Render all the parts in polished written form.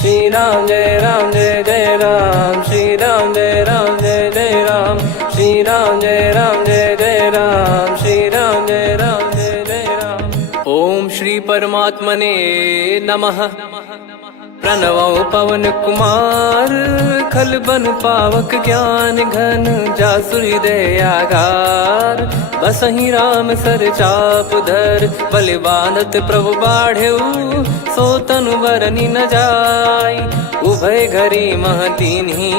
श्री राम जय जय राम, श्री राम जय जय राम, श्री राम जय जय राम, श्री राम जय जय राम। ओम श्री परमात्मने नमः। प्रणवो पवन कुमार, खल बन पावक ज्ञान घन, जासु हृदय आगार। बसहि राम सर चाप धर, बलि बांधत प्रभु बाढ़ेऊ, सो तनु बरनि न जाय। उभय घरी महतीन्ही,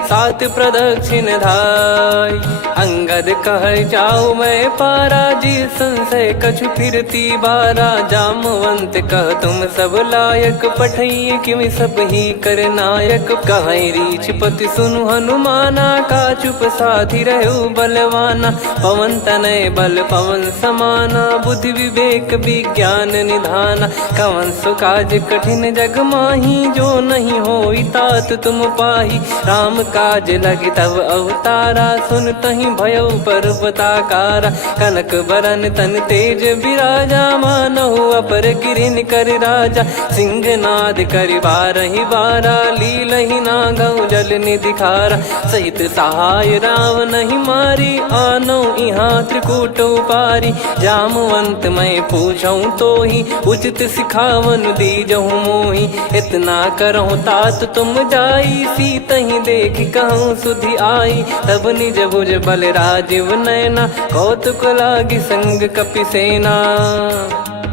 सात प्रदक्षिण धाय। अंगद कह जाऊ मैं पारा, जी संशय कछु फिरती बारा। जामवंत कह तुम सब लायक, पठई किमि सब ही कर नायक। कहीं रीछ पति सुनु हनुमाना, का चुप साधि रहु बलवाना। पवन तनय बल पवन समाना, बुद्धि विवेक विज्ञान निधाना। कवन सो काज कठिन जग माही, जो नहीं होई तात तुम पाही। राम काज लगी तब अवतारा, सुन तहि भयउ पर्वताकारा। कनक बरन तन तेज बिराजा, मानहु अपर गिरिन कर राजा। सिंहनाद करि बारहि बारा, लीलहि नागौ जल निधि खारा। सहित सहाय राम नहीं मारी, आनो इहाँ त्रिकूट उपारी। जामवंत मैं पूछऊँ तोहि, उचित सिखावन दीजहु मोहि। इतना करहु तात तुम जाई, सीतहि देख कहूँ सुधि आई। तब निज भुज बल राजीव नयना, कौतुक लागी संग कपिसेना।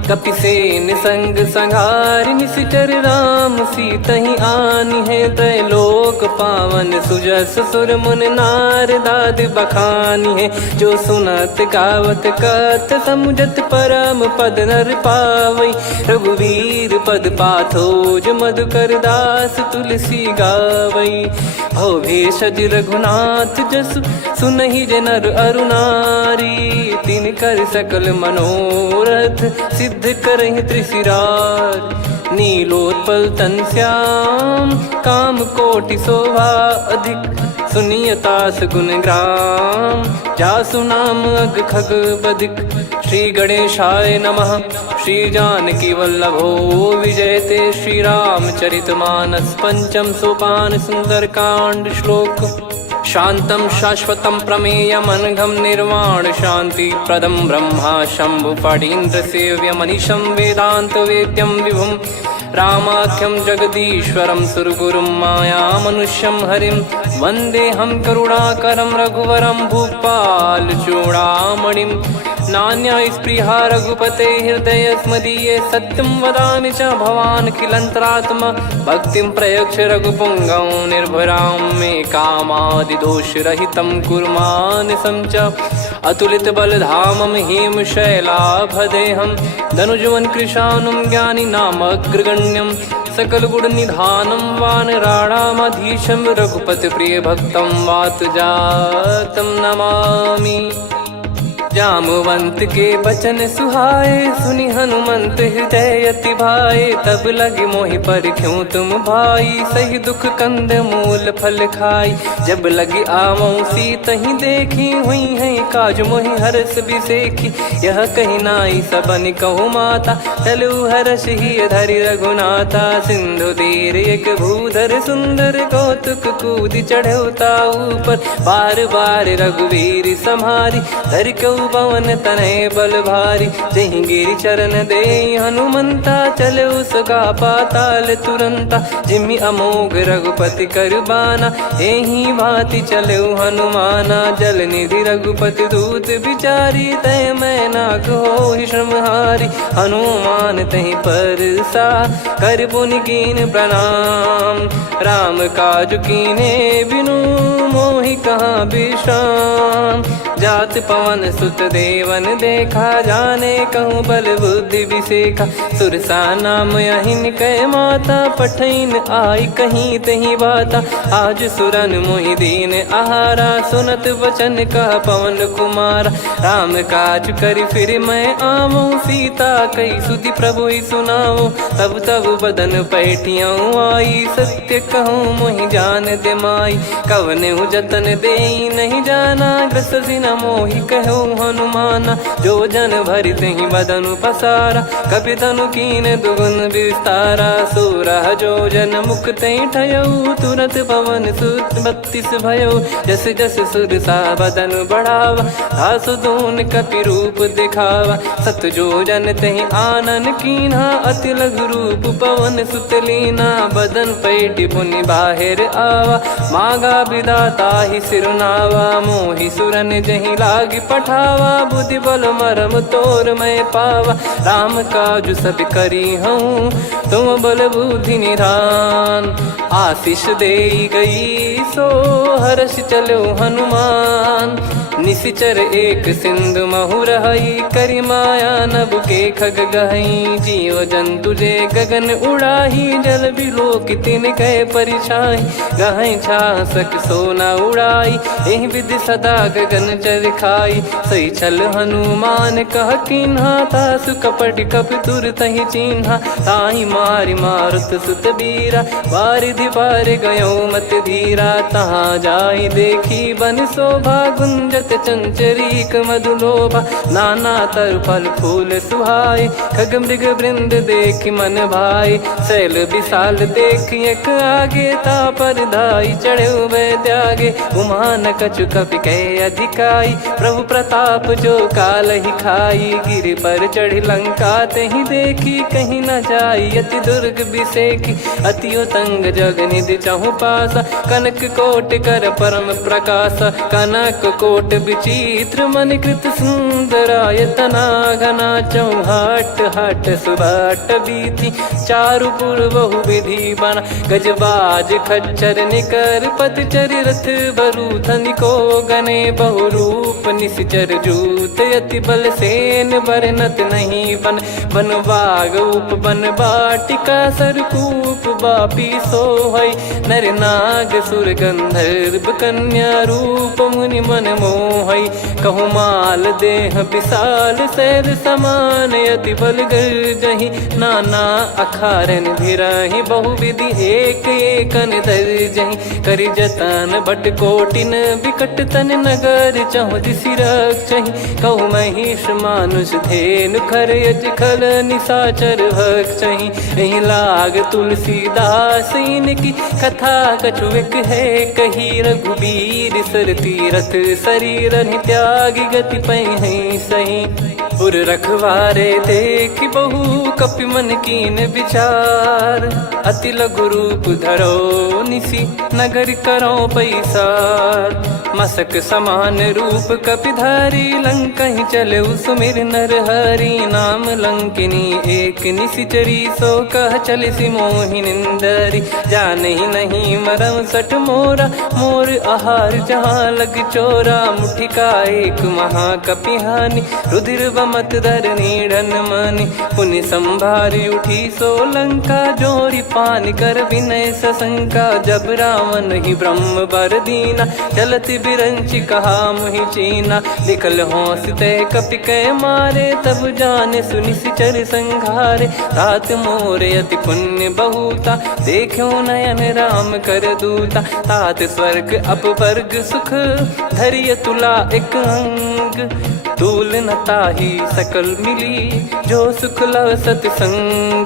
कपिसेन संग संघारि, निशिचर राम सीतहि आनि है। त्रैलोक पावन सुजस सुर मुन नार, दाद बखानी है। जो सुनत गावत कथ, समुझत परम पद नर पावई। रघुवीर पद पाथोज, मधुकर दास तुलसी गावई। भव भेषज रघुनाथ जसु, सुनहि जे नर अरु नारी। तिन कर सकल मनोरथ, सिद्ध करहि त्रिशिरार। नीलोत्पल तन श्याम, काम कोटि शोभा अधिक। सुनियतास गुण ग्राम, जासु नाम अग खग बदिक। श्री गणेशाय नमः। श्री जानकी वल्लभो विजयते, श्री रामचरित मानस। पंचम सोपान सुंदर कांड श्लोक। शांतं शाश्वतं प्रमेयमनघं, निर्वाण शांति प्रदं ब्रह्मा शंभु फणीन्द्र सेव्यमनिशं। वेदांत वेद्यं विभुं रामाख्यं जगदीश्वरं, सुरगुरुं माया मनुष्यं हरिं। वन्देऽहं करुणाकरं रघुवरं, भूपाल चूडामणिं। नान्या स्पृहा रघुपते हृदय स्मदीये, सत्यं वदामि च भवान् खिलन्तरात्मा। भक्तिं प्रयच्छ रघुपुङ्गं, निर्भरां मे कामादिदोषरहितं कुर्मानिसं च। अतुलित बलधामं हेमशैलाभदेहं, धनुजवन कृशानुं ज्ञानी नामग्रगण्यं। सकल गुण निधानं वानराणामधीशं, रघुपति प्रिय भक्तं वातजातं नमामि। जामवंत के बचन सुहाए, सुनि हनुमंत हृदय अति भाए। तब लगे मोहि पर क्यों तुम भाई, सही दुख कंद मूल फल खाई। जब लगे आवऊं सीतहि देखी, हुई है काज मोहि हरस बिसेखी। यह कही नाई सबन कहु माता, चलु हरष ही धरि रघुनाथा। सिंधु तीर एक भूधर सुंदर, कौतुक कूद चढ़ौता ऊपर। बार बार रघुवीर सम्हारी, धर कऊ पवन तनय बल भारी। जहि गिरि चरण दे हनुमंता, चले उसका पाताल तुरंता। जिमि अमोघ रघुपति कर बाना, एहि भांति चले हनुमाना। जल निधि रघुपति दूत बिचारी, तय मैं नाग होहि श्रमहारी। हनुमान तहि परसा, कर पुनि कीन प्रणाम। राम काज कीने बिनु, मोहि कहाँ विश्राम। जात पवन सुत देवन देखा, जाने कहूँ बल बुद्धि विसेखा। सुरसा नाम अहिन कै माता, पठैन आई कहीं तही बाता। आज सुरन मोहि दीन आहारा, सुनत वचन कह पवन कुमारा। राम काज करि फिर मैं आवऊं, सीता कई सुधि प्रभु ही सुनाओ। तब तब बदन पैठियाँ आई, सत्य कहूँ मोहि जान दे माई। कवने जतन दे नहीं जाना, ग्रसि न मोहि कहो हनुमाना। जो जन भरि तेहि बदनु पसारा, कपि तनु कीन दुगुन विस्तारा। सोरा जो जन मुख तेहि ठयऊ, तुरत पवन सुत 32 भयऊ। जस जस सुरसा बदन बढ़ावा, आसु दून कपि रूप दिखावा। सत जो जन तेहि आनन कीन्हा, अति लघु रूप पवन सुत लीना। बदन पैटि पुनि बाहिर आवा, मागा विधाता ही सिरुनावा। मोहि सुरन जहि लागी पठावा, बुद्धि बल मरम तोर मैं पावा। राम काजु सब करी हूँ, तुम बल बुद्धि निधान। आशीष देई गई सो हर्ष चलो हनुमान। निशिचर एक सिंधु महु रहई, करी माया नभ के खग गहई। जीव जंतु जे गगन उड़ाही, जल बिलोक तिन कह परिछाई। गहई छासक सोना उड़ाई, एहि विधि सदा गगन चर खाई। सही छल हनुमान कह कीन्हा, तासु कपट कप तुर तहि चिन्हा। ताहि मारि मारुत सुत बीरा, वारिधि पार गयो मत धीरा। तहाँ जाई देखी बन शोभा, गुंजत चंचरीक मधुलोभा। नाना तर फल फूल सुहाए, खग मृग वृंद देख मन भाई। शैल विशाल देख एक आगे, तापर धाई चढ़े वै त्यागे। उमान कछु कपि कह अधिकाई, प्रभु प्रताप जो काल ही खाई। गिर पर चढ़ी लंका तेहि देखी, कहीं न जाई अति दुर्ग बिसेकी। अति उतंग जग निधि चहु पासा, कनक कोट कर परम प्रकाश। कनक कोट विचित्र मन कृत सुंदरायतना। घना चौहाट हाट सुबाट बीती, चारु पुर बहु विधि बना। गजबाज खच्चर निकर पतचर, रथ बरु धनिको गने। बहु रूप निशिचर जूत, अति बल सेन बरनत नहीं बन। बन बाग उप बन बाटिका, सरकूप बापी सोहई। नर नाग सुर गंधर्व कन्या, रूप मुनि मन मोहई। कहु माल देह विशाल, शैल समान अति बल गर्जहि। नाना अखारन भिरहि, बहु विधि एक एकन दर्जहि। करि जतन बट कोटिन, बिकट तन नगर चहु दिसि रक्षहि। कहु महिष मानुष धेनु, खर यज खल निशाचर भक्षहि। एहि लाग तुलसीदास इनकी, कथा कछु एक है कही। रघुबीर सर तीरथ शरीर, त्यागी गति पै सही। पुर रखवारे देख बहु, कपि मन कीन विचार। अति लघु रूप धरो निसी, नगर करो पैसार। मसक समान रूप कपि धारी, लंकहि चले सुमिर नर हरि। नाम लंकिनी एक निशिचरी, सो कह चलिसि मोहि निंदरी। जानहि नहीं मरम सठ मोरा, मोर आहार जहाँ लग चोरा। मुठिका एक महाकपिहानि, रुधिर बमत धरनी ढन मानि। पुनि संभारी उठी सो लंका, जोरी पान कर विनय सशंका। जब रावण ही ब्रह्म बर दीना, चलत बिरंचि कहा मुहि चीना। लिखल होंस ते कपि कै मारे, तब जाने सुनिशिचर संघारे। तात मोरे अति पुण्य बहुता, देखो नयन राम कर दूता। तात स्वर्ग अपवर्ग सुख, धरिय तुला एक अंग। तूल न ताहि सकल मिली, जो सुख लव सतसंग।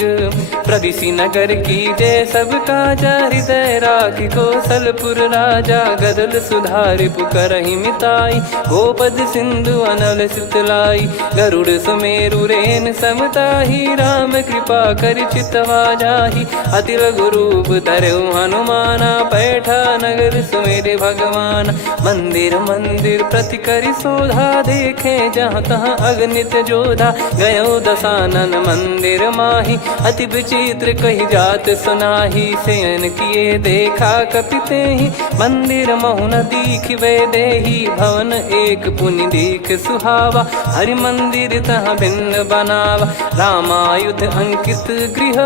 प्रविशि नगर की जय सब काजा, हृदय राखि कौशलपुर राजा। गदल सुधारि पुकरहि मिताई, गोपद सिंधु अनल सितलाई। गरुड़ सुमेरु रेन समताहि, राम कृपा करि चितवा जाहि। अति लघु रूप धरऊ हनुमाना, पैठा नगर सुमेरे भगवान। मंदिर मंदिर प्रति करि शोधा, देखे जहाँ तहाँ अगणित जोधा। गयो दशानन मंदिर माही, अति विचित्र कही जात सुनाही। शयन किए देखा कपि तेहि, मंदिर महु न दीखिबे देहि। भवन एक पुनि दीख सुहावा, हरि मंदिर तहाँ भिन्न बनावा। रामायुध अंकित गृह,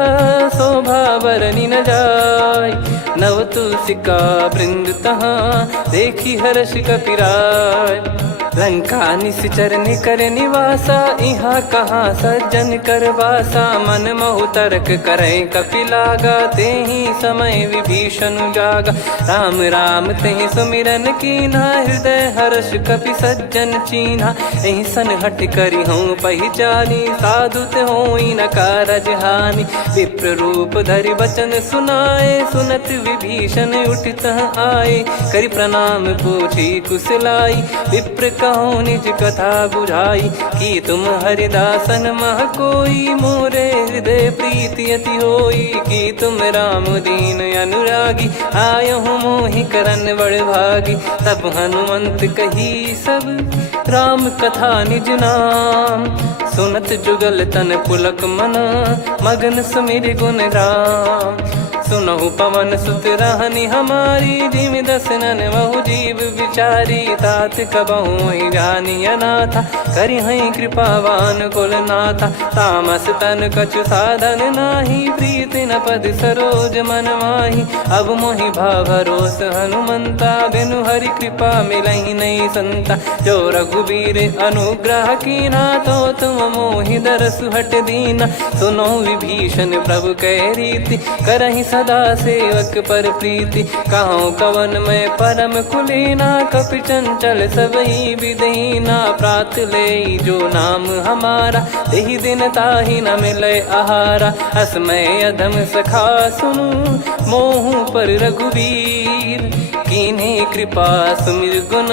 शोभा बरनि न जाय। नव तुलसी का वृंद तहाँ, देखी हर्ष कपिराय। लंका निश्चर निकर निवासा, इहा कहाँ सज्जन कर वासा। मन महु तर्क करे कपिलागा, तेहि समय विभीषण जागा। राम राम तेहि सुमिरन कीन्हा, हृदय हर्ष कपि सज्जन चीन्हा। एहि सन हट करि हूँ पहिचानी, साधु ते होई न कारज हानि। विप्र रूप धरि वचन सुनाए, सुनत विभीषण उठित आए। करि प्रणाम पूछी कुशलाई, विप्र कहो निज कथा बुझाई। कि तुम हरिदासन मह कोई, मोरे हृदय प्रीति अति होई। कि तुम राम दीन अनुरागी, आयहु मोहि करन बड़ भागी। तब हनुमंत कही सब राम कथा निज नाम, सुनत जुगल तन पुलक मना, मगन सुमिर गुण राम। सुनहु पवन सुत रहनी हमारी, जिमि दसनन महु जीव विचारी। तात कबहु ही जानी अनाथा, करि हई कृपावान कुल नाथा। तामस तन कछु साधन नाही, प्रीति न पद सरोज मन माही। अब मोहि भरोस हनुमंता, बिनु हरि कृपा मिलहि नहीं संता। जो रघुबीर अनुग्रह कीन्हा, तो तुम मोहि दरसु हट दीना। सुनो विभीषण प्रभु कह रीति, करहि सदा सेवक पर प्रीति। कहूँ कवन में परम कुलीना, कपि चंचल सबही विदहीना। प्रात ले जो नाम हमारा, तेहि दिन ताहि न मिले आहारा। असमय अधम सखा सुनु, मोहु पर रघुवीर। कीन्हे कृपा सुमिर गुण,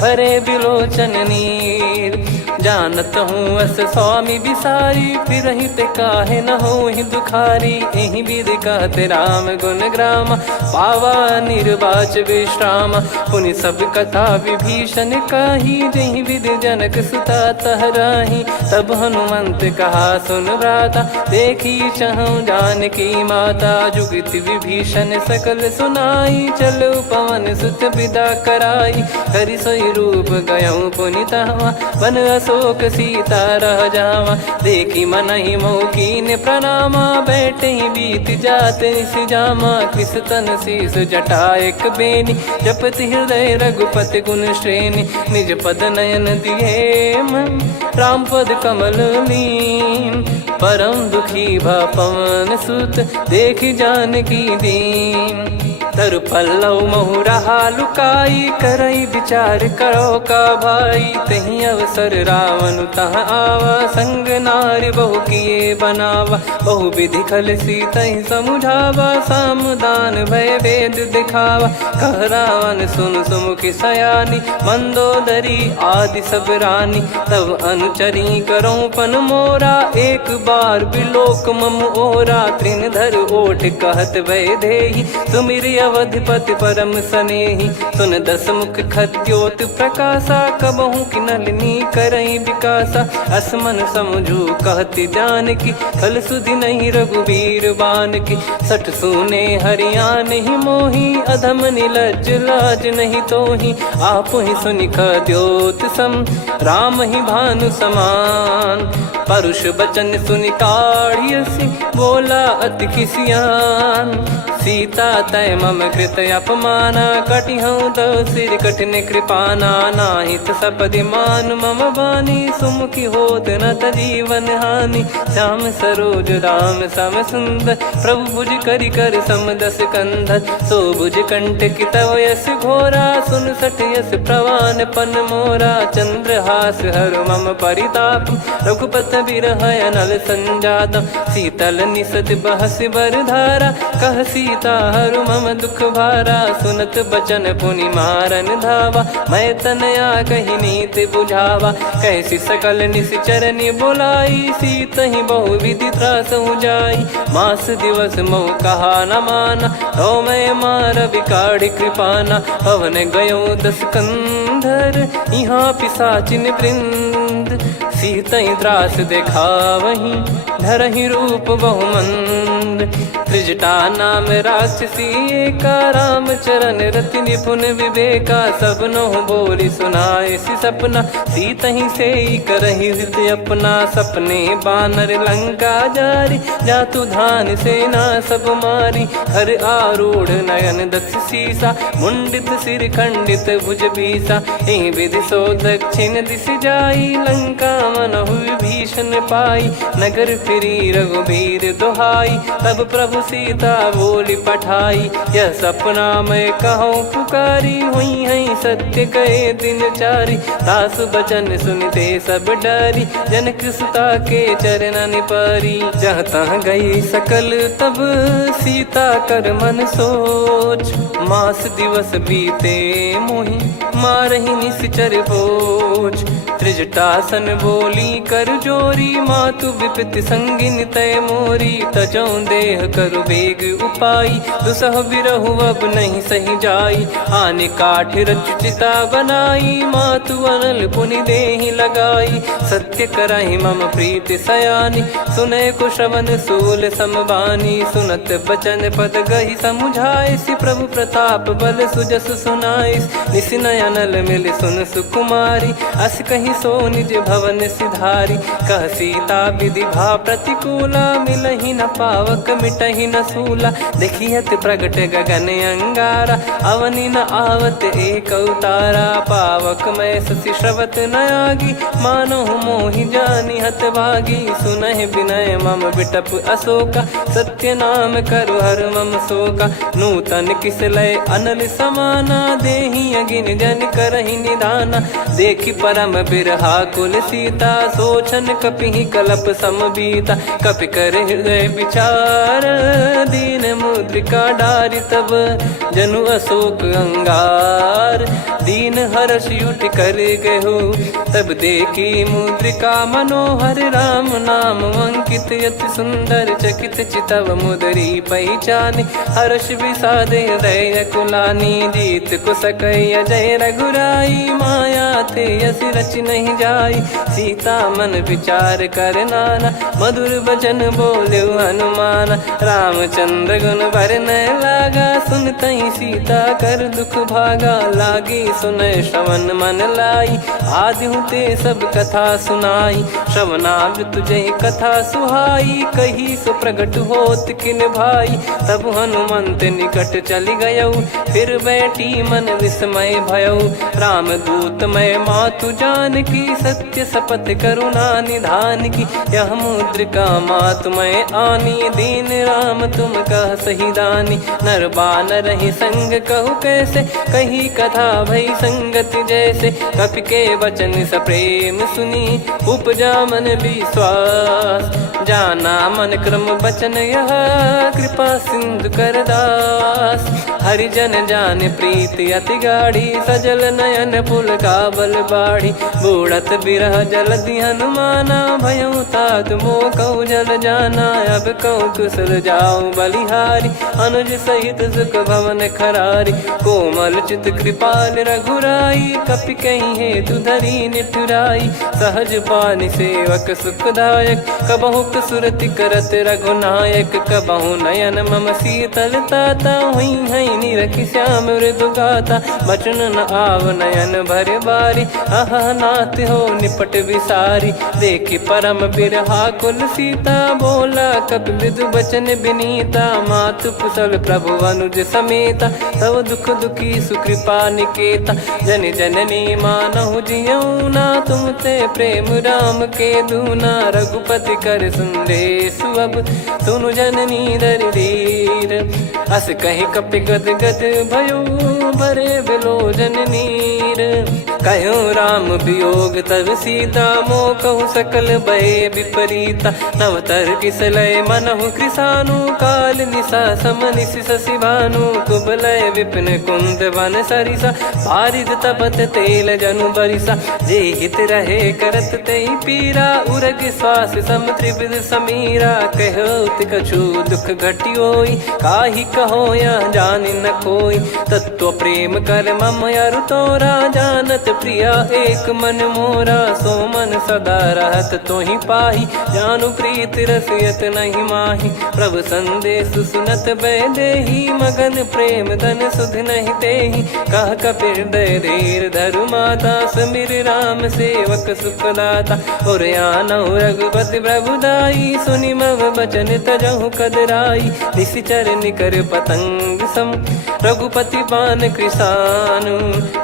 भरे बिलोचन नीर। जानत हूँ अस स्वामी बिसारी, फिरहि ते काहे न होहि दुखारी। एहि विधि कहते राम गुण ग्राम, पावा निर्वाच विश्राम। पुनि सब कथा विभीषण काही, जहि विधि जनक सुता तहराही। तब हनुमंत कहा सुन भ्राता, देखी चहु जानकी माता। जुगति विभीषण सकल सुनाई, चलो पवन सुत विदा कराई। करि सोई रूप गयऊँ पुनि तहवा, वन अशोक सीता रह जावा। देखी मनहि मोह कीन्ह प्रणामा, बैठे ही बीत जात निस जामा। कृस तन शीस जटा एक बेनी, जपति हृदय रघुपति गुण श्रेणी। निज पद नयन दिए मन, राम पद कमल लीन। परम दुखी भा पवन सुत, देखि जानकी दीन। तरु पल्लव महु रहा लुकाई, करई विचार करो का भाई। तहि अवसर रावण तह आवा, संग नारी बहु किए बनावा। बहु विधि खल सीतहि समुझावा, सामदान भय वेद दिखावा। कह रावण सुन सुमुखि सयानी, मंदोदरी आदि सब रानी। तब अनुचरी करो पन मोरा, एक बार बिलोक मम ओरा। तृण धर ओठ कहत भय देहि, सुमिर अवधिपति परम सनेहि। सुन दस मुख खद्योत प्रकाशा, कबहु कि नलिनी करई विकासा। असमन समझू कहति जानकी, खल सुधि नहीं रघुवीर बानकी। सठ सुने हरियाण ही मोही, अधम निलज्ज लाज नहीं तोही। आप ही सुनि खद्योत सम, राम ही भानु समान। परुष बचन सुनि काढ़ियसि, बोला अति किसियान। सीता तय मम कृत अपमाना, कटिहऊँ तो सिर कठिन कृपाना। नाहित सपदि मान मम बानी, सुमुखी होत न जीवन हानि। श्याम सरोज राम सम सुंदर, प्रभु भुज करि कर सम दस कंधर। सो भुज कंठ की तव यस घोरा, सुन सठ यस प्रवान पन मोरा। चंद्रहास हर मम परिताप, रघुपत बिरह अनल संजातम। शीतल निसत बहस बर धारा, कह सीता हरु मम दुख भारा। सुनत बचन पुनि मारन धावा, मैं तनया कही नीति बुझावा। कैसी सकल निश्चरनि बुलाई, सीतहि बहु विधि त्रासहु जाई। मास दिवस मोह कहा न माना, तो मैं मार बिकाढ़ी कृपाना। पवन गयो दस कंधर, यहाँ पिशाचिन वृंद। मंद, सीतई त्रास देखावहीं धरहि रूप बहुमंद। त्रिजटा नाम राक्षसी एका, राम चरण रति निपुण विवेका। सबनो बोली सुनाए सि सपना, सीतहि से करहि हृत अपना। सपने बानर लंका जारी, जातु धान सेना सब मारी। हर आरूढ़ नयन दक्ष सीसा, मुंडित सिर खंडित भुज बीसा। ए विधि सो दक्षिण दिश जाई, लंका मनहु भीषण पाई। नगर फिरी रघुबीर दुहाई, तब प्रभु सीता बोली पठाई। यह सपना मैं कहूँ पुकारी, हुई है सत्य कहे दिन चारी। दास बचन सुनते सब डरी, जनक सुता के चरण परी। जहाँ तहाँ गई सकल तब सीता कर मन सोच। मास दिवस बीते मोहि मारहि निश्चर बोझ। त्रिजटासन बोली कर जोरी, मातु विपत्ति संगिन तय मोरी। तजौ देह करु बेग उपाई, दुसह बिरहु अब नहीं सही जाई। आने काठ रचिता बनाई, मातु अनल पुनि देहि लगाई। सत्य करहि मम प्रीति सयानी, सुनय को श्रवण सूल समबानी। सुनत बचन पद गहि समुझाए, सि प्रभु प्रताप बल सुजस सुनाइस। निस नयनल मिल सुन सुकुमारी, अस कहि सो निज भवन सिधारी। कह सीता विधि भा प्रतिकूला, मिलहि न पावक मिटहि न सूला। देखियत प्रगट गगन अंगारा, अवनि न आवत एक अवतारा। पावक मैं शशि श्रवत न आगी, मानो मोहि जानि हत भागी। सुनहि विनय मम बिटप अशोका, सत्य नाम करु हर मम शोका। नूतन किस लय अनल समाना, देहि अगिन जन करहि निदाना। देखि परम बिरहा कुल सीता, सोचन कपिहि कलप समबीता। कपि कर हृदय विचार, दीन मुद्रिका डारि तब जनु अशोक अंगार। दीन हर्ष उठ कर गहु, तब देखी मुद्रिका मनोहर। राम नाम अंकित अति सुंदर, चकित चितव मुदरी पहचान। हर्ष विषाद हृदय कुलानी, जीत को सकय जय रघुराई। माया थे यस रच नहीं जाई, सीता मन विचार कर नाना। मधुर बचन बोले हनुमान, रामचंद्र गुण बरनै लागा। सुनतहि सीता कर दुख भागा, लागी सुनय श्रवण मन लाई। आदिहु ते सब कथा सुनाई, श्रवणामृत जय कथा सुहाई। कही सो प्रगट होत किन भाई, तब हनुमंत निकट चली गयौ। फिर बैठी मन विस्मय भयौ, राम दूत मैं मातु जानकी। सत्य शपथ करुणा निधान की, यह मुद्रिका मातु मैं आनी। दीन राम तुम कह सही दानी, नर बानर ही संग कहु कैसे। कही कथा भई संगति जैसे, कपि के वचन सप्रेम सुनी। उपजा मन विश्वास, जाना मन क्रम बचन यह। कृपा सिंधु कर दास, हरिजन जान प्रीति अति गाढ़ी। सजल नयन पुल काबल बाढ़ी, बूढ़त बिरह जल दी हनुमाना। भयउ तात मोह कहु जल जाना, अब कहु कुशल जाऊं बलिहारी। अनुज सहित सुख भवन खरारी, कोमल चित कृपाल रघुराई। कपि कहीं हेतु धरी निठुराई, सहज पानि सेवक सुखदायक। कबहु सुरति करत रघुनायक, कबहु नयन मम शीतल ताता। हुई है निरखि श्याम मृदु गाता, बचन न आव नयन भर बारी। आहा नाथ हो निपट विसारी, देखि परम बिरहा कुल सीता। बोला कपि मृदु बचन बिनीता, मातु कुशल प्रभु अनुज समेता। तव दुख दुखी सुकृपा निकेता, जन जननी मानहु जियऊ ना। तुम ते प्रेम राम के दूना, रघुपति कर संदेश अब सुनु जननी दर धीर। अस कहि कपि गद गद भयो, भरे बिलोचन नीर। कहो राम वियोग तब सीता, मोह कहु सकल भय विपरीता। नवतर किसलय मनहु कृसानु, काल निशा समनिशि शशि भानु। कुबलय विपिन कुंद वन सरिसा, पारिद तपत तेल जनु बरिसा। जे हित रहे करत तेहि पीरा, उरग श्वास सम त्रिविध समीरा। कहो कछु दुख घटियोई, काहि कहो या जान न कोई। तत्व प्रेम कर मम अरु तोरा, जानत प्रिया एक मन मोरा। सो मन सदा रहत तो ही पाही, जानु प्रीत रसियत नहीं माही। प्रभु संदेश सुनत बैदेही, मगन प्रेम धन सुध नहीं तेही। कह कपिर दय धीर धरु माता, समिर राम सेवक सुखदाता। और आनौ रघुपति प्रभुदाई, सुनि मव बचन तजहु कदराई। निशिचर निकर पतंग सम, रघुपति पान कृसानु।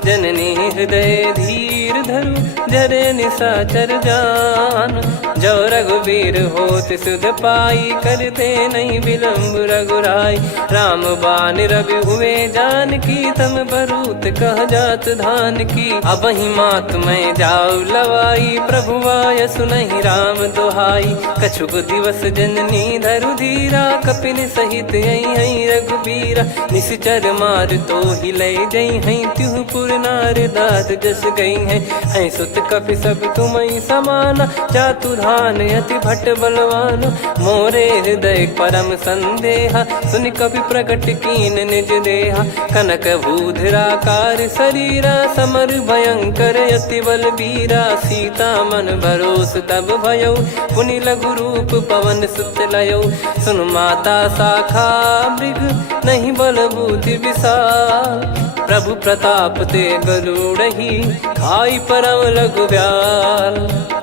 जननी हृदय धीर धरु, जरे निशाचर जान। जो रघुवीर होत सुध पाई, करते नहीं विलम्ब रघुराई। राम बान रवि हुए जानकी, तम बरूत कह जात धान की। अब ही मात मैं जाऊ लवाई, प्रभु आय सुनहि राम दोहाई। कछुक दिवस जननी धरु धीरा, कपिन सहित यही रघुबीरा। निशिचर मार तो ही ले जई हैं, त्युह पुर नार दाद जस गई हैं। सुत कपि सब तुमहि समाना, जातु धान अति भट बलवान। मोरे हृदय परम संदेहा, सुनि कपि प्रकट कीन निज देहा। कनक भूधराकार शरीरा, समर भयंकर अति बलबीरा। सीता मन भरोस तब भयउ, पुनि लघु रूप पवन सुत लयउ। सुन माता शाखा मृग, नहीं बल बुद्धि विशाल। प्रभु प्रताप ते गरुड़ही, खाई परम लघु ब्याल।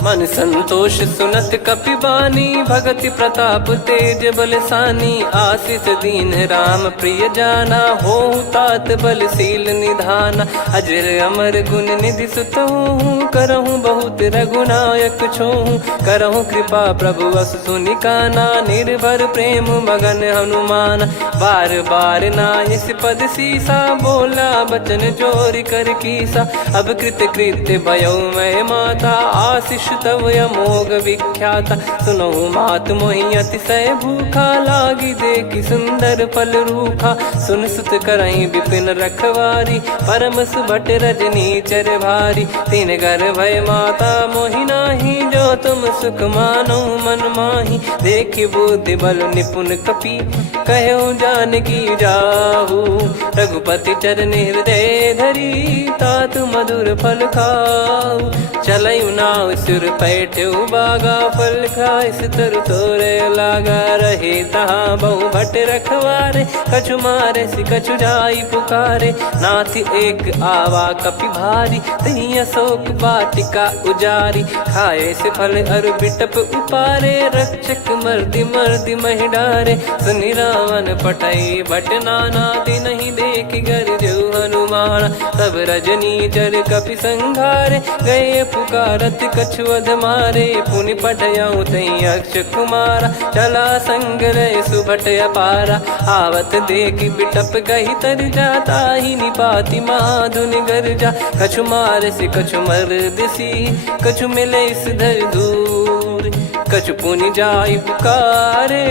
मन संतोष सुनत कपि बानी, भगति प्रताप तेज बलसानी। आशीष दीन राम प्रिय जाना, होहु तात बलशील निधाना। अजर अमर गुण निधि सुतहु, करहु बहुत रघुनायक छोहु। करहु कृपा प्रभु अस सुनि काना, निर्भर प्रेम मगन हनुमान। बार बार नायस पद सीसा, बोला बचन चोरी कर कीसा। अब कृत कृत्य भयउ मैं माता, आशीष तव अमोघ विख्याता। सुनहु मात मोहि अतिशय भूखा, लागी देखि सुंदर फल रूखा। सुन सुत करहि विपिन रखवारी, परम सुभट रजनी चर भारी। तीन घर भय माता मोहि नाही, जो तुम सुख मानो मन माही। देखि बुद्धि बल निपुण कपि, कहु जानकी जाहु। रघुपति चरण हृदय धरी, तात मधुर फल खाऊ। चलयु नाव सुर पैठ्यु बागा, फल खाइस तरु तोरे लागा। रहे तहाँ बहु भट रखवारे, कछु मारे सि कछु जाई पुकारे। नाथ एक आवा कपि भारी, तही अशोक वाटिका उजारी। खाए से फल अरु बिटप उपारे, रक्षक मर्दि मर्दि महि डारे। सुनि रावण पटई भट नाना, तिनहि देखि गरजु हनुमान। तब रजनी चर कपि संघारे, गए पुकारत कछु अध मारे। पुनि पटयउ तई अक्ष कुमारा, चला संग रहे सुभट अपारा। आवत देखि बिटप गही तर जाता, ही निपाति महाधुनि गर्जा। कछु मार से कछु मर्दिसी, कछु मिले इस धर दूर। कछु पुनि जाई पुकारे,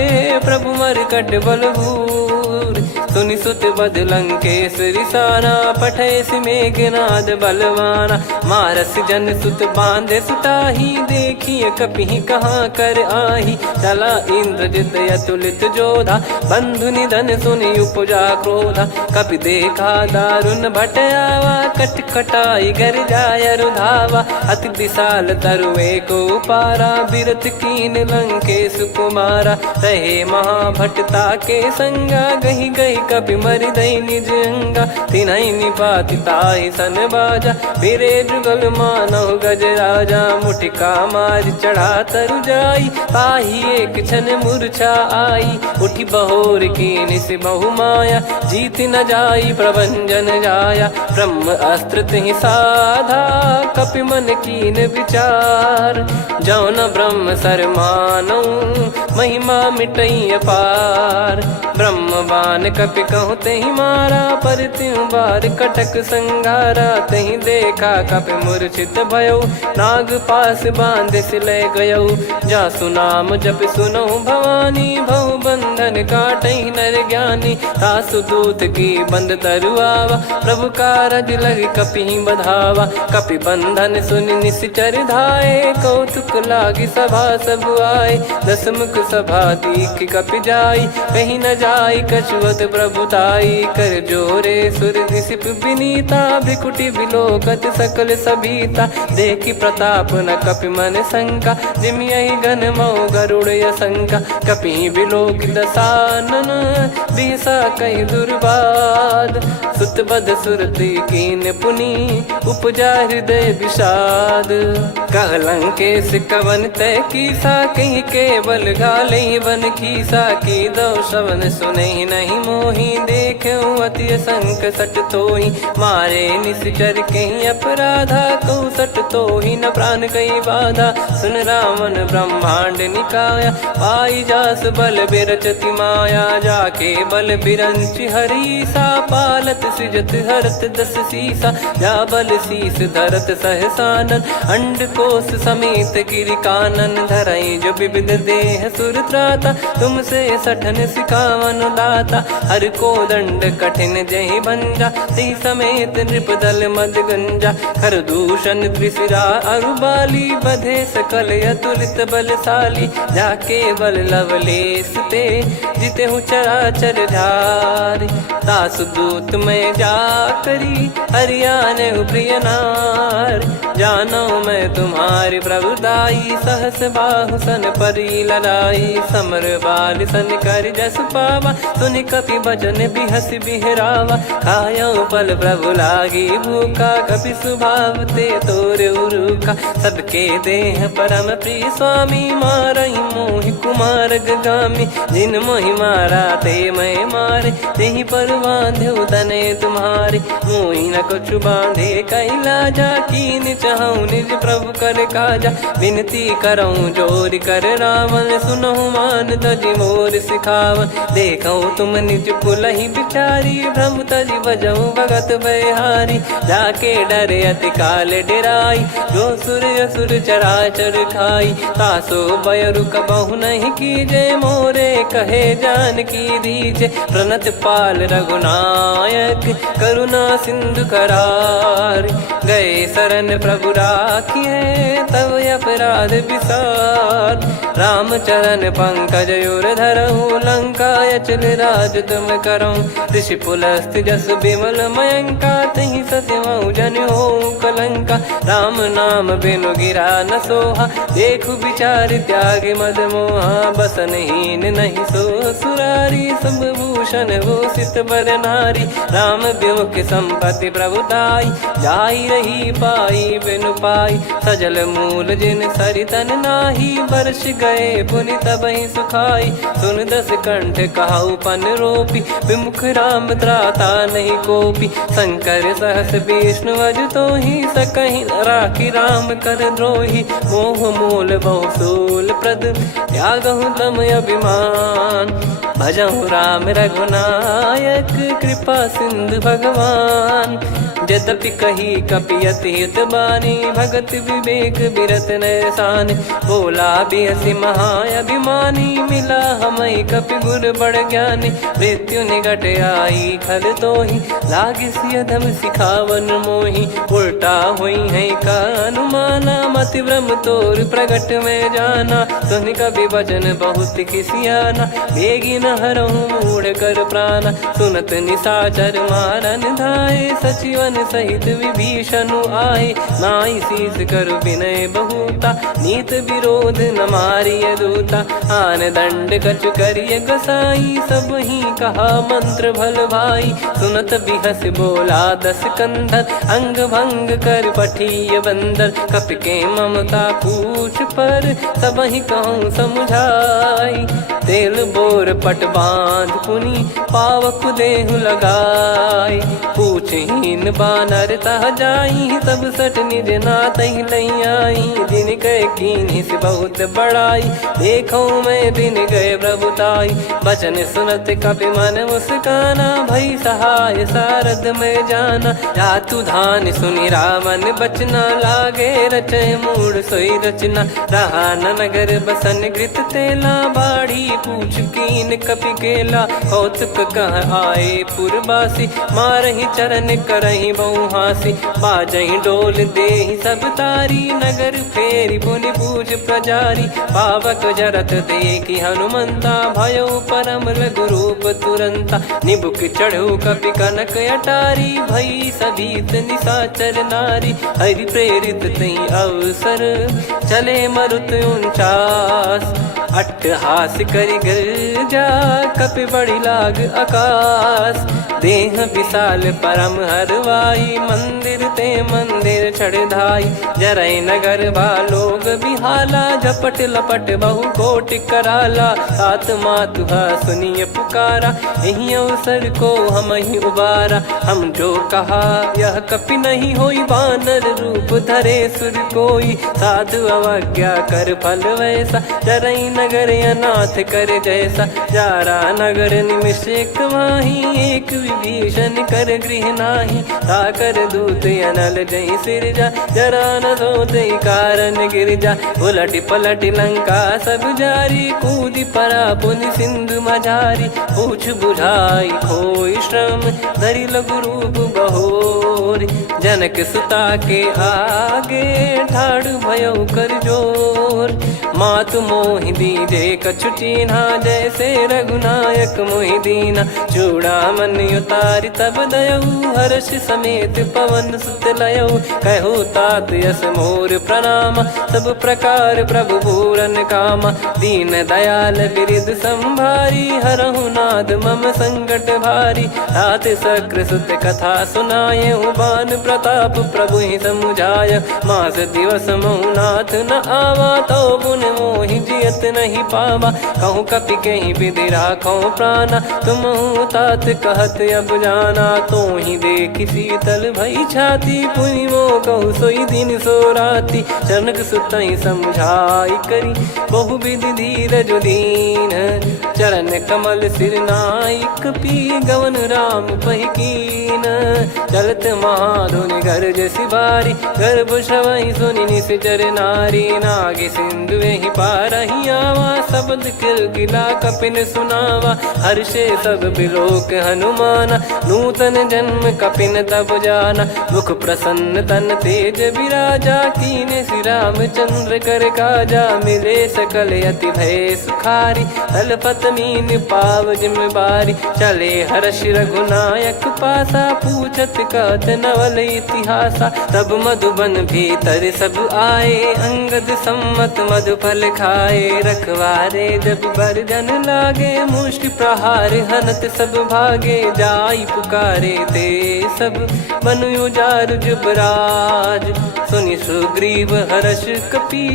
प्रभु मरकट बलभूर। सुनि सुत बद लंकेश्वरी साना, पठय मेघनाद बलवाना। मारस जन सुत बांधे सुताही, देखिए कपि कहाँ कर आही। चला इंद्रजित अतुलित जोधा, बंधु निधन सुनि उपजा क्रोधा। कपि देखा दारुण भट आवा, कट कटाई गर जाय रुधावा। अति विशाल तरुए को पारा, बिरत कीन लंकेश कुमारा। रहे महाभटता के संगा, गही गही कपि मरि दई निज अंगा। तिन्हि निपाति ताहि सन बाजा, फिरे जुगल मानव गज राजा। मुटिका मार चढ़ा तरु जाई, ताहि एक क्षण मूर्छा आई। उठि बहोर कीन से बहु माया, जीत न जाई प्रभंजन जाया। ब्रह्म अस्त्र तिहि साधा, कपि मन कीन विचार। जौ न ब्रह्म सर मानौ, महिमा मिटई अपार। ब्रह्म बान कपि कहु तहि मारा, पर त्यों बार कटक संगारा। तहि देखा कपि मूर्छित भयउ, नाग पास बांध सिले गयउ। जासु नाम जप सुनहु भवानी, भव बंधन काटहि नर ज्ञानी। तासु दूत की बंद तरुआवा, प्रभु कारज लग कपि बधावा। कपि बंधन सुनि निश्चर धाये, कौतुक लागी सभा सब आए। दस मुख सभा दीख कपि जाई, कहीं न जाई कछुवत प्रभुताई। कर जोरे सुर दिसिप विनीता, भ्रिकुटि बिलोकत सकल सबीता। देखि प्रताप न कपि मन शंका, जिमियहि गन मऊ गरुड़ असंका। कपि बिलोक दसानन, बिहसा कहि दुर्वाद। सुत बध सुरति कीन पुनि, उपजा हृदय विषाद। कहलंकेश कवन तय कीसा, कहीं केवल गाले बन खीसा। की दो श्रवण सुने नहीं मोही, देखे अति संक सट तोही। मारे निश्चर कहीं अपराधा, कहूँ सट तोही न प्राण कहीं बाधा। सुन रावण ब्रह्मांड निकाया, पाई जास बल बिरचति माया। जाके बल बिरंच हरीसा, पालत सृजत हरत दस सीसा। जा बल शीस धरत सहसानन, अंड कोश समेत गिरि कानन। धरई जो विविध देह सुर त्राता, तुमसे सठन सिखावन दाता। हर को दंड कठिन जहि भंजा, ती समेत नृप दल मद गंजा। खर दूषण त्रिशिरा अरुबाली, बधे सकल अतुलित बलशाली। जाके बल लवलेस ते, जिते हूँ चराचर धारी। दास दूत में जा करी, हरियाने प्रिय नार। जानो मैं तुम्हारी प्रभुताई, सहस बाहु सन परी लड़ाई। समर बाल सन कर जस पावा, सुनि कपि भजन बिहस बिहरावा। खायो पल प्रभु लागी भूखा, कपि स्वभाव ते तोर उरुखा। सबके देह परम प्रिय स्वामी, मारई मोहि कुमार गगामी। जिन मोहि मारा ते मैं मारे, तेहि पर बांधो तने तुम्हारे। मोहि न कुछ बांधे कैलाजा, कीन चाहूँ निज प्रभु कर काजा। विनती करऊँ जोर कर रावण, सुनहु मान तजि मोर सिखावन। देखऊँ तुम निज पुलहि बिचारी, भ्रम तजि बजऊँ भगत बहारी। जाके डरे अति काल डेराई, जो सुर असुर चराचर खाई। तासो बयरु कबहु नहीं कीजे, मोरे कहे जान की दीजे। प्रणत पाल रघुनायक, करुणा सिंधु करार। गए शरण प्रभु राखिए, तब अपराध विसार। राम चरण पंकज उर धरऊँ, लंका अचल राज तुम करऊँ। ऋषि पुलस्त जस विमल मयंका, तहि सत्यमऊ जन हो कलंका। राम नाम बिनु गिरा न सोहा, देखु विचार त्याग मद मोहा। बसनहीन नहीं सो सुरारी, सब भूषण भूषित बर नारी। राम विमुख संपत्ति प्रभुताई, जाई रही पाई बिनु पाई। सजल मूल जिन सरितन नाही, वर्ष गए पुनि तबहि सुखाई। सुन दस कंठ कहाऊ पन रोपी, विमुख राम त्राता नहीं कोपी। शंकर सहस विष्णु अज तोहि, सकहि न राखी राम कर द्रोही। मोह मूल बहु सूल प्रद, त्यागहु तम अभिमान। भजहु राम रघुनायक, कृपा सिंधु भगवान। यद्यपि कही कपियति हित बानी, भगत विवेक बिरत नैसान। बोला बिहसि महाअभिमानी, मिला हमई कपि गुर बड़ ज्ञानी। मृत्यु निकट आई खल तोहि, लागिसि अधम सिखावन मोहि। उल्टा हुई है का अनुमाना, मति भ्रम तोर प्रगट में जाना। सुन कवि वचन बहुत खिसियाना, बेगी न हरहु मूढ़ कर प्राणा। सुनत निशाचर मारन धाये, सचिवन सहित विभीषणु आए। नाई शीस कर विनय बहुता, नीत विरोध न मारिय दूता। आन दंड कछु करिय गसाई, सब ही कहा मंत्र भल भाई। सुनत बिहस बोला दस कंधर, अंग भंग कर पठिय बंदर। कपि के ममता पूछ पर, सब ही कहूँ समुझाई। तेल बोर पट बांध पुनि, पावक देहु लगाई। पूछहीन बानर तह जाई, सब सट निज नातहि लई आई। दिन गए कीन्ही से बहुत बड़ाई, देखो मैं दिन गए प्रभुताई। बचन सुनत कपि मन मुस्काना, भई सहाय सारद में जाना। जातु धान सुनि रावण बचना, लागे रचय मूढ़ सोई रचना। रहा न नगर बसन घृत तेला, बाढ़ी पूछ कीन कपि केला कौतुक कह आए पुरबासी मारही चरण करही बहु हासी बाजही डोल देहि सब तारी नगर फेरी पुनि पूज प्रजारी पावक जरत देखी हनुमंता भयो परम लघु रूप तुरंता निबुक चढ़ू कपि कनक अटारी भई सभीत निशाचर नारी हरि प्रेरित तई अवसर चले मरुत 49 अट्टहास करि गिरजा कपि बड़ी लाग आकाश देह विशाल परम हरवाई मंदिर ते मंदिर चढ़ाई जरई नगर बालोग बिहाला झपट लपट बहु कोट कराला सात मातुहा सुनिय पुकारा यही अवसर को हम ही उबारा हम जो कहा यह कपि नहीं होई बानर रूप धरे सुर कोई साधु अवज्ञा कर फल वैसा जरई नगर अनाथ कर जैसा जारा नगर निमिष एक माही एक विभीषण कर गृह नाही ताकर दूत अनल जय सिरजा जरा न सोते कारण गिरजा उलट पलट लंका सब जारी कूदी परा पुनि सिंधु मझारी पूछ बुझाई खोई श्रम धरि लघु रूप बहोरी जनक सुता के आगे ठाड़ भयो कर जोर मातु मोहि दीजे कछु चीन्हा जैसे रघुनायक मोहि दीना चूड़ामन उतारि तब दयऊ हर्ष समेत पवन सुत लयऊ कहु तात यस मोर प्रणाम सब प्रकार प्रभु पूरन कामा दीन दयाल बिरिद संभारी हरहु नाद मम संकट भारी तात सक्र सुत कथा सुनाये बान प्रताप प्रभु ही समुझाय मास दिवस महु नाथ न आवा तो पुन मोहि जियत नहीं पावा कहूँ कपि कहीं विधि राखो प्राणा तुम तात कहत अब जाना तो ही देख शीतल भई छाती पुनि मो कहु सोई दिन सो राती जनक सुतई समझाई करी बहु विधि धीरज दीन चरण कमल सिर नाइक पी गवन राम पहिकीन चलत महाधुनि गर्ज सिबारी गर्भ श्रवहि सुनि निश्चर नारी नागे सिंधु ही पारही आवा शब्द किलकिला कपिन सुनावा हर्षे सब बिलोक हनुमाना नूतन जन्म कपिन तब जाना मुख प्रसन्न तन तेज विराजा कीने श्री रामचंद्र कर काजा मिले सकल अति भय सुखारी तलपत मीन पाव जिम्मेवारी चले हर्ष रघुनायक पासा पूछत कहत नवल इतिहासा तब मधुबन भीतर सब आए अंगद सम्मत मधुफल खाए रखवारे जब बरजन लागे मुष्टि प्रहार हनत सब भागे जाई पुकारे ते सब मनु उजार जुबराज सुनि सुग्रीव हर्ष कपि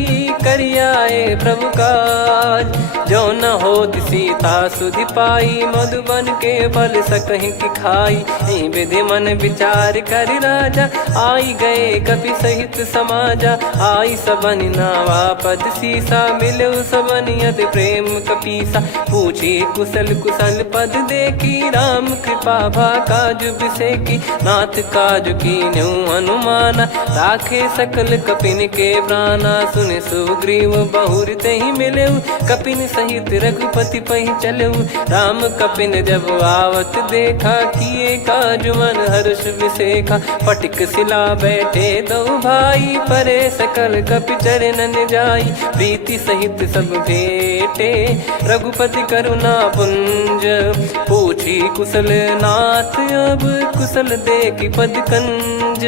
करियाए प्रभु काज जो न हो सीता सुधि पाई मधुबन के फल सकहि की खाई विधि मन विचार कर राजा आई गए कपि सहित समाजा आई सबन नावा पद सीसा मिलो सबनियत प्रेम कपीसा पूछी कुशल कुशल पद देखी राम कृपा भा काज बिसेकी नाथ काज की न्यू हनुमाना राखे सकल कपिन के प्राणा सुन सुग्रीव बहुर ते ही मिले कपिन सहित रघुपति पही चले राम कपिन जब आवत देखा किए काज मन हर्ष विसेखा पटिक सिला बैठे दो भाई परे सकल कपि चरणन जाई प्रीति सहित सब भेटे रघुपति करुणा पुंज पूछी कुशल नाथ अब कुशल देखी पद कंज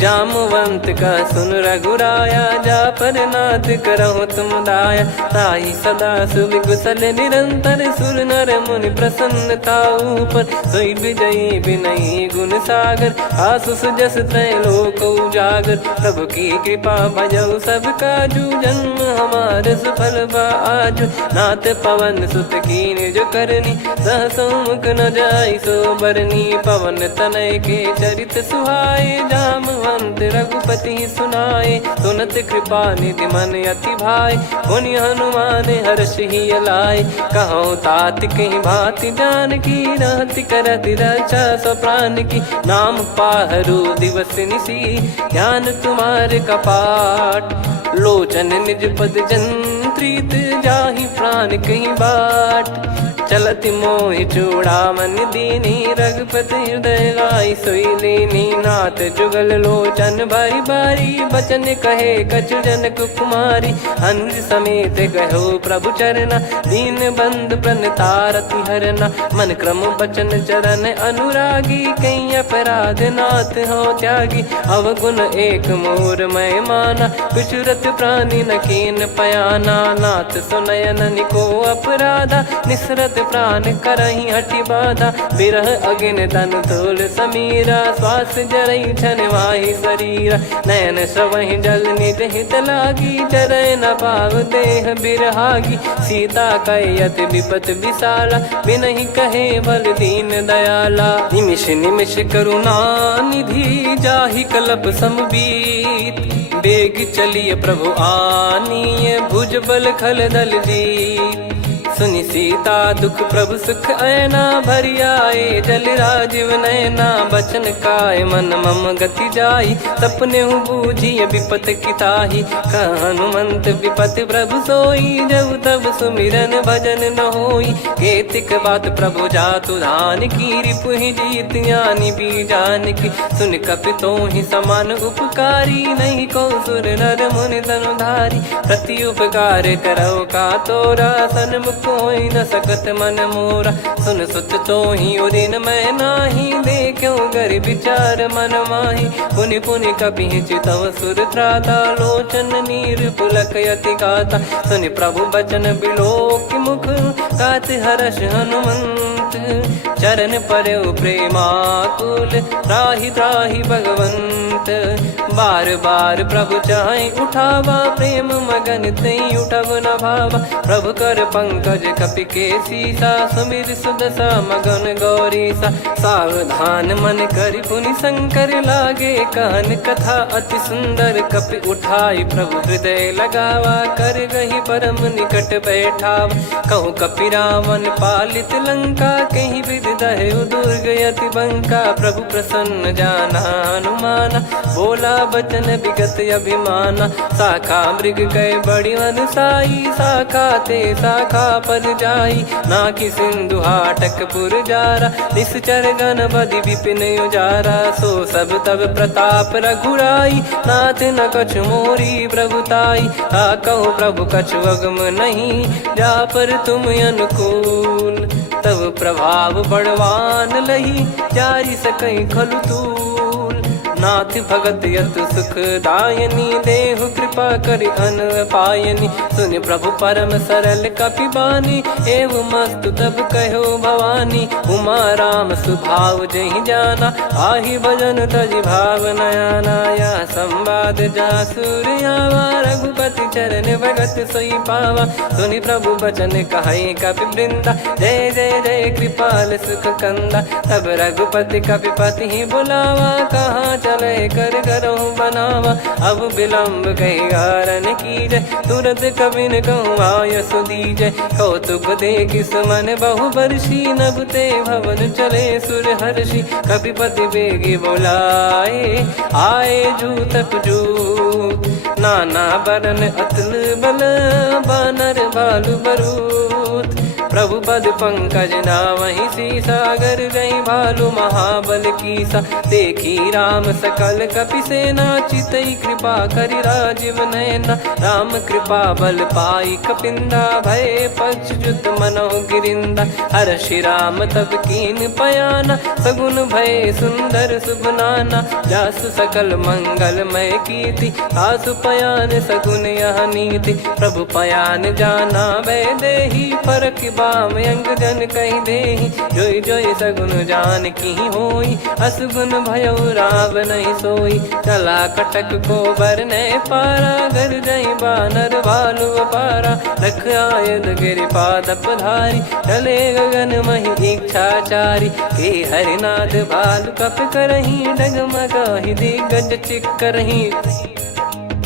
जामवंत का सुन रघुराया जा पर नाथ करहु तुम दाया ताई सदा सुभि कुशल निरंतर सुर नर मुनि प्रसन्नता ऊपर सोई विजयी विनयी गुण सागर आसु सुजस त्रैलोक उजागर प्रभु की कृपा भजऊ सब काजू जन्म हमार सफल बाजू नाथ पवन सुत कीन जो करनी सहसो मुख न जाई सो बरनी पवन तनय के चरित सुहाए जामवंत रघुपति सुनाए सुनत कृपा निधि मन अति भाई पुनि हनुमान हर्ष ही लाए कहो तात कहीं भांति जान की रहति करति रक्षा सो प्राण की नाम पाहरू दिवस निसी ध्यान तुम्हारे कपाट लोचन निज पद जन प्रीत जाहि प्राण कहीं बाट। चलत मोहि चूड़ामन दीनी रघुपति हृदय लाई सोई लीनी। नाथ जुगल लोचन बारी बारी बचन कहे कछु जनक कुमारी। हंस समेत गहो प्रभु चरना दीन बंद प्रणतारति हरना। मन क्रम बचन चरण अनुरागी कहीं अपराध नाथ हो त्यागी। अवगुण एक मोर मैं माना विचुरत प्राणी न कीन पयाना। नाथ सुनयन निको अपराधा निसरत प्राण करही हटि बाधा। बिरह अगिन तन तोल समीरा श्वास जरई छन वाहि शरीरा। नयन सवहि जल निज हित लागी चरय न पाव देह बिरहागी। सीता कयत विपत विशाला बिनहि कहे बल दीन दयाला। निमिष निमिष करुणा निधि जाहि कलप समबीत। बेग चलिए प्रभु आनीय भुज बल खल दल जीत। सुनि सीता दुख प्रभु सुख ऐना भरि आए जल राजीव नैना। बचन काय मन मम गति जाई सपने बूझी विपत किताही। हनुमंत विपत प्रभु सोई जब तब सुमिरन भजन न होई। केतिक बात प्रभु जातु धान की रिपुहि जीत ज्ञानी बीजान की। सुन कपितो ही समान उपकारी नहीं को सुर नर मुनि तनुधारी। प्रति उपकार करो का तोरा सन्मुख कोई न सकत मन मोरा। सुन सुत तो ही उदिन मैं नाही देखो गर विचार मन माही। पुनि पुनि कपि चितव सुर त्राता लोचन नीर पुलक यति गाता। सुनि प्रभु बचन बिलोक मुख गात हर्ष हनुमंत। चरण परयो प्रेमाकुल त्राहि त्राहि भगवंत। बार बार प्रभु चाहे उठावा प्रेम मगन तई उठब न भावा। प्रभु कर पंकज कपि के सीसा सुमिर सुदशा मगन गौरीसा। सावधान मन करि पुनि शंकर लागे कहन कथा अति सुंदर। कपि उठाई प्रभु हृदय लगावा कर गही परम निकट बैठावा। कहूँ कपि रावण पालित लंका कहीं विधि दहु दुर्ग यति बंका। प्रभु प्रसन्न जाना हनुमाना बोला बचन विगत अभिमाना। शाखा मृग गए बड़ी अनुसाई शाखा ते शाखा पर जाई। ना कि सिंधु हाटक पुर जारा निश्चर गण बदि विपिन उजारा। सो सब तब प्रताप रघुराई नाथ न कछु मोरी प्रभुताई। कहूँ प्रभु कछु अगम नहीं जा पर तुम अनुकूल। तब प्रभाव बड़वान लही जारी सकई खलु तूल। नाथ भगत यत सुख दायनी देहु कृपा करि अन पायनी। सुन प्रभु परम सरल कपि बानी एवं मस्तु तब कहो भवानी। उमा राम सुभाव जहि जाना आहि भजन तजि भाव नयाना। या संवाद जासुर आवा रघुपति चरण भगत सोई पावा। सुनि प्रभु बचन कहे कपि वृंदा जय जय जय कृपाल सुख कंदा। तब रघुपति कपि पति ही बुलावा कहाँ चले कर करहु बनावा। अब विलम्ब कही कारण कीजय तुरंत कबिन कहूँ आयस दीजय। कौतुक देख सुमन बहु बरसी नभ ते भवन चले सुर हर्षि। कपिपति बेगी बोलाए आए जूतक जूत। नाना बरन अतुल बल बानर भालु बरूत। प्रभु पद पंकज नावहि सीसागर गई भालु महाबल कीसा। देखी राम सकल कपि सेना चितई कृपा करि राजीव नयना। राम कृपा बल पाई कपिंदा भय पक्ष जुत मनो गिरिंदा। हर्षि राम तब कीन पयाना सगुन भय सुंदर सुभनाना। जासु सकल मंगलमय कीर्ति आसु पयान सगुन यह नीति। प्रभु पयान जाना वै देही फरक बाम अंग जन कहीं देही। जोई जोई सगुन जान की होई असगुन भयो राव नहीं सोई। चला कटक को बरने पारा घर जई बानर भालु पारा। रख आयद गिरि पाद पधारी चले गगन मही इच्छाचारी। के हरिनाथ भालु कप करही डगमगाहि दिग्गज चिक्करही।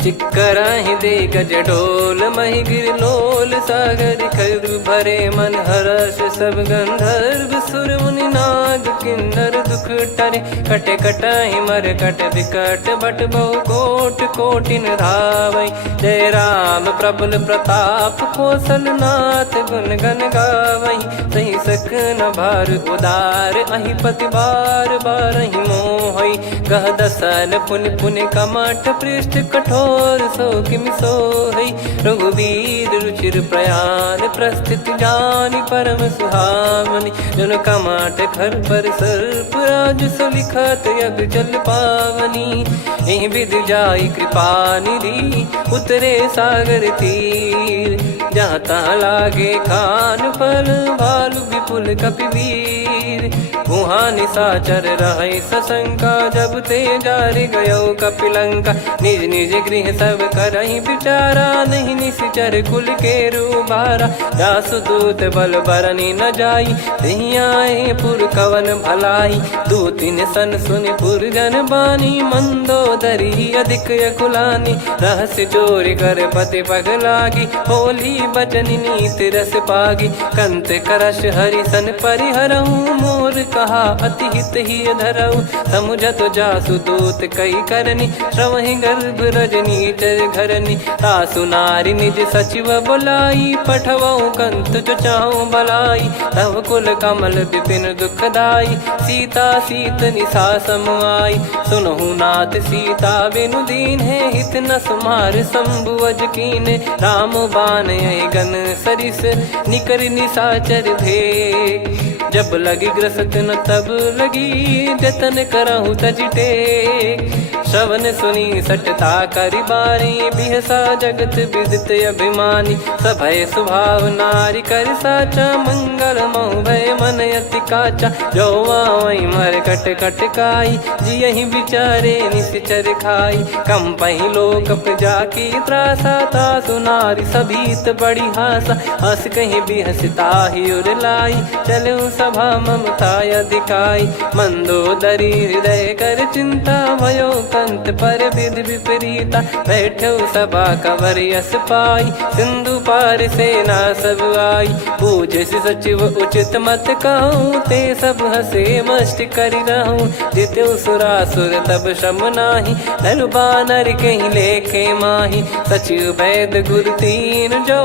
चिक्कराहि दे गज डोल मही गिर लोल सागर खर भरे मन हर्ष सब गंधर्व सुर मुनि नार माग किन्नर दुख टरे। कटे कटहि मर कट विकट बट बहु कोट कोटिन धावै। जय राम प्रबल प्रताप कौशल नाथ गुण गण गावै। सही सकन भार उदार अहि पति बार बारहि मोहै। गह दसल पुन पुन कमठ पृष्ठ कठोर सो किमि सोहै। रघुवीर रुचिर प्रयाण प्रस्थित जानि परम सुहावनि। जन कमठ खर पर सर्प राज सलिखत यग जल पावनी। एहि विधि जाई कृपा निधि उतरे सागर तीर। जहाँ तहाँ लागे खान फल भालु विपुल कपिवीर। वहाँ निशाचर रहै सशंका जब ते जारि गयो कपिलंका। निज निज गृह सब करहि विचारा नहीं निश्चर कुल के रूबारा। जासु दूत बल बरनि न जाई तेहि आए पुर कवन भलाई। दूतिन सन सुनि पुर जन बानी मंदोदरी अधिक यकुलानी। रहस्य चोरी कर पति पग लागी होली बचन नीति रस पागी। कंत करश हरिसन परिहरहु मोर कहा अति हित ही धरऊ। समुझत जासु दूत कई करनी श्रवहि गर्भ रजनी चर घरनी। तासु नारी निज सचिव बुलाई पठवऊ कंत जो चाहूं बलाई। तव कुल कमल विपिन दुखदाई सीता सीत निशा समाई। सुनहु नाथ सीता बिनु दीन है हित न सुमार शंभु अज कीने। राम बाण गन सरिस निकर निशाचर भेग। जब लगी ग्रसत न तब लगी जतन करहु तज टेक। श्रवण सुनी सटता करि बारी बिहसा जगत विदित अभिमानी। सभय स्वभाव नारी कर साचा मंगल मऊ भय मन अति काचा। जो आवै मर कट कट काई जियहि विचारे निश्चर खाई। कम पहि लोक जाकी त्रासा तासु नारी सभीत बड़ी हासा। हस कहीं बिहसता ही उर लाई चलऊ सभा ममता अधिकाई। मंदोदरी हृदय कर चिंता भयो कंत पर विधि विपरीता। बैठो सभा कवर यस पाई सिंधु पार सेना सब आई। पूज्य सचिव उचित मत कहूँ ते सब हसे मष्ट करि रहूँ। जित्यु सुरासुर तब श्रम नाही नर बानर कहीं लेखे माही। सचिव वैद गुरु तीन जो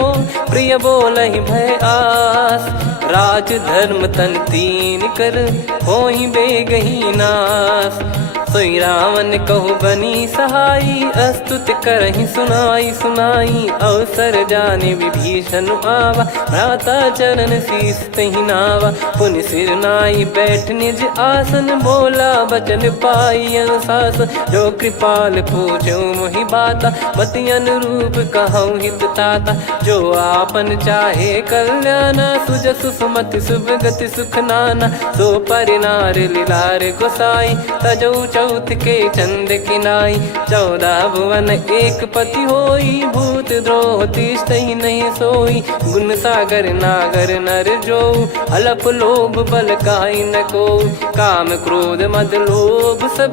प्रिय बोलहि भय आस। राज धर्म तन तीन कर होई बेगही नास। सोई रावण कहु बनी सहाई अस्तुत करहि सुनाई सुनाई। अवसर जाने विभीषण आवा भ्राता चरण शीस तहि नावा। पुनि सिर नाई बैठ निज आसन बोला बचन पाई अनुशासन। जो कृपाल पूछो मोहि बाता मति अनुरूप कहूँ हित ताता। जो आपन चाहे कल्याणा सुजसु सुमति सुभगति सुख नाना। सो परिनार लीलार गोसाई तजौ चौथ के चंद किनाई। 14 भुवन एक पति होई भूत द्रोह तिष्ठहि नहीं सोई। गुण सागर नागर नर जो अलप लोभ बल काई न को। काम क्रोध मद लोभ सब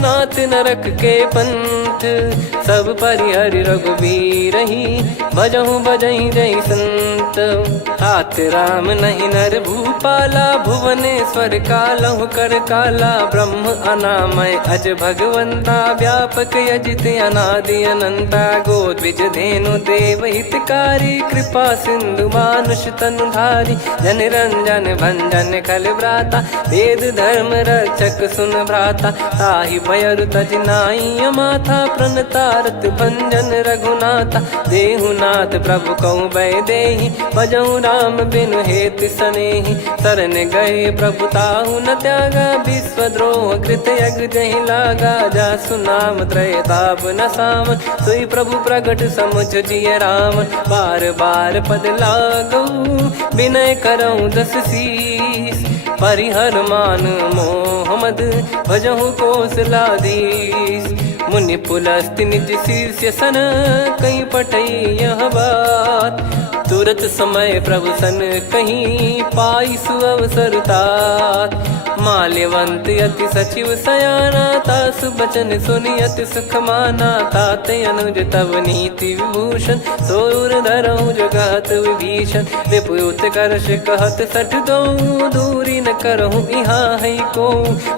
नाथ नरक के पंथ। सब परिहरि रघुबीर ही भजहु भजहि जय संत। तात राम नहीं नर भूपाला भुवनेश्वर कालहु कर काला। ब्रह्म अनामय अज भगवंता व्यापक यजित अनादि अनंता। गोद्विज धेनु देव हितकारी कृपा सिंधु मानुष तनुधारी। जन रंजन भंजन खल भ्राता वेद धर्म रक्षक सुन भ्राता। ताहि भयरु तज नाई माथा प्रणतारत भंजन रघुनाथा। देहुनाथ प्रभु कहु भय देहि भजहु राम बिनु हेत सनेहि। शरण गए प्रभु ताहु न त्यागा विश्वद्रोह कृत यज्ञ जहि लागा। जासु नाम त्रय ताप न सामन सोई प्रभु प्रगट समुझ जिय राम। बार बार पद लागऊ विनय करऊँ 10 शीस। परिहर मान मोह मद भजहु कौशलाधीश। मुनि पुलस्त्य निज शिष्य सन कहीं पठई यह बात। तुरत समय प्रभु सन कहीं पाई सुअवसर तात। माल्यवंत अति सचिव सयाना तासु बचन सुनि अति सुख माना। ताते अनुज तव नीति विभूषण सोर धरऊ जगत विभीषण। विपुत करश कहत सठ दो दूरी न करहु यहाँ है को।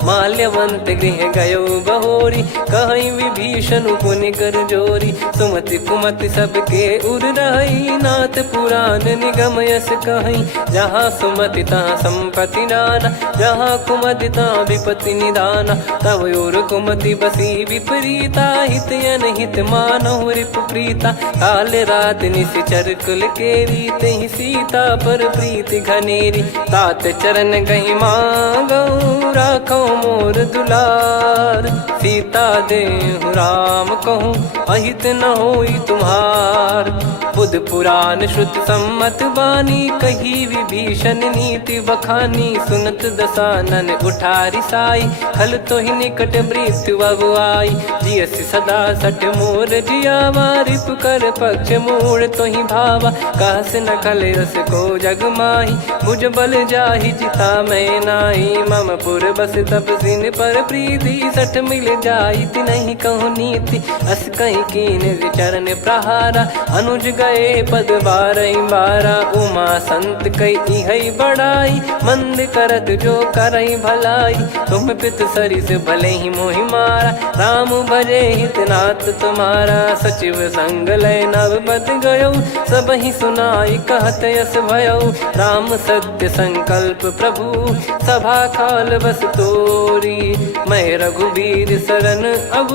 माल्यवंत गृह गयो बहोरी, कहीं विभीषण पुनि कर जोरी। सुमति कुमति सबके उर रही, नाथ पुराण निगम यस कहीं। जहाँ सुमति तहाँ संपत्ति नाना, जहाँ कुमति तहाँ विपत्ति निदाना। तब और कुमति बसी विपरीता, हित अनहित मानहु रिपु प्रीता। काल रात निश्चर कुल केरी, तहि सीता पर प्रीति घनेरी। तात चरण गही मांगऊ, राखो मोर दुलार। सीता देहु राम कहूँ, अहित न होई तुम्हार। बुध पुराण श्रुत सम्मत बानी, कही विभीषण नीति बखानी। सुनत दसानन उठारी साई, खल तो ही निकट मृत्यु अब आई। जियसि सदा सठ मोर जियावा, रिप कर पक्ष मूड़ तो ही भावा। कहस न खल रस को जग माही, मुझ बल जाहि जिता मैं नाई। मम पुर बस तपसिन पर प्रीति, सठ मिल जाई नहीं कहूँ नीति। अस कहीं कीन चरण प्रहारा, अनुज गए पद बारई बारा। उमा संत कई है बड़ाई, मंद करत जो करई भलाई। तुम पित सरिस भले ही मोहि मारा, राम भजे हित नाथ तुम्हारा। सचिव संग लय नव बद गयो, सब ही सुनाई कहत यस भयो। राम सत्य संकल्प प्रभु, सभा काल बस तोरी। मैं रघुबीर शरण अब,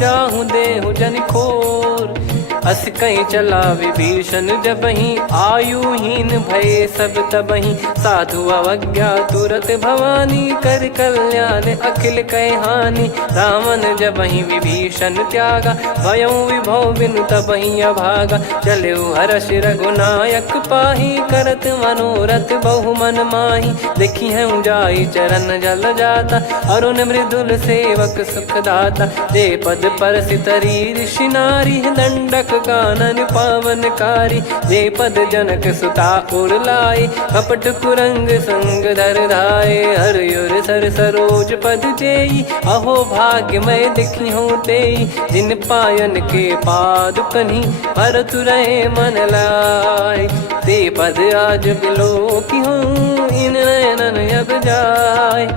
जाहूँ देहु जन खोर। अस कहीं चला विभीषण जबहि, आयुहीन भय सब तबहि। साधु अवज्ञा तुरत भवानी, कर कल्याण अखिल कह हानि। रावण जबहि विभीषण त्यागा, भयउ विभव बिनु तबहि अभागा। चलऊ हर्ष रघुनायक पाही, करत मनोरथ बहु मन माही। देखी है जाई चरण जल जाता, अरुण मृदुल सेवक सुखदाता। जे पद पर सितरी ऋषि नारी, दंडक कानन पावनकारी। जे पद जनक सुता उर लाए, कपट कुरंग संग धर धाये। हरियुर सर सरोज पद जेई, अहो भाग्य मैं दिखी हूँ तेई। जिन पायन के पाद कन्ही, भरत रहे मन लाए। ते पद आज बिलो की हूँ, इन नयनन अब जाय।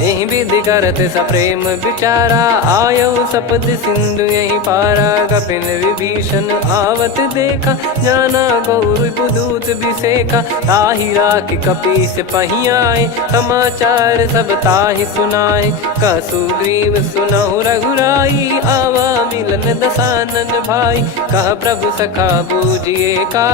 यही विधि करत सप्रेम विचारा, आयऊ सपद सिंधु यही पारा। कपिन विभीषण आवत देखा, जाना गौर बुदूत बिसेखा। ताहि राख कपीस पही आए, समाचार सब ताहि सुनाए। कह सुग्रीव सुनहु रघुराई, आवा मिलन दसानन भाई। कह प्रभु सखा बूझिए का,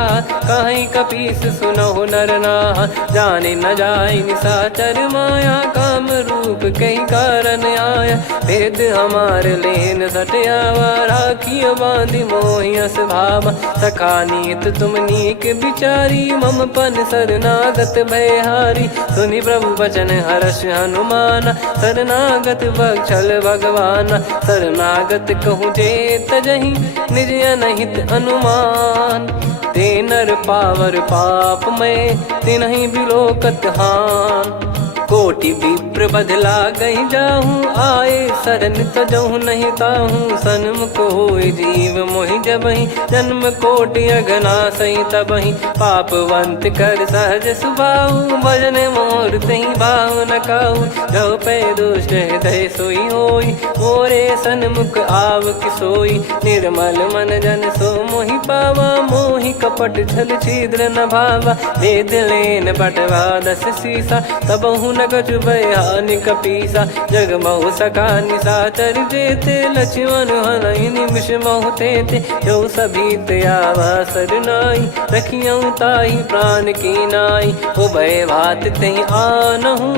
कहीं कपीस सुनहु नर नाहा। जाने न जाय निशाचर माया, काम रूप कई कारण आया। भेद हमार लेन सटयावा, राखियो बांधि मोहियस भावा। सखा नीत तुम नीक बिचारी, मम पन शरणागत भयहारी। सुनि प्रभु वचन हर्ष हनुमाना, शरणागत बक्षल भगवाना। शरणागत कहूँ जे तजहि, निज अनहित अनुमान। ते नर पावर पाप में, तिन्हि बिलोकत हान। कोटि विप्र बदला गई जाहूँ, आए शरण तजहु नहीं ताहूँ। सन्मुख होय जीव मोहि जबहि, जन्म कोटि अगना सही तबहि। पापवंत कर सहज सुभाऊ, भजन मोर तहि भाव न काहू। जो पै दुष्ट हृदय सोई होई, मोरे सन्मुख आव किसोई। निर्मल मन जन सो मोहि पावा, मोहि कपट छल छिद्र न भावा। वेद लेन बटवा दस सीसा, तबहु न कछु भयानि कपीसा। जग महु सखा निशाचर जेते, लक्ष्मण हनहि निमिष महु तेते। जो सभी त्यावा सरनाई, रखियऊ ताहि प्राण की नाई। उभय भात तहि आनहु,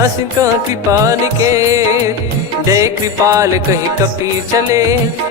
हस कह कृपाल के। जय कृपाल कहि कपी चले,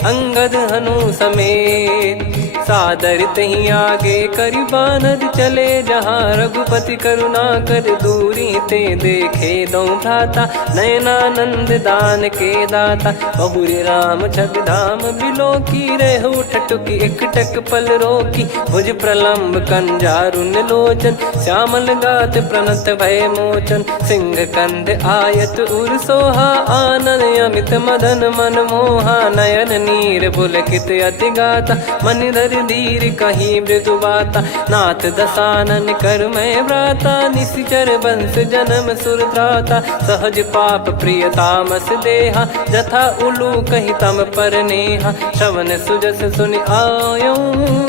अंगद हनु समेत। सादर तही आगे करि बानर चले, जहाँ रघुपति करुणा कर दूरी ते देखे दो भ्राता। नयनानंद दान के दाता, बहुरी राम छग धाम बिलो की। रेहु ठटुकी एकटक पल रोकी, भुज प्रलम्ब कंजारुन लोचन। श्यामल गात प्रणत भय मोचन, सिंह कंध आयत उर सोहा। आनन अमित मदन मन मोहा, नयन नीर पुलकित अति गाता। मनिधर कर धीर कहीं मृदु बाता। नाथ दसानन कर मैं व्राता, निशिचर बंस जन्म सुर त्राता। सहज पाप प्रिय तामस देहा, जथा उलू कही तम पर नेहा। श्रवण सुजस सुनि आयो,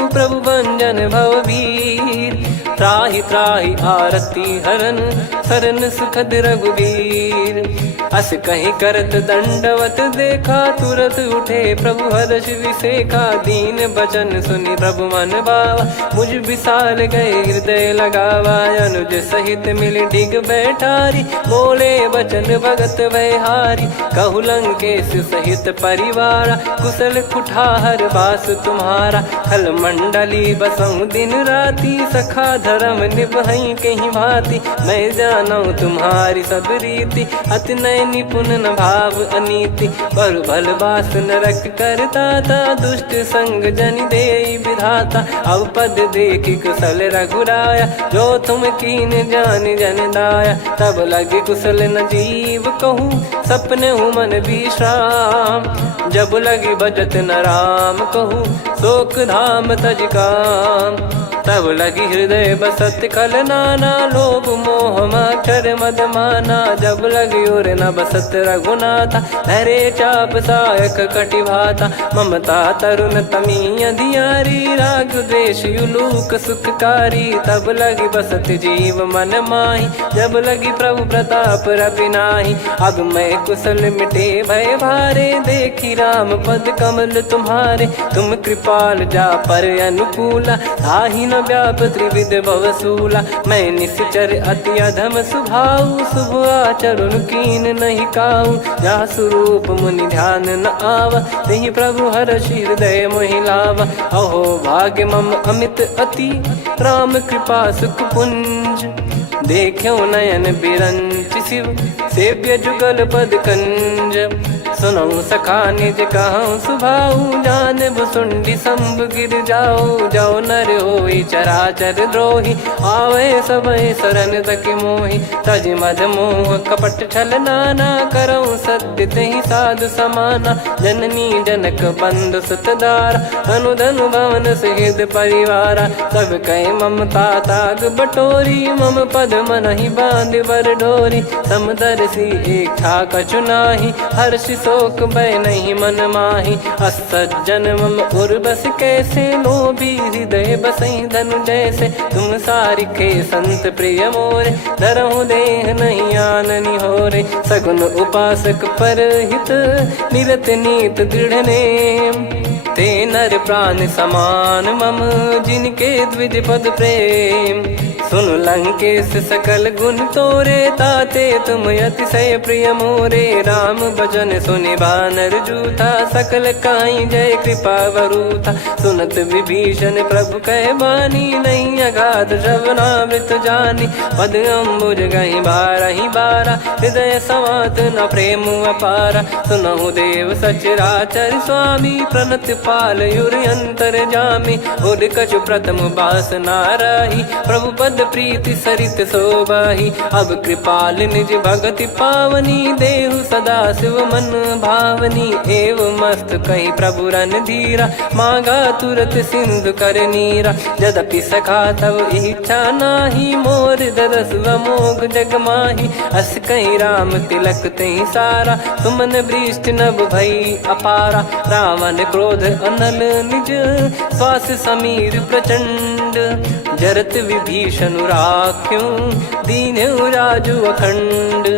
प्रभु भंजन भवबीर। त्राहि त्राहि आरती हरन, सरन सुखद रघुबीर। अस कहीं करत दंडवत देखा, तुरत उठे प्रभु हर्ष विसेखा। दीन बचन सुनि प्रभु मन भावा, मुझ विसाल गए हृदय लगावा। अनुज सहित मिल डिग बैठारी, बोले बचन भगत वैहारी। कहु लंकेश सहित परिवारा, कुशल कुठार बास तुम्हारा। खल मंडली बसऊं दिन राती, सखा धर्म निभई कहीं भांति। मैं जानू तुम्हारी सब रीति, अति नय निपुण न भाव अनीति। पर भल बास नरक करता था, दुष्ट संग जन दे विधाता। अब पद देखी कुशल रघुराया, जो तुम कीन जान जन दाया। तब लगे कुशल न जीव कहूँ, सपने हूँ मन विश्राम। जब लगी बजत न राम कहूँ, शोक धाम तज काम। तब लगी हृदय बसत खल नाना, लोभ मोह मक्षर मद माना। जब लगी उर न बसत रघुनाथा, धरे चाप सायक कटि भाता। ममता तरुण तमी अधियारी, राग द्वेष युलूक सुखकारी। तब लगी बसत जीव मन माही, जब लगी प्रभु प्रताप रवि नाही। अब मैं कुशल मिटे भय भारे, देखी राम पद कमल तुम्हारे। तुम कृपाल जा पर अनुकूला, ताहि न व्याप त्रिविध भवसूला। मैं निश्चर अति अधम सुभाऊ, शुभ आचरण कीन नहीं काऊ। जा स्वरूप मुनि ध्यान न आवा, तेहि प्रभु हर्ष हृदय मोहि लावा। अहो भाग्य मम अमित अति, राम कृपा सुख पुंज। देखो नयन बिरंच शिव, सेव्य जुगल पद कंज। सुनऊ सखा निज कहूँ सुभाऊ, जान भुसुंडी संभ गिर जाओ। जाओ नर होई चराचर द्रोही, आवे सबय शरण तक मोहि। तज मद मोह कपट छल नाना, करऊँ सत्य तेहि साधु समाना। जननी जनक बंधु सुतदारा, धनु धनु भवन सहित परिवारा। सब कहे ममता ताग बटोरी, मम पद मनहि बांध बर डोरी। समदर्शी इच्छा कछु नाही, हर्ष शोक भय नहीं मन माही। असज्जन मम उर्वश कैसे, लोभी हृदय बसई धनु जैसे। तुम सारिखे संत प्रिय मोरे, धरहु देह नहीं आननि होरे। सगुन उपासक परहित, निरत नीत दृढ़ नेम। ते नर प्राण समान मम, जिनके द्विज पद प्रेम। सुन लंकेश सकल गुण तोरे, ताते तुम अतिशय प्रिय मोरे। राम भजन सुनि बानर जूथा, सकल काई जय कृपा वरूथा। सुनत विभीषण प्रभु कह बानी, नहीं अगाध श्रवणामृत जानी। पद अम्बुज गहि बारहि बारा, हृदय समात न प्रेम अपारा। सुनहु देव सचराचर स्वामी, प्रणत पाल युर अंतर जामी। उद कछु प्रथम बास नाराही, प्रभु पद प्रीति सरित शोभाही। अब कृपाल निज भगति पावनी, देहु सदा शिव मन भावनी। एव मस्त कही प्रभु रन धीरा, मांगा तुरत सिंधु कर नीरा। यद्यपि सखा तब इच्छा नाही, मोर दरस अमोघ जग माही। अस कहीं राम तिलक तहि सारा, सुमन वृष्ट नभ भई अपारा। रावण क्रोध अनल निज, श्वास समीर प्रचंड। जरत विभीषण राख्यों, दीन्हु राजु अखंड।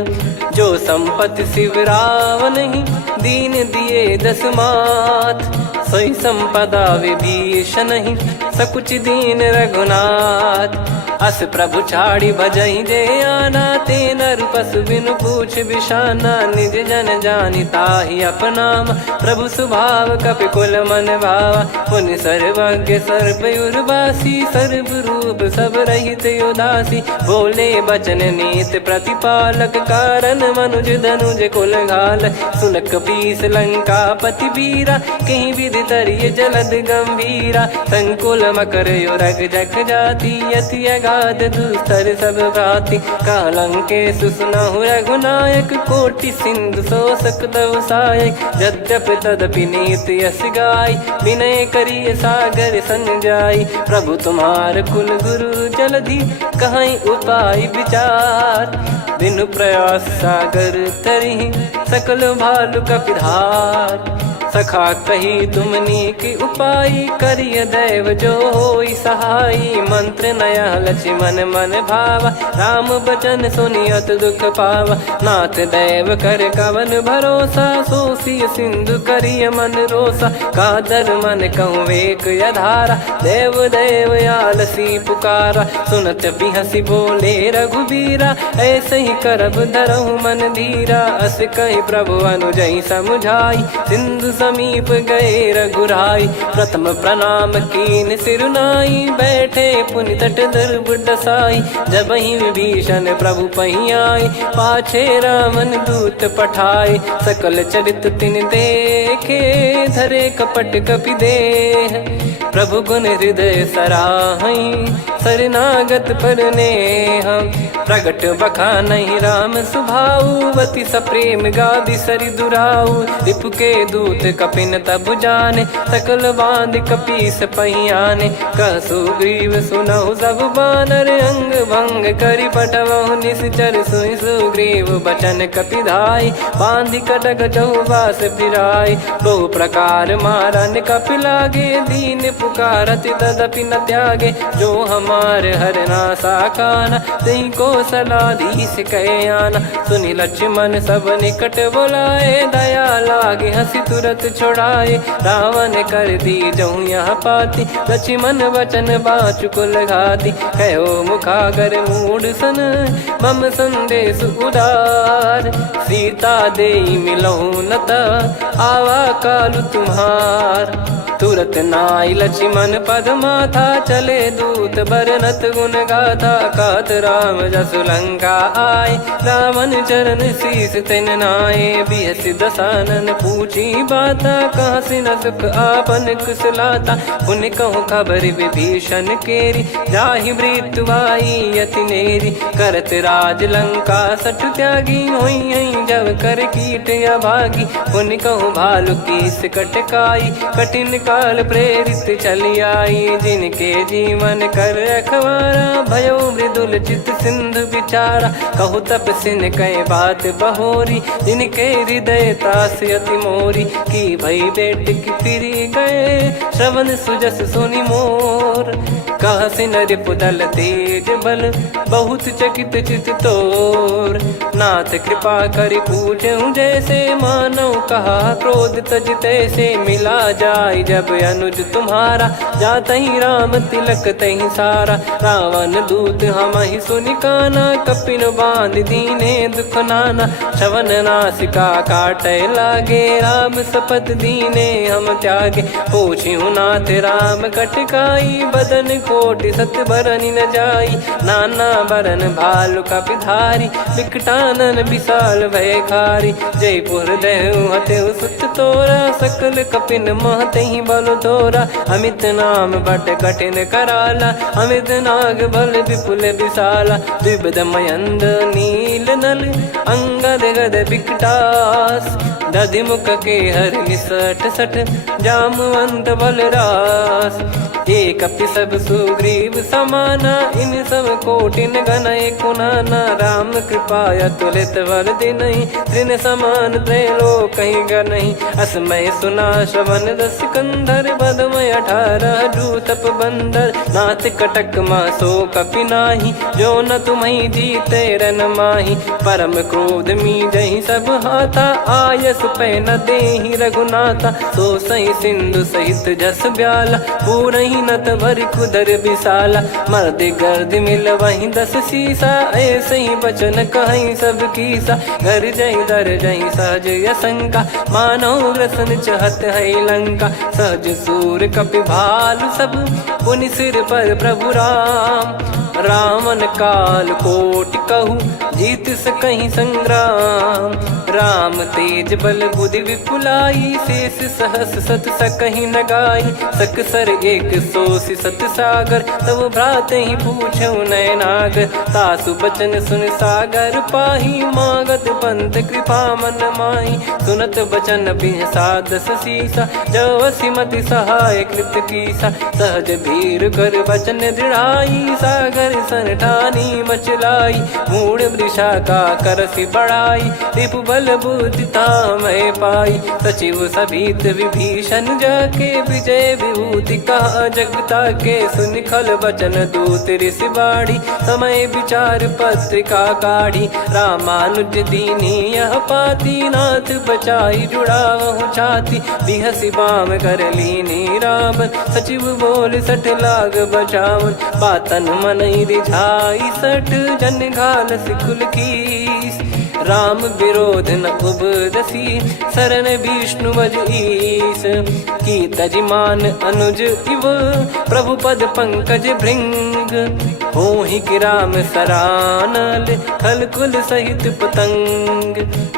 जो संपत्ति शिव रावण ही, दीन दिए दस मात। सोई संपदा विभीषण ही, सकुच दीन रघुनाथ। अस प्रभु छाड़ी भजई जे आना, ते नर पशु बिनु पूछ बिशाना। निज जन जानि ताहि अपनाम, प्रभु स्वभाव कपि कुल मन भावा। मुनि सर्वज्ञ सर्वयुर्वासी, सर्व रूप सब रहित उदासी। बोले बचन नीत प्रतिपालक, कारण मनुज धनुज कुल घाल। सुन कपीस लंका पति वीरा, कहीं विधि तरिय जलद गंभीरा। संकुल मकर युरग जख जाति, यति गाद दुस्तर सब भांति कालंके सुसुनाहु रघुनायक कोटि सिंधु शोषक तव सहायक यद्यपि तदपि नीत यस गाय विनय करिय सागर सन जाई प्रभु तुम्हार कुल गुरु जलधि कहीं उपाय विचार बिनु प्रयास सागर तरिहि सकल भालु कपिधार सखा कही तुमनी की उपाय करिय दैव जो होई सहाई मंत्र नया लक्ष्मण मन भावा राम बचन सुनियत दुख पावा नाथ दैव कर कवन भरोसा सोसिय सिंधु करिय मन रोसा कादर मन कहूँ वेक यधारा देव देव आलसी पुकारा सुनत बिहसी बोले रघुबीरा ऐसे ही करब धरहु मन धीरा अस कही प्रभु अनुजई समुझाई सिंधु समीप गए रघुराई प्रथम प्रणाम कीन सिरुनाई बैठे पुनि तट दर्भ डसाई जब ही विभीषण प्रभु पही आए पाछे रामन दूत पठाए सकल चरित तिन देखे धरे कपट कपि देह प्रभु गुण हृदय सराहई शरणागत पर नेह प्रगट बखानहि राम सुभाऊ वति सप्रेम गादि सरि दुराऊ रिपु के दूत कपिन तब जाने सकल बांध कपीस पहियाने कह सुग्रीव सुनहु सब बानर अंग भंग करि पटवहु निश्चर सुनि सुग्रीव बचन कपिधाई बांधि कटक चहुबास फिराई बहु प्रकार मारन कपि लागे दीन पुकारति तदपि न त्यागे जो हमार हरना साकाना तही को सलाधीश कहे आना सुनि लक्ष्मण सब निकट बुलाए दया लागे हंसी तुरत छोड़ाए रावण कर दी जहूँ यहाँ पाती लक्ष्मण वचन बाचु कुल घाती कहो मुखागर मूड सन मम संदेश उदार सीता देई मिलहु नता आवा कालु तुम्हार तुरत नाई लक्ष्मण पद माथा चले दूत बरनत गुण गाथा कात राम जसु लंका आए रावण चरण शीस तिन नाये बिहसि दसानन पूछी बाता कहाँ से न सुख आपन कुशलाता पुन कहूँ खबर विभीषण केरी जाहि मृत्यु आई यति नेरी करत राज लंका सठ त्यागी होई जब कर कीट अभागी पुन कहूँ भालु कीस कटकाई कठिन काल प्रेरित चली आई जिनके जीवन कर रखवारा भयो मृदुल चित सिंधु विचारा कहु तप सिन कई बात बहोरी जिनके हृदय तास अति मोरी की भई बेट की फिरी गए श्रवण सुजस सुनि मोर कह सिन रिपुदल तेज बल बहुत चकित चित तोर नाथ कृपा करि पूछूं जैसे मानव कहा क्रोध तज तैसे मिला जाय जब अनुज तुम्हारा जात ही राम तिलक तही सारा रावण दूत हम ही सुनि काना कपिन बांध दीने दुख नाना श्रवण नासिका काटे लागे राम सपत दीने हम त्यागे पूछूं नाथ राम कटकाई बदन कोटि सत बरनि न जाई नाना बरन भालु कपिधारी विकटानन विशाल भयखारी जयपुर देहु हतेउ सुत तोरा सकल कपिन महतहि बल तोरा अमित नाम बट कठिन कराला अमित नाग बल विपुल विशाला द्विपद मयंद नील नल अंगद गद विकटास दधि मुख के हर निसठ सठ जामवंत बलरास एक अपि सब सुग्रीव समाना इन सब कोटिन गनय कुनाना राम कृपा अतुलित बल दिनहि त्रिन समान त्रैलोक कहीं गनहि असमय सुना श्रवण दस कंधर बदमय 18 जूतप बंदर नाथ कटक मासो कपि नाही जो न तुम्हि जीते रन माही परम क्रोध मी जहि सब हाथा आयस पै न देहि रघुनाथा सो सही सिंधु सहित जस ब्याला पूरहि नत भरि कुदर विशाला मर्द गर्द मिल वहीं 10 सीसा ऐसे ही बचन कहीं सब कीसा घर जहि दर जहि सहज यसंका मानव रसन चहत है लंका सहज सूर कपि भालु सब पुनि सिर पर प्रभु राम रावण काल कोटि कहु जीत सकहीं संग्राम। राम तेज बल बुद्धि विपुलाई, शेष सहस सत सकहीं न गाई। सकसर एक सोसी सत सागर, तब भ्रात ही पूछो नयनागर। तासु बचन सुन सागर पाही, मागत पंथ कृपा मन माही। सुनत बचन बिहसादस सीसा, जव सिमति सहाय कृत कीसा। सहज भीर कर बचन दृढ़ाई, सागर सन ठानी मचलाई। मूढ़ वृषा का करसि बढ़ाई, रिपु बल बुद्धि तामय पाई। सचिव सभीत विभीषण जाके, विजय विभूति कहा जगता के। सुनि खल बचन दूत ऋषि बाड़ी, समय विचार पत्रिका काढ़ी। रामानुज दीनी यह पाती, नाथ बचाई जुड़ावहु छाती। बिहसि बाम कर लीनी रावण, सचिव बोल सठ लाग बचावन। बातन मनई रिझाई सठ, जन घाल सिकुल कीस। राम विरोध न उपदसी, शरण विष्णु बज ईस। की तजिमान अनुज इव, प्रभु पद पंकज भृंग। होहि कि राम सरानल, खल कुल सहित पतंग।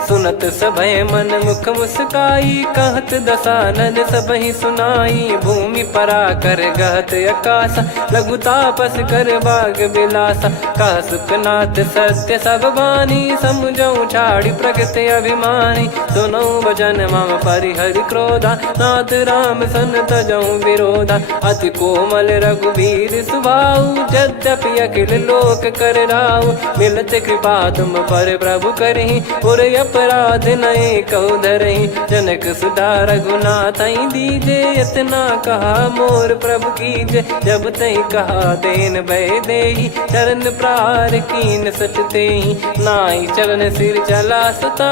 सुनत सभय मन मुख मुस्काई, कहत दसानन सबहि सुनाई। भूमि परा कर गहत आकाशा, लघु तापस कर बाग बिलासा। कह सुखनाथ सत्य सब बानी, समुझौ छाड़ी प्रगति अभिमानी। सुनो भजन मम परिहरि क्रोधा, नाथ राम सन तजौ विरोधा। अति कोमल रघुवीर सुभाऊ, यद्यपि अखिल लोक कर राऊ। मिलत कृपा तुम पर प्रभु करहि, पुर अपराध नए कौ धरहि। जनक सुधा रघुनाथ दीजे, इतना कहा मोर प्रभु कीजे। जब तई कहा देन भय देहि, चरण प्रार कीन सट तेहि। नाई चरण सिर चला सता,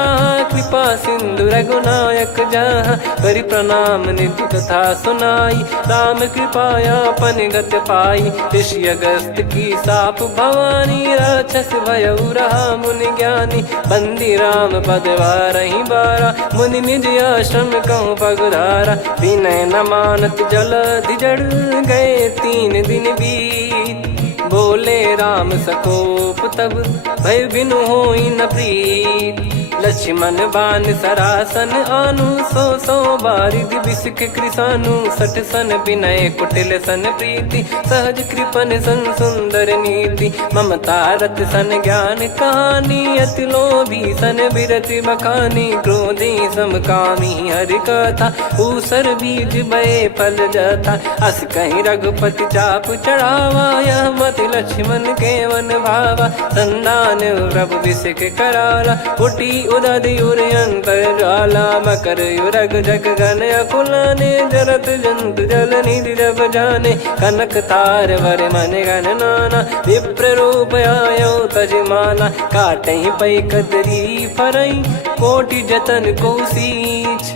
कृपा सिंधु रघुनायक जहाँ। करि प्रणाम निधि कथा सुनाई, राम कृपाया पन गत पाई। ऋषि अगस्त की साप भवानी, राक्षस भयउ रहा मुनि ज्ञानी। बंदी राम पद वारहि बारा, मुनि निज आश्रम कहूँ पगधारा। विनय न मानत जलधि जड़, गए 3 दिन बीत। बोले राम सकोप तब, भय बिनु होई न प्रीत। लक्ष्मण बान सरासन आनु, 100 बारिधि बिसक कृसानु। 60 सन विनय कुटिल सन प्रीति, सहज कृपन सन सुंदर नीति। ममता रत सन ज्ञान कहानी, अति लोभी सन बिरति बखानी। क्रोधी समकामी हरि कथा, ऊसर बीज बये फल जथा। अस कहीं रघुपति चाप चढ़ावा, यह मत लक्ष्मण के मन भावा। संदान प्रभु बिसक कराला, उठी उदधि उर अंतर ज्वाला। मकर युरग जग गण अकुलाने, जरत जंतु जल निधि जब जाने। कनक तार वर मन गण नाना, विप्र रूप आयो तजमाना। काटहि पै कदरी फरई, कोटि जतन को सींच।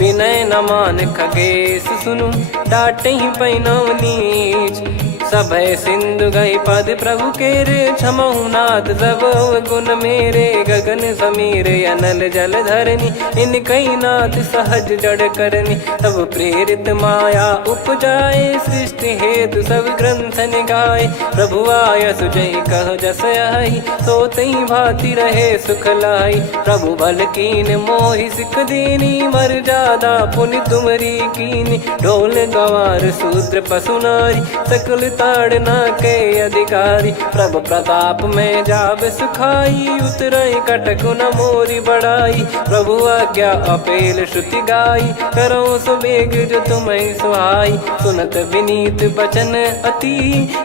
विनय न मान खगेश सुनु, डांटहि पै नव नीच। सभय सिंधु गई पद प्रभु केरे, क्षमहु नाथ सब गुण मेरे। गगन समीरे अनल जल धरनी, इन कई नाथ सहज जड़ करनी। तब प्रेरित माया उपजाए, सृष्टि हेतु सब ग्रंथ निगाए। प्रभु आय सुजई कह जस आई, सोतई भांति रहे सुख लाई। प्रभु बल कीन मोहि सिख दीनी, मर्यादा पुनि तुमरी कीनी। ढोल गवार शूद्र पशु नारी, सकल ताड़ना के अधिकारी। प्रभु प्रताप में जाब सुखाई, उतरई कटक न मोरी बढ़ाई। प्रभु आज्ञा अपेल श्रुति गाई, करो सुबेग जो तुम्हें सुहाई। सुनत विनीत बचन अति,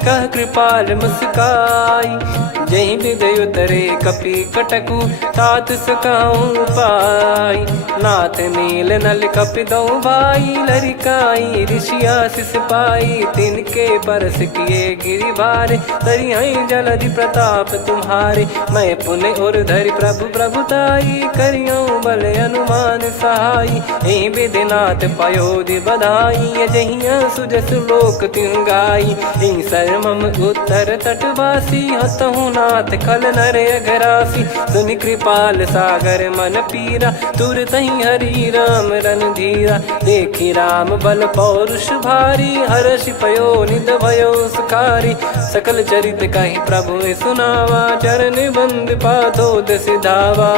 कह कृपाल मुस्काई। जहि हृदय उतरे कपि कटकु, तात सकाऊं पाई। नाथ नील नल कपि दो भाई, लरिकाई ऋषि आशीष पाई। तिनके परस किए गिरि भारे, तरिहै जलधि प्रताप तुम्हारे। मैं पुण्य और धरि प्रभु प्रभुताई, करियौ बल अनुमान सहाई। एहि विधिनाथ पयोधि बधाई, जहिया सुजस लोक तिहुँ गाई। एहि सरमम उत्तर तटवासी, हतहु रघुनाथ खल नर अघरासी, सुनि कृपाल सागर मन पीरा, तुरतहि हरि राम रणधीरा। देखि राम बल पौरुष भारी, हर्षि पयो निध भयो सुखारी। सकल चरित कहि प्रभु सुनावा, चरण बंद पादोद सिधावा।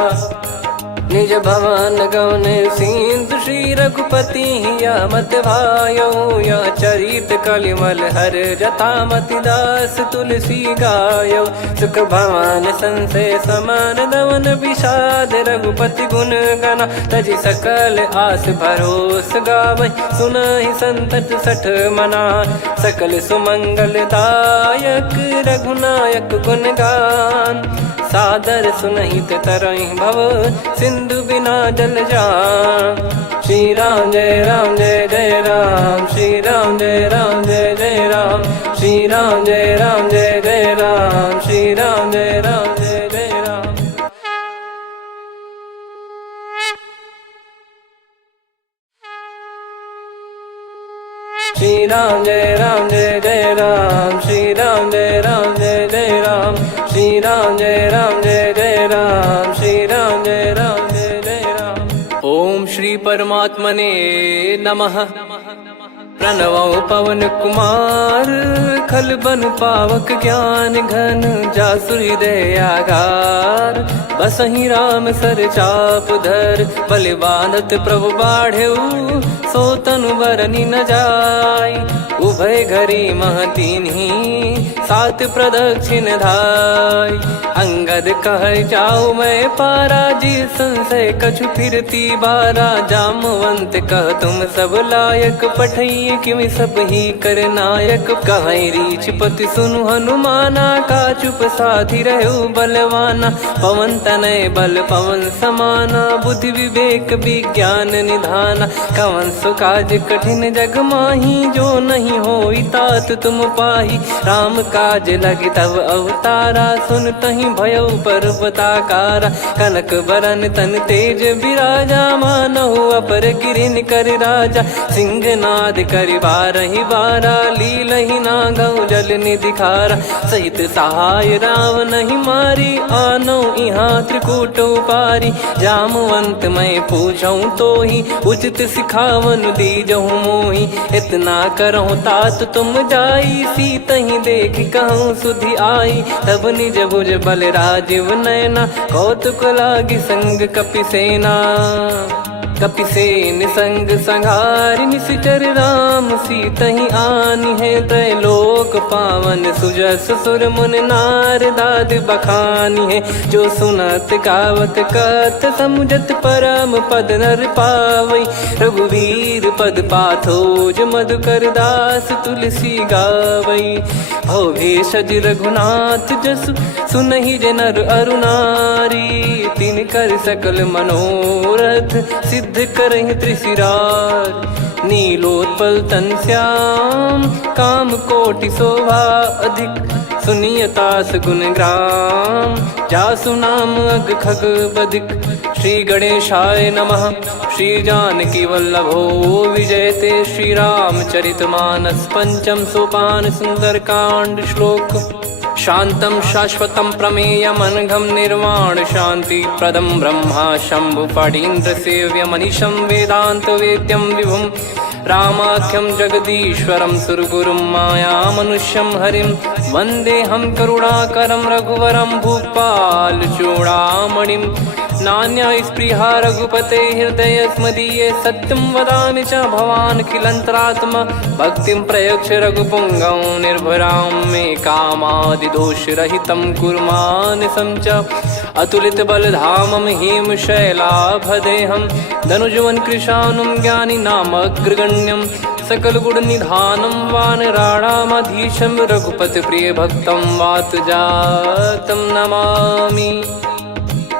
निज भवन गौन सिंधु श्री रघुपति हिया मत भायो, यह चरित कलिमल हर जथा मति दास तुलसी गायो। सुख भवन संशय समान दवन विषाद, रघुपति गुण गना तजि सकल आस भरोस गावै। सुनहि संतत सठ मना, सकल सुमंगल दायक रघुनायक गुण गान। सादर सुनहित तरहि भव, सिंधु बिना जल जान। श्री राम जय जय राम, श्री राम जय जय राम, श्री राम जय जय राम, श्री राम जय जय राम। श्री राम जय जय राम, श्री राम जय जय राम, श्री राम जय जय राम, श्री राम जय जय राम। ओम श्री परमात्मने नमः। प्रणवौ पवन कुमार, खल बन पावक ज्ञान घन, जासु हृदय आगार। बसहि राम सर चाप धर, बलि बांधत प्रभु बाढ़ऊ, सो तनु बरनि न जाय। उभय घरी महतीन्ही, सात प्रदक्षिण धाय। अंगद कह जाऊ मैं पारा, जी संशय कछु फिरती बारा। जामवंत कह तुम सब लायक, पठई किमि सब ही कर नायक। कहै रीछ पति सुनु हनुमाना, का चुप साधि रहु बलवाना। पवन तनय बल पवन समाना, बुद्धि विवेक विज्ञान निधाना। कवन सो काज कठिन जग माही, जो नहीं होई तात तुम पाही। राम काज लगी तब अवतारा, सुन तहि भयउ पर्वताकारा। कनक बरन तन तेज बिराजा, मानहु अपर गिरिन कर राजा। सिंहनाद करि बारहि बारा, लीलहि नागौ जल निधि खारा। सहित सहाय राम नहीं मारी, आनौ इहाँ त्रिकूट उपारी। जामवंत मैं पूछऊँ तोहि, उचित सिखावन दीजहु मोहि। इतना करहु तात तुम जाई, सीतहि देख कहूँ सुधि आई। तब निज भुज बल राजीव नयना, कौतुक लागी संग कपिसेना। कपिसेन संग संघारि निशिचर राम, सीतहि आनि है त्रैलोक पावन। सुजस सुर मुन नार दाद बखानी है, जो सुनत गावत कथ समुझत परम पद नर पावै। रघुवीर पद पाथोज मधुकर दास तुलसी गावै। भव भेषज रघुनाथ जसु, सुनहि जे नर अरु नारी। तिन कर सकल मनोरथ, सिद्ध करहि त्रिशिरार। नीलोत्पल तन श्याम, काम कोटि शोभा अधिक। सुनियतास गुण ग्राम, जासु नाम अग खग बधिक। श्री गणेशाय नमः। श्री जानकी वल्लभो विजयते, श्री रामचरित मानस पंचम सोपान सुंदरकांड श्लोक। शांतं शाश्वतं प्रमेयमनघं निर्वाण शांति प्रदं ब्रह्मा शंभु फणीन्द्र सेव्य मनीषं वेदांत वेद्यं विभुं। रामाख्यं जगदीश्वरं सुरगुरुं माया मनुष्यं हरिं। वन्देऽहं करुणाकरं रघुवरं भूपाल चूडामणिं। नान्या स्पृहा रघुपते हृदय स्मदीये, सत्यं वदामि च भवान् खिलन्तरात्मा। भक्तिं प्रयच्छ रघुपुङ्गं निर्भरां मे कामादिदोषरहितं कुर्मानसं च। अतुलित बलधामं हेमशैलाभदेहं, धनुजवन कृशानुं ज्ञानिनामग्रगण्यं। सकल गुण निधानं वानराणामधीशं, रघुपति प्रिय भक्तं वातजातं नमामि।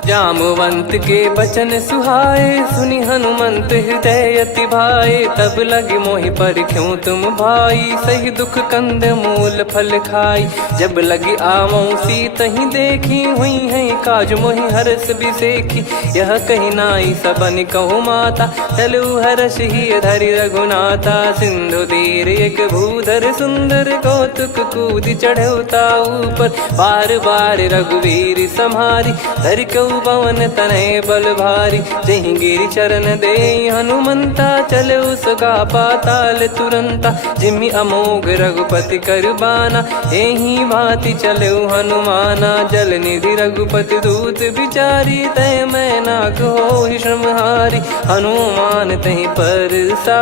जामवंत के बचन सुहाए, सुनि हनुमंत हृदय अति भाए। तब लगे मोहि पर क्यों तुम भाई, सही दुख कंद मूल फल खाई। जब लगी आवऊं सीत ही देखी, हुई है काज मोहि हरस बिसेखी। यह कही नाई सबन कहु माता, चलू हरष ही धरि रघुनाथा। सिंधु तीर एक भूधर सुंदर, कौतुक कूद चढ़ौता ऊपर। बार बार रघुवीर सम्हारी, धरि कहु पवन तनय बल भारी। जहि गिरि चरण दे हनुमंता, चलो सगा पाताल तुरंता। जिमि अमोघ रघुपति कर बाना, एहि भांति चलो हनुमाना। जल निधि रघुपति दूत बिचारी, तय मैं नाग होहि श्रमहारी। हनुमान तहि परसा,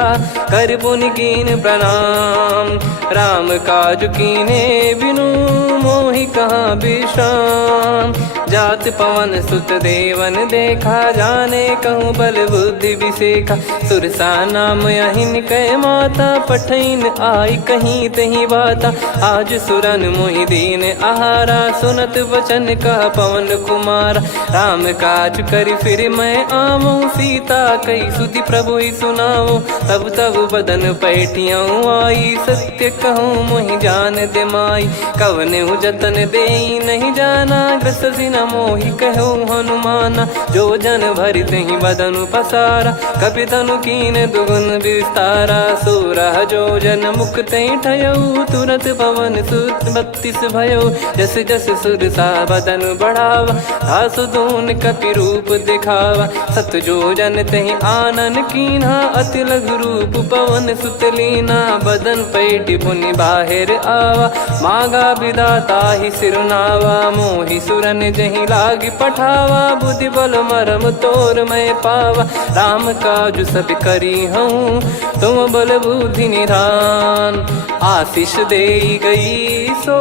कर पुनि कीन प्रणाम। राम काज कीने बिनु, मोहि कहाँ विश्राम। जात पवन सुत देवन देखा, जाने कहूँ बल बुद्धि विसेखा। सुरसा नाम अहिन कै माता, पठैन आई कहीं तहीं बाता। आज सुरन मोहि दीन आहारा, सुनत वचन कह पवन कुमारा। राम काज करि फिर मैं आवऊं, सीता कई सुधि प्रभु ही सुनाओ। तब तब बदन पैठियाँ आई, सत्य कहूँ मोहि जान दे माई। कवने जतन दे नहीं जाना, ग्रसि न मोहि कहूँ हनुमाना। जो जन भरि तहि बदनु पसारा, कपि तनु कीन दुगुन विस्तारा। सोरह जो जन मुख तहि ठयऊ, तुरत पवन सुत 32 भयऊ। जस जस सुरसा बदन बढ़ावा, आसु दून कपि रूप दिखावा। सत जो जन तहि आनन कीन्हा, अति लघु रूप पवन सुत लीना। बदन पैठि पुनि बाहिर आवा, मांगा विधाता ही सिरुनावा। मोहि सुरन जहि लागी पठावा, बुद्धि बल मरम तोर मैं पावा। राम काज सब करी हूँ, तुम बल बुद्धि निधान। आशीष दे गई सो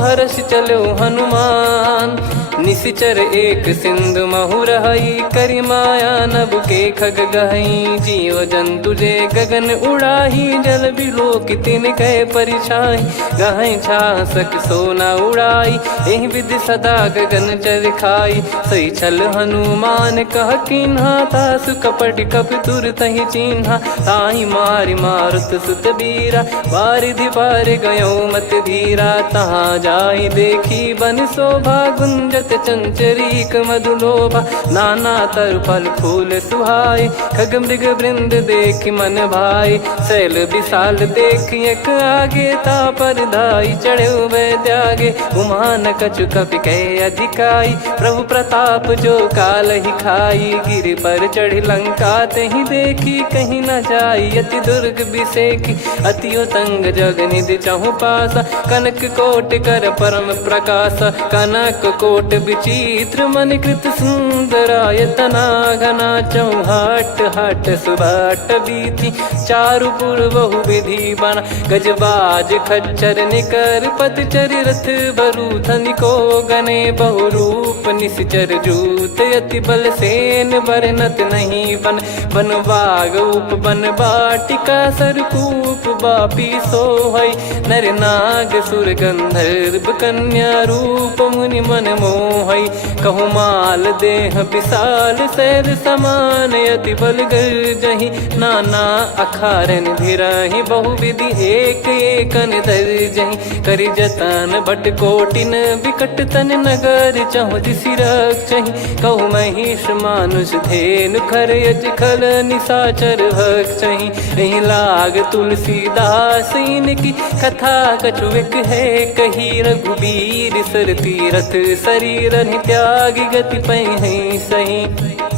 हर्ष चलो हनुमान। निशिचर एक सिंधु महु रहई, करि माया नभ के खग गहई। जीव जंतु जे गगन उड़ाही, जल बिलोक तिन कह परिछाई। गहई छासक सोना उड़ाई, एहि विधि सदा गगन चर खाई। सही छल हनुमान कह कीन्हा, तासु कपट कपि तुर तहि चिन्हा। ताहि मारि मारुत सुत बीरा, बारिधि पार गयो मत धीरा। तहाँ जाई देखी बन शोभा, गुंजत चंचरीक मधुलोभा। नाना तरु फल फूल सुहाए, खग मृग वृंद देख मन भाई। शैल विशाल देख एक आगे, तापर धाई चढ़े वै त्यागे। उमान कछु कपि कह अधिकाई, प्रभु प्रताप जो काल ही खाई। गिर पर चढ़ी लंका तहि देखी, कहीं न जाई अति दुर्ग बिसेखी। अति उतंग जग निधि चहु पासा, कनक कोट कर परम प्रकाशा। कनक कोट विचित्र मन कृत सुंदरायतना। घना चौहाट हाट सुबाट बीथी, चारु पुर बहु विधि बना। गजबाज खच्चर निकर पतचर, रथ बरु धनिको गने। बहु रूप निश्चर जूत, अति बल सेन बरनत नहीं बन। बन बाग उप बन बाटिका, सरकूप बापी सोहई। नर नाग सुर गंधर्व कन्या, रूप मुनि मन मोहई। कहु माल देह विशाल, शैल समान अति बल गर्जहि। नाना अखारन भिरहि, बहु विधि एक एकन दर्जहि। करि जतन भट कोटिन, विकट तन नगर चहु दिसि रक्षहि। कहु महिष मानुष धेनु, खर यज खल निशाचर भक्षहि। एहि लाग तुलसीदास इनकी, कथा कछु एक है कही। रघुबीर सर तीरथ शरीर, त्यागी गति पै सही।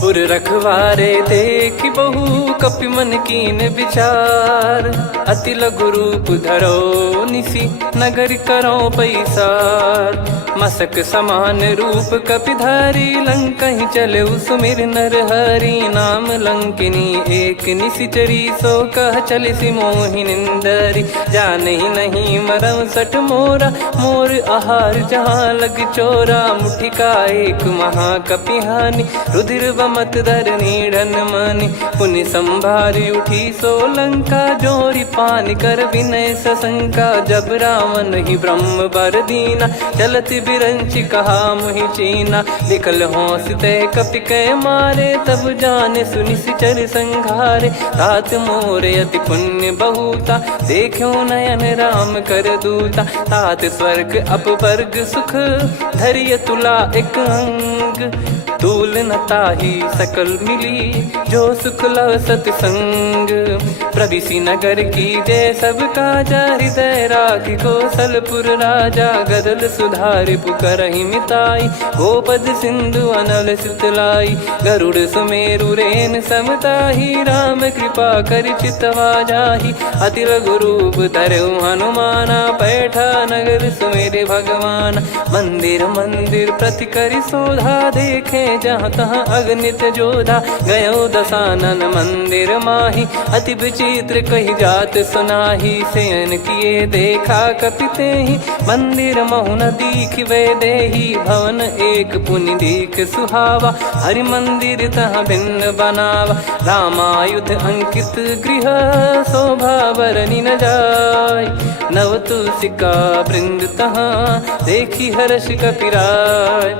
पुर रखवारे देख बहु, कपि मन कीन विचार। अति लघु रूप धरो निसी, नगर करो पैसार। मसक समान रूप कपि धारी, लंकहि चले सुमिर नर हरि। नाम लंकिनी एक निशिचरी, सो कह चलिसि मोहि निंदरी। जानहि नहीं मरम सठ मोरा, मोर आहार जहाँ लग चोरा। मुठिका एक महाकपि हानि, रुधिर बमत धरनी ढन मनि पुनि संभारी उठी सोलंका जोरी पानी कर विनय सशंका जब रावण ही ब्रह्म बर दीना चलत बिरंची कहा मुहि चीना निकल होंस ते कपि कै मारे तब जाने सुनि सिचर संघारे तात मोरे अति पुण्य बहुता देखो नयन राम कर दूता तात स्वर्ग अपवर्ग सुख धरिय तुला एक अंग तूल न ताही सकल मिली जो सुख लव सतसंग प्रविसी नगर की जय सब काजा हृदय राखी कौशलपुर राजा गदल सुधारि पुकरहि मिताई गोपद सिंधु अनल सितलाई गरुड़ सुमेरु रेन समताही राम कृपा कर चितवा जाही अति लघु रूप धरऊ हनुमाना बैठा नगर सुमेरे भगवान मंदिर मंदिर प्रति करि शोधा देखे जहाँ तहाँ अगणित जोधा गयो दशानन मंदिर माही अति विचित्र कही जात सुनाही सेन किए देखा कपिते ही मंदिर महु न दीख वे देही भवन एक पुनि दीख सुहावा हरि मंदिर तहाँ भिन्न बनावा रामायुध अंकित गृह शोभा बरनी न जाय नव तुलसी का वृंद तहाँ देखी हर्ष कपिराय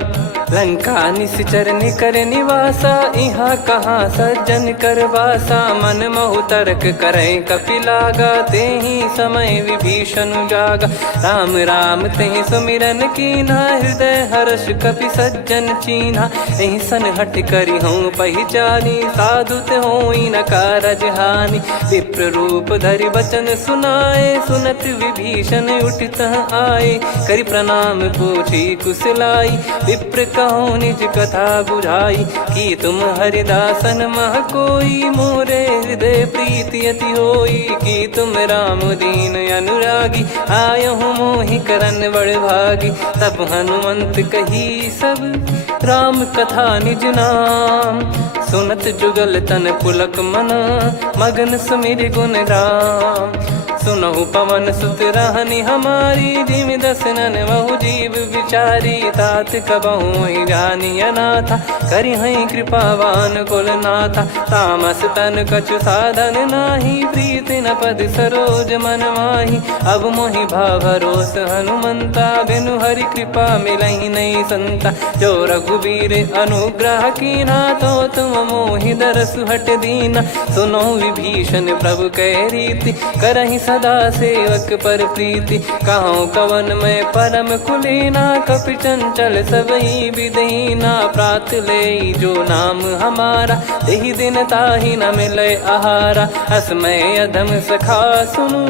लंका निश्चर निकर निवासा यहाँ कहाँ सज्जन कर वासा मन महु तर्क करे कपिलागा ते ही समय विभीषण जागा राम राम ते सुमिरन कीना हृदय हर्ष कपि सज्जन चीन्हा यही सन हट करी हूँ पहचानी साधु ते होई न कारज हानि विप्र रूप धरि वचन सुनाए सुनत विभीषण उठित आए करि प्रणाम पूछी कुशलाई विप्र कहो निज कथा बुझाई कि तुम हरिदासन मह कोई मोरे हृदय प्रीति अति होई कि तुम राम दीन अनुरागी आयहु मोहि करन बड़ भागी तब हनुमंत कही सब राम कथा निज नाम सुनत जुगल तन पुलक मन मगन सुमिर गुण राम सुनहु पवन सुत रहनी हमारी जिमि दसनन बहु जीव विचारी तात कबहु ही जानी अनाथा करि हई कृपावान कुल नाथा तामस तन कछु साधन नाही प्रीति न पद सरोज मन माही अब मोहि भाव भरोस हनुमंता बिनु हरि कृपा मिलहि नहीं संता जो रघुबीर अनुग्रह कीना तो तुम मोहि दरस हट दीना सुनो विभीषण प्रभु कह रीति करहि सदा सेवक पर प्रीति कहूँ कवन में परम कुलीना कपि चंचल सबही विदहीना प्रात ले जो नाम हमारा यही दिन ताहि न मिले आहारा असमय अधम सखा सुनु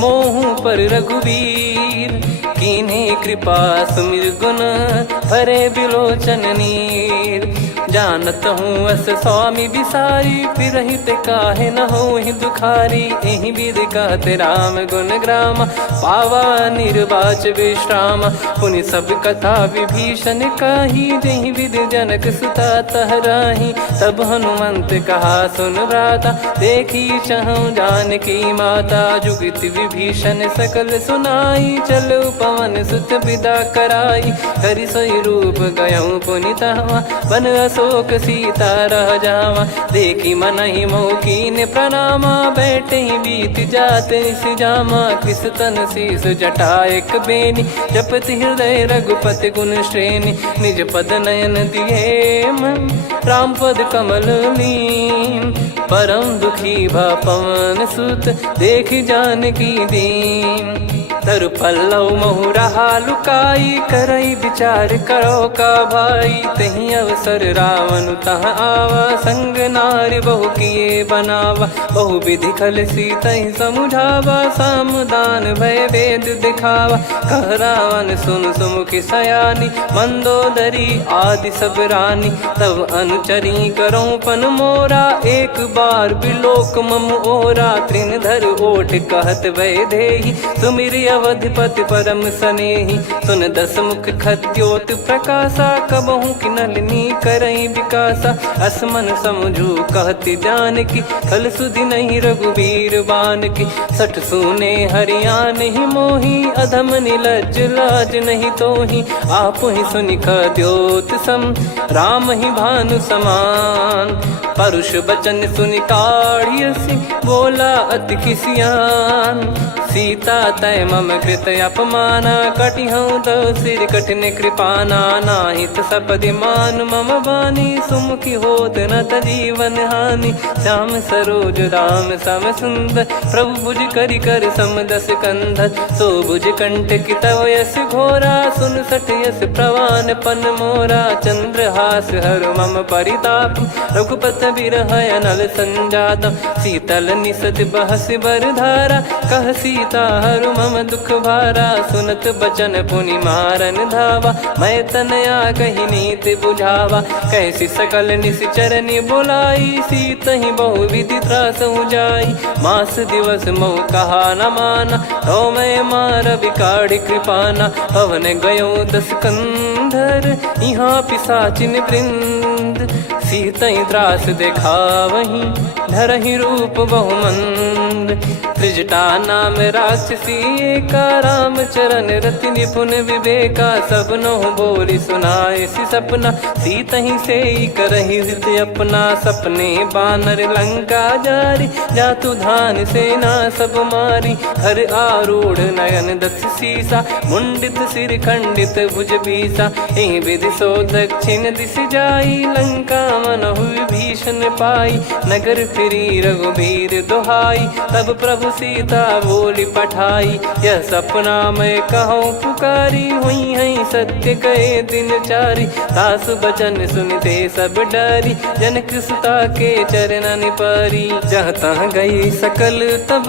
मोहु पर रघुवीर कीन्हे कृपा सुमिर गुण भरे बिलोचन नीर जानत हूँ अस स्वामी बिसारी फिर हित काहे न हो ही दुखारी यही विध कहते राम गुण ग्राम पावा निर्वाच विश्राम पुनि सब कथा विभीषण काही जही विध जनक सुता तहराही तब हनुमंत कहा सुन भ्राता देखी चहु जानकी माता जुगित विभीषण सकल सुनाई चलो पवन सुत विदा कराई करि सोई रूप गयऊँ पुनि तहवा बन अशोक सीता रह जावा देखी मन ही मौकीन प्रणामा बैठे ही बीत जाते जामा कृष तन शीस जटा एक बेनी जपति हृदय रघुपति गुण श्रेणी निज पद नयन दिए मन राम पद कमल लीन परम दुखी भा पवन सुत देखी जानकी दीन तरु पल्लव महु रहा लुकाई करई विचार करो का भाई तही अवसर रावण तह आवा संग नारी बहु किए बनावा बहु विधि खल सीतहि समुझावा सामदान भय वेद दिखावा कह रावण सुन सुमुखी सयानी मंदोदरी आदि सब रानी तब अनुचरी करो पन मोरा एक बार बिलोक मम ओरा तृण धर ओट कहत वै देहि सुमिर अवधिपति परम सनेही। सुन दस मुख खद्योत प्रकाशा, कबहू की नलिनी करई विकासा। असमन समझू कहती जान की, खल सुधि नहीं रघुबीर बान की। सठ सुने हरियाण ही मोही, अधम निलज लाज नहीं तोही। आप ही सुनि खद्योत सम, राम ही भानु समान। परुष बचन सुनि काढ़ियसि, बोला अति किसियान। सीता तय मम कृत अपमाना, कटिहऊँ तो सिर कठिन कृपाना। नाहित सपदि मान मम बानी, सुमुखी होत न जीवन हानि। श्याम सरोज राम सम सुंदर, प्रभु भुज करि कर सम दस कंधर। सो भुज कंठ की तव यस घोरा, सुन सठ यस प्रवान पन मोरा। चंद्रहास हर मम परिताप, रघुपत बिरह अनल संजात। शीतल निसत बहस बर धारा, कह सीता हरु मम दुख भारा। सुनत बचन पुनि मारन धावा, मैं तनया कही नीति बुझावा। कैसी सकल निश्चरनि बुलाई, सीत ही बहु विधि त्रास जाई। मास दिवस मोह कहा न माना, तो मैं मार बिकाढ़ी कृपाना। पवन गयो दस कंधर, यहाँ पिशाचिन वृंद। सीतहि त्रास देखावहीं, धरहि रूप बहुमंद। त्रिजटा नाम राक्षसी एका, राम चरण रति निपुण विवेका। सबनो बोली सुनाए सि सपना, सीतहि सेई करहि हृद अपना। सपने बानर लंका जारी, जातु धान सेना सब मारी। हर आरूढ़ नयन दस सीसा, मुंडित सिर खंडित भुज बीसा। एहि विधि सो दक्षिण दिश जाई, लंका मनहु भीषण पाई। नगर फिरी रघुबीर दुहाई, तब प्रभु सीता बोली पठाई। यह सपना मैं कहूँ पुकारी, हुई है सत्य कहे दिन चारी। सासु बचन सुनते सब डरी, जनक सुता के चरण परी। जहाँ तहाँ गई सकल तब,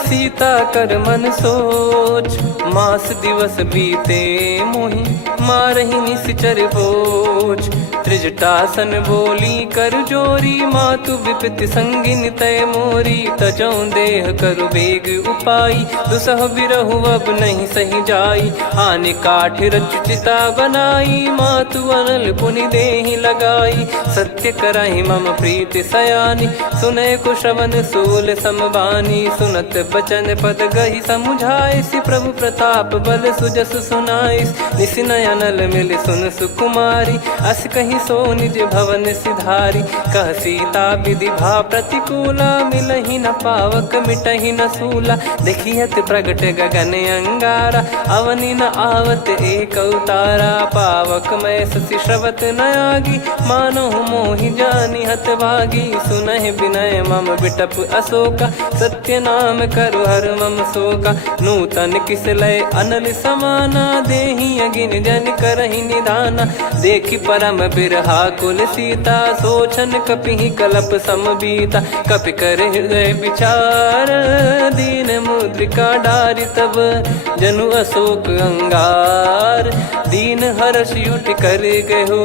सीता कर मन सोच। मास दिवस बीते मोहि, मारहि निश्चर बोझ। त्रिजटासन बोली कर जोरी, मातु विपति संगिन तय मोरी। तजौ देह करु बेग उपाई, दुसह बिरहु अब नहीं सही जाई। आने काठ रचु चिता बनाई, मातु अनल पुनि देहि लगाई। सत्य करहि मम प्रीति सयानी, सुनय को श्रवण सूल समबानी। सुनत बचन पद गहि समुझाइसि, प्रभु प्रताप बल सुजस सुनाइस। निसिनय अनल मिल सुन सुकुमारी, अस कहि सो निज भवन सिधारी। कह सीता विधि भा प्रतिकूला, मिलहि न पावक मिटहि न सूला। देखियत प्रगट गगन अंगारा, अवनि न आवत एक अवतारा। पावक मैं ससि श्रवत न आगी, मानो मोहि जानि हत भागी। सुनहि विनय मम बिटप अशोका, सत्य नाम करु हर मम शोका। नूतन किस लय अनल समाना, देहि अगिन जन करहि निधाना। देखि परम बिरहा कुल सीता, सोचन कपिहि कलप समबीता। कपि कर हृदय विचार, दीन मुद्रिका डारि तब। जनु अशोक अंगार, दीन हर्ष उठ कर गहु।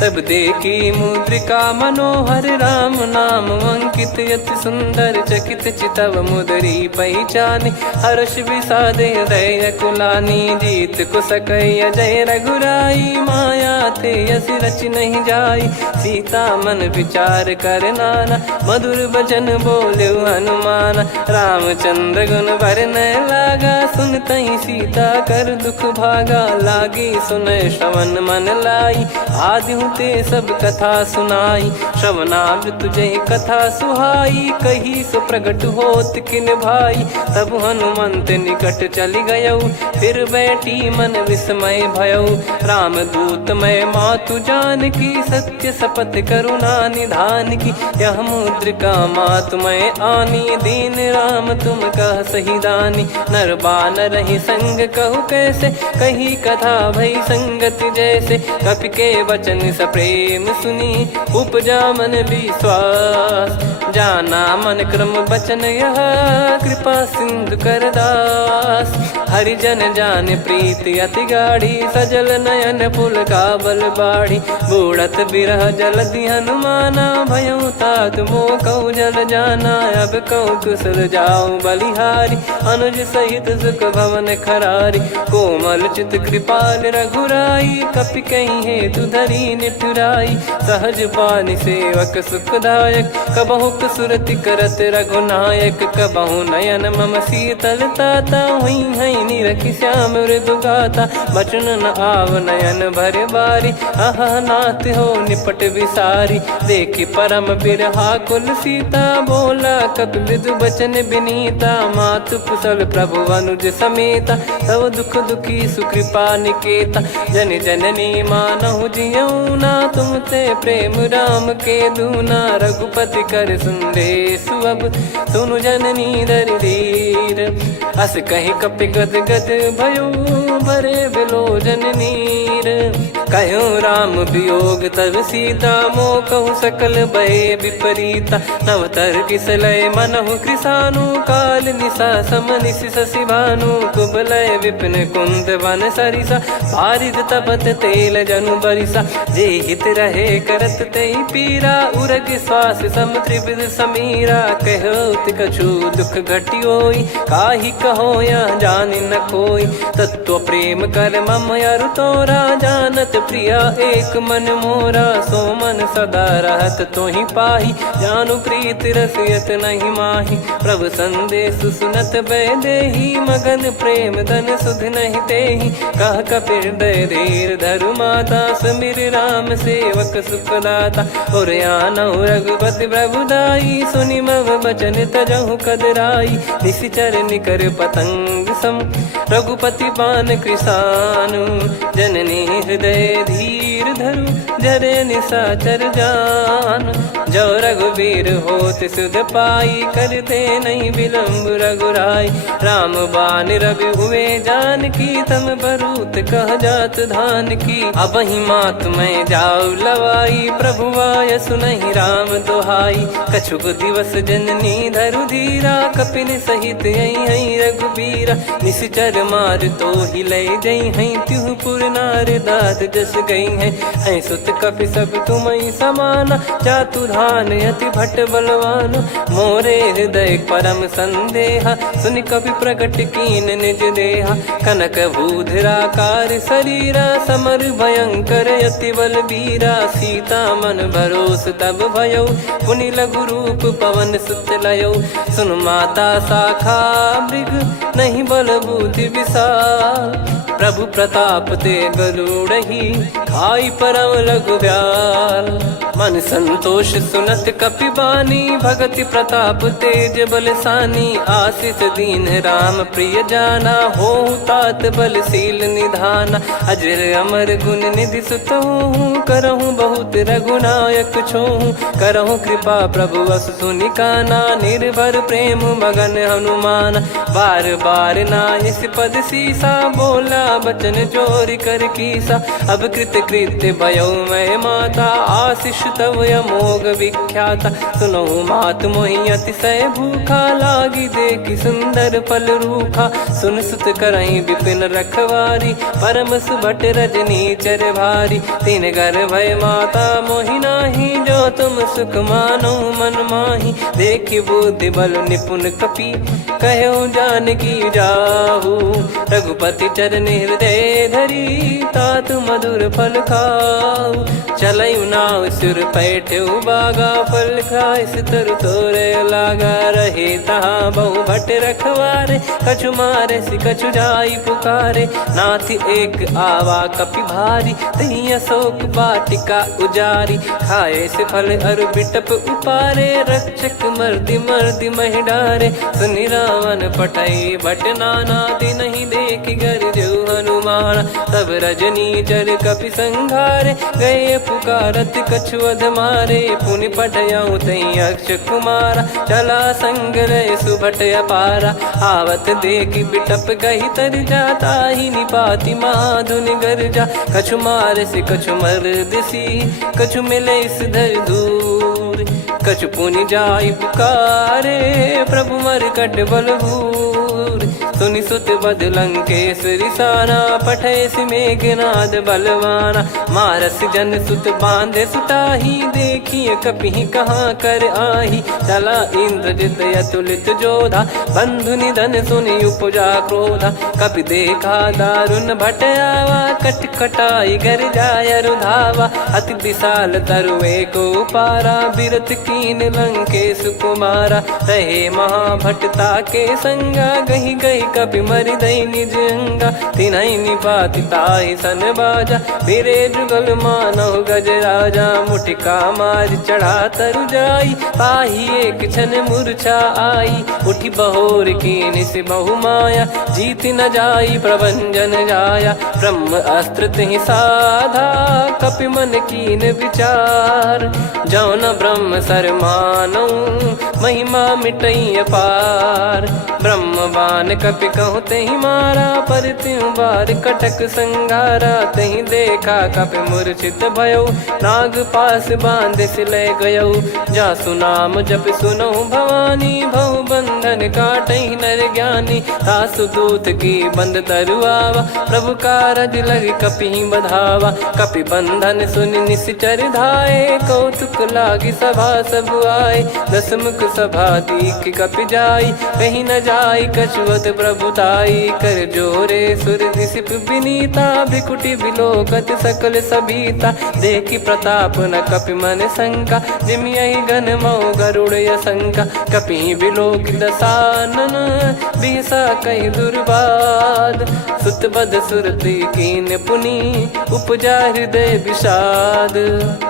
तब देखी मुद्रिका मनोहर, राम नाम अंकित अति सुंदर। चकित चितव मुदरी पहचानी, हर्ष विषाद हृदय कुलानी। जीत को सकय जय रघुराई, माया थे यसी रच नहीं जाई। सीता मन विचार कर नाना, मधुर बचन बोले हनुमान। रामचंद्र गुण बरनय लागा, सुनतहि सीता कर दुख भागा। लागी सुनय श्रवण मन लाई, आदिहु ते सब कथा सुनाई। श्रवणाब तुझे कथा सुहाई, कही सो प्रगट होत किन भाई। तब हनुमंत निकट चली गयौ, फिर बैठी मन विस्मय भयौ। राम दूत मैं मातु जान की, सत्य शपथ करुणा निधान की। यह मुद्रिका मातु मैं आनी, दीन राम तुम कह सही दानी। नर बानर ही संग कहु कैसे, कही कथा भई संगति जैसे। कपि के वचन सप्रेम सुनी, उपजा मन विश्वास। जाना मन क्रम बचन यह, कृपा सिंधु कर दास। हरिजन जान प्रीति अति गाढ़ी, सजल नयन पुल काबल बाढ़ी। बूढ़त बिरह जलधि हनुमाना, भयउ तात मोह कहु जल जाना। अब कहु कुशल जाऊं बलिहारी, अनुज सहित सुख भवन खरारी। कोमल चित कृपाल रघुराई, कपि कहीं हेतु धरी निठुराई। सहज पानि सेवक सुखदायक, कबहु सुरति करत रघुनायक। कबहु नयन मम शीतलता, हुई हई निरखि श्याम मृदु गाता। बचन न आव नयन भर बारी, आहा नाथ हो निपट विसारी। देखि परम बिरहा कुल सीता, बोला कपि मृदु बचन बिनीता। मातु कुशल प्रभु अनुज समेता, तव दुख दुखी सुकृपा निकेता। जन जननी मानहु जियऊ ना, तुम ते प्रेम राम के दूना। रघुपति कर संदेशु अब, सुनु जननी दर धीर। अस कहि कपि गद गद भयो, भरे बिलोचन नीर। कहूँ राम वियोग तब सीता, मोह कहूँ सकल भय विपरीता। नवतर किसलय मनहु कृसानु, काल निशा समनिशि शशि भानु। कुबलय विपिन कुंद वन सरिसा, पारिद तपत तेल जनु बरिसा। जे हित रहे करत तेहि पीरा, उरग श्वास सम त्रिविध समीरा। कहत कछु दुख घटियोई, काहि कहो या जानि न कोई। तत्व प्रेम कर मम अरु तोरा, जानत प्रिया एक मन मोरा। सो मन सदा रहत तोहि पाही, जानु प्रीत रसियत नहीं माही। प्रभु संदेश सुनत बैदेही, मगन प्रेम धन सुध नहीं तेहि। कह कपिर दय धीर धरु माता, सुमिर राम सेवक सुखदाता। और आनहु रघुपति प्रभु दाई, सुनि मव बचन तजहु कदराई। निशिचर निकर पतंग सम, रघुपति पान कृसानु। जननी हृदय धीर धरु, जरे निशाचर जान। जो रघुवीर होत सुध पाई, करते नहीं विलम्ब रघुराई। राम बान रवि हुए जानकी, तम बरूत कह जात धान की। अब ही मात मैं जाऊ लवाई, प्रभु आय सुनहि राम दोहाई। कछुक दिवस जननी धरु धीरा, कपिन सहित यही रघुबीरा। निश्चर मार तो ही ले जई हैं, त्यों पुर नार दाद जस गई हैं। सुत कपि सब तुमहि समाना, चातुधान अति भट्ट बलवान। मोरे हृदय परम संदेहा, सुन कपि प्रकट कीन निज देहा। कनक भूधराकार शरीरा, समर भयंकर अति बलबीरा। सीता मन भरोस तब भयउ, पुनि लघु रूप पवन सुत लयउ। सुन माता शाखा मृग, नहीं बल बुद्धि विशाल। प्रभु प्रताप ते गरुड़हि, खाई परम लघु ब्याल। मन संतोष सुनत कपि बानी, भगति प्रताप तेज बलसानी। आशीष दीन राम प्रिय जाना, होहु तात बलशील निधाना। अजर अमर गुण निधि सुतहु, करहु बहुत रघुनायक छोहु। करहु कृपा प्रभु अस सुनि काना, निर्भर प्रेम मगन हनुमान। बार बार नायस पद सीसा, बोला बचन चोरी कर कीसा। अब कृत कृत्य भयो मैं माता, आशीष तव अमोघ विख्याता। सुनहु मात मोहि अतिशय भूखा, लागी देखि सुंदर फल रूखा। सुन सुत करहि विपिन रखवारी, परम सुभट रजनी चर भारी। तीन घर भय माता मोहि नाही, जो तुम सुख मानो मन माही। देखि बुद्धि बल निपुण कपि, कहु जानकी जाहु। रघुपति चरण हृदय धरी, तात मधुर फल खाऊ। चलऊ नाव सुर पैठऊ बागा, फल खाइस तरु तोरे लागा। रहे तहाँ बहु भट रखवारे, कछु मारे सि कछु जाई पुकारे। नाथ एक आवा कपि भारी, तही अशोक वाटिका उजारी। खाए से फल अरु बिटप उपारे, रक्षक मर्दि मर्दि महि डारे। सुनि रावण पटई भट नाना, तिनहि देखि गरजऊ हनुमान। तब रजनी चर कपि संघारे, गए पुकारत कछु अध मारे। पुनि पटयऊ तई अक्ष कुमारा, चला संग रहे सुभट अपारा। आवत देखि बिटप गही तर जाता, ही निपाति माधुन गर्जा। कछु मार से कछु मर्द सी, कछु मिले इस धर दूर। कछु पुनि जाई पुकारे, प्रभु मर कट बलभूर। सुनि सुत बद लंकेश्वरी साना, पठैसि मेघनाद बलवाना। मारस जन सुत बांधे सुताही, देखिए कपिहि कहाँ कर आही। चला इंद्रजित अतुलित जोधा, बंधु निधन सुनि उपजा क्रोधा। कपि देखा दारुण भट आवा, कट कटाई घर जाय रुधावा। अति विशाल तरुए को पारा, बिरत कीन लंकेश कुमारा। रहे महाभटता के संगा, गही गही कपि मरि दई निज अंगा। तिन्हि निपाति ताहि सन बाजा, बिरे जुगल मानव गज राजा। मुटिका मार चढ़ा तरु जाई, पाही एक क्षण मूर्छा आई। उठी बहोर कीन से बहु माया, जीत न जाई प्रभंजन जाया। ब्रह्म अस्त्र तिहि साधा, कपि मन कीन विचार। जौ न ब्रह्म सर मानौ, महिमा मिटई अपार। ब्रह्म बान कपि कहु तेहि मारा, पर त्यों बार कटक संगारा। तेहि देखा कपि मूर्छित भयौ, नाग पास बांध सिले गयौ। जासु नाम जप सुनौ भवानी, भव बंधन काटहि नर ज्ञानी। तासु दूत की बंद तरुआवा, प्रभु कारज लग कपि बधावा। कपि बंधन सुनि निश्चर धाये, कौतुक लागी सभा सब आए। दसमुख सभा दीख कपि जाई, कहीं न जाई कछुवत प्रभुताई। कर जोरे सुर दिसिप विनीता, भ्रिकुटि बिलोकत सकल सबीता। देखि प्रताप न कपि मन शंका, जिमियहि घन मऊ गरुड़ असंका। कपि बिलोक दसानन, बिहसा कहि दुर्बाद। सुत बद सुरति कीन पुनि, उपजा हृदय विषाद।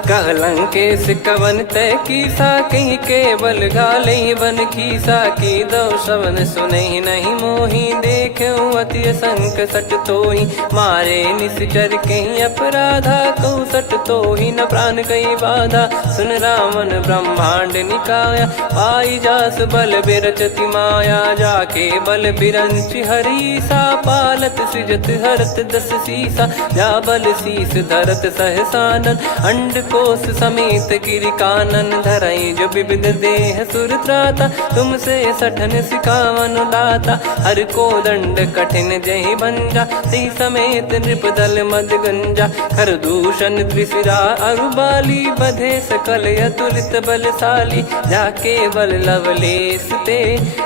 कहलंकेश कवन तय कीसा, कहीं केवल घाले बन खीसा। की दो श्रवण सुनहि नहीं मोही, देखऊं अति संक सट तोहि। मारे निश्चर कहीं अपराधा, कहूँ सट तोहि न प्राण कहीं बाधा। सुन रावण ब्रह्मांड निकाया, पाई जास बल बिरचति माया। जाके बल बिरंच हरीसा, पालत सृजत हरत दस सीसा। जा बल शीस धरत सहसानन, अंड कोश समेत गिरि कानन। धरई जो विविध देह सुर त्राता, तुमसे सठन सिखावन दाता। हर को दंड कठिन जहि भंजा, ती समेत नृप दल मद गंजा। कर दूषण त्रिशिरा अरुबाली, बधे सकल अतुलित बलशाली। जाके बल लवलेस ते,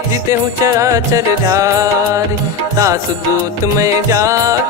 जिते हूँ चराचर झारी। दास दूत में जा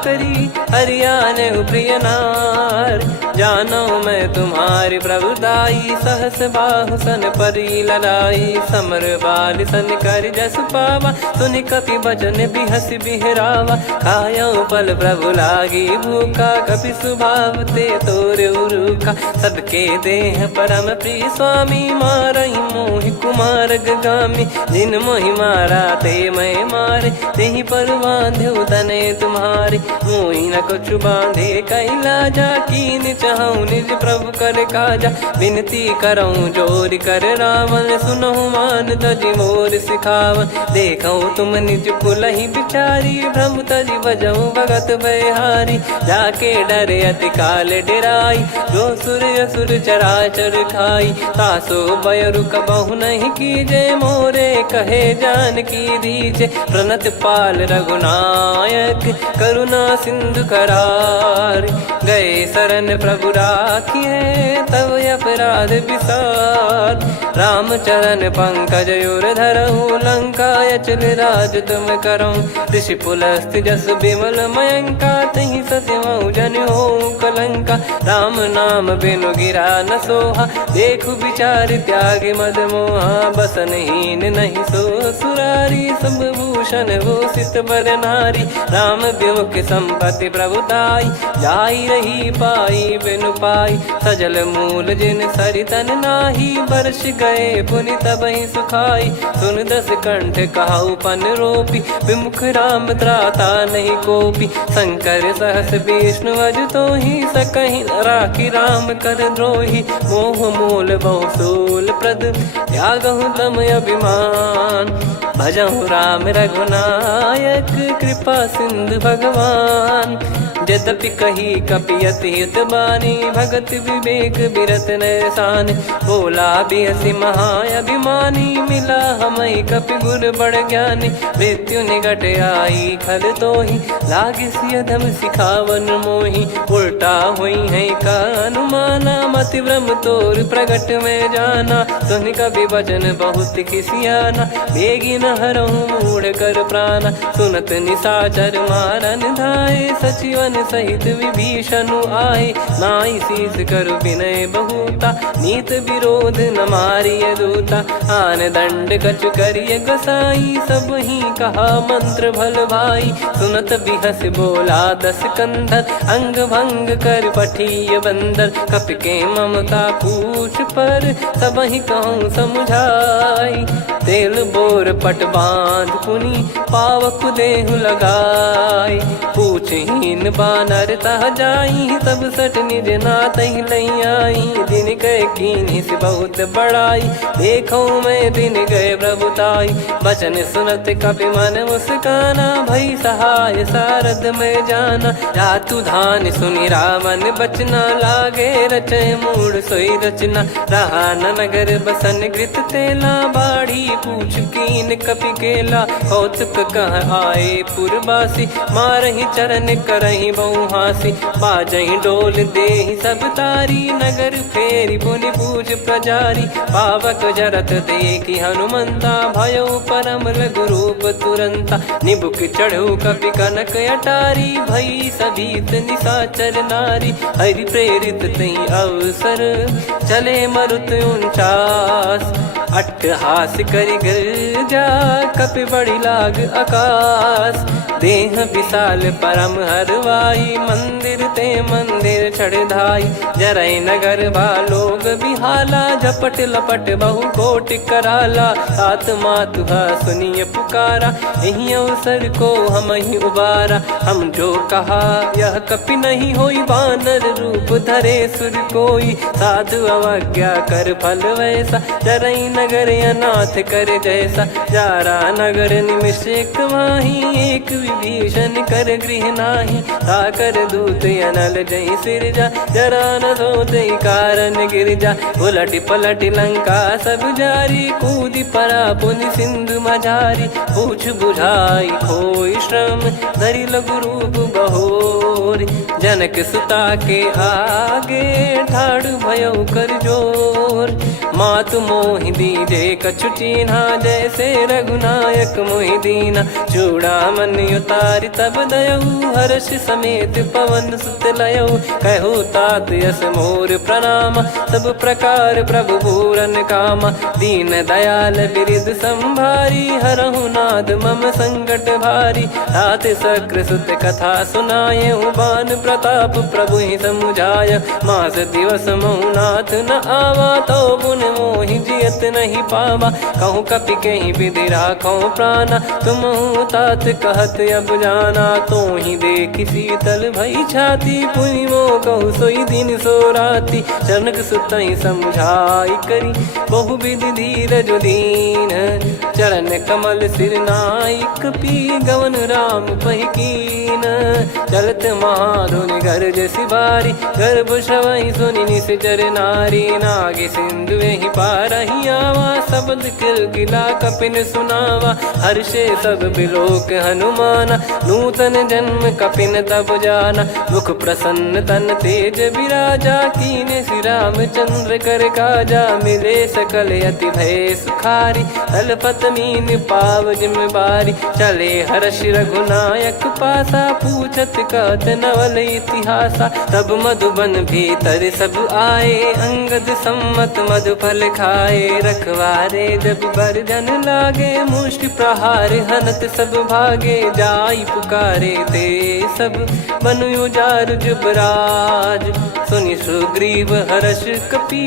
करी, हरियाने प्रिय नार। जानो मैं तुम्हारी प्रभुताई, सहस बाहु सन परी लड़ाई। समर बाल सन कर जस पावा, सुनि कपि बचन बिहस बिहरावा। खायो पल प्रभु लागी भूखा, कपि स्वभाव ते तोर उरुखा। सबके देह परम प्रिय स्वामी, मारहि मोहि कुमार गगामी। जिन मोहि मारा ते मैं मारे, तेहि पर बांध्यो तने तुम्हारे। मोहि न कछु बांधे कैलाजा, कीन चाहूं निज प्रभु कर काजा। विनती करऊं जोरि कर रावण, सुनहु मान तजि मोर सिखावन। देखऊं तुम निज कुलहि बिचारी, भ्रम तजि बजऊं भगत बयहारी। जाके डरे अति काल डेराई, जो सुर असुर चराचर खाई। तासो बयरु कबहु नहीं कीजे, मोरे कहे जान की दीजे। प्रणत पाल रघुनायक, करुणा सिंधु करार। गए शरण प्रभु राखिए, तब अपराध विसार। राम चरण पंकज उर धरऊं, लंका अचल राज तुम करऊं। ऋषि पुलस्त्य जस विमल मयंका, तहि ससिमऊ जन होऊं कलंका। राम नाम बिनु गिरा न सोहा, देखु विचार त्याग मद मोहा। बसनहीन नहीं सो सुरारी, सब भूषण भूषित बर नारी। राम विमुख संपत्ति प्रभुताई, जाई रही पाई बिनु पाई। सजल मूल जिन सरितन नाही, बरस गए पुनि तबहि सुखाई। सुन दस कंठ कहाऊ पन रोपी, विमुख राम त्राता नहीं कोपी। शंकर सहस विष्णु अज तोहि, सकहि न राखी राम कर द्रोही। मोह मूल बहु सूल प्रद, त्यागहु तम अभिमान। भजहु राम रघुनायक, कृपा सिंधु भगवान। यद्यपि कही कपियत हित बानी भगत विवेक बिरत नैसान बोला बियसि महाअभिमानी मिला हमई कपि गुर बड़ ज्ञानी मृत्यु निकट आई खल तो ही लागिस अधम सिखावन मोही उल्टा हुई है का अनुमाना मति भ्रम तोर प्रगट में जाना सुन कवि वचन बहुत खिसियाना बेगी न हरहूँ मूढ़ कर प्राण सुनत निशाचर मारन धाये सचिवन सहित विभीषण आए नाई शीस कर विनय बहुता नीत विरोध न मारिय दूता आन दंड कछु करिय गोसाई सब ही कहा मंत्र भल भाई सुनत बिहस बोला दस कंधर अंग भंग कर पठिय बंदर कपि के ममता पूछ पर सब ही कहूँ समझाई तेल बोर पट बांध पुनी पावक देहु लगाई पूछहीन बानर तह जाई तब सट निज नाथ लई आई दिन गए कीनी से बहुत बड़ाई देखो मैं दिन गए प्रभुताई बचन सुनत कपि मन मुस्काना भई सहाय सारद में जाना जातु धान सुनि रामन बचना लागे रचय मूड सोई रचना रहा न नगर बसन कृत तेला बाढ़ी पूछ कीन कपि केला कौतुक कह आए पुरबासी मारहि चरण करहि बहुहासी बाजहि डोल देहि सब तारी नगर फेरी पुनि पूज प्रजारी पावक जरत देखि हनुमंता भयो परम लघु रूप तुरंता निबुक चढ़ऊ कपि कनक अटारी भई सभीत निशाचर नारी हरि प्रेरित तई अवसर चले मरुत 49 अट्टहास करि गिरजा कपि बड़ी लाग आकाश देह विशाल परम हरवाई मंदिर ते मंदिर चढ़ाई जरई नगर लोग बिहाला झपट लपट बहु कोट कराला सात मातुहा सुनिय पुकारा यही अवसर को हम ही उबारा हम जो कहा यह कपि नहीं होई वानर रूप धरे सुर कोई साधु अवज्ञा कर फल वैसा जरई नगर अनाथ कर जैसा जारा नगर निमिष एक माही एक विभीषण कर गृह नाही ताकर दूत अनल जय सिरजा जरा न सोते कारण गिरजा उलट पलट लंका सब जारी कूदी परा पुनि सिंधु मझारी पूछ बुझाई खोई श्रम धरि लघु रूप बहोरी जनक सुता के आगे ठाड़ भयो कर जोर मातु मोहि दीजे कछु चिन्हा जैसे रघुनायक मोहि दीना चूड़ामन उतारि तब दयऊ हर्ष समेत पवन सुत लयऊ कहु तात यस मोर प्रणाम सब प्रकार प्रभु पूरन कामा दीन दयाल बिरिद संभारी हरहु नाद मम संकट भारी तात सक्र सुत कथा सुनाये बान प्रताप प्रभु ही समुझाय मास दिवस मौनाथ न आवा तो पुन मोहि जियत नहीं पावा कहूँ कपि कहीं विधि राखो प्राणा तुम तात कहत अब जाना तो ही देख शीतल भई छाती पुनि मो कहु सोई दिन सो राती जनक सुतई समझाई करी बहु विधि धीरज दीन चरण कमल सिर नाइक पी गवन राम पहिकीन चलत महाधुनि गर्ज सिबारी गर्भ श्रवई सुनि निश्चर नारी नागे सिंधु ही पारही आवा शब्द किलकिला कपिन सुनावा हर्षे सब बिलोक हनुमाना नूतन जन्म कपिन तब जाना मुख प्रसन्न तन तेज विराजा कीने श्री रामचंद्र कर काजा मिले सकल अति भय सुखारी तलपत मीन पाव जिम्मेवारी चले हर्ष रघुनायक पासा पूछत कहत नवल इतिहासा तब मधुबन भीतर सब आए अंगद सम्मत मधु फल खाए रखवारे जब बरजन लागे मुष्टि प्रहार हनत सब भागे जाई पुकारे ते सब बनु उजार जुबराज सुनि सुग्रीव हर्ष कपि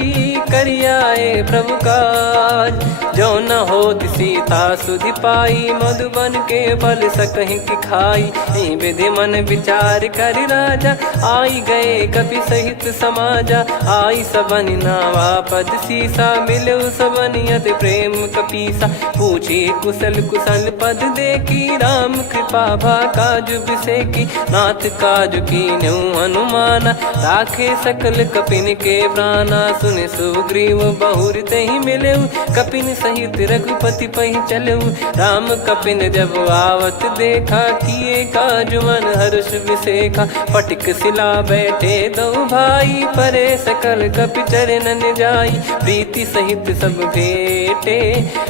करियाए प्रभु काज जो न होत सीता सुधि पाई मधुबन के फल सकहि की खाई विधि मन विचार कर राजा आई गए कपि सहित समाजा आई सबन नावा पद सीसा मिलो सबन करत प्रेम कपीसा। पूछी कुशल कुशल पद देखी राम कृपा भा काज बिसेकी। नाथ काज कीन्हु हनुमाना राखे सकल कपिन के प्राणा। सुन सुग्रीव बहुर तेहि मिलेउ कपिन सहित रघुपति पहि चलेउ। राम कपिन जब आवत देखा किए काज मन हर्ष विसेखा। फटिक सिला बैठे दो भाई परे सकल कपि चरणन जाई। प्रीति सहित सब भेटे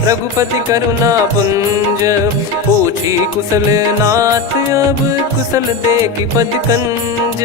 रघुपति करुणा पुंज। पूछी कुशल नाथ अब कुशल देखी पद कंज।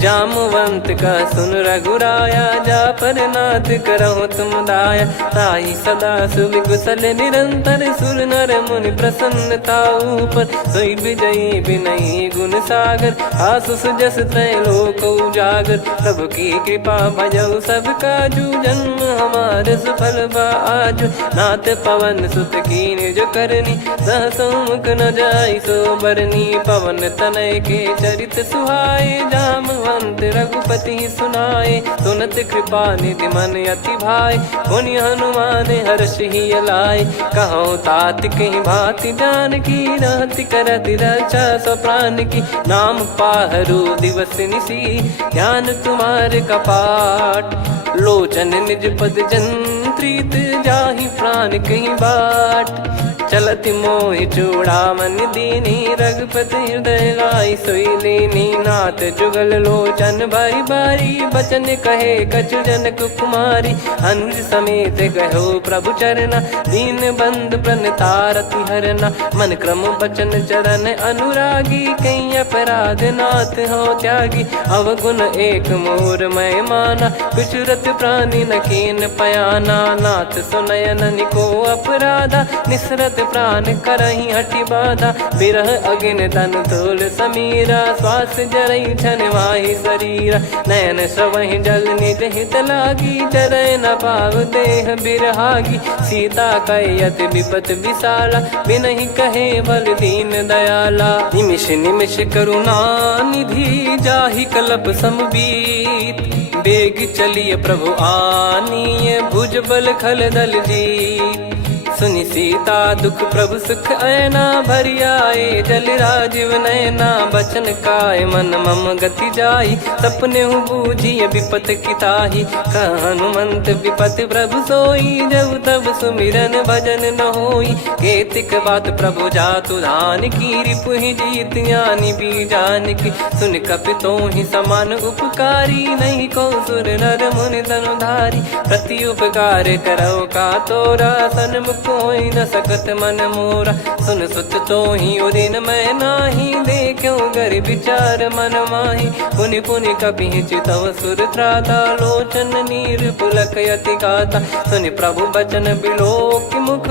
जामवंत का सुन रघुराया जा पर नाथ करहु तुम दाया। ताई सदा सुविकुशल निरंतर सुर नर मुनि प्रसन्नता ऊपर। सोई विजयी विनयी गुण सागर आसु सुजस त्रैलोक उजागर। प्रभु की कृपा भजऊ सब काजू जन्म हमारे सफल बा आजु। नाथ पवन सुत कीन जो करनी सहसो मुख न जाई सो बरनी। पवन तनय के चरित सुहाए जामवंत रघुपति सुनाए। सुनत कृपा निधि मन अति भाई पुनि हनुमान हर्ष ही लाए। कहो तात कहीं भांति जान की रहति करति रक्षा सो प्राण की। नाम पाहरु दिवस निसी ध्यान तुम्हारे कपाट। लोचन निज पद जंत्रित जाहि प्राण कहीं बाट। चलति मोहि चूड़ामन दीनी रघुपति हृदय लाई सोई लीनी। नाथ जुगल लोचन बारी बारी बचन कहे कछु जनक कुमारी। अनुज समेत गहो प्रभु चरना दीन बंद प्रणतारति हरना। मन क्रम बचन चरण अनुरागी कहीं अपराध नाथ हो त्यागी। अवगुण एक मोर मैं माना कुछुरत प्राणी न कीन पयाना। नाथ सुनयन निको अपराधा निसरत प्राण करही हटि बाधा। बिरह अगिन तन तोल समीरा श्वास जरई छन वाहि शरीरा। नयन श्रवहि जल निज हित लागी चरय न पाव देह बिरहागी। सीता कयत विपत विशाला बिनहि कहे बल दीन दयाला। निमिष निमिष करुणा निधि जाहि कलप समबीत। बेग चलिए प्रभु आनीय भुज बल खल दल जीत। सुनि सीता दुख प्रभु सुख ऐना भरि आए। जल राजीव नयना बचन काय मन मम गति जाई। सपने हूँ बूझिए विपत किताही हनुमंत विपत प्रभु सोई। जब तब सुमिरन भजन न होई केतिक बात प्रभु जातु धान की। रिपु ही जीत ज्ञानी बीजान की सुन कपितो ही समान उपकारी। नहीं को सुर नर मुनि धनुधारी प्रति उपकार करो का तोरा। सन्मुख कोई न सकत मन मोरा सुन सुत तो ही उदिन मैं नाही। देखो गर विचार मन माही पुनि पुनि कपि चितव सुर त्राता। लोचन नीर पुलक यति गाता सुनि प्रभु बचन बिलोक मुख।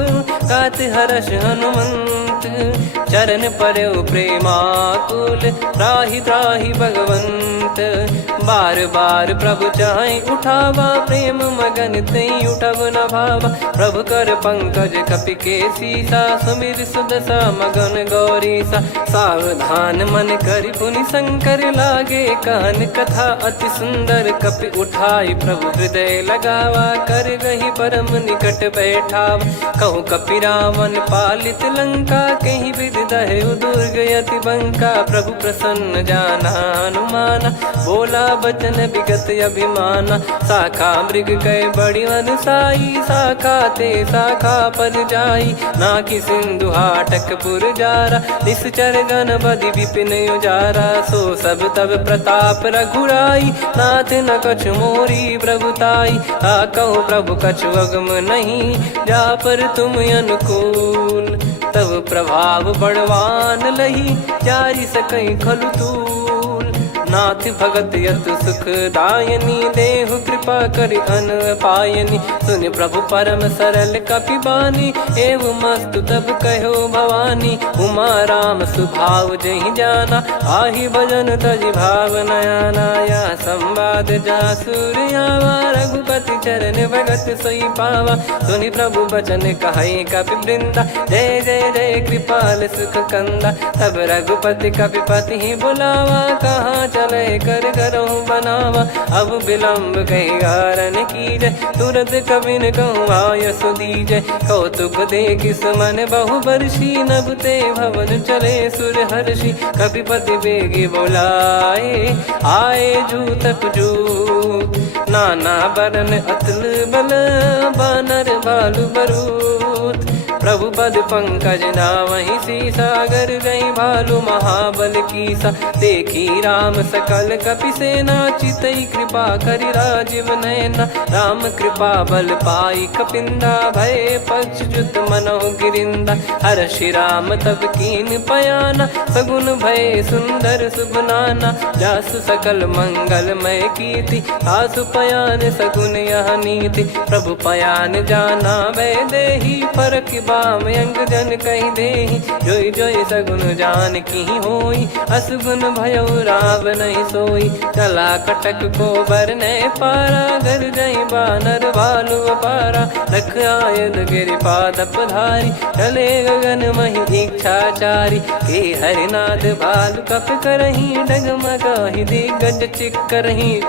गात हर्ष हनुमंत चरण परौ प्रेमाकुल। त्राहि त्राहि भगवंत बार बार प्रभु चाहि उठावा। प्रेम मगन तई उठब न भावा। प्रभु कर पंकज कपि के सीसा सुमिर सुदशा मगन गौरीसा। सावधान मन करि पुनि शंकर लागे कहन कथा अति सुंदर। कपि उठाई प्रभु हृदय लगावा कर गही परम निकट बैठावा। कहु कपि रावण पालित लंका कहीं विधि दहु दुर्ग यति बंका। प्रभु प्रसन्न जाना हनुमाना बोला बचन विगत अभिमाना। शाखा मृग गए बड़ी अनुसाई शाखा ते शाखा पर जाई। नाकि सिंधु हाटक पुर जारा निश्चर गण बदि विपिन उजारा। सो सब तब प्रताप रघुराई नाथ न कछु मोरी प्रभुताई। कहो प्रभु कछु अगम नहीं जा पर तुम अनुकूल। तब प्रभाव बड़वान लही जारी सकई खलु तूल। नाथ भगत यतु सुख दायनी देहु कृपा करि अन पायनी। सुन प्रभु परम सरल कपि बानी एवं मस्तु तब कहो भवानी। उमा राम सुभाव जहि जाना आहि भजन तजि भाव नयाना। या संवाद जासुर आवा रघुपति चरण भगत सोई पावा। सुनि प्रभु बचन कहै कपि वृंदा जय जय जय कृपाल सुख कंदा। तब रघुपति कपिपति बुलावा कहाँ चले कर करहु बनावा। अब विलम्ब कही कारण कीजय, तुरत कबिन कहूँ आयस दीजय। कौतुक देखिस मन बहु बरसी, नभ ते भवन चले सुर हर्षि। कपिपति बेगी बोलाए, आए जूतक जूत। नाना बरन अतुल बल, बानर भालु बरूत। प्रभु पद पंकज नावहि सीसा, गर गई भालु महाबल कीसा। देखी राम सकल कपि सेना, चितई कृपा करि राजीव नयना। राम कृपा बल पाई कपिंदा, भय पक्षजुत मनोह गिरिंदा। हर्षि राम तब कीन पयाना, सगुन भय सुंदर शुभ नाना। जासु सकल मंगलमय कीर्ति, आसु पयान सगुन यह नीति। प्रभु पयान जाना वै देहि, फरक बाम अंग जन कहि देहि। जोई जोई सगुन जान की होई, असगुन भयो राव नहीं सोई। चला कटक को बरने पारा, घर जई बानर भालु अपारा। रख आयद गिरिपाद पधारी, चले गगन महि इच्छाचारी। के हरिनाथ भालु कप करही, डगमगाहि दिग्गज चिक्करही।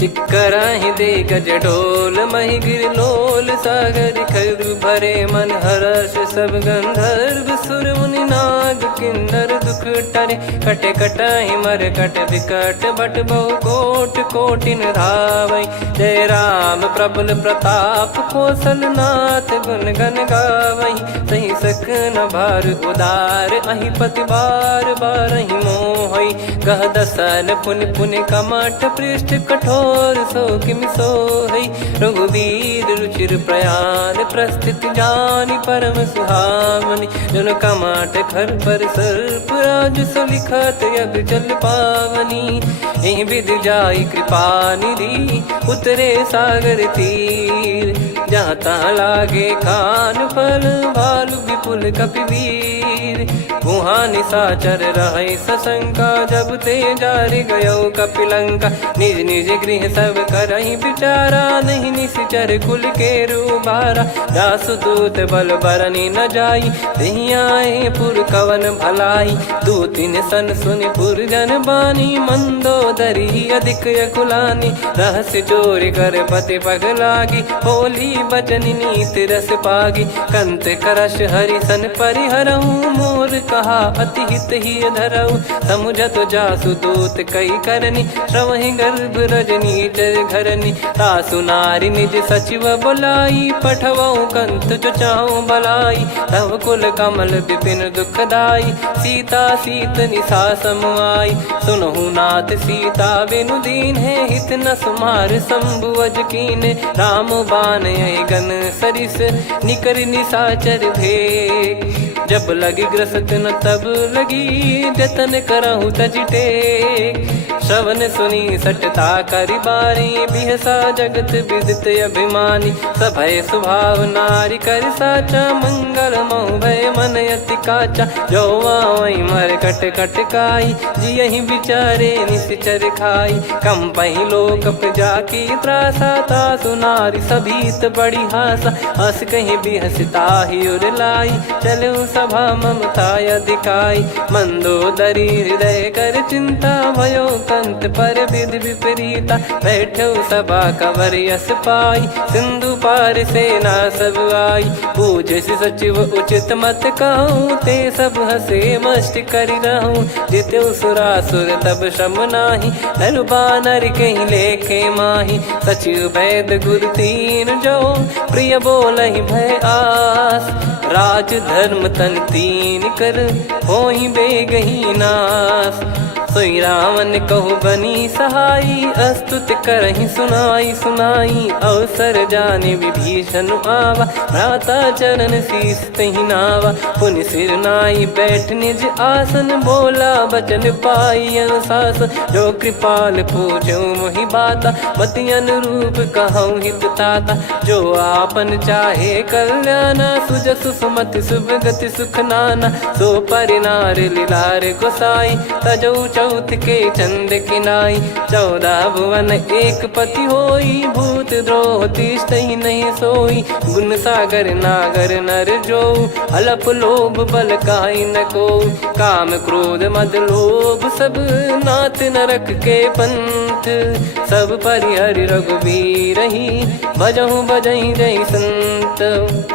चिक्कराहि दे गज ढोल, महि गिर लोल। सागर खर भरे मन हर्ष, सब गंधर्व सुर मुनि नाग किन्नर दुख टरे। कटे कटाहि मर कट विकट, बट बहु कोट कोटिन धावै। जय राम प्रबल प्रताप, कौशल नाथ गुण गन गावै। सही सकन भार उदार, अहि पति बार बारहि मोहै। गह दसन पुन पुन कमठ, पृष्ठ कठोर सो किमि सोहै। रघुवीर रुचिर प्रयाण, प्रस्थित जानि परम सुहावनि। जन कमाट खर पर सर्प, राज सलिखत अब जल पावनी। एहि विधि जाई कृपा निधि, उतरे सागर तीर। जहाँ तहाँ लागे खान फल, भालु विपुल कपिवीर। गुहा निशाचर रहै सशंका, जब ते जारि गयो कपिलंका। निज निज गृह सब करहि विचारा, नहीं निश्चर कुल के रूबारा। दासदूत बल बरनि न जाई, तेहि आए पुर कवन भलाई। दूतिन सन सुनि पुर जन बानी, मंदोदरी अधिक अकुलानी। रहस्य चोरी कर पति पग लागी, होली बचन नीत रस पागी। कंत करश हरिसन परिहरहु, मोर कहा अति हित ही धरऊ। समुझत जासु दूत कई करनी, श्रवहि गर्भ रजनी चर घरनी। तासु नारी निज सचिव बुलाई, पठवऊ कंत जो चाहूं बलाई। तव कुल कमल विपिन दुखदाई, सीता सीत निशा समाई। सुनहु नाथ सीता बिनु दीन है, हित न सुमार शंभु अज कीने। राम बान गन सरिस, निकर निशाचर भेग। जब लगी ग्रसत न तब लगी, जतन करहु तज टेक। श्रवण सुनी सटता करि बारी, बिहसा जगत विदित अभिमानी। सभय स्वभाव नारी कर साचा, मंगल महु भय मन अति काचा। जो आवै मर कट कट काई, जियहि विचारे निश्चर खाई। कम पहि लोक जाकी त्रासा, तासु नारी सभीत बड़ी हासा। हस कहीं बिहसता ही उर लाई, चलऊ सभा ममता अधिकाई। मंदोदरी हृदय कर चिंता, भयो कंत पर विधि विपरीता। बैठो सभा कवर यस पाई, सिंधु पार सेना सब आई। पूजे सचिव उचित मत कहूँ, ते सब हसे मस्त करि रहूं। जित्यु सुरासुर तब श्रम नाही, नर बानर कहीं लेखे माही। सचिव वैद गुरु तीन जो, प्रिय बोलहि भय आस। राज धर्म तन तीन कर, होहि बेगहि नास। सोई रावण कहु बनी सहाई, अस्तुत करहि सुनाई सुनाई। अवसर जाने विभीषण आवा, भ्राता चरण शीस तहि नावा। पुनि सिर नाई बैठ निज आसन, बोला बचन पाई अनुशासन। जो कृपाल पूछो मोहि बाता, मति अनुरूप कहूँ हित ताता। जो आपन चाहे कल्याणा, सुजसु सुमति शुभ गति सुख नाना। सो परिनार लीलार गोसाई, तजौ चौथ के चंद किनाई 14 भुवन एक पति होई भूत द्रोह तिष्ठ ही नहीं सोई गुण सागर नागर नर जो अलप लोभ बल काई न को काम क्रोध मद लोभ सब नाथ नरक के पंथ सब परिहरि रघुबीर ही भजहु भजहि जय संत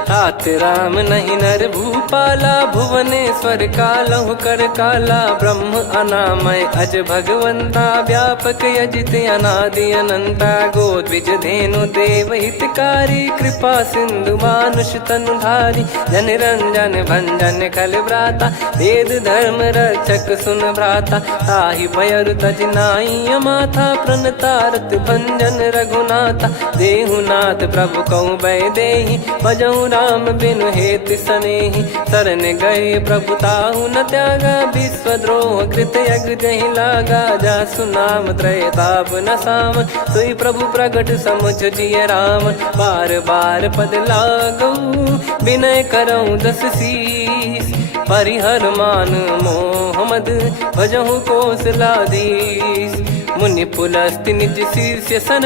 तात राम नहीं नर भूपाला भुवनेश्वर कालहु कर काला ब्रह्म अनामय अज भगवंता व्यापक यजित अनादि अनंता गोद्विज धेनु देव हितकारी कृपा सिंधु मानुष तनुधारी जन रंजन भंजन खल भ्राता वेद धर्म रक्षक सुन भ्राता ताहि भयर तज नाई माथा प्रणतारत भंजन रघुनाथा देहुनाथ प्रभु कहु बै देहि भजहु राम बिनु हेत सनेहि शरण गए प्रभु ताहु न त्यागा विश्वद्रोह कृत यज्ञ जहि लागा जासु नाम त्रय ताप न साम सोई प्रभु प्रगट समुझ जिय राम बार बार पद लागऊ विनय करऊँ दस शीस परिहर मान मोह मद भजहु कौशलाधीश मुनि पुलस्ति निज शीर्ष सन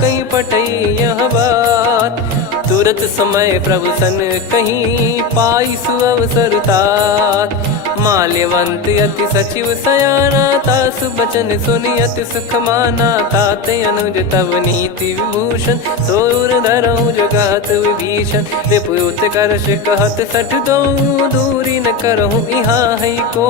कहीं पटई यह बात तुरत समय प्रभु सन कहीं पाई सुअवसर तात माल्यवंत अति सचिव सयाना तासु बचन सुनि अति सुख माना ताते अनुज तव नीति विभूषण सोर धरहु जगत विभीषण रिपुत करश कहत सठ दो दूरी न करहु इहाँ है को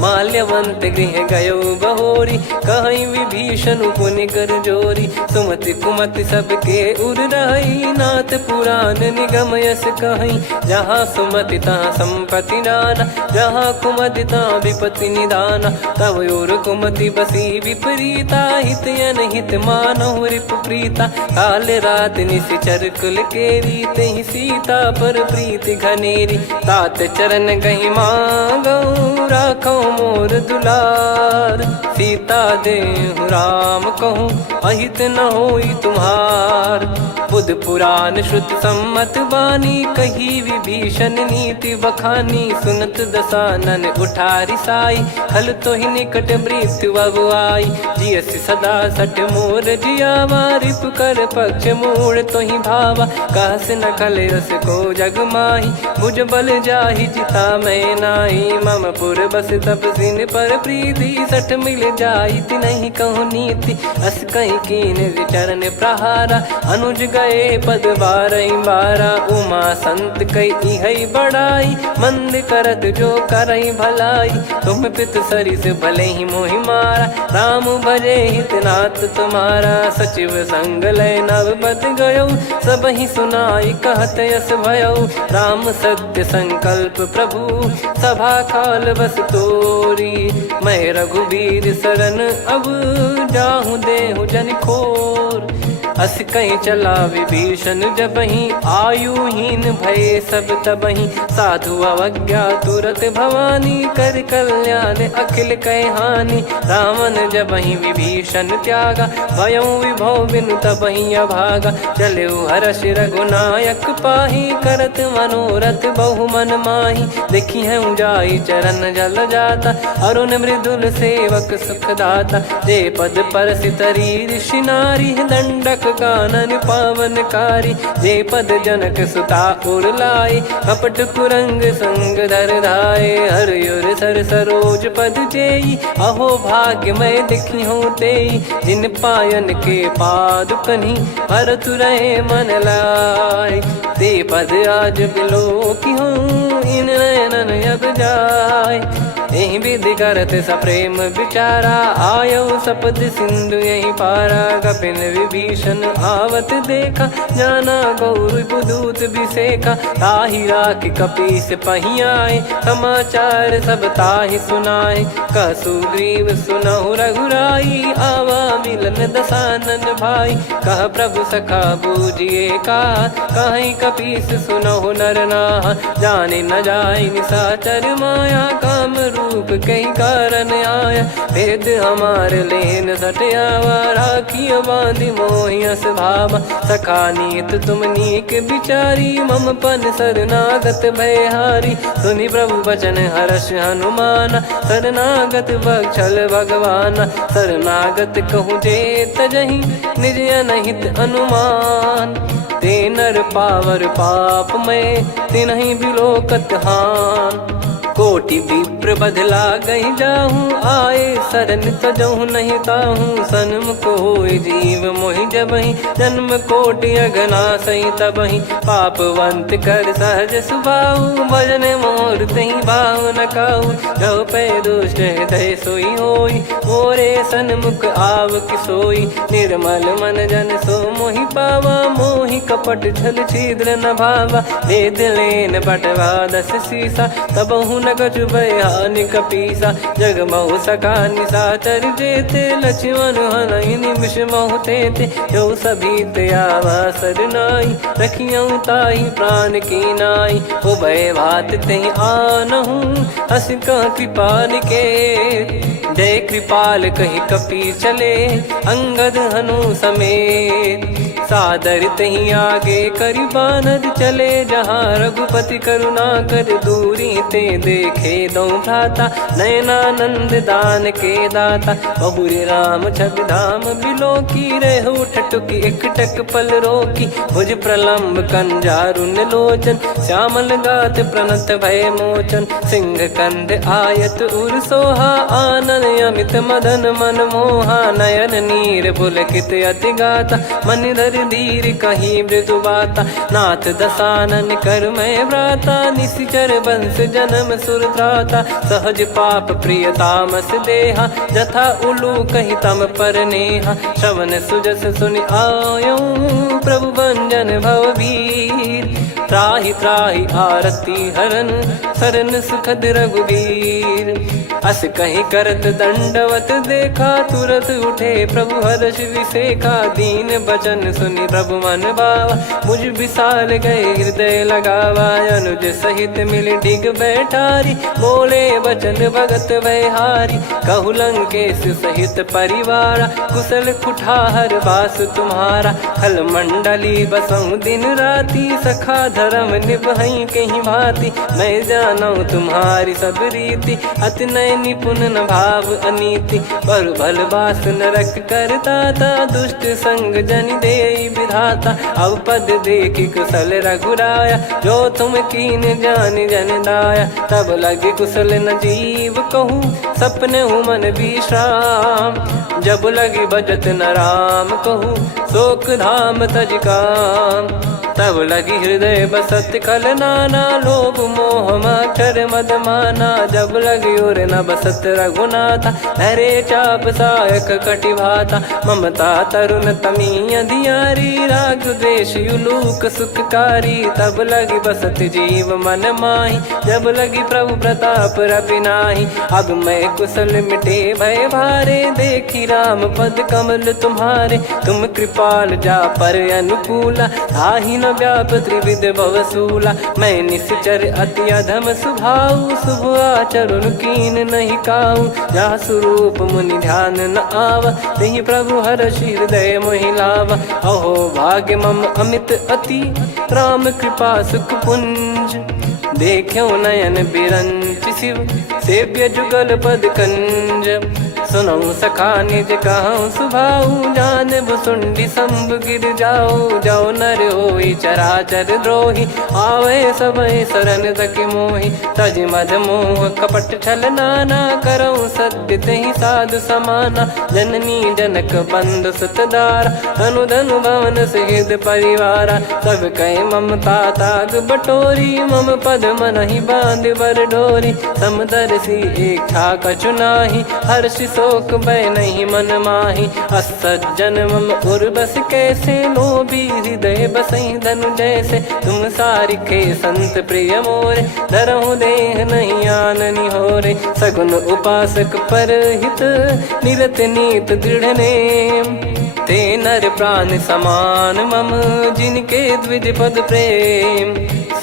माल्यवंत गृह गयो बहोरी कहीं विभीषण पुनि कर जोरी सुमति कुमति सबके उर रही नाथ पुराण निगम यस कहीं जहाँ सुमति तहाँ संपत्ति नाना जहाँ कुमति तहाँ विपत्ति निदाना तव और कुमति बसी विपरीता हित अनहित मानहु रिप प्रीता काल रात निशिचर कुल केरी तेहि सीता पर प्रीति घनेरी तात चरण गहि मांगऊ राखो मोर दुलार सीता देहु राम कहूँ अहित न होई तुम्हार बुध पुराण श्रुत सम्मत वाणी कही विभीषण नीति बखानी सुनत दसानन उठारी साई खल तो ही निकट मृत्यु अब आई जियसि सदा सट मोर जियावा रिप कर पक्ष मूड़ तो ही भावा कहस न खल रस को जग माही मुझ बल जाहि जिता मैं नाही मम पुर बस तपसिन पर प्रीति सठ मिल जाई नहीं कहूँ नीति अस कहीं कीन चरण प्रहारा अनुज गए पद बारा उमा संत कई है बड़ाई मंद करत जो करई भलाई तुम पित सरिस भले ही मोहि मारा राम भजे हितनाथ तुम्हारा सचिव संग लय नवपत गयो सब ही सुनाई कहत यस भयो राम सत्य संकल्प प्रभु सभा काल बस तोरी मैं रघुबीर शरण अब जाहूँ देहु जन खोर अस कहीं चला विभीषण जबहि आयुहीन भय सब तबहि साधु अवज्ञा तुरत भवानी कर कल्याण अखिल कह हानि रावण जबहि विभीषण त्यागा भयउ विभव बिनु तबहि अभागा चलऊ हर्ष रघुनायक पाही करत मनोरथ बहु मन माही देखी है जाई चरण जल जाता अरुण मृदुल सेवक सुख दाता जे पद पर सितरी ऋषि नारी दंडक कानन पावनकारी जे पद जनक सुता उर लाई कपट कुरंग संग धर धाये हरियुर सर सरोज पद जेई अहो भाग्य मैं दिखी हूँ तेई जिन पायन के पाद कन्ही भरत रहे मन लाय ते पद आज बिलो की हूँ इन नयनन अब जाय यही विधि करत सप्रेम विचारा आयो सपद सिंधु यही पारा कपिन विभीषण आवत देखा जाना गौर बुदूत बिसेखा ताहि राख कपीस पहियाए समाचार सब ताहि सुनाए कसु ग्रीव सुनहु रघुराई आवा मिलन दसानन भाई कह प्रभु सखा बूझिए का कहीं कपीस सुनहु नर नाह जाने न जाय निशाचर माया काम रूप कई कारण आया, भेद हमारे लेन सटयावा, राखिया बांधी मोहियस भावा, सखा नीत तुम नीक बिचारी, मम पन शरणागत भयहारी, सुनि प्रभु वचन हर्ष हनुमाना, शरणागत बक्षल भगवाना, शरणागत कहूँ जे तजहि निज अनहित अनुमान, ते नर पावर पाप में तिन्हि बिलोकत हान, कोटि विप्र बदला गई जाहूँ, आए शरण तजहु नहीं ताहूँ, सन्मुख होय जीव मोहि जबहि, जन्म कोटि अगना सही तबहि, पापवंत कर सहज सुभाऊ, भजन मोर तहि भाव न काहू, जो पै दुष्ट हृदय सोई होई, मोरे सन्मुख आव किसोई, निर्मल मन जन सो मोहि पावा, मोहि कपट छल छिद्र न भावा, वेद लेन बटवा दस सीसा, तबहु न कछु बयान कपीसा, जग महु सका निशाचर जेते, लक्ष्मण हनहि निमिष महु तेते, जो सभी त्यावा सरनाई, रखियऊ ताहि प्राण की नाई, उभय भात तेहि आनहु, हस कह कृपाल के, जय कृपाल कहि कपि चले, अंगद हनु समेत, सादर तही आगे करि बानर चले, जहाँ रघुपति करुणा कर दूरी ते देखे दो भ्राता, नयनानंद दान के दाता, बहुरी राम छवि धाम बिलो की, रेहु ठटुकी एकटक पल रोकी, भुज प्रलम्ब कंजारुन लोचन, श्यामल गात प्रणत भय मोचन, सिंह कंद आयत उर सोहा, आनन अमित मदन मन मोहा, नयन नीर पुलकित अति गाता, मन धर धीर कहीं मृदु बाता, नाथ दसानन कर मैं भ्राता, निशिचर वंश जन्म सुर त्राता, सहज पाप प्रिय तामस देहा, जथा उलू कहि तम पर नेहा, श्रवण सुजस सुनि आयो, प्रभु भंजन भवभीर, त्राहि त्राहि आरती हरन, शरण सुखद रघुबीर, अस कहीं करत दंडवत देखा, तुरत उठे प्रभु हर्ष विसेखा, दीन बचन सुनि प्रभु मन भावा, मुझ विशाल गए हृदय लगावा, अनुज सहित मिल डिग बैठारी, बोले बचन भगत वैहारी, कहु लंकेश सहित परिवारा, कुशल कुठार बास तुम्हारा, खल मंडली बसऊं दिन राती, सखा धर्म निभई कहीं भांति, मैं जानू तुम्हारी सब रीति, अति नय निपुण न भाव अनीति, पर भल बास नरक करता था, दुष्ट संग जन दे विधाता, अब पद देखी कुशल रघुराया, जो तुम कीन जान जन दाया, तब लगे कुशल न जीव कहूँ, सपने हूँ मन विश्राम, जब लगी बजत न राम कहूँ, शोक धाम तज काम, तब लगी हृदय बसत खल नाना, लोभ मोह मक्षर मद माना, जब लगी उर न बसत रघुनाथा, हरे चाप सायक कटि भाता, ममता तरुण तमी अधियारी, राग द्वेष युलूक सुखकारी, तब लगी बसत जीव मन माही, जब लगी प्रभु प्रताप रवि नाही, अब मैं कुशल मिटे भय भारे, देखी राम पद कमल तुम्हारे, तुम कृपाल जा पर अनुकूला, आही न व्याप त्रिविध भवसूला, मैं निश्चर अति अधम सुभाऊ, शुभ आचरण कीन नहीं काऊ, जहाँ स्वरूप मुनि ध्यान न आवा, तहि प्रभु हर्ष हृदय मोहि लावा, अहो भाग्य मम अमित अति, राम कृपा सुख पुंज, देखो नयन बिरंच शिव, सेव्य जुगल पद कंज, सुनऊ सखा निज कहूँ सुभाऊ, जान भुसुंडी शंभ गिर जाओ, जाओ नर होई चराचर द्रोही, आवे सबय शरण तक मोहि, तज मद मोह कपट छल नाना, करऊँ सत्य तहि साधु समाना, जननी जनक बंधु सुतदारा, धनु धनु भवन सहित परिवारा, सब कहे ममता ताग बटोरी, मम पद मनहि बांध बर डोरी, समदर्शी इच्छा कछु नाही, हर्ष शोक भय नहीं मन माही, असज्जन मम उर्वश कैसे, लोभी हृदय बसई धनु जैसे, तुम सारिखे संत प्रिय मोरे, धरहु देह नहीं आननि होरे, सगुन उपासक पर हित, निरत नीत दृढ़ नेम, ते नर प्राण समान मम, जिनके द्विज पद प्रेम,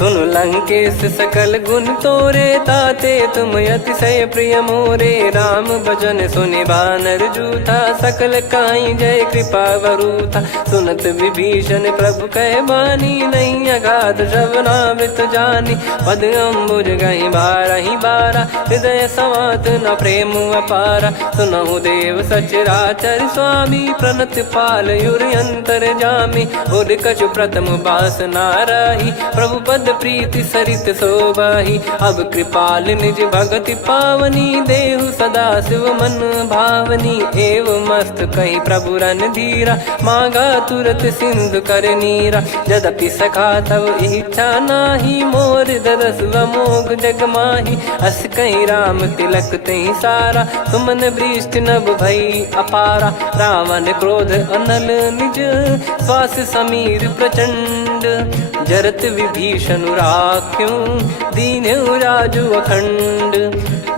सुन लंकेश सकल गुण तोरे, ताते तुम अतिशय प्रिय मोरे। राम भजन सुनि बानर जूथा, सकल काई जय कृपा वरूथा। सुनत विभीषण प्रभु कह बानी, नहीं अगाध श्रवणामृत जानी। पद अम्बुज गहि बारहि बारा, हृदय समात न प्रेम अपारा। सुनहु देव सचराचर स्वामी, प्रणत पाल युर अंतर जामी। उर कछु प्रथम बास नाराही, प्रभु पद प्रीति सरित शोभाही। अब कृपाल निज भगति पावनी, देहु सदा शिव मन भावनी। एव मस्त कही प्रभु रन धीरा, मांगा तुरत सिंधु कर नीरा। यद्यपि सखा तब इच्छा नाही, मोर दरस मोग जग माही। अस कहीं राम तिलक तही सारा, सुमन वृष्टि नभ भई अपारा। रावण क्रोध अनल निज, श्वास समीर प्रचंड। जरत विभीषण राख्यों, दीन्हु राजु अखंड।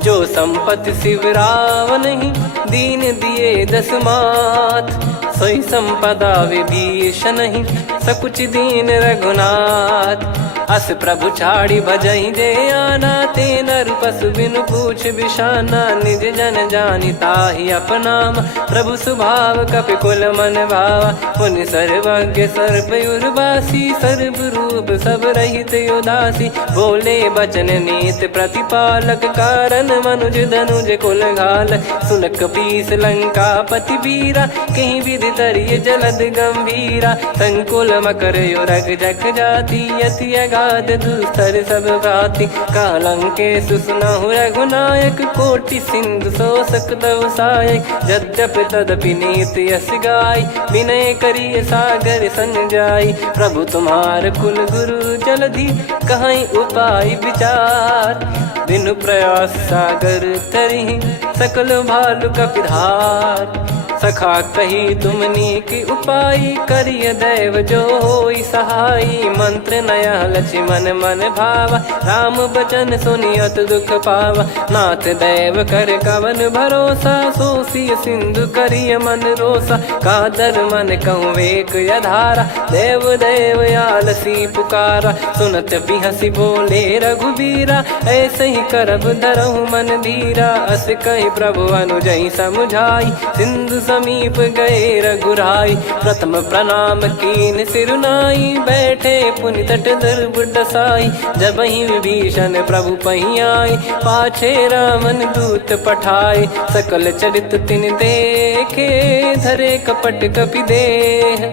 जो संपत्ति शिव रावण ही, दीन दिए दस मात। सोई संपदा विभीषण ही, सकुच दीन रघुनाथ। अस प्रभु छाड़ी भजई जे आना, ते नर पशु बिनु पूछ बिशाना। निज जन जानि ताहि अपनाम, प्रभु स्वभाव कपि कुल मन भावा। मुनि सर्वज्ञ सर्वयुर्वासी, सर्व रूप सब रहित उदासी। बोले बचन नीत प्रतिपालक, कारण मनुज धनुज कुल घाल। सुन कपीस लंका पति वीरा, कहीं विधि तरिय जलद गंभीरा। संकुल मकर युरग जख जाति, यति अगाध दुस्तर सब भाति। कालंकेश सुनहु रघुनायक, कोटि सिंधु शोषक तव सहायक। यद्यपि तदपि नीति यस गाय, विनय करिय सागर सन जाई। प्रभु तुम्हार कुल गुरु जलधि, कहीं उपाय विचार। बिनु प्रयास सागर तरिहि, सकल भालु कपिधार। सखा कही तुमनी की उपाय, करिय दैव जो होई सहाई। मंत्र नया लक्ष्मण मन भावा, राम बचन सुनियत दुख पावा। नाथ दैव कर कवन भरोसा, सोसिय सिंधु करिय मन रोसा। कादर मन कहूँ वेक यधारा, देव देव आलसी पुकारा। सुनत बिहसी बोले रघुबीरा, ऐसे ही करब धरहु मन धीरा। अस कही प्रभु अनुजई समुझाई, सिंधु समीप गए रघुराई। प्रथम प्रणाम कीन सिरुनाई, बैठे पुनि तट दर्भ डसाई। जब ही विभीषण प्रभु पही आई, पाछे रामन दूत पठाए। सकल चरित तिन देखे, धरे कपट कपि देह।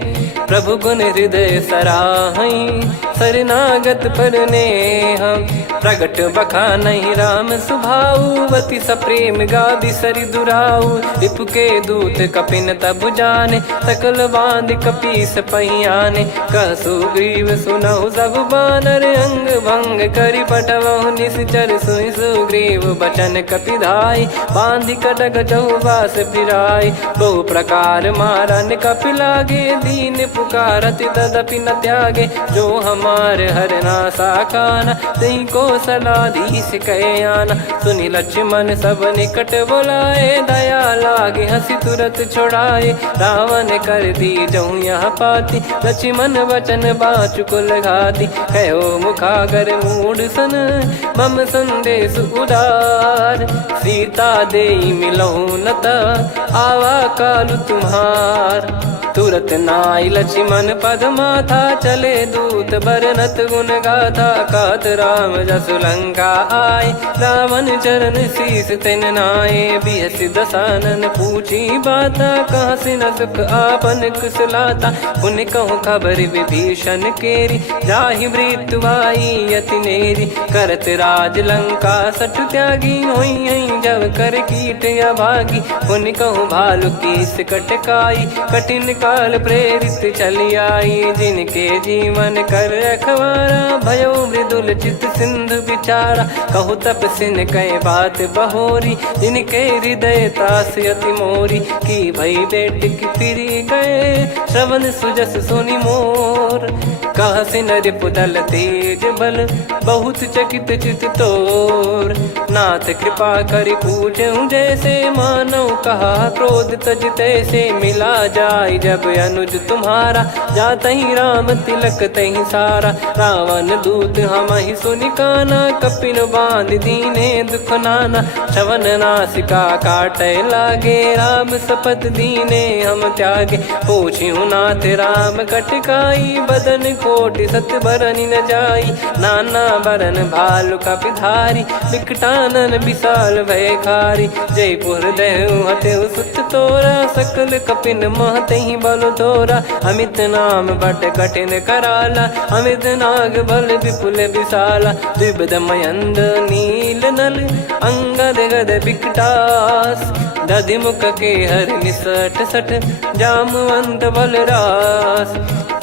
प्रभु गुण हृदय सराहई, शरणागत पर नेह। प्रगट बखानहि राम सुभाऊ, अति सप्रेम गादि सरि दुराऊ। रिपु के दूत कपिन तब जाने, सकल बांध कपीस पहियाने। कह सुग्रीव सुनहु सब बानर, अंग भंग करि पठवहु निश्चर। सुनि सुग्रीव बचन कपिधाई, बांधि कटक चहुबास फिराई। बहु प्रकार मारन कपि लागे, दीन पुकारति तदपि न त्यागे। जो हमार हरना साकाना, तई को सलाधीश कहे आना। सुनि लक्ष्मण सब निकट बुलाए, दया लागे हंसी तुरत छुड़ाए। रावण कर दी जऊँ यहाँ पाती, लक्ष्मण वचन बाचु कुल घाती। कहो मुखागर मूढ़ सन, मम संदेश उदार। सीता देई मिलहु नता, आवा कालु तुम्हार। तुरत नाई लक्ष्मण पद माथा, चले दूत बरनत गुण गाथा। कात राम जसु लंका आए, रावण चरण शीस तिन नाये। बिहसि दसानन पूछी बाता, कहाँ से न सुख आपन कुशलाता। पुन कहूँ खबर विभीषण केरी, जाहि मृत्यु आई अति नेरी। करत राज लंका सठ त्यागी, होई जब कर कीट अभागी। पुन कहूँ भालु कीस कटकाई, कठिन काल प्रेरित चली आई। जिनके जीवन कर रखवारा, भयो मृदुल चित सिंधु विचारा। कहु तपसिन कई बात बहोरी, जिनके हृदय तास अति मोरी। की भई बेट की फिरी गए, श्रवण सुजस सुनि मोर। कह से नर पुदल तेज बल बहुत चकित चित तोर। नाथ कृपा कर पूछूं जैसे मानव कहा क्रोध तज तैसे मिला जाय जब अनुज तुम्हारा जात ही राम तिलक तही सारा। रावण दूत हम ही सुनि काना कपिन बांध दीने दुख नाना। श्रवण नासिका काटे लागे राम शपथ दीने हम त्यागे। पूछ्यू नाथ राम कटकाई बदन कोटि सत बरनि न जाई। नाना बरन भालु कपिधारी विकटानन विशाल भयखारी। जयपुर देहु हतेउ सुत तोरा सकल कपिन महतहि बल तोरा। अमित नाम बट कठिन कराला अमित नाग बल विपुल विशाला। द्विबद मयंद नील नल अंगद गद विकटास। दधि मुख के हर निसठ सठ जामवंत बलरास।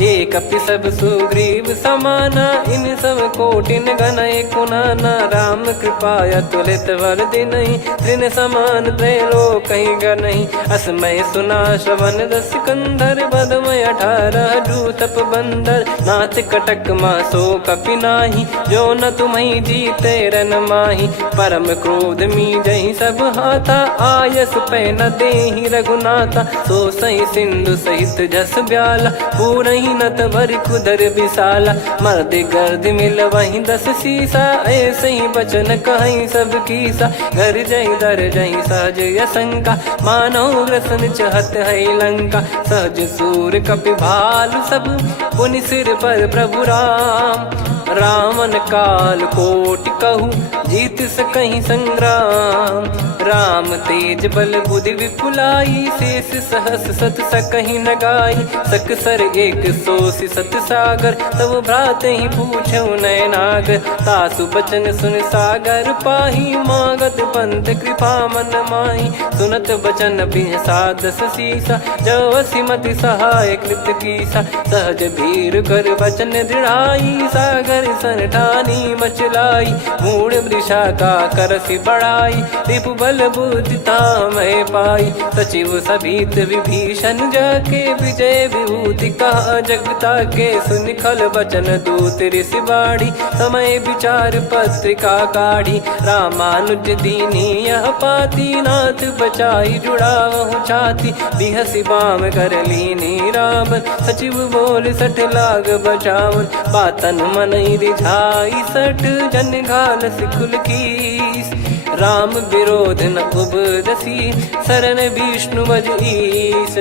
एक कपि सब सुग्रीव समाना इन सब कोटिन गनय कुनाना। राम कृपा अतुलित बल दिनहि तृण समान त्रैलोक गनहि। असमय सुना श्रवण दस कंधर बदमय 18 जूतप बंदर। नाथ कटक मासो कपि नाही जो न तुम्हि जीते रन माही। परम क्रोध मी जहि सब हाथा आयस पै न देहि रघुनाथा। सो सही सिंधु सहित जस ब्याला पूरहि नत भर कुदर विशाला। मर्द गर्द मिल वहीं 10 सीसा ऐसे ही बचन कहीं सब कीसा। घर जय दर जय सहज यसंका मानव ग्रसन चहत है लंका। सहज सूर कपि भालु सब पुनि सिर पर प्रभु राम। रामन काल कोटि कहु जीत सकहि संग्राम। राम तेज बल बुद्धि विपुलाई शेष सहस सत सकहि न गाई। सकसर एक सोसि सत सागर तब भ्रात ही पूछौ नयनागर। तासु बचन सुन सागर पाही मागत पंथ कृपा मन माही। सुनत बचन बिहसा 10 सीसा जवसि मति सहाय कृत कीसा। सहज भीर कर बचन दृढ़ाई सागर सन ठानी मचलाई। मूढ़ वृषा का करसि बढ़ाई रिपु बल बुद्धि तामय पाई। सचिव सभीत विभीषण जाके विजय विभूति कहा जगता के। सुनि खल बचन दूत ऋषि बाड़ी समय विचार पत्रिका काढ़ी। रामानुज दीनी यह पाती नाथ बचाई जुड़ावहु छाती। बिहसि बाम कर लीनी राम सचिव बोल 60 लाग बचावन। बातन मन रिझाई 60 जन घाल सिकुल कीस। राम विरोध न उपदसी शरण विष्णु बज ईस।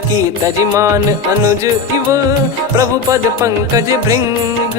की तजिमान अनुज इव प्रभु पद पंकज भृंग।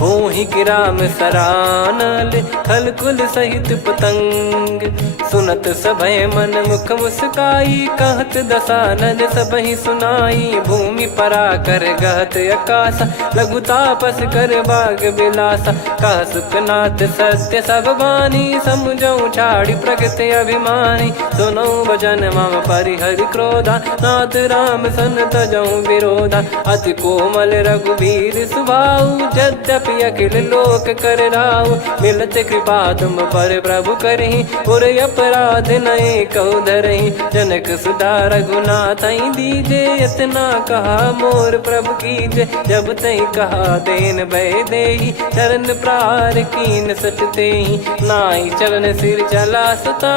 होहि कि राम सरानल खल कुल सहित पतंग। सुनत सभय मन मुख मुस्काई कहत दसानन सबहि सुनाई। भूमि परा कर गहत आकाशा लघु तापस कर बाग बिलासा। कह सुखनाथ सत्य सब बानी समुझौ छाड़ी प्रकृति अभिमानी। सुनो भजन मम परिहरि क्रोधा नाथ राम सन तजौ विरोधा। अति कोमल रघुवीर सुभाऊ यद्यपि अखिल लोक कर राऊ। मिलत कृपा तुम पर प्रभु करहि पुर अपराध नए कहु धरहि। जनक सुधा रघुनाथ दीजे इतना कहा मोर प्रभु कीजे। जब तई कहा देन भय देहि चरण प्रार कीन सटतेहि। नाई चरण सिर चला सता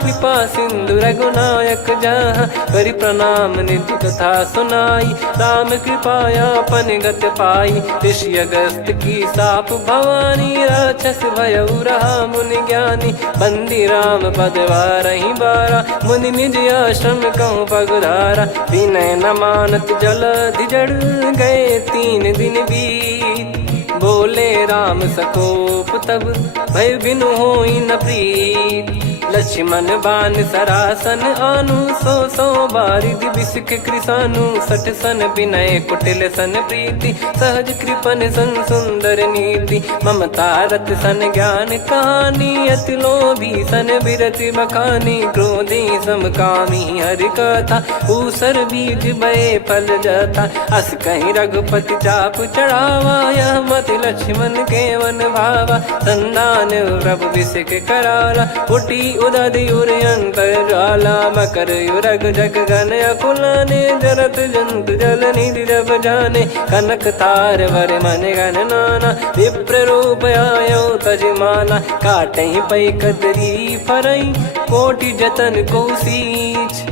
कृपा सिंधु रघुनायक जहाँ। करि प्रणाम नित्य कथा सुनाई राम कृपाया पन गत पाई। ऋषि अगस्त की साप भवानी राक्षस भयउ रहा मुनि ज्ञानी। बंदी राम पद वारहि बारा मुनि निज आश्रम कहूँ पगुधारा। विनय न मानत जल जड़ गए 3 दिन बीत। बोले राम सकोप तब भय बिनु होई न प्रीत। लक्ष्मण बान सरासन आनु 100 बारिधि बिसिख कृसानु। 60 सन विनय कुटिल सन प्रीति सहज कृपन सन सुंदर नीति। ममता रत सन ज्ञान कहानी अति लोभी सन बिरति बखानी। क्रोधी समकामी हरि कथा ऊसर बीज भय फल जाता। अस कहीं रघुपति चाप चढ़ावा यह मत लक्ष्मण के वन भावा। संदान प्रभु बिसिख कराला उठी उदधियुर अंतर्ज्वाला मकर युरग जग गण अकुलाने जरत जंत जल निधि जब जाने कनक तार वर मन गण नाना विप्र रूप आयो तजमाना काटई पै कदरी फरई कोटि जतन को सींच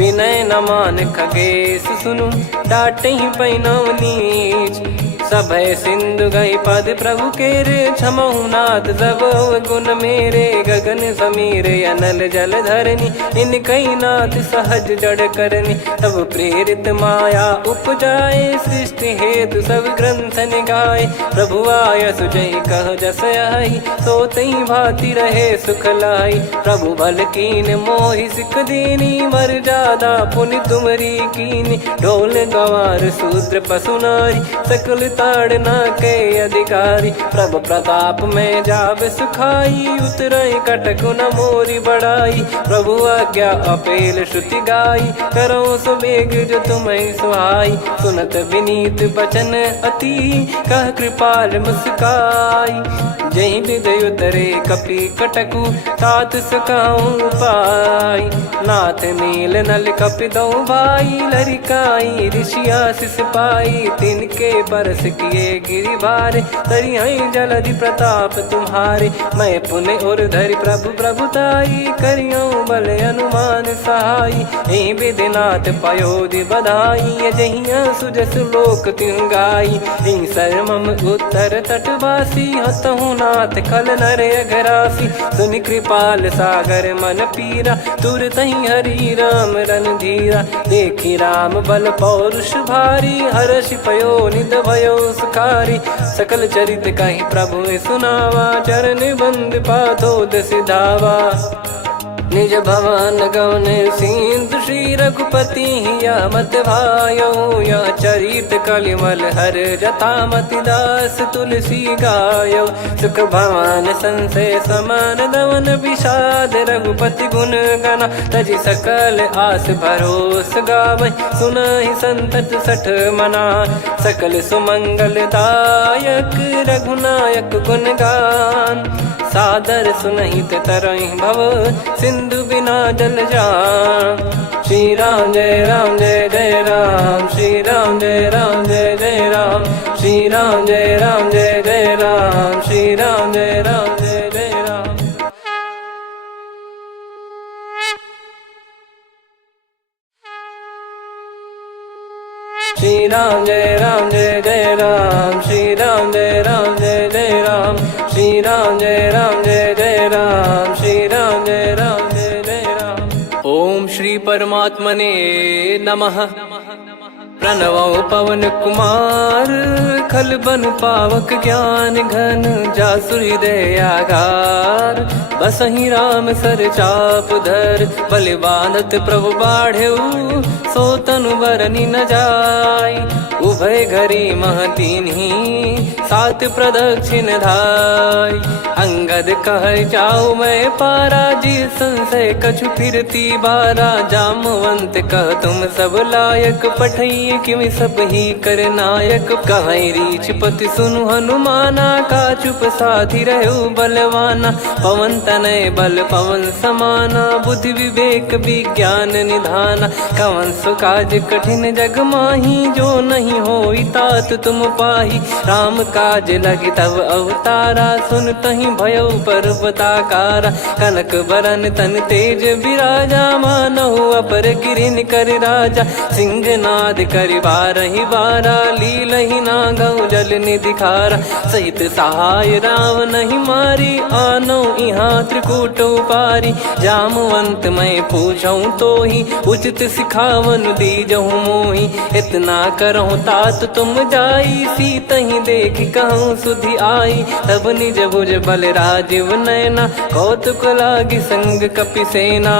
विनय न मान खगेश सुनु डाटई पै नव नीच सभय सिंधु गई पद प्रभु केरे क्षमहु नाथ सब गुण मेरे गगन समीरे अनल जल धरनी इन कई नाथ सहज जड़ करनी तब प्रेरित माया उपजाए सृष्टि हेतु सब ग्रंथ निगाए प्रभु आय सुजय कह जस आई सो तई भांति रहे सुख लाई प्रभु बल कीन मोहि सिख दीनी मर जादा पुनि तुमरी कीनी ढोल गवार शूद्र पशु नारी सकल ताड़ना के अधिकारी प्रभु प्रताप में जाब सुखाई उतरई कटक न मोरी बढ़ाई प्रभु आज्ञा अपेल श्रुति गाई करो सुबेग जो तुम्हें सुहाई सुनत विनीत बचन अति कह कृपाल मुस्काई जय विदय उतरे कपि कटकु तात सकाऊं पाई नाथ नील नल कपि दो भाई लरिकाई ऋषिया शिष पाई तिनके परस किए गिरि भारे तरियाई जलधि प्रताप तुम्हारे मैं पुण्य और धरि प्रभु प्रभुताई करियो बल अनुमान सहाई ए विधिनाथ पयोधि बधाई जहिया सुजस लोक तिहु गाई सरमम उत्तर तटवासी हतहु नाथ खल नर अघरासी सुनि कृपाल सागर मन पीरा तुरत ही हरि राम रणधीरा देखी राम बल पौरुष भारी हर्षि पयो निध भयो सुखारी सकल चरित कहीं प्रभु सुनावा चरण बंद पाथोद सिधावा निज भवन गौन सिंधु श्री रघुपति या मत भायो या चरित कलिमल हर जता मति दास तुलसी गायो सुख भवन संशय समान दवन विषाद रघुपति गुण गना तजि सकल आस भरोस गावै सुनहि संतत सठ मना सकल सुमंगल दायक रघुनायक गुण गान सादर सुनहित तरहि भव सिंधु बिना जल जान श्री राम जय जय राम श्री राम जय जय राम श्री राम जय जय राम श्री राम जय जय राम श्री राम जय जय राम श्री राम जय जय राम श्री राम जय जय राम श्री राम जय जय राम। ओम श्री परमात्मने नमः। प्रणवो पवन कुमार खल बन पावक ज्ञान घन जासु हृदय आगार बसहि राम सर चाप धर बलि बांधत प्रभु बाढ़ेऊ सो तनु बरनि न जाय उभय घरी महतीन्ही सात प्रदक्षिण धाय अंगद कह जाऊ मैं पारा जी संशय कछु फिरती बारा जामवंत कह तुम सब लायक पठई किमि सब ही कर नायक कहीं रीछ पति सुनु हनुमाना का चुप साधि रहो बलवाना पवन तनय बल पवन समाना बुद्धि विवेक विज्ञान निधाना कवन सो काज कठिन जग माही जो नहीं होई तात तुम पाही राम काज लगी तब अवतारा सुन तही भयो पर्वताकारा कनक बरन तन तेज विराजा मानहु अपर गिरिन कर राजा सिंहनाद कर बारहि बारा लीलहि नागौ जल निधि खारा सहित सहाय राम नहीं मारी आनो इहाँ त्रिकूट पारी जामवंत मैं पूछऊं तो ही उचित सिखावन दीजहु मोही इतना करहु तात तुम जाई सीत ही देख कहूँ सुधि आई तब निज भुज बल राजीव नैना कौतुक लागी संग कपिसेना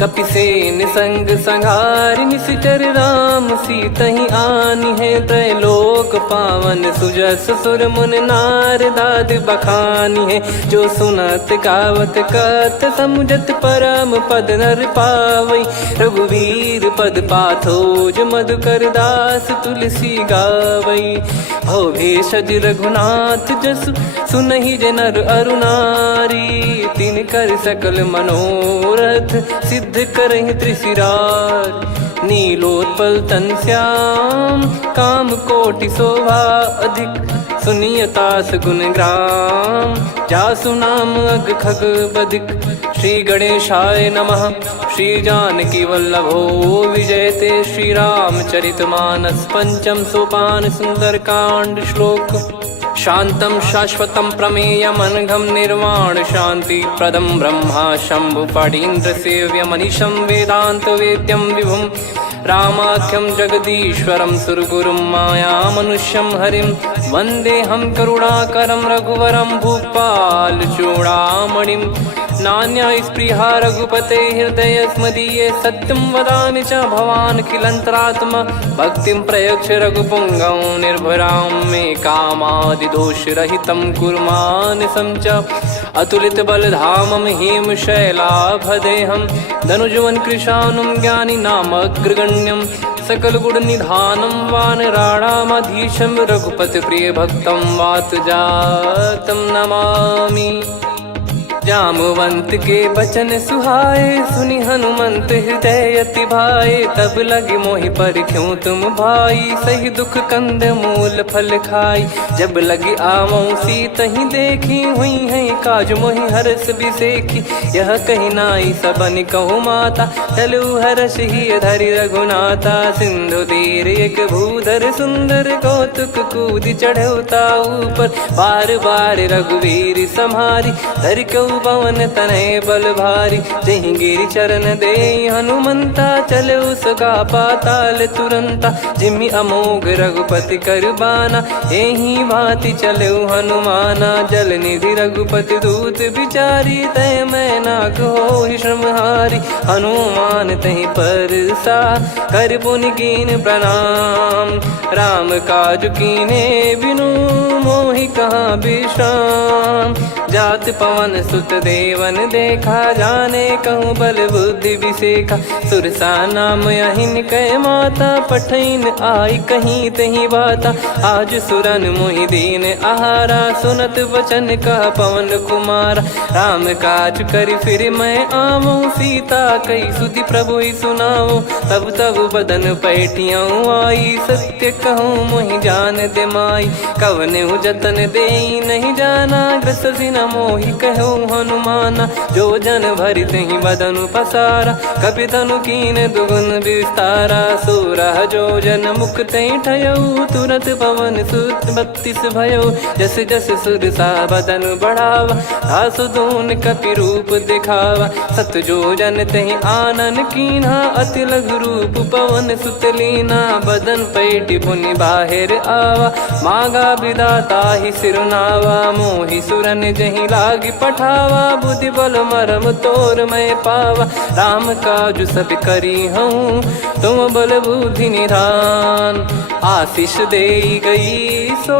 कपिसेन संग संहारि निशिचर राम सीतहि आनि है त्रैलोक पावन सुजस सुर मुन नार दाद बखानी है जो सुनत गावत कत समुझत परम पद नर पावई रघुवीर पद पाथोज मधुकर दास तुलसी गावई हो भेषज रघुनाथ जसु सुनहि जे नर अरु नारी। तिन कर सकल मनोरथ सिद्ध करहि त्रिशिरार। नीलोत्पल तन श्याम काम कोटि शोभा अधिक। सुनियतास गुण ग्राम जासु नाम अग खग बधिक। श्री गणेशाय नमः। श्री जानकी वल्लभो विजयते। श्री रामचरितमानस पंचम सोपान सुंदरकांड श्लोक। शांतं शाश्वतं प्रमेयम् अनघं निर्वाण शांति प्रदं ब्रह्मा शंभु फणीन्द्र सेव्य मनीषं वेदांत वेद्यं विभुं रामाख्यं जगदीश्वरं सुरगुरुं माया मनुष्यं हरिं वन्देऽहं करुणाकरं रघुवरं भूपाल चूडामणिं। नान्या स्पृहा रघुपते हृदय स्मदीये सत्यं वदामि च भवान् खिलन्तरात्मा। भक्तिं प्रयच्छ रघुपुङ्गं निर्भरां मे कामादिदोषरहितं कुर्मानसं च। अतुलित बलधामं हेमशैलाभदेहं धनुजवन कृशानुं ज्ञानिनामग्रगण्यं। सकल गुण निधानं वानराणामधीशं रघुपति प्रिय भक्तं वातजातं नमामि। जामवंत के बचन सुहाए सुनि हनुमंत हृदय अति भाए। तब लगे मोहि पर क्यों तुम भाई सही दुख कंद मूल फल खाई। जब लगी आवों सीत ही देखी हुई है काज मोहि हरस बिसेखी। यह कही नाई सबन कहु माता चलु हरष ही धरि रघुनाथा। सिंधु तीर एक भूधर सुंदर कौतुक कूद चढ़ौता ऊपर। बार बार रघुवीर सम्हारी धरि कऊ पवन तनय बल भारी। जहि गिरि चरण दे हनुमंता चले उसका पाताल तुरंता। जिमि अमोघ रघुपति कर बाना एहि भांति चले हनुमाना। जल निधि रघुपति दूत बिचारी तय मैं नाक होहि श्रमहारी। हनुमान तहि परसा कर पुनि कीन प्रणाम। राम काज कीने बिनु मोहि कहाँ विश्राम। जात पवन सुत देवन देखा जाने कहूँ बल बुद्धि विसेखा। सुरसा नाम यहिन कै माता पठैन आई कहीं तही बाता। आज सुरन मोहि दीन आहारा सुनत वचन कह पवन कुमारा। राम काज करि फिर मैं आवूं सीता कई सुधि प्रभु ही सुनाऊं। तब तब बदन पैठियाँ आई सत्य कहूँ मोहि जान दे माई। कवने जतन दे नहीं जाना ग्रसि न मोहि कहूँ हनुमाना। जो जन भरि तहि बदनु पसारा कपि तनु कीन दुगुन विस्तारा। सोरह जो जन मुख तहि ठयऊ तुरत पवन सुत 32 भयऊ। जस जस सुरसा बदनु बढ़ावा आसु दून कपि रूप दिखावा। सत जो जन तहि आनन कीन्हा अति लघु रूप पवन सुत लीना। बदन पैठि पुनि बाहिर आवा मांगा विधाता ही सिरुनावा। मोहि सुरन जहि लागी पठावा बुद्धि बल मरम तोर मैं पावा। राम काज सब करी हूँ तुम बल बुद्धि निधान। आशीष दे गई सो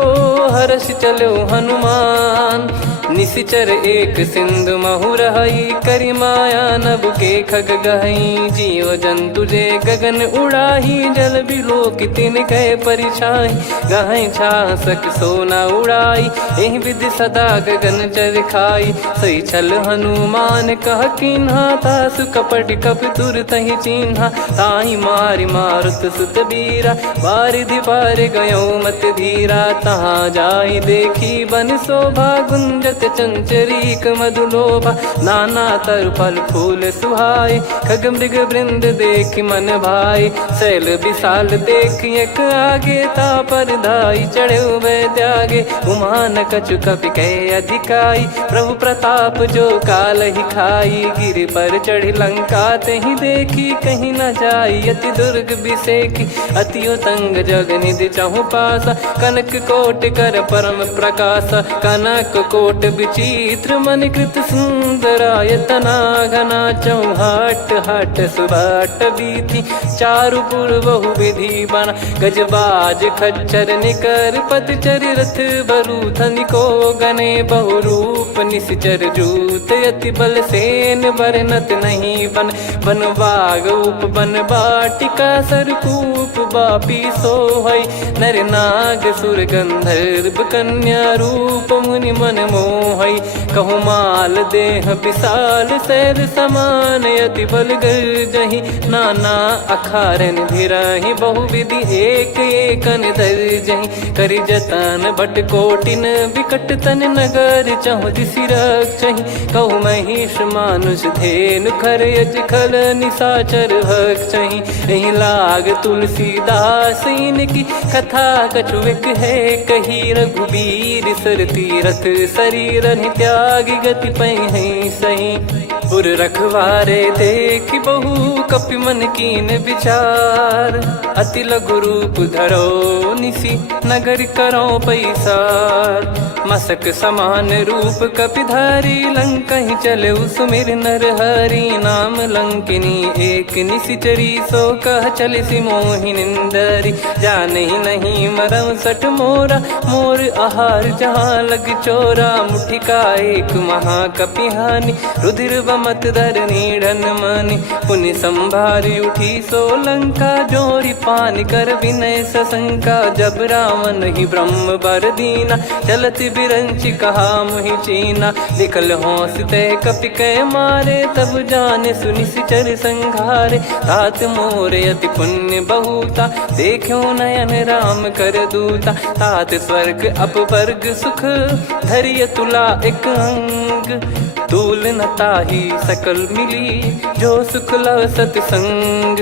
हर्ष चलो हनुमान। निशिचर एक सिंधु महु रहई करी माया नभ के खग गहई। जीव जंतु जे गगन उड़ाही जल बिलो कितिन गए परिछाई। गहई छासक सोना उड़ाई एहि विधि सदा गगन चर खाई। सही छल हनुमान कह कीन्हा तासु कपट कप तुर तहि चिन्हा। ताहि मारि मारुत सुत बीरा बारिधि पार गयो मत धीरा। तहाँ जाई देखी बन शोभा गुंजत चंचरीक मधुलोभा। नाना तर फल फूल सुहाए खग मृग वृंद देख मन भाई। शैल विशाल देख एक आगे तापर धाई चढ़े वै त्यागे। उमा न कछु कपि कह अधिकाई प्रभु प्रताप जो काल ही खाई। गिर पर चढ़ी लंका तहि देखी कहीं न जाई। अति दुर्ग बिसेखी अति उतंग जग निधि चहु पासा। कनक कोट कर परम प्रकाश कनक कोट विचित्र मन कृत सुंदरायतना घना चौहाट हाट सुबाट बीथी चारु पुर बहु विधि बना गजबाज खच्चर निकर पतचर रथ बरु धनिको गने बहु रूप निश्चर जूत अति बल सेन बरनत नहीं बन बन बाग उप बन बाटिका सरकूप बापी सोहई नर नाग सुर गंधर्व कन्या रूप मुनि मन मोहई कहु माल देह विशाल शैल समान अति बल गर्जहि नाना अखारन भिराहि बहुविधि एक एकन दर्जहि करि जतन भट कोटिन विकट तन नगर चहु दिसि रक्षहि कहु महिष मानुष धेनु खर यज खल निशाचर भक्षहि एहि लाग तुलसीदास इनकी कथा कछुक है कही रघुबीर सर तीरथ शरीर त्यागी गति पै सही पुर रखवारे देख बहु कपि मन कीन विचार अति लघु रूप धरो निसी नगर करो पैसार मसक समान रूप कपिधारी लंकहि चले सुमिर नर हरि नाम लंकिनी एक निशिचरी सो कह चले सि मोहि निंदरी जानहि नहीं मरम सठ मोरा मोर आहार जहाँ लग चोरा मुठिका एक महाकपिहानि रुधिर बमत धरनी ढन मानि पुनि संभारी उठी सो लंका जोरी पान कर विनय सशंका जब रावण ही ब्रह्म बर दीना चलति बिरंचि कहा मुहि चीना निकल हौसते कपि कै मारे तब जाने सुनि सिचर संघारे तात मोरे अति पुण्य बहुता देखो नयन राम कर दूता तात स्वर्ग अपवर्ग सुख धरिय तुला एक अंग तूल न ताही सकल मिली जो सुख लव सतसंग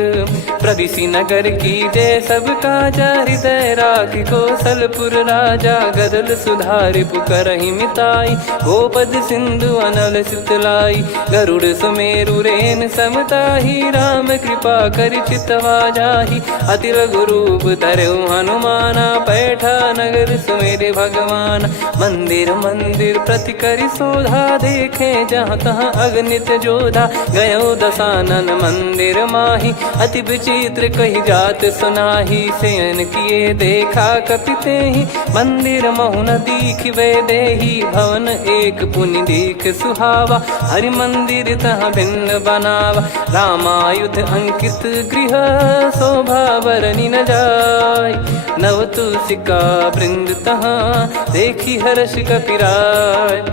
प्रविसी नगर की जय सब काजा हृदय राख कौशलपुर राजा गदल सुधारि पुकरहि मिताई गोपद सिंधु अनल सितलाई गरुड़ सुमेरु रेन समताही राम कृपा कर चितवा जाहि अति लघु रूप धरऊ हनुमाना बैठा नगर सुमेरे भगवान मंदिर मंदिर प्रति करि शोधा देखे जहाँ तहाँ अगणित जोधा गयो दशानन मंदिर माही अति विचित्र कही जात सुनाही सेन किए देखा कपिते ही मंदिर महु न दीख वे देही भवन एक पुनि दीख सुहावा हरि मंदिर तहाँ भिन्न बनावा रामायुध अंकित गृह शोभा बरनी न जाय नव तुलसिका वृंद तहाँ देखी हर्ष कपिराय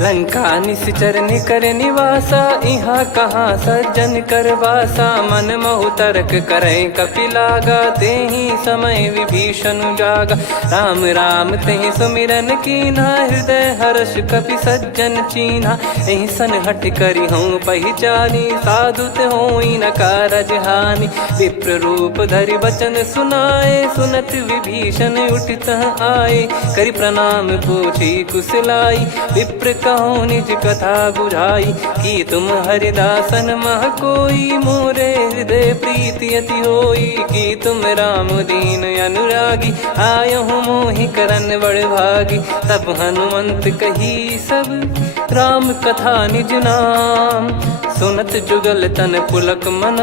लंका निश्चर निकर निवासा इहाँ कहाँ सज्जन कर वासा मन महु तर्क करे कपिलागा तेहि समय विभीषण जागा राम राम तेहि सुमिरन कीना हृदय हर्ष कपि सज्जन चीन्हा एहि सन हट करी हूँ पहचानी साधु ते होई न कारज हानि विप्र रूप धरि वचन सुनाए सुनत विभीषण उठित आए करि प्रणाम पूछी कुशलाई विप्र कहो निज कथा बुझाई कि तुम हरिदासन मह कोई मोरे हृदय प्रीति अति होई कि तुम राम दीन अनुरागी आयहु मोहि करन बड़ भागी तब हनुमंत कही सब राम कथा निज नाम सुनत जुगल तन पुलक मन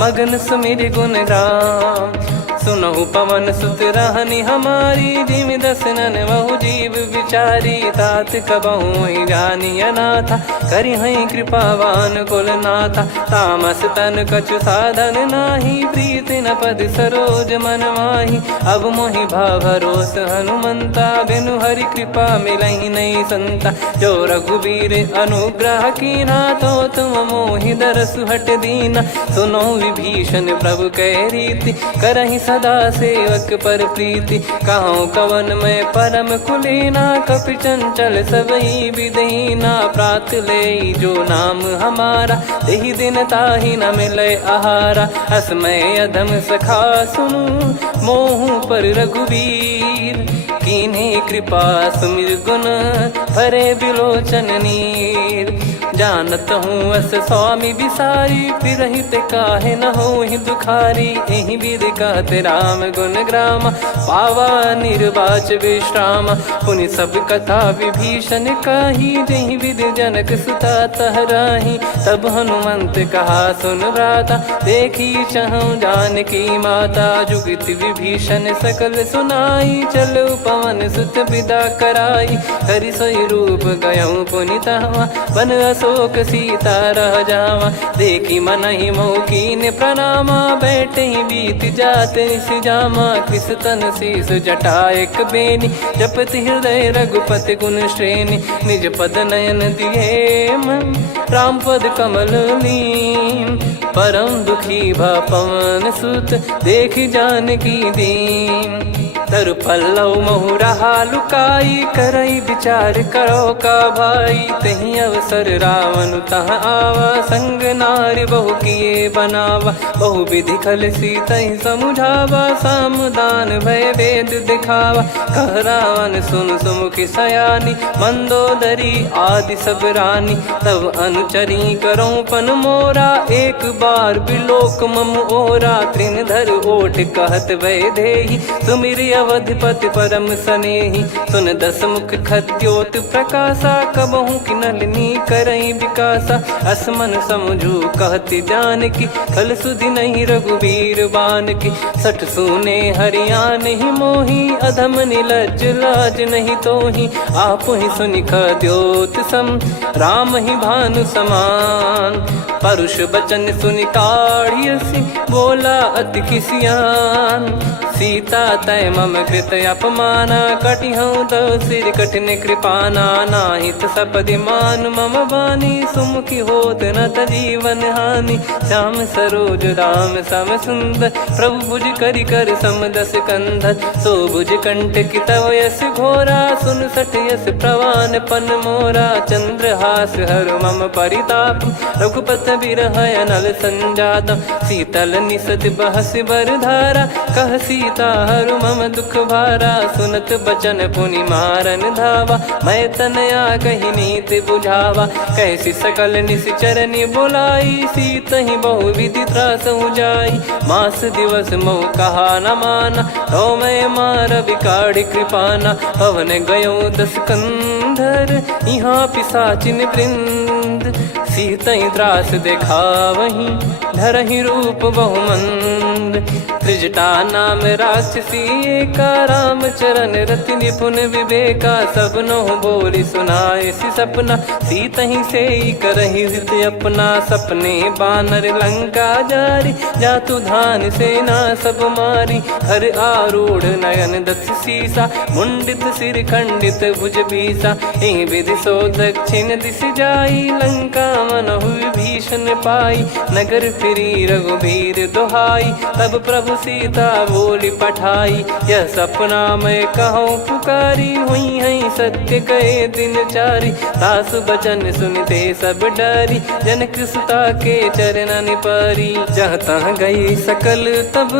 मगन सुमिर गुण राम सुनहु पवन सुत रहनी हमारी जिमि दसनन बहु जीव विचारी तात कबहु जानी अनाथा करि हई कृपावान कुल नाथा तामस तन कछु साधन नाही प्रीति न पद सरोज मन माही अब मोहि भाव भरोस हनुमंता बिनु हरि कृपा मिलहि नहीं संता जो रघुबीर अनुग्रह कीना तो तुम मोहि दरसु हट दीना सुनो विभीषण प्रभु कह रीति करहि सदा सेवक पर प्रीति कहूँ कवन में परम कुलीना कपि चंचल सबई विदहीना प्रात ले जो नाम हमारा तेहि दिन ताहि न मिले आहारा असमय अधम सखा सुनु मोहु पर रघुवीर कीन्हे कृपा सुमिर गुण भरे बिलोचन नीर जानत हूँ अस स्वामी बिसारी, फिर ही ते काहे न हो ही दुखारी। यही विधि कहते राम गुण ग्राम, पावा निर्वाच विश्राम। पुनि सब कथा विभीषण कही, जही विधि जनक सुता तहराही। तब हनुमंत कहा सुन भ्राता, देखी चहु जानकी माता। जुगित विभीषण सकल सुनाई, चलो पवन सुत विदा कराई। हरि सोई रूप गयऊँ पुनि तहवा, बन अशोक सीता रह जावा। देखी मनहि मौकीन प्रणामा, बैठे ही बीत जात निस जामा। कृस तन शीस जटा एक बेनी, जपति हृदय रघुपति गुण श्रेणी। निज पद नयन दिए मन, राम पद कमल लीन। परम दुखी भा पवन सुत, देखी जानकी दीन। तरु पल्लव महु रहा लुकाई, करई विचार करो का भाई। तही अवसर रावण तहाँ आवा, संग नारी बहु किए बनावा। बहु विधि खल सीतहि समुझावा, सामदान भय वेद दिखावा। कह रावण सुन सुमुखी सयानी, मंदोदरी आदि सब रानी। तब अनुचरी करो पन मोरा, एक बार बिलोक मम ओरा। तृण धर ओठ कहत भय देहि, सुमिर अवधिपति परम सनेहि। सुन दस मुख खद्योत प्रकाशा, कबहु की नलिनी करई विकासा। असमन समझू कहति जानकी, खल सुधि नहीं रघुवीर बान की। सठ सुने हरियाण ही मोही, अधम निलज लाज नहीं तोही। आप ही सुनि खद्योत सम, राम ही भानु समान। परुष बचन सुनि काढ़ियसि, बोला अति किसियान। सीता तय मम कृत अपमाना, कटिहऊँ तो सिर कठिन कृपाना। नाहित सपदि मान मम बानी, सुमुखी होत न जीवन हानि। श्याम सरोज राम सम सुंदर, प्रभु भुज करि कर सम दस कंधर। सो भुज कंठ की तव यस घोरा, सुन सठ यस प्रवान पन मोरा। चंद्रहास हर मम परिताप, रघुपत बिरह अनल संजात। शीतल निसत बहस बर धारा, कह सीता हरु मम दुख भारा। सुनत बचन पुनि मारन धावा, मैं तनया कही नीति बुझावा। कैसी सकल निश्चरनि बुलाई, सीत ही बहु विधि त्रास जाई। मास दिवस मोह कहा न माना, तो मैं मार बिकाढ़ी कृपाना। पवन गयो दस कंधर, यहाँ पिशाचिन वृंद। सीतहि त्रास देखावहीं, धरहि रूप बहुमंद। त्रिजटा नाम राक्षसी एका, राम चरण रति निपुण विवेका। सबनो बोली सुनाए सि सपना, सीतहि से करहि हृद अपना। सपने बानर लंका जारी, जातु धान सेना सब मारी। हर आरूढ़ नयन दस सीसा, मुंडित सिर खंडित भुज बीसा। एहि विधि सो दक्षिण दिश जाई, लंका मनहु विभीषण पाई। नगर फिरी रघुबीर दुहाई, तब प्रभु सीता बोली पठाई। यह सपना मैं कहूँ पुकारी, हुई है सत्य कहे दिन चारी। सासु बचन सुनते सब डरी, जनक सुता के चरण परी। जहाँ तहाँ गई सकल तब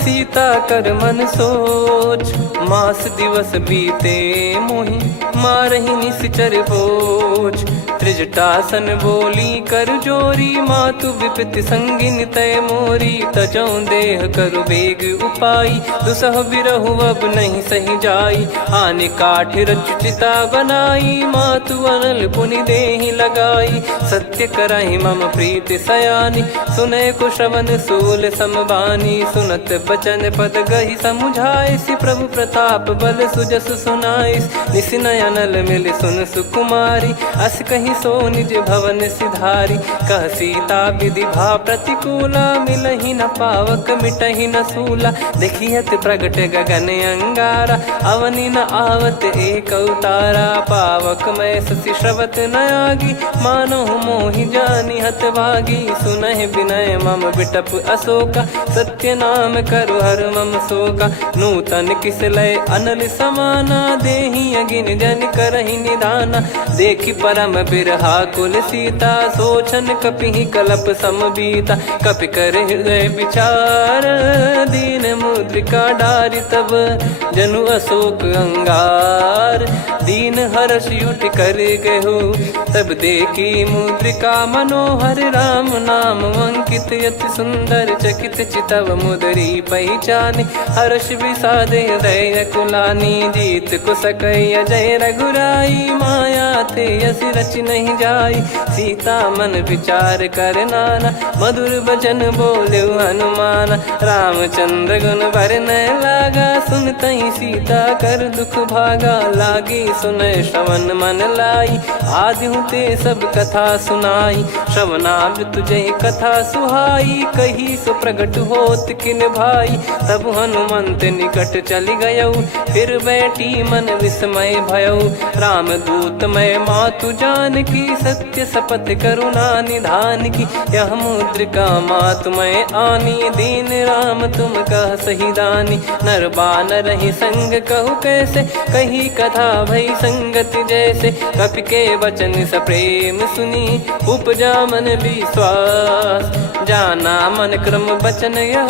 सीता कर मन सोच। मास दिवस बीते मोहि, मारहि निश्चर बोझ। त्रिजटासन बोली कर जोरी, मातु विपति संगिन तय मोरी। तजौ देह करु बेग उपाई, दुसह बिरहु अब नहीं सही जाई। आने काठ रचिता बनाई, मातु अनल पुनि देहि लगाई। सत्य करहि मम प्रीति सयानी, सुनय को श्रवण सूल समबानी। सुनत बचन पद गहि समुझाए, सि प्रभु प्रताप बल सुजस सुनाइस। निस नयनल मिल सुन सुकुमारी, अस कहि सो निज भवन सिधारी। कह सीता विधि भा प्रतिकूला, मिलहि न पावक मिटहि न सूला। देखियत प्रगट गगन अंगारा, अवनि न आवत एक अवतारा। पावक मैं ससि श्रवत न आगी, मानो मोहि जानि हत भागी। सुनहि विनय मम बिटप अशोका, सत्य नाम करु हर मम शोका। नूतन किस लय अनल समाना, देहि अगिन जन करहि निधाना। देखि परम बिरहा कुल सीता, सोचन कपि कलप सम बीता। कपि कर हृदय विचार, दीन मुद्रिका डारि तब जनु अशोक अंगार। दीन हर्ष युट कर गहु, तब देखी मुद्रिका मनोहर। राम नाम अंकित अति सुंदर, चकित चितव मुदरी पहचान। हर्ष विषाद हृदय कुलानी, जीत को सकय जय रघुराई। माया थे यस रच नहीं जाई, सीता मन विचार कर नाना। मधुर बचन बोले हनुमान, रामचंद्र गुण बरनै लागा। सुनतहि सीता कर दुख भागा, लागी सुनय श्रवण मन लाई। आदिहु ते सब कथा सुनाई, श्रवणाब तुझे कथा सुहाई। कही सो प्रगट होत किन भाई, तब हनुमंत निकट चल गयौ। फिर बैठी मन विस्मय भयौ, राम दूत मैं मातु जानकी। सत्य शपथ करुणा निधान की, यह मुद्रिका मातु मैं आनी। दीन राम तुम कह सही दानी, नर बानर ही संग कहु कैसे। कही कथा भई संगति जैसे, कपि के वचन सप्रेम सुनी। उपजा मन विश्वास, जाना मन क्रम बचन यह।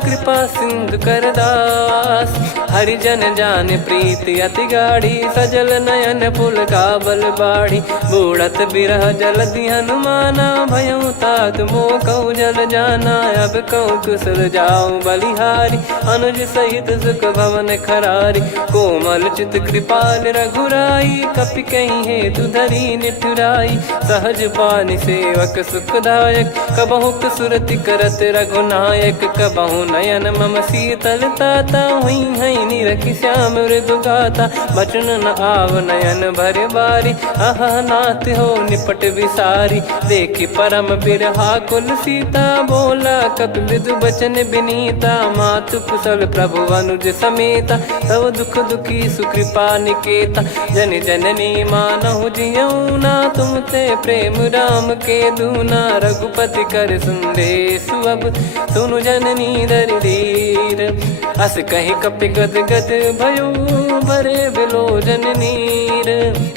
कृपा सिंधु कर दास, हरिजन जान प्रीति अति गाढ़ी। सजल नयन पुल काबल बाढ़ी, बूढ़त बिरह जलधि हनुमाना। भयउ तात मोह कहु जल जाना, अब कहु कुशल जाऊं बलिहारी। अनुज सहित सुख भवन खरारी, कोमल चित कृपाल रघुराई। कपि कहीं हेतु धरी निठुराई, सहज पानि सेवक सुखदायक। कबहु सुरति करत रघुनायक, कबहु नयन मम शीतल ताता। हुई हई निरखि श्याम मृदु गाता, बचन न आव नयन भर बारी। अह नाथ हो निपट विसारी, देखि परम बिरहा कुल सीता। बोला कपि मृदु बचन बिनीता, मातु कुशल प्रभु अनुज समेता। तव दुख दुखी सुकृपा निकेता, जन जननी मानहु जियऊ ना। तुम ते प्रेम राम के दूना, रघुपति कर संदेश अब सुनु जननी दरि धीर। अस कहि कपि गद गद भयो, भरे बिलोचन नीर।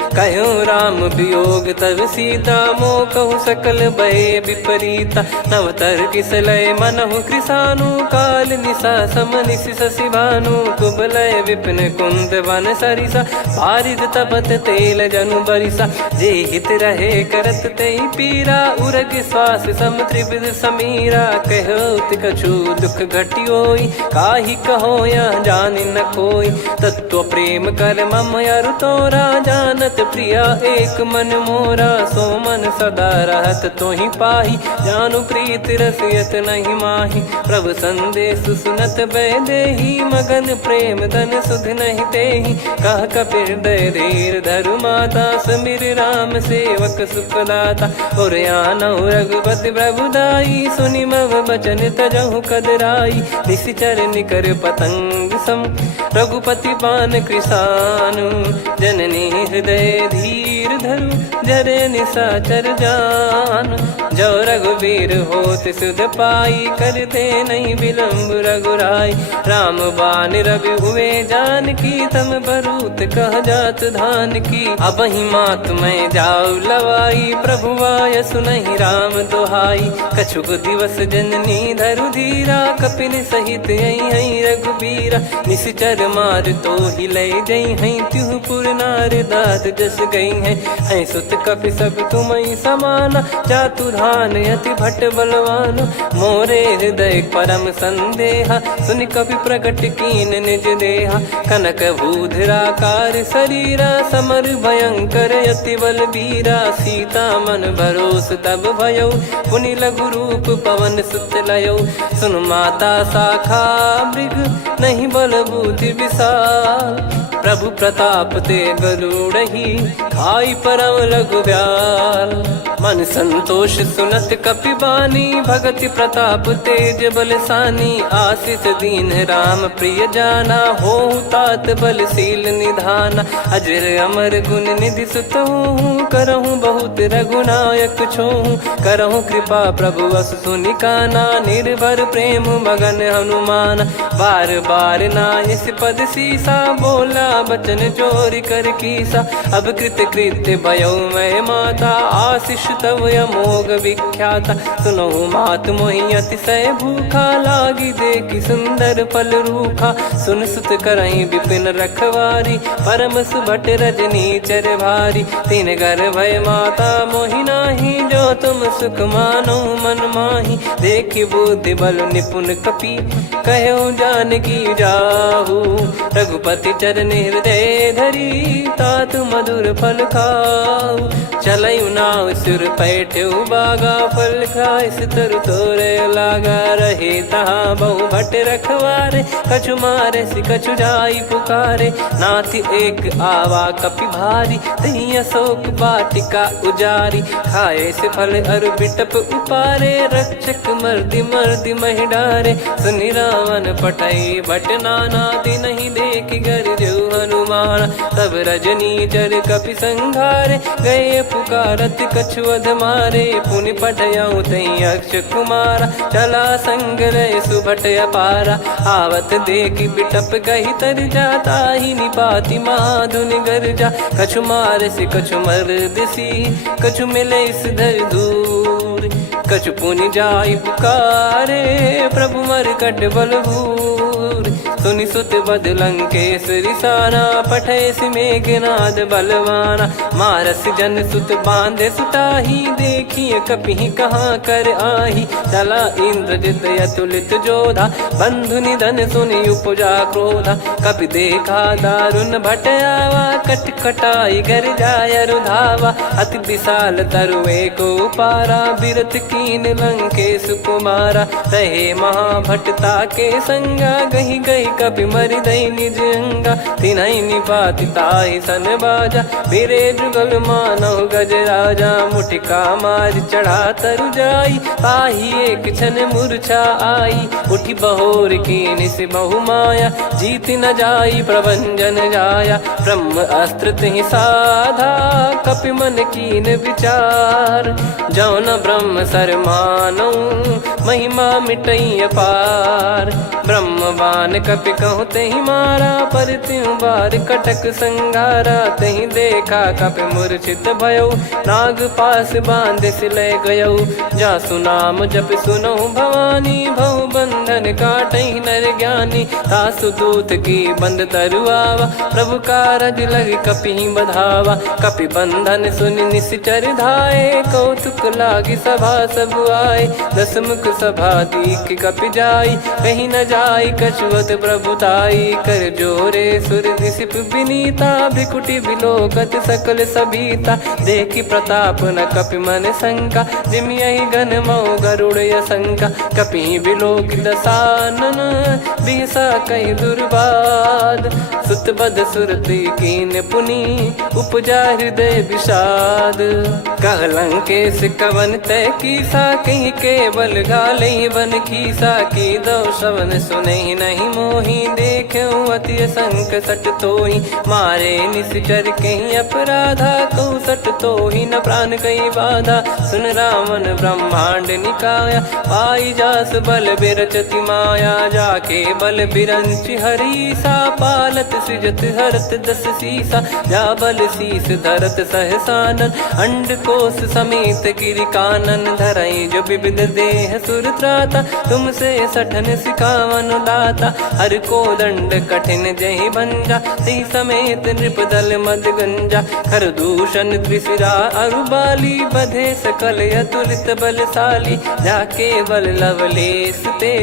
कहूँ राम वियोग तब सीता, मोह कहु सकल भय विपरीता। नव तर किसलय मनहु कृसानु, काल निशा सम निशि शशि भानु। कुबलय विपिन कुंद वन सरिसा, पारिद तपत तेल जनु बरिसा। जे हित रहे करत ते पीरा, उरग श्वास सम त्रिविध समीरा। कहत कछु दुख घटियोई, काहि कहो या जानि न कोई। तत्व प्रेम कर मम अरु तोरा, जानत प्रिया एक मन मोरा। सो मन सदा रहत तोहि पाही, जानु प्रीत रसियत नहीं माही। प्रभु संदेश सुनत भय देहि, मगन प्रेम धन सुध नहीं तेहि। कह कपि हृदय धीर धरु माता, समीर राम सेवक सुखदाता। और आनहु रघुपति प्रभु दाई, सुनि मव बचन तजहु कदराई। निशिचर निकर पतंग सम, रघुपति पान कृसानु। जननी हृदय धीर धरु, जरे निशाचर जान। जो रघुवीर होत सुध पाई, करते नहीं विलंब रघुराई। राम बान रवि हुए जानकी, तम बरूत कह जात धान की। अब ही मात मैं जाऊ लवाई, प्रभु आय सुनहि राम दोहाई। कछुक दिवस जननी धरु धीरा, कपिन सहित हई रघुबीरा। निश्चर मार तो ही ले जई हई, त्युह पुर नार दाद जस गई है। सुत कपि सब तुम समाना, जातु धान अति भट बलवान। मोरे हृदय परम संदेहा, सुनि कपि प्रकट कीन निज देहा। कनक भूधराकार शरीरा, समर भयंकर अति बलबीरा। सीता मन भरोस तब भयौ, पुनि लघु रूप पवन सुत लयौ। सुन माता शाखा मृग, नहीं बल बुद्धि विशाल। प्रभु प्रताप ते गरुड़हि, खाई परम लघु ब्याल। मन संतोष सुनत कपि बानी, भगति प्रताप तेज बलसानी। आशीष दीन राम प्रिय जाना, होहु तात बलशील निधाना। अजर अमर गुण निधि सुतहु, करहु बहुत रघुनायक छोहु। करहु कृपा प्रभु अस सुनि काना, निर्भर प्रेम मगन हनुमान। बार बार नायस पद सीसा, बोला बचन चोरी कर कीसा। अब कृत कृत्य भयो मैं माता, आशीष तव अमोघ विख्याता। सुनो मात मोहि अतिशय भूखा, लागी देखी सुंदर फल रूखा। सुन सुत करई विपिन रखवारी, परम सुभट रजनी चर भारी। तीन घर भय माता मोहि नाही, जो तुम सुख मानो मन माही। देखी बुद्धि बल निपुण कपि, कहो जानकी जाहू। रघुपति चरण हृदय धरी, तात मधुर फल खाऊ। चलऊ नाव सुर पैठऊ बागा, फल खाइस तरु तोरे लागा। रहे तहाँ बहु भट रखवारे, कछु मारे सि कछु जाई पुकारे। नाथ एक आवा कपि भारी, तही अशोक वाटिका उजारी। खाए से फल अरु बिटप उपारे, रक्षक मर्दि मर्दि महि डारे। सुनि रावण पटई भट नाना, नहीं देखि गरजु हनुमान। तब रजनी चर कपि संघारे, गए पुकारत कछु अध मारे। पुनि पटयऊ तई अक्ष कुमारा, चला संग रहे सुभट अपारा। आवत देखि बिटप कही तर जाता, ही निपाति माधुन गर्जा। कछु मार से कछु मर्दसी, कछु मिले इस धर दूर। कछु पुनि जाई पुकारे, प्रभु मरकट बलभूर। सुनि सुत बद लंकेश्वरी साना, पठय मेघनाद बलवाना। मारस जन सुत बांधे सुताही, देखिए कपि कहाँ कर आही। चला इंद्रजित अतुलित जोधा, बंधु निधन सुनि उपजा क्रोधा। कपि देखा दारुण भट आवा, कट कटाई गर जाय रुधावा। अति विशाल तरुए को पारा, बिरत कीन लंकेश कुमारा। रहे महाभटता के संगा, गही गही कपि मरि दई निज अंगा। तिन्हि निपाति ताहि सन बाजा, फिरे जुगल मानव गज राजा। मुटिका मार चढ़ा तरु जाई, ताहि एक क्षण मूर्छा आई। उठी बहोर कीन से बहु माया, जीत न जाई प्रभंजन जाया। ब्रह्म अस्त्र तिहि साधा, कपि मन कीन विचार। जौ न ब्रह्म सर मानौ, महिमा मिटई अपार। ब्रह्मवान कपि कहु तहि मारा, पर त्यों बार कटक संगारा। तहि देखा कपि मूर्छित भयो, नाग पास बांध सिलय गयौ। जासु नाम जप सुनौ भवानी, भव बंधन काटहि नर ज्ञानी। तासु दूत की बंद तरुआवा, प्रभु कारज लग कपि बधावा। कपि बंधन सुनि निश्चर धाये, कौतुक लागी सभा सब आए। दस मुख सभा दीख कपि जाई, कहीं न जाई कछुअत प्रभुताई। कर जोरे सुर दिसिप विनीता, भ्रिकुटि बिलोकत सकल सबीता। देखि प्रताप न कपि मन शंका, जिमियहि घन मऊ गरुड़ असंका। कपि बिलोक दसानन, बिहसा कहि दुर्बाद। सुत बद सुरति कीन पुनि, उपजा हृदय विषाद। कह लंकेश कवन तय कीसा, कहीं केवल घाले बन खीसा। की दो श्रवण सुनहि नहीं मोहि, देखऊं अति संक सट तोहि। मारे निश्चर कहीं अपराधा, कहूँ सट तोहि न प्राण कहीं बाधा। सुन रावण ब्रह्मांड निकाया, पाई जास बल बिरचति माया। जाके बल बिरंच हरीसा, पालत सृजत हरत दस सीसा। जा बल शीस धरत सहसानन, अंड कोश समेत गिरि कानन। धरई जो विविध देह सुर त्राता, तुमसे सठन सिखावन दाता। हर को दंड कठिन जहि भंजा, ती समेत नृप दल मद गंजा। खर दूषण त्रिशिरा अरुबाली, बधे सकल अतुलित बलशाली। जाके बल लवलेस ते,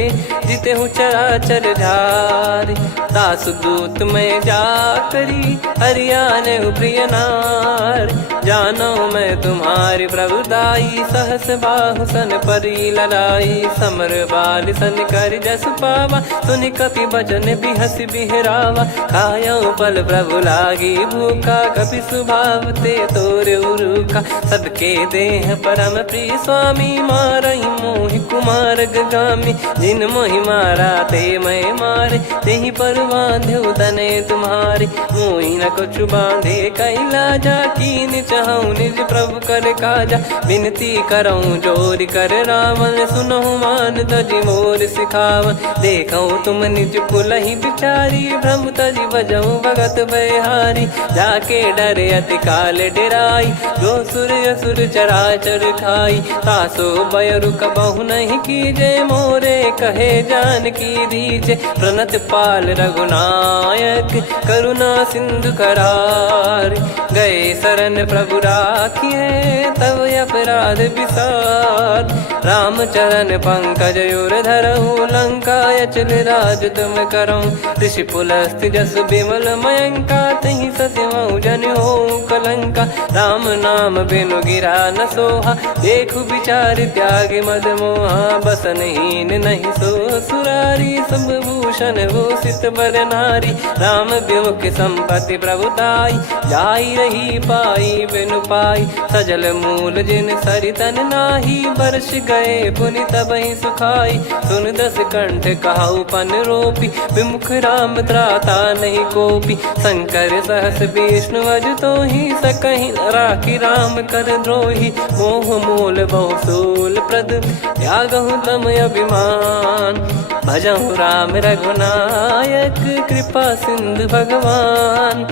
जिते हूँ चराचर झारी। दास दूत में जा करी, हरियाने प्रिय नार। जानो मैं तुम्हारी प्रभुदाई, सहस बाहु सन परी लड़ाई। समर बाल सन कर जस पावा, सुनि कपि बचन बिहस बिहरावा। खायऊ पल प्रभु लागी भूखा, कपि स्वभाव ते तोर उरुखा। सबके देह परम प्रिय स्वामी, मारई मोहि कुमार गगामी। जिन मोहि मारा ते मैं मारे, तेहि पर बांधु तने तुम्हारे। मोहि न कुछ बांधे कैला, जा कीन चहूँ निज प्रभु कर काजा। विनती करऊँ जोर कर रावण, सुनहु मान तजी मोर सिखावन। देखऊँ तुम निज कुलहि बिचारी, भ्रम तजी बजऊँ भगत बहारी। जाके डरे अति काल डेराई, जो सुर असुर चराचर खाई। तासो बयरु कबहु नहीं कीजे, मोरे कहे जान की दीजे। प्रणत पाल रघुनायक, करुणा सिंधु करार। गए शरण प्रभु राखिए, तब अपराध विसार। राम चरण पंकज उर धरहु, लंका अचल राज तुम करऊँ। ऋषि पुलस्त्य जस विमल मयंका, तहि सत्यमऊ जन हो कलंका। राम नाम बिनु गिरा न सोहा, देखु विचार त्याग मद मोहा। बसनहीन नहीं सो सुरारी, सब भूषण भूषित बर नारी। राम विमुख संपत्ति प्रभुताई, जाई रही पाई बिनु पाई। सजल मूल जिन सरितन नाही, बरस गए पुनि तबहि सुखाई। सुन दस कंठ कहाऊ पन रोपी, विमुख राम त्राता नहीं कोपी। शंकर सहस विष्णु अज तोहि, सकहि न राखी राम कर द्रोही। मोह मूल बहु सूल प्रद, त्यागहु तम अभिमान। भजहु राम रघुनायक, कृपा सिंधु भगवान।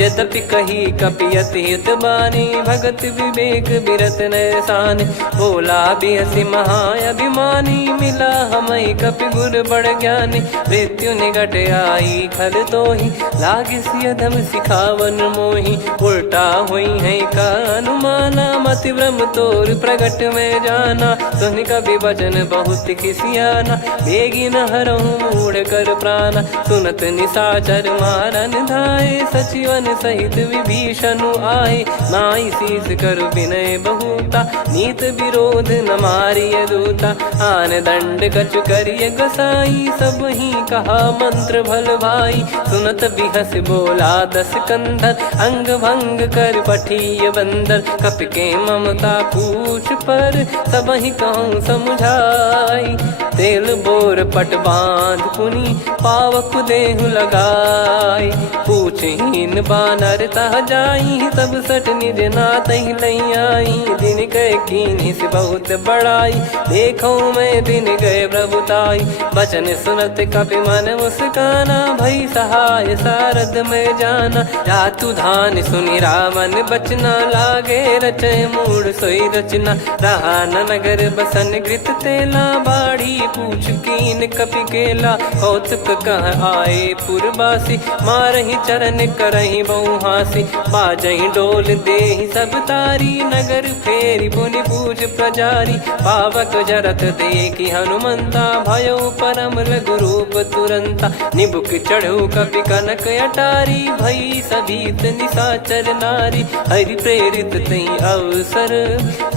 यद्यपि कही कपियति हित बानी, भगत विवेक बिरत नैसान। बोला बिहसि महाअभिमानी, मिला हमई कपि गुर बड़ ज्ञानी। मृत्यु निकट आई खल तोहि, लागिसि अधम सिखावन मोहि। उल्टा हुई है का अनुमाना, मति भ्रम तोर प्रगट में जाना। सुनि कपि वचन बहुत खिसियाना, बेगी न हरहु मूढ़ कर प्राणा। सुनत निशाचर मारन धाये, सचिवन सहित विभीषण आए। नाई शीस कर विनय बहुता, नीत विरोध न मारिय दूता। आन दंड कछु करिय गोसाई, सब ही कहा मंत्र भल भाई। सुनत बिहस बोला दस कंधर, अंग भंग कर पठिय बंदर। कपि के ममता पूछ पर, सब ही कहूँ समझाई। तेल बोर पट बांध पुनि, पावक देहु लगाई। पूछहीन बानर तह जाई, तब सट निज नाथ ही लई आई। दिन गए कीन्ही से बहुत बड़ाई, देखो मैं दिन गए प्रभुताई। बचन सुनत कपि मन मुस्काना, भई सहाय सारद में जाना। जातु धान सुनि रावण बचना, लागे रचय मूढ़ सोई रचना। रहा न नगर बसन घृत तेला, बाढ़ी पूछ कीन कपि केला। कौतुक कह आए पुरबासी, मारहि चरण करहि बहु हासी। बाजहि डोल देहि सब तारी, नगर फेरी पुनि पूज प्रजारी। पावक जरत देखि हनुमंता, भयो परम लघु रूप तुरंता। निबुक चढ़ऊ कपि कनक अटारी, भई सभीत निशाचर नारी। हरि प्रेरित तहि अवसर,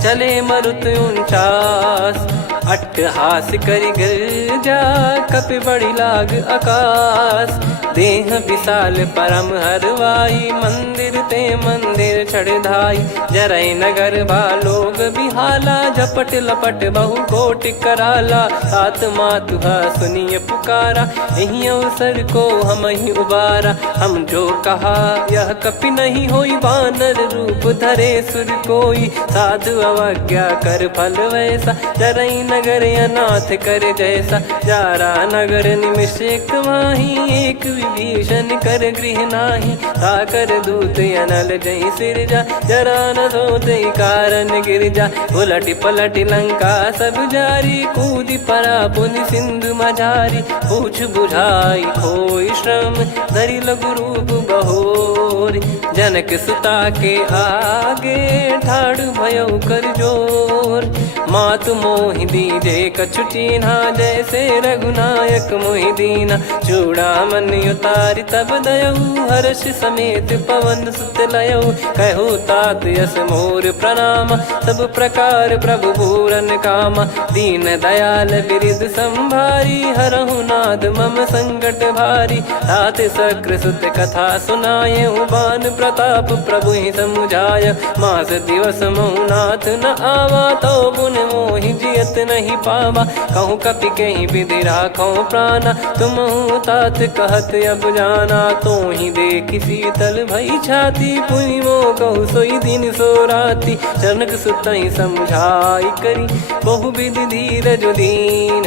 चले मरुत 49। अट्टहास करि गिरजा, कपि बड़ी लाग आकाश। देह विशाल परम हरवाई, मंदिर ते मंदिर चढ़धाई। जरई नगर बालोग बिहाला, झपट लपट बहु कोटि कराला। सात मातुहा सुनिय पुकारा, यही अवसर को हम ही उबारा। हम जो कहा यह कपि नहीं होई, वानर रूप धरे सुर कोई। साधु अवज्ञा कर फल वैसा, जरई नगर अनाथ कर जैसा। जारा नगर निमिष एक माही, एक विभीषण कर गृह नाही। ताकर दूत अनल जय सिरजा, जरा न सोते कारण गिरजा। उलटि पलटि लंका सब जारी, कूदि परा पुनि सिंधु मझारी। पूछ बुझाई खोई श्रम, धरि लघु रूप बहोरी। जनक सुता के आगे, ठाड़ भयउ कर जोर। मातु मोहि दीजे कछु चीन्हा, जैसे रघुनायक मोहि दीना। चूड़ामणि उतारि तब दयऊ, हर्ष समेत पवन सुत लयऊ। कहु तात यस मोर प्रणाम, सब प्रकार प्रभु पूरन कामा। दीन दयाल बिरिद संभारी, हरहु नाद मम संकट भारी। तात सक्र सुत कथा सुनाये, बान प्रताप प्रभु ही समुझाय। मास दिवस महु नाथ न आवा, तो पुन मोहि जियत नहीं पावा। कहूँ कपि कहीं विधि राखो प्राणा, तुम तात कहत अब जाना। तो ही देखी शीतल भई छाती, पुनि मो कहु सोई दिन सो राती। जनक सुतहि समझाई करी, बहु विधि धीरज दीन।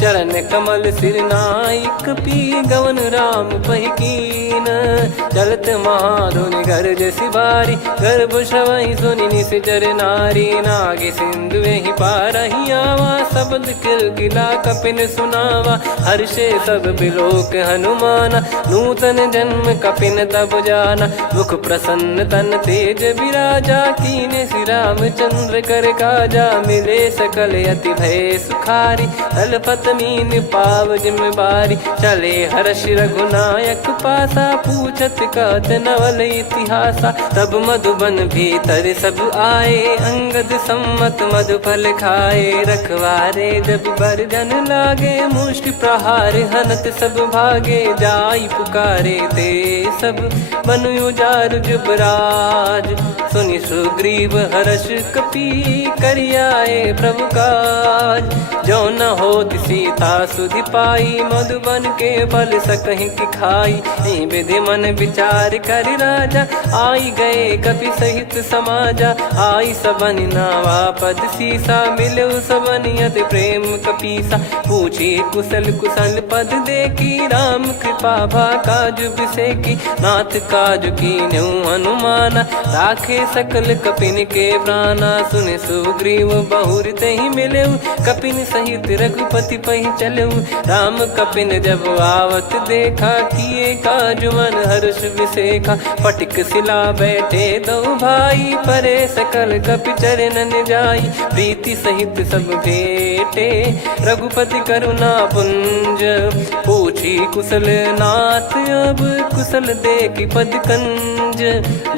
चरण कमल सिर नायक, पी गवन राम पहिकीन। चलत महाधुनि गरज सिबारी, गर्भ श्रवहि सुनि निश्चर नारी। नागे सिंधु ही पारहि आवा, शब्द किलकिला कपिन सुनावा। हर्षे सब बिलोक हनुमाना, नूतन जन्म कपिन तब जाना। मुख प्रसन्न तन तेज विराजा, कीने श्री रामचंद्र कर काजा। मिले सकल अति भय सुखारी, तलपत मीन पाव जिम्मेवारी। चले हर्ष रघुनायक पासा, पूछत कहत नवल इतिहासा। तब मधुबन भीतर सब आए, अंगद सम्मत मधुफल खाए। रखवारे जब बरजन लागे, मुष्टि प्रहार हनत सब भागे। जाई पुकारे ते सब, बन उजार जुबराज। सुनि सुग्रीव हर्ष कपि, करियाए प्रभु काज। जो न होत सीता सुधि पाई, मधुबन के बल सकहि की खाई। विधि मन विचार कर राजा, आई गए कपि सहित समाजा। आई सबनि नावा पद सीसा, मिलो सबनि अति प्रेम कपीसा। पूछी कुशल कुशल पद देखी, राम कृपा भा काज बिसेकी। नाथ काज कीन्हु हनुमाना, राखे सकल कपिन के प्राणा। सुने सुग्रीव बहुर तेहि मिलेउ, कपिन सहित रघुपति पहि चलेउ। राम कपिन जब आवत देखा, किए काज मन हर्ष विसेखा। पटिक सिला बैठे दो भाई, परे सकल कपि चरणन जाई। प्रीति सहित सब भेटे, रघुपति करुणा पुंज। पूछी कुशल नाथ अब, कुशल देखि पद कंज।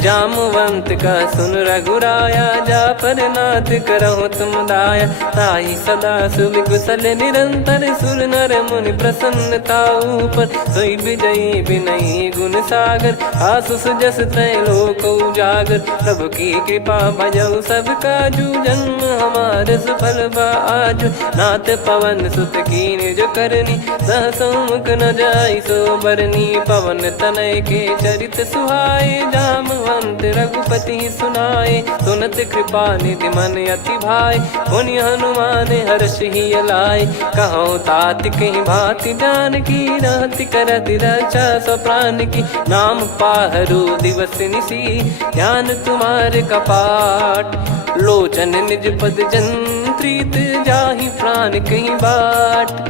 जामवंत का सुन रघुराया, जा पर नाथ करहु तुम दाया। ताहि सदा सुविकुशल निरंतर, सुर नर मुनि प्रसन्नता ऊपर। सोई विजयी विनयी गुण सागर, आसु सुजस त्रैलोक उजागर। प्रभु की कृपा भजऊ सब काजू, जन्म हमार सफल बा आजु। नाथ पवन सुत कीन्ह जो करनी, सहसो मुख न जाई सो बरनी। पवन तनय के चरित सुहाए, जामवंत रघुपति सुनाए। सुनत कृपा निधि मन अति भाई, पुनि हनुमान हर्ष ही लाए। कहो तात कहीं भांति जानकी, रहति करति रक्षा सो प्राण की। नाम पाहरु दिवस निसी, ध्यान तुम्हारे कपाट। लोचन निज पद जंत्रित, जाहि प्राण कहीं बाट।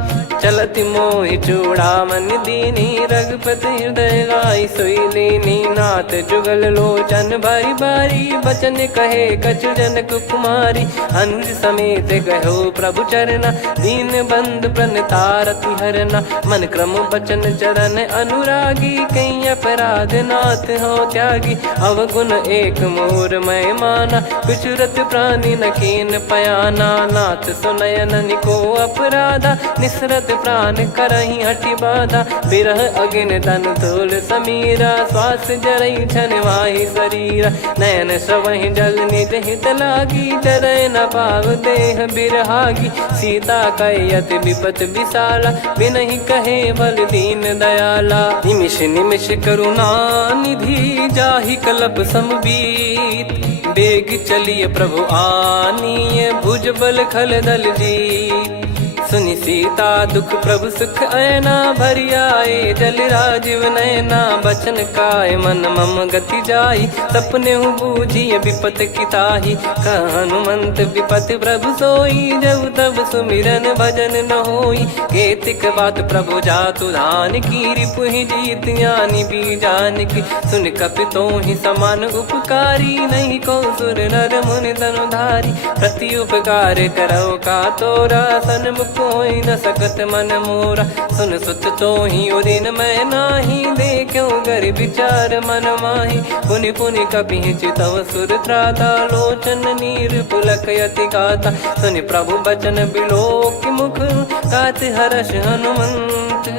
चलति मोहि चूड़ामन दीनी, रघुपति हृदय लाई सोई लीनी। नाथ जुगल लोचन बारी बारी, बचन कहे कछु जनक कुमारी। अनुज समेत गयो प्रभु चरना, दीन बंधु प्रणतारति हरना। मन क्रम बचन चरण अनुरागी, कहीं अपराध नाथ हो त्यागी। अवगुण एक मोर मैं माना, बिचुरत प्राणी न कीन पयाना। नाथ सुनयन को अपराधा, निसरत प्राण करहि हटि बाधा। बिरह अगिन तन तोल समीरा, श्वास जरई छन वाहि शरीरा। नयन श्रवहि जल निज हित लागी, चरय न पाव देह बिरहागी। सीता कयत विपत विशाला, बिनहि कहे बल दीन दयाला। निमिष निमिष करुणा निधि, जाहि कल्प समबीत। बेग चलिए प्रभु आनीय, भुज बल खल दल जीत। सुनि सीता दुख प्रभु सुख ऐना, भरि आए जल राजीव नैना। बचन काय मन मम गति जाई, सपने बूझी विपत किताही। हनुमंत विपत प्रभु सोई, जब तब सुमिरन भजन न होई। केतिक बात प्रभु जातु धान की, रिपुहि जीत ज्ञानी बीजान की। सुन कपि तोहि समान उपकारी, नहीं को सुर नर मुनि तनुधारी। प्रति उपकार करो का तोरा, सन्मुख कोई न सकत मन मोरा। सुन सुत तो ही उदिन मैं नाही, देखो गर विचार मन माही। पुनि पुनि कपि चितव सुर त्राता, लोचन नीर पुलक यति गाता। सुनि प्रभु बचन बिलोक मुख, गात हर्ष हनुमंत।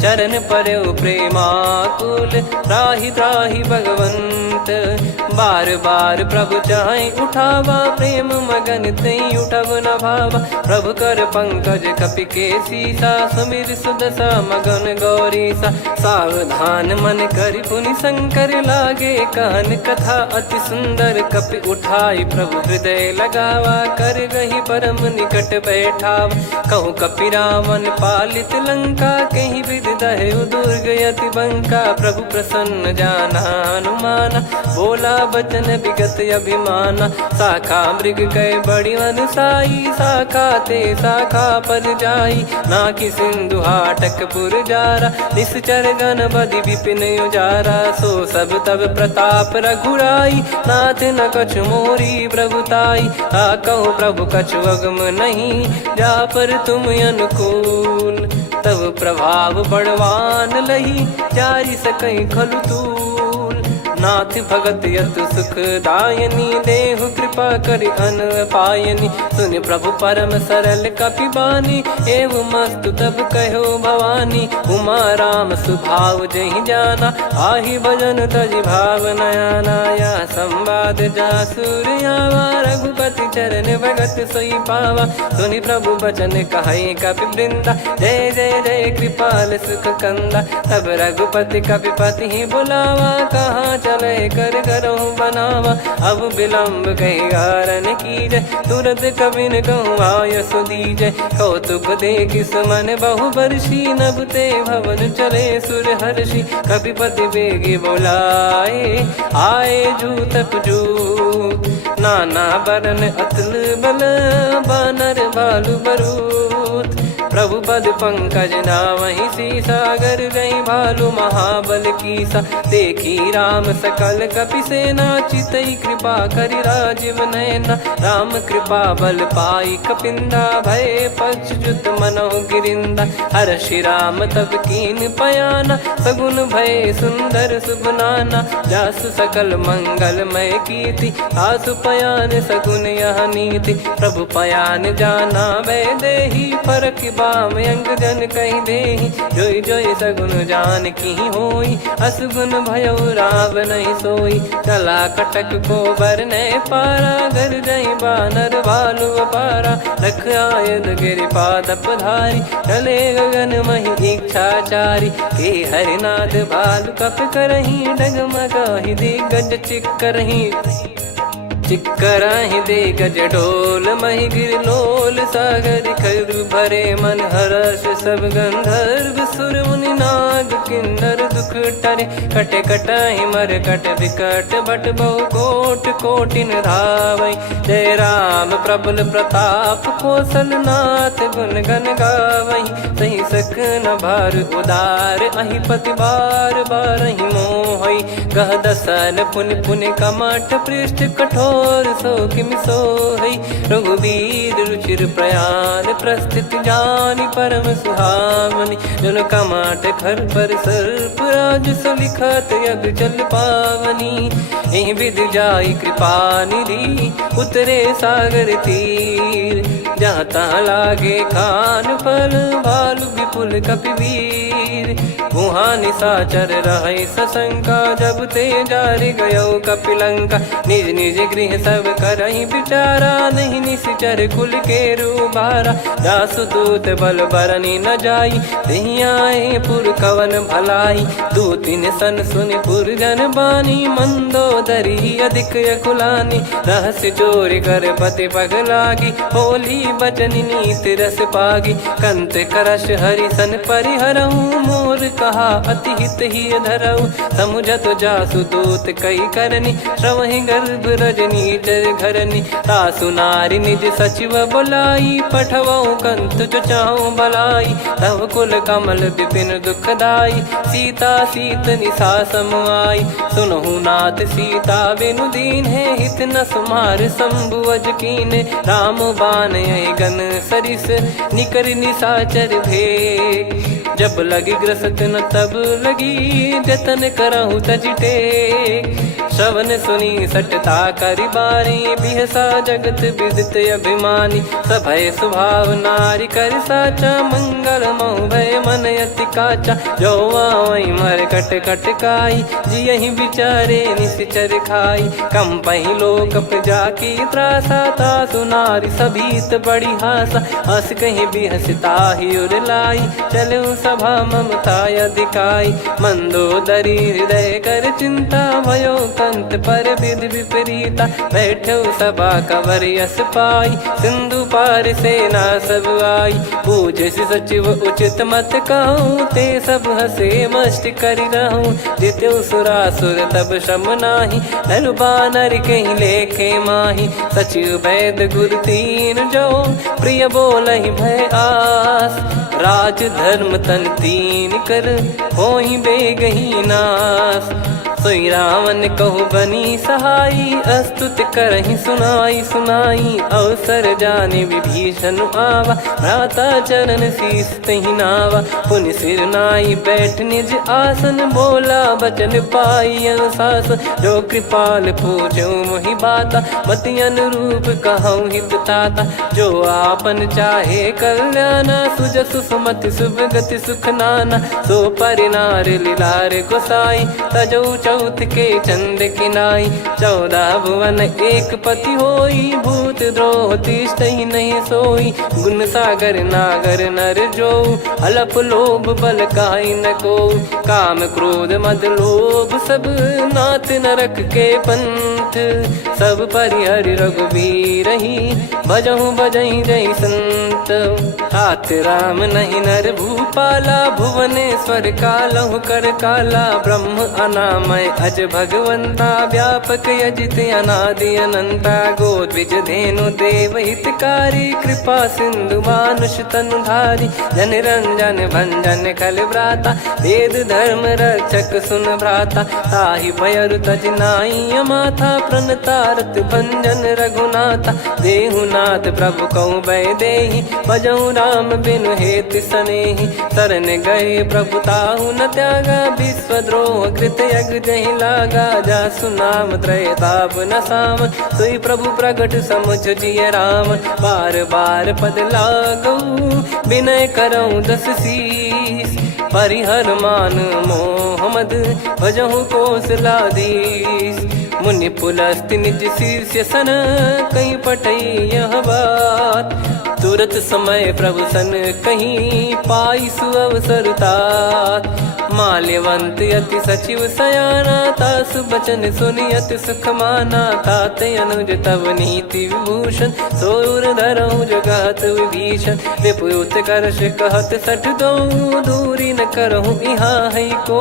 चरण परउ प्रेमाकुल, त्राहि त्राहि भगवंत। बार बार प्रभु चाहे उठावा, प्रेम मगन तई उठब न भावा। प्रभु कर पंकज कपि के सीसा, सुमिर सुदशा मगन गौरीसा। सावधान मन कर पुनि शंकर लागे, कहन कथा अति सुंदर कपि उठाई। प्रभु हृदय लगावा, कर गही परम निकट बैठावा। कहूँ कपि रावण पालित लंका, कहीं विधि दहु दुर्ग अति बंका। प्रभु प्रसन्न जाना हनुमाना, बोला बचन विगत अभिमाना। शाखा मृग कह बड़ी अनुसाई, शाखा ते शाखा पर जाई। ना कि सिंधु हाटक पुर जारा, निश्चर गण बधि विपिन उजारा। सो सब तब प्रताप रघुराई, नाथ न कछु मोरी प्रभुताई। कहूँ प्रभु कछु अगम नहीं, जा पर तुम अनुकूल। तब प्रभाव बड़वान लही, जारी सकई खलु तूल। नाथ भगत यतु सुख दायनी, देहु कृपा करि अन पायनी। सुन प्रभु परम सरल कपि बानी, एवं मस्तु तब कहो भवानी। उमा राम सुभाव जहि जाना, आहि भजन तजि भाव नया नाया। संवाद जासुर आवा, रघुपति चरण भगत सोई पावा। सुनि प्रभु बचन कहै कपि वृंदा, जय जय जय कृपाल सुख कंदा। तब रघुपति कपिपति बुलावा, कहाँ चले कर करहु बनावा। अब विलम्ब कही कारण कीजय, तुरत कबिन कहूँ आयस दीजय। कौतुक देख सुमन बहु बरसी, नभ ते भवन चले सुर हर्षि। कपिपति बेगी बोलाए, आए जूतक जूत। नाना बरन अतुल बल, बानर भालु बरूत। प्रभु पद पंकज नामहि सीसा, गर गई भालु महाबल कीसा। देखी राम सकल कपि सेना, चितई कृपा करि राजीव नयना। राम कृपा बल पाई कपिंदा, भय पक्षजुत मनोह गिरिंदा। हर्षि राम तब कीन पयाना, सगुन भय सुंदर सुबनाना। जासु सकल मंगलमय कीर्ति, आसु पयान सगुन यह नीति। प्रभु पयान जाना वै देहि, फरक बाम अंग जन कहि देहि। जोई जोई सगुन जान की होई, असगुन भयो राव नहीं सोई। कला कटक को बरने पारा, घर जई बानर भालु अपारा। लख आयद गिरिपाद पधारी, चले गगन महि इच्छाचारी। के हरिनाथ भालु कप करही, डगमगाहि दिग्गज चिक्करही। चिक्कराहि दे गज ढोल, महि गिर लोल। सागर खर भरे मन हर्ष, सब गंधर्व सुर मुनि नाग किन्नर दुख टरे। कटे कटाहि मर कट विकट, भट बहु कोट कोटिन धावै। जय राम प्रबल प्रताप, कौशल नाथ गुण गन गावै। सही सख न भार उदार, अहि पति बार बारहि मोहै। गह दसन पुन पुन कमठ, पृष्ठ कठोर सो किमि सोहै। रघुवीर रुचिर प्रयाण, प्रस्थित जानि परम सुहावनी। जन कमाट खर पर सर्प, राज सलिखत यग जल पावनी। एहि विधि जाई कृपा निधि, उतरे सागर तीर। जहाँ तहाँ लागे खान फल, भालु विपुल कपिवीर। वहाँ निशाचर रहै सशंका, जब ते जारि गयो कपिलंका। निज निज गृह सब करहि विचारा, नहीं निश्चर कुल के रूबारा। दासु दूत बल बरनी न जाई, तेहि आए पुर कवन भलाई। दूतिन सन सुनि पुर जन बानी, मंदोदरी अधिक अकुलानी। रहस्य चोरी कर पति पग लागी, होली बचन नीत रस पागी। कंत करश हरि सन परिहरहु, मोर कहा अति हित ही धरऊ। समुझत जासु दूत कई करनी, श्रवहि गर्भ रजनी चर घरनी। तासु नारी निज सचिव बुलाई, पठवऊ कंत जो चाहूं भलाई। तव कुल कमल विपिन दुखदाई, सीता सीत निशा समाई। सुनहु नाथ सीता बिनु दीन है, हित न सुमार शंभु अज कीने। राम बान गन सरिस, निकर निशाचर भेग। जब लगी ग्रसत न तब लगी, जतन करहु तज टेक। श्रवण सुनी सटता करि बारी बिहसा जगत विदित अभिमानी सभय स्वभाव नारी कर साचा मंगल मोह भय मन अति काचा जो आवई मर कट कट काई जियहि विचारे निश्चर खाई कम पही लोक जाकी त्रासा तासु नारी सभीत बड़ी हासा हस कहीं भी हंसता ही उर लाई चलो सभा ममता अधिकाई मंदोदरी हृदय कर चिंता भयो कंत पर विध विपरीता बैठो सभा कवर यस पाई सिंधु पार सेना सब आई पूजे से सचिव उचित मत कहूँ ते सब हसे मस्त करि रहूँ जित्यो सुरासुर तब शम नाही नर बानर कहीं लेखे माही सचिव वैद गुरु तीन जो प्रिय बोलहि भय आस राज धर्म तन तीन कर होहि बेगही नास सोई रावण कहु बनी सहाई अस्तुत करहि सुनाई सुनाई अवसर जाने विभीषण आवा भ्राता चरण शीस तहि नावा पुनि सिर नाई बैठ निज आसन बोला बचन पाई अनुशासन जो कृपाल पूजो मोहि बाता मति अनुरूप कहूँ हित ताता जो आपन चाहे कल्याणा सुजसु सुमति शुभ गति सुख नाना सो परिनार लीलार गोसाई तजौ चौथ के चंद किनाई 14 भुवन एक पति होई भूत द्रोह तिष्ठहि नहीं सोई गुण सागर नागर नर जो अलप लोभ बल काई न को काम क्रोध मद लोभ सब नाथ नरक के पंथ सब परिहरि रघुवीर ही भजहु भजहि जय संत तात राम नहीं नर भूपाला भुवनेश्वर कालहु कर काला ब्रह्म अनामय अज भगवंता व्यापक यजित अनादि अनंता गोद्विज धेनु देव हितकारी कृपा सिंधु मानुष तनुधारी जन रंजन भंजन खल भ्राता वेद धर्म रक्षक सुन भ्राता ताहि भयरु तज नाई माथा प्रणतारत भंजन रघुनाथा देहुनाथ प्रभु कहु भय देहि भजहु राम बिनु हेति सनेहि शरण गए प्रभु ताहु न त्यागा विश्वद्रोह कृत यज्ञ जहि लागा जासु नाम त्रय ताप न साम सोई प्रभु प्रगट समुझ जिय राम बार बार पद लागऊ विनय करऊँ दस शीस परिहर मान मोह मद भजहु कौशलाधीश मुनि पुलस्ति निज शीर्ष सन कहीं पटई यह बात तुरत समय प्रभु सन कहीं पाई सुअवसर तात माल्यवंत अति सचिव सयाना तासु बचन सुनि अति सुख माना ताते अनुज तव नीति विभूषण सोर धरऊ जगत विभीषण विपुत करश कहत सठ दो दूरी न करहु यहाँ है को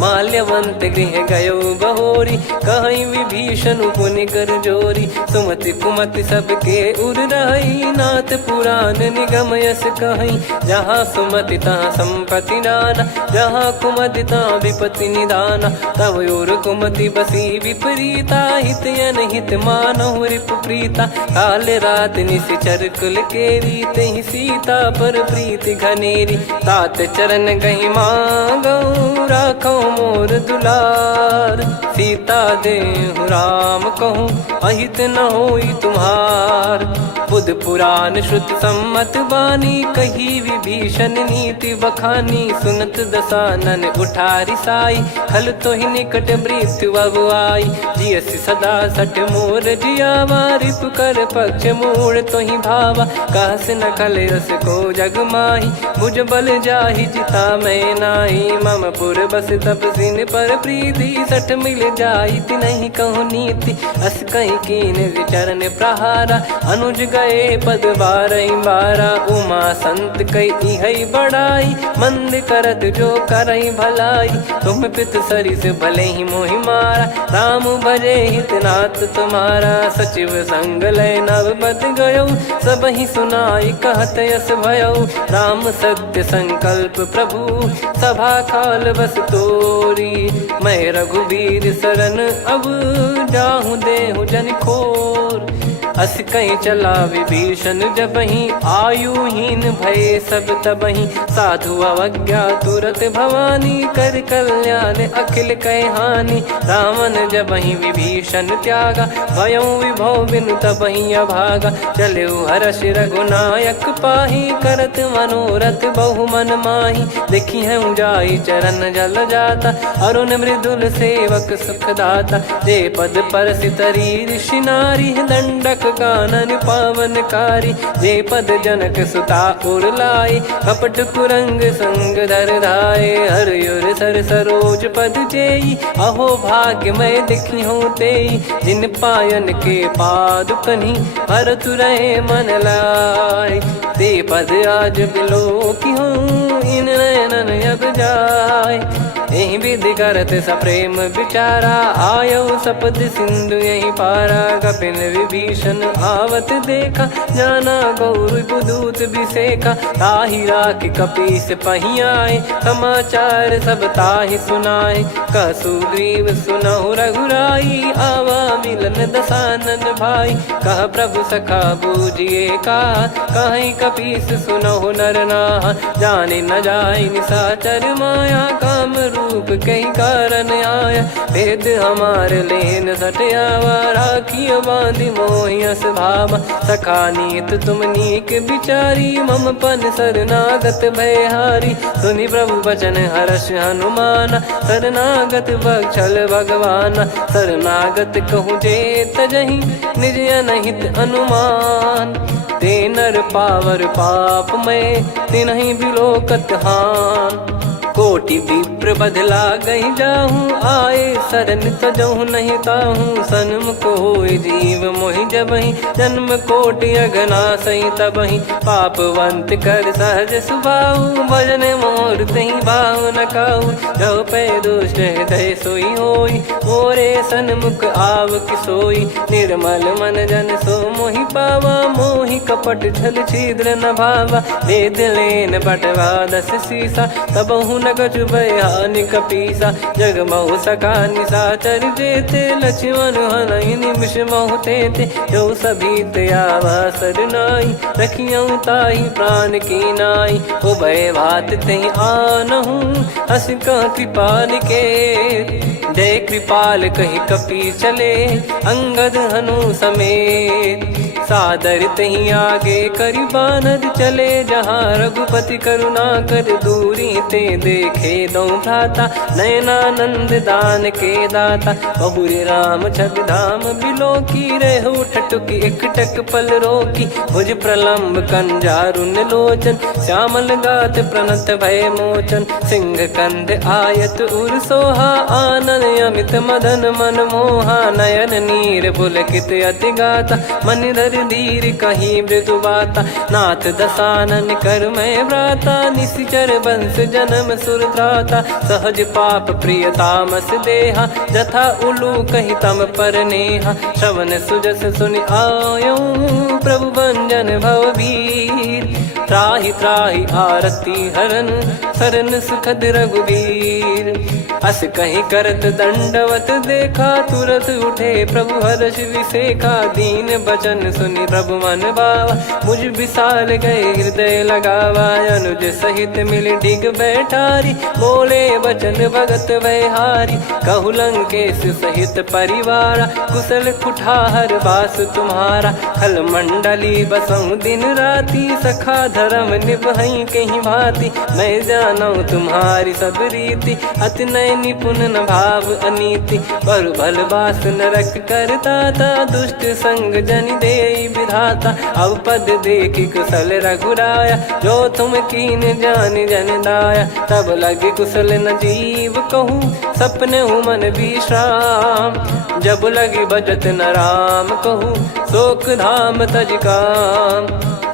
माल्यवंत गृह गयो बहोरी कहीं विभीषण पुनि कर जोरी सुमति कुमति सबके उर रही नाथ पुराण निगम यस कहीं जहाँ सुमति तहाँ संपत्ति नाना जहाँ कुमति तहाँ विपत्ति निदाना तव और कुमति बसी विपरीता हित अनहित मानहु रिप प्रीता काल रात निश्चर कुल केरी तहि सीता पर प्रीति घनेरी तात चरण गहि मांगऊ राखो मोर दुलार सीता देहु राम कहूँ अहित न होई तुम्हार बुध पुराण श्रुति सम्मत बानी कही विभीषण नीति बखानी सुनत दसानन उठारी साई खल तो ही निकट मृत्यु अब आई जियसि सदा सट मोर जियावा रिप कर पक्ष मूड़ तो ही भावा कहस न खल रस को जग माही भुज बल जाहि जिता मैं नाही मम पुर बस तप सिन पर प्रीति सठ मिल जाई नहीं कहूँ नीति अस कहीं कीन विचरण प्रहारा अनुज गए पद बारई बारा उमा संत कई है बड़ाई मंद करत जो करई भलाई तुम पित सरिस भले ही मोहि मारा राम भजे हितनाथ तुम्हारा सचिव संग लय नव बत गयो सब ही सुनाई कहत यस भयो राम सत्य संकल्प प्रभु सभा काल बस तोरी मैं रघुबीर शरण अब जाहूँ देहु जन खोर अस कहीं चला विभीषण जबहि, आयुहीन भये सब तबहि। साधु अवज्ञा तुरत भवानी, कर कल्याण अखिल कह हानि। रावण जबहि विभीषण त्यागा, भयउ विभव बिनु तबहि अभागा। चले हर्ष रघुनायक पाहि, करत मनोरथ बहु मन माहि। देखी है जाई चरण जल जाता, अरुण मृदुल सेवक सुख दाता। जे पद परसि तरी ऋषि नारी, दंडक कानन पावनकारी। जे पद जनक सुता उर लाई, कपट कुरंग संग धर धाये। हरियुर सर सरोज पद जेई, अहो भाग्य मैं दिखी हूँ तेई। जिन पायन के पाद कन्ही, भरत रहे मन लाई। ते पद आज बिलो की हूँ, इन नयनन अब जाय। यही विधि करत सप्रेम विचारा, आयो सपद सिंधु यही पारा। कपिन विभीषण आवत देखा, जाना गौर बुदूत बिसेखा। ताहि राख कपीस पही आए, समाचार सब ताहि सुनाए। कह सुग्रीव सुनहु रघुराई, आवा मिलन दसानन भाई। कह प्रभु सखा बूझिए का, कहीं कपीस सुनहु नर नाहा। जाने न जाय निशाचर माया, काम रूप कई कारण आया। भेद हमार लेन सटयावा, राखिय बांधि मोहियस भावा। सखा नीत तुम नीक बिचारी, मम पन शरणागत भयहारी। सुनि प्रभु बचन हर्ष हनुमाना, शरणागत बक्षल भगवाना। शरणागत कहूँ जे तजहि, निज अनहित अनुमान। ते नर पावर पाप में, तिन्हि बिलोकत हान। कोटि विप्र बदला गई जाहूँ, आए शरण तजहु नहीं ताहूँ। सन्मुख होय जीव मोहि जबहि, जन्म कोटि अगना सही तबहि। पापवंत कर सहज सुभाऊ, भजन मोर तहि भाव न काऊ। जो पै दुष्ट हृदय सोई होई, मोरे सन्मुख आव किसोई। निर्मल मन जन सो मोहि पावा, मोहि कपट छल छिद्र न भावा। वेद लेन बटवा दस सीसा, तबहु न कछु बयानि कपीसा। जग महु सका निशाचर जेते, लक्ष्मण हनहि निमिष महु तेते। जो सभी त्यावा सरनाई, रखियऊँ ताहि प्राण की नाई। उभय भात तहि आनहूँ, अस कह कृपाल के। जय कृपाल कहि कपी चले, अंगद हनु समेत। सादर तही आगे करि बानर चले, जहाँ रघुपति करुणा कर दूरी ते देखे दो भ्राता। नयनानंद दान के दाता, बहुरे राम छवि धाम बिलो की। रहु ठटुकी एकटक पल रोकी, भुज प्रलम्ब कंजारुन लोचन। श्यामल गात प्रणत भय मोचन, सिंह कंध आयत उर सोहा। आनन अमित मदन मन मोहा, नयन नीर पुलकित अति गाता। मन धर धीर कहीं मृदु बाता, नाथ दसानन कर मैं व्राता। निशिचर वंश जन्म सुर त्राता, सहज पाप प्रिय तामस देहा। जथा उलू कही तम पर नेहा, श्रवण सुजस सुनि आयो। प्रभु भंजन भव भीर, त्राहि त्राहि आरती हरन। शरण सुखद रघुबीर, अस कहीं करत दंडवत देखा। तुरत उठे प्रभु हर्ष विसेखा, दीन बचन सुनि प्रभु मन भावा। मुझ विशाल गए हृदय लगावा, अनुज सहित मिल डिग बैठारी। बोले बचन भगत भयहारी, कहु लंकेश सहित परिवारा। कुशल कुठार बास तुम्हारा, खल मंडली बसऊं दिन राती। सखा धर्म निभई कहीं भांति, मैं जानू तुम्हारी सब रीति। अति नय निपुण न भाव अनीति, पर भल बास नरक करता था। दुष्ट संग जन दे विधाता, अब पद देखी कुशल रघुराया। जो तुम कीन जान जन दाया, तब लगे कुशल न जीव कहूँ। सपने मन विश्राम, जब लगी बजत न राम कहूँ। शोक धाम तज काम,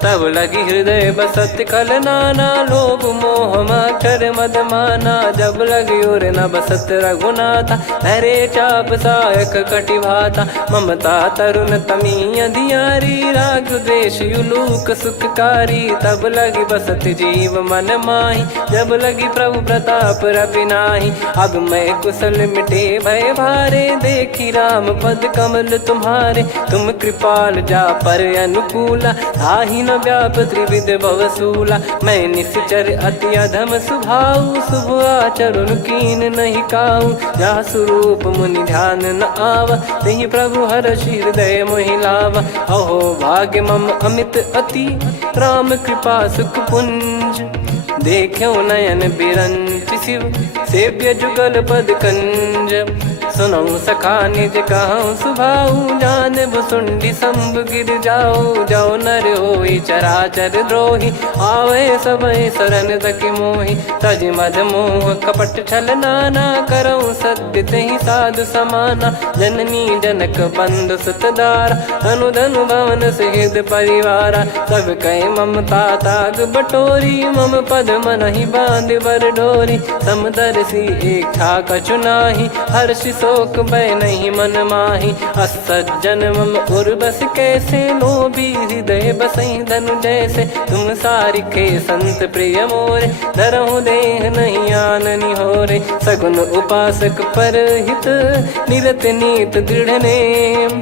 तब लगी हृदय बसत खल नाना। लोभ मोह मकर मद माना, जब लगी उर न बसत रघुनाथा। हरे चाप सायक कटि भाता, ममता तरुण तमी अधियारी। राग द्वेष युलूक सुखकारी, तब लगी बसत जीव मन माही। जब लगी प्रभु प्रताप रवि नाही, अब मैं कुशल मिटे भय भारे। देखी राम पद कमल तुम्हारे। तुम कृपाल जा पर अनुकूला, ताहि न व्याप त्रिविध भवसूला। मैं निश्चर अति अधम सुभाऊ, शुभ आचरण कीन नहीं काऊ। जा स्वरूप मुनि ध्यान न आवा, तेहि प्रभु हर्षि हृदय मोहि लावा। अहो भाग्य मम अमित अति, राम कृपा सुख पुंज। देखो नयन बिरंच शिव, सेव्य जुगल पद कंज। सुनऊ सखा निज कहूँ सुभाऊ, जान भुसुंडी शंभ गिर जाओ। जाओ नर होई चराचर द्रोही, आवे सबय शरण तकी मोहि। तज मद मोह कपट छल नाना, करऊँ सत्य तेहि साधु समाना। जननी जनक बंधु सुतदारा, धनु धनु भवन सहित परिवारा। सब कहे ममता ताग बटोरी, मम पद मनहि बांध बर डोरी। समदर्शी इच्छा कछु नाही, हर्ष शोक भय नहीं मन माही। असज्जन मम उर्वश कैसे, लोभी हृदय बसई धनु जैसे। तुम सारिखे संत प्रिय मोरे, धरहु देह नहीं आननि होरे। सगुन उपासक परहित, निरत नीत दृढ़ नेम।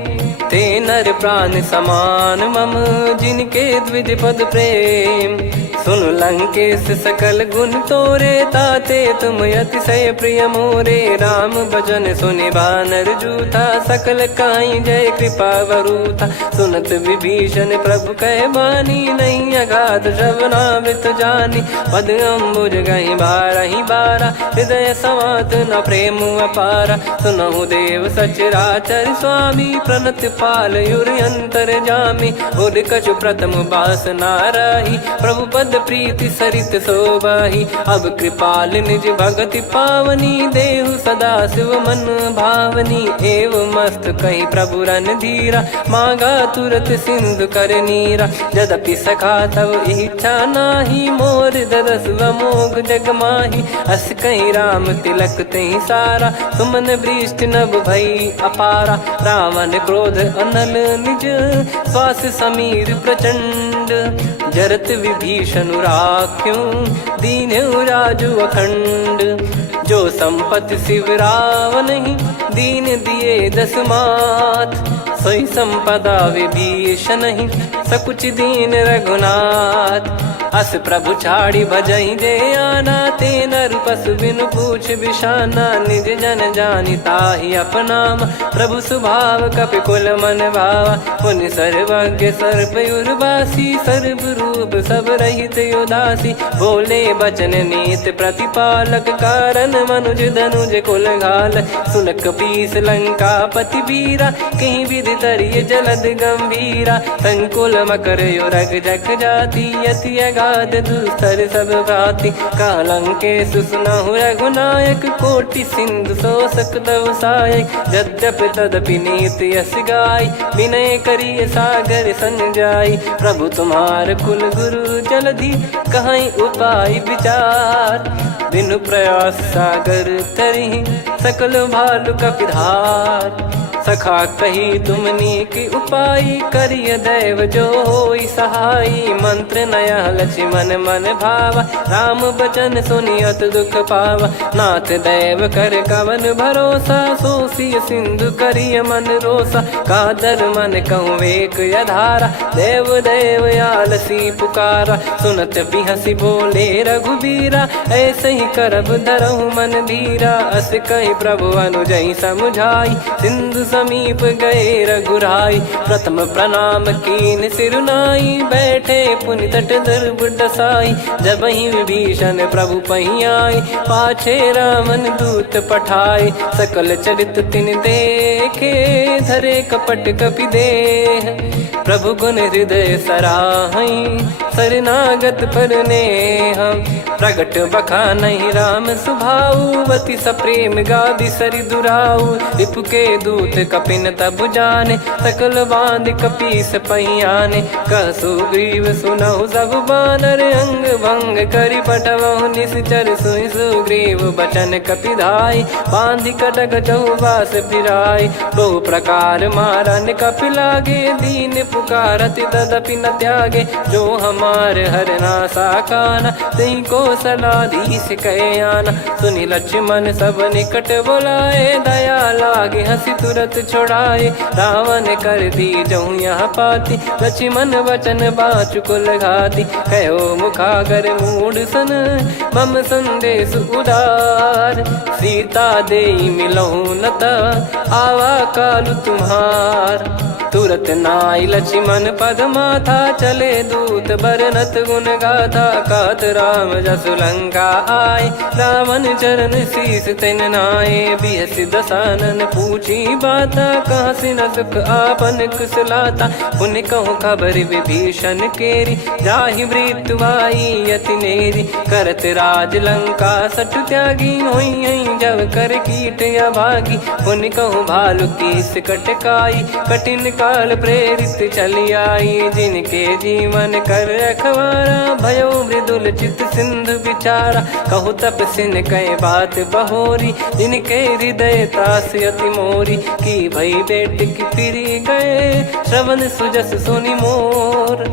ते नर प्राण समान मम, जिनके द्विज पद प्रेम। सुन लंकेश सकल गुण तोरे, ताते तुम अतिशय प्रिय मोरे। राम भजन सुनि बानर जूथा, सकल काई जय कृपा वरूथा। सुनत विभीषण प्रभु कह बानी, नहीं अगाध श्रवणामृत जानी। पद अम्बुज गहि बारहि बारा, हृदय समात न प्रेम अपारा। सुनहु देव सचराचर स्वामी, प्रणत पाल युर अंतर जामी। उर कछु प्रथम बास नाराही, प्रभु पद प्रीति सरित शोभाही। अब कृपाल निज भगति पावनी, देहु सदा शिव मन भावनी। एव मस्त कही प्रभु रन धीरा, मांगा तुरत सिंधु कर नीरा। यद्यपि सखा तब इच्छा नाही, मोर दरस मोग जग माही। अस कहीं राम तिलक तेहि सारा, सुमन वृष्टि नभ भई अपारा। रावण क्रोध अनल निज, श्वास समीर प्रचंड। जरत विभीषण राख्यों, दीन्हु राजु अखंड। जो संपत्ति शिव रावण ही, दीन दिए दस मात। सोई संपदा विभीषण ही, सकुच दीन रघुनाथ। अस प्रभु छाड़ी भजई जे आना, ते नर पशु बिनु पूछ बिशाना। निज जन जानि ताहि अपनाम, प्रभु स्वभाव कपि कुल मन भावा। मुनि सर्वज्ञ सर्वयुर्वासी, सर्व रूप सब रहित उदासी। बोले बचन नीत प्रतिपालक, कारण मनुज धनुज कुल घाल। सुन कपीस लंका पति वीरा, कहीं विधि तरिय जलद गंभीरा। संकुल मकर युरग जग जाति, यति अगाध दुस्तर सब भाति। कालंकेश सुनहु रघुनायक, कोटि सिंधु शोषक तव सहायक। यद्यपि तदपि नीति यस गाय, विनय करिय सागर सन जाई। प्रभु तुम्हार कुल गुरु जलधि, कहीं उपाय विचार। बिनु प्रयास सागर तरिहि, सकल भालु कपिधार। सखा कही तुमनी की उपाय, करिय दैव जो होई सहाई। मंत्र नया लक्ष्मण मन भावा, राम बचन सुनियत दुख पावा। नाथ दैव कर कवन भरोसा, सोसिय सिंधु करिय मन रोसा। कादर मन कहूँ एक अधारा, देव देव आलसी पुकारा। सुनत बिहसी बोले रघुबीरा, ऐसे ही करब धरहु मन धीरा। अस कही प्रभु अनुजई समुझाई, सिंधु समीप गए रघुराई। प्रथम प्रणाम कीन सिरुनाई, बैठे पुनि तट दर्भ डसाई। जब ही विभीषण प्रभु पही आई, पाछे रामन दूत पठाए। सकल चरित तिन देखे, धरे कपट कपि देह। प्रभु गुण हृदय सराहई, शरणागत पर नेह। प्रगट बखानहि राम सुभाऊ, बति सप्रेम गादि सरि दुराऊ। रिपु के दूत कपिन तब जाने, सकल बांध कपीस पहियाने। कह सुग्रीव सुनहु सब बानर, अंग भंग करि पठवहु निश्चर। सुनि सुग्रीव बचन कपिधाई, बांधि कटक चहुबास फिराई। बहु प्रकार मारन कपि लागे, दीन पुकारति तदपि न त्यागे। जो हम कुमार हरना साकाना, तई को सलाधीश कहे आना। सुनि लक्ष्मण सब निकट बुलाए, दया लागे हंसी तुरत छुड़ाए। रावण कर दी जऊँ यहाँ पाती, लक्ष्मण वचन बाचु कुल घाती। कहो मुखागर मूड सन, मम संदेश उदार। सीता देई मिलहु नता, आवा कालु तुम्हार। तुरत नाई लक्ष्मण पद माथा, चले दूत बरनत गुण गाथा। कहत राम जसु लंका आए, रावण चरण शीस तिन नाये। बिहसि दसानन पूछी बाता, कहाँ से न सुख आपन कुशलाता। पुन कहूँ खबर विभीषण केरी, जाहि मृत्यु आई अति नेरी। करत राज लंका सठ त्यागी, होई जब कर कीट अभागी। पुन कहूँ भालु कीस कटकाई, कठिन काल प्रेरित चली आई। जिनके जीवन कर रखवारा, भयो मृदुल चित सिंधु विचारा। कहु तपसिन कई बात बहोरी, जिनके हृदय तास अति मोरी। की भई बेट की फिरी गए, श्रवण सुजस सुनि मोर।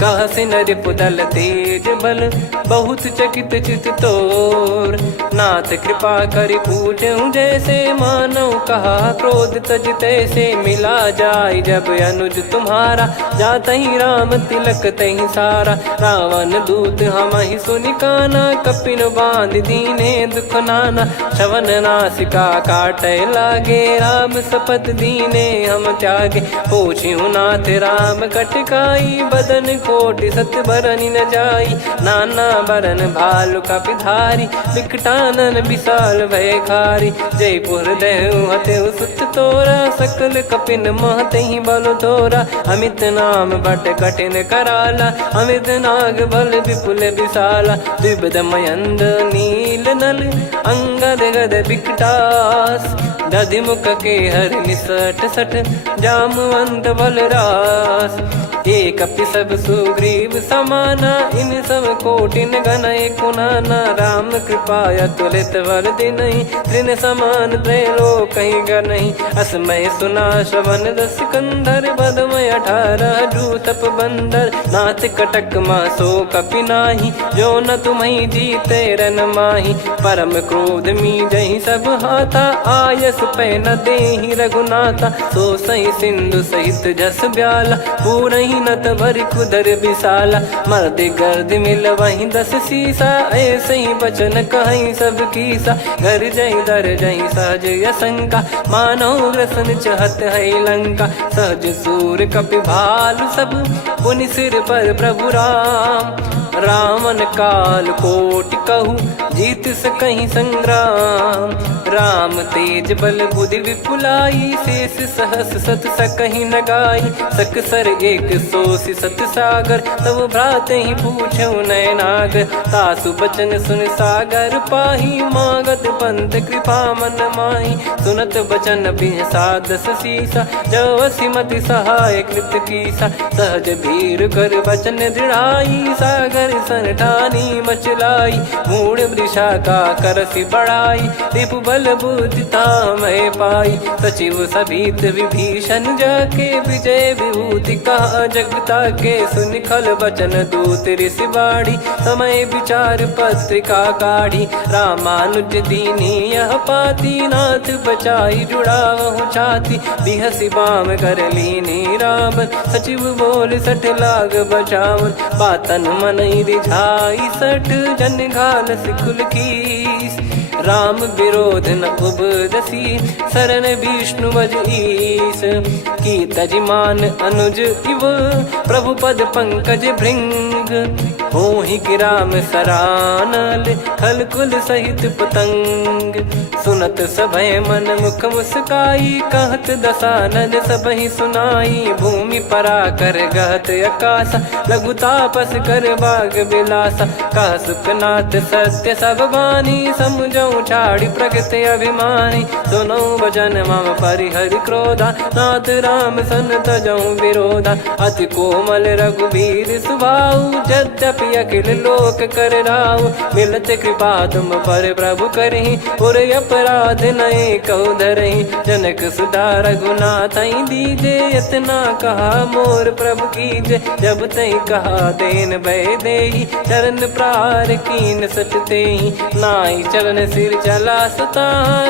कह सिन रिपुदल तेज बल, बहुत चकित चित तोर। नाथ कृपा करि पूछऊँ जैसे, मानव कहा क्रोध तज तैसे। मिला जाय जब अनुज तुम्हारा, जातहि राम तिलक तहि सारा। रावण दूत हमहि सुनि काना, कपिन बांध दीने दुख नाना। श्रवण नासिका काटै लागे, राम शपथ दीने हम त्यागे। पूछिहु नाथ राम कटकाई, बदन कोटि सत बरनि न जाई। नाना बरन भालु कपिधारी, विकटानन विशाल भयखारी। जयपुर देहु हतेउ सुत तोरा, सकल कपिन महतहि बल तोरा। अमित नाम बट कठिन कराला, अमित नाग बल विपुल विशाला। द्विविध मयंद नील नल, अंगद गद विकटास। दधिमुख के हर निसठ सठ, जामवंत बलरास। एक कपि सब सुग्रीव समाना, इन सब कोटिन गनय कुनाना। राम कृपा अतुलित बल दिनहि, तृण समान त्रैलोकहि गनहि। असमय सुना श्रवण दस कंधर, बदमय 18 जूतप बंदर। नाथ कटक मासो कपि नाही, जो न तुम्हि जीते रन माही। परम क्रोध मीजहि सब हाथा, आयस पै न देहि रघुनाथा। सो सही सिंधु सहित जस ब्याला, पूरहि नत भर कुदर विशाला। मर्द गर्द मिल वहीं 10 सीसा, ऐसे ही बचन कहीं सब कीसा। घर जय दर जय सहज यसंका, मानव ग्रसन चहत है लंका। सहज सूर कपि भालु सब, पुनि सिर पर प्रभु राम। रामन काल कोटि कहु, जीत सकहि संग्राम। राम तेज बल बुद्धि विपुलाई, शेष सहस सत सकहि न गाई। सकसर एक सोसि सत सागर, तब भ्राते ही पूछौ नयनागर। तासु बचन सुन सागर पाही, मागत पंथ कृपा मन माही। सुनत बचन बिहसा 10 सीसा, जवसि मति सहाय कृत कीसा। सहज भीर कर बचन दृढ़ाई, सागर सन ठानी मचलाई। मूढ़ वृषा का करसि बढ़ाई, रिपु बल बुद्धि तामय पाई। सचिव सभीत विभीषण जाके, विजय विभूति कहा जगता के। सुनि खल बचन दूत ऋषि बाढ़ी, समय विचार पत्रिका काढ़ी। रामानुज दीनी यह पाती, नाथ बचाई जुड़ावहु छाती। बिहसि बाम कर लीनी राम, सचिव बोल सठ लाग बचावन। बातन मन रिझाई सठ, जन घाल सिकुल कीस। राम विरोध न उपदसी, शरण विष्णु बज ईस। की तजिमान अनुज इव, प्रभु पद पंकज भृंग। होहि कि राम सरानल, खल कुल सहित पतंग। सुनत सभय मन मुख मुस्काई, कहत दसानन सबहि सुनाई। भूमि परा कर गहत आकाशा, लघु तापस कर बाग बिलासा। कह सुखनाथ सत्य सब बानी, समुझौ छाड़ी प्रकृति अभिमानी। सुनो भजन मम परिहरि क्रोधा, नाथ राम सन तजौ विरोधा। अति कोमल रघुवीर सुभाऊ, यद्यपि की अखिल लोक कर राव। मिलत कृपा तुम पर प्रभु करही, और अपराध नए कौ धरही। जनक सुधा रघुनाथ दीजे, इतना कहा मोर प्रभु कीजे। जब तई कहा देन भय देही, चरण प्रार कीन सटते ही। नाई चरण सिर चला सता,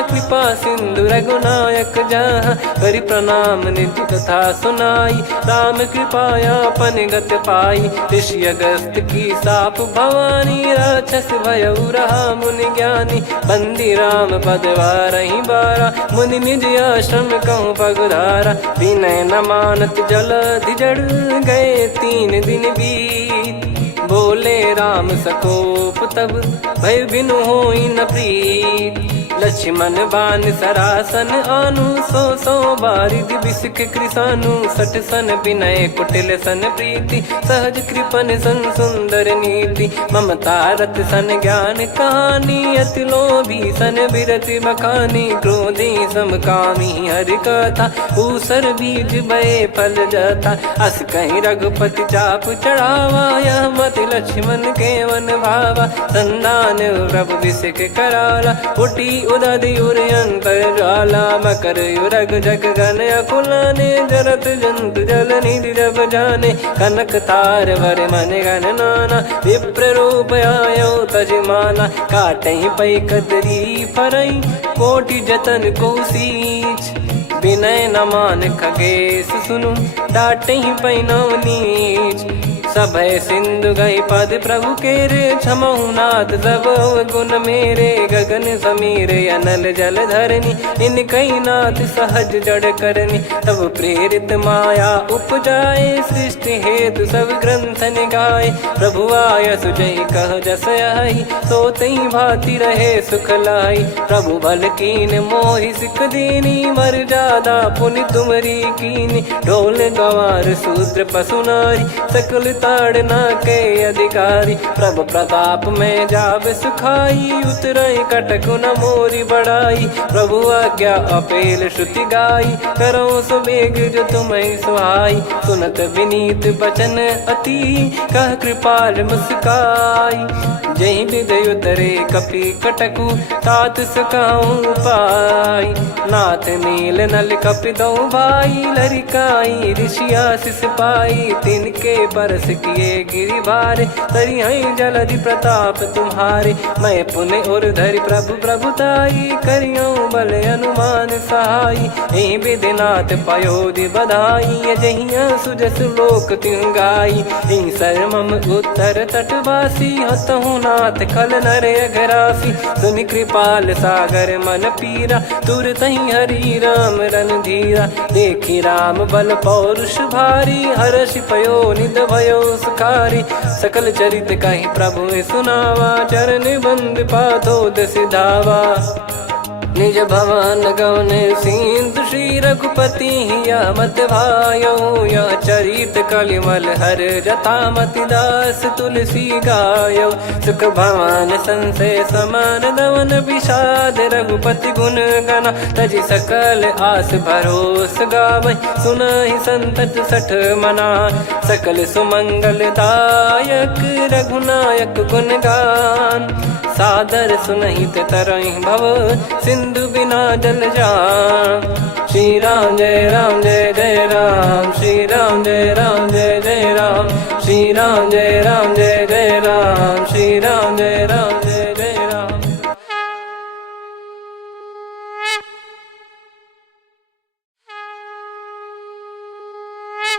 कृपा सिंधु रघुनायक जहाँ। करि प्रणाम निज कथा सुनाई, राम कृपाया पन गत पाई। ऋषि अगस्त की साप भवानी, राक्षस भयउ रहा मुनि ज्ञानी। बंदी राम पद वारहि बारा, मुनि निज आश्रम कहूँ पगुधारा। विनय न मानत जलधि जड़, गए 3 दिन बीत। बोले राम सकोप तब, भय बिनु होई न प्रीत। लक्ष्मण बान सरासन आनु, 100 बारिद बिसिख कृसानु। 60 सन विनय कुटिल सन प्रीति, सहज कृपन सन सुंदर नीति। ममता रत सन ज्ञान कहानी, अति लोभी सन बिरति बखानी। क्रोधी समकामी हरि कथा, ऊसर बीज बये फल जथा। अस कहीं रघुपति चाप चढ़ावा, यह मत लक्ष्मण के मन भावा। संदान प्रभु बिसिख कराला, उठी उदधि उर अंतर ज्वाला। मकर युरग जग गण अकुलाने, जरत जंतु जल निधि जब जाने। कनक तार वर मन गण नाना, विप्र रूप आयो तजमाना। काटहि पै कदरी फरई, कोटि जतन को सींच। विनय न मान खगेश सुनु, डांटहि पै नव नीच। सभय सिंधु गई पद प्रभु केरे, क्षमहु नाथ सब गुण मेरे। गगन समीरे अनल जल धरनी, इन कई नाथ सहज जड़ करनी। तब प्रेरित माया उपजाए, सृष्टि हेतु सब ग्रंथ निगाए। प्रभु आय सुजई कह जस आई, सोतई भांति रहे सुख लाई। प्रभु बल कीन मोहि सिख दीनी, मर्यादा पुनि तुमरी कीनी। ढोल गवार शूद्र पशु नारी, सकल ताड़ना के अधिकारी। प्रभु प्रताप में जाब सुखाई, उतरई कटक न मोरी बढ़ाई। प्रभु आज्ञा अपेल श्रुति गाई, करो सुबेग जो तुम्हें सुहाई। सुनत विनीत बचन अति, कह कृपाल मुस्काई। जही विदय उतरे कपि कटकु, तात सकाऊं पाई। नाथ नील नल कपि दो भाई, लरिकाई ऋषि आशीष पाई। तिनके परस किए गिरि भारे, तरिहै जलधि प्रताप तुम्हारे। मैं पुण्य और धरि प्रभु प्रभुताई, करियऊं बल अनुमान सहाई। एहि विधिनाथ पयोधि बधाई, जहिया सुजस लोक तिहुँ गाई। एहि सरमम उत्तर तटवासी, हतहु नाथ खल नर अघरासी। सुनि कृपाल सागर मन पीरा, तुरतहि हरि राम रणधीरा। देखि राम बल पौरुष भारी, हर्षि पयो निध भयो सुखारी। सकल चरित कहि प्रभु सुनावा, चरण बंद पादोद सिधावा। निज भवन गौन सिंधु, श्री रघुपति हिया मत भायो। यह चरित कलिमल हर जथा, मति दास तुलसी गायो। सुख भवन संशय समान दवन, विषाद रघुपति गुण गना। तजि सकल आस भरोस गावै, सुनहि संतत सठ मना। सकल सुमंगल दायक, रघुनायक गुण गान। सादर सुनहित तरहि भव, सिंधु बिना जल जान। श्री राम जय राम जय जय राम, श्री राम जय राम जय जय राम। श्री राम जय राम जय जय राम, श्री राम जय राम जय जय राम।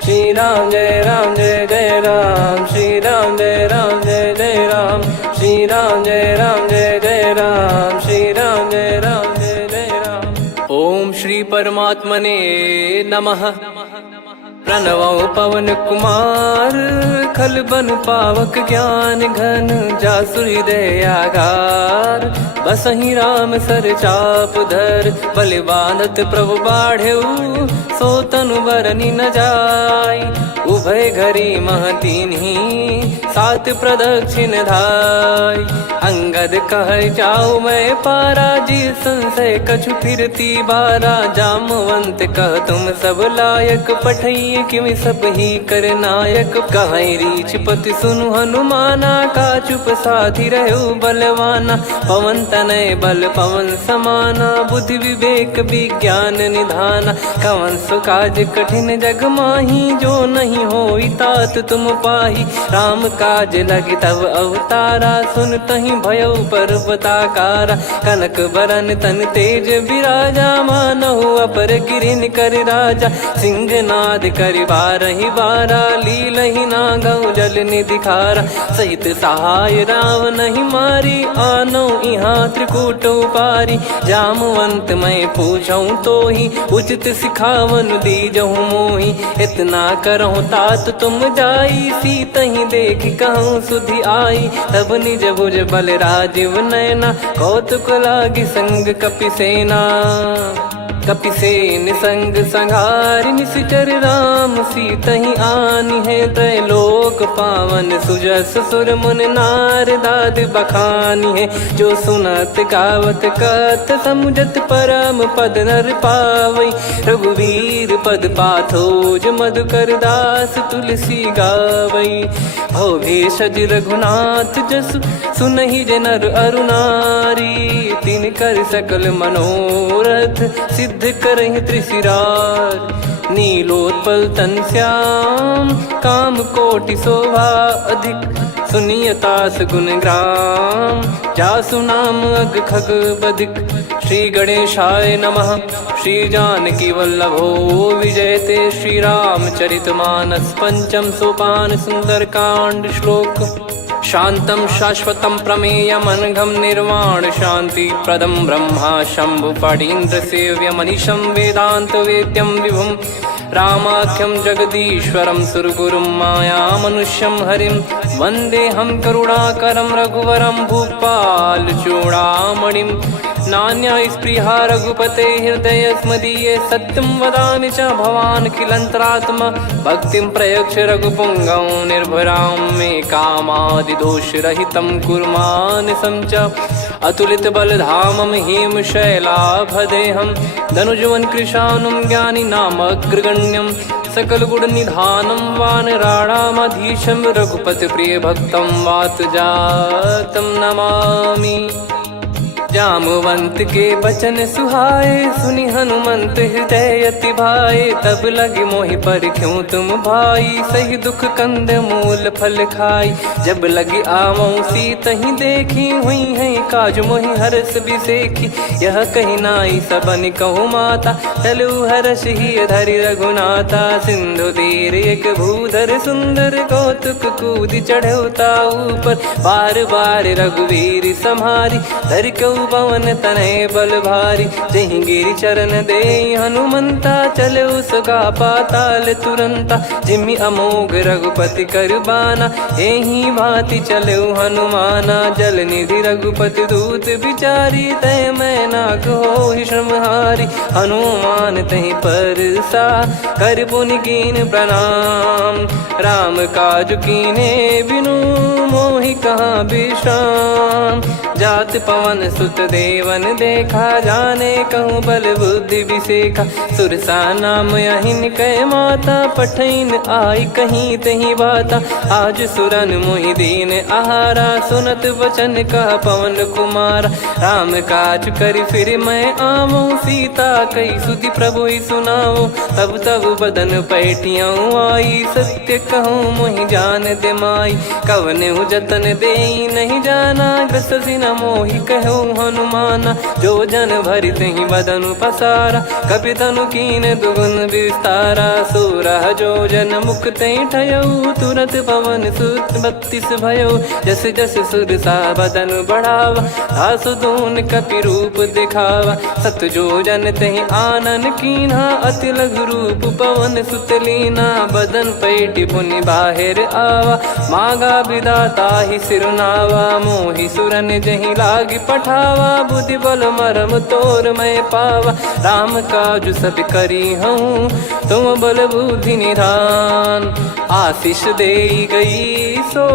श्री राम जय राम जय जय राम, श्री राम जय राम जय जय राम। श्री राम जय राम जय जय राम, श्री राम जय राम जय जय राम। ओम श्री परमात्मने नमः। प्रणवौ पवन कुमार, खल बन पावक ज्ञान घन। जासु हृदय आगार, बसहि राम सर चाप धर। बलि बांधत प्रभु बाढ़ेउ, सो तनु बरनि न जाय। उभय घरी मह दीन्ही, सात प्रदक्षिण धाय। अंगद कह जाऊ मैं पारा, जी संशय कछु फिरती बारा। जामवंत कह तुम सब लायक, पठई किमि सब ही कर नायक। कहीं रीछ पति सुनु हनुमाना, का चुप साधि रहु बलवाना। पवन तनय बल पवन समाना, बुद्धि विवेक विज्ञान निधाना। कवन सो काज कठिन जग माही, जो नहीं होई तात तुम पाही। राम काज लगी तब अवतारा, सुन तहि भयउ पर्वताकारा। कनक बरन तन तेज बिराजा, मानहु अपर गिरिन कर राजा। सिंहनाद करि बारहि बारा, लीलहि नागौ जल निधि खारा। सहित सहाय रावणहि मारी, आनो इहाँ त्रिकूट उपारी। जामवंत मैं पूछऊँ तोहि, उचित सिखावन दीजहु मोहि। इतना करहु तात तुम जाई, सीतहि देख कहूँ सुधि आई। तब निज भुज बल राजीव नयना, कौतुक लागी संग कपिसेना। कपिसेन संग संहारि निशिचर राम, सीतहि आनि है त्रैलोक पावन। सुजस सुर मुन नार दाद बखानी है, जो सुनत गावत कथ समुझत परम पद नर पावई। रघुवीर पद पाथोज मधुकर दास तुलसी गावई। भव भेषज रघुनाथ जसु, सुनहि जे नर अरु नारी। तिन कर सकल मनोरथ, सिद्ध करहि त्रिशिरार। नीलोत्पल तन श्याम, काम कोटि शोभा अधिक। सुनियतास गुण ग्राम, जासु नाम अग खग बदिक। श्री गणेशाय नमः। श्री जानकी वल्लभो विजयते, श्री रामचरित मानस। पंचम सोपान सुंदर कांड श्लोक। शांतं शाश्वतं प्रमेयमनघं निर्वाण शांति प्रदं ब्रह्मा शंभु फणीन्द्र सेव्य मनीषं वेदांत वेद्यं विभुं। रामाख्यं जगदीश्वरं सुरगुरुं माया मनुष्यं हरिं। वन्देऽहं करुणाकरं रघुवरं भूपाल चूडामणिं। नान्या स्पृहा रघुपते हृदय स्मदीये, सत्यं वदामि च भवान् खिलन्तरात्मा। भक्तिं प्रयच्छ रघुपुङ्गं निर्भरां मे कामादिदोषरहितं कुर्मानसं च। अतुलित बलधामं हेमशैलाभदेहं, धनुजवन कृशानुं ज्ञानिनामग्रगण्यं। सकल गुण निधानं वानराणामधीशं, रघुपति प्रिय भक्तं वात जातं नमामि। जामवंत के बचन सुहाए, सुनि हनुमंत हृदय अति भाए। तब लगे मोहि पर क्यों तुम भाई, सही दुख कंद मूल फल खाई। जब लगी आवऊँ सीतहि देखी, हुई है काज मोहि हरस बिसेखी। यह कही नाई सबन कहु माता, चलु हरष ही धरि रघुनाथा। सिंधु तीर एक भूधर सुंदर, कौतुक कूद चढ़ौता ऊपर। बार बार रघुवीर सम्हारी, धरि कहु पवन तनय बल भारी। जहि गिरि चरण दे हनुमंता, चले उसका पाताल तुरंता। जिमि अमोघ रघुपति कर बाना, एहि भांति चले हनुमाना। जल निधि रघुपति दूत बिचारी, तय मैं नाक होहि श्रमहारी। हनुमान तहि परसा, कर पुनि कीन प्रणाम। राम काज कीने बिनु, मोहि कहाँ विश्राम। जात पवन सुत देवन देखा, जाने कहूँ बल बुद्धि विसेखा। सुरसा नाम अहिन कै माता, पठैन आई कहीं तही बाता। आज सुरन मोहि दीन आहारा, सुनत वचन कह पवन कुमारा। राम काज करि फिर मैं आवऊँ, सीता कई सुधि प्रभु ही सुनाओ। तब तब बदन पैठियाँ आई, सत्य कहूँ मोहि जान दे माई। कवने जतन देई नहीं जाना, ग्रसि न मोहि कहूँ हनुमाना। जो जन भरि तहि बदनु पसारा, कपितनु कीन दुगुन विस्तारा। सोरह जो जन मुख तहि ठयऊ, तुरत पवन सुत 32 भयऊ। जस जस सुरसा बदनु बढ़ावा, आसु दून कपि रूप दिखावा। सत जो जन तहि आनन कीन्हा, अति लघु रूप पवन सुत लीना। बदन पैठि पुनि बाहिर आवा, मागा विधाता ही सिरुनावा। मोहि सुरन जहि नहीं लागी पठावा, बुद्धि बल मरम तोर मैं पावा। राम काज सब करी हूँ तुम बल बुद्धि निधान, आशीष दे गई सो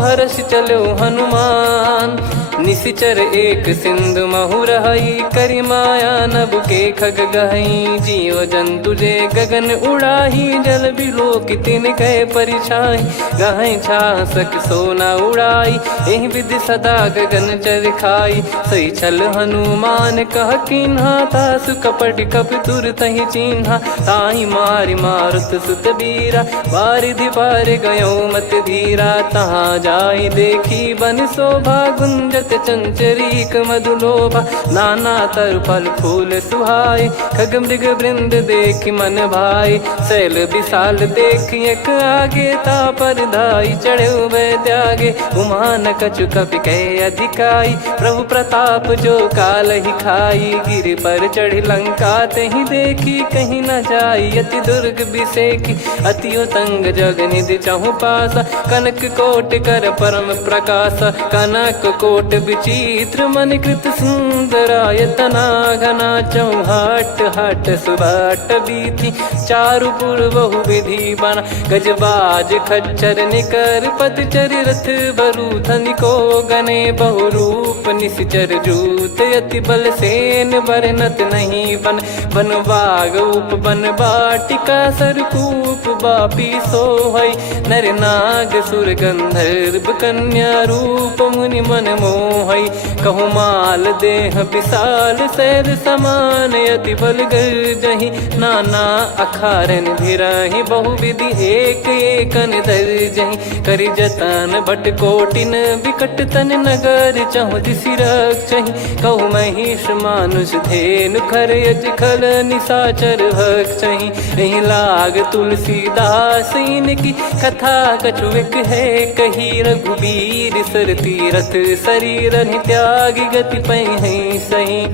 हर्ष चलो हनुमान। निशिचर एक सिंधु महु रहई, करी माया नभ के खग गहई। जीव जंतु जे गगन उड़ाही, जल बिलो की तिन गए परिछाई। गहई छासक सोना उड़ाई, एहि विधि सदा गगन चर खाई। सही छल हनुमान कह किन्हा, तासु कपट कप तुर तहि चिन्हा। ताहि मारि मारुत सुत बीरा, बारिधि पार गयो मत धीरा। तहाँ जाई देखी बन शोभा, गुंजत चंचरीक मधुलोभा। नाना तर फल फूल सुहाई, खग मृग वृंद देखि मन भाई। शैल विशाल देखि एक आगे, तापर धाई चढ़े वै त्यागे। उमा न कछु कपि कहे अधिकाई, प्रभु प्रताप जो काल ही खाई। गिर पर चढ़ी लंका तहि देखी, कहीं न जाई अति दुर्ग बिसेकी। अति उतंग जग निधि चहु पासा, कनक कोट कर परम प्रकाशा। कनक कोट विचित्र मन कृत सुंदरायतना घना। चौहाट हाट सुबाट बीथी, चारु पुर बहु विधि बना। गजबाज खच्चर निकर पतचर, रथ बरु धनिको गने। बहु रूप निशिचर जूत, अति बल सेन बरनत नहीं बन। बन बाग उप बन बाटिका, सरकूप बापी सोहई। नर नाग सुर गंधर्व कन्या, रूप मुनि मन मोहई। कहु माल देह विशाल, शैल समान अति बल गर्जहि। नाना अखारन भिराहि, बहु विधि एक एकन दर्जहि। करि जतन भट कोटिन, विकट तन नगर चहु दिसि रक्षहि। कहु महिष मानुष धेनु, खर यज खल निशाचर भक्षहि। एहि लाग तुलसीदास इनकी, कथा कछुक है कही। रघुबीर सर तीरथ शरीर, त्यागी गति पै सही।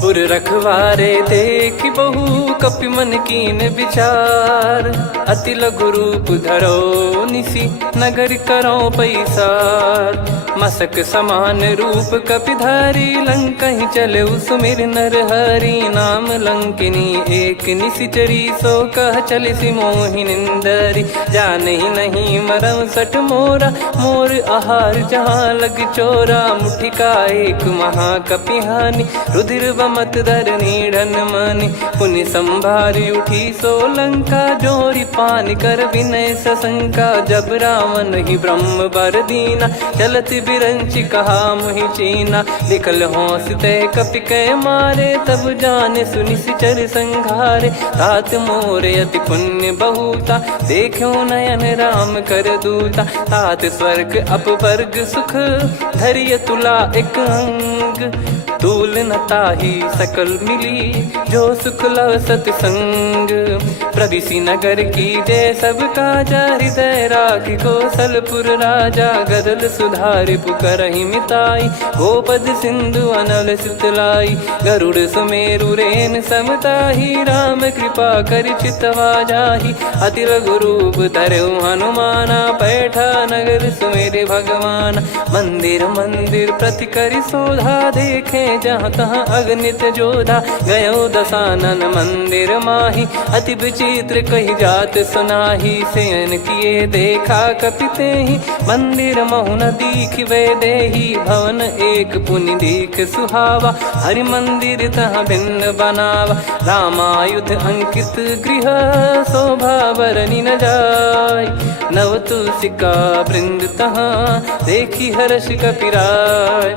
पुर रखवारे देख बहु, कपि मन कीन विचार। अति लघु रूप धरो निसी, नगर करो पैसार। मसक समान रूप कपिधारी, लंकहि चले सुमिर नर हरि। नाम लंकिनी एक निशिचरी, सो कह चलिसि मोहि निंदरी। जानहि नहीं मरम सठ मोरा, मोर आहार जहाँ लग चोरा। मुठिका एक महाकपिहानि, रुधिर बमत धरनी ढन मानि। पुनि संभारी उठी सो लंका, जोरी पान कर विनय सशंका। जब रावण ही ब्रह्म बर दीना, चलत बिरंचि कहा मुहि चीना। लिखल होंस ते कपि कै मारे, तब जाने सुनि सिचर संघारे। तात मोरे अति पुण्य बहुता, देखो नयन राम कर दूता। तात स्वर्ग अपवर्ग सुख, धरिय तुला एक अंग। तूल न ताहि सकल मिली, जो सुख लव सतसंग। प्रदिशि नगर की जय सब काजा, हृदय राखि कौशलपुर राजा। गदल सुधारि पुकारहि मिताई, गोपद सिंधु अनल सितलाई। गरुड़ सुमेरु रेन समताहि, राम कृपा करि चितवा जाहि। अति लघु रूप धरऊ हनुमाना, पैठा नगर सुमेरे भगवान। मंदिर मंदिर प्रति करि शोधा, देखे जहाँ तहाँ अगणित जोधा। गयो दशानन मंदिर माही, अति विचित्र कही जात सुनाही। शयन किए देखा कपितेहि, मंदिर महु न दीख वे देही। भवन एक पुनि दीख सुहावा, हरि मंदिर तहाँ भिन्न बनावा। रामायुध अंकित गृह, शोभा बरनि न जाय। नव तुलसिका वृंद तहाँ, देखी हर्ष कपिराय।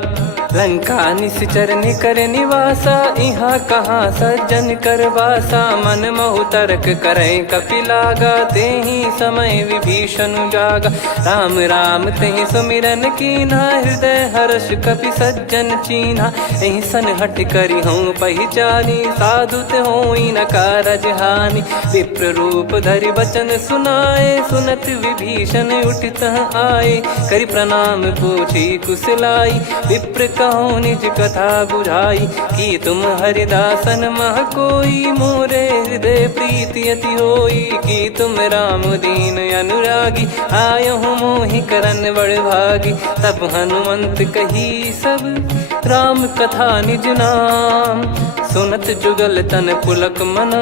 लंका निश्चर निकर निवासा, इहाँ कहाँ सज्जन कर वासा। मन महु तर्क करै कपिलागा, तेहि समय विभीषण जागा। राम राम तेहि सुमिरन कीन्हा, हृदय हर्ष कपि सज्जन चीन्हा। एहि सन हट करि हूँ पहिचानी, साधु ते होई न कारज हानि। विप्र रूप धरि वचन सुनाए, सुनत विभीषण उठित आए, करि प्रणाम पूछी कुशलाई। विप्र कहो निज कथा बुझाई, कि तुम हरिदासन मह कोई। मोरे हृदय प्रीति अति होई, कि तुम राम दीन अनुरागी। आयहु मोहि करन बड़ भागी, तब हनुमंत कही सब राम कथा निज नाम। सुनत जुगल तन पुलक मना,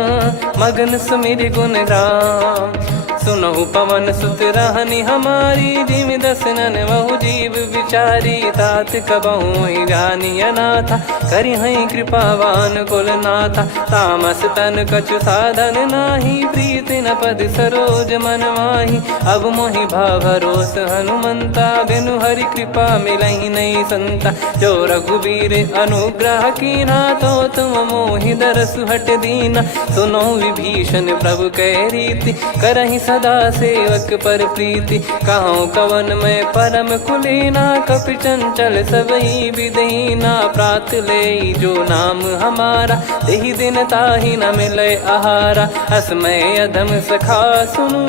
मगन सुमिर गुण राम। सुनहु पवन सुत रहनि हमारी, जिमि दसनन बहु जीव विचारी। तात कबहु ही जानिय नाथा, करिहै कृपावान कुल नाथा। तामस तन कछु साधन नाही, प्रीति न पद सरोज मन माही। अब मोहि भाव भरोस हनुमंता, बिनु हरि कृपा मिलहि नहीं संता। जो रघुबीर अनुग्रह कीना, तो तुम मोहि दरसु हट दीना। सुनो विभीषण प्रभु कह रीति, करहि सदा सेवक पर प्रीति। कहूँ कवन में परम कुलीना, कपि चंचल सबही विदहीना। प्रात ले जो नाम हमारा, तेहि दिन ताहि न मिले आहारा। असमय अधम सखा सुनु,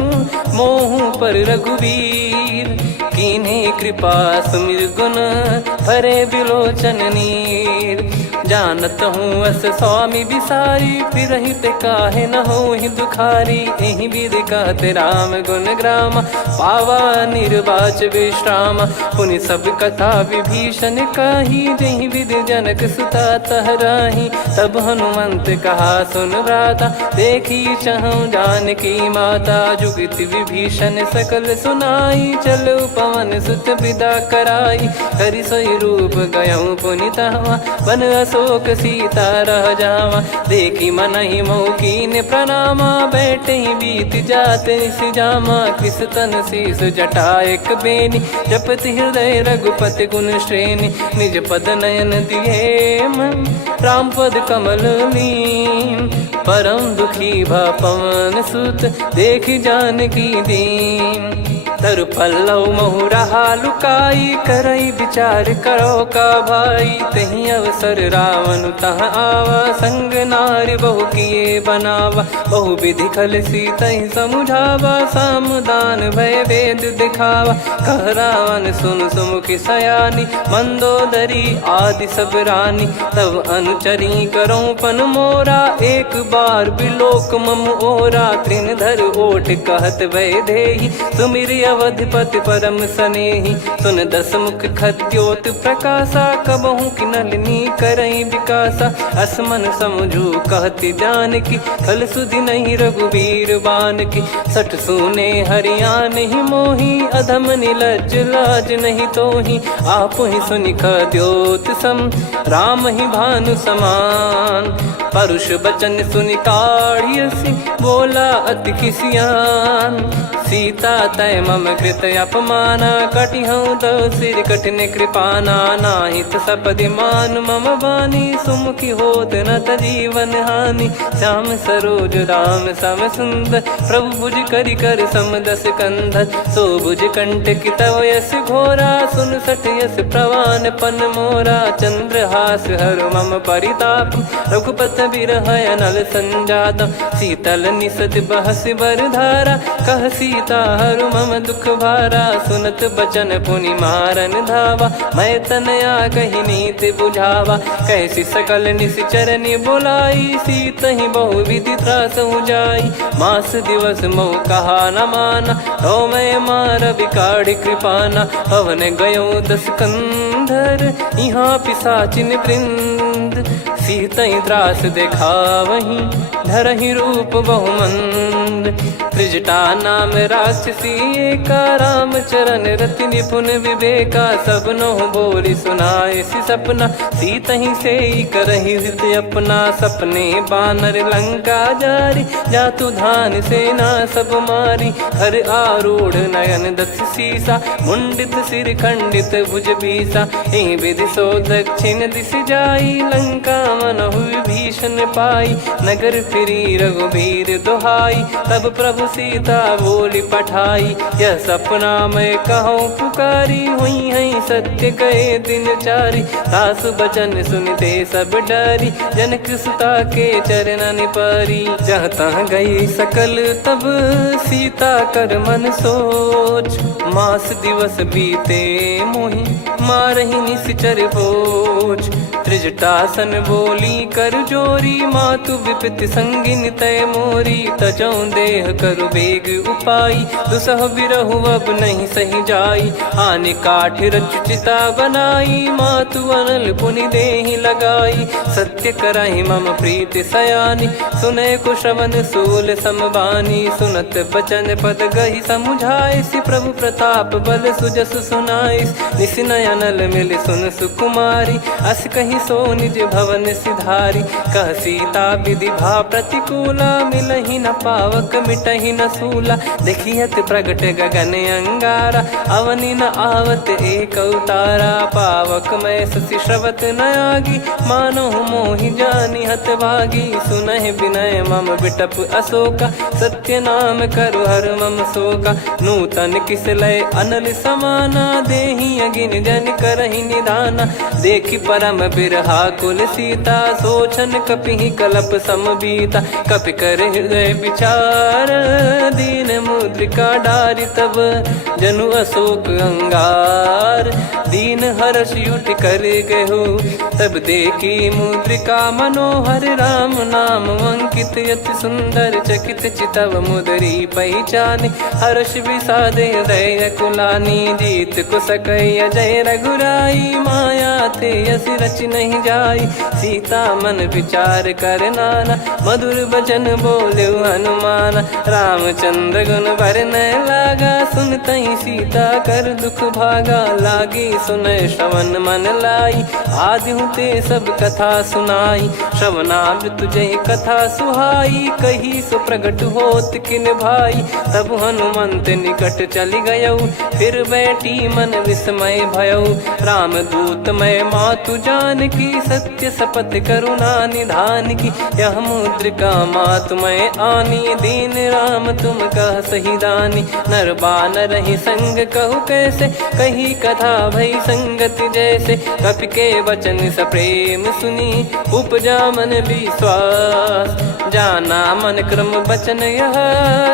मोहु पर रघुवीर। कीन्हे कृपा सुमिर गुण, भरे बिलोचन नीर। जानत हूँ अस स्वामी बिसारी, फिरहि ते काहे न होहि दुखारी। एहि विधि कहते राम गुण ग्राम, पावा निर्वाच विश्राम। पुनि सब कथा विभीषण काही, जहि विधि जनक सुता तहराही। तब हनुमंत कहा सुन भ्राता, देखी चहु जानकी माता। जुगित विभीषण सकल सुनाई, चलो पवन सुत विदा कराई। हरि सोई रूप गयऊँ पुनि तहवा, बन अशोक सीता रह जावा। देखी मनहि मौकीन प्रणामा, बैठे ही बीत जात निस जामा। कृस तन शीस जटा एक बेनी, जपति हृदय रघुपति गुण श्रेणी। निज पद नयन दिए मन, राम पद कमल लीन। परम दुखी भा पवन सुत, देखी जानकी दीन। तरु पल्लव महु रहा लुकाई, करई विचार करो का भाई। तही अवसर रावण तह आवा, संग नारी बहु किए बनावा। बहु विधि खल सीतहि समुझावा, सामदान भय वेद दिखावा। कह रावण सुन सुमुखी सयानी, मंदोदरी आदि सब रानी। तब अनुचरी करो पन मोरा, एक बार बिलोक मम ओरा। तृण धर ओट कहत भय देहि, सुमिर अवधिपति परम सनेहि। सुन दस मुख खद्योत प्रकाशा, कबहु की नलिनी करई विकासा। असमन समझू कहति जानकी, खल सुधि नहीं रघुबीर बान की। सठ सुने हरियाण ही मोही, अधम निलज लाज नहीं तोही। आप ही सुनि खद्योत सम, राम ही भानु समान। परुष बचन सुनि काढ़ियसि, बोला अति किसियान। सीता तय मम कृत अपमाना, कटिहऊँ तो सिर कठिन कृपाना। नाहित सपदि मान मम बानी, सुमुखी होत न तजीवन हानि। श्याम सरोज राम सम सुंदर, प्रभु भुज करि कर सम दस कंधर। सो भुज कंठ की तव यस घोरा, सुन सठ यस प्रवान पन मोरा। चंद्रहास हर मम परिताप, रघुपत बिरह अनल संजात। शीतल निसत बहस बर धारा, कह सीता हरु मम दुख भारा। सुनत बचन पुनि मारन धावा, मैं तनया कही नीति बुझावा। कैसी सकल निश्चरनि बुलाई, सीतहि बहु विधि त्रास जाई। मास दिवस मोह कहा न माना, तो मैं मार बिकाढ़ी कृपाना। पवन गयो दस कंधर, यहाँ पिशाचिन वृंद। सीतहि त्रास देखावहीं, धरहि रूप बहुमंद। त्रिजटा नाम राक्षसी एका, राम चरण रति निपुण विवेका। सब नोह बोली सुनाए सि सपना, सीतहि से करहि हित अपना। सपने बानर लंका जारी, जातु धान सेना सब मारी। हर आरूढ़ नयन दस सीसा, मुंडित सिर खंडित भुज बीसा। एहि विधि सो दक्षिण दिश जाई, लंका मनहु विभीषण पाई। नगर फिरी रघुबीर दुहाई, तब प्रभु सीता बोली पठाई, यह सपना मैं कहूँ पुकारी, हुई है सत्य कहे दिन चारी। सासु बचन सुनते सब डरी, जनक सुता के चरण परी। जहाँ तहाँ गई सकल तब सीता कर मन सोच, मास दिवस बीते मोहि मारहि निश्चर बोझ। त्रिजटासन बोली कर जोरी, मातु विपत्ति संगिन तय मोरी। तजौ देह करु बेग उपाई, दुसह बिरहु अब नहीं सही जाई। आने काठ रच चिता बनाई, मातु अनल पुनि देहि लगाई। सत्य कराहि मम प्रीति सयानी, सुने को श्रवण सूल समबानी। सुनत बचन पद गही समुझाइसि, प्रभु प्रताप बल सुजस सुनाइस। निस नयनल मिल सुन सुकुमारी, अस कही सो निज भवन सिधारी। कह सीता विधि भा प्रतिकूला, मिलहि न पावक मिटहि न सूला। देखियत प्रगट गगन अंगारा, अवनि न आवत एक उतारा। पावक मैं ससि श्रवत न आगी, मानो मोहि जानि हत भागी। सुनहि विनय मम बिटप अशोका, सत्य नाम करु हर मम शोका। नूतन किस लय अनल समाना, देहि अगिन जन करहि निदाना। देखि परम बिरहा कुल सीता, सोचन कपिहि कलप समबीता। कपि कर हृदय विचार, दीन मुद्रिका डारि तब जनु अशोक अंगार। दीन हर्ष युट कर गहु, तब देखी मुद्रिका मनोहर। राम नाम अंकित यति सुंदर, चकित चितव मुदरी पहचान। हर्ष विषाद हृदय कुलानी, जीत को सकय अजय रघुराई। माया थे यस रच नहीं जाई, सीता मन विचार कर नाना। मधुर बचन बोले हनुमान, रामचंद्र गुण बरनय लागा। सुनतहि सीता कर दुख भागा, लागी सुनय श्रवण मन लाई। आदि ते सब कथा सुनाई, श्रवणामृत जय कथा सुहाई। कही सो प्रगट होत किन भाई, तब हनुमंत निकट चली गयौ। फिर बैठी मन विस्मय भयौ, राम दूत मैं मातु जान की। सत्य शपथ करुणा निधान की, यह मुद्रिका मातु मैं आनी। दीन राम तुम कह सही दानी, नर बानर ही संग कहु कैसे। कही कथा भई संगति जैसे, कपि के वचन सप्रेम सुनी। उपजा मन विश्वास, जाना मन क्रम बचन यह।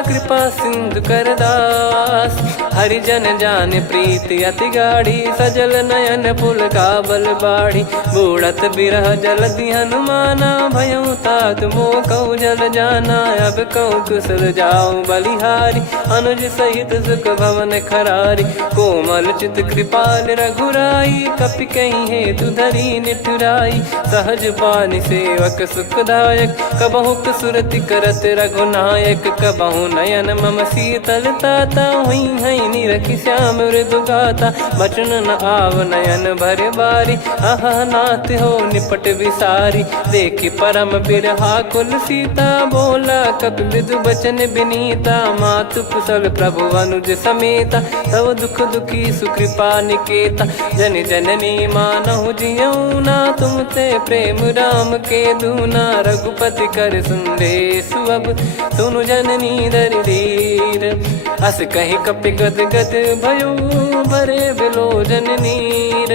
कृपा सिंधु कर दास, हरिजन जान प्रीति अति गाढ़ी। सजल नयन पुल काबल बाढ़ी, बूढ़त बिरह जलधि हनुमाना। भयउ तात मोह कहु जल जाना, अब कहु कुशल जाऊं बलिहारी। अनुज सहित सुख भवन खरारी, कोमल चित कृपाल रघुराई। कपि कहीं हेतु धरी निठुराई, सहज पानि सेवक सुखदायक। कबहु सुरति करत रघुनायक, कबहु नयन मम शीतल ताता। हुई है निरखि श्याम मृदु गाता, बचन न आव नयन भर बारी। अह नाथ हो निपट विसारी, देखि परम बिरहा कुल सीता। बोला कपि मृदु बचन बिनीता, मातु कुशल प्रभु अनुज समेता। तव दुख दुखी सुकृपा निकेता, जन जननी मानहु जियऊ ना। तुम ते प्रेम राम के दूना, रघुपति कर संदेश अब सुनु जननी दर धीर। अस कहि कपि गद गद भयो, भरे बिलोचन नीर।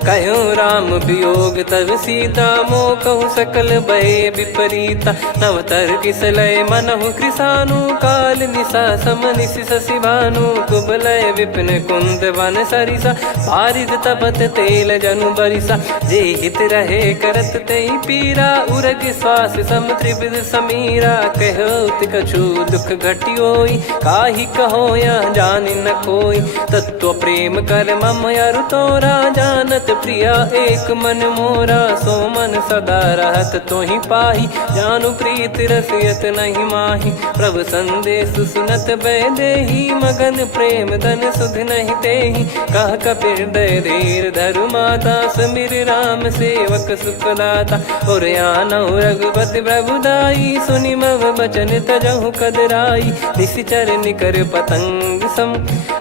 कहो राम वियोग तब सीता, मोह कहु सकल भय विपरीता। नवतर किसलय मनहु कृसानु, काल निशा सम निशि शशि भानु। कुबलय विपिन कुंद वन सरिसा, पारिद तपत तेल जनु बरिसा। जे हित रहे करत तेहि पीरा, उरग श्वास सम त्रिविध समीरा। कहो कछु दुख घटियोई, काहि कहो यह जानि न कोई। तत्व प्रेम कर मम अरु तोरा, जानत प्रिया एक मन मोरा। सो मन सदा रहत तोहि पाही, जानु प्रीति रसियत नहीं माही। प्रभु संदेश सुनत भय देहि, मगन प्रेम धन सुध नहीं तेहि। कह कपि हृदय धीर धरु माता, समीर राम सेवक सुखदाता। और आनहु रघुपति प्रभुदाई, सुनि मम बचन तजहु कदराई। निशिचर निकर पतंग सम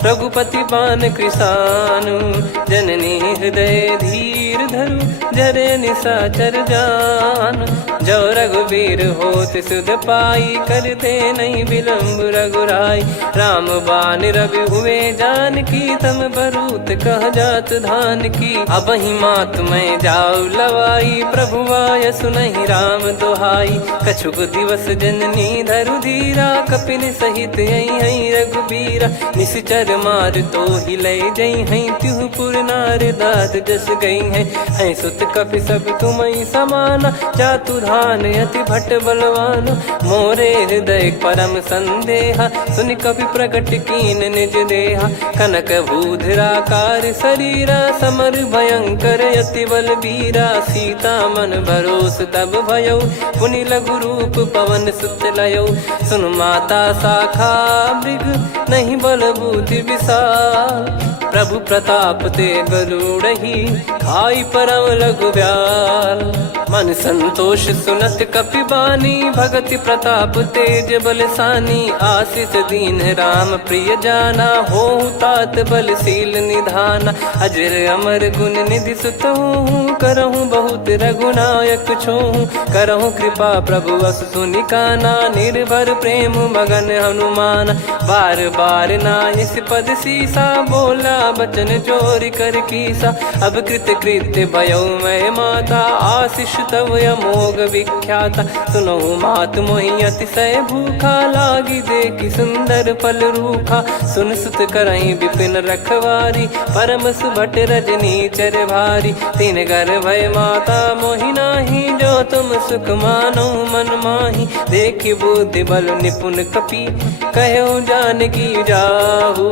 रघुपति बान कृसानु जननी हृदय धीर धरु जरे निशाचर जान जो रघुवीर होत सुध पाई करते नहीं विलंब रघुराई राम बान रवि हुए जान की तम बरूत कह जात धान की अब ही मात में जाऊ लवाई प्रभु आय सुनहि राम दोहाई कछुक दिवस जननी धरु धीरा कपिन सहित यही रघुबीरा निश्चर मार तो ही ले जई हैं त्यों पुर नार दाद जस गई हैं सुत कपि सब तुमई समाना जातु धान अति भट बलवान मोरे हृदय परम संदेहा सुन कपि प्रकट कीन निज देहा कनक भूधराकार शरीरा समर भयंकर अति बल बीरा सीता मन भरोस तब भयो पुनि लघु रूप पवन सुत लयो सुन माता शाखा मृग नहीं बल बुद्धि विशाल प्रभु प्रताप ते गरुड़हि खाई परम लघु ब्याल मन संतोष सुनत कपि बानी भगति प्रताप तेज बलसानी आशीष दीन राम प्रिय जाना हो तात बलशील निधाना अजर अमर गुण निधि सुतहूँ करहूँ बहुत रघुनायक छोहूँ करहूँ कृपा प्रभु अस सुनिकाना निर्भर प्रेम मगन हनुमान बार बार नायस पद सीसा बोला बचन चोरी कर कीसा अब कृत कृत्य भयो मैं माता आशीष तव अमोघ विख्याता सुनो मात मोहि अतिशय भूखा लागी देखी सुंदर फल रूखा सुन सुत करई विपिन रखवारी परम सुभट रजनी चर भारी तीन घर भय माता मोहि नाही जो तुम सुख मानो मन माही देखी बुद्धि बल निपुण कपि कहो जानकी जाहू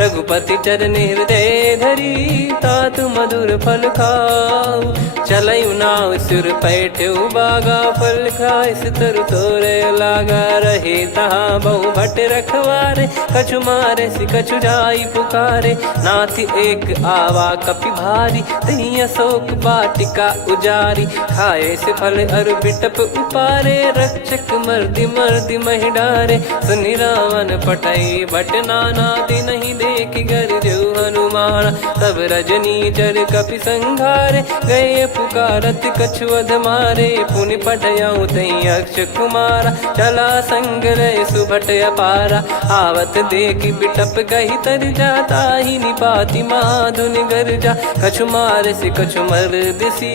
रघुपति चरण हृदय धरी तात मधुर फल खाऊ चलऊ नाव सुर पैठ्यू बागा फल खाइस तरु तोरे लागा रहे तहाँ बहु भट रखवारे कछु मारे सि कछु जाई पुकारे नाथि एक आवा कपि भारी तही अशोक बाटिका उजारी खाए से फल अरु बिटप उपारे रक्षक मर्दि मर्दि महि डारे सुनि रावण पटई भट नाना दिन नहीं देख गर जो हनुमान तब रजनी चर कपि संघारे गए पुकारत कछुअध मारे पुनि पटयाऊं तई अक्ष कुमारा चला संग रहे सुभट अपारा आवत देखी बिटप कही तर जाता ही निपाति माधुन गर्जा कछु मारे से कछु मर दिसी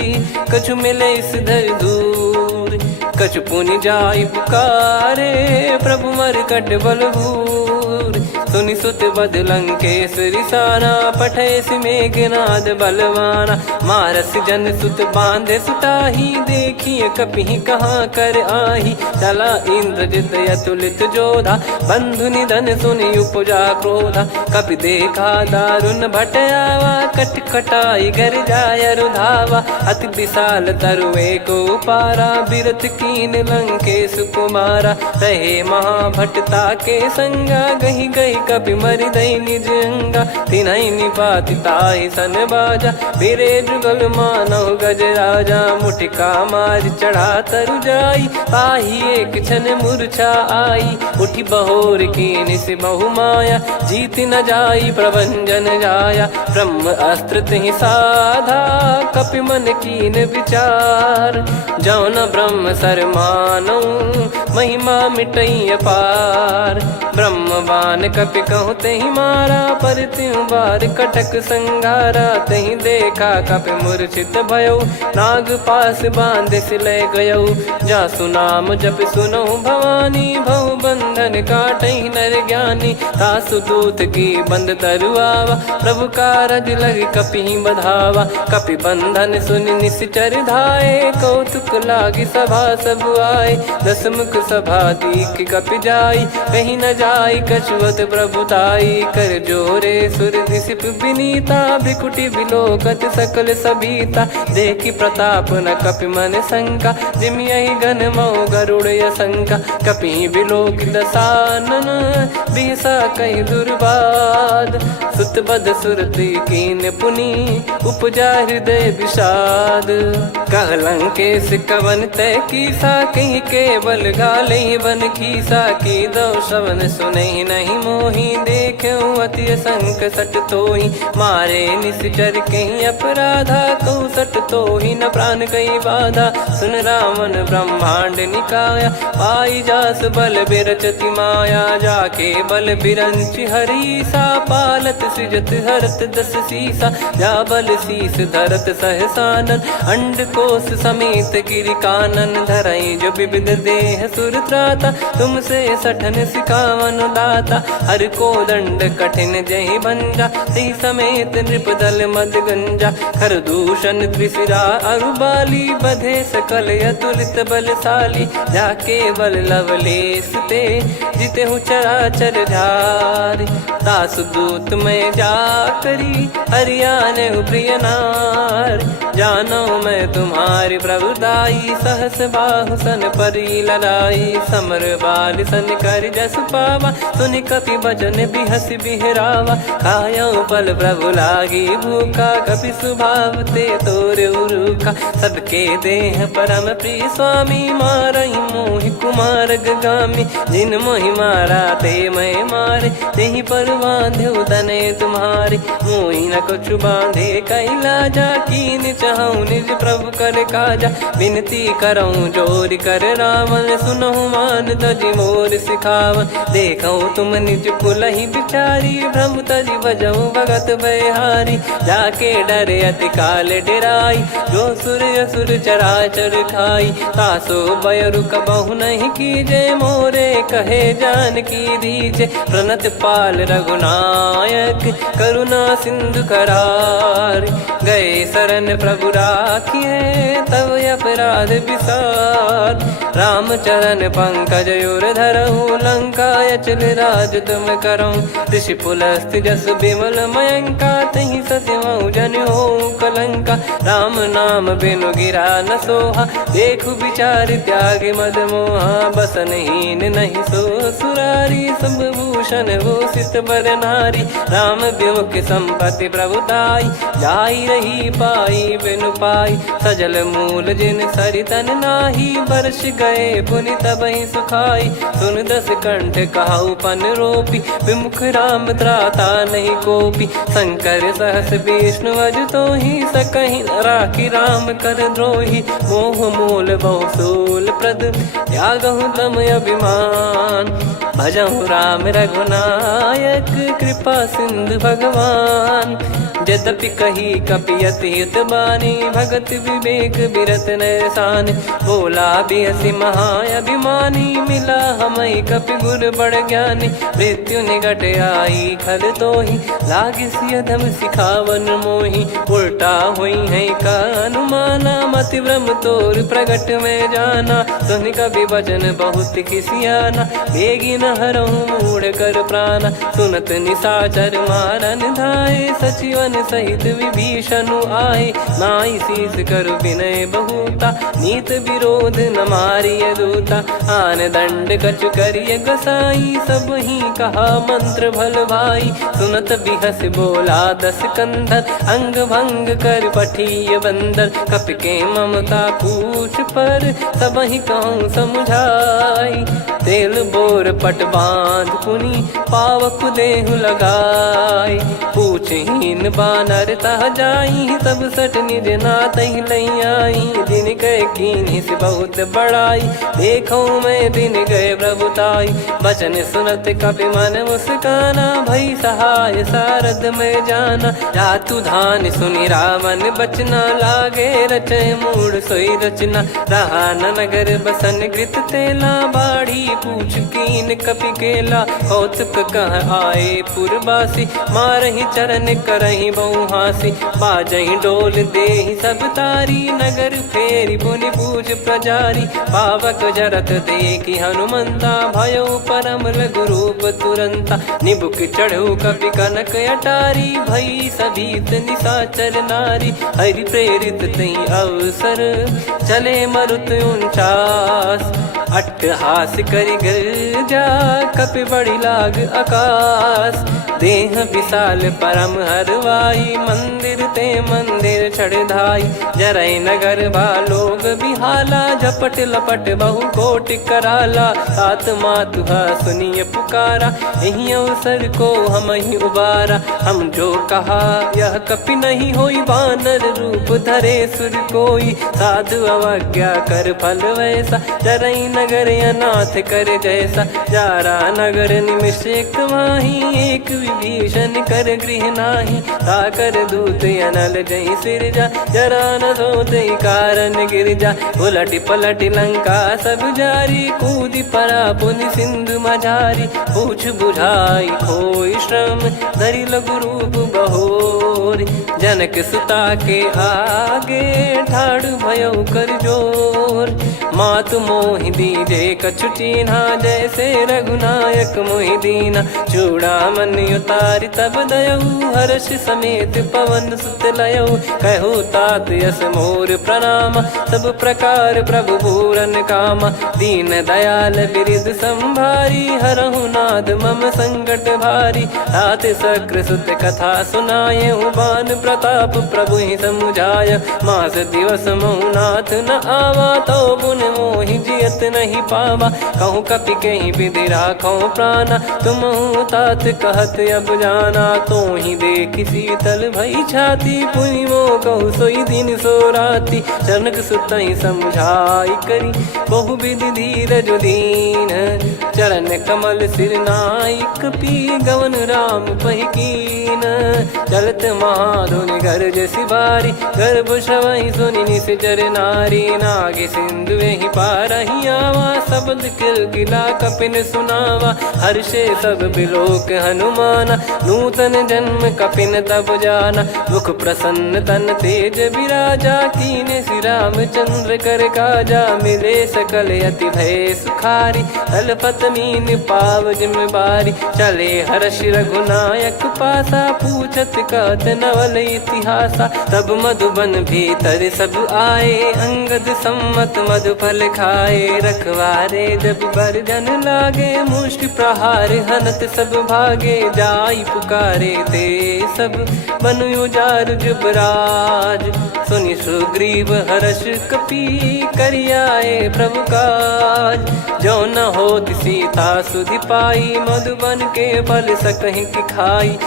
कछु मिले इस धर दूर कछु पुनि जाई पुकारे प्रभु मर कट बलभूर सुनि सुत बद लंकेश्वरी साना पठेस मेघनाद बलवाना मारस जन सुत बांधे सुताही देखिए कपि कहाँ कर आही चला इंद्रजित अतुलित जोधा बंधु निधन सुनि उपजा क्रोधा कपि देखा दारुण भट आवा कट कटाई घर जाय रुधावा अति विशाल तरुए को पारा बिरत कीन लंकेश कुमारा रहे महाभटता के संगा गही गही कपि मरि दई निज अंगा तिन्है निपाति ताहि सन बाजा बिरे जुगल मानव गज राजा मुटिका मार चढ़ा तरु जाई ताहि एक क्षण मूर्छा आई उठी बहोर कीन से बहु माया जीत न जाई प्रभंजन जाया ब्रह्म अस्त्र तिहि साधा कपि मन कीन विचार जौन ब्रह्म सर मानौ महिमा मिटई अपार ब्रह्म बान कपि कहूँ तही मारा पर त्यों बार कटक संगारा तही देखा कपि मूर्छित भयो नाग पास बांध सिले गयो जा सुनाम जप सुनो भवानी भव बंधन काटई नर ज्ञानी तासु दूत की बंद तरुआवा प्रभु कारज लग कपि बधावा कपि बंधन सुनि निश्चर धाये कौतुक लागी सभा सब आए दसमुख सभा दीख कपि जाई कहीं न जाई कछुअत प्रभुताई कर जोरे सुर दिसिप विनीता भ्रिकुटी बिलोकत सकल सबीता देखी प्रताप न कपि मन शंका जिमियहि गन मऊ गरुड़ शंका कपि बिलोक दसानन बिहसा कई दुर्बाद सुत बद सुरति कीन पुनी उपजा हृदय विषाद। कहलंकेश कवन तय कीसा कहीं केवल घाले बन खीसा की दो श्रवण सुने नहीं मोही देखे अति संक सट तोही मारे निश्चर कहीं अपराधा कहूँ सट तोही न प्राण कहीं बाधा। सुन रावण ब्रह्मांड निकाया पाई जास बल बिरचति माया जाके बल बिरंच हरीसा पालत सृजत हरत दस सीसा जा बल शीस धरत सहसानन अंड कोश समेत गिरि कानन धरई जो विविध देह सुर त्राता तुमसे सठन सिखावन दाता हर को दंड कठिन जहि भंजा सी समेत नृप दल मद गंजा खर दूषण त्रिशिरा अरुबाली बधे सकल अतुलित बलशाली जाके बल लवलेस ते जिते हूँ चराचर झारी दास दूत में जा करी हरियाणे प्रिय नार जानो मैं तुम्हारी प्रभुदाई सहस बाहु सन परी लड़ाई समर बाल सन कर जस पावा सुनि कपि भजन बिहस बिहरावा खायो बल प्रभु लागी भूखा कपि स्वभाव ते तोर उरुखा सबके देह परम प्रिय स्वामी मारई मोहि कुमार गामी जिन मोहि मारा ते मैं मारे तेहि पर बांधे उदने तुम्हारे मोहि न कुछ बांधे कैलाजा कीन चाहूं निज प्रभु कर काजा विनती करऊं जोर कर रावण सुनहु मान तजि मोर सिखावन देखऊं तुम निज कुलहि बिचारी भ्रम तजि बजऊं भगत बहारी जाके डरे अति काल डेराई जो सुर असुर चराचर खाई तासो बयरु कबहु नहीं कीजे मोरे कहे जान की दीजे प्रणत पाल रघुनायक करुणा सिंधु करार गए शरण प्रभु राखिए तब अपराध विसार राम चरण पंकज उर धरहु लंका अचल राज तुम करऊं ऋषि पुलस्त जस विमल मयंका तहि ससिमऊ जन हो कलंका राम नाम बिनु गिरा न सोहा देखु विचार त्याग मद मोहा बसनहीन नहीं सो सुरारी सब भूषण वो सित बर नारी राम विमुख संपत्ति प्रभुताई जाई रही पाई बिनु पाई सजल मूल जिन सरितन नाही वर्ष गए पुनि तबहि सुखाई सुन दस कंठ कहाऊ पन रोपी विमुख राम त्राता नहीं कोपी शंकर सहस विष्णु अज तो ही सकहि राखी राम कर द्रोही मोह मूल बहुसूल प्रद त्यागहु तम अभिमान भजहु राम रघुनायक कृपा सिंधु भगवान यद्यपि कही कपियति हित बानी भगत विवेक बिरत नैसान बोला बिहसी महाअभिमानी मिला हमई कपि गुर बड़ ज्ञानी मृत्यु निकट आई खल तो ही लागे सियधम सिखावन मोही उल्टा हुई है का अनुमाना मति ब्रह्म तोर प्रगट में जाना सुन कभी वचन बहुत किसियाना बेगी न हरहु मूढ़ कर प्राणा सुनत निशाचर मारन धाये सचिवन सहित विभीषणु आए नाई शीस कर विनय बहुता नीत विरोध न मारिय दूता आन दंड कछ करिय गसाई सब ही कहा मंत्र भल भाई सुनत बिहस बोला दस कंधर अंग भंग कर पठिय बंदर कप के ममता पूछ पर सब ही कहूँ समझाई तेल बोर पट बांध पुनी पावक देहु लगाई पूछहीन बानर तह जाई सब सट निज नाथ ही लई आई दिन गए कीन्ही से बहुत बड़ाई देखो मैं दिन गए प्रभुताई बचन सुनत कपि मन मुस्काना भई सहाय सारद में जाना जातु धान सुनि रावण बचना लागे रचे मूड सोई रचना रहा न नगर बसन कृत तेला बाढ़ी पूछ कीन कपि केला कौतुक कह आए पुरबासी मारहि चरण करहि बहु हासी बाजहि डोल देहि सब तारी नगर फेरी पुनि पूज प्रजारी पावक जरत देखि हनुमंता भयो परम लघु रूप तुरंता निबुक चढ़ऊ कपि कनक अटारी भई सभीत निशाचर नारी हरि प्रेरित तई अवसर चले मरुत 49 अट्टहास करि गर्जा कपि बड़ी लाग आकाश देह विशाल परम हरवाई, मंदिर ते मंदिर चढ़ाई। जरई नगर बा लोग बिहाला, झपट लपट बहु कोट कराला। तात मातुहा सुनिए पुकारा, यही अवसर को हम ही उबारा। हम जो कहा यह कपि नहीं होई, बानर रूप धरे सुर कोई। साधु अवज्ञा कर फल वैसा, जरई नगर अनाथ कर जैसा। जारा नगर निमिष एक माही, एक विभीषण कर गृह नाही। ताकर दूत अनल जय सिरजा, जरा न सोते कारण गिरजा। उलट पलट लंका सब जारी, कूदी परा पुनि सिंधु मझारी। पूछ बुझाई खोई श्रम, धरि लघु रूप बहोरी। जनक सुता के आगे, ठाड़ भयो कर जोर। मातु मोहि दीजे कछु चीन्हा, जैसे रघुनायक मोहि दीना। चूड़ामणि उतारि तब दयऊ, हर्ष समेत पवन सुत लयऊ। कहु तात यस मोर प्रणाम, सब प्रकार प्रभु पूरन कामा। दीन दयाल बिरिद संभारी, हरहु नाद मम संकट भारी। तात सक्र सुत कथा सुनाये, बान प्रताप प्रभु ही समुझाय। मास दिवस महु नाथ न आवा, तो पुन मोहि जियत नहीं पावा। कहूँ कपि कहीं विधि राखो प्राणा, तुम तात कहत अब जाना। तो ही देख शीतल भई छाती, पुनि मो कहु सोई दिन सो राती। जनक सुतई समझाई करी, बहु विधि धीरज दीन। चरण कमल सिर नाई, कपि गवन राम पहिकीन। चलत महाधुनि गर्ज सिबारी, गर्भ श्रवहि सुनि निश्चर नारी। नागे सिंधु ही पारहि आवा, शब्द किलकिला कपिन सुनावा। हर्षे सब बिलोक हनुमाना, नूतन जन्म कपिन तब जाना। मुख प्रसन्न तन तेज विराजा, कीने श्री रामचंद्र कर काजा। मिले सकल अति भय सुखारी, तलपत मीन पाव जिम्मेवारी। चले हर्ष रघुनायक पासा, पूछत कहत नवल इतिहासा। तब मधुबन भीतर सब आए, अंगद सम्मत मधुफल खाए। रखवारे जब बरजन लागे, मुष्टि प्रहार हनत सब भागे। जाई पुकारे ते सब, बन उजार जुबराज। सुनि सुग्रीव हर्ष कपि, करियाए प्रभु काज। जो न होत सीता सुधि पाई, मधुबन के फल सकहि की खाई।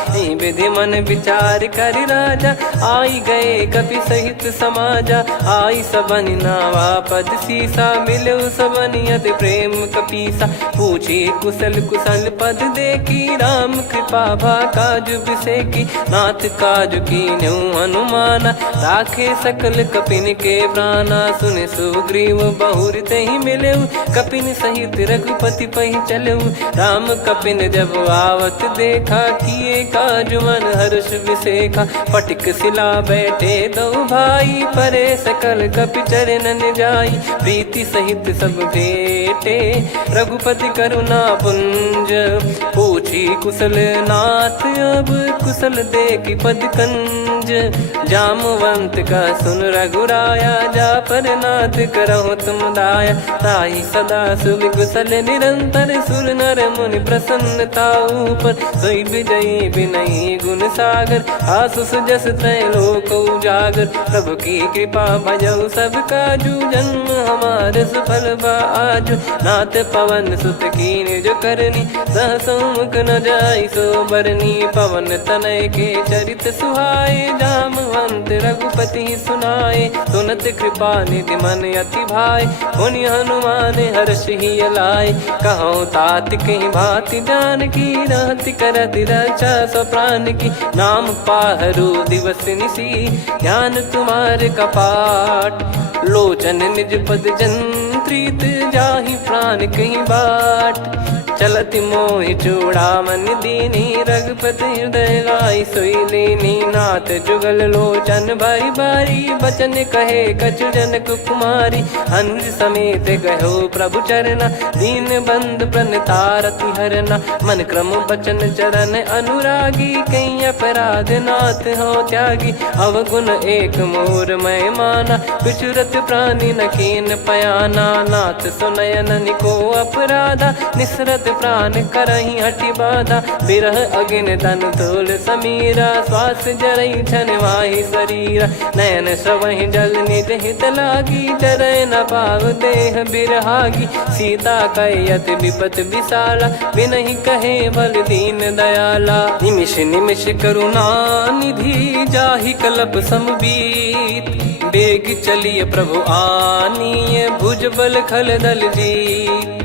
विधि मन विचार करि राजा, आई गए कपि सहित समाजा। आई सबनि नावा पद सीसा, मिलो सबनि अति प्रेम कपीसा। पूछी कुशल कुशल पद देखी, राम कृपा भा काज बिसेकी। नाथ काज कीन्हु हनुमाना, राखे सकल कपिन के प्राणा। सुनि सुग्रीव बहुर तेहि मिलेउ, कपिन सहित रघुपति पहि चलेउ। राम कपिन जब आवत देखा, किए काज मन हर्ष विसेखा। पटिक सिला बैठे दो भाई, परे सकल कपि चरणन जाई। प्रीति सहित सब भेटे, रघुपति करुणा पुंज। पूछी कुशल नाथ अब, कुशल देखि पद कंज। जामवंत का सुन रघुराया, जा पर नाथ करहु तुम दाया। ताहि सदा सुभि कुशल निरंतर, सुर नर मुनि प्रसन्नता ऊपर। सोई विजयी विनयी गुण सागर, आसु सुजस तय लोक उजागर। प्रभु की कृपा भजऊ सब काजू, जन्म हमार सफल बा आजु। नाथ पवन सुत कीन्ह जो करनी, सहसो मुख न जाई सो बरनी। पवन तनय के चरित सुहाए, जामवंत रघुपति सुनाए। सुनत कृपा निधि मन अति भाई, पुनि हनुमान हर्ष ही लाए। कहो तात कहीं भांति जानकी, रहति करति रक्षा सो प्राण की। नाम पाहरु दिवस निसी, ज्ञान तुम्हारे कपाट। लोचन निज पद जंत्रित, जाहि प्राण कहीं बाट। चलति मोहि चूड़ामणि दीनी, रघुपति हृदय लाई सोई लीनी। नाथ जुगल लोचन बारी बारी, बचन कहे कछु जनक कुमारी। हंस समेत गयो प्रभु चरना, दीन बंधु प्रणतारति हरना। मन क्रम बचन चरण अनुरागी, कहीं अपराध नाथ हो त्यागी। अवगुण एक मोर मैं माना, बिचुरत प्राणी न कीन पयाना। दीनानाथ सुनयन को अपराधा, निसरत प्राण करही हटि बाधा, बिरह अगिन तन तोल समीरा, श्वास जरई छन वाहि शरीरा, नयन श्रवहि जल निज हित लागी, चरय न पाव देह बिरहागी, सीता कैयत विपत विशाला, बिनहि कहे बल दीन दयाला, निमिष निमिष करुणा निधि, जाहि कल्प समबीत, बेग चलिए प्रभु आनीय, भुज बल खल दल जीत,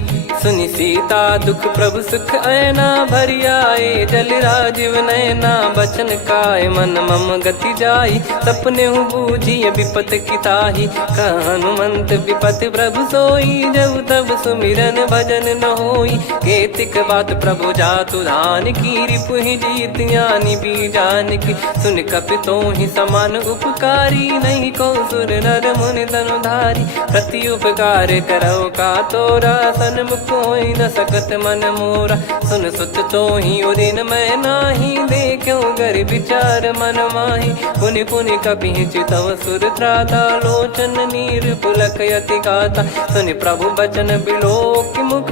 सुनि सीता दुख प्रभु सुख ऐना, भरि आए जल राजीव नैना, बचन काय मन मम गति जाई, सपने बूझी विपत किताही, हनुमंत विपत प्रभु सोई, जब तब सुमिरन भजन न होई, केतिक बात प्रभु जातु धान की, रिपुहि जीत ज्ञानी बीजान की, सुन कपितो ही समान उपकारी, नहीं को सुर नर मुनि तनुधारी, प्रति उपकार करो का तोरा, सन्मुख कोई न सकत मन मोरा, सुन सुत तो ही उदिन मैं नाही, देखो गर विचार मन माही, पुनि पुनि कपि चितव सुर त्राता, लोचन नीर पुलक यति गाता, सुनि प्रभु बचन बिलोक मुख,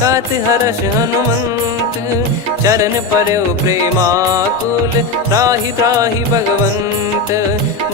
गात हर्ष हनुमंत, चरण पर्यो प्रेमाकुल, त्राहि त्राहि भगवंत,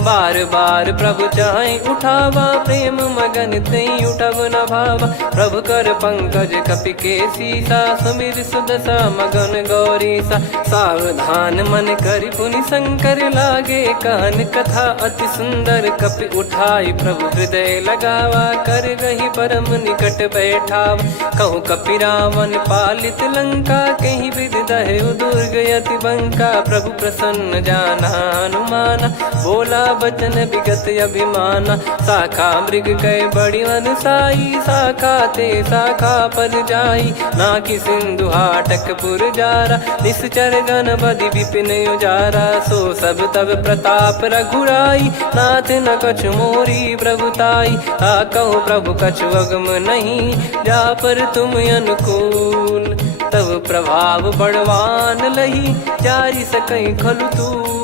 बार बार प्रभु चाहि उठावा, प्रेम मगन तई उठब न भावा, प्रभु कर पंकज कपि के सीसा, सुमिर सुदशा मगन गौरीसा, सावधान मन करि पुनि शंकर लागे, कहन कथा अति सुंदर, कपि उठाई प्रभु हृदय लगावा, कर गही परम निकट बैठावा, कहूँ कपि रावण पालित लंका, कहीं विद दहु दुर्ग यति बंका, प्रभु प्रसन्न जाना हनुमाना, बोला बचन विगत अभिमाना, शाखा मृग कह बड़ी मनसाई, शाखा ते शाखा पर जाई, ना कि सिंधु हाटक पुर जारा, निश्चर गण बदि विपिन उजारा, सो सब तब प्रताप रघुराई, नाथ न कछु मोरी प्रभुताई, कहो प्रभु कछु अगम नहीं, जा पर तुम अनुकूल, तब प्रभाव बड़वान लही, जारी सकई खलु तूल,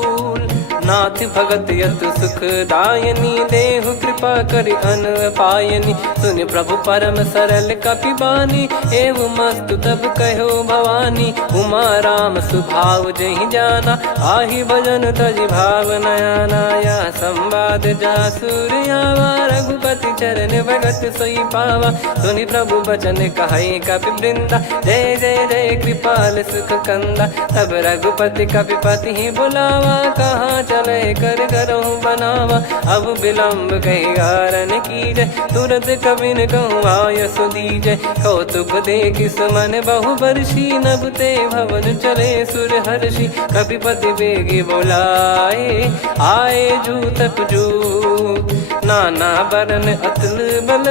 नाथ भगत यत सुख दायनी, देहु कृपा करि अन पायनी, सुन प्रभु परम सरल कपिबानी, एव मस्तु तब कहो भवानी, उमा राम सुभाव जहि जाना, आहि भजन तजि भाव नयाना, या संवाद जासुर आवा, रघुपति चरण भगत सोई पावा, सुनि प्रभु बचन कहै कपि वृंदा, जय जय जय कृपाल सुख कंदा, तब रघुपति कपिपति ही बुलावा, कहाँ चले कर करहु बनावा, अब विलम्ब कही कारण कीजय, तुरत कबिन कहूँ आय सुदीजय, कौतुक देख सुमन बहु बरसी, नभ ते भवन चले सुर हर्षि, कपिपति बेगी बोलाए, आए जूतक जूत, नाना बरन अतुल बल,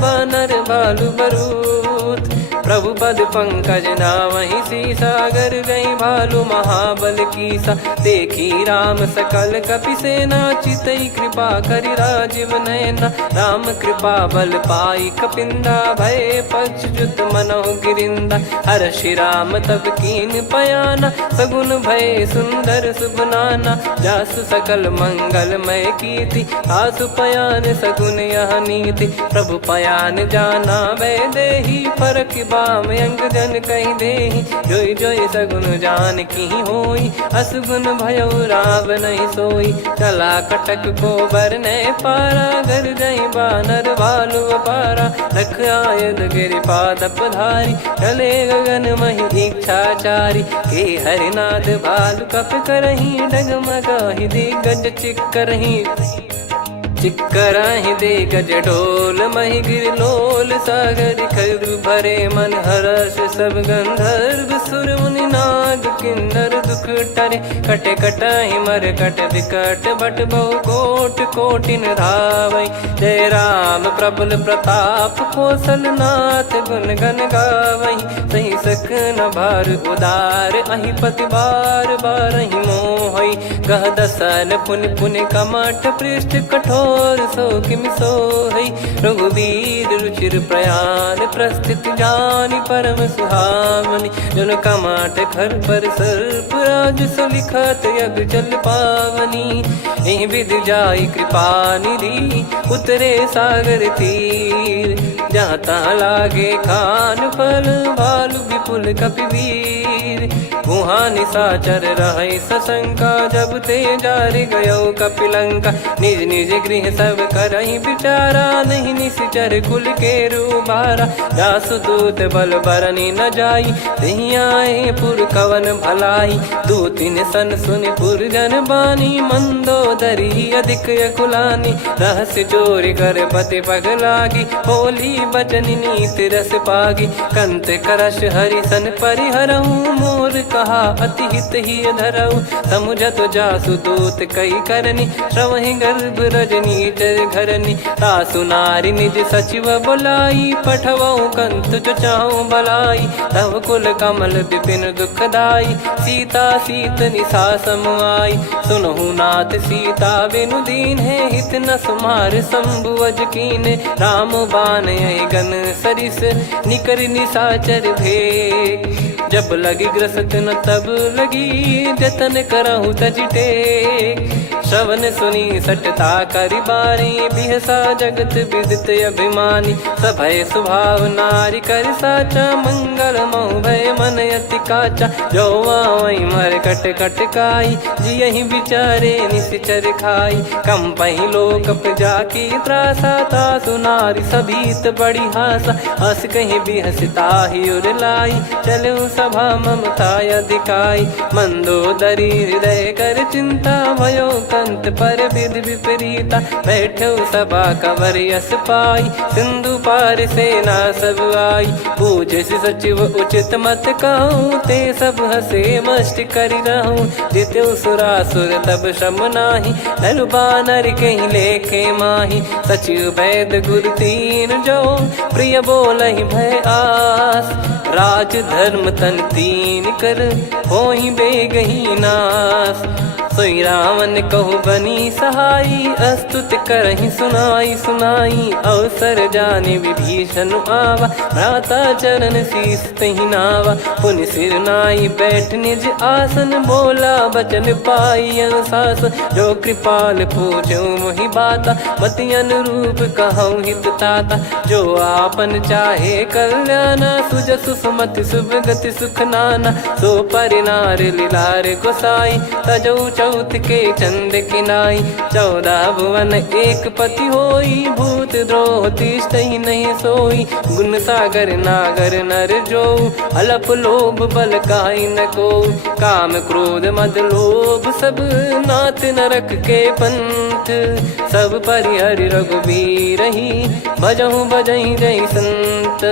बानर भालु बरूत, प्रभु पद पंकज नामहि सीसा, गर गई भालु महाबल कीसा, देखी राम सकल कपि सेना, चितई कृपा करि राजीव नैना, राम कृपा बल पाई कपिंदा, भय पक्षजुत मनोह गिरिंदा, हर्षि राम तब कीन पयाना, सगुन भय सुंदर शुभ नाना, जासु सकल मंगलमय कीर्ति, आसु पयान सगुन यह नीति, प्रभु पयान जाना वै देहि, फरक बाम अंग जन कहि देहि, जोई जोई सगुन जान की होई, असगुन भयो राव नहीं सोई, चला कटक को बरने पारा, घर जई बानर भालु अपारा, रख आयद गिरिपाद पधारी, चले गगन महि इच्छाचारी, के हरिनाथ भालु कप करही, डगमगाहि दिग्गज चिक्करही, चिक्कराहि दे गज ढोल, महि गिर लोल, सागर खर भरे मन हर्ष, सब गंधर्व सुर मुनि नाग किन्नर दुख टरे, कटे कटाहि मर कट विकट, बट बहु कोट कोटिन धावै, जय राम प्रबल प्रताप कौशल नाथ, गुण गन गावै, सही सख न भार उदार, अहि पति बार बार ही मोहै, गह दसन पुन पुन कमठ पृष्ठ कठोर सो किम सोहई रघुवीर रुचिर प्रयाण प्रस्थित जानि परम सुहावनी जन कमठ खर पर सर्प राज सो लिखत यग चल पावनी एहि विधि जाई कृपा निधि उतरे सागर तीर जहाँ तहाँ लागे खान फल भालु विपुल कपिवीर वहाँ निशाचर रहे सशंका जब ते जारि गयो कपिलंका निज निज गृह सब करहि विचारा नहीं निश्चर कुल के रूबारा जासुदूत बल बरनी न जाई तेहि आए पुर कवन भलाई दू तीन सन सुन पुर जन बानी मंदोदरी अधिक अकुलानी रहस्य चोरी कर पति पग लागी होली बचन नीत रस पागी कंत करश हरिसन परिहरऊ मोर कहा अति हित ही धरऊ समुझत जासु दूत कई करनी श्रवहि गर्भ रजनी चर घरनी तासु नारी निज सचिव बुलाई पठवऊ कंत जो चाहूं बलाई तव कुल कमल विपिन दुखदाई सीता सीत निशा समाई सुनहु नाथ सीता बिनु दीन है हित न सुमार शंभुवज कीने राम बान गन सरिस निकर निशाचर भेक जब लगी ग्रसत न तब लगी जतन करहु तजटे श्रवण सुनी सटता करि बारी बिहसा जगत विदित अभिमानी सभय स्वभाव नारी कर साचा मंगल मऊ भय मन अति काचा जो आवई मर कट कट काई जियहि विचारे निश्चर खाई कम पही लोक जाकी त्रासा तासु नारी सभीत बड़ी हासा हस कहीं भी हसता ही उर लाई चलो सभा ममता अधिकाई मंदोदरी हृदय कर चिंता भयो कंत पर विधि विपरीता बैठो सभा कवर यस पाई सिंधु पार सेना सब आई पूज सचिव उचित मत कहूँ ते सब हसे मष्ट करि रहूं जित्यो सुरासुर तब श्रम नाही नर बानर कहीं लेखे माही सचिव वैद गुरु तीन जो प्रिय बोलहि भय आस राज धर्म तन तीन कर होहि बेगही नास सोई रावण कहु बनी सहाई अस्तुत करहि सुनाई सुनाई अवसर जाने विभीषण आवा भ्राता चरण शीस तहि नावा पुनि सिर नाई बैठ निज आसन बोला बचन पाई अनुशासन जो कृपाल पूछो मोहि बाता मति अनुरूप कहूँ हित ताता जो आपन चाहे कल्याणा सुजसु सुमति शुभ गति सुख नाना सो परिनार लीलार गोसाई तजौ चौथ के चंद किनाई 14 भुवन एक पति होई भूत द्रोह तिष्ठ ही नहीं सोई गुण सागर नागर नर जो अलप लोभ बल काई न को काम क्रोध मद लोभ सब नाथ नरक के पंथ सब परिहरि रघुबीर ही भजहु भजहि जय संत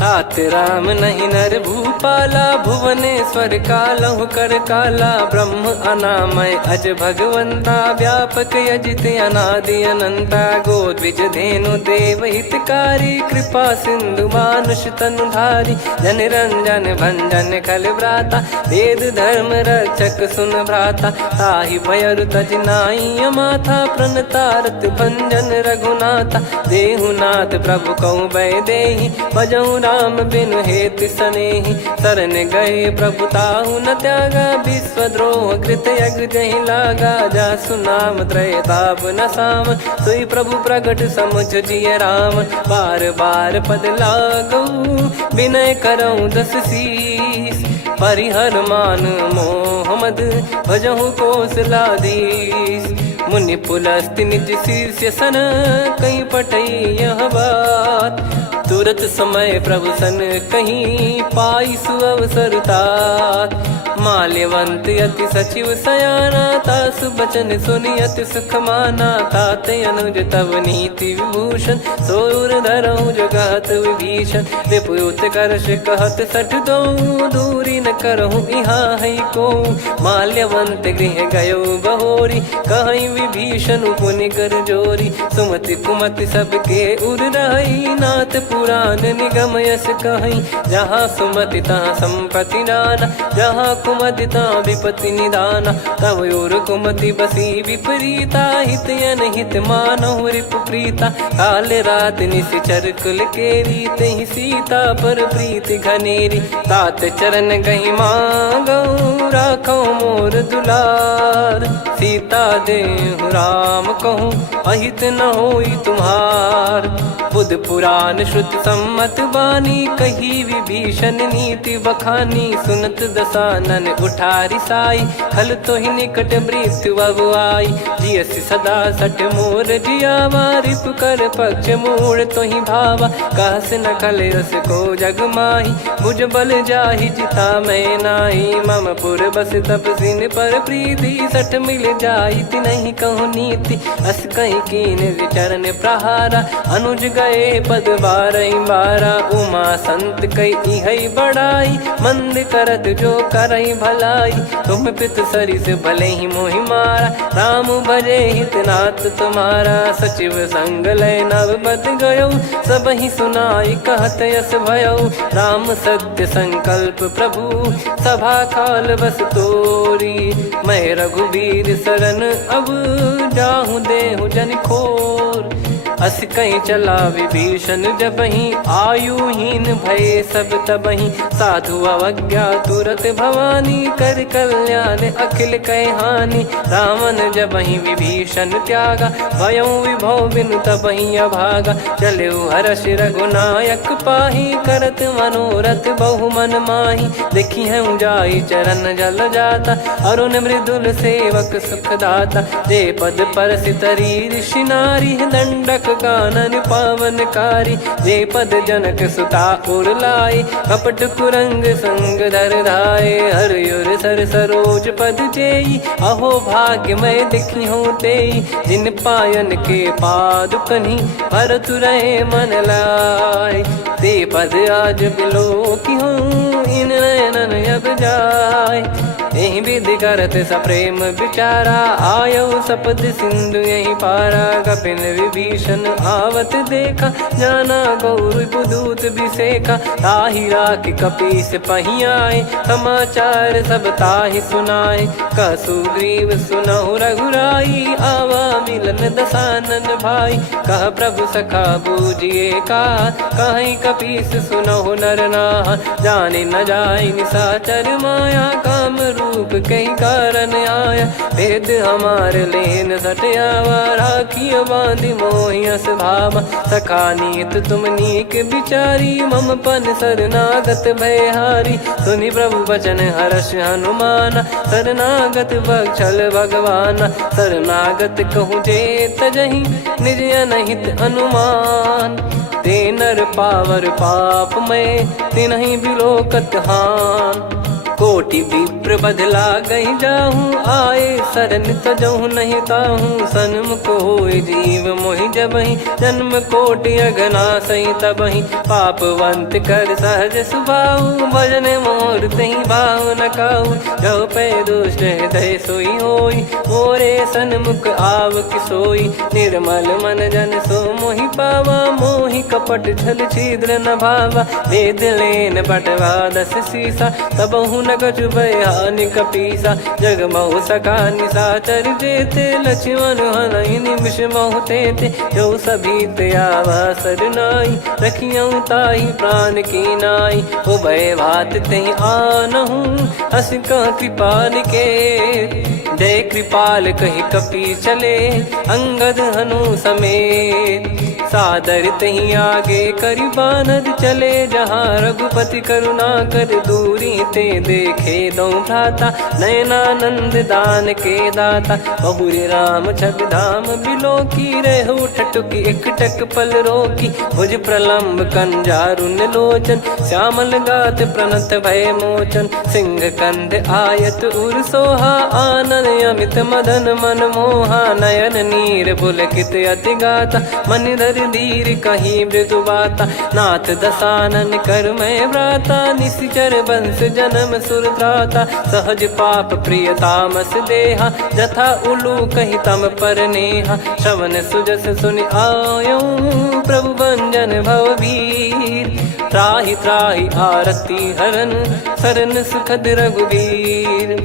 तात राम नहीं नर भूपाला भुवनेश्वर कालहु कर काला ब्रह्म अनामय अज भगवंता व्यापक यजित अनादि अनंता गोद्विज धेनु देव हितकारी कृपा सिंधु मानुष तनुधारी जन रंजन भंजन खल भ्राता वेद धर्म रक्षक सुन भ्राता ताहि भयरु तज नाई माथा प्रणतारत भंजन रघुनाथा देहुनाथ प्रभु कहु भय देहि भजहु राम बिनु हेत सनेहि शरण गए प्रभु ताहु न त्यागा विश्वद्रोह कृत यज्ञ जहि लागा जासु नाम त्रय ताप न साम सोई प्रभु प्रगट समुझ जिय राम बार बार पद लागऊ विनय करऊँ दस शीस परिहर मान मोह मद भजहु कौशलाधीश मुनि पुलस्ति निज शीर्ष सन कहीं पटई यह बात तुरत समय प्रभु सन कहीं पाई सुअवसर तात माल्यवंत अति सचिव सयाना ता दास बचन सुनियत सुख माना, तात अनुज तव नीति विभूषण, सोर धरऊ जगत विभीषण, रिपुत करश कहत सठ दो, दूरी न करहु यहाँ है को, माल्यवंत गृह गयो बहोरी, कहीं विभीषण पुनि कर जोरी, सुमति कुमति सबके उर रही, नाथ पुराण निगम यस कहीं, जहाँ सुमति तहाँ संपत्ति नाना, जहाँ कुमति तहाँ विपत्ति निदाना, तब और कुमति बसी विपरीता, हित अनहित मानव रिपु प्रीता, काल रात निशिचर कुल केरी, तहि सीता पर प्रीति घनेरी, तात चरण गही मांगऊ, राखो मोर दुलार, सीता देहु राम कहूँ, अहित न होई तुम्हार, बुध पुराण श्रुत सम्मत बानी, कही विभीषण नीति बखानी, सुनत दसानन उठारी साई, खल तो ही निकट मृत्यु अब आई, जियसि सदा सठ मोर जियावा, रिप कर पक्ष मूड़ तो ही भावा, कहस न खल रस को जग माही, भुज बल जाहि जिता मैं नाही, मम पुर बस तप सिन पर प्रीति, सठ मिल जाई नहीं कहूँ नीति, अस कहीं कीन चरण प्रहारा, अनुज गए पद बारही बारा, उमा संत कई है बड़ाई, मंद करत जो करई भलाई, तुम पित सरिस भले ही मोहि मारा, राम भजे हित नाथ तुम्हारा, सचिव संग लय नव बद गयो, सब ही सुनाई कहत यस भयो, राम सत्य संकल्प प्रभु, सभा काल बस तोरी, मैं रघुबीर शरण अब जाहूँ देहु जन खोर, अस कहीं चला विभीषण जबहि, आयुहीन भय सब तबहि, साधु अवज्ञा तुरत भवानी, कर कल्याण अखिल कह हानि, रावण जबहि विभीषण त्यागा, भयउ विभव बिनु तबहि अभागा, चलऊ हर्ष रघुनायक पाहि, करत मनोरथ बहु मन माहि, देखी है जाई चरण जल जाता, अरुण मृदुल सेवक सुखदाता, जे पद परसि तरी ऋषि नारी, दंडक कानन पावनकारी, जे पद जनक सुता उर लाए, कपट कुरंग संग धर धाये, हरियुर सर सरोज पद जेई, अहो भाग्य मैं दिखी हूँ तेई, जिन पायन के पादुकनी, भरत रहे मन लाए, ते पद आज बिलो की हूँ, इन नयनन अब जाय, यही विधि करत सप्रेम विचारा, आयो सपद सिंधु यही पारा, कपिन विभीषण आवत देखा, जाना गौर बुदूत बिसेखा, ताहि राख कपीस पही आए, समाचार सब ताहि सुनाए, कह सुग्रीव सुनहु रघुराई, आवा मिलन दसानन भाई, कह प्रभु सखा बूझिए का, कहीं कपीस सुनहु नर नाहा, जाने न जाय निशाचर माया, काम रूप कई कारण आया, भेद हमार लेन सटयावा, राखिय बांधि मोहियस भावा, सखा नीत तुम नीक बिचारी, मम पन शरणागत भयहारी, सुनि प्रभु बचन हर्ष हनुमाना, शरणागत बक्षल भगवाना, शरणागत कहूँ जे तजहि, निज अनहित अनुमान, ते नर पावर पाप में, तिन्हि बिलोकत हान, कोटि विप्र बदला गई जाहूँ, आए शरण तजहु नहीं ताहूँ, सन्मुख होय जीव मोहि जबहि, जन्म कोटि अगना सही तबहि, पापवंत कर सहज सुभाऊ, भजन मोर तहि भाव न काऊ, जो पै दुष्ट हृदय सोई होई, मोरे सन्मुख आव किसोई, निर्मल मन जन सो मोहि पावा, मोहि कपट छल छिद्र न भावा, वेद लेन बटवा दस सीसा, तबहु न कछु भयानि कपीसा, जग महु सका निशाचर जेते, लक्ष्मण हनहि निमिष महु तेते, जो सभी त्यावा सरनाई, रखियऊ ताहि प्राण की नाई, उभय भात तेहि आनहु, हस कह कृपाल के, जय कृपाल कहि कपी चले, अंगद हनु समेत, सादर तही आगे करी बानर चले जहाँ रघुपति करुणा कर दूरी ते देखे दो भ्राता नयनानंद दान के दाता बहुरे राम छग धाम बिलो की रेहू ठटुकी एकटक पल रोकी भुज प्रलंब कंजारुन लोचन श्यामल गात प्रणत भय मोचन सिंह कंध आयत उर सोहा आनन अमित मदन मन मोहा नयन नीर पुलकित अति गाता मन धर धीर कहीं मृदु बाता नाथ दसानन कर मैं व्राता निशिचर बंस जन्म सुरत्राता सहज पाप प्रिय तामस देहा जथा उलू कही तम पर नेहा श्रवण सुजस सुनि आयो प्रभु भंजन भववीर त्राहि त्राहि आरती हरन सरन सुखद रघुवीर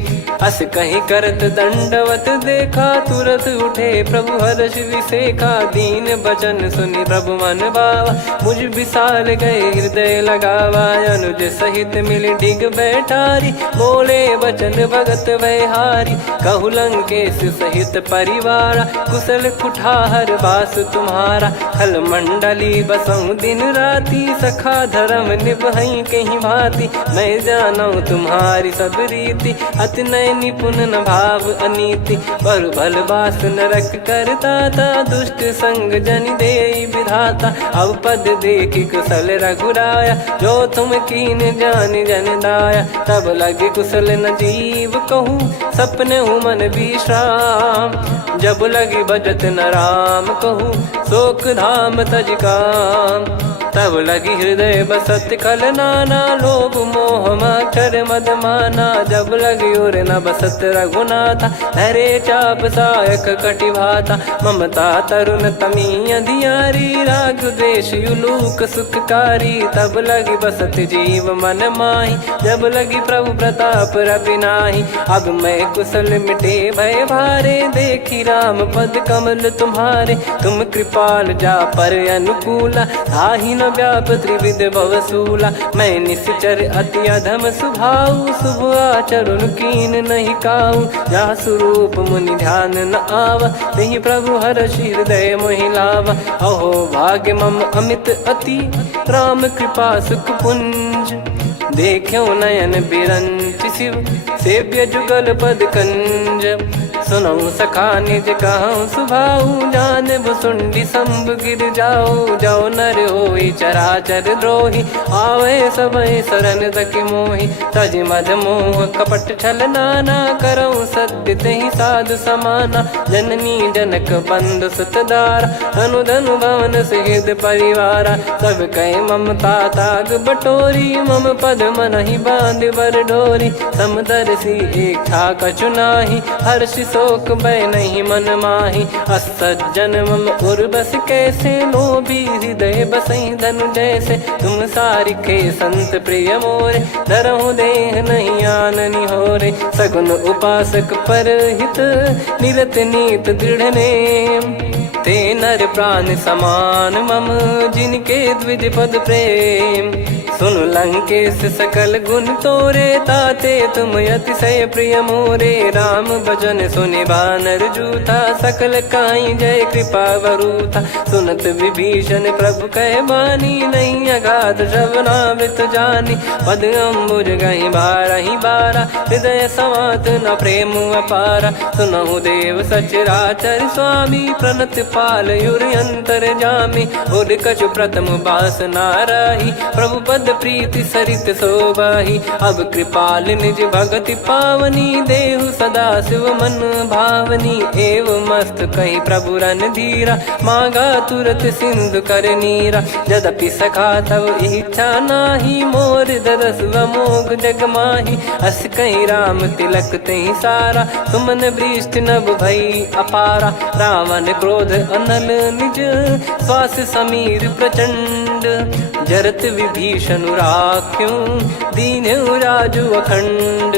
अस कहीं करत दंडवत देखा तुरत उठे प्रभु हर्ष विसेखा दीन बचन सुनि प्रभु मन भावा मुझ विशाल गए हृदय लगावा अनुज सहित मिल डिग बैठारी बोले बचन भगत वैहारी कहु लंकेश सहित परिवारा कुशल कुठार बास तुम्हारा खल मंडली बसऊं दिन राती सखा धर्म निभई कहीं भांति मैं जानू तुम्हारी सब रीति अति नय निपुण न भाव अनीति पर भल बास नरक करता था दुष्ट संग जन दे विधाता अब पद देखी कुशल रघुराया जो तुम कीन जान जन दाया तब लगे कुशल न जीव कहूँ सपने मन विश्राम जब लगी बजत न राम कहूँ शोक धाम तज काम तब लगी हृदय बसत खल नाना लोभ मोह मक्षर मद माना जब लगी उर न बसत रघुनाथा हरे चाप सायक कटि भाता ममता तरुण तमी अधियारी राग द्वेष युलूक सुखकारी तब लगी बसत जीव मन माही जब लगी प्रभु प्रताप रविनाही अब मैं कुशल मिटे भय भारे देखी राम पद कमल तुम्हारे तुम कृपाल जा पर अनुकूला ताहि न व्याप त्रिविध भवसूला मैं निश्चर अति अधम सुभाऊ शुभ आचरण कीन नहीं काऊ जा स्वरूप मुनि ध्यान न आवा नहीं प्रभु हर्ष हृदय मोहि लावा अहो भाग्य मम अमित अति राम कृपा सुख पुंज देखो नयन बिरंच शिव सेव्य जुगल पद कंज सुनऊ सखा निज कहूँ सुभाऊ जान भुसुंडी संभ गिर जाओ जाओ नर होई चराचर द्रोही आवे सबय शरण तक मोहि तज मद मोह कपट छल नाना करऊँ सत्य तहि साधु समाना जननी जनक बंधु सुतदार धनु धनु भवन सहित परिवारा सब कहे ममता ताग बटोरी मम पद मन ही बांध बर डोरी समदर्शी इच्छा कछु नाही हर्ष शोक भय नहीं मन माही असज्जन मम उर्वस कैसे लोभी हृदय बसई धनु जैसे तुम सारिखे संत प्रिय मोरे धरहु देह नहीं आननि होरे सगुन उपासक पर हित निरत नीत दृढ़ नेम ते नर प्राण समान मम जिनके द्विज पद प्रेम सुन लंकेश सकल गुण तोरे ताते तुम अतिशय प्रिय मोरे राम भजन सुनि बानर जूथा सकल काई जय कृपा वरूथा सुनत विभीषण प्रभु कह बानी नहीं अगाध श्रवणामृत जानी पद अम्बुज गही बारा हृदय समात न प्रेम अपारा सुनहु देव सचराचर स्वामी प्रणत पाल युर अंतर जामी उर कछु प्रथम बास नाराही प्रभु पद प्रीति सरित शोभाही अब कृपाल निज भगति पावनी देहु सदा शिव मन भावनी एव मस्त कही प्रभु रन धीरा मांगा तुरत सिंधु कर नीरा यद्यपि सखा तव इच्छा नाही मोर दरस मोग जग माही अस कहीं राम तिलक तही सारा सुमन वृष्टि नभ भई अपारा रावण क्रोध अनल निज श्वास समीर प्रचंड जरत विभीषण राख्यों दीन राजु अखंड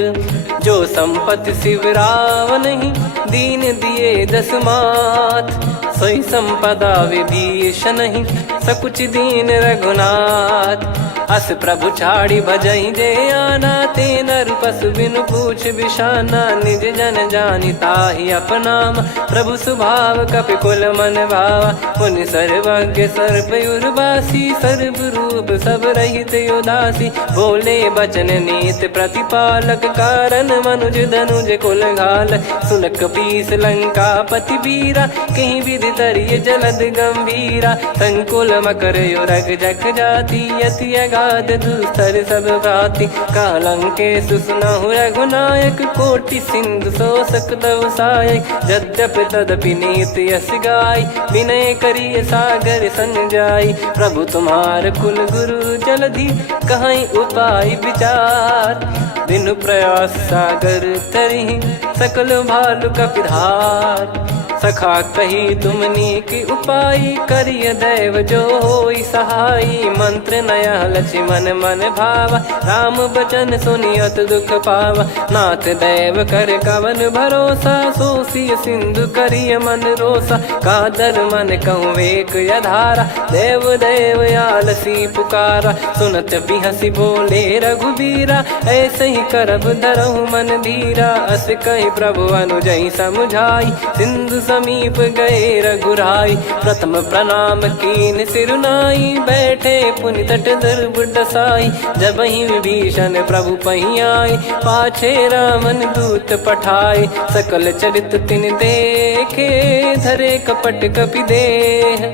जो संपत्ति शिव रावण ही दीन दिए दस मात सोई संपदा विभीषण ही सकुच दीन रघुनाथ। अस प्रभु छाड़ी भजई जे आना, ते नर पशु बिनु पूछ बिशाना। निज जन जानि ताहि अपनाम, प्रभु स्वभाव कपि कुल मन भावा। मुनि सर्वज्ञ सर्वयुर्वासी, सर्व रूप सब रहित उदासी। बोले बचन नीत प्रतिपालक, कारण मनुज धनुज कुल घाल। सुनक पीस लंका पति बीरा, कहीं विधि तरिय जलद गंभीरा। संकुल मकर युरग जख जाति, यति अगाध दुस्तर सब भाति। कालंकेश सुनहु रघुनायक, कोटि सिंधु शोषक तव सहायक। यद्यपि तदपि नीति यस गाय, विनय करिय सागर सन जाई। प्रभु तुम्हार कुल गुरु जलधि, कहीं उपाय विचार। बिनु प्रयास सागर तरिहि, सकल भालु कपिधार। सखा कही तुमनी की उपाय, करिय दैव जो होई सहाई। मंत्र नया लक्ष्मण मन भावा, राम बचन सुनियत दुख पावा। नाथ दैव कर कवन भरोसा, सोसिय सिंधु करिय मन रोसा। कादर मन कहूँ एक यधारा, देव देव आलसी पुकारा। सुनत बिहसी बोले रघुबीरा, ऐसे ही करब धरहु मन धीरा। अस कही प्रभु अनुजई समुझाई, सिंधु समीप गए रघुराई। प्रथम प्रणाम कीन सिरुनाई, बैठे पुनि तट दर्भ डसाई। जब ही विभीषण प्रभु पही आए, पाछे रामन दूत पठाए। सकल चरित तिन देखे, धरे कपट कपि देह।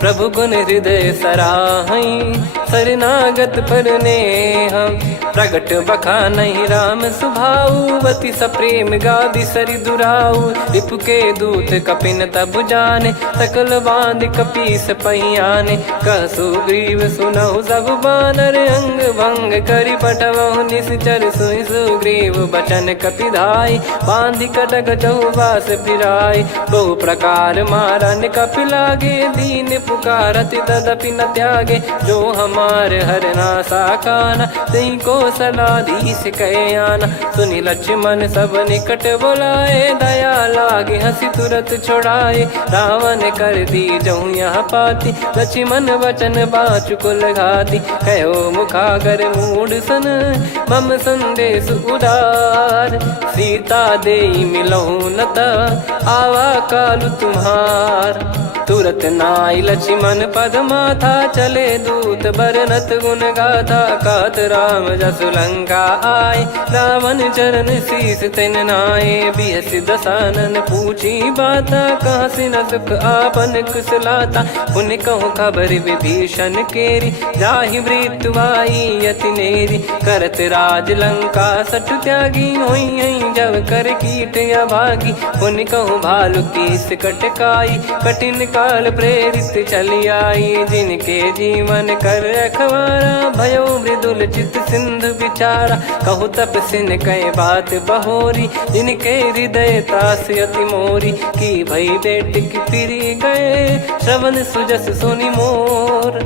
प्रभु गुण हृदय सराहई, शरणागत पर नेह। प्रगट बखानहि राम सुभाऊ, बति सप्रेम गादि सरि दुराऊ। रिपु के दूत कपिन तब जाने, सकल बांध कपीस पहियाने। कह सुग्रीव सुनहु सब बानर, अंग भंग करि पठवहु निश्चर। सुनि सुग्रीव बचन कपिधाई, बांधि कटक चौबास फिराई। बहु प्रकार मारन कपि लागे, दीन पुकारति तदपि न त्यागे। जो हमार हरना साकाना, तई को सलाधीश कहे आना। सुनि लक्ष्मण सब निकट बोलाए, दया लागे हंसी तुरत छोड़ाए। रावण कर दी जऊँ यहाँ पाती, लक्ष्मण वचन बाचु कुल घाती। कहो मुखागर मूड सन, मम संदेश उदार। सीता देई मिलहु नता, आवा कालु तुम्हार। तुरत नाई लक्ष्मण पद माथा, चले दूत बरनत गुण गाथा। कहत राम जसु लंका आए, रावण चरण शीस तिन नाये। बिहस दसानन पूछी बाता, कहाँ से न सुख आपन कुशलाता। पुन कहूँ खबर विभीषण केरी, जाहि मृत्यु आई यति नेरी। करत राज लंका सठ त्यागी, होई जब कर कीट अभागी। पुन कहूँ भालु कीस कटकाई, कठिन काल प्रेरित चली आई। जिनके जीवन कर रखवारा, भयो मृदुल चित सिंधु विचारा। कहु तपसिन कई बात बहोरी, जिनके हृदय तास अति मोरी। की भई बेट की फिरी गए, श्रवण सुजस सुनि मोर।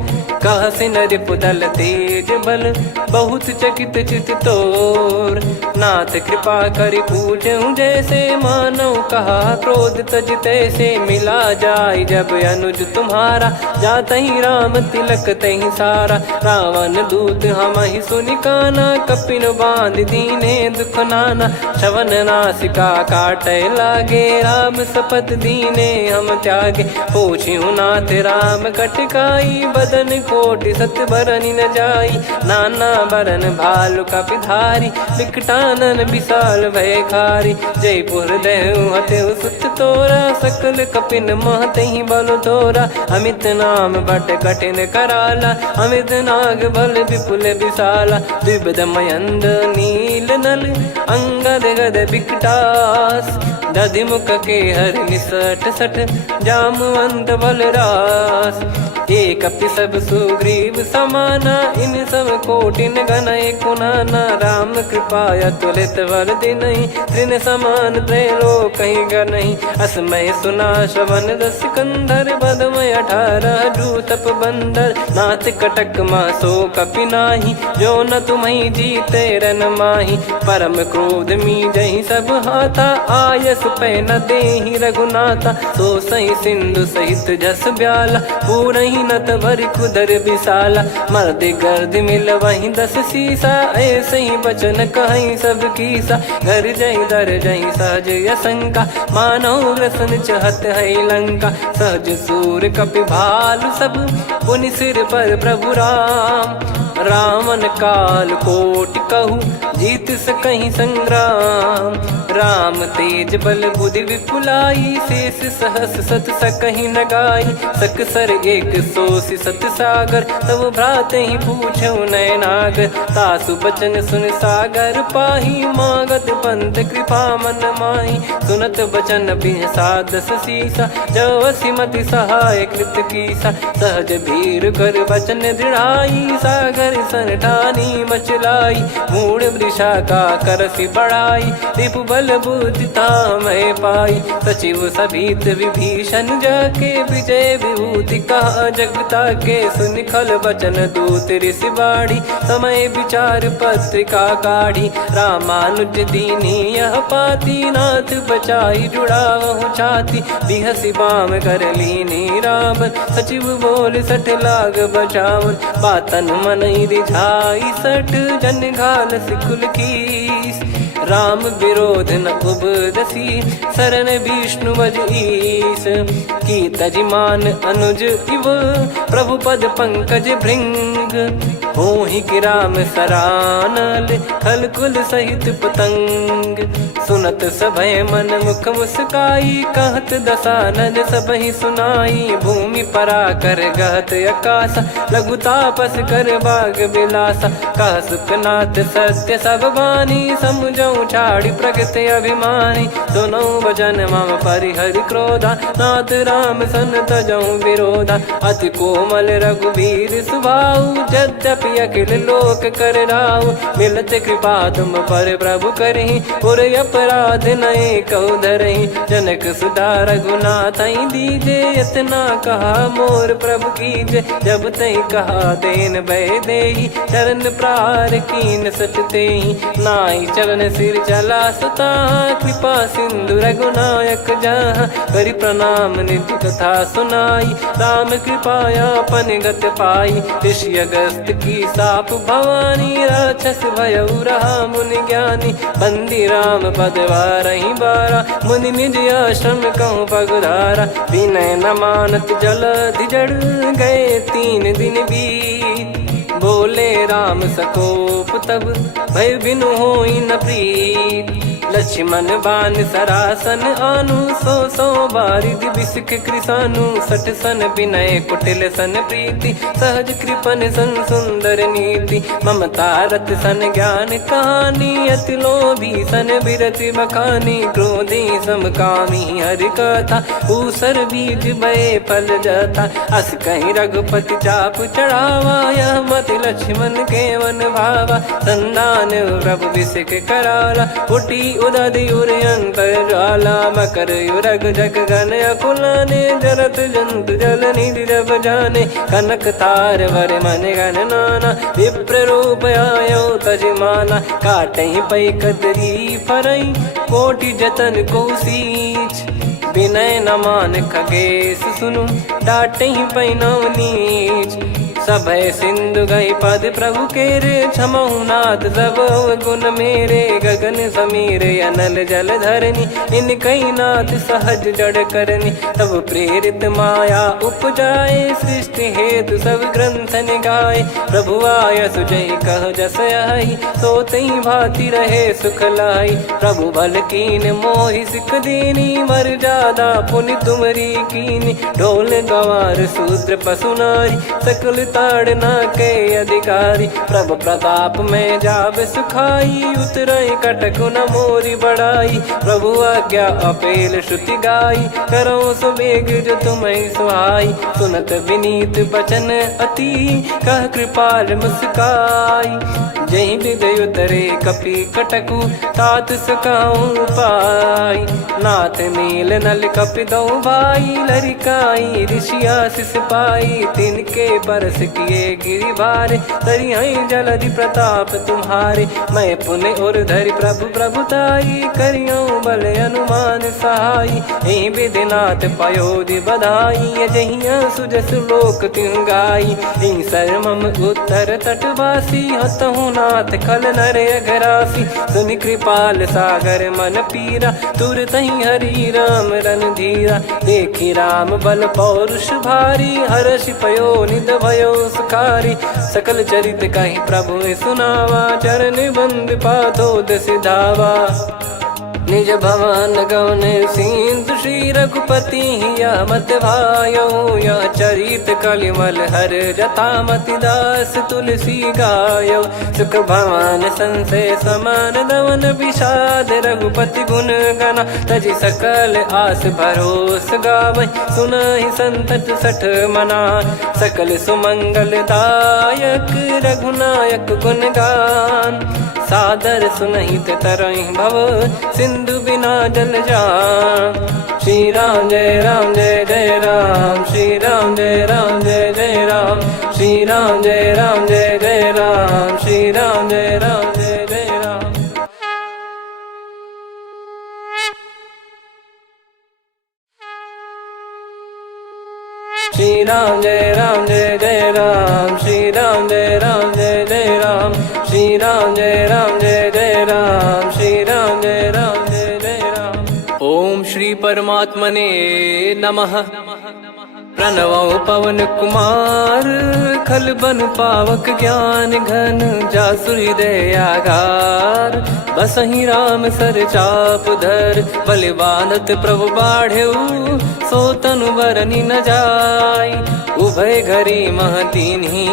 कह सिन रिपुदल तेज बल, बहुत चकित चित तोर। नाथ कृपा करि पूजऊं जैसे, मानव कहा क्रोध तज तैसे। मिला जाय जब अनुज तुम्हारा, जातहि राम तिलक तहि सारा। रावण दूत हमहि सुनि काना, कपिन बांध दीने दुख नाना। श्रवण नासिका काटय लागे, राम शपथ दीने हम त्यागे। पूछिहु नाथ राम कटकाई, बदन कोटि सत बरनि न जाई। नाना बरन भालु कपिधारी, विकटानन विशाल भयखारी। जयपुर देहु हतेउ सुत तोरा, सकल कपिन महतहि बल तोरा। अमित नाम बट कठिन कराला, अमित नाग बल विपुल विशाला। द्विविध मयंद नील नल, अंगद गद विकटास। दधि मुख के हर निसठ सठ, जामवंत बलरास। एक अपि सब सुग्रीव समाना, इन सब कोटिन गण कुनाना। राम कृपाया तुलित बल दिनहि, तृण समान त्रैलोक कहीं गनहि। असमय सुना श्रवण रस कंधर, बदमय 18 जूतप बंदर। नाथ कटक मासो कपि नाही, जो न तुम्हि जीते रन माही। परम क्रोध मी जहि सब हाथा, आयस पै न देहि रघुनाथा। सो सही सिंधु सहित जस ब्याला, पूरहि नत भर कुदर विशाला। मर्द गर्द मिल वहीं 10 सीसा, ऐसे ही बचन कहीं सब कीसा। घर जहि दर जहि सहज यसंका, मानव ग्रसन चहत है लंका। सहज सूर कपि भालु सब, पुनि सिर पर प्रभु राम। रामन काल कोटि कहू, जीत सकहि संग्राम। राम तेज बल बुद्धि विपुलाई, शेष सहस सत सकहि न गाई। सकसर 180 सत सागर, तब भ्राते ही पूछौ नयनागर। तासु बचन सुन सागर पाही, मागत पंत कृपा मन माही। सुनत बचन बिहसा 10 सीसा, जवसि मति सहाय कृत कीसा। सहज भीर कर बचन दृढ़ाई, सागर सन ठानी मचलाई। मूढ़ वृषा का करसि बढ़ाई, रिपु बल बुद्धि तामय पाई। सचिव सभीत विभीषण जाके, विजय विभूति कहा जगता के। सुनि खल बचन दूत ऋषि बाढ़ी, समय विचार पत्रिका काढ़ी। रामानुज दीनी यह पाती, नाथ बचाई जुड़ावहु छाती। बिहसि बाम कर लीनी रावण, सचिव बोल 60 लाग बचावन। बातन मन रिझाई 60, जन घाल सिकुल कीस। राम विरोध न उपदसी, शरण विष्णु बज ईस। की तजिमान अनुज इव, प्रभु पद पंकज भृंग। होहि कि राम सरानल, खल कुल सहित पतंग। सुनत सभय मन मुख मुस्काई, कहत दसानन सबहि सुनाई। भूमि परा कर गहत आकाशा, लघु तापस कर बाग बिलासा। कह सुखनाथ सत्य सब बानी, समुझऊ छाड़ी प्रगति अभिमानी। सुनौ वचन मम परिहरि क्रोधा, नाथ राम सन तजऊ विरोधा। अति कोमल रघुवीर सुभाऊ, यद्यपि अखिल लोक कर राऊ। मिलत कृपा तुम पर प्रभु करहि, और अपराध नए कौ धरहि। जनक सुधा रघुनाथ दीजे, इतना कहा मोर प्रभु कीजे। जब तई कहा देन भय देहि, चरण प्रार कीन सटतेहि। नाई चरण सिर चला सता, कृपा सिंधु रघुनायक जहाँ। करि प्रणाम निज कथा सुनाई, राम कृपाया अपन गत पाई। ऋषि अगस्त की साप भवानी, राक्षस भयउ रहा मुनि ज्ञानी। बंदी राम पद वारहि बारा, मुनि निज आश्रम कहूँ पगुधारा। विनय न मानत जलधि जड़, गए 3 दिन बीत। बोले राम सकोप तब, भय बिनु होई न प्रीत। लक्ष्मण बान सरासन आनु, 100 बारिद बिसिख कृसानु। 60 सन विनय कुटिल सन प्रीति, सहज कृपन सन सुंदर नीति। ममता रत सन ज्ञान कहानी, अति लोभी सन बिरति बखानी। क्रोधी समकामी हरि कथा, ऊसर बीज भय फल जाता। अस कहीं रघुपति चाप चढ़ावा, यह मति लक्ष्मण के वन भावा। संदान प्रभु बिसिख कराला, उठी उदधि उर अंतर ज्वाला। मकर युरग जग गण अकुलाने, जरत जंतु जल निधि जब जाने। कनक तार वर मन गण नाना, विप्र रूप आयो तजमाना। काटहि पै कतरी फरई, कोटि जतन को सींच। विनय न मान खगेश सुनु, डांटहि पै नव नीच। सभय सिंधु गई पद प्रभु केरे, क्षमहु नाथ सब गुण मेरे। गगन समीरे अनल जल धरनी, इन कई नाथ सहज जड़ करनी। तब प्रेरित माया उपजाए, सृष्टि हेतु सब ग्रंथ निगाए। प्रभु आय सुजय कह जस आई, सोतई भांति रहे सुख लाई। प्रभु बल कीन मोहि सिख दीनी, वर जादा पुनि तुमरी कीनी। ढोल गवार शूद्र पशु नारी, सकल ताड़ना के अधिकारी। प्रभु प्रताप में जाब सुखाई, उतरई कटक न मोरी बढ़ाई। प्रभु आज्ञा अपेल श्रुति गाई, करो सो बेग जो तुम्हें सुहाई। सुनत विनीत बचन अति, कह कृपाल मुस्काई। जय हृदय उतरे कपि कटकु, तात सकाऊं पाई। नाथ नील नल कपि दो भाई, लरिकाई ऋषि आशीष पाई। तिनके बरस किए गिरि भारे, तरिहई जलधि प्रताप तुम्हारे। मैं पुण्य और धरि प्रभु प्रभुताई, करियऊं बल अनुमान सहाई। एहि विधिनाथ पयोधि बधाई, जहिया सुजस लोक तिहुँ गाई। एहि सरमम उत्तर तटवासी, हतहु नाथ खल नर अघरासी। सुनि कृपाल सागर मन पीरा, तुरत ही हरि राम रणधीरा। देखि राम बल पौरुष भारी, हर्षि पयो निध भयो सुखारी। सकल चरित कहि प्रभु सुनावा, चरण बंद पादोद सिधावा। निज भवन गवन सिंधु, श्री रघुपति या मत भायो। या चरित कलिमल हर जथा, मति दास तुलसी गायो। सुख भवन संशय समान, दवन विषाद रघुपति गुण गना। तजि सकल आस भरोस गावै, सुनहि संतत सठ मना। सकल सुमंगल दायक, रघुनायक गुण गान। सादर सुनहित तरहि भव, सिंधु बिना जल जान। श्री राम जय जय राम, श्री राम जय जय राम। श्री राम जय जय राम, श्री राम जय जय राम। श्री राम जय जय राम, श्री राम जय जय राम। श्री राम जय जय राम, श्री राम जय जय राम। ओम श्री परमात्मने नमः। प्रणवौ पवन कुमार, खल बन पावक ज्ञान घन। जासु हृदय आगार, बसहि राम सर चाप धर। बलि बांधत प्रभु बाढ़ेउ, सो तनु बरनि न जाय। उभय घरी मह दीन्ही,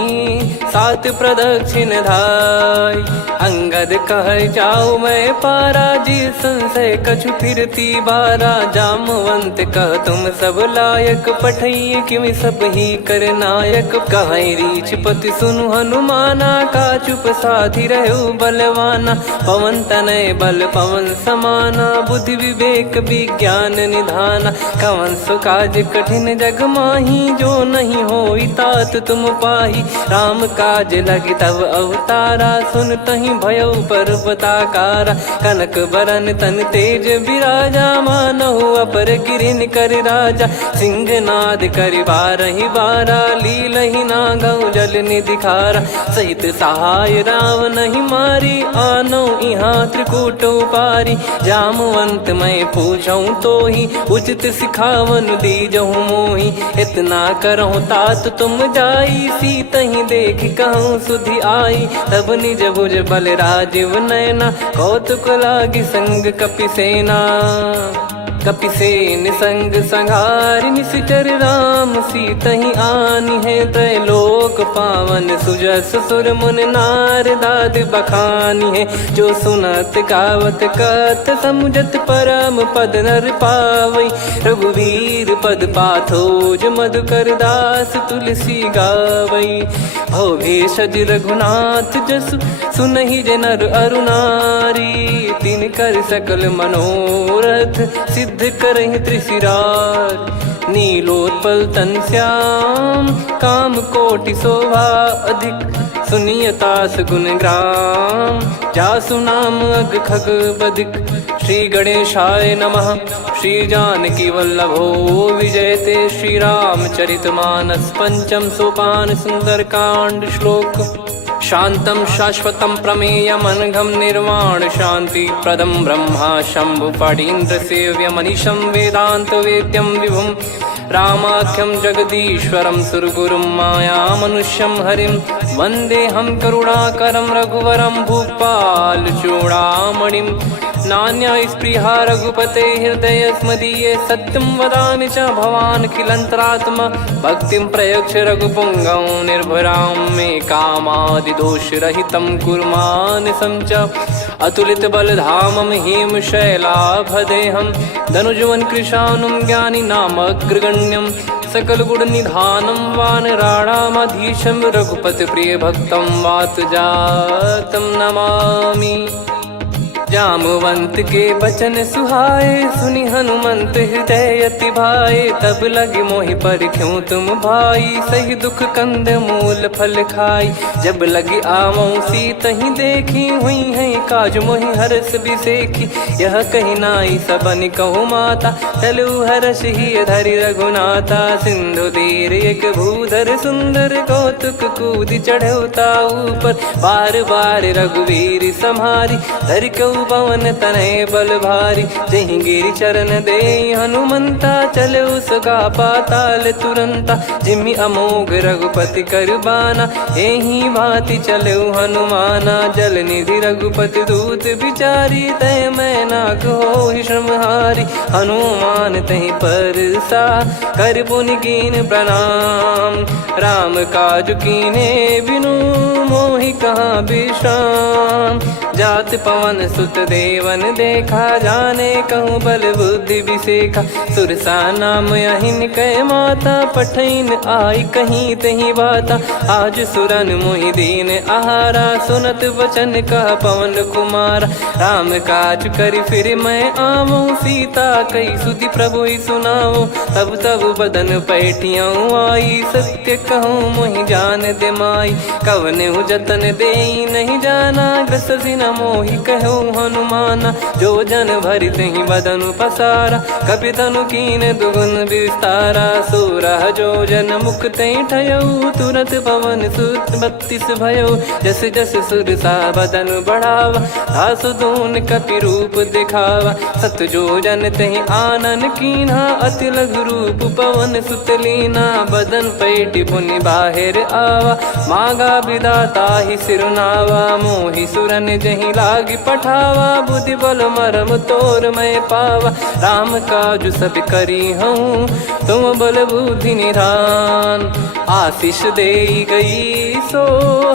सात प्रदक्षिण धाय। अंगद कह जाऊ मैं पारा, जी संशय कछु फिरती बारा। जामवंत कह तुम सब लायक, पठई किमि सब ही कर नायक। कहीं रीछ पति सुनु हनुमाना, का चुप साधि रहु बलवाना। पवन तनय बल पवन समाना, बुद्धि विवेक विज्ञान निधाना। कवन सो काज कठिन जग माही, जो नहीं होई तात तुम पाही। राम काज लगी तब अवतारा, सुन तहि भयो पर्वताकारा। कनक बरन तन तेज बिराजा, मानहु अपर गिरिन कर राजा। सिंहनाद करि बारहि बारा, लीलहि नागौ जल निधि खारा। सहित सहाय रावण नहीं मारी, आनो इहाँ त्रिकूट उपारी। जामवंत मैं पूछऊं तो ही, उचित सिखावन दीजहु मोहि। इतना करहु तात तुम जाई, सीतहि देखि कहूँ सुधि आई। तब निज भुज बल राजीव नयना, कौतुक लागी संग कपिसेना। कपिसेन संग संहारि निशिचर राम, सीतहि आनि है त्रैलोक पावन। सुजस सुर मुन नार दाद बखानी है, जो सुनत गावत कथ समुझत परम पद नर पावई। रघुवीर पद पाथोज मधुकर दास तुलसी गावई। भव भेषज रघुनाथ जसु, सुनहि जे नर अरु नारी। तिन कर सकल मनोरथ, सिद्ध करहि त्रिशिरार। नीलोत्पल तन श्याम, काम कोटि शोभा अधिक। सुनियतास गुण ग्राम, जासु नाम अग खग बदिक। श्री गणेशाय नमः। श्री जानकी वल्लभो विजयते, श्री रामचरित मानस पंचम सोपान सुंदरकांड श्लोक। शांतं शाश्वतं प्रमेयमनघं निर्वाण शांति प्रदं ब्रह्मा शंभु फणीन्द्र सेव्य मनीषं वेदांत वेद्यं विभुं। रामाख्यं जगदीश्वरं सुरगुरुं माया मनुष्यं हरिं। वन्देऽहं करुणाकरं रघुवरं भूपाल चूडामणिं। नान्या स्पृहा रघुपते हृदय स्मदीये सत्यं वदामि च भवान् खिलन्तरात्मा भक्तिं प्रयच्छ रघुपुङ्गं निर्भरां मे कामादिदोषरहितं कुर्मानसं च अतुलित बलधामं हेमशैलाभदेहं धनुजवन कृशानुं ज्ञानी नामग्रगण्यं सकल गुण निधानं वानराणामधीशं रघुपति प्रिय भक्तं वात जातं नमामि। जामवंत के बचन सुहाए सुनि हनुमंत हृदय अति भाए तब लगे मोहि पर क्यों तुम भाई सही दुख कंद मूल फल खाई जब लगी आवों सीत ही देखी हुई है काज मोहि हरस बिसेखी यह कही नाई सबन कहु माता चलु हरस ही धरि रघुनाथा सिंधु तीर एक भूधर सुंदर कौतुक कूद चढ़ौता ऊपर बार बार रघुवीर सम्हारी धरि कऊ पवन तनय बल भारी जहि गिरि चरण दे हनुमंता चले उसका पाताल तुरंता जिमि अमोघ रघुपति करबाना एहि भांति चले हनुमाना जल निधि रघुपति दूत बिचारी तय मैं ना कहो श्रमहारी हनुमान तहि परसा कर पुनि कीन प्रणाम राम काज कीने बिनु मोहि कहाँ विश्राम जात पवन सुत देवन देखा जाने कहूँ बल बुद्धि विसेखा सुरसा नाम अहिन कह माता पठैन आई कहीं तही बाता आज सुरन मोहि दीन आहारा सुनत वचन कह पवन कुमारा राम काज करि फिर मैं आवूं सीता कई सुधि प्रभु ही सुनाओ तब तब बदन पैठियाँ आई सत्य कहूँ मोहि जान दे माई कवने जतन दे नहीं जाना ग्रसि न मोहि कहूँ हनुमाना जो जन भरि तहि बदनु पसारा कपि तनु कीन दुगुन विस्तारा सोरह जो जन मुख तहि ठयऊ तुरत पवन सुत 32 भयऊ जस जस सुरसा बदन बढ़ावा दासु दून कपि रूप दिखावा सत जो जन तहि आनन कीन्हा अति लघु रूप पवन सुत लीना बदन पैटि पुनि बाहिर आवा मागा विदाता ही सिरुनावा मोहि सुरन जहि लागी पठावा बुद्धि बल मरम तोर मैं पावा राम काज सब करी हूँ तुम बल बुद्धि निधान आशीष दे गई सो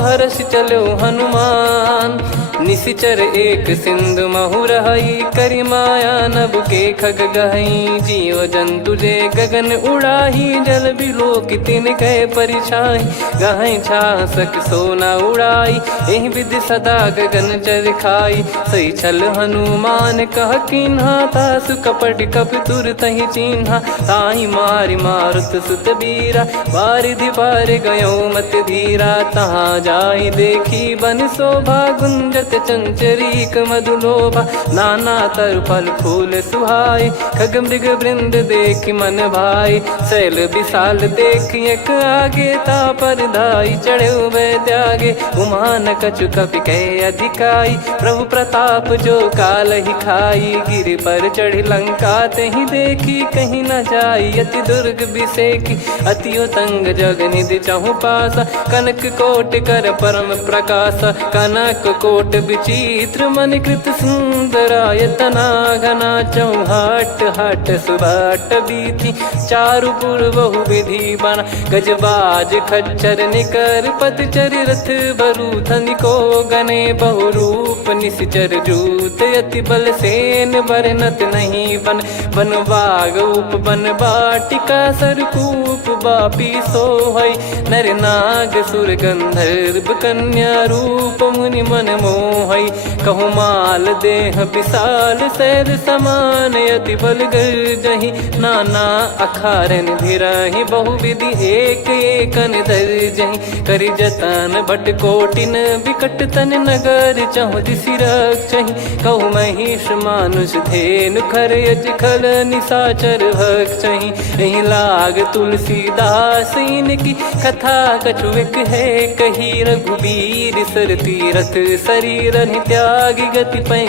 हर्ष चलो हनुमान निशिचर एक सिंधु महु रही करी माया नभ के खग गहई जीव जंतु जे गगन उड़ाही जल बिलो कितिन गए परिछाई गहई छासक सोना उड़ाई एहि विधि सदा गगन चर खाई सही छल हनुमान कह किन्हा तासु कपट कप तुर तहि चिन्हा ताई मारि मारुत सुत बीरा बारिधि पार गयो मत धीरा तहाँ जाई देखी बन शोभा गुंजत चंचरीक मधुलोभा नाना तर फल फूल सुहाय खग मृग वृंद देख मन भाई शैल विशाल देख एक आगे ता पर धाई चढ़े वै त्यागे उमान कछु कपि कह अधिकाई प्रभु प्रताप जो काल ही खाई गिर पर चढ़ी लंका तहि देखी कहीं न जाई अति दुर्ग बिसेकी अति उतंग जग निधि चहु पासा कनक कोट कर परम प्रकाश कनक कोट विचित्र मन कृत सुंदरायतना घना चौहाट हाट सुबाट बीथी चारु पुर बहु विधि बना गजबाज खच्चर निकर पतचर रथ बरु धनिको गने बहु रूप निश्चर जूत अति बल सेन बरनत नहीं बन बन बाग उप बन बाटिका सरकूप बापी सोहई नर नाग सुर गंधर्व कन्या रूप मुनि मन मोहई कहु माल देह विशाल सैर समान अति बल गर्जहि नाना अखारन भिरहि बहु विधि एक एकन दर्जहि करि जतन भट कोटिन विकट तन नगर चहु दिसि रक्षहि कहु महिष मानुष धेनु खर यज खल निशाचर भक्षहि एहि लाग तुलसीदास इनकी कथा कछु एक है कही रघुबीर सर तीरथ शरीर त्यागी गति पै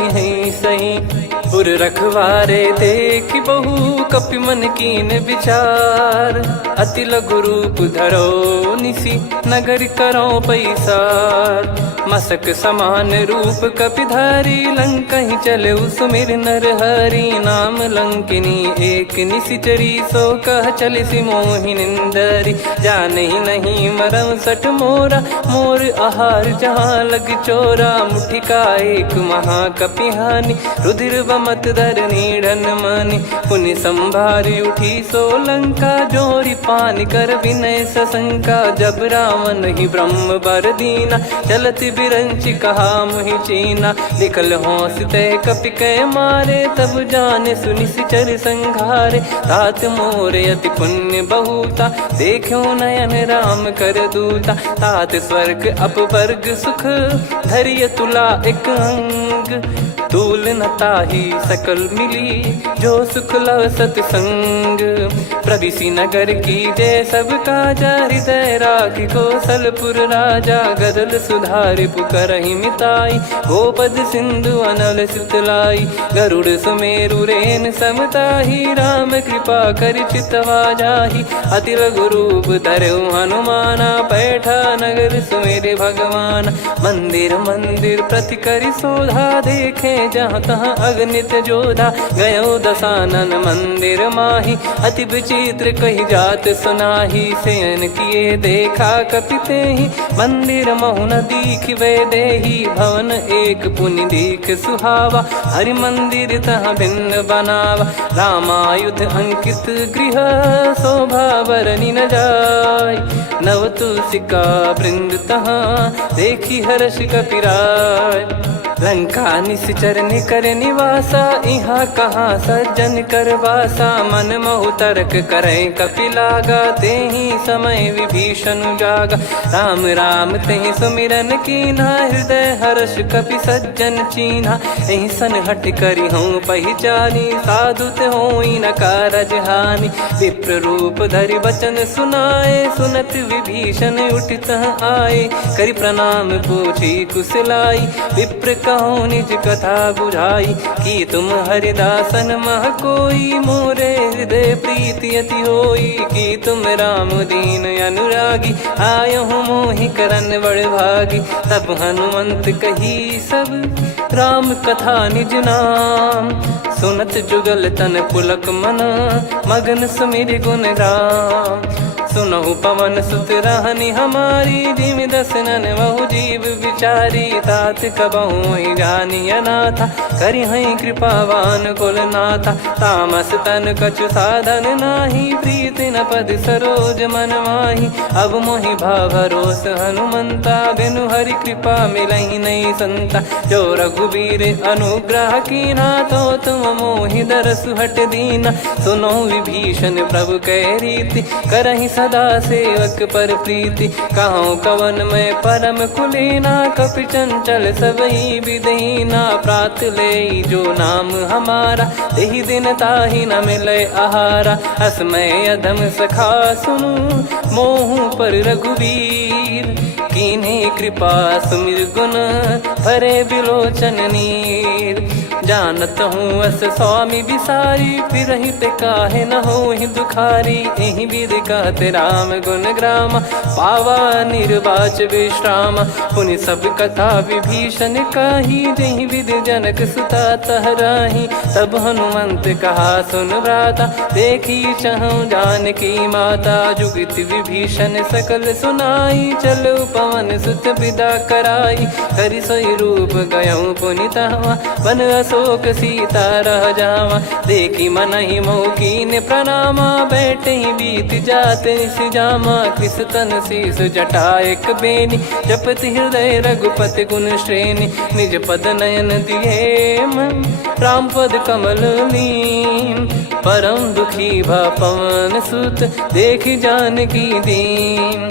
सही। उर रखवारे देखी बहु कपि मन कीन विचार, अति लघु रूप धरो निसी नगर करो पैसार। मसक समान रूप कपिधारी लंकहि चले सुमिर नर हरि, नाम लंकिनी एक निसिचरी सो कह चल सी मोहि निंदरी। जाने ही नहीं मरम सठ मोरा मोर आहार जहाँ लग चोरा, मुठिका एक महाकपिहानी रुधिर बमत धरनी ढन मानी। पुनि संभारी उठी सो लंका जोरी पानी कर विनय सशंका, जब रावण ही ब्रह्म बर दीना चलत बिरंची कहा मुहि चीना। निकल होश तय कपि कै मारे तब जाने सुनि सिचर संघारे, तात मोरे अति पुण्य बहुता देखो नयन राम कर दूता। तात स्वर्ग अपवर्ग सुख धैर्य तुला एक अंग, तूल न ताहि सकल मिली जो सुख लव सतसंग। प्रविसी नगर की जय सब काजा, हृदय राखी कौशलपुर राजा। गदल सुधारि पुकरहि मिताई, गोपद सिंधु अनल सितलाई। गरुड़ सुमेरु रेन समताही, राम कृपा कर चितवा जाहि। अति लघु रूप धरऊ हनुमाना, पैठा नगर सुमेर भगवान। मंदिर मंदिर प्रति करि शोधा, देखे जहाँ तहाँ अगणित जोधा। गयो दशानन मंदिर माही, अति विचित्र कही जात सुनाही। शयन किए देखा कपिते ही, मंदिर महु न दीख वे देही। भवन एक पुनि दीख सुहावा, हरि मंदिर तहाँ भिन्न बनावा। रामायुध अंकित गृह, शोभा बरनी न जाय। नव तुलसिका वृंद तहाँ, देखी हर्ष कपिराय। लंका निश्चर कर निवासा, यहाँ कहाँ सज्जन कर वासा। मन महु तर्क करे कपिलागा, तेहि समय विभीषण जागा। राम राम तेहि सुमिरन कीन्हा, हृदय हर्ष कपि सज्जन चीन्हा। एहि सन हट करी हूँ पहिचानी, साधु ते होई न कारज हानि। विप्र रूप धरि वचन सुनाए, सुनत विभीषण उठित आए। करि प्रणाम पूछी कुशलाई, विप्र कहो निज कथा बुझाई। कि तुम हरिदासन मह कोई, मोरे हृदय प्रीति अति होई। कि तुम राम दीन अनुरागी, आयहु मोहि करन बड़ भागी। तब हनुमंत कही सब राम कथा निज नाम, सुनत जुगल तन पुलक मना, मगन सुमिर गुण राम। सुनहु पवन सुत रहनी हमारी, जिमि दसनन बहु जीव विचारी। तात कबहु ही जानिय नाथा, करि हई कृपावान कुल नाथा। तामस तन कछु साधन नाही, प्रीति न पद सरोज मन माही। अब मोहि भाव भरोस हनुमंता, बिनु हरि कृपा मिलहि नहीं संता। जो रघुबीर अनुग्रह कीना, तो तुम मोहि दरसु हट दीना। सुनो विभीषण प्रभु कह रीति, करहि सदा सेवक पर प्रीति। कहूँ कवन में परम कुलीना, कपि चंचल सबई विदहीना। प्रात ले जो नाम हमारा, तेहि दिन ताहि न मिले आहारा। असमय अधम सखा सुनु, मोहु पर रघुवीर। कीन्ही कृपा सुमिर गुण, भरे बिलोचन नीर। जानत हूँ अस स्वामी बिसारी, फिरहि ते काहे न होहि दुखारी। एहि विधि कहते राम गुण ग्राम, पावा निर्वाच विश्राम। पुनि सब कथा विभीषण काही, जेहि विधि जनक सुता तहराही। तब हनुमंत कहा सुन भ्राता, देखी चहु जानकी माता। जुगित विभीषण सकल सुनाई, चलो पवन सुत विदा कराई। करि सोई रूप गयऊँ पुनि तहवा, बन अशोक सीता रह जावा। देखी मनहि मौकीन प्रणामा, बैठे ही बीत जात निस जामा। कृस तन शीस जटा एक बेनी, जपति हृदय रघुपति गुण श्रेणी। निज पद नयन दिए मन, राम पद कमल लीन। परम दुखी भा पवन सुत, देखी जानकी दीन।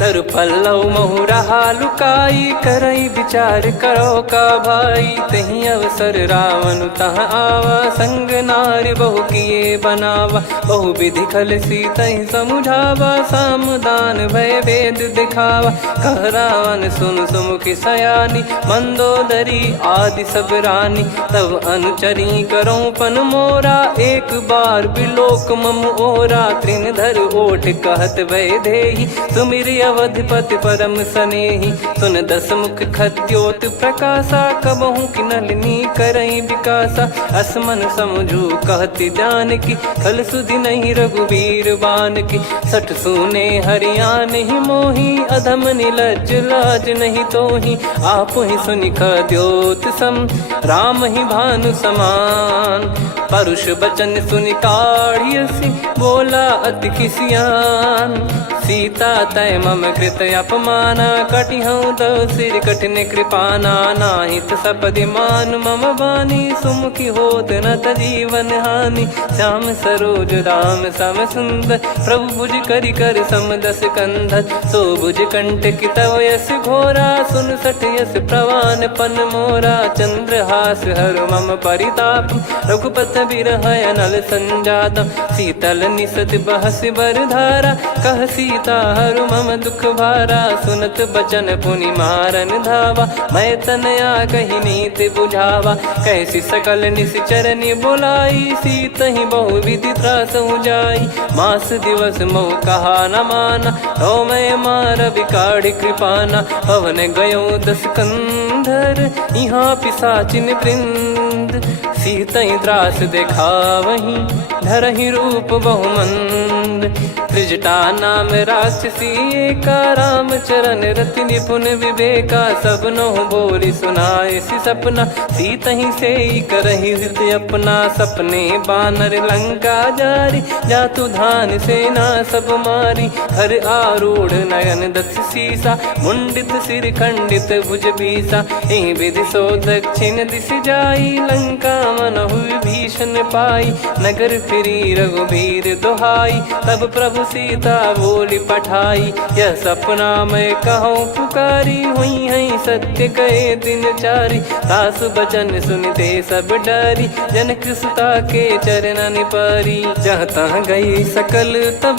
तरु पल्लव महु रहा लुकाई, करई विचार करो का भाई। तही अवसर रावण तहाँ आवा, संग नार बहु किए बनावा। बहु विधि खल सीतहि समुझावा, सामदान भय वेद दिखावा। कह रावण सुन सुमुखी सयानी, मंदोदरी आदि सब रानी। तब अनुचरी करो पन मोरा, एक बार बिलोक मम ओरा। तृण धर ओठ कहत भय देहि, सुमिर अवधिपति परम सनेहि। सुन दस मुख खद्योत प्रकाशा, कबहु की नलिनी करई विकासा। असमन समझू कहती जानकी, खल सुधि नहीं रघुवीर बान की। सठ सुने हरियाण ही मोही, अधम निलज लाज नहीं तोही। आप ही सुनि खद्योत सम, राम ही भानु समान। परुष बचन सुनि काढ़ियसि, बोला अति किसियान। सीता तय मम कृत अपमाना, कटिहऊँ दो सिर कठिन कृपाना। नाहित सपदि मान मम बानी, सुमुखी होत न तजीवन हानि। श्याम सरोज राम सम सुंदर, प्रभु भुज करि कर सम दस कंधर। सो भुज कंठ की तव यस घोरा, सुन सठ यस प्रवान पन मोरा। चंद्रहास हर मम परिताप, रघुपत बिरह अनल संजात। शीतल निसत बहस बर धारा, कह सीता हरु मम दुख भारा। सुनत बचन पुनि मारन धावा, मैं तनया कही नीति बुझावा। कैसी सकल निश्चरनि बुलाई, सीतहि बहु विधि त्रासहु जाई। मास दिवस मोह कहा न माना, तो मैं मार बिकाढ़ी कृपाना। पवन गयो दस कंधर, यहाँ पिशाचिन वृंद। सीतहि त्रास देखावहीं, धरहि रूप बहुमंद। त्रिजटा नाम राक्षसी एका, राम चरण रति निपुण विवेका। सब नहुँ बोली सुनाए सि सपना, सीतहि से करहि हित अपना। सपने बानर लंका जारी, जातु धान सेना सब मारी। हर आरूढ़ नयन दस सीसा, मुंडित सिर खंडित भुज बीसा। एहि विधि सो दक्षिण दिश जाई, लंका मनहु भीषण पाई। नगर फिरी रघुबीर दोहाई, तब प्रभु सीता बोली पठाई। यह सपना मैं कहूँ पुकारी, हुई है सत्य गए दिन चारी। सासु बचन सुनते सब डरी, जनक सुता के चरण पारी। जहाँ तहाँ गई सकल तब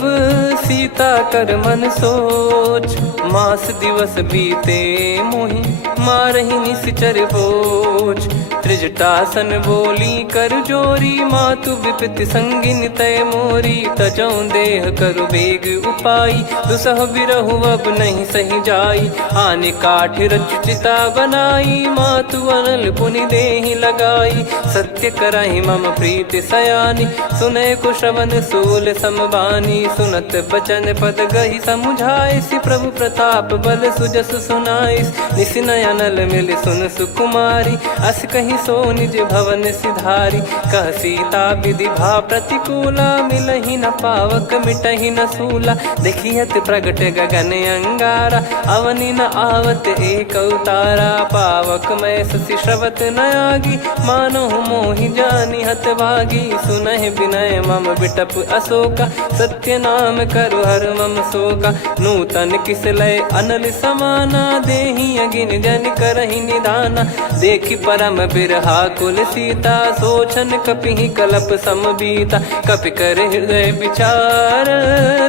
सीता कर मन सोच। मास दिवस बीते मोहि, मारहि निश्चर बोझ। त्रिजटासन बोली कर जोरी, मातु विपति संगिन तय मोरी। तजौं देह करु बेग उपाई, दुसह बिरहु अब नहीं सही जाई। आने काठ रचु चिता बनाई, मातु अनल पुनि देहि लगाई। सत्य करहि मम प्रीति सयानी, सुनै को श्रवण सूल समबानी। सुनत बचन पद गहि समुझाइसि, प्रभु प्रताप बल सुजस सुनाइस। निसिनय अनल मिल सुन सुकुमारी, अस कहि सो निज भवन सिधारी। कह सीता विधि भा प्रतिकूला, मिलहि न पावक मिटहि न सूला। देखियत प्रगट गगन अंगारा, अवनि न आवत एक अवतारा। पावक मैं ससि श्रवत न आगी, मानो मोहि जानि हत भागी। सुनहि विनय मम बिटप अशोका, सत्य नाम करु हर मम शोका। नूतन किस लय अनल समाना, देहि अगिन जन करहि निदाना। देखि परम बिरहा कुल सीता, सोचन कपिहि कलप समबीता। कपि कर हृदय विचार,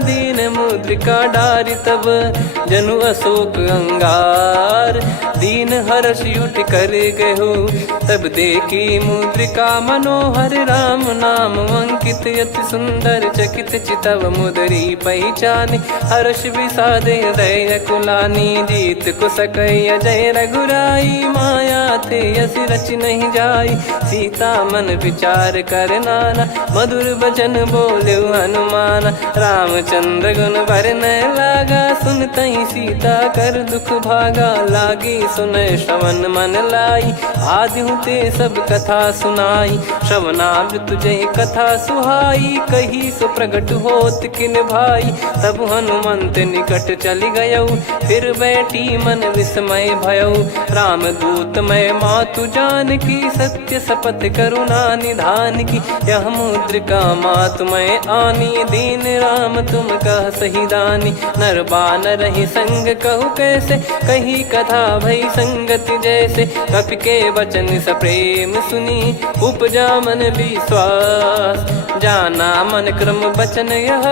दीन मुद्रिका डारि तब जनु अशोक अंगार। दीन हर्ष उठ कर गहु, तब देखी मुद्रिका मनोहर। राम नाम अंकित अति सुंदर, चकित चितव मुदरी पहचान। हर्ष विषाद हृदय कुलानी, जीत को सकई अजय रघुराई। माया थे यस रच नहीं जाई, सीता मन विचार कर नाना। मधुर बचन बोले हनुमान, रामचंद्र गुण भरने लागा। सुनतहि सीता कर दुख भागा, लागी सुनय श्रवण मन लाई। आदिहु ते सब कथा सुनाई, श्रवणाब तुझे कथा सुहाई। कही सो प्रगट होत किन भाई, तब हनुमंत निकट चली गयऊ। फिर बैठी मन विस्मय भयऊ, राम दूत मैं मातु जान की, सत्य शपथ करुणा निधान की। यह मुद्रिका मातुमय आनी, दीन राम तुम कह सही दानी। नर बानर ही संग कहु कैसे, कही कथा भई संगति जैसे। कपि के वचन सप्रेम सुनी, उपजा मन विश्वास। जाना मन क्रम बचन यह,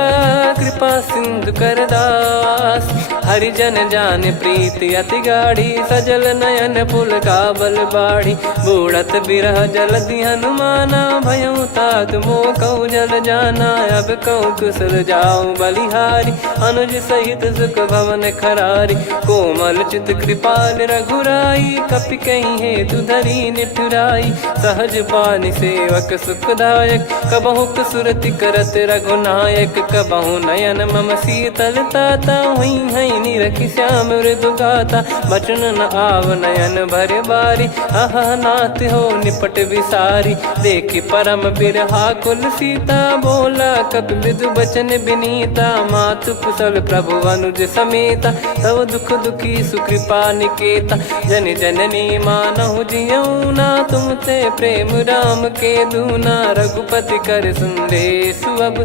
कृपा सिंधु कर दास। हरिजन जान प्रीति अति गाढ़ी, सजल नयन पुल काबल बाढ़ी। बूढ़त बिरह जलधि हनुमाना, भयउ तात मोह कहु जल जाना। अब कहु कुशल जाऊं बलिहारी, अनुज सहित सुख भवन खरारी। कोमल चित कृपाल रघुराई, कपि कहीं हेतु धरी निठुराई। सहज पानि सेवक सुखदायक, कबहु सुरति करत रघुनायक। कबहु नयन मम शीतल ताता, हुई हई निरखि श्याम मृदु गाता। बचन न आव नयन भर बारी, अह नाथ हो निपट विसारी। देखि परम बिरहा कुल सीता, बोला कपि मृदु बचन बिनीता। मातु कुशल प्रभु अनुज समेता, तव दुख दुखी सुकृपा निकेता। जन जननी मानहु जियऊ ना, तुम ते प्रेम राम के दूना। रघुपति कर संदेश अब,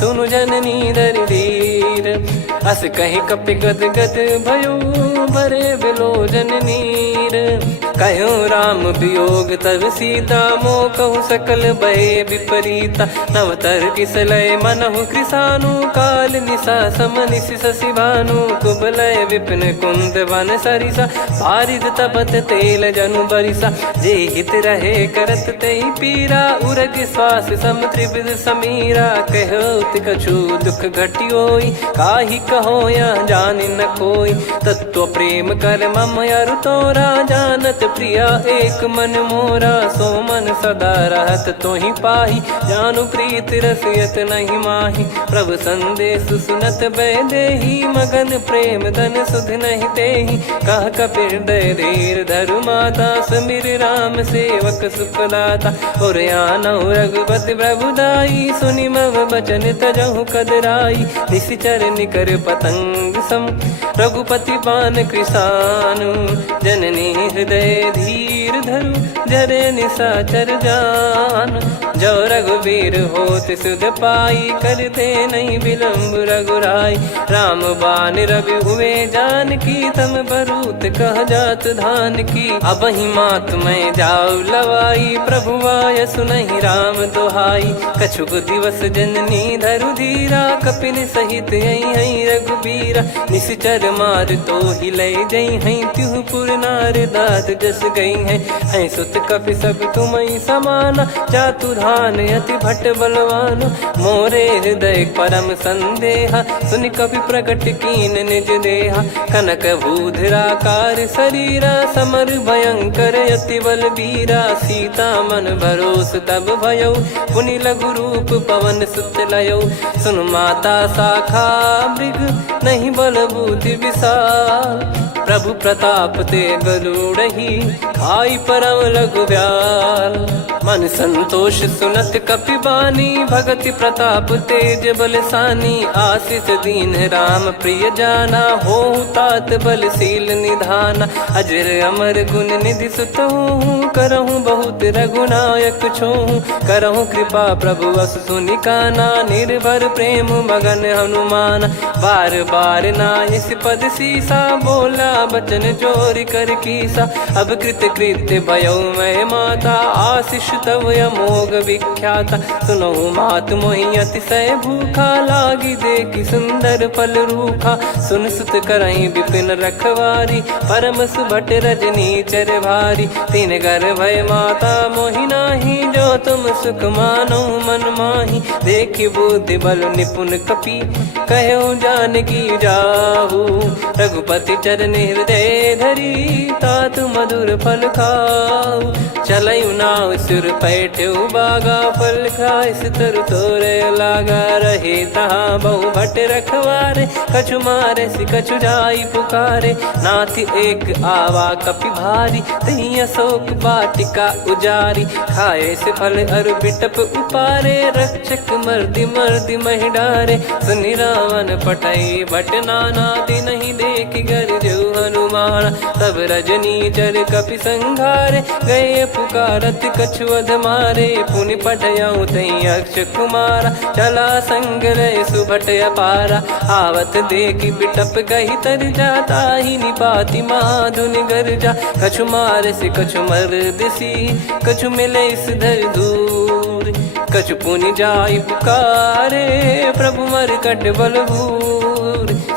सुनु जननी दरि धीर। अस कहि कपि गद गद भयो, भरे बिलोचन नीर। कहूँ राम वियोग तब सीता, मोह कहूँ सकल भय विपरीता। नवतर किसलय मनहु कृसानु, काल निशा समनिश शशि भानु। कुबलय विपिन कुंद वन सरिसा, पारिद तपत तेल जनु बरिसा। जे हित रहे करत ते पीरा, उरग श्वास सम त्रिविध समीरा। कहो कछु दुख घटियोई, काहि कहो या जानि न कोई। तत्व प्रेम कर मम अरु तोरा, जानत प्रिया एक मन मोरा। सो मन सदा रहत तोहि पाही, जानु प्रीत रसियत नहीं माही। प्रभु संदेश सुनत भय देहि, मगन प्रेम धन सुध नहीं तेहि। कह कपिर दय धीर धरु माता, समीर राम सेवक सुखदाता। और आनहु रघुपति प्रभुदाई, सुनि मम बचन तजहु कदराई। निशिचर निकर पतंग सम, रघुपति पान कृसानु। जननी हृदय धीर धरु, जरे निशाचर जान। जो रघुवीर होत सुध पाई, करते नहीं विलम्ब रघुराई। राम बान रवि हुए जानकी, तम बरूत कह जात धान की। अब ही मात मैं जाऊ लवाई, प्रभु आय सुनहि राम दुहाई। कछुक दिवस जननी धरु धीरा, कपिन सहित यही रघुबीरा। निश्चर मार तो ही लय जई हैं, त्यों पुर नार दाद जस गई हैं। सुत कपि सब तुमई समाना, जातु धान अति भट बलवान। मोरे हृदय परम संदेहा, सुनि कपि प्रकट कीन निज देहा। कनक भूधराकार शरीरा, समर भयंकर अति बल बीरा। सीता मन भरोस तब भयउ, पुनि लघु रूप पवन सुत लयउ। सुन माता शाखा मृग, नहीं बल बुद्धि विशाल। प्रभु प्रताप ते गरुड़हि, खाई परम लघु ब्याल। मन संतोष सुनत कपि बानी, भगति प्रताप तेज बलसानी। आशीष दीन राम प्रिय जाना, होहु तात बलशील निधाना। अजर अमर गुण निधि सुतहु, करहु बहुत रघुनायक छोहु। करहु कृपा प्रभु अस सुनि काना, निर्भर प्रेम मगन हनुमान। बार बार नायस पद सीसा, बोला बचन चोरी कर कीसा। अब कृत कृत्य भयो मैं माता, आशीष तव अमोघ विख्याता। सुनहु मात मोहि अतिशय भूखा, लागी देखि सुंदर फल रूखा। सुन सुत करहि विपिन रखवारी, परम सुभट रजनी चर भारी। तीन घर भय माता मोहि नाही, जो तुम सुख मानो मन माही। देखि बुद्धि बल निपुण कपि, कहो जानकी जाहू। रघुपति चरण हृदय धरी, तात मधुर फल खाऊ। चलऊ नाव सुर पैठ्यु बागा, फल खाय सितर तोरे लागा। रहे तहाँ बहु भट रखवारे, कछु मारे सि कछु जाई पुकारे। नाथ एक आवा कपि भारी, तही अशोक वाटिका उजारी। खाए से फल अरु बिटप उपारे, रक्षक मर्दि मर्दि महि डारे। सुनि रावण पटई भट नाना, नहीं देख गर जो हनुमान। तब रजनी चर कपि संघारे, गए पुकारत कछु अध मारे। पुनि पठयऊ तई अक्ष कुमारा, चला संग रहे सुभट अपारा। आवत देखि बिटप कही तर जाता, ही निपाति महाधुनि गर्जा। कछु मार से कछु मर दिसी, कछु मिले इस धर दूर। कछु पुनि जाई पुकारे, प्रभु मरकट बलभूर।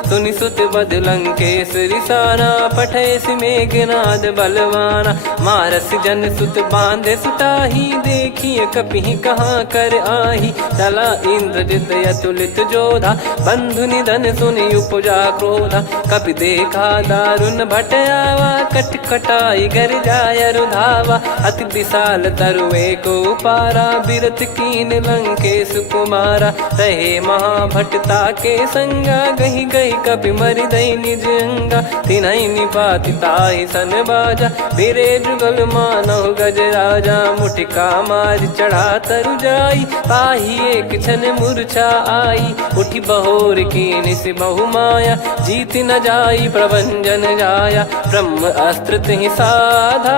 सुनि सुत बद लंकेश रिसाना, पठेस मेघनाद बलवाना। मारस जन सुत बांधे सुताही, देखिए कपि कहाँ कर आही। चला इंद्रजित अतुलित जोधा, बंधु निधन सुनि उपजा क्रोधा। कपि देखा दारुण भट आवा, कट कटाई घर जाय रुधावा। अति विशाल तरुए को पारा, बिरत कीन लंकेश कुमारा। रहे महाभटता के संगा, गही गही कपि मरि दई निज अंगा। तिन्हि निपाति ताहि सन बाजा, बिरे जुगल मानव गज राजा। मुटिका मार चढ़ा तरु जाई, ताहि एक क्षण मूर्छा आई। उठी बहोर कीन से बहु माया, जीत न जाई प्रभंजन जाया। ब्रह्म अस्त्र तिहि साधा,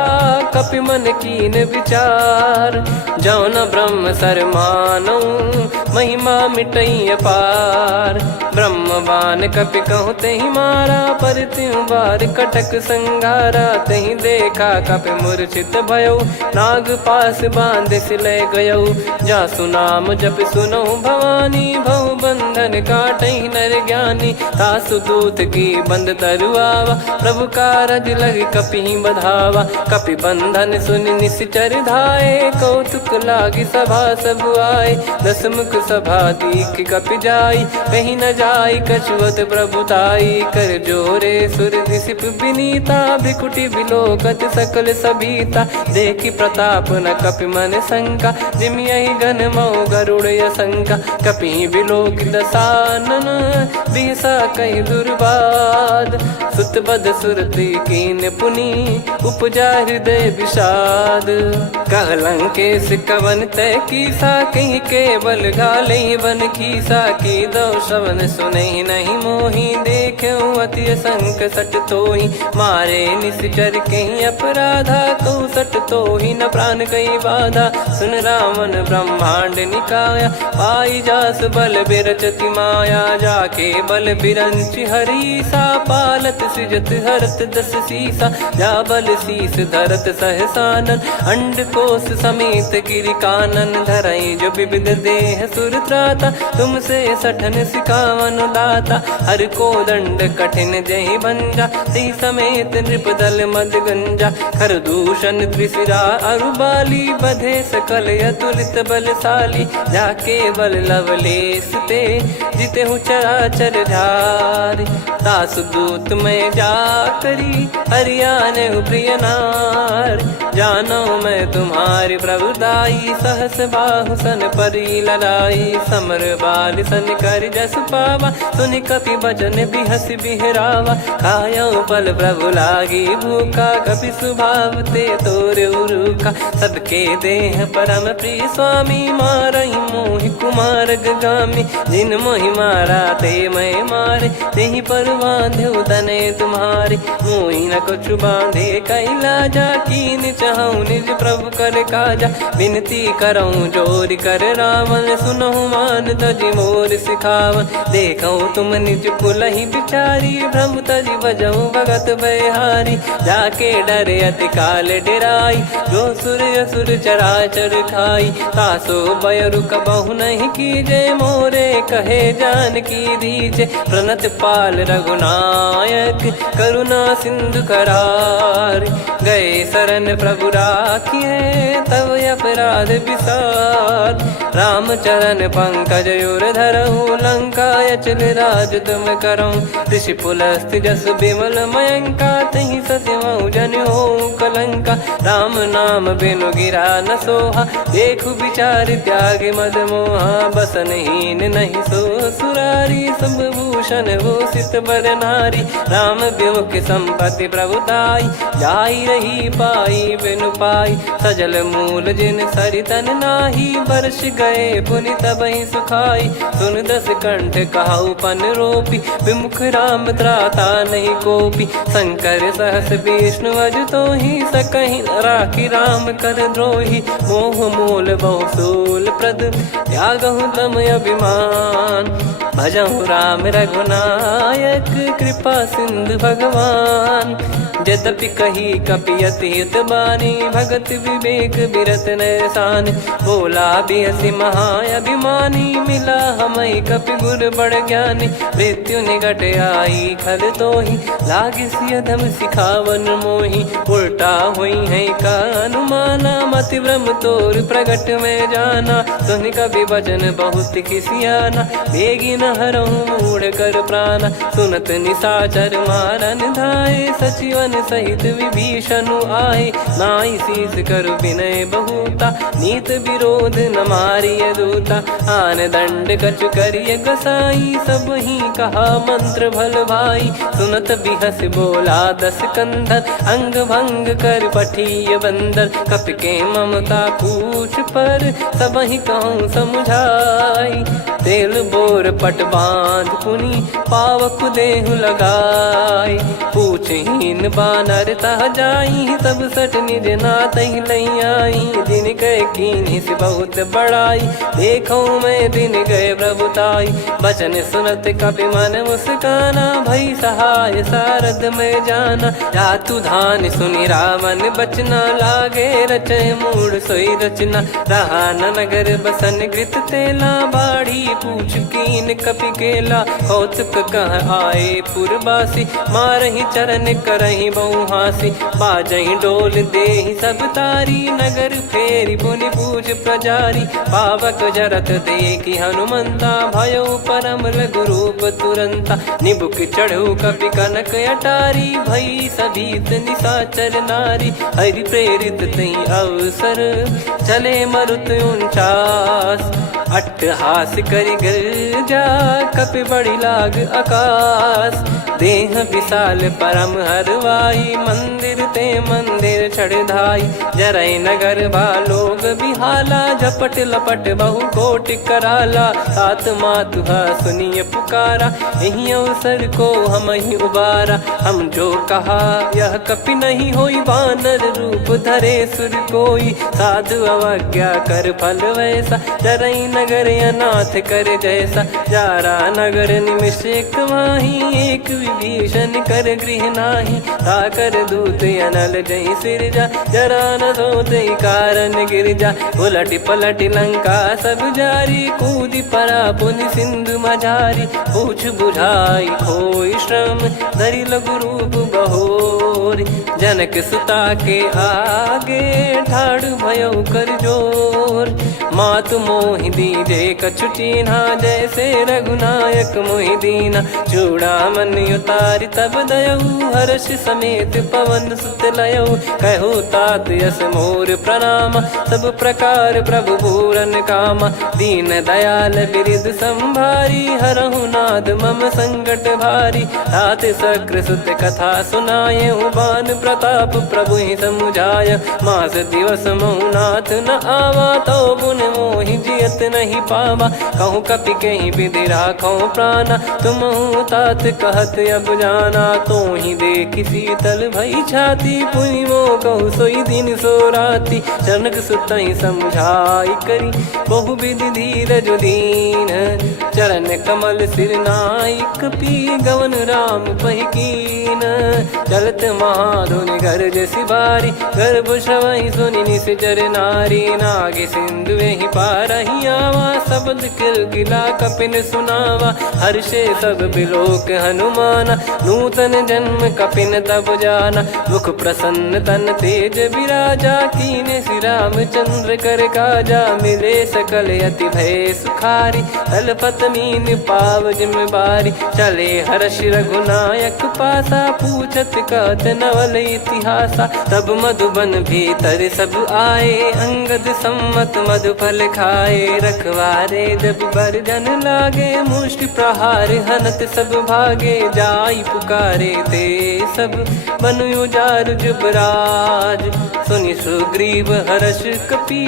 कपि मन कीन विचार। जौन ब्रह्म सर मानऊ, महिमा मिटई अपार। ब्रह्म बान कपि कहूँ तहि मारा, पर त्यों बार कटक संगारा। तहि देखा कपि मूर्छित भयऊ, नाग पास बांध सिले गयऊ। जासु नाम जप सुनऊ भवानी, भव बंधन काटई नर ज्ञानी। तासु दूत की बंद तरुआवा, प्रभु कारज लग कपि बधावा। कपि बंधन सुनि निश्चर धाये, कौतुक लागी सभा सब आए। दस मुख सभा दीख कपि जाई, कहीं न जाई कछुअत प्रभुताई। कर जोरे सुर निसिप विनीता, भ्रिकुटि बिलोकत सकल सबीता। देखि प्रताप न कपि मन शंका, जिमियहि घन मऊ गरुड़ असंका। कपि बिलोक दसानन, बिहसा कहि दुर्बाद। सुत बद सुरति कीन पुनि, उपजा हृदय विषाद। कह लंकेश कवन तय कीसा, कहीं केवल घाले बन खीसा। की दो श्रवण सुनहि नहीं मोही, देखऊँ अति संक सट तोहि। मारे निश्चर कहीं अपराधा, कहूँ सट तोहि न प्राण कई बाधा। सुन रावण ब्रह्मांड निकाया, पाई जास बल बिरचति माया। जाके बल बिरंच हरीसा, पालत सृजत हरत दस सीसा। जा बल शीस धरत सहसानन, अंड कोश समेत गिरि कानन। धरई जो विविध देह सुर त्राता, तुमसे सठन सिखावन दाता। हर को दंड कठिन जहि भंजा, ती समेत नृप दल मद गंजा। खर दूषण त्रिशिरा अरुबाली, बधे सकल अतुलित बलशाली। जाके बल लवलेस ते, जिते हूँ चराचर झारी। तासु दूत में जा करी, हरियाने प्रिय नार। जानो मैं तुम्हारी प्रभुदाई, सहस बाहु सन परी लड़ाई। समर बाल सन कर जस पावा, सुनि कपि बचन बिहस बिहरावा। खायऊ पल प्रभु लागी भूखा, कपि स्वभाव ते तोर उरुखा। सबके देह परम प्रिय स्वामी, मारई मोहि कुमार गामी। जिन मोहि मारा ते मैं मारे, तेहि पर बांधे तने तुम्हारे। मोहि न कछु बांधे कैलाजा, कीन चाहूँ निज प्रभु कर काजा। विनती करऊँ जोर कर रावण, सुनहु मान तजि मोर सिखावन। देखऊँ तुम निज कुलहि बिचारी, भ्रम तजि बजऊँ भगत बहारी। जाके डरे अति काल डेराई, जो सुर असुर चराचर खाई। तासो बयरु कबहु नहीं कीजे, मोरे कहे जानकी दीजे। प्रणत पाल रघुनायक, करुणा सिंधु करार। गए शरण प्रभु राखिए, तब अपराध विसार। राम चरण पंकज उर धरहु, लंका अचल राज तुम करऊँ। ऋषि पुलस्त जस विमल मयंका, तहि सत्यमऊ जन हो कलंका। राम नाम बिनु गिरा न सोहा, देखु विचार त्याग मद मोहा। बसनहीन नहीं सो सुरारी, सब भूषण भूषित बर नारी, राम विमुख संपत्ति प्रभुताई, जाई रही पाई बिनु पाई, सजल मूल जिन सरितन नाही, वर्ष गए पुनि तबहि सुखाई, सुन दस कंठ कहाऊ पन रोपी, विमुख राम त्राता नहीं कोपी, शंकर सहस विष्णु अज तो ही सकहि राखी राम कर द्रोही, मोह मूल बहुसूल प्रद त्यागहु तम अभिमान, भजहु राम रघुनायक कृपा सिंधु भगवान, यद्यपि कही कपियति हित बानी, भगत विवेक बिरत नैसान, बोला बिहसी महाअभिमानी, मिला हमई कपि गुर बड़ ज्ञानी, मृत्यु निकट आई खल तोहि, लागे सियधम सिखावन मोहि, उल्टा हुई है का अनुमाना, मति ब्रह्म तोर प्रगट में जाना, सुनि कवि वचन बहुत किसियाना, बेगी न हरहु मूढ़ कर प्राणा, सुनत निशाचर मारन धाये, सचिवन सहित विभीषणु आए, नाई शीस कर विनय बहुता, नीत विरोध न मारिय दूता, आन दंड कछु करिय गसाई, सब ही कहा मंत्र भल भाई, सुनत बिहस बोला दस कंधर, अंग भंग कर पठिय बंदर, कपि के ममता पूछ पर, सब ही कहूँ समझाई, तेल बोर पट बांध पुनि, पावक देहु लगाई, पूछहीन बानर तह जाई, सब सट निज नाथ ही लई आई, दिन गए कीन्ही से बहुत बड़ाई, देखो मैं दिन गए प्रभुताई, बचन सुनत कपि मन मुस्काना, भई सहाय सारद में जाना, जातु धान सुनि रावण बचना, लागे रचय मूढ़ सोई रचना, रहा न नगर बसन कृत तेला, बाढ़ी पूछ कीन कपि केला, कौतुक कह आए पुरबासी, मारहि चरण करहि बहु हासी, बाजहि डोल देहि सब तारी, नगर फेरी पुनि पूछ प्रजारी, पावक जरत देखि हनुमंता, भयो परम रघुरूप तुरंता, निबुक चढ़ऊ कपि कनक अटारी, भई सभीत निशाचर नारी, हरि प्रेरित तहि अवसर, चले मरुत 49, अट्टहास करि गिरजा, कपि बड़ी लाग आकाश, देह विशाल परम हरवाई, मंदिर ते मंदिर चढ़धाई, जरई नगर बालोग बिहाला, झपट लपट बहु कोटि कराला, सात मातुहा सुनिय पुकारा, यही अवसर को हम ही उबारा, हम जो कहा यह कपि नहीं होई, वानर रूप धरे सुर कोई, साधु अवज्ञा कर फल वैसा, जरई नगर अनाथ कर जैसा, जारा नगर निमिष एक माही, एक विभीषण कर गृह नाही, ताकर दूत अनल जय सिरजा, जरा न सोते कारण गिरजा, उलट पलट लंका सब जारी, कूदी परा पुनि सिंधु मझारी, पूछ बुझाई खोई श्रम, धरि लघु रूप बहोरी, जनक सुता के आगे, ठाड़ भयो कर जोर, मातु मोहि दीजे कछु चीन्हा, जैसे रघुनायक मोहि दीना, चूड़ामन उतारि तब दयऊ, हर्ष समेत पवन सुत लयऊ, कहु तात यस मोर प्रणाम, सब प्रकार प्रभु पूरन कामा, दीन दयाल बिरिद संभारी, हरहु नाद मम संकट भारी, तात सक्र सुत कथा सुनाये, बान प्रताप प्रभु ही समुझाय, मास दिवस महु नाथ न आवा, तो पुन मोहि जियत नहीं पावा, कहूँ कपि कहीं विधि राखो प्राणा, तुम तात कहत अब जाना, तो ही देख शीतल भई छाती, पुनि मो कहु सोई दिन सो राती, जनक सुतहि समझाई करी, बहु विधि धीरज दीन, चरण कमल सिर नाई, कपि गवन राम पहि कीन, चलत महाधुनि गर्ज सिबारी, गर्भ श्रवहि सुनि निश्चर नारी, नागे सिंधु ही पारहि आवा, शब्द किलकिला कपिन सुनावा, हर्षे सब बिलोक हनुमाना, नूतन जन्म कपिन तब जाना, मुख प्रसन्न तन तेज विराजा, कीने श्री रामचंद्र कर काजा, मिले सकल अति भय सुखारी, तलपत मीन पावज बारी। चले हर्ष रघुनायक पासा, पूछत कहत नवल इतिहासा। तब मधुबन भीतर सब आए, अंगद सम्मत मधुफल खाए। रखवारे जब बरजन लागे, मुष्टि प्रहार हनत सब भागे। जाई पुकारे ते सब बन उजार जुबराज। सुनि सुग्रीव हर्ष कपि,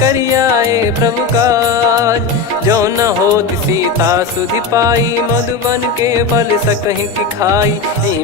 करियाए प्रभु काज। जो न होत सीता सुधि पाई, मधुबन के बल सकहि की खाई।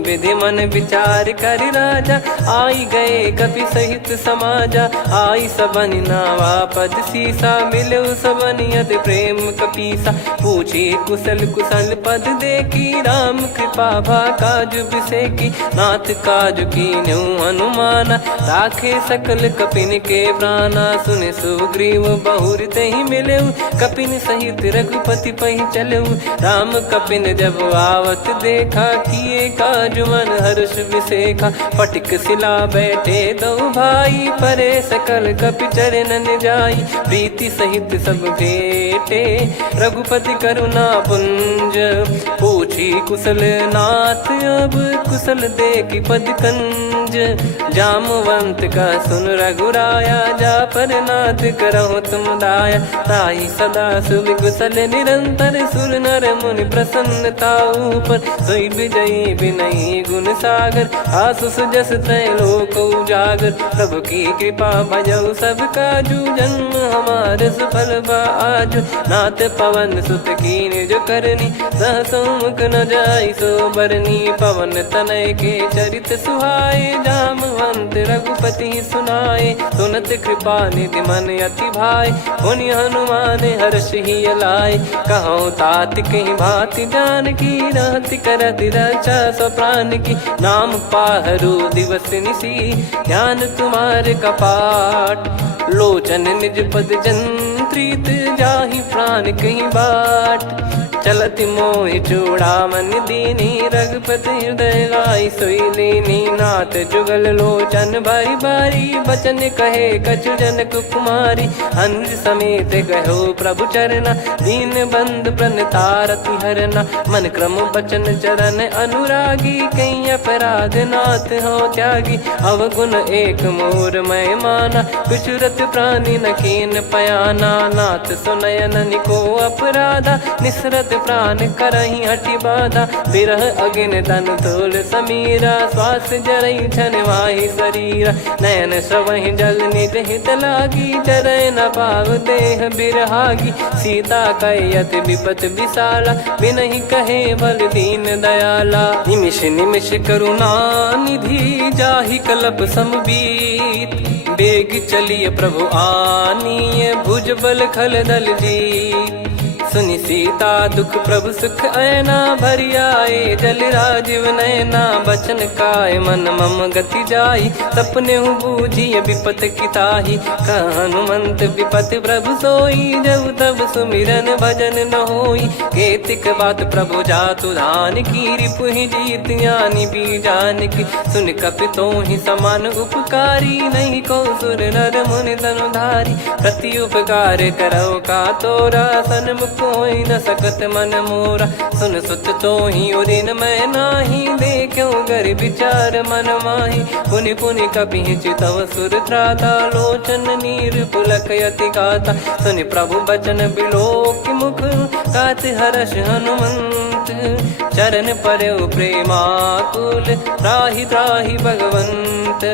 विधि मन विचार कर राजा, आई गए कपि सहित समाजा। आई सबनि नावा पद सीसा, मिलो सबनि यदि प्रेम कपीसा। पूछी कुशल कुशल पद देखी, राम कृपा भा काज बिसेकी। नाथ काज कीन्हु हनुमाना, राखे सकल कपिन के प्राणा। सुने सुग्रीव बहुर तेहि मिलेउ, कपिन सहित रघुपति पहि चलेउ। राम कपिन जब आवत देखा, किए काज मन हर्ष विसेखा। फटिक सिला बैठे दो भाई, परे सकल कपि चरणन जाई। प्रीति सहित सब भेटे, रघुपति करुणा पुंज। पूछी कुशल नाथ अब, कुशल देखि पद कंज। जामवंत का सुन रघुराया, जा पर नाथ करहु तुम दाया। ताहि सदा सुभि कुशल निरंतर, सुर नर मुनि प्रसन्नता ऊपर। सोई विजयी विनयी गुण सागर, आसु सुजस त्रैलोक उजागर। प्रभु की कृपा भजऊ सब काजू, जन्म हमार सफल बा आजु। नाथ पवन सुत कीन्ह जो करनी, सहसो मुख न जाई सो बरनी। पवन तनय के चरित सुहाए, जामवंत रघुपति सुनाए। सुनत कृपा निधि मन अति भाई, पुनि हनुमान हर्ष ही लाए। कहो तात कहीं भांति जानकी, रहति करति रक्षा सो प्राण की। नाम पाहरु दिवस निसी, ध्यान तुम्हारे कपाट। लोचन निज पद जंत्रित, जाहि प्राण कहीं बाट। चलति मोहि चूड़ामन दीनी, रघुपति हृदय लाई सोई लीनी। नाथ जुगल लोचन बारी बारी, बचन कहे कछु जनक कुमारी। अनुज समेत गयो प्रभु चरना, दीन बंद प्रणतारति हरना। मन क्रम बचन चरण अनुरागी, कहीं अपराध नाथ हो त्यागी। अवगुण एक मोर मैं माना, कुछुरत प्राणी न कीन पयाना। नाथ सुनयन को अपराधा, निसरत प्राण करही हटि बाधा। बिरह अगिन तन तोल समीरा, श्वास जरई छन वाहि शरीरा। नयन श्रवहि जल निज हित लागी, चरय न पाव देह बिरहागी। सीता कयत विपत विशाला, बिनहि कहे बल दीन दयाला। निमिष निमिष करुणा निधि, जाहि कल्प समबीत। बेग चलिए प्रभु आनीय, भुज बल खल दल जीत। सुनि सीता दुख प्रभु सुख ऐना, भरि आए जल राजीव नैना। बचन काय मन मम गति जाई, सपने हूँ बूझी विपत किताही। हनुमंत विपत प्रभु सोई, जब तब सुमिरन भजन न होई। केतिक बात प्रभु जातु धान की, रिपुहि जीत ज्ञानी बीजान की। सुन कपि तोहि समान उपकारी, नहीं को सुर नर मुनि तनुधारी। प्रति उपकार करौ का तोरा, सन्मुख होई न सकत मन मोरा। सुन सुत तोहि उरिन मैं नाही, देखो गर विचार मन माही। पुनि पुनि कपि चितव सुर त्राता, लोचन नीर पुलक यति गाता। सुनि प्रभु बचन बिलोक मुख, कात हर्ष हनुमंत। चरण परौ प्रेमाकुल, त्राहि त्राहि भगवंत।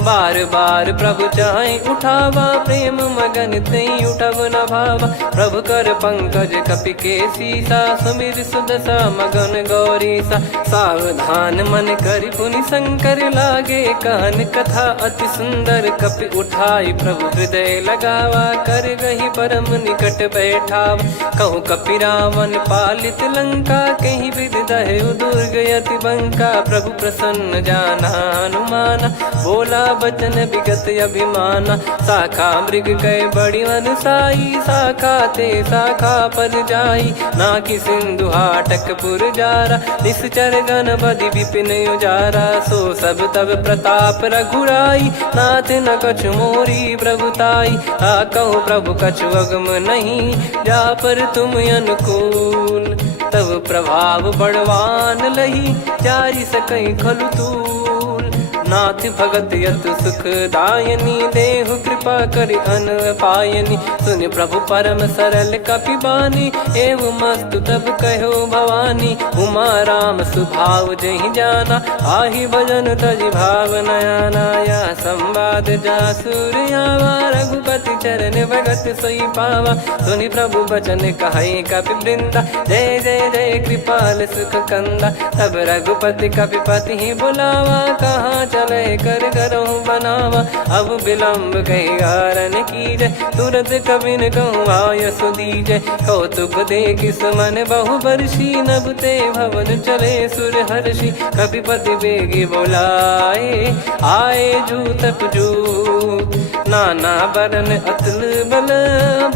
बार बार प्रभु चाहि उठावा, प्रेम मगन तई उठब न भावा। प्रभु कर पंकज कपि के सीसा, सुमिर सुदशा मगन गौरीसा। सावधान मन करि पुनि शंकर, लागे कहन कथा अति सुंदर। कपि उठाई प्रभु हृदय लगावा, कर गही परम निकट बैठावा। कहु कपि रावण पालित लंका, कहीं विधि दहु दुर्ग यति बंका। प्रभु प्रसन्न जाना हनुमाना, बोला बचन विगत अभिमाना। शाखा मृग गए बड़ी अनुसाई, शाखा ते शाखा पर जाई। नाकि सिंधु हाटक पुर जारा, निश्चर गण बदि विपिन उजारा। सो सब तब प्रताप रघुराई, नाथ न कछु मोरी प्रभुताई। कहो प्रभु कछु अगम नहीं, जा पर तुम अनुकूल। तब प्रभाव बड़वान लही जारी सकई खलु तूल। नाथ भगत यत सुख दायनी देहु कृपा करि अन पायनी। सुन प्रभु परम सरल कपिबानी एव मस्तु तब कहो भवानी। उमा राम सुभाव जहि जाना आहि भजन तजि भाव नयाना। या संवाद जासुर आवा रघुपति चरण भगत सोई पावा। सुनि प्रभु बचन कहै कपि वृंदा जय जय जय कृपाल सुख कंदा। तब रघुपति कपिपति ही बुलावा कहाँ चले कर करहु बनावा। अब विलम्ब कही कारण कीजय तुरंत कबिन कहूँ आय सुदीजय। कौतुक देख सुमन बहु बरसी नभ ते भवन चले सुर हर्षि। कपिपति बेगी बोलाए आए जूतप जूत। नाना बरन अतुल बल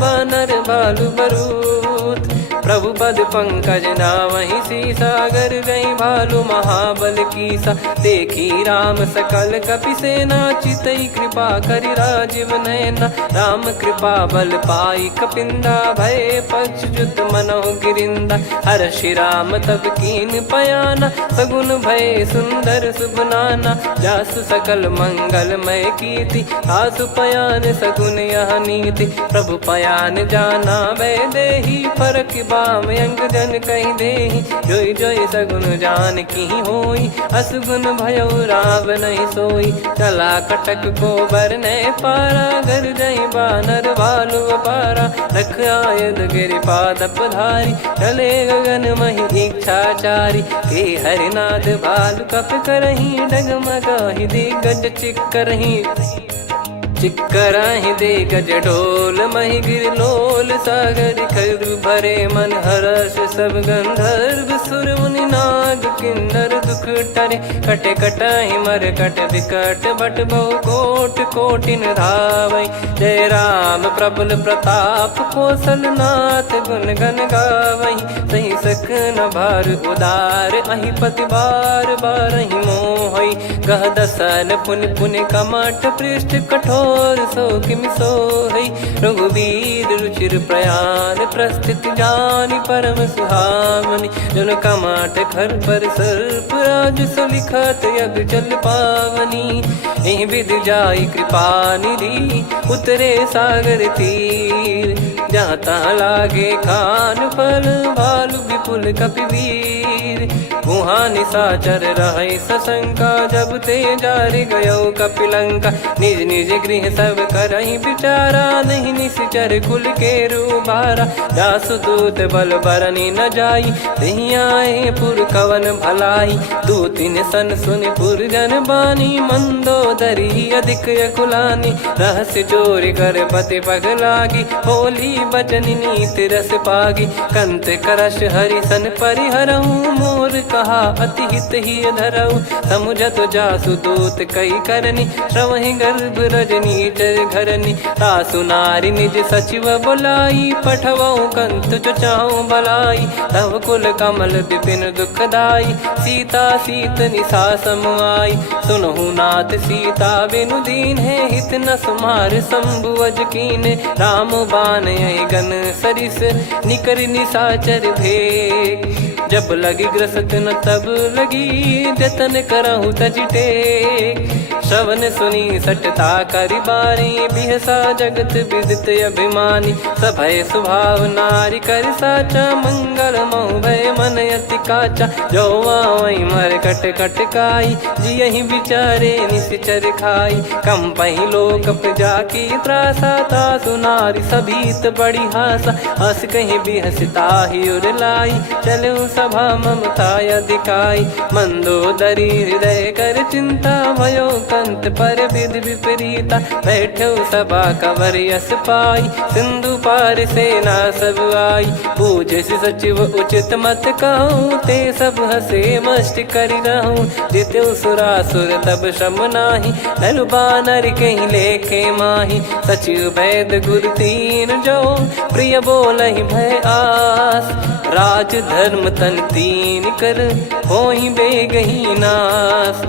बानर बालु बरूत। प्रभु पद पंकज नामहि सीसागर गई भालु महाबल कीसा। देखी राम सकल कपि सेना चितई कृपा करि राजीव नयना। राम कृपा बल पाई कपिंदा भय पक्षजुत मनोह गिरिंदा। हर्षि राम तब कीन पयाना सगुन भय सुंदर सुभनाना। जासु सकल मंगलमय कीर्ति आसु पयान सगुन यह नीति। प्रभु पयान जाना वै देहि फरक बाम अंग जन कहि देहि। जोई जोई सगुन जान की होई असगुन भयो राव नहीं सोई। चला कटक को बरने पारा घर जई बानर भालु अपारा। रख आयद गिरिपाद पधारी चले गगन महि इच्छाचारी। के हरिनाथ भालु कप करही डगमगाहि दिग्गज चिक्करही। चिक्कराहि दे गज ढोल महि गिर लोल सागर खर भरे मन हर्ष सब गंधर्व सुर मुनि नाग किन्नर दुख टरे। कट कटाहि मर कट विकट बट बहु कोट कोटिन धावै। जय राम प्रबल प्रताप कौशल नाथ गुण गन गावै। सही सख न भार उदार अहि पति बार बारहि मोहै। गह दसन पुन पुन कमठ पृष्ठ कठोर सो किमि सोहै। रघुवीर रुचिर प्रयाण प्रस्थित जानि परम सुहावनी। जन कमाट खर पर सर्प राज सलिखत यग चल पावनी। एहि विधि जाई कृपा निधि उतरे सागर तीर। जाता लागे खान फल भालु विपुल कपिवीर। वहाँ निशाचर रहै सशंका जब ते जारि गयो कपिलंका। निज निज गृह सब करहि विचारा नहीं निश्चर कुल के रूबारा। जासु दूत बल बरनी न जाई तेहि आए पुर कवन भलाई। दू तीन सन सुन पुर जन बानी मंदोदरी अधिक अकुलानी। रहस्य चोरी कर पति पग लागी होली बचन नीत रस पागी। कंत करश हरि सन परिहरऊ मोर कहा अति हित ही धरऊ। समुझत जासु दूत कई करनी श्रवहि गर्भ रजनी चर घरनी। तासु नारी निज सचिव बुलाई पठवऊ कंत जो चाहू बलाई। तव कुल कमल विपिन दुखदाई सीता सीत निशा समाई। सुनहु नाथ सीता बिनु दीन है हित न सुमार शंभुवज कीने। राम बान यही गन सरिस निकर निशाचर भेग। जब लगी ग्रसत न तब लगी जतन करहु तजिटे। श्रवण सुनी सटता करि बारी बिहसा जगत विदित अभिमानी। सभय स्वभाव नारी कर साचा मंगल महु भय मन अति काचा। जो आवै मर कट कट काई जियहि विचारे निश्चर खाई। कम पहि लोक प्रजा की त्रासा तासु नारी सभीत बड़ी हासा। हस कहीं बिहसता ही उर लाई चलऊ सभा ममता अधिकाई। मंदोदरी हृदय कर चिंता भयो कंत पर विधि विपरीता। बैठो सभा कवर यस पाई सिंधु पार सेना सब आई। पूजे सचिव उचित मत कहूँ ते सब हसे मस्त करि रहूँ। जित्यु सुरासुर तब श्रम नाही नल बानर कहीं लेखे माही। सचिव वैद गुरु तीन जो प्रिय बोलहि भय आस। राज धर्म तन तीन कर होहि बेगही नास।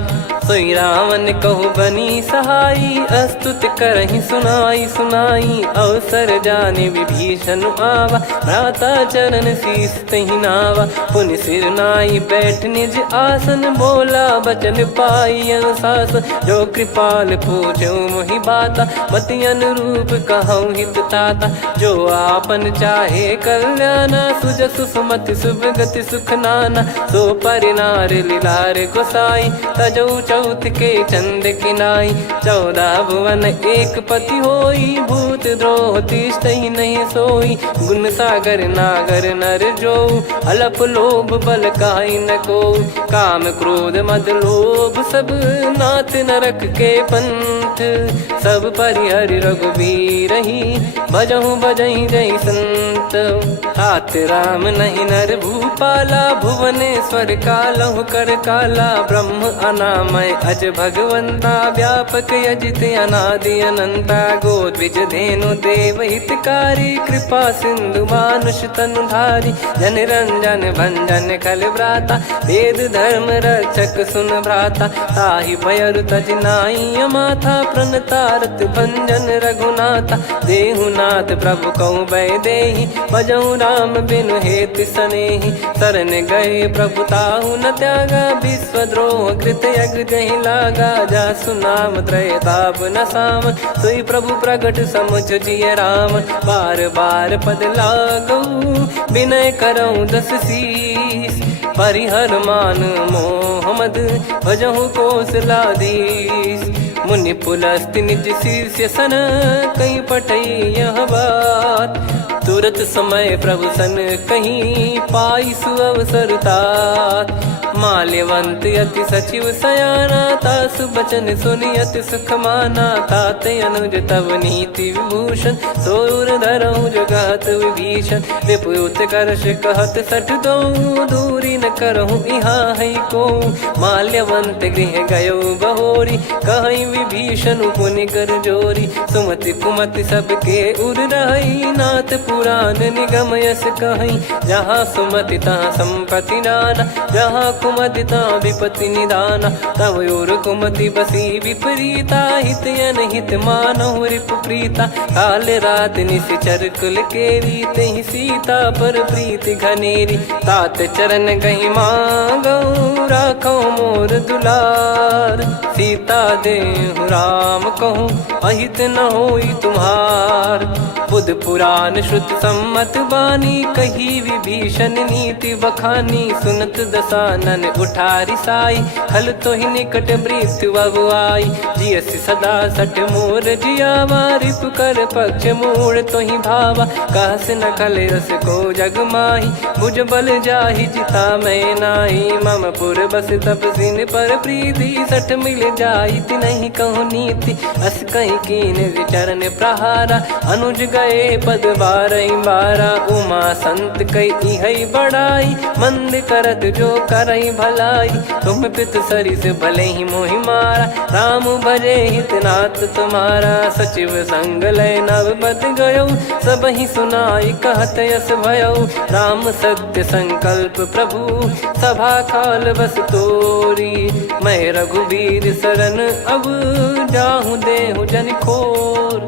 सोई रावण कहु बनी सहाई, अस्तुत करहि सुनाई सुनाई। अवसर जाने विभीषण आवा, भ्राता चरण शीस तहि नावा। पुनि सिर नाई बैठ निज आसन, बोला बचन पाई अनुशासन। जो कृपाल पूछो मोहि बाता, मति अनुरूप कहूँ हित ताता। जो आपन चाहे कल्याणा, सुजसु सुमति सुभगति सुख नाना। सो परिनार लीलार गोसाई, तजौ चौथ के चंद किनाई। 14 भुवन एक पति होई, भूत द्रोह तिष्ठहि नहीं सोई। गुण सागर नागर नर जो, अलप लोभ बल काई न को। काम क्रोध मद लोभ सब, नाथ नरक के पंथ। सब परिहरि रघुबीर ही, भजहु भजहि जय संत। तात राम नहीं नर भूपाला, भुवनेश्वर कालहु कर काला। ब्रह्म अनामय अज भगवंता, व्यापक यजित अनादि अनंता। गोद्विज धेनु देव हितकारी, कृपा सिंधु मानुष तनुधारी। जन रंजन भंजन खल भ्राता, वेद धर्म रक्षक सुन भ्राता। ताहि भयरु तज नाई माथा, प्रणतारत भंजन रघुनाथा। देहुनाथ प्रभु कहु भय देहि, भजहु राम बिनु हेतु सनेहि। शरण गए प्रभु ताहु न त्यागा, विश्वद्रोह कृत यज्ञ जहि लागा। जासु नाम त्रय ताप न साम, सोई प्रभु प्रगट समुझ जिय राम। बार बार पद लागऊ, विनय करऊँ दस शीस। परिहर मान मोह मद, भजहु कौशलाधीश। मुनि पुलस्त्य निज शिष्य सन, कहीं पठई यह बात। तुरत समय प्रभु सन कहीं, पाई सुअवसर तात। माल्यवंत अति सचिव सयाना, तासु बचन सुनि अति सुख माना। तात अनुज तव नीति विभूषण, सोर धरऊ जगत विभीषण। विपुत करश कहत सठ दो, दूरी न करहु इहाँ है को। माल्यवंत गृह गयो बहोरी, कहीं विभीषण पुनि कर जोरी। सुमति कुमति सबके उर रही, नाथ पुराण निगम यस कहीं। जहाँ सुमति तहाँ संपत्ति नाना, जहाँ कुमति तहाँ विपत्ति निदाना। तव और कुमति बसी विपरीता, हित अनहित मानहु रिपु प्रीता। काल रात निश्चर कुल केरी, तहि सीता पर प्रीति घनेरी। तात चरण गहि मांगऊ, राखो मोर दुलार। सीता देहु राम कहूँ, अहित न होई तुम्हार। बुध पुराण श्रुत सम्मत बानी, कही विभीषण नीति बखानी। सुनत दसानन उठारी साई, खल तो ही निकट मृत्यु अब आई। जियसि सदा सठ मोर जियावा, रिप कर पक्ष मूड़ तो ही भावा। कहस न खल रस को जग माही, भुज बल जाहि जिता मैं नाही। मम पुर बस तपसिन पर प्रीति, सठ मिल जाई तिनहि कहु नीति। अस कहीं कीन चरण प्रहारा, अनुज गए पद बारहि बारा। उमा संत कई इहै बड़ाई, मंद करत जो करई भलाई। तुम पित सरिस भले ही मोहि मारा, राम भजे हितनाथ तुम्हारा। सचिव संग लय नव बद गयो, सब ही सुनाई कहत यस भयो। राम सत्य संकल्प प्रभु, सभा काल बस तोरी। मैं रघुबीर शरण अब, जाहूँ देहु जन खोर।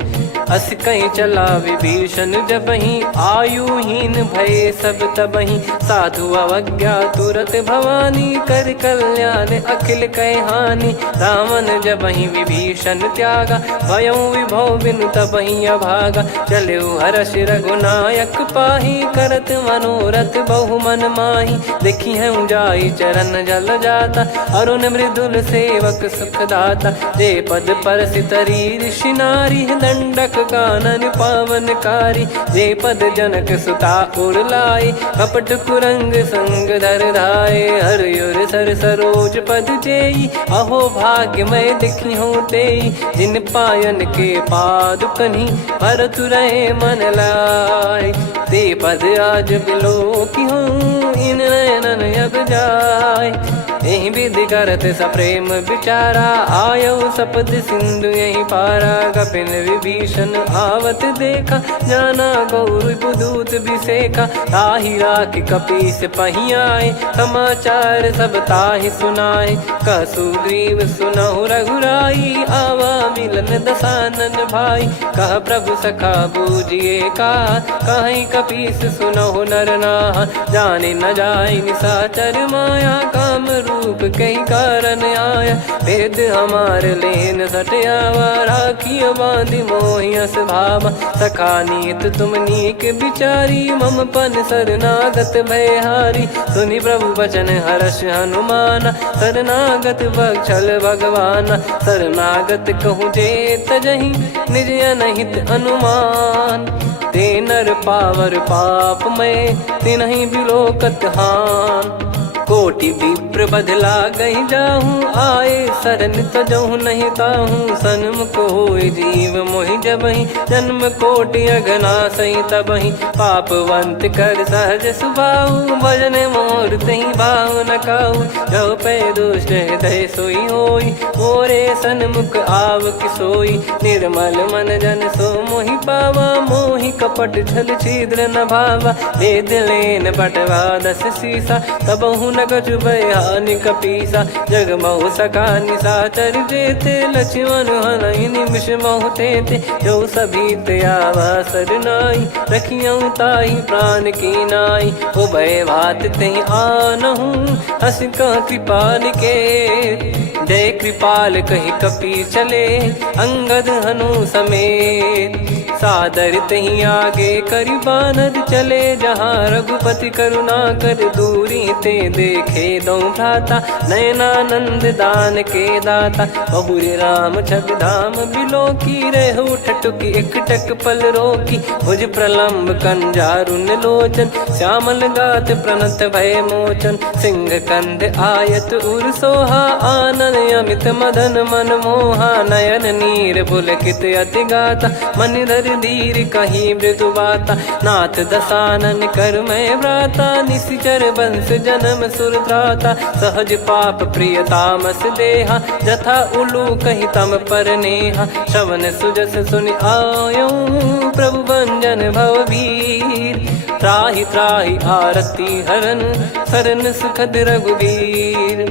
अस कहीं चला विभीषण जबहि, आयुहीन भये सब तबहि। साधु अवज्ञा तुरत भवानी, कर कल्याण अखिल कह हानि। रावण जबहि विभीषण त्यागा, भयउ विभव बिनु तबहि अभागा। चलऊ हर्ष रघुनायक पाहि, करत मनोरथ बहु मन माहि। देखी है जाई चरण जल जाता, अरुण मृदुल सेवक सुखदाता। जे पद परसि तरी ऋषि नारी, दंडक कानन पावनकारी। जे पद जनक सुता उर लाए, कपट कुरंग संग धर धाये। हरियर सर सरोज पद जेई, अहो भाग्य मैं देखी हूँ तेई। जिन पायन के पाद कन्ही, भरतु रहे मन लाय। ते पद आज बिलो की हूँ, इन नयनन अब जाय। यही विधि करत सप्रेम विचारा आयो सपद सिंधु यही पारा। कपिल विभीषण आवत देखा जाना गौर बुदूत बिसेखा। ताहि राख कपीस पहियाए समाचार सब ताहि सुनाए। कह सुग्रीव सुनहु रघुराई आवा मिलन दसानन भाई। कह प्रभु सखा बूझिए का कहीं कपीस सुनहु नर नाहा। जाने न जाय निशाचर माया काम रूप कई कारण आया। वेद हमार लेन सटयावा राखिय बांधि मोहियस भावा। सखा नीत तुम नीक बिचारी मम पन शरणागत भयहारी। सुनि प्रभु वचन हर्ष हनुमाना शरणागत बक्षल भगवाना। शरणागत कहूँ जेत जहीं निज अनहित अनुमान। ते नर पावर पाप में तिन्हि बिलोकत हान। कोटि विप्र बदला गई जाहूँ आए शरण तजहु नहीं ताहूँ। सन्मुख होय जीव मोहि जबहि जन्म कोटि अगना सही तबहि। पापवंत कर सहज सुभाऊ भजन मोर तहि भाव न काऊ। जो पै दुष्ट हृदय सोई होई मोरे सन्मुख आव किसोई। निर्मल मन जन सो मोहि पावा मोहि कपट छल छिद्र न भावा। वेद लेन बटवा दस सीसा तबहु न कछु भयानि कपीसा। जग महु सका निशाचर जेते लक्ष्मण हनहि निमिष महु तेते। जो सभी त्यावा सरनाई रखियऊँ ताहि प्राण की नाई। ओ भय भात तहि आनहु हस कह कृपाल के। जय कृपाल कहि कपी चले अंगद हनु समेत। सादर तहि आगे करि बानर चले जहाँ रघुपति करुणा कर दूरी ते देखे दो भ्राता। नयनानंद दान के दाता बहुरे राम छग धाम बिलो की रहु ठटुकी एकटक पल रोकी। भुज प्रलम्ब कंजारुन लोचन श्यामल गात प्रणत भय मोचन। सिंह कंद आयत उर सोहा आनन अमित मदन मन मोहा। नयन नीर पुलकित अति गाता मन धर धीर कहीं मृदु बाता। नाथ दसानन कर मैं व्राता निशिचर बंस जन्म सुरत्राता। सहज पाप प्रिय तामस देहा जथा उलू कही तम पर नेहा। श्रवण सुजस सुनि आयो प्रभु भंजन भवभीर। त्राहि त्राहि आरती हरन सरन सुखद रघुवीर।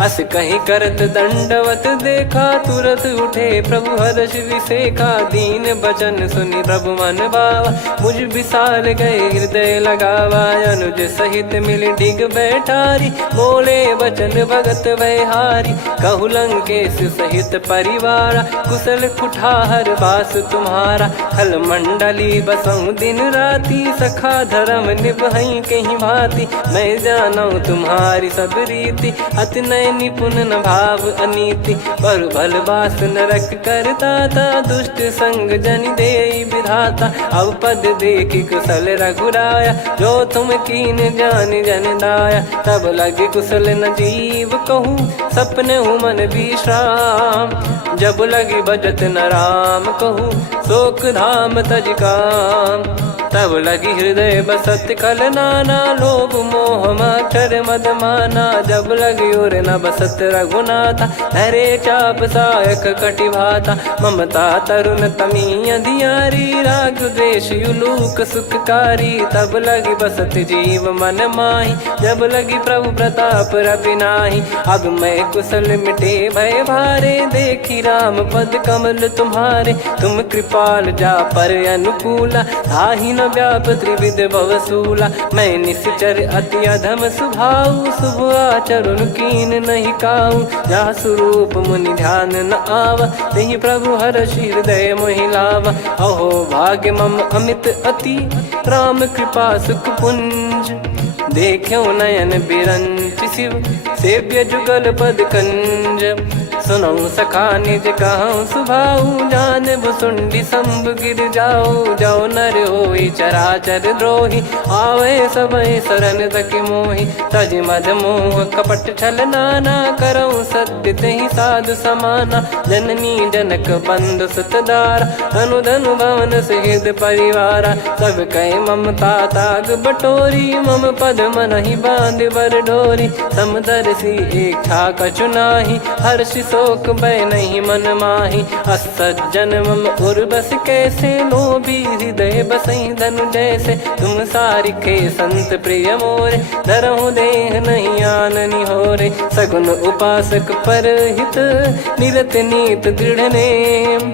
अस कहीं करत दंडवत देखा तुरत उठे प्रभु हर्ष विसेखा। दीन बचन सुनि प्रभु मन भावा मुझ विशाल गए हृदय लगावा। अनुज सहित मिल डिग बैठारी बोले बचन भगत वैहारी। कहु लंकेश सहित परिवारा कुशल कुठार बास तुम्हारा। खल मंडली बसऊं दिन राती सखा धर्म निभई कहीं भांति। मैं जानू तुम्हारी सब रीति अति नय निपुण न भाव अनीति। पर भल बास नरक करता था दुष्ट संग जन दे विधाता। अब पद देखी कुशल रघुराया जो तुम कीन जान जन दाया। तब लगे कुशल न जीव कहूँ सपने हूँ मन विश्राम। जब लगी बजत न राम कहूँ शोक धाम तज काम। तब लगी हृदय बसत खल नाना लोभ मोह मक्षर मद माना। जब लगी उर न बसत रघुनाथा हरे चाप सायक कटि भाता। ममता तरुण तमी अधियारी राग द्वेष युलूक सुखकारी। तब लगी बसत जीव मन माही जब लगी प्रभु प्रताप रवि नाही। अब मैं कुशल मिटे भय भारे देखी राम पद कमल तुम्हारे। तुम कृपाल जा पर अनुकूला ताहि न व्याप त्रिविध भवसूला। मैं निश्चर अति अधम सुभाऊ शुभ आचरण कीन नहीं काऊ। जा स्वरूप मुनि ध्यान न आवा तेहि प्रभु हर्ष हृदय मोहि लावा। अहो भाग्य मम अमित अति राम कृपा सुख पुंज। देखो नयन बिरंच शिव सेव्य जुगल पद कंज। सुनऊ सखा निज कहूँ सुभाऊ जान भुसुंडी संभ गिर जाओ जाओ नर होई चराचर द्रोही आवे सबय शरण तक मोहि तज मद मोह कपट छल नाना करऊँ सत्य तेहि साधु समाना जननी जनक बंधु सुतदार धनु धनु भवन सहित परिवारा सब कहे ममता ताग बटोरी मम पद मनहि बांध बर डोरी समदर्शी इच्छा कछु नाही हर्ष शोक भय नहीं मन माही असज्जन मम उर्वश कैसे लोभी हृदय बसई धनु जैसे तुम सारिखे संत प्रिय मोरे धरहु देह नहीं आननि होरे सगुन उपासक पर हित निरत नीत दृढ़ नेम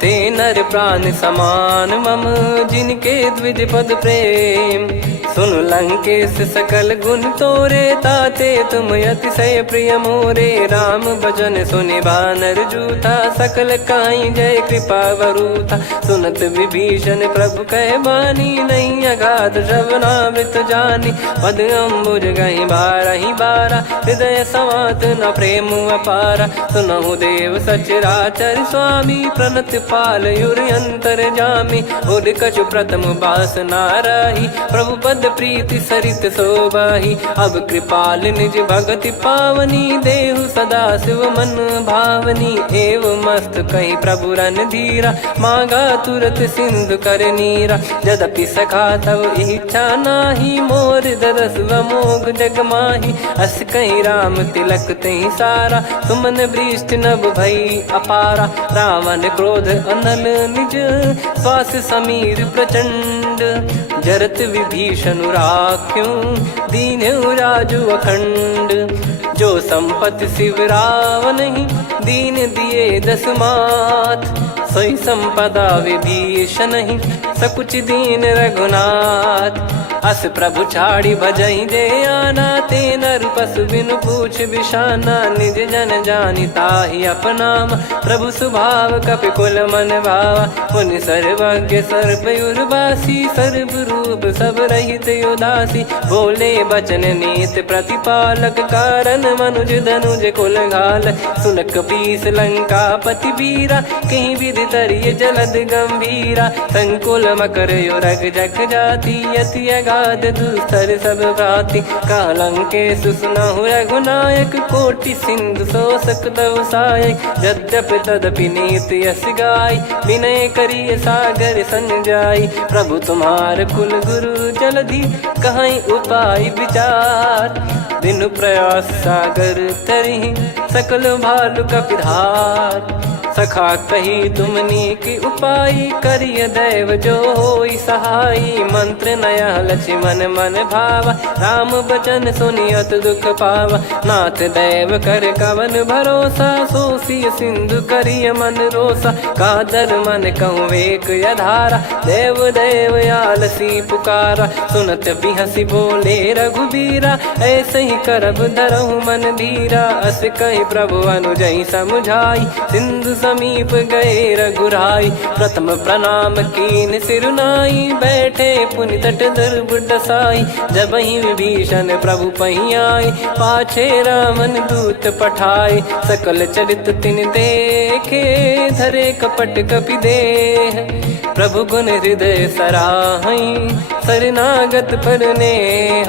ते नर प्राण समान मम जिनके द्विज पद प्रेम सुन लंकेश सकल गुण तोरे ताते तुम अतिशय प्रिय मोरे राम भजन सुनि बानर जूथा सकल काई जय कृपा वरूथा सुनत विभीषण प्रभु कह बानी नहीं अगाध श्रवणामृत जानी पद अम्बुज गहि बारहि बारा हृदय समात न प्रेम अपारा सुनहु देव सचराचर स्वामी प्रणत पाल युर अंतर जामी उर कछु प्रथम बास नाराही प्रभु पद प्रीति सरित शोभाही अब कृपाल निज भगति पावनी देहु सदा शिव मन भावनी एव मस्त कहीं प्रभु रन धीरा मांगा तुरत सिंधु कर नीरा यद्यपि सखा तव इच्छा नाही मोर दरस व मोग जग माही अस कहीं राम तिलक तही सारा सुमन वृष्टि नभ भई अपारा रावण क्रोध अनल निज श्वास समीर प्रचंड जरत विभीषण राख्यूं दीन्हु राजु अखंड जो संपत्ति शिव रावण ही दीन दिए दस मात सोई संपदा विभीषण ही सकुच दीन रघुनाथ अस प्रभु छाड़ी भजई जे आना ते नर पशु बिनु पूछ बिशाना निज जन जानी ताहि अपनाम प्रभु स्वभाव कपि कुल मन भावा मुनि सर्वज्ञ सर्वयुर्वासी सर्व रूप सब रहित उदासी बोले बचन नीत प्रतिपालक कारण मनुज धनुज कुल घाल सुनक पीस लंका पति बीरा कहीं विधि तरिय जलद गंभीरा संकुल मकर युरग जग जाति यति अगाध दुस्तर सब भाति कालंकेश सुनहु रघुनायक कोटि सिंधु शोषक तव सहायक यद्यपि तदपि नीत यस गाय विनय करिय सागर सन जाई प्रभु तुम्हार कुल गुरु जलधि कहीं उपाय विचार बिनु प्रयास सागर तरहि सकल भालु कपिधार सखा कही तुमनी की उपाय करिय दैव जो होई सहाई मंत्र नया लक्ष्मण मन भावा राम बचन सुनियत दुख पावा नाथ दैव कर कवन भरोसा सोसिय सिंधु करिय मन रोसा कादर मन कहूँ वेक यधारा देव देव आलसी पुकारा सुनत बिहसी बोले रघुबीरा ऐसे ही करब धरहु मन धीरा अस कही प्रभु अनुजई समुझाई सिंधु समीप गए रघुराई प्रथम प्रणाम कीन सिरुनाई बैठे पुनि तट दुर्ब डसाई जब ही विभीषण प्रभु पही आए पाछे रामन दूत पठाए सकल चरित तिन देखे धरे कपट कपि देह प्रभु गुण हृदय सराहई शरणागत पर नेह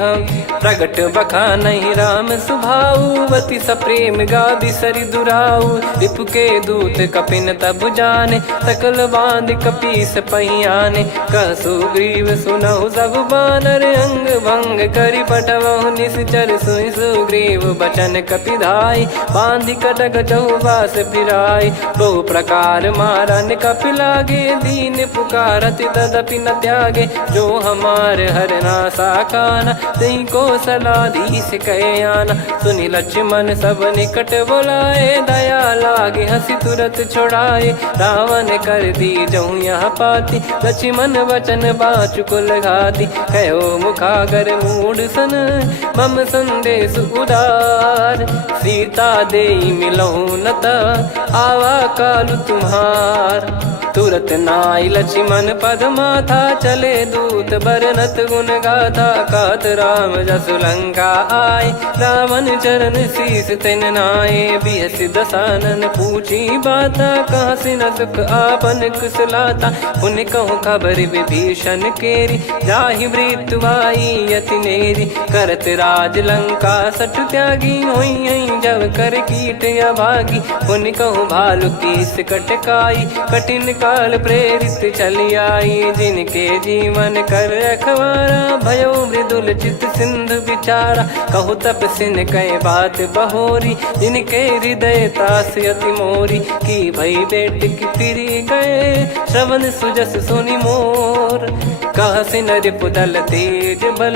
प्रगट बखा नहीं राम सुभाऊ वति सप्रेम गादि सरि दुराऊ रिपु के दूत कपिन तब जाने सकल बांध कपीस पहियाने कह सुग्रीव सुनहु सब बानर अंग भंग करि पटवहु निश्चर सुनि सुग्रीव बचन कपिधाई बांधि कटक चौबास फिराई बहु प्रकार मारन कपि लागे दीन पुकारत तदपि न त्यागे जो हमार हरना साकाना तई को सलाधीश कहे आना सुनि लक्ष्मण सब निकट बुलाए दया लागे हंसी तुरत छोड़ाए रावण कर दी जऊँ यहाँ पाती लक्ष्मण वचन बाचु कुल घाती कहो मुखागर मूड सन मम संदेश उदार सीता देई मिलहु नता आवा कालु तुम्हार तुरत नाई लक्ष्मण पद माथा, चले दूत बरनत गुण गाथा। कहत राम जसु लंका आए, रावण चरण शीस तिन नाये। बिहस दसानन पूछी बाता, कहाँ से न सुख आपन कुशलाता। पुन कहूँ खबर विभीषण केरी, जाहि मृत्यु आई अति नेरी। करत राज लंका सठ त्यागी, होई जब कर कीट अभागी। पुन कहूँ भालु कीस कटकाई, कठिन काल प्रेरित चली आई। जिनके जीवन कर रखवारा, भयो मृदुल चित सिंधु विचारा। कहु तपसिन कई बात बहोरी, जिनके हृदय तास अति मोरी। की भई बेट की फिरी गए, श्रवण सुजस सुनि मोर। कह सिन रिपुदल तेज बल,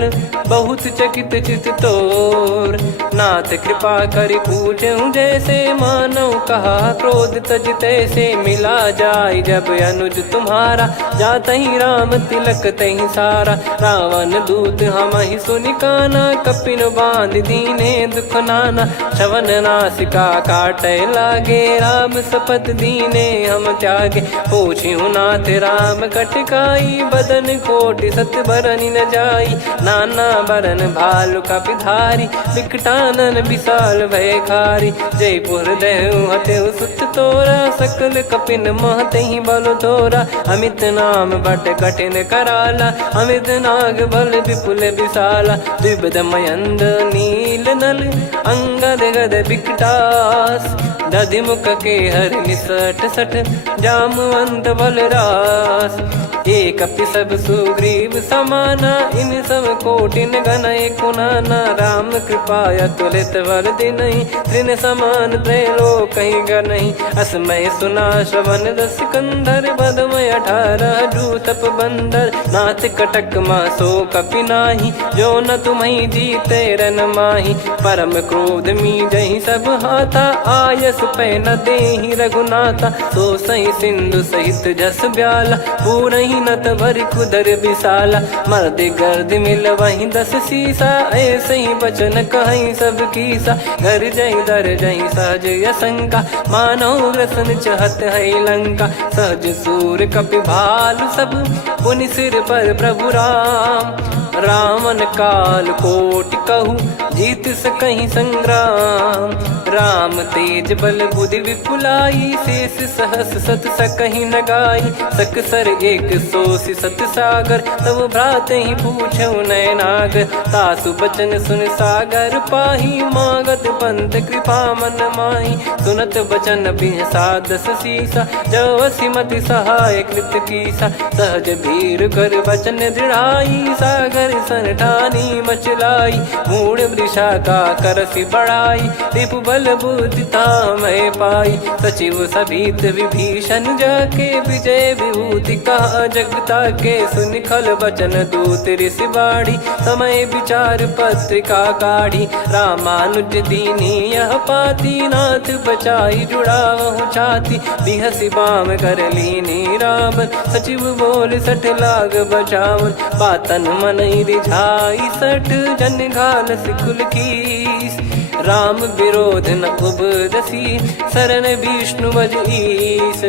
बहुत चकित चित तोर। नाथ कृपा करि पूछऊं जैसे, मानव कहा क्रोध तज तैसे। मिला जाय जब अनुज तुम्हारा, जातहि राम तिलक तहि सारा। रावण दूत हमहि सुनि काना, कपिन बांध दीने दुख नाना। श्रवण नासिका काटै लागे, राम शपथ दीने हम त्यागे। पूछिहु नाथ राम कटकाई, बदन कोटि सत बरनि न जाई। नाना बरन भालु कपिधारी, विकटानन विशाल भयखारी। जयपुर देहु हतेउ सुत तोरा, सकल कपिन महतहि बल तोरा। अमित नाम बट कठिन कराला, अमित नाग बल विपुल विशाला। द्विविध मयंद नील नल, अंगद गद विकटास। दधिमुख के हर निसठ सठ, जामवंत बलरास। एक अपि सब सुग्रीव समाना, इन सब कोटिन गणय कुनाना। राम कृपा अतुलित बल दिनहि, त्रिन समान त्रैलोकहि गणहि। असमय सुना श्रवण रस कंधर, बदमय 18 जूतप बंदर। नाथ कटक मासो कपि नाही, जो न तुम्हि जीते रन माही। परम क्रोध मीजहि सब हाथा, आयस पै न देहि रघुनाथा। सो सही सिंधु सहित जस ब्याला, पूरहि नत भरि कुदर विशाला। मर्द गर्द मिल वहीं 10 सीसा, ऐसे ही बचन कहीं सब कीसा। घर जहि दर जहि सहज यसंका, मानव ग्रसन चहत है लंका। सहज सूर कपि भालु सब, पुनि सिर पर प्रभु राम। रामन काल कोटि कहु, जीत सकहि संग्राम। राम तेज बल बुद्धि विपुलाई, शेष सहस सत सकहि न गाई। सकसर 180 सत सागर, तब भ्राते ही पूछऊ नयनागर। तासु बचन सुन सागर पाही, मागत पंथ कृपा मन माही। सुनत बचन बिहसा 10 सीसा, जवसि मति सहाय कृत कीसा। सहज भीर कर बचन दृढ़ाई, सागर सन ठानी मचलाई। मूढ़ वृषा का करसि बढ़ाई, रिपु बल बुद्धि तामय पाई। सचिव सभीत विभीषण जाके, विजय विभूति कहा जगता के। सुनि खल बचन दूत ऋषि बाड़ी, समय विचार पत्रिका काढ़ी। रामानुज दीनी यह पाती, नाथ बचाई जुड़ावहु छाती। बिहसि बाम कर लीनी रावण, सचिव बोल सठ लाग बचावन। बातन मन रिझाई सठ, जन घाल सिकुल कीस। राम विरोध न उपदसी, शरण विष्णु बज ईस।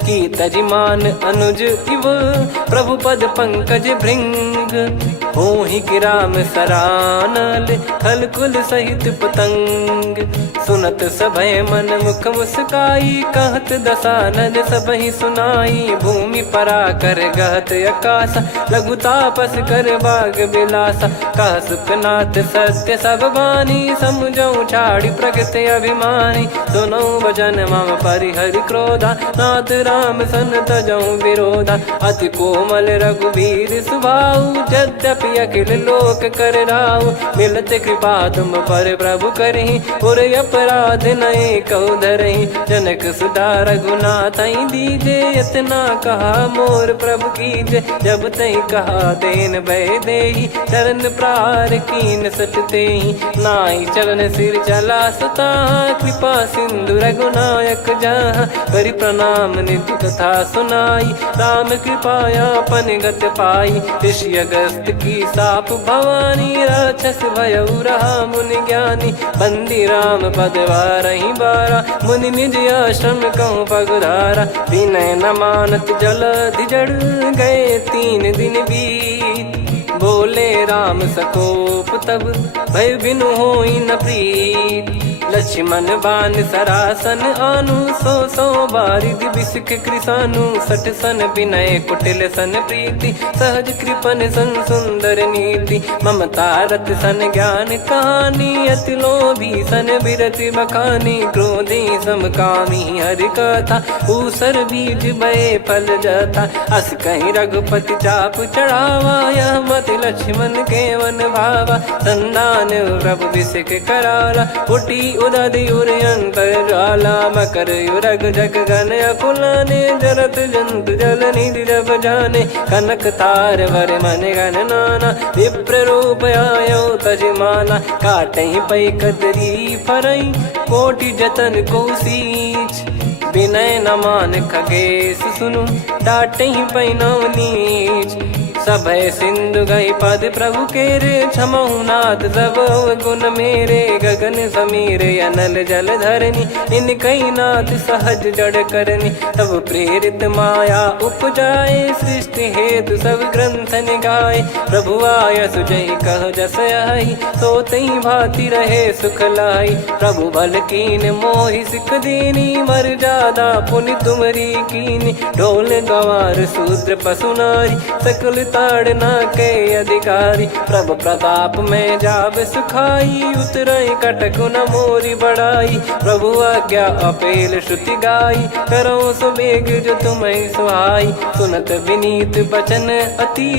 की तजिमान अनुज इव, प्रभु पद पंकज भृंग। होहि कि राम सरानल, खल कुल सहित पतंग। सुनत सभय मन मुख मुस्काई, कहत दसानन सबहि सुनाई। भूमि परा कर गहत आकाशा, लघु तापस कर बाग बिलासा। कह सुखनाथ सत्य सब बानी, समुझऊ छाड़ी प्रकृति अभिमानी। सुनो वचन मम परिहरि क्रोधा, नाथ राम सन तजऊ विरोधा। अति कोमल रघुवीर सुभाऊ, यद्यपि अखिल लोक कर राऊ। मिलत कृपा तुम पर प्रभु करहि, और अपराध नये कौ धरहि। जनक सुता रघुनाथ दीजे, इतना कहा मोर प्रभु कीजे। जब तहि कहा देन भय देहि, चरण प्रार कीन सट तेहि। नाहि चरण से सिर चला सुता कृपा सिंधु रघुनायक जहाँ करि प्रणाम निधि कथा सुनाई राम कृपाया पन गत पाई ऋषि अगस्त की साप भवानी राक्षस भयउ रहा मुनि ज्ञानी बंदी राम पद वारहि बारा मुनि निज आश्रम कहूँ पगधारा विनय न मानत जलधि जड़ गए 3 दिन बीत बोले राम सकोप तब भय बिनु होई न प्रीत लक्ष्मण बान सरासन आनु सो बारिद बिसिक कृसानु सठ सन विनय कुटिल सन प्रीति सहज कृपन सन सुंदर नीति ममता रत सन ज्ञान कहानी अति लोभी सन बिरति बखानी क्रोधी समकामी हरि कथा ऊसर बीज बये फल जथा अस कहीं रघुपति चाप चढ़ावा यह मति लक्ष्मण के वन भावा संदान प्रभु बिसिक कराला उठी उदधि उर अंतर ज्वाला मकर युरग जग गन अकुलाने जरत जंतु जल निधि जब जाने कनक तार वर मन गन नाना विप्र रूप आयो तजमाना काटहि पै कदरी फरई कोटि जतन को सींच विनय न मान खगेश सुनु डाटहि पै नव नीच सभय सिंधु गई पद प्रभु केरे क्षमहु नाथ सब गुण मेरे गगन समीरे अनल जल धरनी इन कई नाथ सहज जड़ करनी तब प्रेरित माया उपजाए सृष्टि हेतु सब ग्रंथ निगाए प्रभु आय सुजय कह जस आई सो तई भांति रहे सुख लाई प्रभु बल कीन मोहि सिख दीनी मर जादा पुनि तुमरी कीनी ढोल गवार शूद्र पशु नारी सकल ताड़ना के अधिकारी प्रभु प्रताप में जाब सुखाई उतरई कटक न मोरी बढ़ाई प्रभु आज्ञा अपेल श्रुति गाई करो सुबेग जो तुम्हें सुहाई सुनत विनीत बचन अति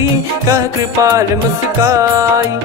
कह कृपाल मुस्काई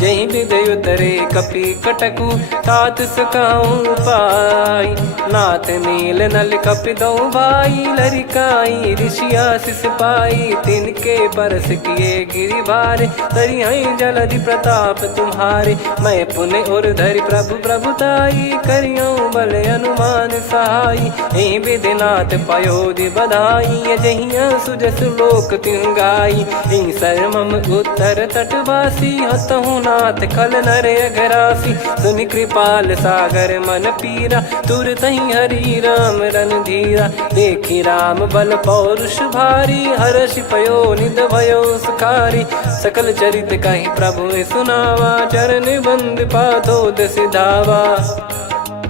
जय विदय उतरे कपि कटकु तात सकाऊं पाई नाथ नील नल कपि दो भाई लरिकाई ऋषि आशीष पाई तिनके परस किए गिरि भारे तरी हई जलधि प्रताप तुम्हारे मैं पुण्य और धरि प्रभु प्रभुताई करियो बल अनुमान सहाई एहि विधिनाथ पयोधि बधाई जहिया सुजस लोक तिहु गाई एहि सरमम उत्तर तटवासी हतहु नाथ खल नर अघरासी सुनि कृपाल सागर मन पीरा तुरत ही हरि राम रन धीरा देखी राम बल पौरुष भारी हर्षि पयो निध भयो सुखारी सकल चरित कहीं प्रभु सुनावा चरण बंद पादोद सिधावा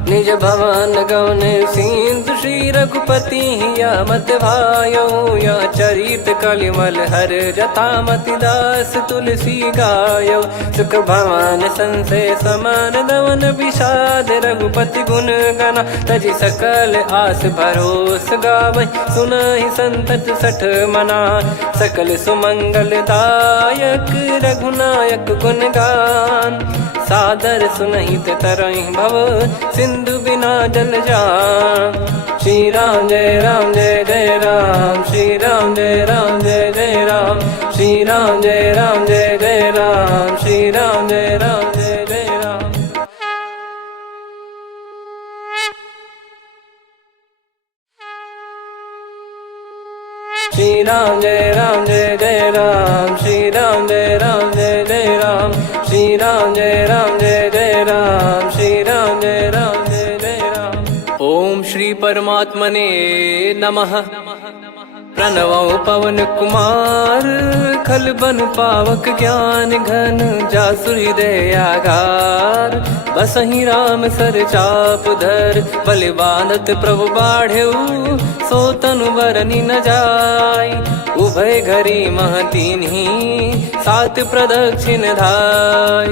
निज भवन गौन सिंधु श्री रघुपति या मत भायो या चरित कलिमल हर जथा मति दास तुलसी गायो सुख भवन संशय समान दवन विषाद रघुपति गुण गना तजि सकल आस भरोस गावै सुनहि संतत सठ मना सकल सुमंगल दायक रघुनायक गुण गान सादर सुनहित तरहि भव सिंधु बिना जल जान श्री राम जय जय राम श्री राम जय जय राम श्री राम जय जय राम श्री राम जय जय राम श्री राम जय जय राम श्री राम जय जय राम श्री राम जय जय राम श्री राम जय जय राम। ओम श्री परमात्मने नमः। प्रणवौ पवन कुमार खल बन पावक ज्ञान घन जासुर हृदय आगार बसहि राम सर चाप धर बलि बांधत प्रभु बाढ़ेऊ सो तनु बरनि न जाय उभय घरी महतीन्ही सात प्रदक्षिण धाय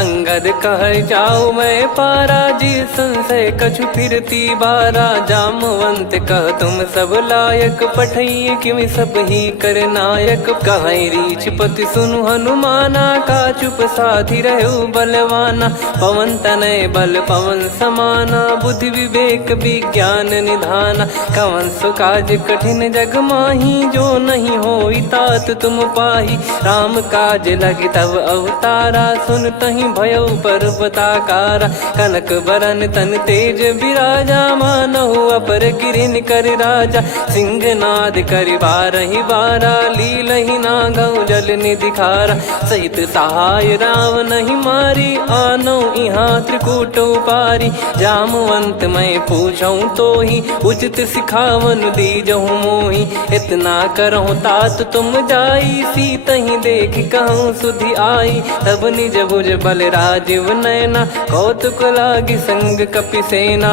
अंगद कह जाऊ मैं पारा जी संशय कछु फिरती बारा, जामवंत कह तुम सब लायक, पठइए किमि सब ही कर नायक। कहीं रीछ पति सुनु हनुमाना, का चुप साधि रहु बलवाना। पवन तनय बल पवन समाना, बुद्धि विवेक विज्ञान निधाना। कवन सो काज कठिन जग माही, जो नहीं होई तात तुम पाही। राम काज लगी तब अवतारा, सुन तहि भयउ पर्वताकारा। कनक बरन तन तेज बिराजा, मानहु अपर गिरिन कर राजा। सिंहनाद करि बारहि बारा, लीलहि नागौ जल निधि खारा। सहित सहाय रावण ही मारी, आनो इहाँ त्रिकूट उपारी। जामवंत मैं पूछऊँ तो ही, उचित सिखावन दीजहु मोहि। इतना करहु तात तुम जाई, सीतहि देख कहूँ सुधि आई। तब निज भुज बल राजीव नैना, कौतुक लागी संग कपिसेना।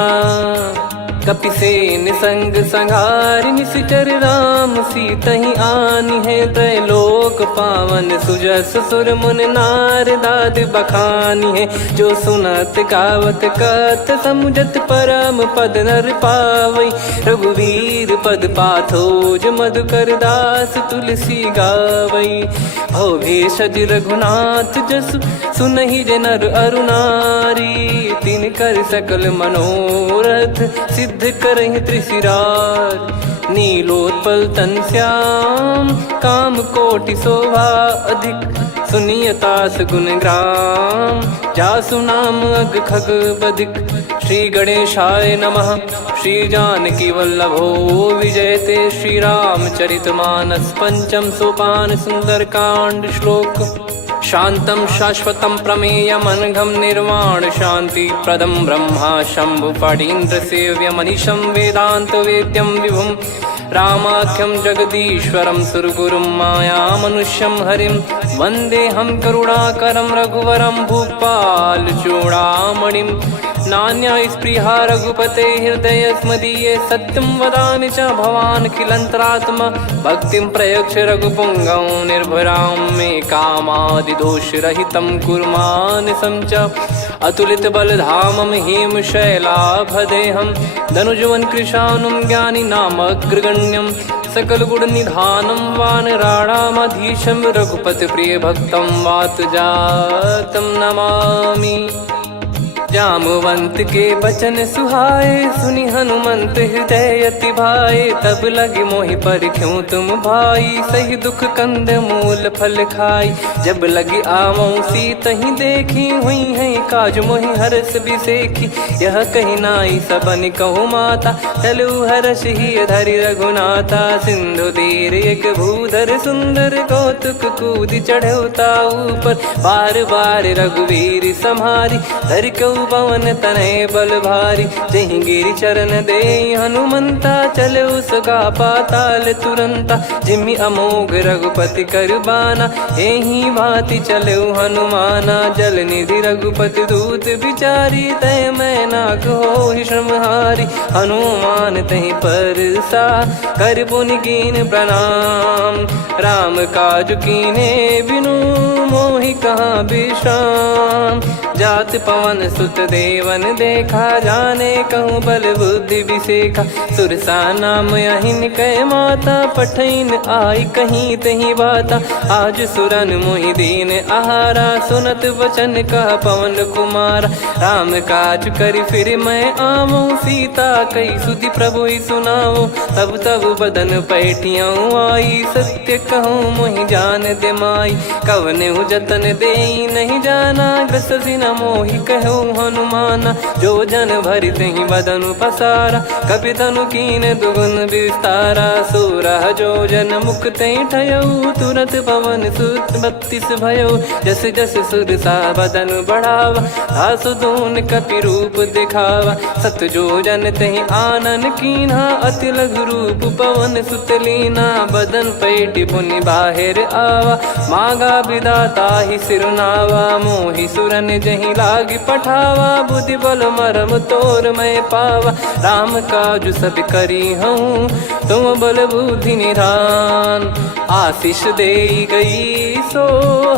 कपिसेन संग संहारि निशिचर राम, सीतहि आनि है त्रैलोक पावन। सुजस सुर मुन नार दाद बखानी है, जो सुनत गावत कथ समुझत परम पद नर पावई। रघुवीर पद पाथोज मधुकर दास तुलसी गावई। भव भेषज रघुनाथ जसु, सुनहि जे नर अरु नारी। तिन कर सकल मनोरथ, सिद्ध करहि त्रिशिरार। नीलोत्पल तन श्याम, काम कोटि शोभा अधिक। सुनियतास गुण ग्राम, जासु नाम अग खग बदिक। श्री गणेशाय नमः। श्री जानकी वल्लभो विजयते, श्री रामचरित मानस पंचम सोपान सुंदरकांड श्लोक। शांतं शाश्वतं प्रमेयमनघं निर्वाण शांति प्रदं ब्रह्मा शंभु फणीन्द्र सेव्य मनीषं वेदांत वेद्यं विभुं। रामाख्यं जगदीश्वरं सुरगुरुं माया मनुष्यं हरिं। वन्देऽहं करुणाकरं रघुवरं भूपाल चूडामणिं। नान्या स्पृहा रघुपते हृदय स्मदीये, सत्यं वदामि च भवान् खिलन्तरात्मा। भक्तिं प्रयच्छ रघुपुङ्गं निर्भरां मे कामादिदोषरहितं कुर्मानसं च। अतुलित बलधामं हेमशैलाभदेहं, धनुजवन कृशानुं ज्ञानी नामग्रगण्यं। सकल गुण निधानं वानराणामधीशं, रघुपति प्रिय भक्तं वात जातं नमामि। जामवंत के बचन सुहाए, सुनि हनुमंत हृदय अति भाए। तब लगे मोहि परख्यूं तुम भाई, सही दुख कंद मूल फल खाई। जब लगी आवऊं सीतहि देखी, हुई है काज मोहि हरस बिसेखी। यह कही नाई सबन कहु माता, चलु हरष ही धरि रघुनाथा। सिंधु तीर एक भूधर सुंदर, कौतुक कूद चढ़ौता ऊपर। बार बार रघुवीर सम्हारी, धरि कऊ पवन तनय बल भारी। जहि गिरि चरण दे हनुमंता, चले उसका पाताल तुरंता। जिमि अमोघ रघुपति कर बाना, एहि भांति चले हनुमाना। जल निधि रघुपति दूत बिचारी, तय मैं नाक होहि श्रमहारी। हनुमान तहि परसा, कर पुनि कीन प्रणाम। राम काज कीने बिनु, मोहि कहाँ विश्राम। जात पवन सुत देवन देखा, जाने कहूँ बल बुद्धि विसेखा। सुरसा नाम अहिन कै माता, पठैन आई कहीं तहीं बाता। आज सुरन मोहि दीन आहारा, सुनत वचन कह पवन कुमारा। राम काज करि फिर मैं आवऊं, सीता कई सुधि प्रभु ही सुनाओ। तब तब बदन पैठियाँ आई, सत्य कहूँ मोहि जान दे माई। कवनेहु जतन देई नहीं जाना, ग्रसि न मोहि कहूँ हनुमाना। जो जन भरि तहि बदनु पसारा, कपितनु कीन दुगुन विस्तारा। सोरह जो जन मुख तहि ठयऊ, तुरत पवन सुत 32 भयऊ। जस जस सुरसा बदन बढ़ावा, आसु दून कपि रूप दिखावा। सत जो जन तहि आनन कीन्हा, अति लघु रूप पवन सुत लीना। बदन पैटि पुनि बाहिर आवा, मागा विधाता ही सिरुनावा। मोहि सुरन जहि नहीं लागी पठावा, बुद्धि बल मरम तोर मैं पावा। राम काज सब करी हूँ, तुम बल बुद्धि निधान। आशीष दे गई सो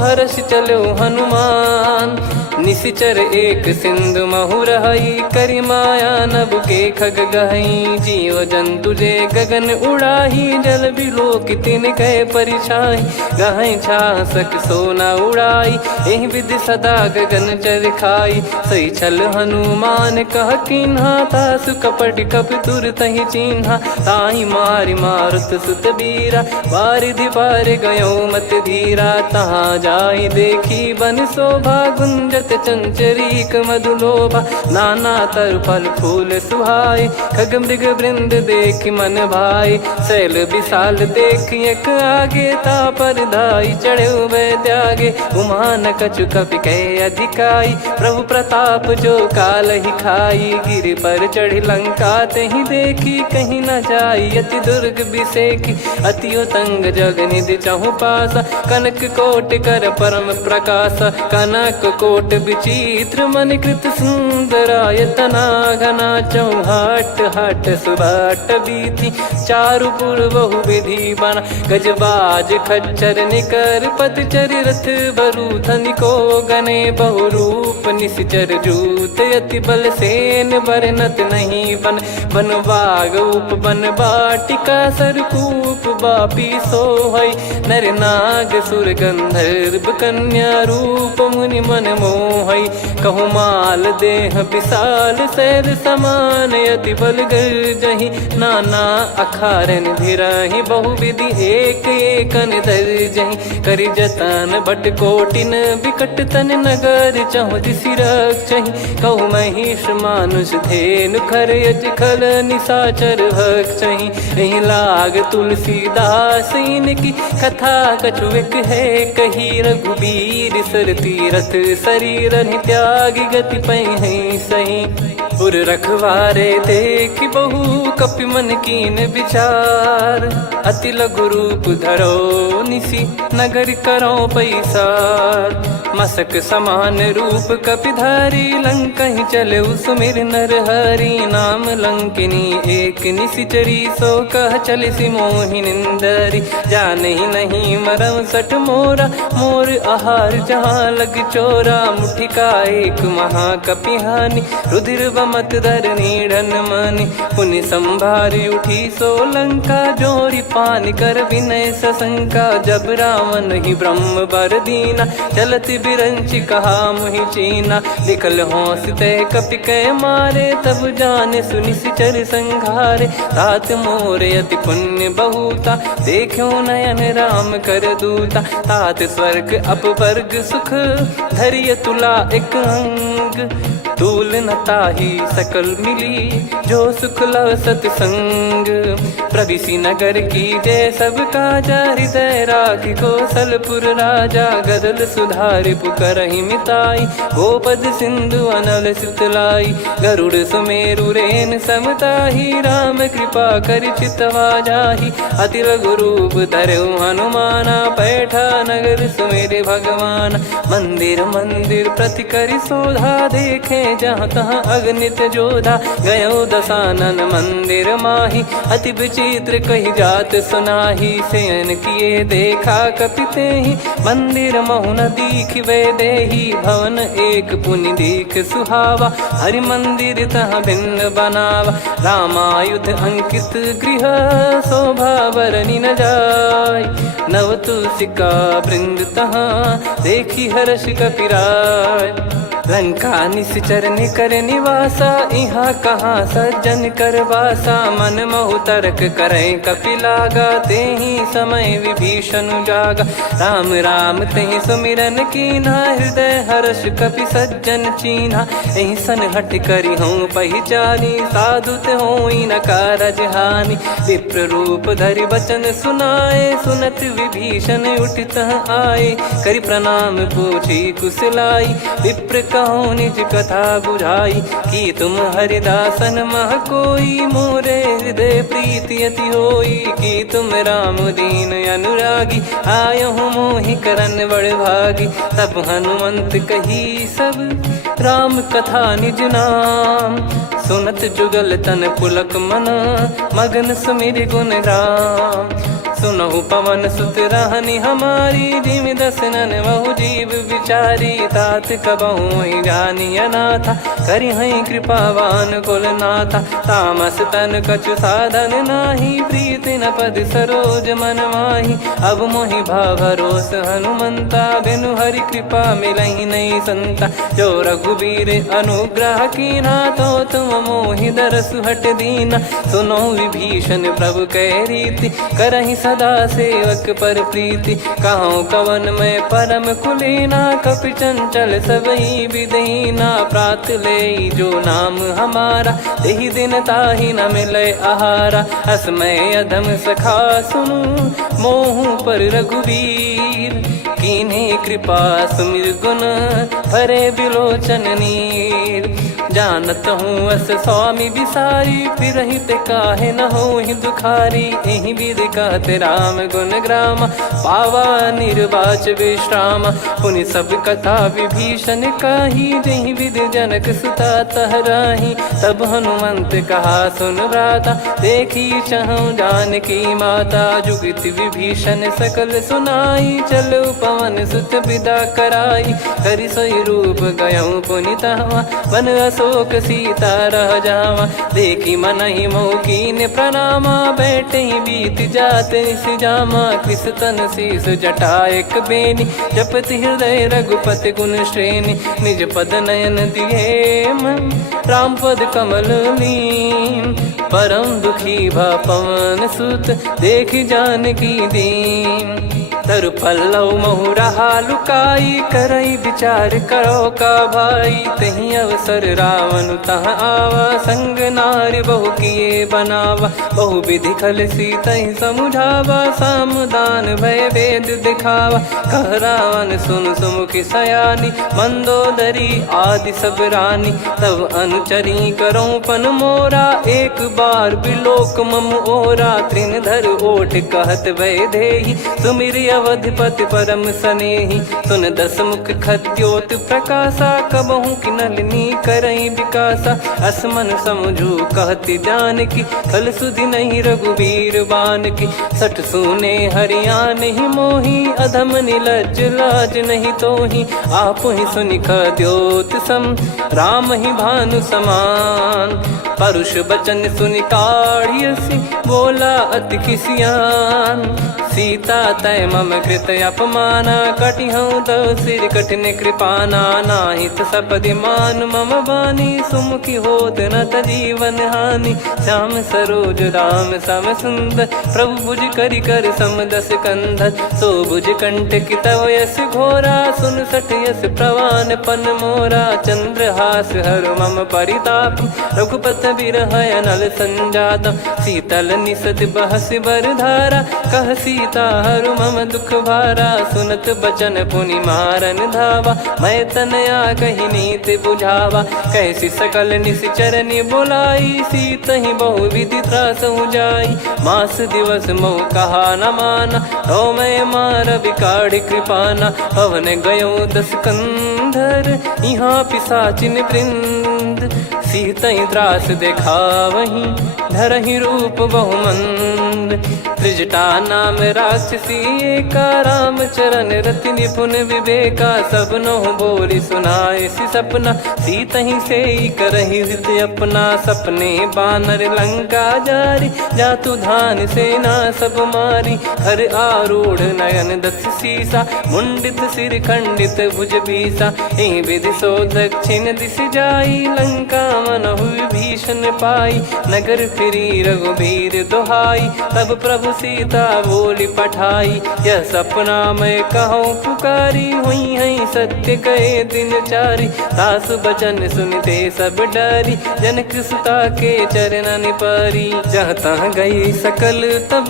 हर्ष चलो हनुमान। निशिचर एक सिंधु महु रहई, करी माया नभ के खग गहई। जीव जंतु जे गगन उड़ाही, जल बिलोक तिन कह परिछाई। गहई छासक सोना उड़ाई, एहि विधि सदा गगन चर खाई। सही छल हनुमान कह किन्हा, तासु कपट कप तुर तहि चिन्हा। ताहि मारि मारुत सुत बीरा, बारिधि पार गयो मत धीरा। तहाँ जाई देखी बन शोभा, गुंजत चंचरीक मधुलोभा। नाना तर फल फूल सुहाए, खग मृग वृंद देख मन भाई। शैल विशाल देख एक आगे, तापर धाई चढ़े वै त्यागे। उमा न कछु कपि कह अधिकाई, प्रभु प्रताप जो काल ही खाई। गिर पर चढ़ी लंका तहि देखी, कहीं न जाई अति दुर्ग बिसेकी। अति उतंग जग निधि चहु पासा, कनक कोट कर परम प्रकाशा। कनक कोट विचित्र मन कृत सुंदरायतना घना। चौहाट हाट सुबाट बीथी, चारु पुर बहु विधि बना। गजबाज खच्चर निकर पतचर, रथ बरु धनिको गने। बहु रूप निशिचर जूत, अति बल सेन बरनत नहीं बन। बन बाग उप बन बाटिका, सरकूप बापी सोहई। नर नाग सुर गंधर्व कन्या, रूप मुनि मन मोहई। कहु माल देह विशाल, शैल समान अति बल गर्जहि। नाना अखारन भिराहि, बहु विधि एक एकन दर्जहि। करि जतन भट कोटिन, विकट तन नगर चहु दिसि रक्षहि। कहु महिष मानुष धेनु, खर यज खल निशाचर भक्षहि। एहि लाग तुलसीदास इनकी, कथा कछु एक है कही। रघुबीर सर तीरथ शरीर, त्यागी गति पै सही। पुर रखवारे देख बहु, कपि मन कीन विचार। अति लघु रूप धरो निसी, नगर करो पैसार। मसक समान रूप कपिधारी, लंकहि चले सुमिर नर हरि। नाम लंकिनी एक निशिचरी, सो कह चल सि मोहि निंदरी। जानहि नहीं मरम सठ मोरा, मोर आहार जहाँ लग चोरा। मुठिका एक महाकपिहानि, रुधिर बमत धरनी ढन मनि। पुनि संभारी उठी सो लंका, जोरी पान कर विनय सशंका। जब रावण ही ब्रह्म बर दीना, चलत बिरंच कहा मुहि चीना। निकल होंस तय कपि कै मारे, तब जाने सुनिशिचर संघारे। तात मोर अति पुण्य बहुता, देखो नयन राम कर दूता। तात स्वर्ग अपवर्ग सुख, धरिय तुला एक अंग। तूल न ताहि सकल मिली, जो सुख लव सतसंग। प्रविशि नगर की जय सब काजा, हृदय राखि कौशलपुर राजा। गदल सुधारि पुकारहि मिताई, गोपद सिंधु अनल सितलाई। गरुड़ सुमेरु रेन समताहि, राम कृपा करि चितवा जाहि। अति लघु रूप धरऊ हनुमाना, पैठा नगर सुमेरे भगवान। मंदिर मंदिर प्रति करि शोधा, देखे जहाँ तहाँ अगणित जोधा। गयो दशानन मंदिर माही, अति विचित्र कही जात सुनाही। शयन किए देखा कपि तेहि, मंदिर महु न दीख वे देही। भवन एक पुनि दीख सुहावा, हरि मंदिर तहाँ भिन्न बनावा। रामायुध अंकित गृह, शोभा बरनि न जाय। नव तुलसिका वृंद तहाँ, देखी हर्ष कपिराय। लंका निश्चर निकर निवासा, यहाँ कहाँ सज्जन कर वासा। मन महु तर्क करें कपि लागा, तेहि समय विभीषण जागा। राम राम तेहि सुमिरन कीन्हा, हृदय हर्ष कपि सज्जन चीन्हा। एहि सन हट करि हूँ पहिचानी, साधु होई न कारज हानि। विप्र रूप धरि वचन सुनाए, सुनत विभीषण उठित आए। करि प्रणाम पूछी कुशलाई, विप्र कहो निज कथा बुझाई। कि तुम हरिदासन मह कोई, मोरे हृदय प्रीति अति होई। कि तुम राम दीन अनुरागी, आयहु मोहि करन बड़ भागी। तब हनुमंत कही सब राम कथा निज नाम, सुनत जुगल तन पुलक मना, मगन सुमिर गुण राम। सुनहु पवन सुत रहनी हमारी, जिमि दसनन बहु जीव विचारी। तात कबहु ही जानी अनाथा, करि हई कृपावान कुल नाथा। तामस तन कछु साधन नाही, प्रीति न पद सरोज मन माही। अब मोहि भाव भरोस हनुमंता, बिनु हरि कृपा मिलहि नहीं संता। जो रघुबीर अनुग्रह कीना, तो तुम मोहि दरसु हट दीना। सुनो विभीषण प्रभु कह रीति, करहि सदा सेवक पर प्रीति। कहूँ कवन में परम कुलीना, कपि चंचल सबई विदहीना। प्रात ले जो नाम हमारा, तेहि दिन ताहि न मिले आहारा। असमय अधम सखा सुनु, मोहु पर रघुवीर। कीन्ही कृपा सुमिर गुण, भरे बिलोचन नीर। जानत हूँ अस स्वामी बिसारी, फिरहित काहे न होहि दुखारी। एहि विधि कहते राम गुण ग्राम, पावा निर्वाच विश्राम। पुनि सब कथा विभीषण काही, जेहि विधि जनक सुता तहराही। तब हनुमंत कहा सुन भ्राता, देखी चहु जानकी माता। जुगित विभीषण सकल सुनाई, चलो पवन सुत विदा कराई। हरि सोई रूप गयऊँ पुनितवा, बन अशोक सीता रह जावा। देखी मनहि मोकीन प्रणामा, बैठे ही बीत जात निस जामा। कृस तन शीस जटा एक बेनी, जपति हृदय रघुपति गुण श्रेणी। निज पद नयन दिए मन, राम पद कमल लीन। परम दुखी भा पवन सुत, देखी जानकी दीन। तरु पल्लव महु रहा लुकाई, करई विचार करो का भाई। तही अवसर रावण तहाँ आवा, संग नारी बहु किए बनावा। बहु विधि खल सीतहि समुझावा, सामदान भय वेद दिखावा। कह रावण सुन सुमुखी सयानी, मंदोदरी आदि सब रानी। तब अनुचरी करो पन मोरा, एक बार बिलोक मम ओरा। तृण धर ओठ कहत भय देहि, सुमिर अवधिपति परम सनेहि। सुन दस मुख खद्योत प्रकाशा, कबहु कि नलिनी करई विकासा। असमन समझू कहती जानकी, कल सुधि नहीं रघुबीर बान की। सठ सुने हरियाण ही मोही, अधम निलज लाज नहीं तोही। आप ही सुनि खद्योत सम, राम ही भानु समान। परुष बचन सुनि काढ़ियसि, बोला अति किसियान। सीता तय मम कृत अपमाना, कटिहऊँ तव सिर कठिन कृपाना। नाहित सपदि मान मम बानी, सुमुखी होत न तजीवन हानि। श्याम सरोज राम सम सुंदर, प्रभु भुज करि कर सम दस कंधर। सो भुज कंठ की तव यस घोरा, सुन सठ यस प्रवान पन मोरा। चंद्रहास हर मम परिताप, रघुपत बिरह अनल संजातम। शीतल निसत बहस बर धारा, कह सीता हरु मम दुख भारा। सुनत बचन पुनि मारन धावा, मैं तनया कही नीति बुझावा। कैसी सकल निश्चरनि बोलाई, सीतहि बहु विधि त्रासहु जाई। मास दिवस मोह कहा न माना, तो मैं मार बिकाढ़ कृपाना। पवन गयो दस कंधर, यहाँ पिशाचिन वृंद। सीतहि त्रास देखावहीं, धरहि रूप बहुमंद। त्रिजटा नाम राक्षसी एका, राम चरण रति निपुण विवेका। सब नोह बोली सुनाए सि सपना, सीतहि से करहि हृद अपना। सपने बानर लंका जारी, जातु धान सेना सब मारी। हर आरूढ़ नयन दस सीसा, मुंडित सिर खंडित भुज भीसा। एहि विधि सो दक्षिण दिशि जाई, लंका मनहु विभीषण विभीषण पाई, नगर फिरी रघुबीर दुहाई, तब प्रभु सीता बोली पठाई, यह सपना मैं कहूँ पुकारी, हुई है सत्य कहे दिन चारी, दास बचन सुनते सब डरी, जनक सुता के चरण परी, जहाँ तहाँ गई सकल तब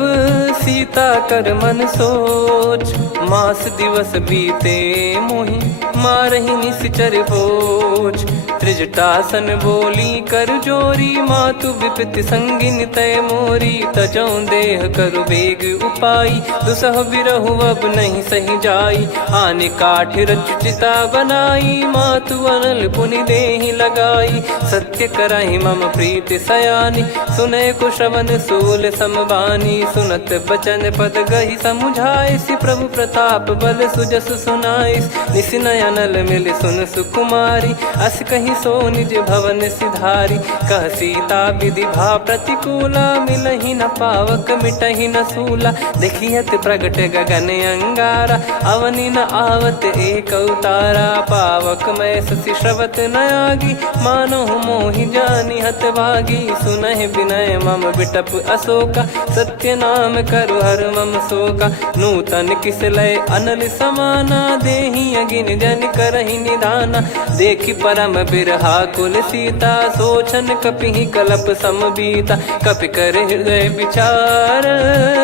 सीता कर मन सोच, मास दिवस बीते मोहि मारहि निश्चर बोझ, त्रिजटासन बोली कर जोरी, मातु विपत्ति संगिन तय मोरी, तजौ देह करु बेग उपाई, दुसह बिरहु अब नहीं सही जाई, आने काठ रचिता बनाई, मातु अनल पुनि देहि लगाई, सत्य कराई मम प्रीति सयानी, सुनय को श्रवण सूल समबानी, सुनत बचन पद गही समुझाइसि, प्रभु प्रताप बल सुजस सुनाइस, निसिनय अनल मिल सुन सुकुमारी, अस कहीं सो निज भवन सिधारी, कह सीता विधि भा प्रतिकूला, मिलहि न पावक मिटहि न सूला, देखियत प्रगट गगन अंगारा, अवनि न आवत एक उतारा, पावक मैं ससी श्रवत न आगी, मानो मोहि जानि हत भागी, सुनहि विनय मम बिटप अशोका, सत्य नाम करु हर मम शोका, नूतन किस लय अनल समाना, देहि अगिन जन करहि निधाना, देखि परम बिरहा कुल सीता, सोचन कपिहि कलप समबीता, कपि कर हृदय विचार,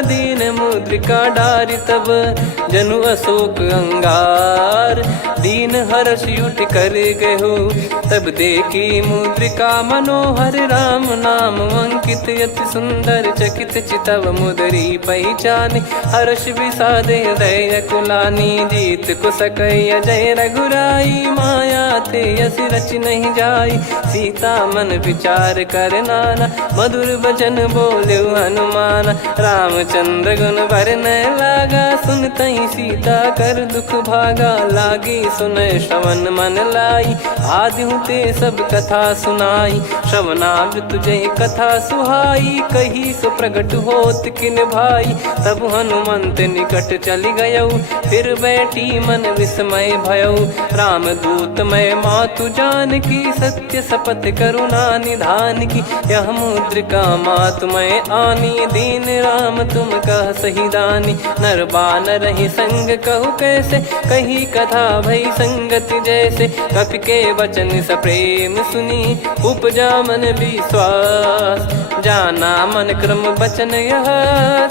दीन मुद्रिका डारि तब जनु अशोक अंगार, दीन हर्ष उठ कर गयो, तब देखी मुद्रिका मनोहर, राम नाम अंकित अति सुंदर, चकित चितव मुदरी पहचान, हर्ष विषाद हृदय कुलानी, जीत को सकई अजय रघुराई, माया थे यस रच नहीं जाई, सीता मन विचार कर नाना, मधुर बचन बोले हनुमान, रामचंद्र गुण वरनय लागा, सुनतहि सीता कर दुख भागा, लागी सुनय श्रवण मन लाई, आदिहु ते सब कथा सुनाई, श्रवणाव तुझे कथा सुहाई, कही सो प्रगट होत किन भाई, तब हनुमंत निकट चली गयौ, फिर बैठी मन विस्मय भयौ, राम दूत मैं मातु जान की, सत्य शपथ करुणा निधान की, यह मुद्रिका मातु मैं आनी, दीन राम तुम कह सही दानी, नर बानर रही संग कहु कैसे, कही कथा भई संगति जैसे, कपि के वचन सप्रेम सुनी, उपजा मन विश्वास, जाना मन क्रम बचन यह,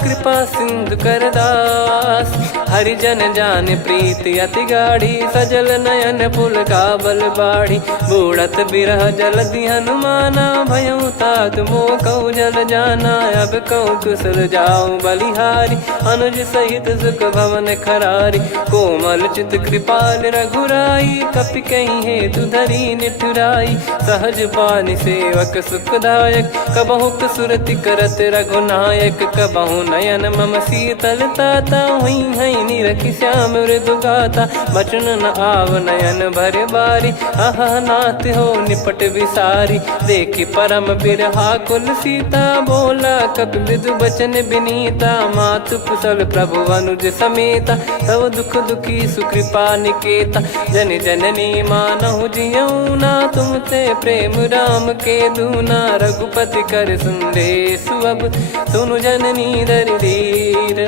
कृपा सिंधु कर दास, हरिजन जान प्रीति अति गाढ़ी, सजल नयन पुल काबल बाढ़ी, बूढ़त बिरह जलधि हनुमाना, भयउ तात मोह कहु जल जाना, अब कहु कुशल जाऊं बलिहारी, अनुज सहित सुख भवन खरारी, कोमल चित कृपाल रघुराई, कपि कहीं हेतु धरी निठुराई, सहज पानि सेवक सुखदायक, कबहु सुरति करत रघुनायक, कबहु नयन मम शीतल ताता, हुई है निरखि श्याम मृदु गाता, बचन न आव नयन भर बारी, अह नाथ हो निपट विसारी, देखि परम बिरहा कुल सीता, बोला कपि मृदु बचन विनीता, मातु कुशल प्रभु अनुज समेता, तव दुख दुखी सुकृपा निकेता, जन जननी मानहु जियऊ ना, तुम ते प्रेम राम के दूना, रघुपति कर संदेश अब सुनु जननी दर धीर,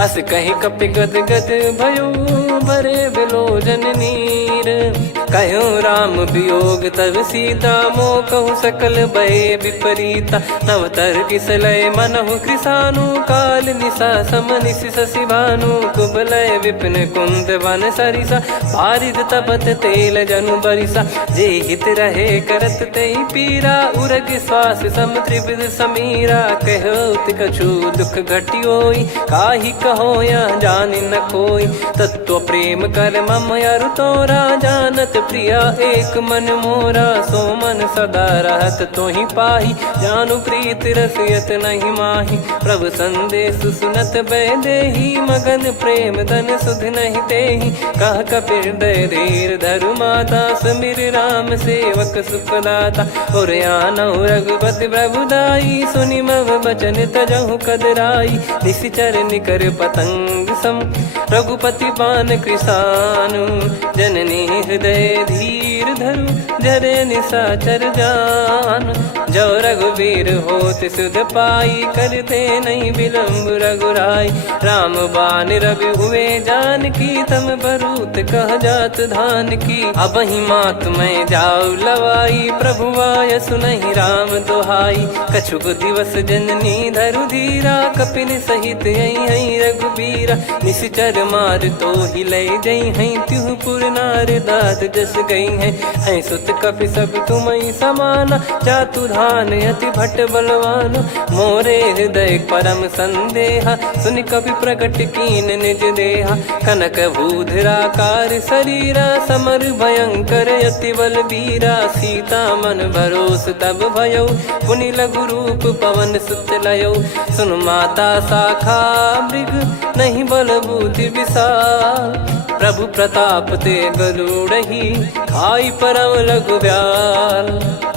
अस कहि कपि गद गद भयो, भरे बिलोचन नीर, कहो राम वियोग तब सीता, मोह कहु सकल भय विपरीता, नवतर किसलय मनहु कृसानु, काल निशा समनिश शशि भानु, कुबलय विपिन कुंद वन सरिसा, पारिद तपत तेल जनु बरिसा, जे हित रहे करत ते पीरा, उरग श्वास सम त्रिविध समीरा, कहो कछु दुख घटियोई, काहि कहो या जानि न कोई, तत्व प्रेम कर मम अरु तोरा, जानत प्रिया एक मन मोरा, सो मन सदा रहत तोहि पाही, जानु प्रीत रसियत नहीं माही, प्रभु संदेश सुनत बैदेही, मगन प्रेम धन सुध नहीं तेहि, कह कपि हृदय धीर धरु माता, समीर राम सेवक सुखदाता, और आनहु रघुपति प्रभुदाई, सुनि मम बचन तजहु कदराई, निशिचर निकर पतंग सम, रघुपति पान कृसानु, जननी हृदय धीर धरु, जरे निशाचर जान, जो रघुवीर होत सुध पाई, करते नहीं विलम्ब रघुराई। राम बान रवि हुए जानकी, तम बरूत कह जात धान की। अब ही मात मैं जाऊ लवाई, प्रभु आय सुनहि राम दोहाई। कछुक दिवस जननी धरु धीरा, कपिन सहित आई रघुबीरा। निश्चर मार तो ही लय जई हैं, त्यों पुर नार दात जस गई हैं। सुत कपि सब तुमई समाना, जातु धान अति भट बलवान। मोरे हृदय परम संदेहा, सुनि कपि प्रकट कीन निज देहा। कनक भूधराकार शरीरा, समर भयंकर अति बल बीरा। सीता मन भरोस तब भयो, पुनि लघु रूप पवन सुत लयो। सुन माता शाखा मृग, नहीं बल बुद्धि विशाल। प्रभु प्रताप ते गरुड़हि, खाई परम लघु ब्याल।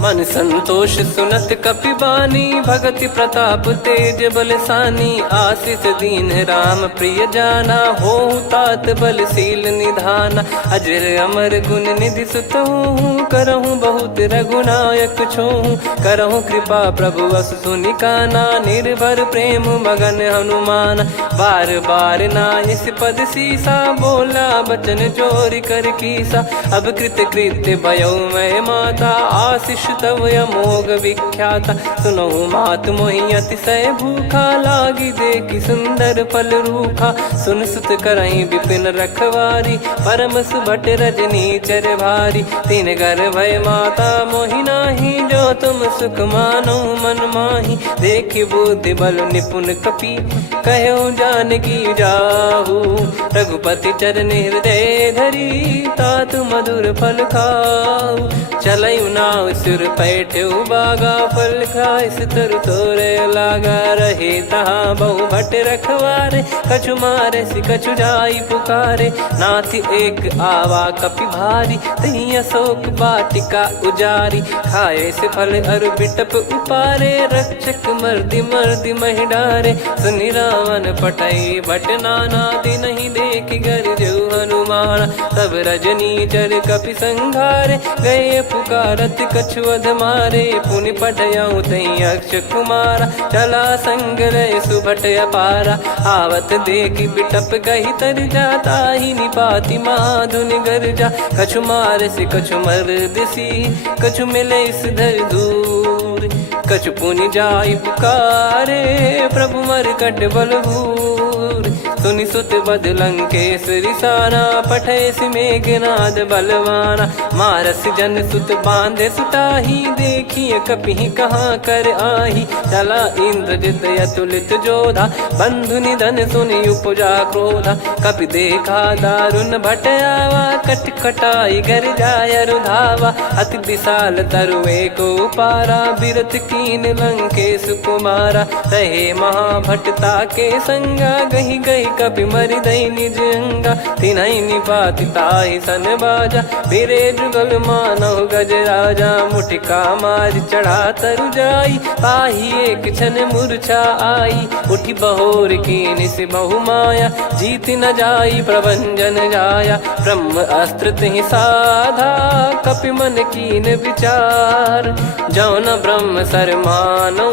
मन संतोष सुनत कपि बानी, भगति प्रताप तेज बलसानी। आशीष दीन राम प्रिय जाना, होहु तात बलशील निधाना। अजर अमर गुण निधि सुतहु, करहु बहुत रघुनायक छोहु। करहु कृपा प्रभु अस सुनि काना, निर्भर प्रेम मगन हनुमान। बार बार नायस पद सीसा, बोला बचन चोरी कर कीसा। अब कृत कृत्य भयो मैं माता, आशीष तव अमोघ विख्याता। सुनहु मात मोहि अतिशय भूखा, लागी देखि सुंदर फल रूखा। सुन सुत करहि विपिन रखवारी, परम सुभट रजनी चर भारी। तीन घर भय माता मोहि नाही, जो तुम सुख मानो मन माही। देखि बुद्धि बल निपुण कपि, कहो जानकी जाहू। रघुपति चरण हृदय धरी, तात मधुर फल खाऊ। चलयु नाव सिर पैठ्यु बागा, फल खाय सितर तोरे लागा। रहे तहाँ बहु भट रखवारे, कछु मारे सि कछु जाई पुकारे। नाथ एक आवा कपि भारी, तही अशोक वाटिका उजारी। खाए से फल अरु बिटप उपारे, रक्षक मर्दि मर्दि महि डारे। सुनि रावण पटई भट नाना, तिनहि देख गरजु हनुमान। तब रजनी चर कपि संघारे, गए पुकारत कछु अध मारे। पुनि पटयऊ तई अक्ष कुमारा, चला संग रहे सुभट अपारा। आवत देखि बिटप गही तर जाता, ही निपाति माधुनि गर्जा। कछु मार से कछु मर दिसी, कछु मिले इस धर दूर। कछु पुनि जाई पुकारे, प्रभु मरकट बलभूर। सुनि सुत बद लंकेश रिसाना, पठय सि मेघनाद बलवाना। मारस जन सुत बांधे सुताही, देखिए कपि कहाँ कर आही। चला इंद्रजित अतुलित जोधा, बंधु निधन सुनि उपजा क्रोधा। कपि देखा दारुण भट आवा, कट कटाई घर जाय रुधावा। अति विशाल तरुए को पारा, बिरत कीन लंकेश कुमारा। रहे महाभटता के संगा, गही गही कपि मरि दई निज अंगा। तिन्हि निपाति ताहि सन बाजा, बिरे जुगल मानव गज राजा। मुटिका मार चढ़ा तरु जाई, ताहि एक क्षण मूर्छा आई। उठि बहोर कीन से बहु माया, जीत न जाई प्रभंजन जाया। ब्रह्म अस्त्र तिहि साधा, कपि मन कीन विचार। जौन ब्रह्म सर मानौ,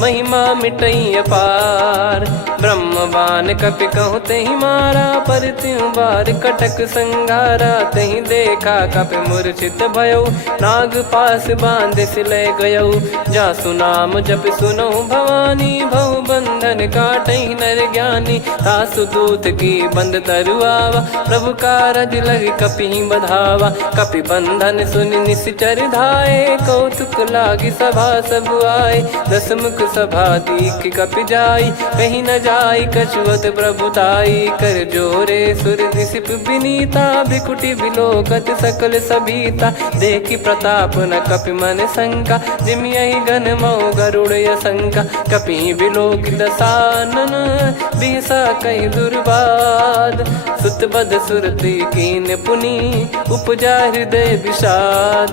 महिमा मिटई अपार। ब्रह्म बान कपि कहु तहि मारा, पर त्यों बार कटक संगारा। तहि देखा कपि मूर्छित भयो, नाग पास बांध सिलय गयो। जासु नाम जप सुनो भवानी, भव बंधन काटहि नर ज्ञानी। तासु दूत की बंद तरुआवा, प्रभु कारज लग कपि बधावा। कपि बंधन सुनि निश्चर धाये, कौतुक लागी सभा सब आए। दस मुख सभा दीख कपि जाई, कहीं न जाई कछुअत प्रभुताई। कर जोरे सुर निसिप विनीता, भ्रिकुटि बिलोकत सकल सबीता। देखि प्रताप न कपि मन शंका, जिमियहि गन मऊ गरुड़ असंका। कपि बिलोकित दसानन, बिहसा कहि दुर्बाद। सुत बद सुरति कीन पुनि, उपजा हृदय विषाद।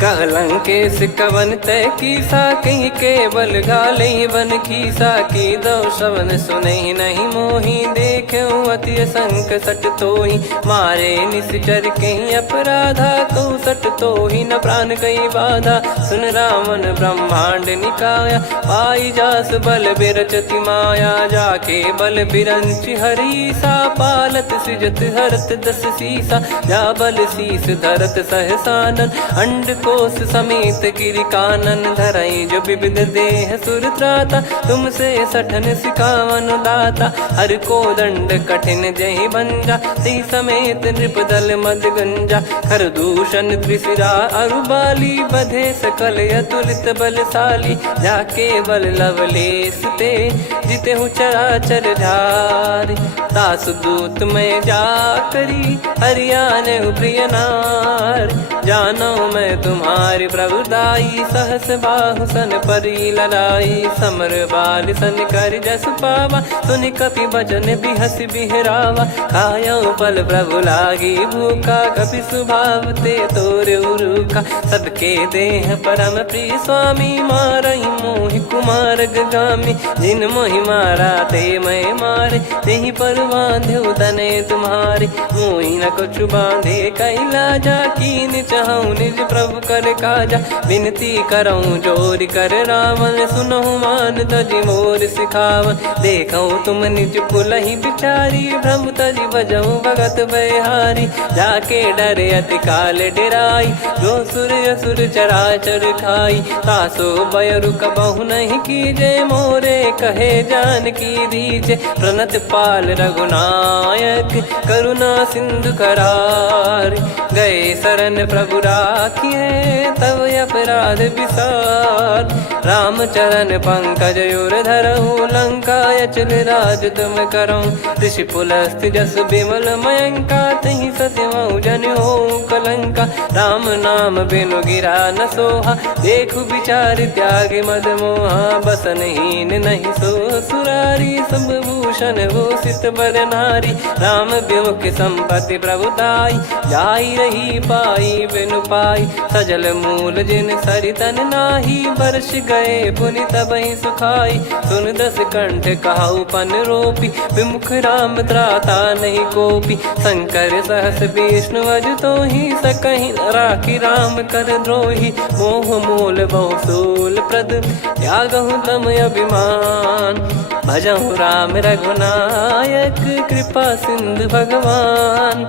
कह लंकेश कवन तय कीसा, कहीं केवल गाले बन खीसा। की दो श्रवण सुनहि नहीं मोहि, ही देखे अति संक सट तो ही मारे निश्चर कहीं अपराधा को सट तो ही न प्राण कई बाधा सुन रावण ब्रह्मांड निकाया पाई जास बल बिरचति माया जाके बल बिरंच हरी सा पालत सृजत हरत दस सीसा जा बल शीस धरत सहसानन अंड कोश समेत गिरि कानन धरई जो विविध देह सुर त्राता तुमसे सठन सिखावन दाता हर को दंड कठिन जय बंजा सी समेत नृपदल मद गंजा खर दूषण त्रिशिरा अरुबाली बधे सकल अतुलित बलशाली जाके बल लवलेस ते जिते हूँ चराचर झार तासु दूत में जा करी हरियाने प्रिय नार जानो मैं तुम्हारी प्रभुदाई सहस बाहु सन परी लड़ाई समर बाल सन कर जस पावा सुनि कपि भजन बिहस बिहरावा खायो पल प्रभु लागी भूखा कपि स्वभाव ते तोर उरुखा सबके देह परम प्रिय स्वामी मारई मोहि कुमार गामी जिन मोहि मारा ते मैं मारे तेहि पर बांधे तने तुम्हारे मोहि न कुछ बांधे कैला जा कीन चाहूं निज प्रभु कर काजा विनती करऊं जोर कर रावण सुनहु मान तजि मोर सिखावन देखऊं तुम निज पुलहि बिचारी भ्रम तजि बजऊं भगत बहारी जाके डरे अति काल डेराई जो सुर असुर चराचर खाई तासो बयरु कबहु नहीं कीजे मोरे कहे जान की दीजे प्रणत पाल रघुनायक करुणा सिंधु करार गए शरण प्रभु राखिए तब अपराध विसार राम चरण पंकज युर धरहु लंका अचल राज तुम करऊं ऋषि पुलस्त जस विमल मयंका तहि सत्यमऊ जन हो कलंका राम नाम बिनु गिरा न सोहा देखु विचार त्याग मद मोहा बसनहीन नहीं सो सुरारी सब भूषण वो सित बर नारी राम विमुख संपत्ति प्रभुताई जाई रही पाई बिनु पाई सजल मूल जिन सरितन नाही वर्ष गए पुनि तबहि सुखाई सुन दस कंठ कहाऊ पन रोपी विमुख राम त्राता नहीं कोपी शंकर सहस विष्णु अज तो ही सकहि राखी राम कर द्रोही मोह मूल बहु सूल प्रद त्यागहु तम अभिमान भजहु राम रघुनायक कृपा सिंधु भगवान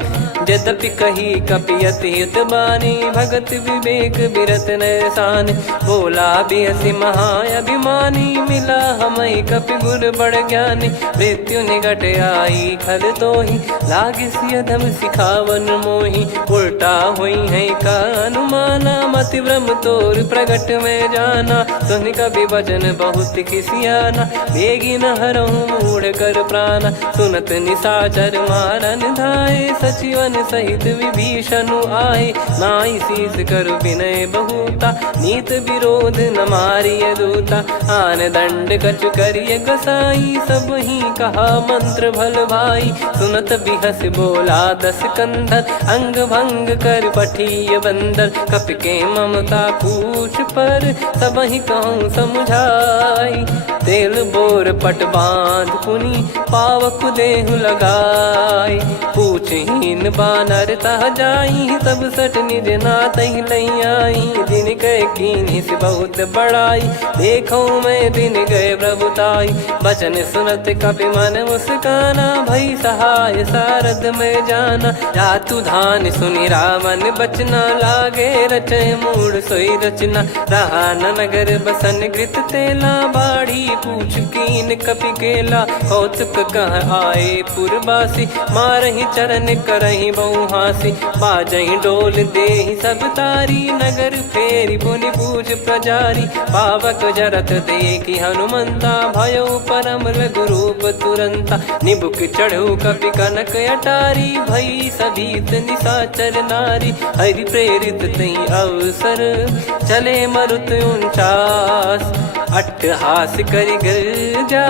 यद्यपि कही कपियति हित बानी भगत विवेक बिरत नैसान बोला बिहसी महाअभिमानी मिला हमई कपि गुर बड़ ज्ञानी मृत्यु निकट आई खल तो ही लागे सियधम सिखावन मोही उल्टा हुई है का अनुमाना मति ब्रह्म तोर प्रगट में जाना सुन कभी वचन बहुत खिसियाना बेगी न हरहु मूढ़ कर प्राण सुनत निशाचर मारन धाये सचिवन सहित विभीषणु आए नाई शीस कर विनय बहुता नीत विरोध न मारिय दूता आन दंड कछ करिय गसाई सब ही कहा मंत्र भल भाई सुनत बिहस बोला दस कंधर अंग भंग कर पठिय बंदर कपि के ममता पूछ पर सब ही कहूँ समझाई तेल बोर पट बांध पुनि पावक देहु लगाई पूछहीन बानर तह जाई तब सट निज नाथ ही लई आई दिन गए कीन्ही से बहुत बड़ाई देखो मैं दिन गए प्रभुताई बचन सुनत कपि मन मुस्काना भई सहाय सारद में जाना जातु धान सुनि रावण बचना लागे रचे मूड सोई रचना रहा न नगर बसन कृत तेला बाड़ी पूछ कीन कपि केला कौतुक कह आए पुरबासी मारहि चरण करहि बहु हासी बाजहि डोल देहि सब तारी नगर फेरी पुनि पूज प्रजारी पावक जरत देखि हनुमंता भयो परम रघुरूप तुरंता निबुक चढ़ऊ कपि कनक अटारी भई सभीत निशाचर नारी हरि प्रेरित तहि अवसर चले मरुत 49 अट्टहास करि गिरजा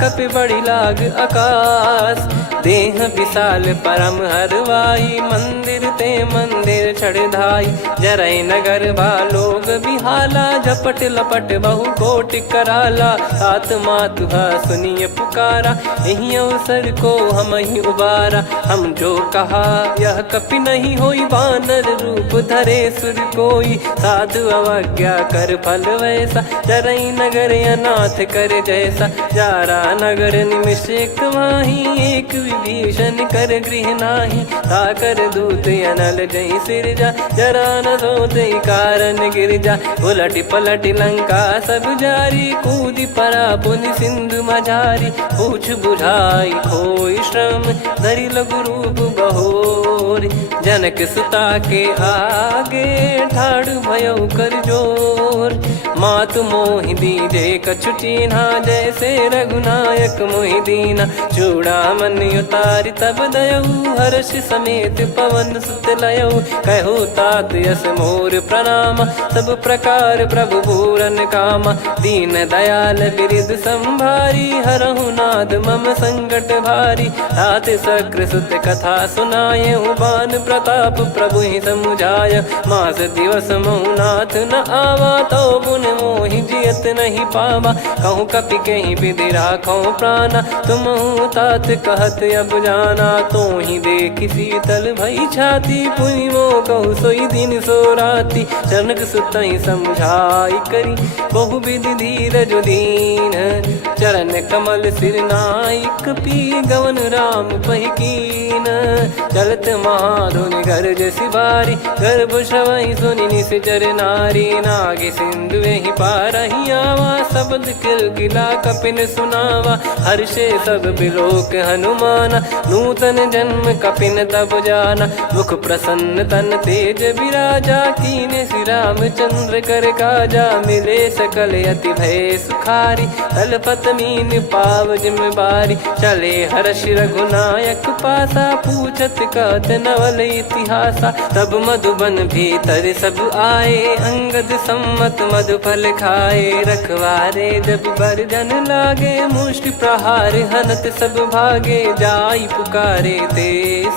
कपि बड़ी लाग आकाश। देह विशाल परम हरवाई मंदिर ते मंदिर चढ़धाई। जरई नगर बालोग बिहाला झपट लपट बहु कोटि कराला। सात मातुहा सुनिय पुकारा यही अवसर को हम ही उबारा। हम जो कहा यह कपि नहीं होई वानर रूप धरे सुर कोई। साधु अवज्ञा कर फल वैसा जरई नगर अनाथ कर जैसा। जारा नगर निमिष एक माही एक विभीषण कर गृह नाही। ताकर दूत अनल जय सिरजा जरा न सोते कारण गिरजा। उलट पलट लंका सब जारी कूदी परा पुनि सिंधु मझारी। पूछ बुझाई खोई श्रम धरि लघु रूप बहोर। जनक सुता के आगे ठाड़ भयउ कर जोर। मातु मोहि दीजे कछु चिन्हा जैसे रघुनायक मोहि दीना। चूड़ामन उतारि तब दयऊ हर्ष समेत पवन सुत लयऊ। कहो तात यस मोर प्रणाम सब प्रकार प्रभु पूरन कामा। दीन दयाल बिरिद संभारी हरहु नाद मम संकट भारी। तात सक्र सुत कथा सुनाये बान प्रताप प्रभु ही समुझाय। मास दिवस महु नाथ न आवा तो पुन मोहि जियत नहीं पावा। कहूँ कपि कहीं विधि राखो प्राणा तुम तात कहत अब जाना। तो ही देखी शीतल भई छाती पुनि मो कहु सोई दिन सो राती। जनक सुत ही समझाई करी बहु विधि धीरज दीन। चरण कमल सिर नाई कपि गवन राम पहि कीन। चलत महाधुनि गर्ज सिबारी गर्भ श्रवहि सुनि निश्चर नारी। नागे सिंधु ही पारहि आवा शब्द किलकिला कपिन सुनावा। हर्षे सब बिलोक हनुमाना नूतन जन्म कपिन तब जाना। मुख प्रसन्न तन तेज विराजा कीने श्री रामचंद्र कर काजा। मिले सकल अति भय सुखारी तलपत मीन पाव जिम बारी। चले हर्ष रघुनायक पासा पूछत कहत नवल इतिहासा। तब मधुबन भीतर सब आए अंगद सम्मत मधुफल खाए। रखवारे जब बरजन लागे मुष्टि प्रहार हनत सब भागे। जाई पुकारे ते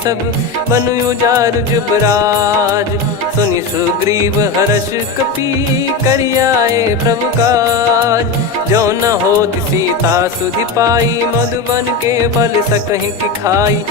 सब बन उजार जुबराज। सुनि सुग्रीव हर्ष कपि करियाए प्रभु काज। जो न होत सीता सुधि पाई मधुबन के फल सकहि की खाई।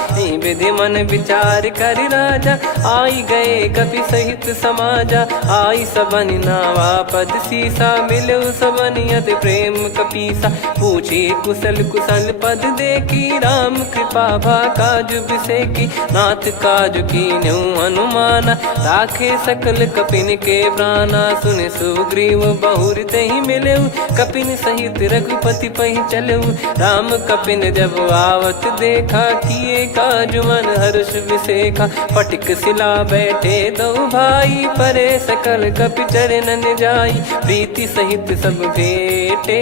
विधि मन विचार कर राजा आई गए कपि सहित समाजा। आई सबन नावा पद सीसा मिलो सबन यति प्रेम कपीसा। पूछी कुशल कुशल पद देखी राम कृपा भा काज बिसेकी। नाथ काज कीन्हु हनुमाना राखे सकल कपिन के प्राणा। सुन सुग्रीव बहुर तहि मिलेऊ कपिन सहित रघुपति पहि चलेऊ। राम कपिन जब आवत देखा किए काज मन हर्ष विसेखा। फटिक सिला बैठे दो भाई परे सकल कपि चरणन जाई। प्रीति सहित सब भेटे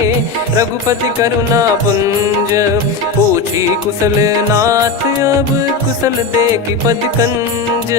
रघुपति करुणा पुंज। पूछी कुशल नाथ अब कुशल देखी पद कंज।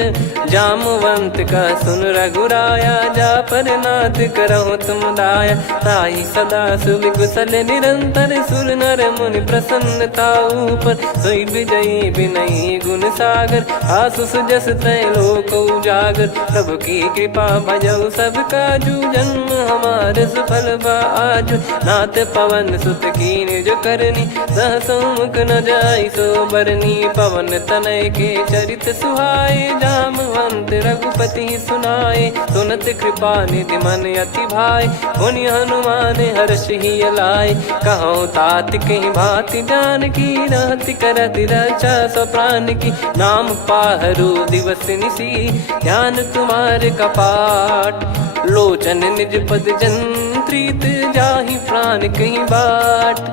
जामवंत का सुन रघुराया जा पर नाथ करहु तुम दाया। ताहि सदा सुभ कुशल निरंतर सुर नर मुनि प्रसन्नता ऊपर। सोई विजयी विनयी गुण सागर आसु सुजस त्रैलोक उजागर। प्रभु की कृपा भजऊ सब काजू जन्म हमार सफल बा आजु। नाथ पवन सुत कीन जो करनी सहसो मुख न जाई सो बरनी। पवन तनय के चरित सुहाए जामवंत रघुपति सुनाए। सुनत कृपा निधि मन अति भाई मुनि हनुमान हर्ष ही लाए। कहो तात कहीं भांति जान की रहति करति रक्षा सो प्राण की। नाम पाहरू दिवस निसी ध्यान तुम्हारे कपाट। लोचन निज पद जंत्रित जाहि प्राण कहीं बाट।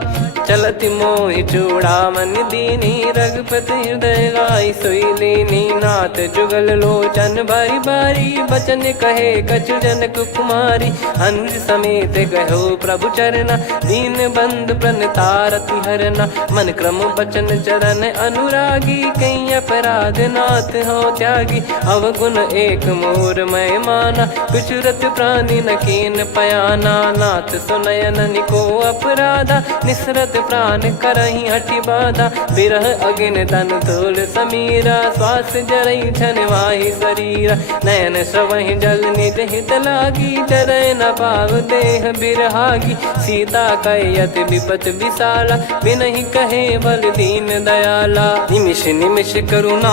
चलत मोहि चूड़ामन दीनी रघुपति हृदय लाई सोई लीनी नाथ जुगल लोचन बारी बारी बचन कहे कछु जनक कुमारी अनुज समेत गयो प्रभु चरना दीन बंद प्रणतारति हरना मन क्रम बचन चरण अनुरागी कई अपराध नाथ हो त्यागी अवगुण एक मोर मैं माना कुचरत प्राणी न कीन पयाना नाथ सुनयन निको अपराधा निसरत प्राण करही हटि बाधा बिरह अगिन तन तोल समीरा श्वास जरई छन वाही शरीरा नयन श्रवहि जल निज हित लागी चरय न पाव देह बिरहागी सीता कैयत विपत विशाला बिनहि कहे बल दीन दयाला निमिष निमिष करुणा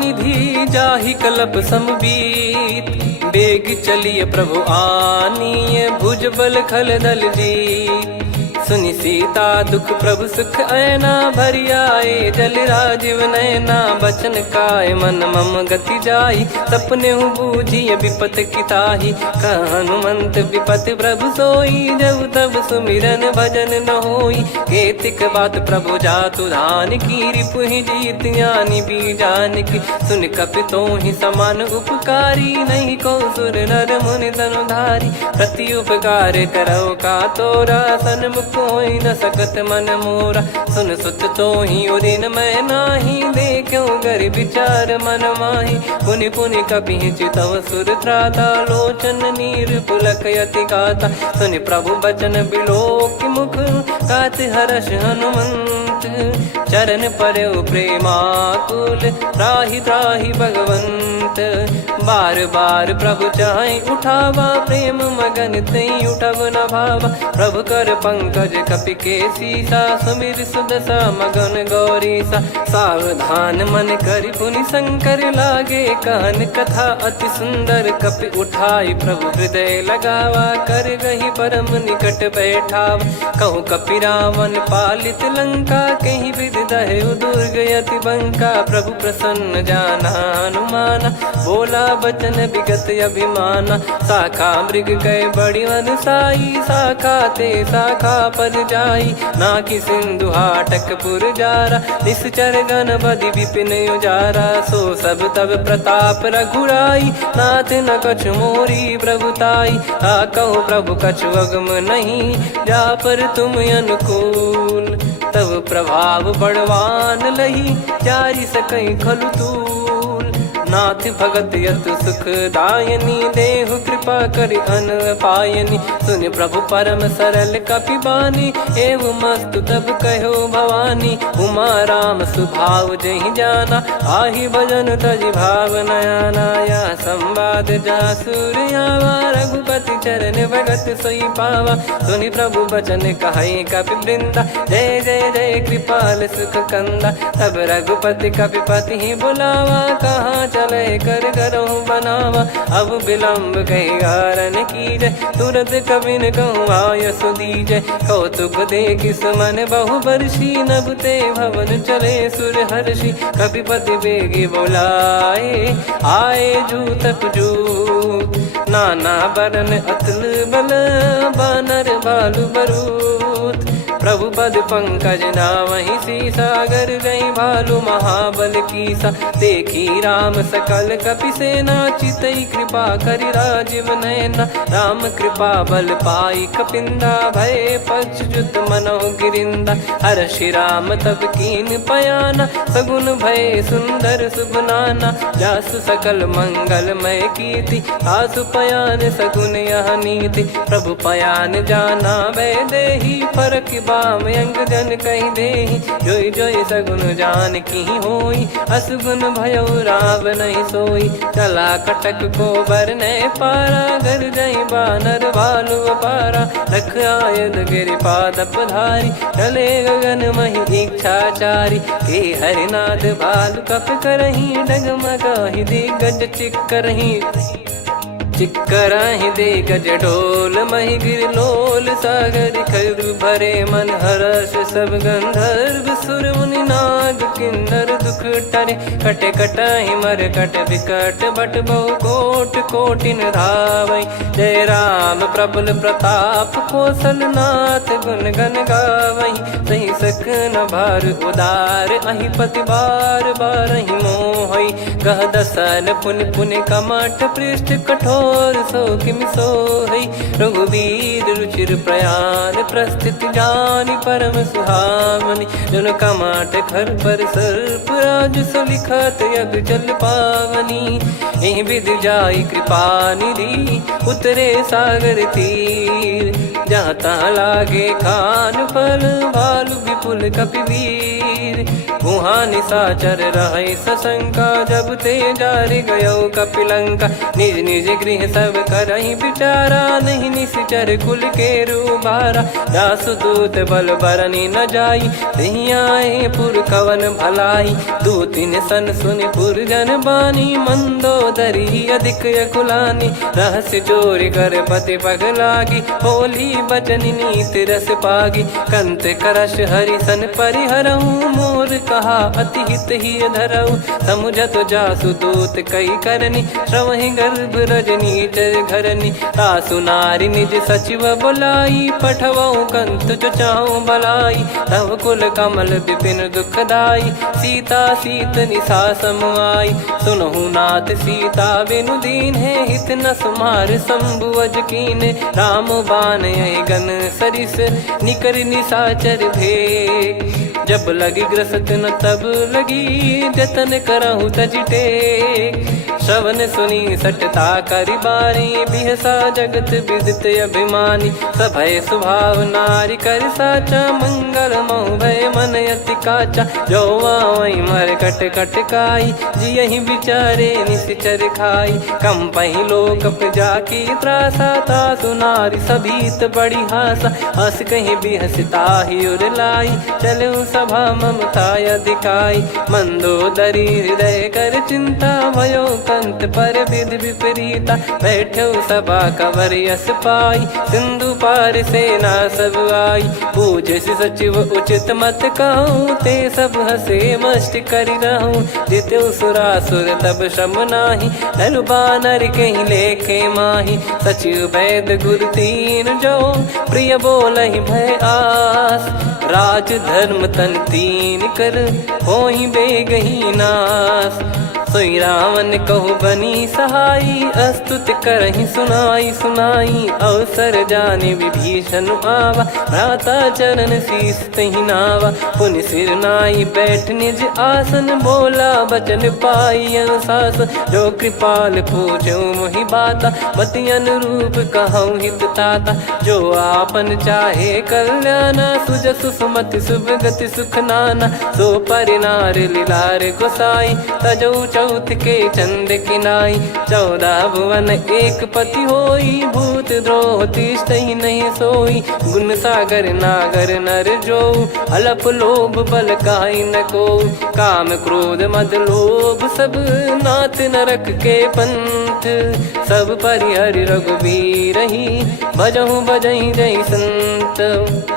निधि जाहि कलप समबीत बेग चलिए प्रभु आनीय भुज बल खल दल जीत सुनि सीता दुख प्रभु सुख ऐना भरि आए जल राजीव नैना बचन काय मन मम गति जाई सपने हूँ बूझिए विपत किताही हनुमंत विपत प्रभु सोई जब तब सुमिरन भजन न होई केतिक बात प्रभु जातु धान की रिपुहि जीत ज्ञानी बीजान की सुन कपितो ही समान उपकारी नहीं को सुर नर मुनि तनुधारी प्रति उपकार करो का तोरा सन्मुख कोई न सकत मन मोरा सुन सुत तो ही उदिन मैं नाही देखो गर विचार मन माही पुनि पुनि कपि चितव सुर त्राता लोचन नीर पुलक यति गाता सुनि प्रभु बचन बिलोक मुख कात हर्ष हनुमंत चरण परयो प्रेमाकुल त्राहि त्राहि भगवंत बार बार प्रभु चाहि उठावा प्रेम मगन तई उठब न भावा प्रभु कर पंकज कपि के सीसा सुमिर सुदशा मगन गौरीसा सावधान मन करि पुनि शंकर लागे कहन कथा अति सुंदर कपि उठाई प्रभु हृदय लगावा कर गही परम निकट बैठावा कहु कपि रावण पालित लंका कहीं विद दहु दुर्ग यति बंका प्रभु प्रसन्न जाना हनुमाना बोला बचन विगत अभिमाना शाखा मृग गए बड़ी वनसाई शाखा ते शाखा पर जाई ना कि सिंधु हाटक पुर जारा निश्चर गण बदि विपिन उजारा सो सब तब प्रताप रघुराई नाथ न कछु मोरी प्रभुताई आ कहो प्रभु कछु अगम नहीं जा पर तुम अनुकूल तब प्रभाव बड़वान लही जारी सकई खलु तूल नाथ भगत यत सुख दायनी देहु कृपा करि अन पायनी सुन प्रभु परम सरल कपि बानी एव मस्तु तब कहो भवानी उमा राम सुभाव जहि जाना आहि भजन तजि भाव नयाना या संवाद जासुर आवा रघुपति चरण भगत सोई पावा सुनि प्रभु बचन कहै कपि वृंदा जय जय जय कृपाल सुख कंदा तब रघुपति कपि पति ही बुलावा कहाँ चले कर करहु बनावा अब विलम्ब कही कारण की जय तुरंत कवि न कहूँ आयस दीजय कौतुक देख सुमन बहु बरसी नभते भवन चले सुर हर्षि कपिपति बेगी बोलाए आए जूतप जूत नाना बरन अतुल बल बानर बालु बरूत प्रभु पद पंकज नामहि सीसागर गई भालु महाबल कीसा देखी राम सकल कपि सेना चितई कृपा करि राजीव नयना राम कृपा बल पाई कपिंदा भय पक्षजुत मनो गिरिंदा हर्षि राम तब कीन पयाना सगुन भय सुंदर सुगुनाना जासु सकल मंगलमय कीर्ति आसु पयान सगुन यह नीति प्रभु पयान जाना वै देहि फरक बाम अंग जन कहि देहि जोई जोई सगुन जान की होई असुगुन भयो राव नहीं सोई चला कटक को बरने पारा घर जई बानर भालु अपारा रख आयद गिरि पाद पधारी चले गगन महि इच्छाचारी के हरिनाथ भालु कप करही डगमगाहि दिग्गज चिक्करही चिक्कराहि दिग्गज ढोल महि गिर लोल कुल सागर खर भरे मन हर्ष सब गंधर्व सुर मुनि नाग किन्नर दुख टरे कटे कटाहि मर कट विकट बट बहु कोट कोटिन धावै जय राम प्रबल प्रताप कौशल नाथ गुण गण गावै सही सक न भार उदार अहि पति बार बार ही मोहै गह दसन पुन पुन कमठ पृष्ठ कठोर सो किमि सोहै रघुवीर रुचिर प्रयाण प्रस्थित जानि परम सुहावनि जन कमठ खर पर सर्प राज सलिखत यग जल पावनी एहि विध जाई कृपा निधि उतरे सागर तीर जहाँ तहाँ लागे खान फल भालु विपुल कपिवीर वहाँ निशाचर रहे सशंका जब ते जारि गयो कपिलंका निज निज गृह सब करहि बिचारा नहीं निश्चर कुल के रूबारा दासदूत बल बरनी न जाई तहि आए पुर कवन भलाई दू तीन सन सुनि पुर जन बानी मंदोदरी अधिक अकुलानी रहस्य चोरी कर पति पग लागी होली बचन नीत रस पागी कंत करश हरि सन परिहरऊ मोर कहा अति हित ही धरऊ समुझत जासु दूत कई करनी श्रवहि गर्भ रजनी चर घरनी तासु नारी निज सचिव बुलाई पठवऊ कंत जो चाहू बलाई तव कुल कमल विपिन दुखदाई सीता सीत निशा समुआई सुनहु नाथ सीता बिनु दीन है हित न सुमार शंभुअज कीन राम बान गन सरिस निकर निशाचर भेग जब लगी ग्रसत न तब लगी जतन करहु तज टेक श्रवण सुनी सटता करि बारी बिहसा जगत विदित अभिमानी सभय स्वभाव नारी कर साचा मंगल महु भय मन अति काचा जो आवई मर कट कट काई जियहि बिचारे निश्चर खाई कम पही लोक प्रजा की त्रासा तासु नारी सभीत बड़ी हासा हस कहीं बिहसता ही उर लाई चलऊ सभा ममता अधिकाई मंदोदरी हृदय कर चिंता भयो कंत पर विधि विपरीता बैठो सभा कवर यस पाई सिंधु पार सेना सब आई पूज सचिव उचित मत कहूँ ते सब हसे मस्त करि रहूं जित्यो सुरासुर तब श्रम नाही धनु बानर कहीं लेखे माही सचिव वैद गुरु तीन जो प्रिय बोलहि भय आस राज धर्म तन तीन कर होई बेगही नास सोई रावण कहु बनी सहाई अस्तुत करहि सुनाई सुनाई अवसर जाने विभीषण आवा भ्राता चरण शीस तहि नावा पुन सिर नाई बैठ निज आसन बोला बचन पाई अनुशासन जो कृपाल पूछो मोहि बाता मति अनुरूप कहूँ हित ताता जो आपन चाहे कल्याणा सुजसु सुमति शुभ गति सुख नाना सो परिनार लीलार गोसाई तजौ चौथ के चंद किनाई 14 भुवन एक पति होई भूत द्रोह तिष्ठहि नहीं सोई गुण सागर नागर नर जो अलप लोभ बल काई न को काम क्रोध मद लोभ सब नाथ नरक के पंथ सब परिहरि रघुबीर ही भजहु बजहि जय संत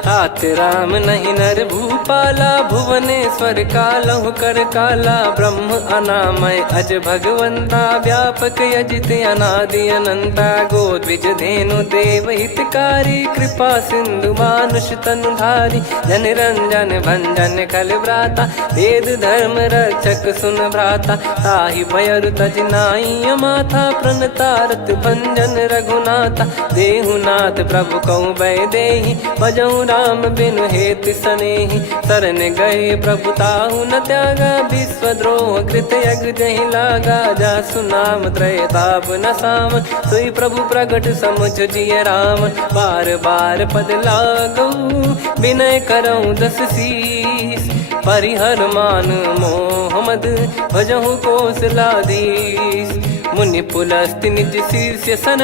तात राम नहीं नर भूपाला भुवनेश्वर कालहु कर काला ब्रह्म अनामय अज भगवंता व्यापक यजित अनादि अनंता गोद्विज धेनु देव हितकारी कृपा सिंधु मानुष तनुधारी जन रंजन भंजन खल भ्राता वेद धर्म रक्षक सुन भ्राता ताहि भयरु तज नाई माथा प्रणतारत भंजन रघुनाथा देहुनाथ प्रभु कहु भय देहि भजहु राम बिनु हेत सनेहि शरण गए प्रभु ताहु न त्यागा विश्वद्रोह कृत यज्ञ जहि लागा जासु नाम त्रय ताप न सामन सोई प्रभु प्रगट समुझ जिय रामन बार बार पद लागऊ विनय करऊँ दस शीस परिहर मान मोह मद भजहु कौशलाधीश मुनि पुलस्त्य निज शीर्ष सन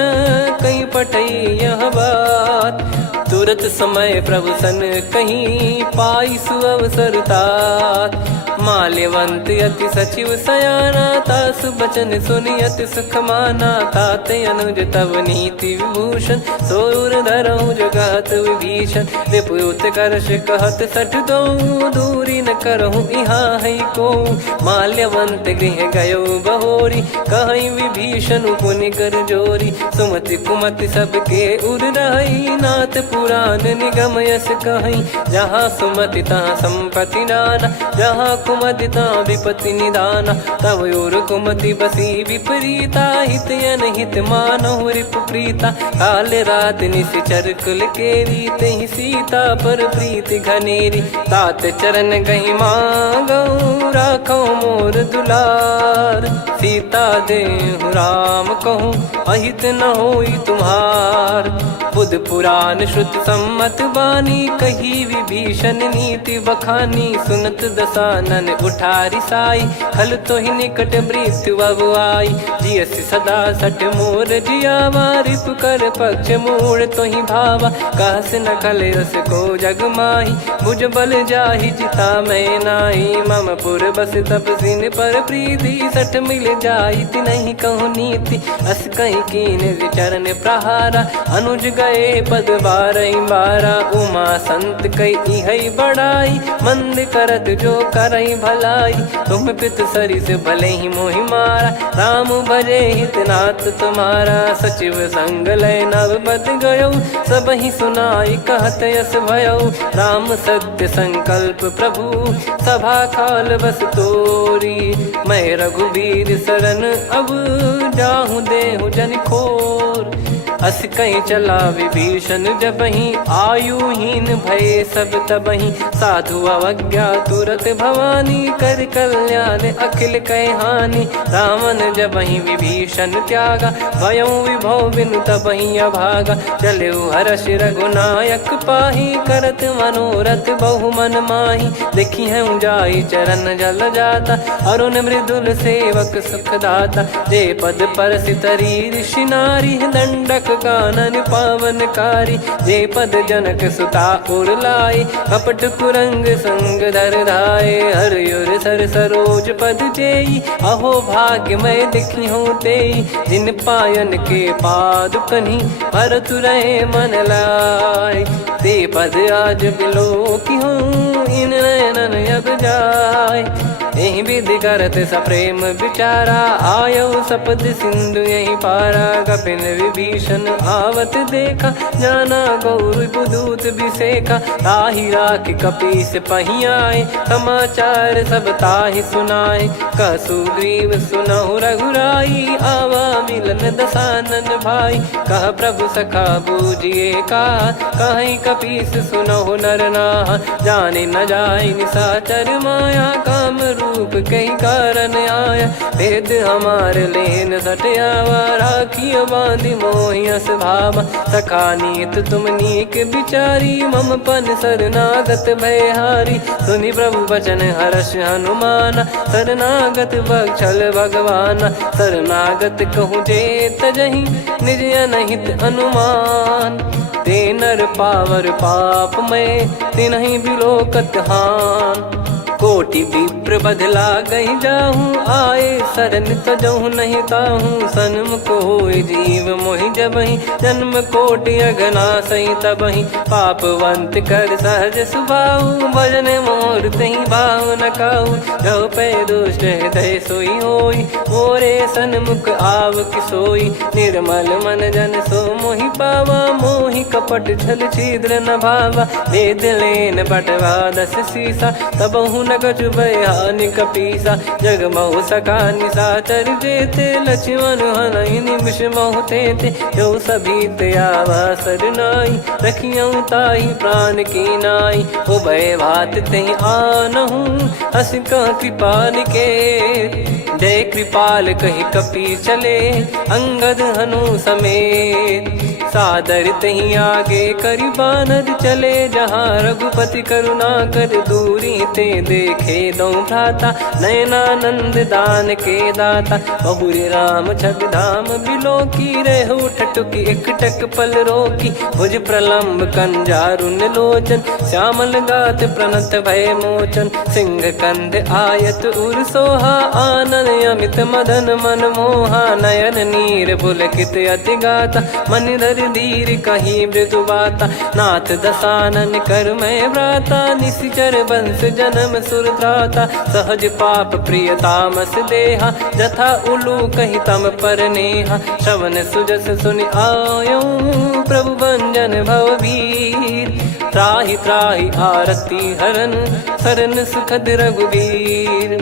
कहीं पटई यह बात तुरत समय प्रभु सन कहीं पाई सुअवसर तात माल्यवंत अति सचिव सयाना, तासु बचन सुनि अति सुख माना। ताते अनुज तव नीति विभूषण, सोर धरहु जगत विभीषण। विपुत करश कहत सठ दो, दूरी न करहु इहाँ है को। माल्यवंत गृह गयो बहोरी, कहीं विभीषण पुनि कर जोरी। सुमति कुमति सबके उर रही, नाथ पुराण निगम यस कहीं। जहाँ सुमति तहाँ संपत्ति नाना, जहाँ कुमति तहाँ विपत्ति निदाना। तव और कुमति बसी विपरीता, हित अनहित मानहु रिपु प्रीता। काल रात निश्चर कुल केरी, तहि सीता पर प्रीति घनेरी। तात चरण गही मांगऊ, राखो मोर दुलार। सीता देहु राम कहूँ, अहित न होई तुम्हार। बुध पुराण श्रुत सम्मत बानी, कही विभीषण नीति बखानी। सुनत दसानन उठारी साई, खल तो ही निकट मृत्यु अब आई। जियस सदा सठ मोर जियावा, रिपु कर पक्ष मूड़ तो ही भावा। कहस न खल रस को जग माही, भुज बल जाहि जिता मैं नाई। मम पुर बस तब सिन पर प्रीति, सठ मिल जाई नहीं कहूँ नीति। अस कहीं कीन चरण प्रहारा, अनुज गए पद बारई बारा। उमा संत कई है बड़ाई, मंद करत जो करई भलाई। तुम पित सरिस भले ही मोहि मारा, राम भजे हित नाथ तुम्हारा। सचिव संग लय नव बद गयो, सब ही सुनाई कहत यस भयो। राम सत्य संकल्प प्रभु, सभा काल बस तोरी। मैं रघुबीर शरण अब, जाहूँ देहु जन खोर। अस कहीं चला विभीषण जबहि, आयुहीन भय सब तबहि। साधु अवज्ञा तुरत भवानी, कर कल्याण अखिल कह हानि। रावण जबहि विभीषण त्यागा, भयउ विभव बिनु तबहि अभागा। चलऊ हर्ष रघुनायक पाही, करत मनोरथ बहु मन माही। देखी है जाई चरण जल जाता, अरुण मृदुल सेवक सुख दाता। जे पद परसि तरी ऋषि नारी, दंडक कानन पावनकारी। जे पद जनक सुता उर लाए, कपट कुरंग संग धर धाये। हरियुर सर सरोज पद जेई, अहो भाग्य मैं दिखी हूँ तेई। जिन पायन के पाद कन्ही, भरतु रहे मन लाय। ते पद आज बिलो की हूँ, इन नयनन अब जाय। यही विधि करत सप्रेम विचारा, आयो सपद सिंधु यही पारा। कपिन विभीषण आवत देखा, जाना गौर बुदूत बिसेखा। ताहि राख कपीस पही आए, समाचार सब ताहि सुनाए। कह सुग्रीव सुनहु रघुराई, आवा मिलन दसानन भाई। कह प्रभु सखा बूझिए का, कहीं कपीस सुनहु नर नाहा। जाने न जाय निशाचर माया, काम रूप कई कारण आया। भेद हमार लेन सटयावा, राखिय बांधि मोहियस भावा। सखा नीत तुम नीक बिचारी, मम पन शरणागत भयहारी। सुनि प्रभु बचन हर्ष हनुमाना, शरणागत बक्षल भगवाना। शरणागत कहूँ जे तजहि, निज अनहित अनुमान। ते नर पावर पाप में, तिन्हि बिलोकत हान। कोटि विप्र बदला गई जाहूँ, आए शरण तजहु नहीं ताहूँ। सन्मुख होय जीव मोहि जबहि, जन्म कोटि अगना सही तबहि। पापवंत कर सहज सुभाऊ, भजन मोर तहि भाव न काऊ। जो पै दुष्ट हृदय सोई होई, मोरे सन्मुख आव किसोई। निर्मल मन जन सो मोहि पावा, मोहि कपट छल छिद्र न भावा। वेद लेन बटवा दस सीसा, तबहु न कछु भयानि कपीसा। जग महु सका निशाचर जेते, लक्ष्मण हनहि निमिष महु तेते। जो सभी त्यावा सरनाई, रखियऊ ताहि प्राण की नाई। उभय भात तहि आनहु, अस कह कृपाल के। जय कृपाल कहि कपी चले, अंगद हनु समेत। सादर तही आगे करि बानर चले, जहाँ रघुपति करुणा कर दूरी ते देखे दो भ्राता। नयनानंद दान के दाता, बहुरी राम छग धाम बिलो की रहे उठ ठटुकी एक टक पल रोकी, भुज प्रलम्ब कंजारुन लोचन, श्यामल गात प्रणत भय मोचन, सिंह कंध आयत उर सोहा, आनन अमित मदन मन मोहा, नयन नीर पुलकित अति गाता, मन धर धीर कहीं मृदु बाता, नाथ दसानन कर मैं व्राता, निशिचर बंस जन्म सुर त्राता, सहज पाप प्रिय तामस देहा, जथा उलू कही तम पर नेहा, श्रवण सुजस सुनि आयो प्रभु भंजन भववीर, त्राहि त्राहि आरती हरन सरन सुखद रघुवीर,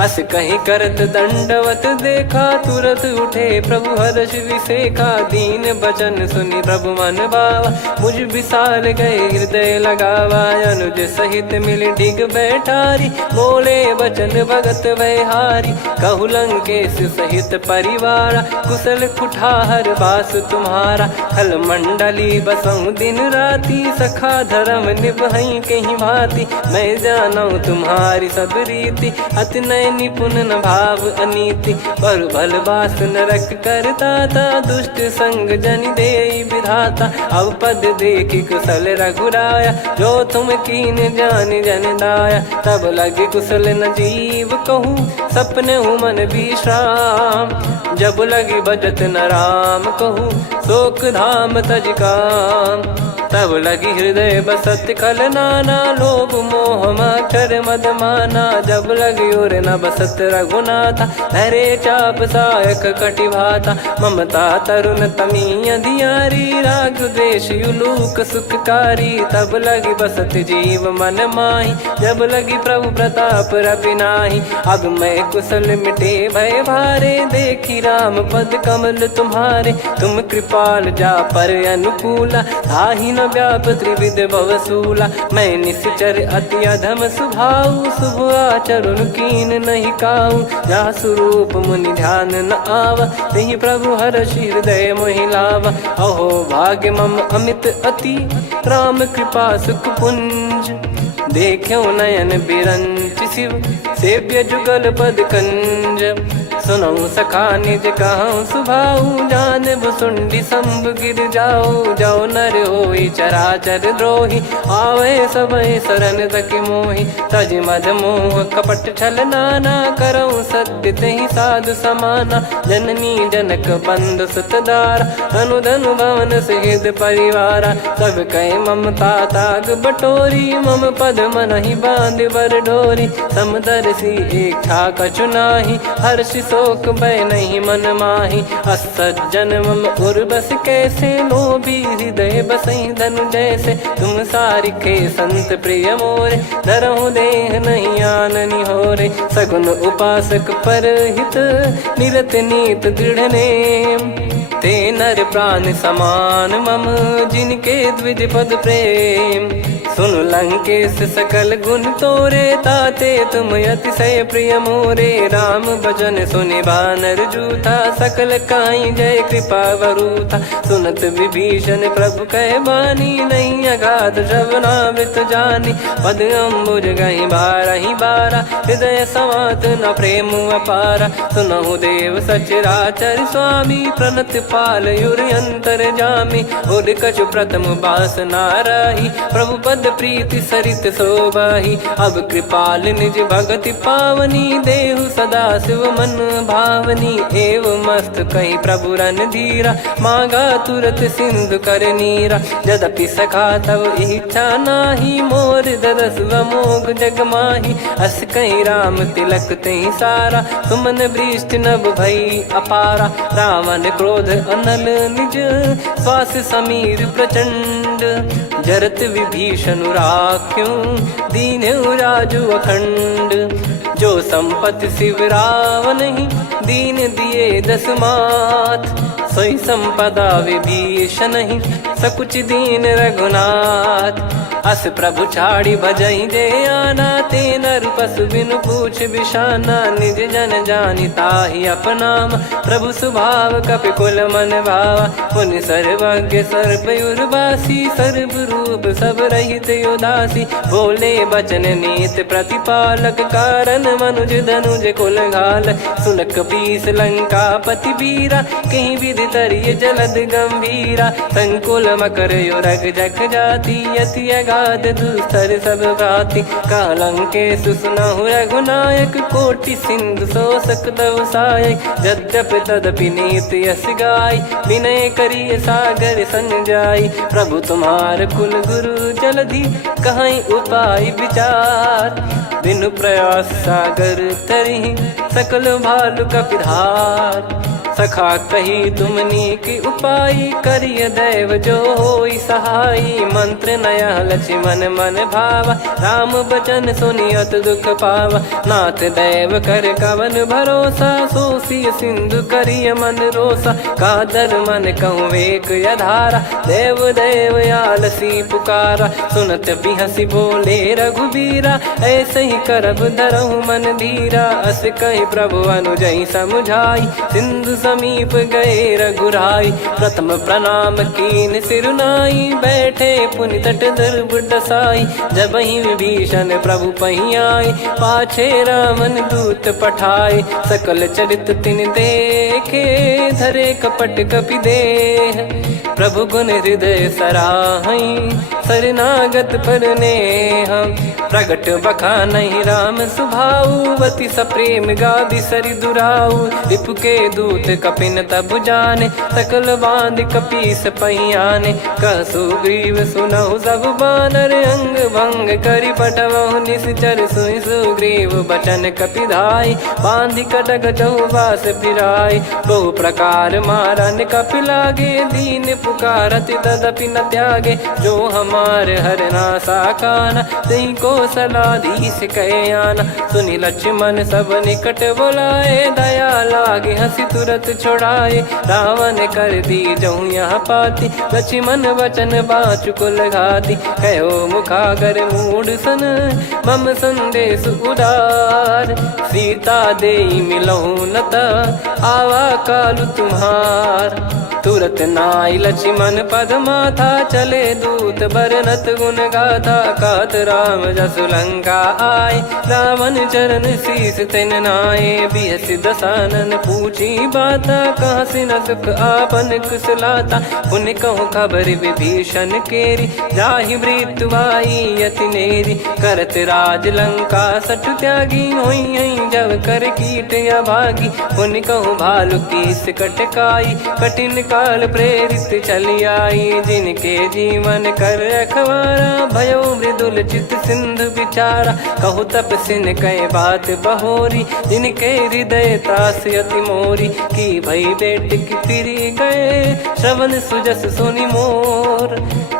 अस कहीं करत दंडवत देखा, तुरत उठे प्रभु हर्ष विसेखा, दीन बचन सुनि प्रभु मन भावा, मुझ विशाल गए हृदय लगावा, अनुज सहित मिल डिग बैठारी, बोले बचन भगत वैहारी, कहु लंकेश सहित परिवारा, कुशल कुठार बास तुम्हारा, खल मंडली बसऊं दिन राती, सखा धर्म निभई कहीं भांति, मैं जानू तुम्हारी सब रीति, अति नय निपुण न भाव अनीति, पर भल बास नरक करता था, दुष्ट संग जन दे विधाता, अब पद देखी कुशल रघुराया, जो तुम कीन जान जन दाया, तब लगे कुशल न जीव कहूँ, सपने हूँ मन विश्राम, जब लगी भजत न राम कहूँ, शोक धाम तज काम, तब लगी हृदय बसत खल नाना, लोभ मोह मक्षर मद माना, जब लगी उर न बसत रघुनाथा, हरे चाप सायक कटि भाता, ममता तरुण तमी अधियारी, राग द्वेष युलूक सुखकारी, तब लगी बसत जीव मन माही, जब लगी प्रभु प्रताप रवि नाही, अब मैं कुशल मिटे भय भारे, देखी राम पद कमल तुम्हारे, तुम कृपाल जा पर अनुकूला, ताहि न व्याप त्रिविध भवसूला, मैं निश्चर अति अधम सुभाऊ, शुभ आचरण कीन नहीं काऊ, जा स्वरूप मुनि ध्यान न आवा, तेहि प्रभु हर्ष हृदय मोहि लावा, अहो भाग्य मम अमित अति, राम कृपा सुख पुंज, देख्यो नयन बिरंच शिव, सेव्य जुगल पद कंज, सुनऊ सखा निज कहूँ सुभाऊ, जान भुसुंडी संभ गिर जाओ, जाओ नर होई चराचर द्रोही, आवे सबय शरण तक मोहि, तज मद मोह कपट छल नाना, करऊँ सत्य तेहि साधु समाना, जननी जनक बंधु सुतदारा, अनुधनु भवन सहित परिवारा, सब कहे ममता ताग बटोरी, मम पद मनहि बांध बर डोरी, समदर्शी इच्छा कछु नाही, हर्ष शोक भय नहीं मन माही, असज्जन मम उर्वश कैसे, लोभी हृदय बसई धनु जैसे, तुम सारिखे संत प्रिय मोरे, धरहु देह नहीं आननि होरे, सगुन उपासक पर हित, निरत नीत दृढ़ नेम, ते नर प्राण समान मम, जिनके द्विज पद प्रेम, सुन लंकेश सकल गुण तोरे, ताते तुम अतिशय प्रिय मोरे, राम भजन सुनि बानर जूथा, सकल काई जय कृपा वरूथा, सुनत विभीषण प्रभु कह बानी, नहीं अगाध श्रवणामृत जानी, पद अम्बुज गहि बारहि बारा, हृदय समात न प्रेम अपारा, सुनहु देव सचराचर स्वामी, प्रणत पाल युर अंतर जामी, उर कछु प्रथम बास नाराही, प्रभु पद प्रीति सरित शोभाही, अब कृपाल निज भगति पावनी, देहु सदा शिव मन भावनी, एव मस्त कहीं प्रभु रन धीरा, मांगा तुरत सिंधु कर नीरा, यद्यपि सखा तब इच्छा नाही, मोर दरस मोग जग माही, अस कहीं राम तिलक तेहि सारा, सुमन वृष्टि नभ भई अपारा, रावण क्रोध अनल निज, श्वास समीर प्रचंड, जरत विभीषण राख्यों, दीन राजु अखंड, जो संपत्ति शिव रावण ही, दीन दिए दस मात, सोई संपदा विभीषण ही, सकुच दीन रघुनाथ, अस प्रभु छाड़ी भजई जे आना, ते नर पशु बिनु पूछ बिशाना। निज जन जानी ताहि अपनाम, प्रभु स्वभाव कपि कुल मन भावा। मुनि सर्वज्ञ सर्वयुर्वासी, सर्व रूप सब रहित उदासी। बोले बचन नीत प्रतिपालक, कारण मनुज धनुज कुल घाल। सुन कपीस लंका पति वीरा, कहीं विधि तरिय जलद गंभीरा। संकुल मकर युरग जग जाति, अति अगाध दुस्तर सब भांति। कालंकेश सुनहु रघुनायक, कोटि सिंधु शोषक तव सहायक। यद्यपि तदपि नीति यस गाय, विनय करिय सागर सन जाई। प्रभु तुम्हार कुल गुरु जलधि, कहीं उपाय विचार। बिनु प्रयास सागर तरिहि, सकल भालु कपिधार। सखा कही तुमनी की उपाय, करिय दैव जो होई सहाई। मंत्र नया लक्ष्मण मन भावा, राम बचन सुनियत दुख पावा। नाथ दैव कर कवन भरोसा, सोसिय सिंधु करिय मन रोसा। कादर मन कहूँ एक यधारा, देव देव आलसी पुकारा। सुनत बिहसी बोले रघुबीरा, ऐसे ही करब धरहु मन धीरा। अस कहीं प्रभु अनुजई समुझाई, सिंधु समीप गए रघुराई। प्रथम प्रणाम कीन सिरुनाई, बैठे पुनि तट दर्भ डसाई। जब ही विभीषण प्रभु पही आए, पाछे रामन दूत पठाए। सकल चरित तिन देखे, धरे कपट कपि देह। प्रभु गुण हृदय सराहई, शरणागत पर नेह। प्रगट बखानहि राम सुभाऊ, बति सप्रेम गादि सरि दुराऊ। रिपु के दूत कपिन तब जाने, सकल बांध कपीस पहियाने। कह सुग्रीव सुनहु सब बानर, अंग भंग करि पटवहु निश्चर। सुनि सुग्रीव बचन कपिधाई, बांधि कटक चौबास फिराई। बहु प्रकार मारन कपि लागे, दीन पुकारत तदपि न त्यागे। जो हमार हरना साकाना, तही को सलाधीश कहे आना। सुनि लक्ष्मण सब निकट बुलाए, दया लागे हंसी तुरत छोड़ाए। रावण कर दी जहूँ यहाँ पाती, लक्ष्मण वचन बाचु कुल घाती। कहो मुखागर मूढ़ सन, मम संदेश उदार। सीता देई मिलहु नता, आवा कालु तुम्हार। तुरत नाई लक्ष्मण पद माथा, चले दूत बरनत गुण गाथा। कहत राम जसु लंका आए, रावण चरण शीस तिन नाये। बिहस दसानन पूछी बाता, कहाँ से न सुख आपन कुशलाता। पुन कहूँ खबर विभीषण केरी, जाहि मृत्यु आई अति नेरी। करत राज लंका सठ त्यागी, होई जब कर कीट अभागी। पुन कहूँ भालु कीस कटकाई, कठिन काल प्रेरित चली आई। जिनके जीवन कर रखवारा, भयो मृदुल चित सिंधु विचारा। कहु तपसिन कह बात बहोरी, जिनके हृदय तास अति मोरी। की भई बेट की फिरी गए, श्रवण सुजस सुनि मोर।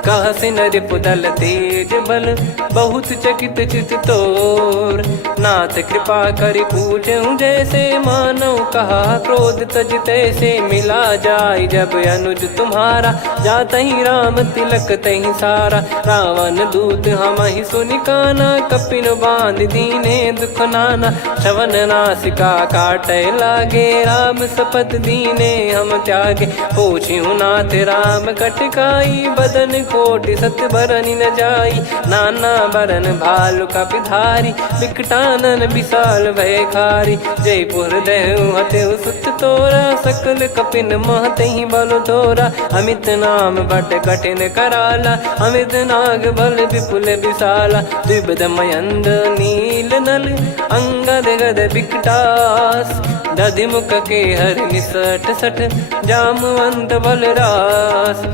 कह सिन रिपुदल तेज बल, बहुत चकित चित तोर। नाथ कृपा करि पूछऊँ जैसे, मानव कहा क्रोध तज तैसे। मिला जाय जब अनुज तुम्हारा, जातहि राम तिलक तहि सारा। रावण दूत हमहि सुनि काना, कपिन बांध दीने दुख नाना। श्रवण नासिका काटै लागे, राम शपथ दीने हम त्यागे। पूछिहु नाथ राम कटकाई, बदन कोटि सत बरनि न जाई। नाना बरन भालु कपिधारी, बिकटानन विशाल भयखारी। जयपुर देहु हतेउ सुत तोरा, सकल कपिन महतहि बल तोरा। अमित नाम बट कठिन कराला, अमित नाग बल विपुल विशाला। द्विविध मयंद नील नल, अंगद गद बिकटास। दधिमुख के हर निसठ सठ, जामवंत बलरास।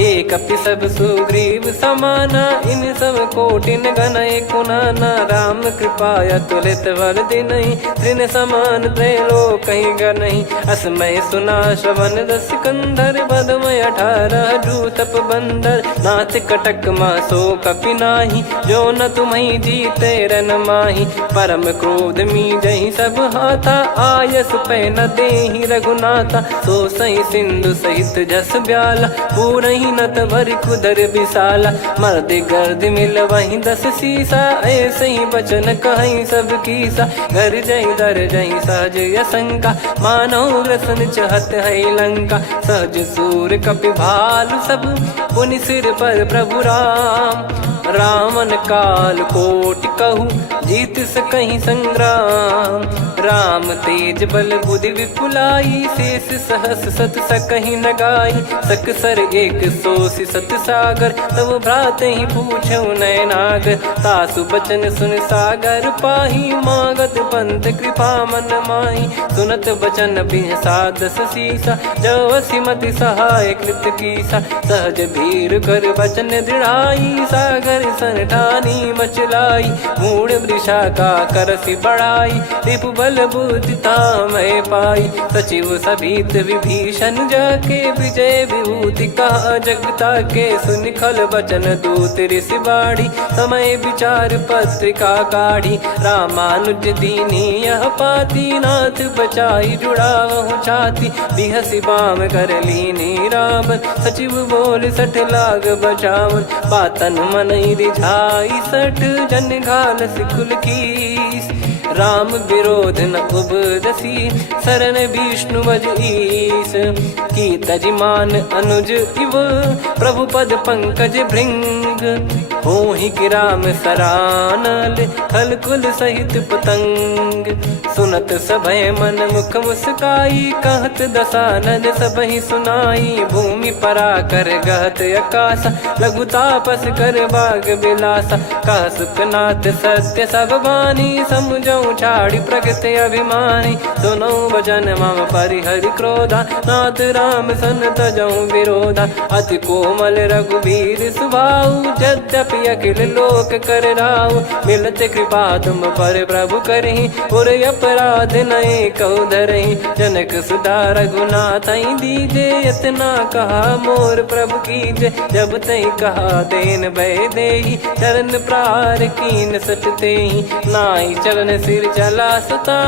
एक अपि सब सुग्रीव समाना, इन सब कोटिन गणय कुनाना। राम कृपा अतुलित बल दिनहि, तृण समान त्रैलोक कहीं गनहि। असमय सुना श्रवण रस कंधर, बदमय 18 जूतप बंदर। नाथ कटक मासो कपि नाही, जो न तुम्हि जीते रन माही। परम क्रोध मी जहि सब हाथा, आयस पास पै न देहि रघुनाथा। सो सही सिंधु सहित जस ब्याला, पूरही नत भर कुदर विशाला। मर्द गर्द मिल वहीं 10 सीसा, ऐसे ही बचन कहीं सब कीसा। घर जई दर जई सहज यसंका, मानव ग्रसन चहत है लंका। सहज सूर कपि भालु सब, पुनि सिर पर प्रभु राम। रामन काल कोटि कहूँ, जीत सकहीं संग्राम। राम तेज बल बुद्धि विपुलाई, शेष सहस सत सकहीं न गाई। सकसर एक सोसी सत सागर, तब भ्राते ही पूछौ नयनागर। तासु बचन सुन सागर पाही, मांगत पंथ कृपा मन माही। सुनत बचन बिहसादस सीसा, जवसि मति सहाय कृत कीसा। सहज भीर कर बचन दृढ़ाई, सागर सन ठानी मचलाई। मूढ़ वृषा का करसि बढ़ाई, रिपु बल बुद्धि तामय पाई। सचिव सभीत विभीषण जाके, विजय विभूति कहा जगता के। सुनि खल बचन दूत ऋषि बाढ़ी, समय विचार पत्रिका काढ़ी। रामानुज दीनी यह पाती, नाथ बचाई जुड़ावहु छाती। बिहसि बाम कर लीनी रावण, सचिव बोल 60 लाग बचावन। बातन मनई रिझाई 60, जन घाल सिकुल कीस। राम विरोध न उपजसी, शरण विष्णु बज ईस। की तजिमान अनुज इव, प्रभु पद पंकज भृंग। होहि कि राम सरानल, खल कुल सहित पतंग। सुनत सभय मन मुख मुस्काई, कहत दसानन सबहि सुनाई। भूमि परा कर गहत आकाशा, लघु तापस कर बाग बिलासा। कह सुखनाथ सत्य सब बानी, समझौ छाड़ी प्रगति अभिमानी। सुनौ वचन मम परिहरि क्रोधा, नाथ राम सन तजौ विरोधा। अति कोमल रघुबीर सुभाऊ, यद्यपि अखिल लोक कर राऊ। मिलत कृपा तुम पर प्रभु करहि, और अपराध नये कौ धरहि। जनक सुता रघुनाथ दीजे, इतना कहा मोर प्रभु कीजे। जब तई कहा देन भय देहि, चरण प्रार कीन सटतेहि। नाई चरण सिर चला सता,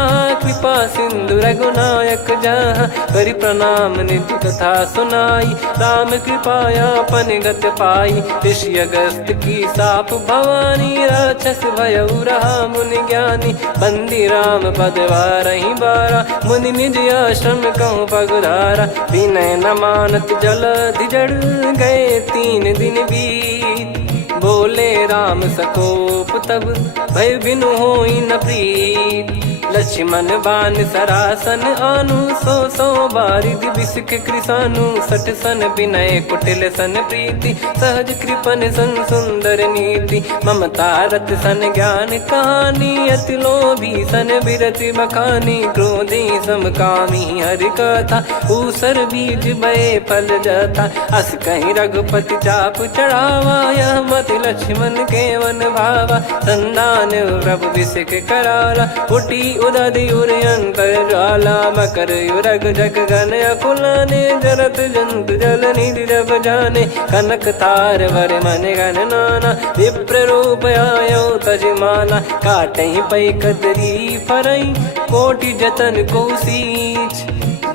कृपा सिंधु रघुनायक जहाँ। करि प्रणाम निज कथा सुनाई, राम कृपाया पन गत पाई। ऋषि अगस्त की साप भवानी, राक्षस भयउ रहा मुनि ज्ञानी। बंदी राम पद वारहि बारा, मुनि निज आश्रम कहूँ पगुधारा। विनय न मानत जलधि जड़, गए 3 दिन बीत। बोले राम सकोप तब, भय बिनु होई न प्रीत। लक्ष्मण बान सरासन आनु, 100 बारिधि बिसिक कृसानु। 60 सन विनय कुटिल सन प्रीति, सहज कृपन सन सुंदर नीति। ममता रत सन ज्ञान कहानी, अति लोभी सन बिरति बखानी। क्रोधी समकामी हरि कथा, ऊसर बीज भय फल जथा। अस कहीं रघुपति चाप चढ़ावा, यह मति लक्ष्मण के वन भावा। संदान प्रभु बिसिक कराला, उटी उदधि उर अंतर ज्वाला। मकर युरग जग गन अकुलाने, जरत जंतु जल निधि जब जाने। कनक तार वर मन गण नाना, विप्र रूप आयो तजमाना। काटहि पै कदरी फरई, कोटि जतन को सींच।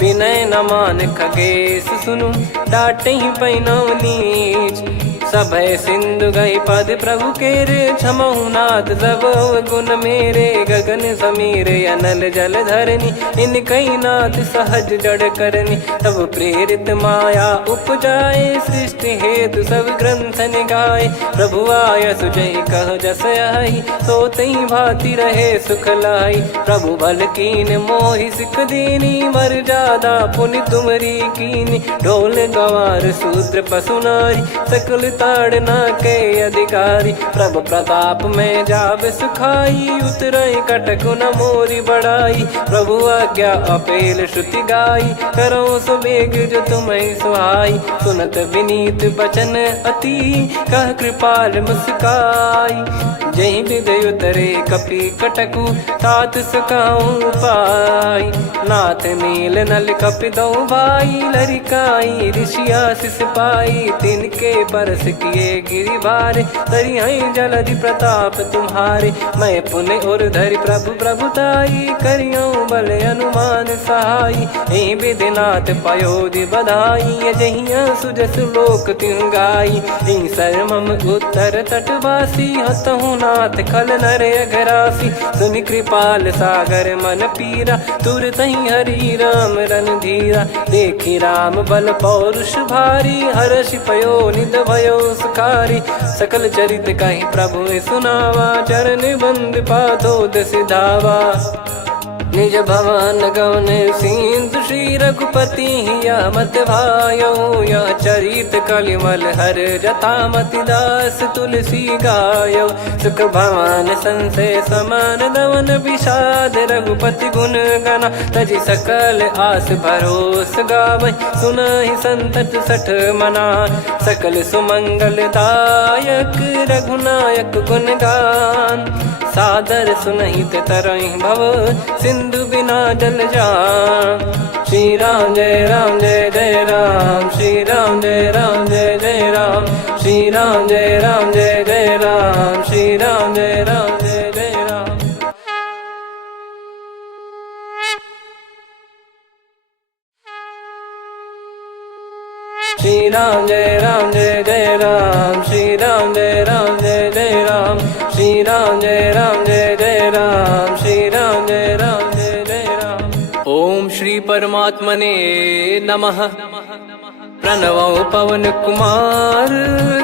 विनय न मान खगेश सुनु, डांटहि पै नव नीच। सभय सिंधु गई पद प्रभु केरे, क्षमहु नाथ सब गुण मेरे। गगन समीर अनल जल धरनी, इनकई नाथ सहज जड़ करनी। तब प्रेरित माया उपजाए, सृष्टि हेतु सब ग्रंथ निगाए। प्रभु आय सुजय कह जस आई, सोतहि भांति रहे सुख लाई। प्रभु बल कीन मोहि सिख दीनी, मर्यादा पुनि तुमरी कीनी। ढोल गवार शूद्र पशु नारी, सकल ताड़ना के अधिकारी। प्रभु प्रताप में जाब सुखाई, उतरई कटक न मोरी बढ़ाई। प्रभु आज्ञा अपेल श्रुति गाई, करो सुबेग जो तुम्हें सुहाई। सुनत विनीत बचन अति, कह कृपाल मुस्काई। जहि विदय उतरे कपि कटकु, तात सकाऊं पाई। नाथ नील नल कपि दो भाई, लरिकाई ऋषि आशीष पाई। तिनके परस किए गिरिबारे, करियई जलधि प्रताप तुम्हारे। मैं पुण्य और धरि प्रभु प्रभुताई, करियऊँ बल अनुमान सहाई। ए विधिनाथ पयोधि बधाई, जहिया सुजस लोक तिहुँ गाई। ई सरमम उत्तर तटवासी, हतहु नाथ खल नर अघरासी। सुनि कृपाल सागर मन पीरा, तुरतहि हरि राम रणधीरा। देखि राम बल पौरुष भारी, हर्षि पयो निध भयो सुखारी। सकल चरित कहि प्रभु सुनावा, चरण बंद पादो दस धावा। निज भवन गवन सिंधु, श्री रघुपति या मत भायो। या चरित कलिमल हर जथामति दास, तुलसी गायो। सुख भवन संशय समान दवन, विषाद रघुपति गुण गना। तजि सकल आस भरोस गावै, सुनहि संतत सठ मना। सकल सुमंगल दायक, रघुनायक गुण गान। सादर सुनहित तरहि भव, सिंधु बिना जल जान। श्री राम जय राम जय जय राम, श्री राम जय राम जय जय राम। श्री राम जय राम जय जय राम, श्री राम जय राम जय जय राम। श्री राम जय राम जय जय राम, श्री राम जय राम जय जय राम। श्री राम जय राम जय जय राम, श्री राम जय राम जय जय राम। ओम श्री परमात्मने नमः। प्रणवो पवन कुमार,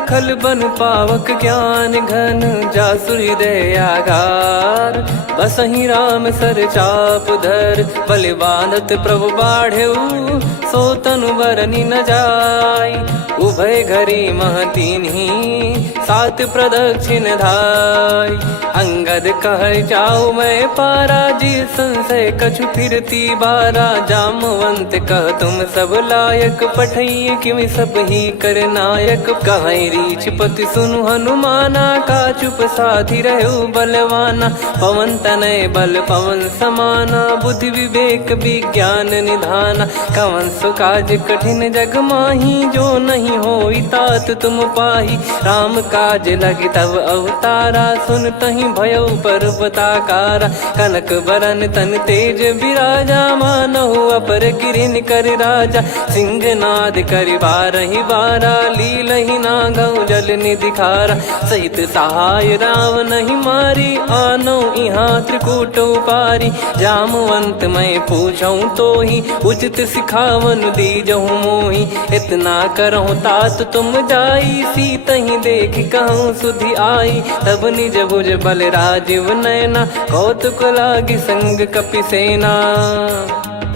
खल बन पावक ज्ञान घन। जासु हृदय आगार, बसहि राम सर चाप धर। बलि बांधत प्रभु बाढ़ऊ, सो तनु बरनि न जाय। उभय घरी मह दीन्ही, सात प्रदक्षिण धाय। अंगद कह जाऊ मैं पारा, जी संशय कछु फिरती बारा। जामवंत कह तुम सब लायक, पठई किमि सब ही कर नायक। कहीं रीछ पति सुनु हनुमाना, का चुप साधि रहु बलवाना। पवन तनय बल पवन समाना, बुद्धि विवेक विज्ञान निधाना। कवन सु काज कठिन जग माही, जो नहीं होई तात तुम पाही। राम काज लगी तब अवतारा, सुन तहि भयो पर्वताकारा। कनक बरन तन तेज बिराजा, मानहु अपर गिरिन कर राजा। सिंहनाद करि बारहि बारा, लीलहि नागौ जल निधि खारा। सहित सहाय रावण ही मारी, आनो इहाँ त्रिकूट उपारी। जामवंत मैं पूछऊँ तो ही, उचित सिखावन दीजहु मोहि। इतना करहु तात तुम जाई, सीतहि देख कहूँ सुधि आई। तब निज भुज बल राजीव नयना, कौतुक लागी संग कपिसेना।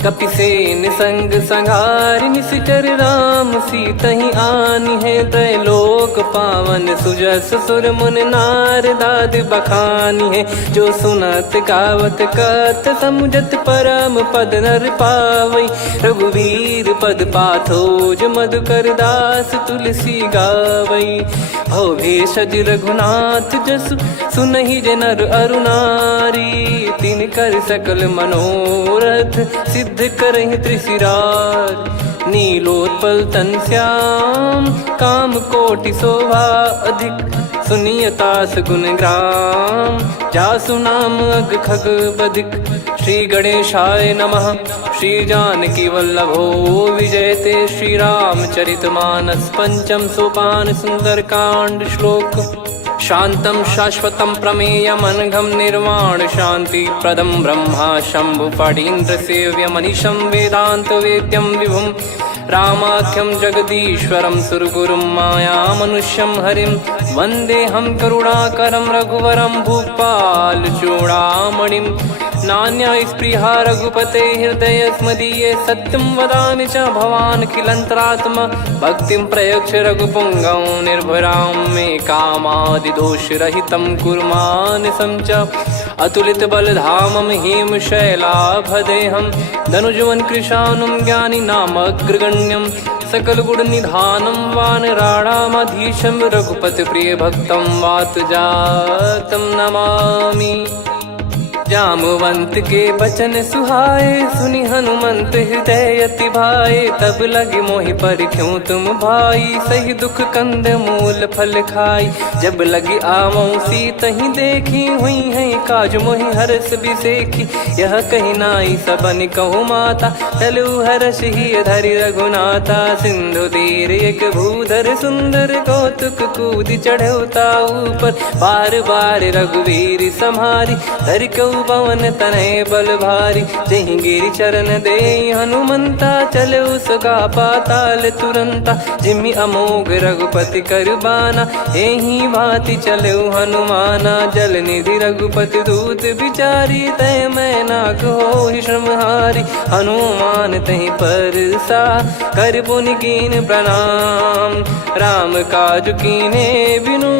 कपिसेन संग संघारि, निशिचर राम सीतहि आनि है। त्रैलोक पावन सुजस सुर मुन नार, दाद बखानी है। जो सुनत गावत कथ, समुझत परम पद नर पावै। रघुवीर पद पाथोज, मधुकर दास तुलसी गावै। भव भेषज रघुनाथ जसु, सुनहि जे नर अरु नारी। तिन कर सकल मनोरथ, सिद्ध करहि त्रिशिराज। नीलोत्पल तन श्याम, काम कोटि शोभा अधिक। सुनियतास गुण ग्राम, जासु नाम अग खग बधिक। श्री गणेशाय नमः। श्री जानकी वल्लभो विजयते, श्री रामचरित मानस। पंचम सोपान सुंदरकांड श्लोक। शांतं शाश्वतं प्रमेयमनघं, निर्वाण शांति प्रदं ब्रह्मा शंभु फणीन्द्र सेव्य मनीषं। वेदांत वेद्यं विभुं रामाख्यं जगदीश्वरं, सुरगुरुं माया मनुष्यं हरिं। वन्देऽहं करुणाकरं रघुवरं, भूपाल चूडामणिं। नान्या स्पृहा रघुपते हृदय स्मदीये, सत्यं वदामि च भवान् खिलन्तरात्मा। भक्तिं प्रयच्छ रघुपुङ्गं, निर्भरां मे कामादिदोषरहितं कुर्मानिशं च। अतुलित बलधामं हेमशैलाभदेहं, धनुजवन कृशानुं ज्ञानी नामग्रगण्यं। सकल गुण निधानं वानराणामधीशं, रघुपति प्रिय भक्तं वात जातं नमामि। जामवंत के बचन सुहाए, सुनि हनुमंत हृदय अति भाए। तब लगे मोहि पर क्यों तुम भाई, सही दुख कंद मूल फल खाई। जब लगी आवऊं सीतहि देखी, हुई है काज मोहि हरस बिसेखी। यह कही नाई सबन कहु माता, चलु हरष ही धरि रघुनाथा। सिंधु तीर एक भूधर सुंदर, कौतुक कूद चढ़ौता ऊपर। बार बार रघुवीर सम्हारी, धरि कऊ पवन तनय बल भारी। जहि गिरि चरण दे हनुमंता, चले उसका पाताल तुरंता। जिमि अमोघ रघुपति कर बाना, एहि भांति चले हनुमाना। जल निधि रघुपति दूत बिचारी, तय मैं नाक होहि श्रमहारी। हनुमान तहि परसा, कर पुनि कीन प्रणाम। राम काज कीने बिनु,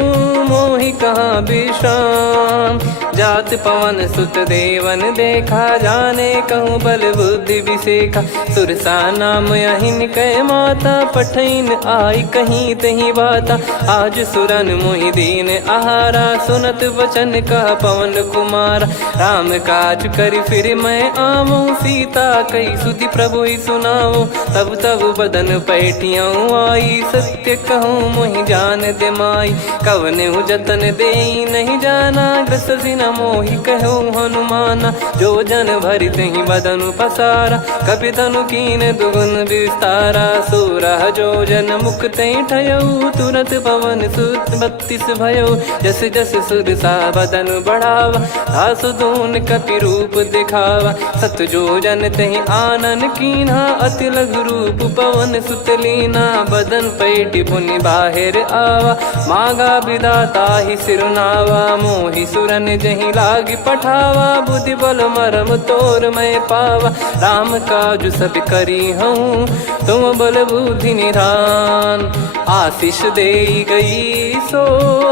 मोहि कहाँ विश्राम। जात पवन सुत देवन देखा, जाने कहूँ बल बुद्धि विसेखा। सुरसा नाम अहिन कै माता, पठैन आई कहीं तहीं बाता। आज सुरन मोहि दीन आहारा, सुनत वचन कह पवन कुमारा। राम काज करि फिर मैं आवऊं, सीता कई सुधि प्रभु ही सुनाऊं। तब तब बदन पैठियाँ आई, सत्य कहूँ मोहि जान दे माई। कवने जतन दे नहीं जाना, ग्रसि न मोहि कहूँ हनुमाना। जो जन भरि तहि बदनु पसारा, कपि तनु कीन दुगुन विस्तारा। सोरह जो जन मुख तहि ठयऊ, तुरत पवन सुत 32 भयऊ। जस जस सुरसा बदन बढ़ावा, आसु दून कपि रूप दिखावा। सत जो जन तहि आनन कीन्हा, अति लघु रूप पवन सुत लीना। बदन पैठि पुनि बाहिर आवा, मांगा विधाता ही सिरुनावा। मोहि सुरन जहि लागी पठावा, बुद्धि बल मरम तोर मैं पावा। राम काज सब करी हूँ, तुम बल बुद्धि निधान। आशीष दे गई सो,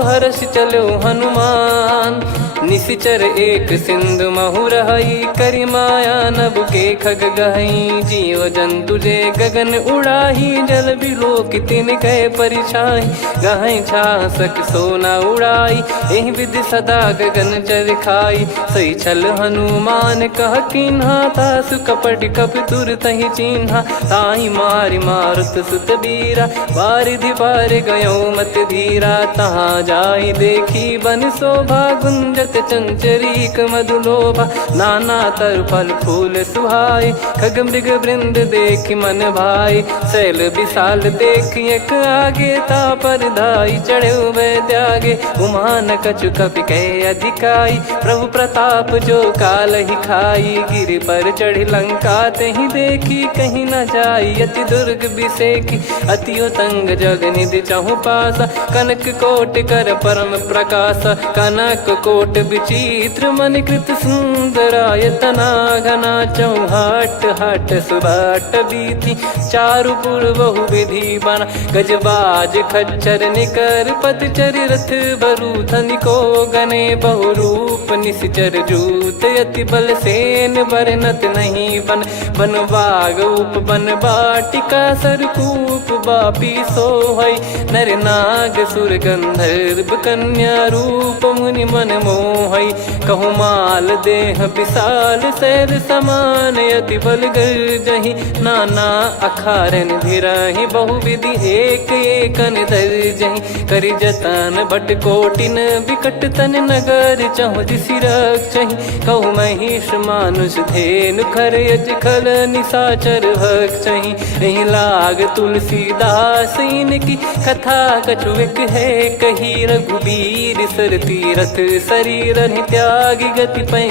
हर्ष चलो हनुमान। निशिचर एक सिंधु महु रहई, करि माया नभ के खग गहई। जीव जंतु जे गगन उड़ाही, जल बिलोक तिन कह परिछाई। गहई छासक सोना उड़ाई, एहि विधि सदा गगन चर खाई। सही छल हनुमान कह कीन्हा, तासु कपट कपि तुर तहि चिन्हा। ताहि मारि मारुत सुत बीरा, बारिधि पार गयो मत धीरा। तहाँ जाई देखी बन शोभा, गुंजत चंचरीक मधुलोभा। नाना तर फल फूल सुहाए, खग मृग वृंद देखि मन भाई। शैल विशाल देखि एक आगे, तापर धाई चढ़े वै त्यागे। उमा न कछु कपि कह अधिकाई, प्रभु प्रताप जो काल ही खाई। गिरि पर चढ़ी लंका तहि देखी, कहीं न जाई अति दुर्ग बिसेखी। अति उतंग जग निधि चहु पासा, कनक कोट कर परम प्रकाशा। कनक कोट विचित्र मन कृत सुंदरायतना। घना चौहाट हाट सुबाट बीती, चारुपुर बहु विधि बना। गजबाज खच्चर निकर पतचर, रथ बरूथन को गने। बहु रूप निश्चर जूत, अति बल सेन बरनत नहीं बन। बन बाग उप बन बाटिका, सरकूप बापी सोहई। नर नाग सुर गंधर्व कन्या, रूप मुनि मन मोहई। कहु माल देह विशाल, शैल समान अति बल गर्जहि। नाना अखारन भिरहि, बहु विधि एक एकन दर्जहि। करि जतन भट कोटिन, विकट तन नगर चहु दिसि रक्षहि। कहु महिष मानुष धेनु, खर यज खल निशाचर भक्षहि। एहि लाग तुलसीदास इनकी, कथा कछु एक है कही। रघुबीर सर तीरथ शरीर, त्यागी गति पै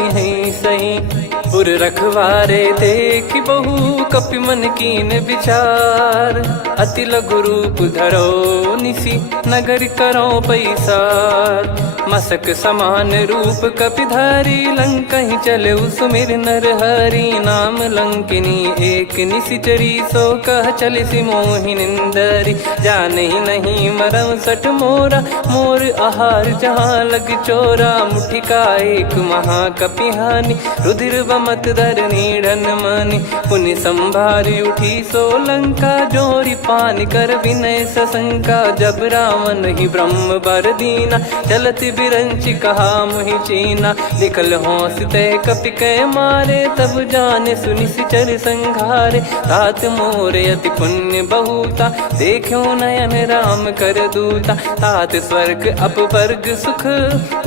सही। पुर रखवारे देखि बहु, कपि मन कीन विचार। अति लघु रूप धरो निसी, नगर करो पैसार। मसक समान रूप कपिधारी, लंकहि चले सुमिर नर हरि। नाम लंकिनी एक निशिचरी, सो कह चलिसि मोहि निंदरी। जानहि नहीं मरम सठ मोरा, मोर आहार जहाँ लग चोरा। मुठिका एक महाकपि हानि, रुधिर मत धरनी ढन मानी। पुनि संभारी उठी सो लंका, जोरी पान कर विनय सशंका। जब रावण ही ब्रह्म बर दीना, चलत बिरंच कहा मुहि चीना। निकल होंस ते कपि कै मारे, तब जाने सुनि सिचर संघारे। तात मोर अति पुण्य बहुता, देखो नयन राम कर दूता। तात स्वर्ग अपवर्ग सुख,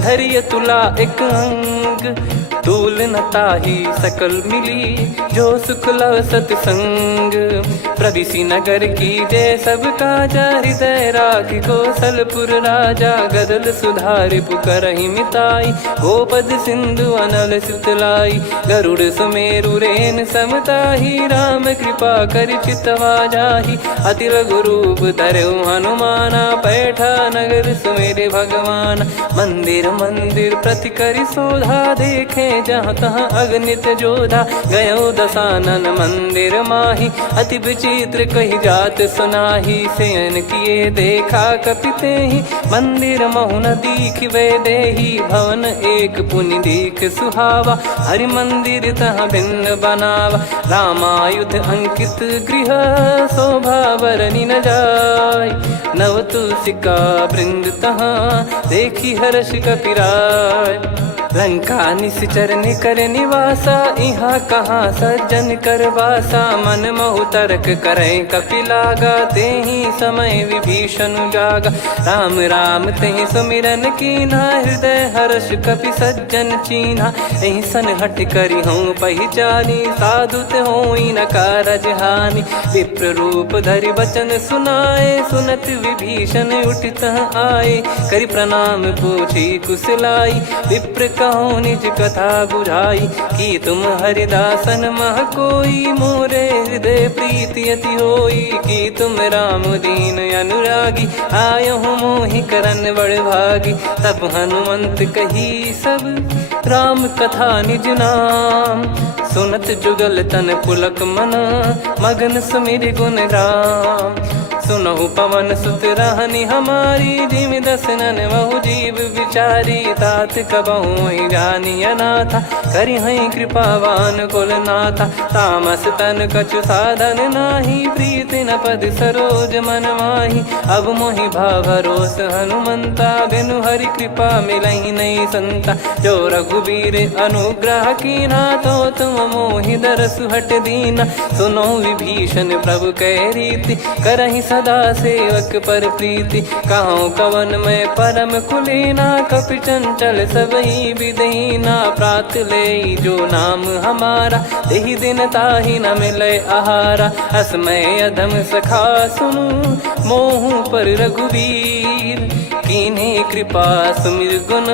धरिय तुला एक अंग। तूल न ताहि सकल मिली, जो सुख लव सतसंग। प्रविशि नगर की जय सब काजा, हृदय राखि कौशलपुर राजा। गदल सुधारि पुकारहि मिताई, गोपद सिंधु अनल सुतलाई। गरुड़ सुमेरु रेन समताहि, राम कृपा करि चितवा जाहि। अति लघु रूप धरऊ हनुमाना, पैठा नगर सुमेरे भगवान। मंदिर मंदिर प्रति करि शोधा, देखे जहाँ तहाँ अगणित जोधा। गयो दशानन मंदिर माही, अति विचित्र कही जात सुनाही। शयन किए देखा कपिते ही, मंदिर महु न दीख वे देही। भवन एक पुनि दीख सुहावा, हरि मंदिर तहाँ भिन्न बनावा। रामायुध अंकित गृह, शोभा बरनी न जाय। नव तुलसी का वृंद तहाँ, देखी हर्ष कपिराय। लंका निश्चर निकर निवासा, इहाँ कहाँ सज्जन कर वासा। मन महु तर्क करें कपिलागा, तेहि समय विभीषण जागा। राम राम तेहि सुमिरन कीन्हा, हृदय हर्ष कपि सज्जन चीन्हा। एहि सन हट करि हूँ पहिचानी, साधु होई न कारज हानि। विप्र रूप धरि वचन सुनाए, सुनत विभीषण उठित आए। करि प्रणाम पूछी कुशलाई, विप्र कहो निज कथा बुझाई। कि तुम हरिदासन मह कोई, मोरे हृदय प्रीति अति होई। कि तुम राम दीन अनुरागी, आयहु मोहि करन बड़ भागी। तब हनुमंत कही सब राम कथा निज नाम। सुनत जुगल तन पुलक मना, मगन सुमिर गुण राम। सुनहु पवन सुत रहनी हमारी, जिमि दसनन महु जीव विचारी। तात कबहु ही जानी अनाथा, करि हई कृपावान कुल नाथा। तामस तन कछु साधन नाही, प्रीति न पद सरोज मन माही। अब मोहि भाव भरोस हनुमंता, बिनु हरि कृपा मिलहि नहीं संता। जो रघुबीर अनुग्रह कीना, तो तुम मोहि दरसु हट दीना। सुनो विभीषण प्रभु कह रीति, करहि सदा सेवक पर प्रीति। कहूँ कवन में परम कुलीना, कपि चंचल सबई विदहीना। प्रात ले जो नाम हमारा, तेहि दिन ताहि न मिले आहारा। असमय अधम सखा सुनु, मोहु पर रघुवीर। कीन्हे कृपा सुमिर गुण,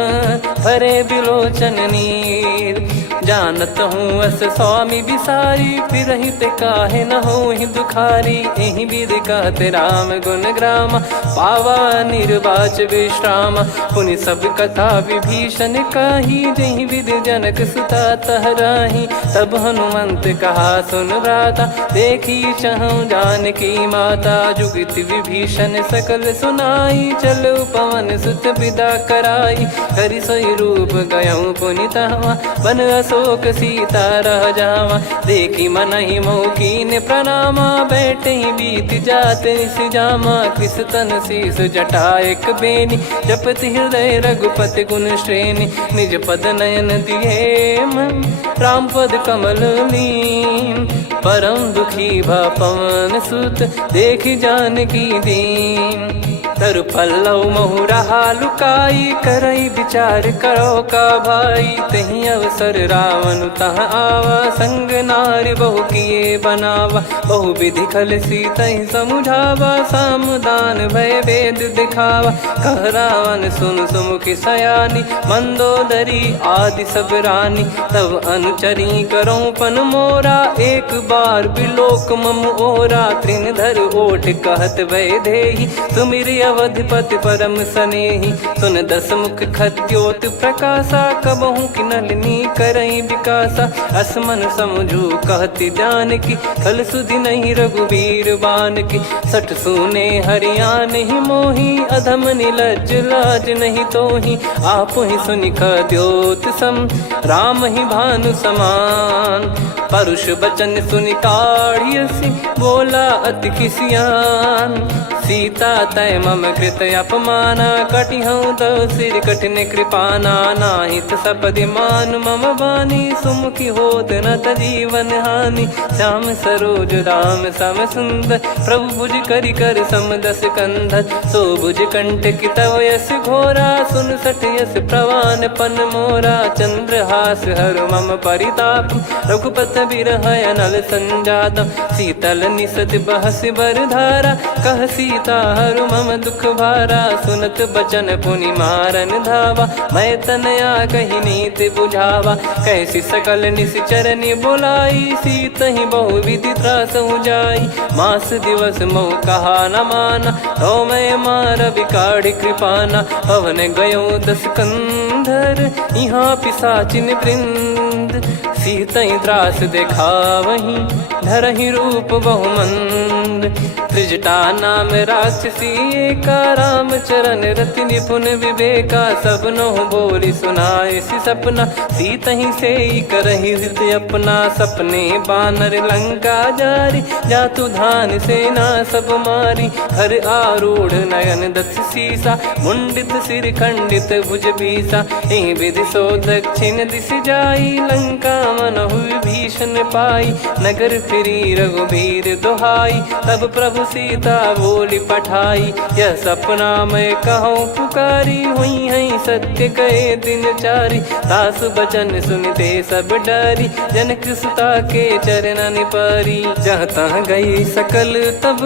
भरे बिलोचन नीर। जानत हूँ अस स्वामी बिसारी, फिर हित काहे न हो ही दुखारी। एहि विधि कहते राम गुण ग्राम, पावा निर्वाच विश्राम। पुनि सब कथा विभीषण काही, जहि विधि जनक सुता तहराही। तब हनुमंत कहा सुन भ्राता, देखी चहु जानकी माता। जुगित विभीषण सकल सुनाई, चलो पवन सुत विदा कराई। हरि सोई रूप गयऊँ पुनि तहवा, बन अशोक सीता रह जावा। देखी मनहि मोकीन प्रणामा, बैठे ही बीत जात निस जामा। कृस तन शीस जटा एक बेनी, जपति हृदय रघुपति गुण श्रेणी। निज पद नयन दिए मन, राम पद कमल लीन। परम दुखी भा पवन सुत, देखि जानकी दीन। तरु पल्लव महु रहा लुकाई, करई विचार करो का भाई। तही अवसर रावण तहाँ आवा, संग नार बहु किए बनावा। बहु विधि खल सीतहि समुझावा, सामदान भय वेद दिखावा। कह रावण सुन सुमुखि सयानी, मंदोदरी आदि सब रानी। तब अनुचरी करो पन मोरा, एक बार बिलोक मम ओरा। तृण धर ओठ कहत भय देहि, सुमिर अवधिपति परम स्नेही। सुन दस मुख खद्योत प्रकाशा, कबहू की नलिनी करई विकासा। असमन समझू कहती जान की, कल सुधि नहीं रघुबीर बान की। सठ सुने हरियाण ही मोही, अधम निलज लाज नहीं तोही। आप ही सुनि खद्योत सम, राम ही भानु समान। परुष बचन सुनि काढ़ियसि, बोला अति किसियान। सीता तय मम कृत अपमाना, कटिहऊँ तो सिर कठिन कृपाना। नाहित सपदि मान मम बानी, सुमुखी होत न जीवन हानि। श्याम सरोज राम सम सुंदर, प्रभु भुज करि कर समदस कंधर। सो भुज कंठ की तव यस घोरा, सुन सठ यस प्रवान पन मोरा। चंद्रहास हर मम परिताप, रघुपत बिरह अनल संजातम। शीतल निसत बहस बर धारा, कह सीता हरु मम दुख भारा। सुनत बचन पुनि मारन धावा, मैं तनया कही नीति बुझावा। कैसी सकल निश्चरनि बुलाई, सीत ही बहु विधि त्रासहु जाई। मास दिवस मोह कहा न माना, तो मैं मार बिकाढ़ कृपाना। पवन गयो दस कंधर, यहाँ पिशाचिन वृंद। सीतई त्रास देखावहीं, धरहि रूप बहुमंद। त्रिजटा नाम राक्षसी एका, राम चरण रति निपुण विवेका। सब नहुँ बोली सुनाए सि सपना, सीतहि से करहि हित अपना। सपने बानर लंका जारी, जातु धान सेना सब मारी। हर आरूढ़ नयन दस सीसा, मुंडित सिर खंडित भुज बीसा। एहि विधि सो दक्षिण दिस जाई, लंका मनहु विभीषण पाई। नगर फिरी रघुबीर दुहाई, तब प्रभु सीता बोली पठाई। यह सपना मैं कहूँ पुकारी, हुई है सत्य कहे दिन चारी। सासु बचन सुनते सब डरी, जनक सुता के चरण परी। जहाँ तहाँ गई सकल तब,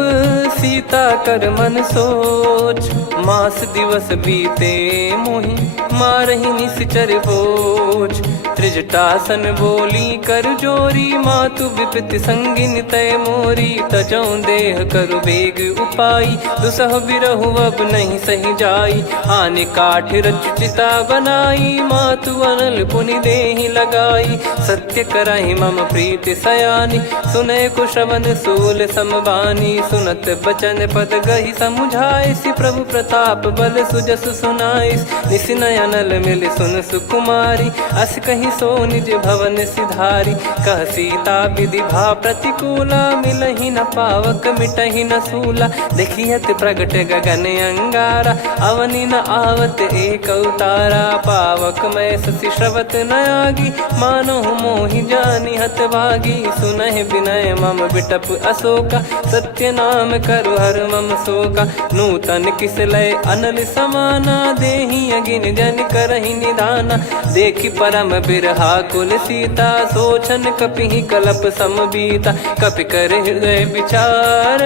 सीता कर मन सोच। मास दिवस बीते मोहि, मारहि निश्चर बोझ। त्रिजटासन बोली कर जोरी, मातु विपति संगिन तय मोरी। तजौ देह करु बेग उपाई, दुसह बिरहु अब नहीं सही जाई। आने काठ रचिता बनाई, मातु अनल पुनि देहि लगाई। सत्य कराहि मम प्रीति सयानी, सुनय कुशवन सूल समबानी। सुनत बचन पद गहि समुझाए, सि प्रभु प्रताप बल सुजस सुनाइस। निस नयनल मिल सुन सुकुमारी, अस कहि सो निज भवन सिधारी। कह सीता विधि भा प्रतिकूला, मिलहि न पावक मिटहि न सूला। देखियत प्रगट गगन अंगारा, अवनि न आवत एक अवतारा। पावक मैं शशि श्रवत न आगी, मानो मोहि जानि हत भागी। सुनहि विनय मम बिटप अशोका, सत्य नाम करु हर मम शोका। नूतन किस लय अनल समाना, देहि अगिन जन करहि निधाना। देखि परम बिरहा कुल सीता, सोचन कपिहि कलप समबीता। कपि कर हृदय विचार,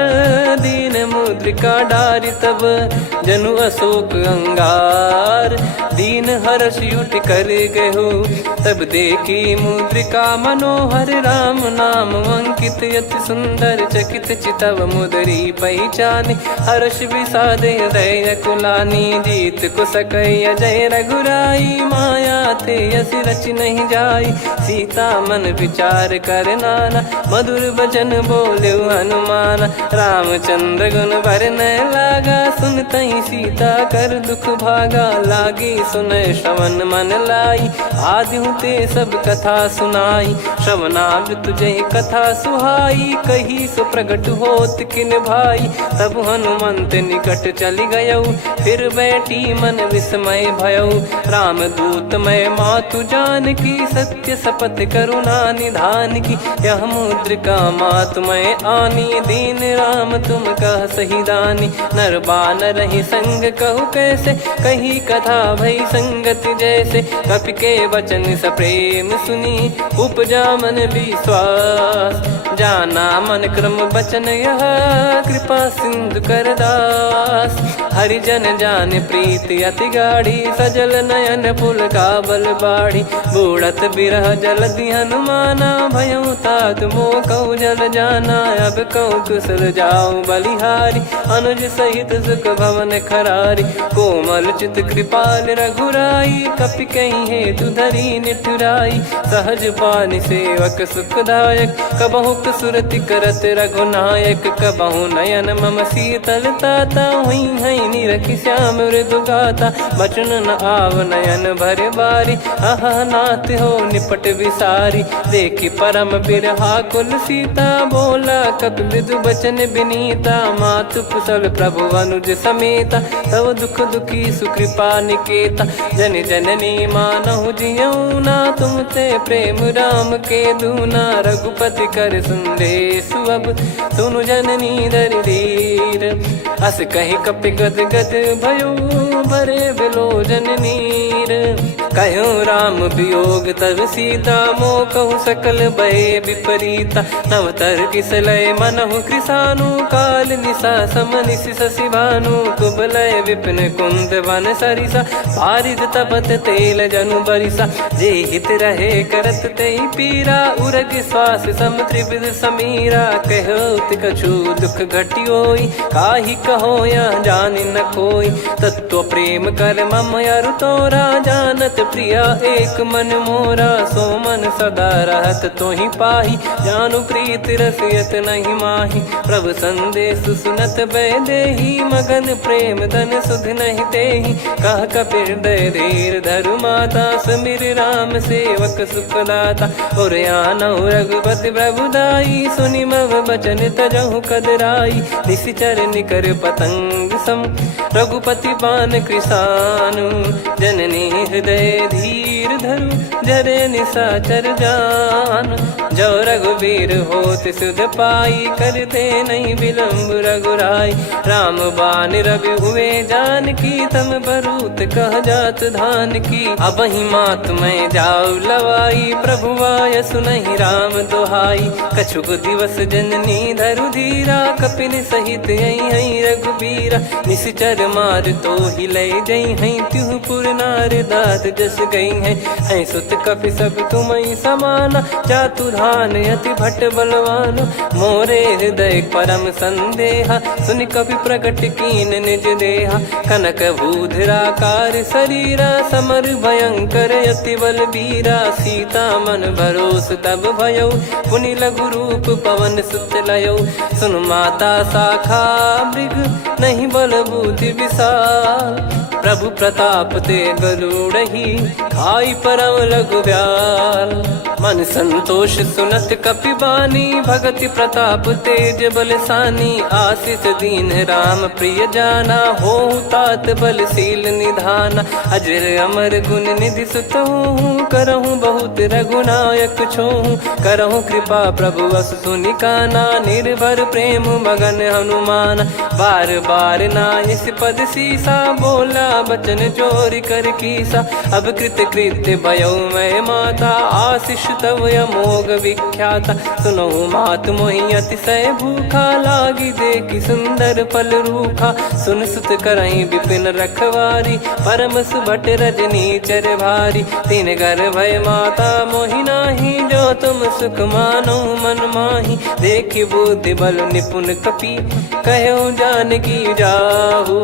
दीन मुद्रिका डारि तब। जनु अशोक अंगार, दीन हर्ष उठ कर गहु। तब देखी मुद्रिका मनोहर, राम नाम अंकित अति सुंदर। चकित चितव मुदरी पहचानी, हर्ष विषाद हृदय कुलानी। जीत को सकई अजय रघुराई, माया थे यस रच नहीं जाई। सीता मन विचार कर नाना, मधुर वचन बोले हनुमान। रामचंद्र गुण भरन लागा, सुनतहि सीता कर दुख भागा। लागी सुनय श्रवण मन लाई, आदिहु ते सब कथा सुनाई। श्रवणाव तुझे कथा सुहाई, कही सो प्रगट होत किन भाई। तब हनुमंत निकट चली गयौ, फिर बैठी मन विस्मय भयौ। राम दूत मैं मातु जान की, सत्य शपथ करुणा निधान की। यह मुद्रिका मातु मैं आनी, दीन राम तुम कह सही दानी। नर बानर ही संग कहु कैसे, कही कथा भई संगत जैसे। कपि के वचन सप्रेम सुनी, उपजा मन विश्वास। जाना मन क्रम बचन यह, कृपा सिंधु कर दास। हरिजन जान प्रीति अति गाढ़ी, सजल नयन पुल काबल बाढ़ी। बूढ़त बिरह जलधि हनुमाना, भयउ तात मोह कहु जल जाना। अब कहु कुशल जाऊं बलिहारी, अनुज सहित सुख भवन खरारी। कोमल चित कृपाल रघुराई, कपि कहीं हेतु धरी निठुराई। सहज पानि सेवक सुखदायक, कबहु सुरति करत रघुनायक। कबहु नयन मम शीतल ताता, हुई है निरखि श्याम मृदु गाता। बचन न आव नयन भर बारी, अह नाथ हो निपट विसारी। देखि परम बिरहा कुल सीता, बोला कपि मृदु बचन बिनीता। मातु कुशल प्रभु अनुज समेता, तव दुख दुखी सुकृपा निकेता। जन जननी मानहु जियऊ ना, तुम ते प्रेम राम के दूना। रघुपति कर संदेश अब, सुनु जननी दर धीर। अस कहि कपि गद गद भयो, भरे बिलोचन नीर। कहूँ राम वियोग तब सीता, मोह कहूँ सकल भय विपरीता। नवतर किसलय मनहु कृसानु, काल निशा समनिश शशि भानु। कुबलय विपिन कुंद वन सरिसा, पारिद तपत तेल जनु बरिसा। जे हित रहे करत ते पीरा, उरग श्वास सम त्रिविध समीरा। कहत कछु दुख घटियोई, काहि कहो या जानि न कोई। तत्व प्रेम कर मम अरु तोरा, जानत प्रिया एक मन मोरा। सो मन सदा रहत तोहि पाही, जानु प्रीत रसियत नहीं माही। प्रभु संदेश सुनत बैदेही, मगन प्रेम धन सुध नहीं तेहि। कह कपिर दय धीर धरु माता, सुमिर राम सेवक सुखदाता। और आनहु रघुपति प्रभु दाई, सुनि मम बचन तजहु कदराई। निशिचर निकर पतंग सम, रघुपति पान कृसानु। जननी हृदय धीर धरु, जरे निशाचर जान। जो रघुवीर होत सुध पाई, करते नहीं विलम्ब रघुराई। राम बान रवि हुए जानकी, तम बरूत कह जात धान की। अब ही मात मैं जाऊ लवाई, प्रभु आय सुनहि राम दुहाई। कछुक दिवस जननी धरु धीरा, कपिन सहित यही रघुबीरा। निशिचर मार तो ही लय जई हैं, त्यों पुर नार दाद जस गई हैं। सुत कपि सब तुमहि समाना, जातु धान अति भट बलवान। मोरे हृदय परम संदेहा, सुनि कपि प्रकट कीन निज देहा। कनक भूधराकार शरीरा, समर भयंकर अति बल बीरा। सीता मन भरोस तब भयउ, पुनि लघु रूप पवन सुत लयउ। सुन माता शाखा मृग, नहीं बल बुद्धि विशाल। प्रभु प्रताप ते गरुड़हि, खाई परम लघु ब्याल। मन संतोष सुनत कपि बानी, भगति प्रताप तेज बलसानी। आशीष दीन राम प्रिय जाना, होहु तात बलशील निधाना। अजर अमर गुण निधि सुतहु, करहु बहुत रघुनायक छोहु। करहु कृपा प्रभु अस सुनि काना, निर्भर प्रेम मगन हनुमान। बार बार नायस पद सीसा, बोला बचन चोरी कर कीसा। अब कृत कृत्य भयो मैं माता, आशीष तव अमोघ विख्याता। सुनो मात मोहि अतिशय भूखा, लागी देखि सुंदर फल रूखा। सुन सुत करहि विपिन रखवारी, परम सुभट रजनी चर भारी। तीन घर भय माता मोहि नाही, जो तुम सुख मानो मन माही। देखि बुद्धि बल निपुण कपि, कहो जानकी जाहू।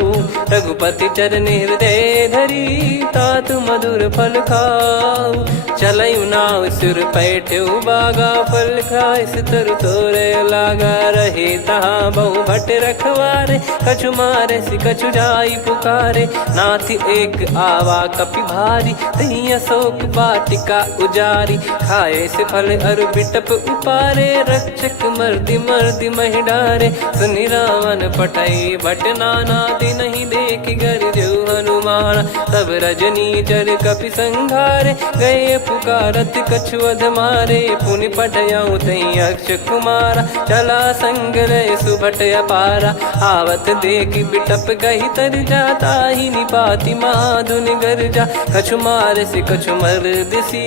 रघुपति चरण हृदय धरी, तात मधुर फल खाऊ। चलयु नाव सिर पैठ्यु बागा, फल खाइस तरु तोरे लागा। रहे तहाँ बहु भट रखवारे, कछु मारे सि कछु जाई पुकारे। नाथ एक आवा कपि भारी, तही अशोक वाटिका उजारी। खाए से फल अरु बिटप उपारे, रक्षक मर्दि मर्दि महि डारे। सुनि रावण पटई भट नाना, दिनहि देखि गरजउ हनुमान। तब रजनी चर कपि संघारे, गए पुकारत कछु अध मारे। पुनि पटयउ तई अक्ष कुमारा, चला संग लय सुभट अपारा। आवत देखि बिटप गहि तर जाता, ही निपाति माधुनि गर्जा। कछु मार से कछु मर्दिसी,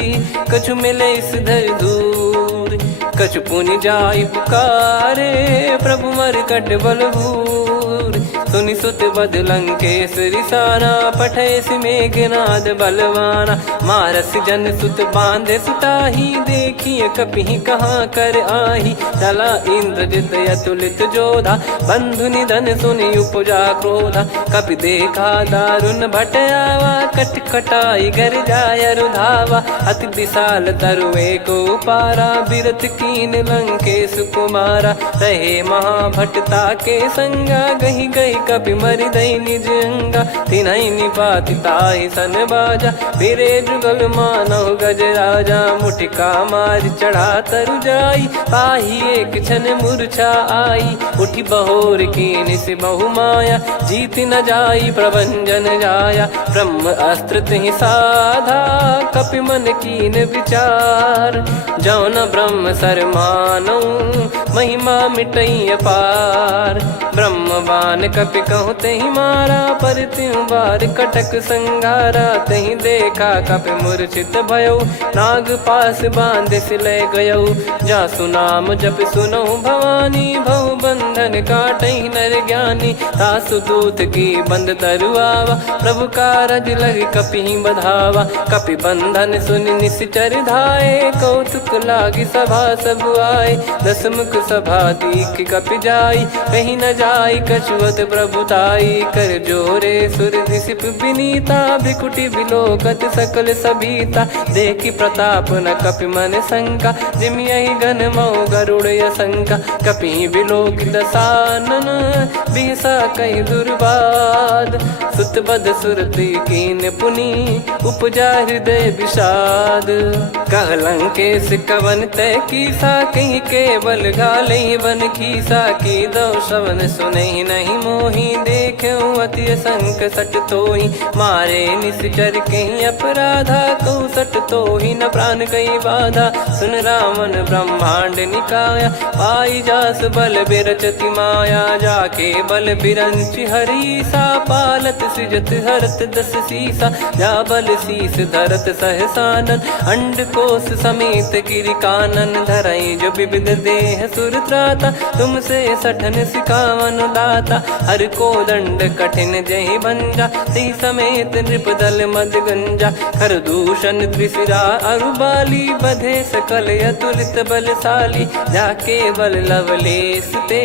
कछु मिले इस धर दूर। कछु पुनि जाई पुकारे, प्रभु मरकट बल भूर। सुनि सुत बद लंकेश रिसाना, पठैसि मेघनाद बलवाना। मारस जन सुत बांधे सुताही, देखिए कपिहि कहाँ कर आही। चला इंद्रजित अतुलित जोधा, बंधु निधन सुनि उपजा क्रोधा। कपि देखा दारुण भट आवा, कट कटाई गर जाय रुधावा। अति विशाल तरुए को पारा, बिरत कीन लंकेश कुमारा। रहे महाभटता के संगा, गही गई कपि मरि दई निज अंगा। तिन्हि निपाति ताहि सन बाजा, बिरे जुगल मानव गज राजा। मुटिका मार चढ़ा तरु जाई, पाही एक क्षण मूर्छा आई। उठी बहोर कीन से बहु माया, जीत न जाई प्रभंजन जाया। ब्रह्म अस्त्र तिहि साधा, कपि मन कीन विचार। जौन ब्रह्म सर मानौ, महिमा मिटई अपार। ब्रह्म बान कपि कहु तहि मारा, पर त्यों बार कटक संगारा। तहि देखा कपि मूर्छित भयौ, नाग पास बांध सिलय गयौ। जासु नाम जप सुनौ भवानी, भव बंधन काटहि नर ज्ञानी। तासु दूत की बंद तरुआवा, प्रभु कारज लग कपि बधावा। कपि बंधन सुनि निश्चर धाये, कौतुक लागी सभा सब आए। दस मुख सभा दीख कपि जाई, कहीं न जाई कछुअत प्रभुताई। कर जोरे सुर दिसिप विनीता, भ्रिकुटि बिलोकत सकल सबीता। देखि प्रताप न कपि मन शंका, जिमियहि गन मऊ गरुड़ असंका। कपि बिलोक दसानन, बिहसा कहि दुर्बाद। सुत बद सुरति कीन पुनि, उपजा हृदय विषाद। कह लंकेश कवन तय कीसा, कहीं केवल घालई बन खीसा। की दो श्रवण सुनहि नहीं मोहि, देखऊं अति संक सट तोहि। मारे निश्चर कहीं अपराधा, कहु सट तोहि न प्राण कई बाधा। सुन रावण ब्रह्मांड निकाया, पाई जास बल बिरचति माया। जाके बल बिरंचि हरीसा, पालत सृजत हरत दस सीसा। जा बल शीस धरत सहसानन, अंड कोश समेत गिरि कानन। धरई जो विविध देह सुर त्राता, तुमसे सठन सिखावन दाता। हर को दंड कठिन जहि भंजा, ती समेत नृपदल मद गंजा। खर दूषण त्रिशिरा अरुबाली, बधे सकल अतुलित बलशाली। जाके बल लवलेस ते,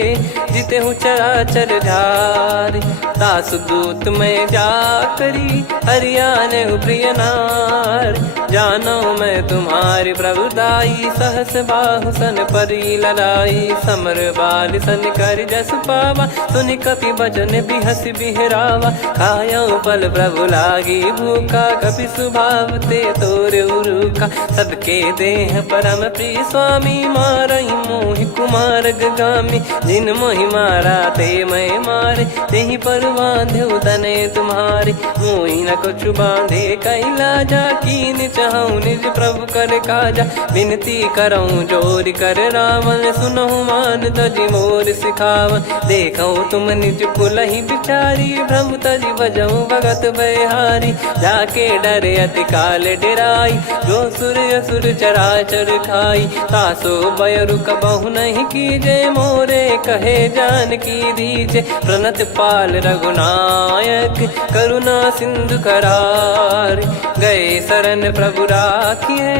जिते हूँ चराचर झार। तासु दूत में जा करी, हरियाने प्रिय नार। जानो मैं तुम्हारी प्रभुदाई, सहस बाहु सन परी लड़ाई। समर बाल सन कर जस पावा, सुनि कपि बचन बिहस बिहरावा। खायऊ बल प्रभु लागी भूखा, कपि स्वभाव ते तोर उरुका। सबके देह परम प्रिय स्वामी, मारई मोहि कुमार गामी। जिन मोहि मारा ते मैं मारे, तेहि पर बांधे तने तुम्हारे। मोहि न कुछ बांधे कैलाजा, कीन चाहूं निज प्रभु कर काजा। विनती करऊं जोर कर रावण, सुनहु मान तजि मोर सिखावन। देखऊं तुम निज कुलहि बिचारी, भ्रम तजि बजऊं भगत बहारी। जाके डरे अति काल डेराई, जो सुर असुर चराचर खाई। तासो बयरु कबहु नहीं कीजे, मोरे कहे जान की दीजे। प्रणत पाल रघुनायक, करुणा सिंधु करार। गए शरण प्रभु राखिए,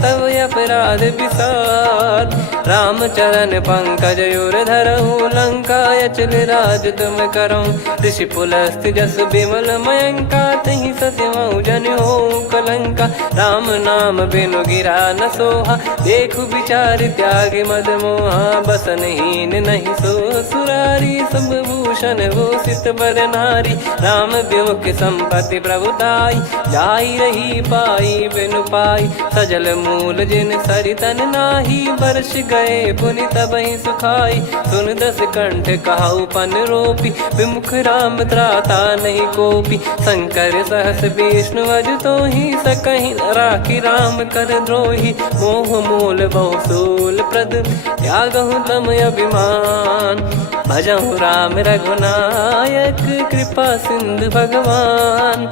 तब अपराध विसार। राम चरण पंकज उर धरहु, लंका अचल राज तुम करऊं। ऋषि पुलस्त जस विमल मयंका, तहि सस्यमऊ जन हो कलंका। राम नाम बिनु गिरा न सोहा, देखु विचार त्याग मद मोहा। बसनहीन नहीं सो सुरारी, सब भूषण भूषित बर नारी। राम विमुख संपत्ति प्रभुताई, जाई रही पाई बिनु पाई। सजल मूल जिन सरितन नाही, वर्ष गए पुनि तबहि सुखाई। सुन दस कंठ कहाऊ पन रोपी, विमुख राम त्राता नहीं कोपी। शंकर सहस विष्णु अजतो ही, सकहि राखी राम कर द्रोही। मोह मूल बहु सूल प्रद, त्यागहु तम अभिमान। भजहु राम रघुनायक कृपा सिंधु भगवान।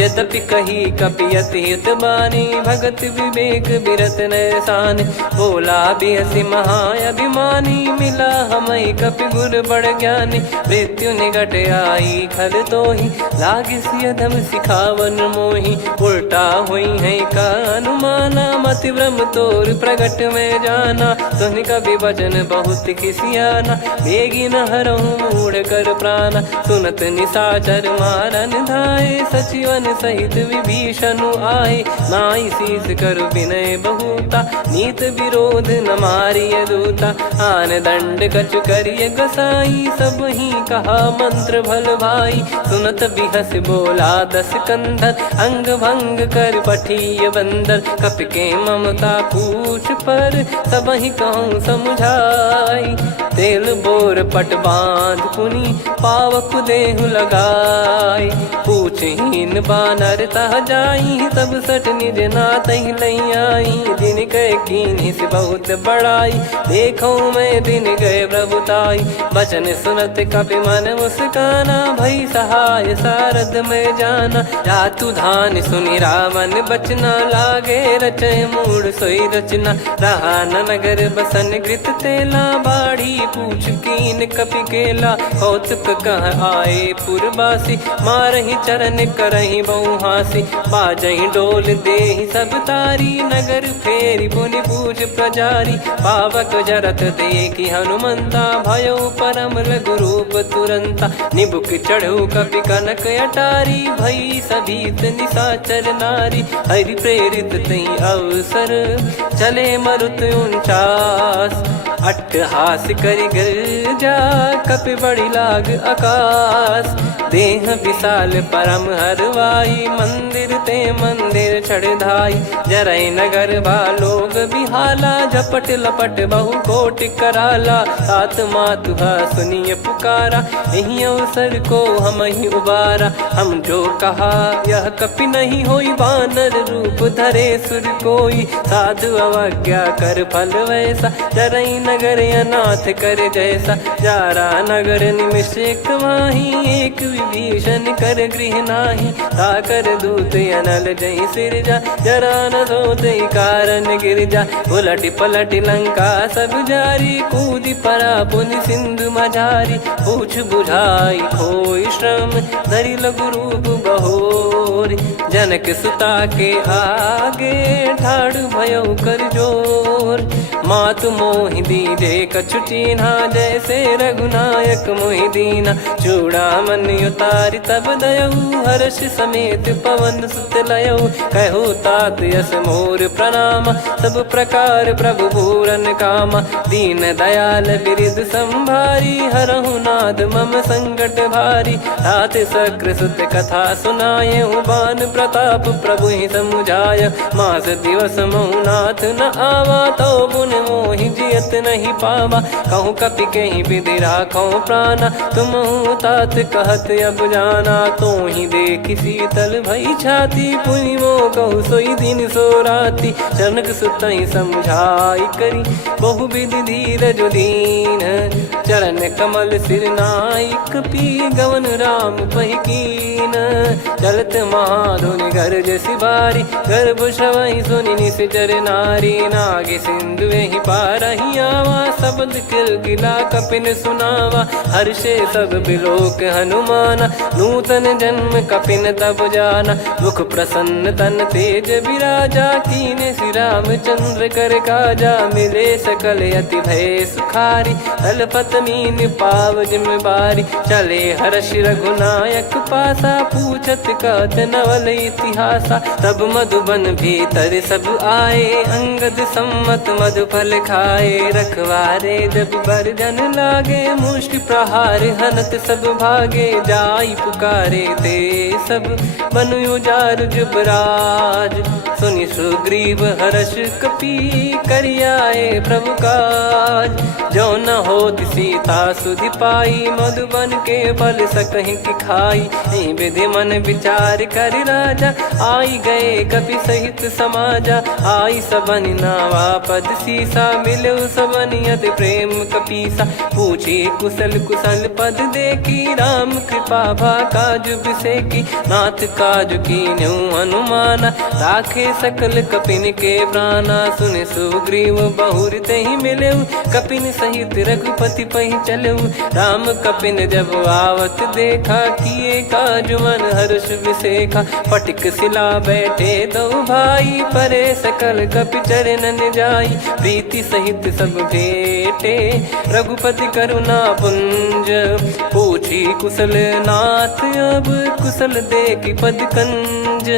यद्यपि कही कपियति हित बानी भगत विवेक बिरत नैसान। बोला बिहसी महाअभिमानी मिला हमई कपि गुर बड़ ज्ञानी। मृत्यु निकट आई खल तोहि लागे सिय धम सिखावन मोहि। उल्टा हुई है का अनुमाना मति भ्रम तोर प्रगट में जाना। सुन कवि वचन बहुत खिसियाना बेगी न हरहु मूढ़ कर प्राण। सुनत निशाचर मारन धाये सचिवन सहित विभीषण आए। नाई शीस कर विनय बहुता नीत विरोध न मारिय दूता। आन दंड कछु करिय गसाई सब ही कहा मंत्र भल भाई। सुनत बिहस बोला दस कंधर अंग भंग कर पठिय बंदर। कपि के ममता पूछ पर सब ही कहूँ समझाई। तेल बोर पट बांध पुनि पावक देहु लगाई। पूछहीन बानर तह जाई तब सट निज नाथ ही लई आई। दिन गए कीन्ही से बहुत बड़ाई देखो मैं दिन गए प्रभुताई। बचन सुनत कपि मन मुस्काना भई सहाय सारद में जाना। जातु धान सुनि रावण बचना लागे रचय मूढ़ सोई रचना। रहा न नगर बसन कृत तेला बाढ़ी पूछ कीन कपि केला। कौतुक कह आए पुरबासी मारहि चरण करहि बहु हासी। बाजहि डोल देहि सब तारी नगर फेरी पुनि पूछ प्रजारी। पावक जरत देखि हनुमंता भयो परम लघु रूप तुरंता। निबुक चढ़ऊ कपि कनक अटारी भई सभीत निशाचर नारी। हरि प्रेरित तई अवसर चले मरुत 49। अट्टहास करि गिरजा कपि बड़ी लाग आकाश। देह विशाल परम हरवाई मंदिर ते मंदिर चढ़धाई। जरई नगर बालोग बिहाला झपट लपट बहु कोटि कराला। सात मातुहा सुनिय पुकारा यही अवसर को हम ही उबारा। हम जो कहा यह कपि नहीं होई बानर रूप धरे सुर कोई। साधु अवज्ञा कर फल वैसा जरई नगर अनाथ कर जैसा। जारा नगर निमिष एक माही एक विभीषण कर गृह नाही। ताकर दूत अनल जय सिरजा जरा न सोते कारण गिरजा। उलट पलट लंका सब जारी कूदी परा पुनि सिंधु मझारी। पूछ बुझाई खोई श्रम धरि लघु रूप बहोरी। जनक सुता के आगे ठाड़ भयउ कर जोर। मातु मोहि दीजे कछु चिन्हा जैसे रघुनायक मोहि दीना। चूड़ामन उतारि तब दयऊ हर्ष समेत पवन सुत लयऊ। कहु तात यस मोर प्रणाम सब प्रकार प्रभु पूरन कामा। दीन दयाल बिरिद संभारी हरहु नाद मम संकट भारी। तात सक्र सुत कथा सुनायहु बान प्रताप प्रभु ही समुझाय। मास दिवस महु नाथ न आवा तो पुन मोहि जियत नहीं पावा। कहूँ कपि कहीं विधि राखो प्राणा तुम तात कहत अब जाना। तो ही देखी शीतल भई छाती पुनि मो कहु सोई दिन सो राती। जनक सुतहि समझाई करी बहु विधि धीरज दीन। चरण कमल सिर नाई कपि गवन राम पहि कीन। चलत महाधुनि गरज सिबारी गर्भ श्रवहि सुनि निश्चर नारी। नागे सिंधु ही पारहि आवा शब्द किलकिला कपिन सुनावा। हर्षे सब बिलोक हनुमाना नूतन जन्म कपिन तब जाना। मुख प्रसन्न तन तेज विराजा कीने श्री रामचंद्र कर काजा। मिले सकल अति भय सुखारी तलपत मीन पाव जिम बारी। चले हर्ष रघुनायक पासा पूछत कहत नवल इतिहासा। तब मधुबन भीतर सब आए अंगद सम्मत मधुफल खाए। रखवारे जब बरजन लागे मुष्टि प्रहार हनत सब भागे। जाई पुकारे ते सब बनु उजार जुबराज सुनि सुग्रीव हर्ष कपि करियाए प्रभु काज। जो न होत सीता सुधि पाई, मधुबन के फल सकहि की खाई। यही विधि मन विचार कर राजा, आई गए कपि सहित समाजा। आई सबनि नावा पद सीसा, मिलो सबनि अति प्रेम कपीसा। पूछी कुशल कुशल पद देखी, राम कृपा भा काज बिसेकी। नाथ काज कीन्हु हनुमाना, राखे सकल कपिन के प्राणा। सुनि सुग्रीव बहुर तेहि मिलेउ, कपिन सहित रघुपति पहि चलेउ। राम कपिन जब आवत देखा, किए काज मन हर्ष विसेखा। फटिक सिला बैठे दो भाई, परे सकल कपि चरणन जाई। प्रीति सहित सब भेटे, रघुपति करुणा पुंज। पूछी कुशल नाथ, अब कुशल देखि पद कंज।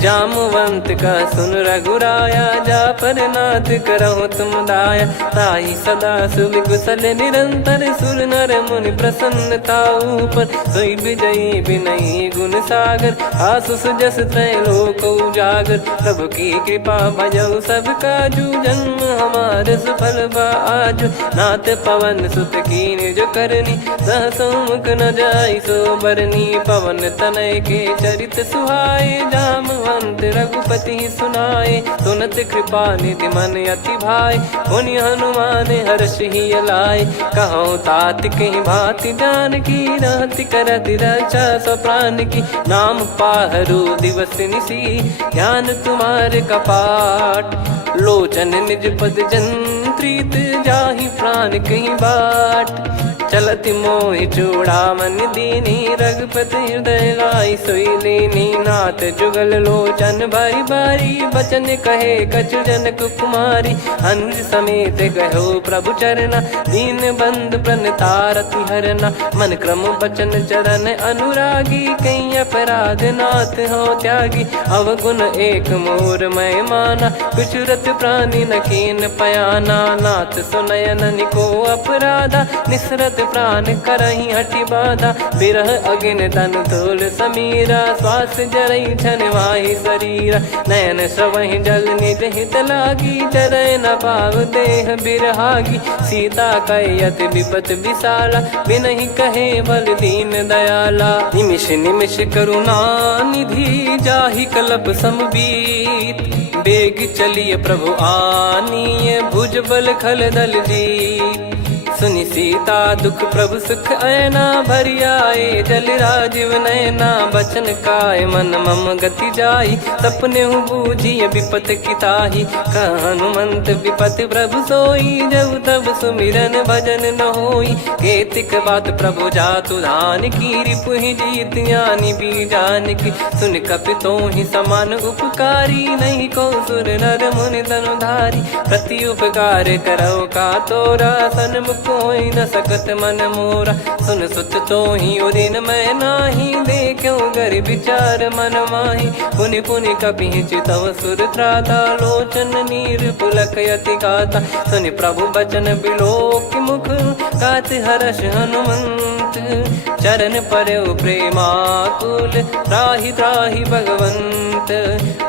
जामवंत का सुन रघुराया, जा पर नाथ करहु तुम दाया। ताहि सदा सुभि कुशल निरंतर, सुर नर मुनि प्रसन्नता ऊपर। सोई विजयी विनयी गुण सागर, आसु सुजस त्रैलोक उजागर। प्रभु की कृपा भजऊ सब काजू, जन्म हमार सफल बा आजु। नाथ पवन सुत कीन्ह जो करनी, सहसो मुख न जाई सो बरनी। पवन तनय के चरित सुहाए, जामवंत रघुपति सुनाए। सुनत कृपा निधि मन अति भाई, पुनि हनुमान हर्ष ही लाए। कहूँ तात कहीं भांति जानकी, रहति करति रक्षा सो प्राण की। नाम पाहरु दिवस निसी, ज्ञान तुम्हारे कपाट। लोचन निज पद जंत्रित, जाहि प्राण कहीं बाट। चलति मोहि चूड़ामन दीनी, रघुपति हृदय लाई सोई लीनी। नाथ जुगल लोचन बारी बारी, बचन कहे कछु जनक कुमारी। अनुज समेत गयो प्रभु चरना, दीन बंद प्रणतारति हरना। मन क्रम बचन चरण अनुरागी, कहीं अपराध नाथ हो त्यागी। अवगुण एक मोर मैं माना, कुछुरत प्राणी न कीन पयाना। नाथ सुनयन निको अपराधा, निसरत प्राण करही हटि बाधा। बिरह अगिन तन तोल समीरा, श्वास जरई छन वाहि शरीरा। नयन श्रवहि जल निज हित लागी, चरय न पाव देह बिरहागी। सीता कहि अति विपत विशाला, बिनहि कहे बल दीन दयाला। निमिष निमिष करुणा निधि, जाहि कल्प समबीत। बेग चलिए प्रभु आनीय, भुज बल खल दल जीत। सुनि सीता दुख प्रभु सुख ऐना, भरि आए जल राजीव नैना। बचन काय मन मम गति जाई, सपने हूँ बूझिए विपत किताही। हनुमंत विपत प्रभु सोई, जब तब सुमिरन भजन न होई। केतिक बात प्रभु जातु धान की, रिपुहि जीत ज्ञानी बीजान की। सुन कपि तोहि समान उपकारी, नहीं को सुर नर मुनि तनुधारी। प्रति उपकार करो का तोरा, सन्मुख कोई न सकत मन मोरा। सुन सुत तो ही उदिन मैं नाही, देखो गर विचार मन माही। पुनि पुनि कपि चितव सुर त्राता, लोचन नीर पुलक यति गाता। सुनि प्रभु बचन बिलोक मुख, गात हर्ष हनुमंत। चरण परउ प्रेमाकुल, त्राहि त्राहि भगवंत।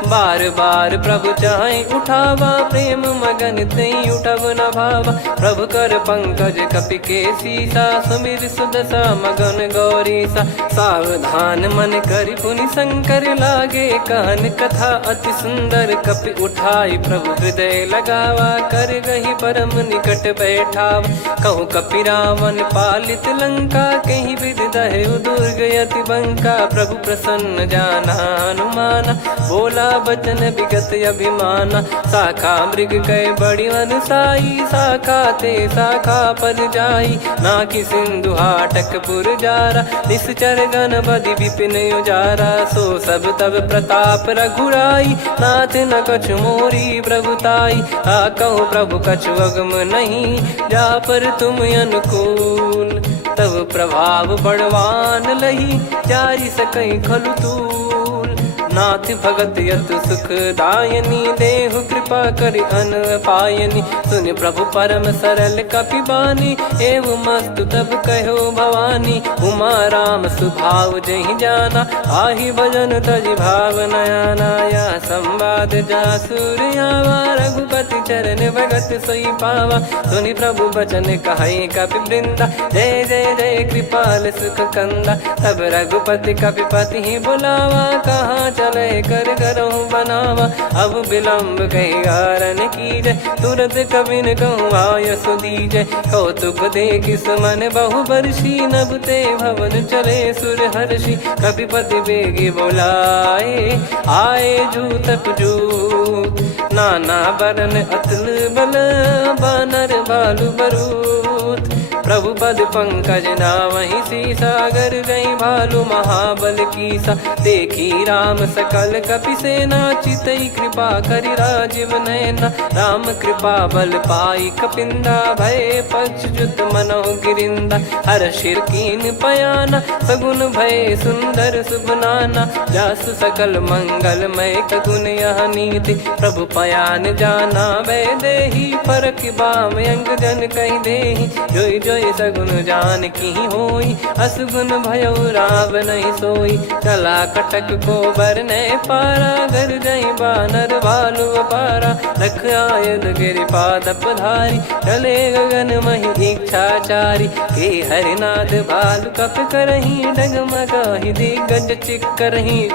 बार बार प्रभु चाहि उठावा, प्रेम मगन तई उठब न भावा। प्रभु कर पंकज कपि के सीसा, सुमिर सुदशा मगन गौरीसा। सावधान मन करि पुनि शंकर, लागे कहन कथा अति सुंदर। कपि उठाई प्रभु हृदय लगावा, कर गही परम निकट बैठावा। कहूँ कपि रावण पालित लंका, कहीं विधि दहेउ दुर्ग यति बंका। प्रभु प्रसन्न जाना हनुमाना, बोला बचन विगत अभिमाना। शाखा मृग कह बड़ी अनुसाई, शाखा ते शाखा पर जाई। नाकि सिंधु हाटक पुर जारा, निश्चर गण बदि विपिन उजारा। सो सब तब प्रताप रघुराई, नाथ न कछु मोरी प्रभुताई। कहूँ प्रभु कछु अगम नहीं, जा पर तुम अनुकूल। तब प्रभाव बड़वान लही, जारी सकई खलु तूल। नाथ भगत यत सुख दायनी, देहु कृपा करि अन पायनी। सुन प्रभु परम सरल कपिबानी, एव मस्तु तब कहो भवानी। उमा राम सुभाव जहि जाना, आहि भजन तजि भाव नयाना। या संवाद जासुर आवा, रघुपति चरण भगत सोई पावा। सुनि प्रभु बचन कहै कपि वृंदा, जय जय जय कृपाल सुख कंदा। तब रघुपति कपिपति ही बुलावा, कहाँ चले कर करहु बनावा। अब विलम्ब कही कारण कीजय, तुरत कबिन कहूँ आय सुदीजय। कौतुक देखि सुमन बहु बरसी, नभ ते भवन चले सुर हर्षि। कपिपति बेगी बोलाए, आए जूतप जूत। नाना बरन अतुल बल, बानर बालु बरूत। प्रभु पद पंकज नावहि सीसा, सागर गई भालु महाबल कीसा। देखी राम सकल कपि सेना, चितई कृपा करि राजीव नयना। राम कृपा बल पाई कपिंदा, भय पक्षजुत मनोह गिरिंदा। हर शिर कीन पयाना, सगुन भय सुंदर सुबनाना। जासु सकल मंगलमय कगुन यह नीति, प्रभु पयान जाना वै देहि। फरक बाम अंग जन कहि देहि, जोई जोई सगुन जान की होई। असगुन भयो राव नहीं सोई, चला कटक को बरने पारा। घर जई बानर भालु अपारा, लख आयद गिरिपाद पधारी। चले गगन मही इच्छाचारी, के हरिनाद भालु कप करही। डगमगाहि दिग्गज चिक्करही,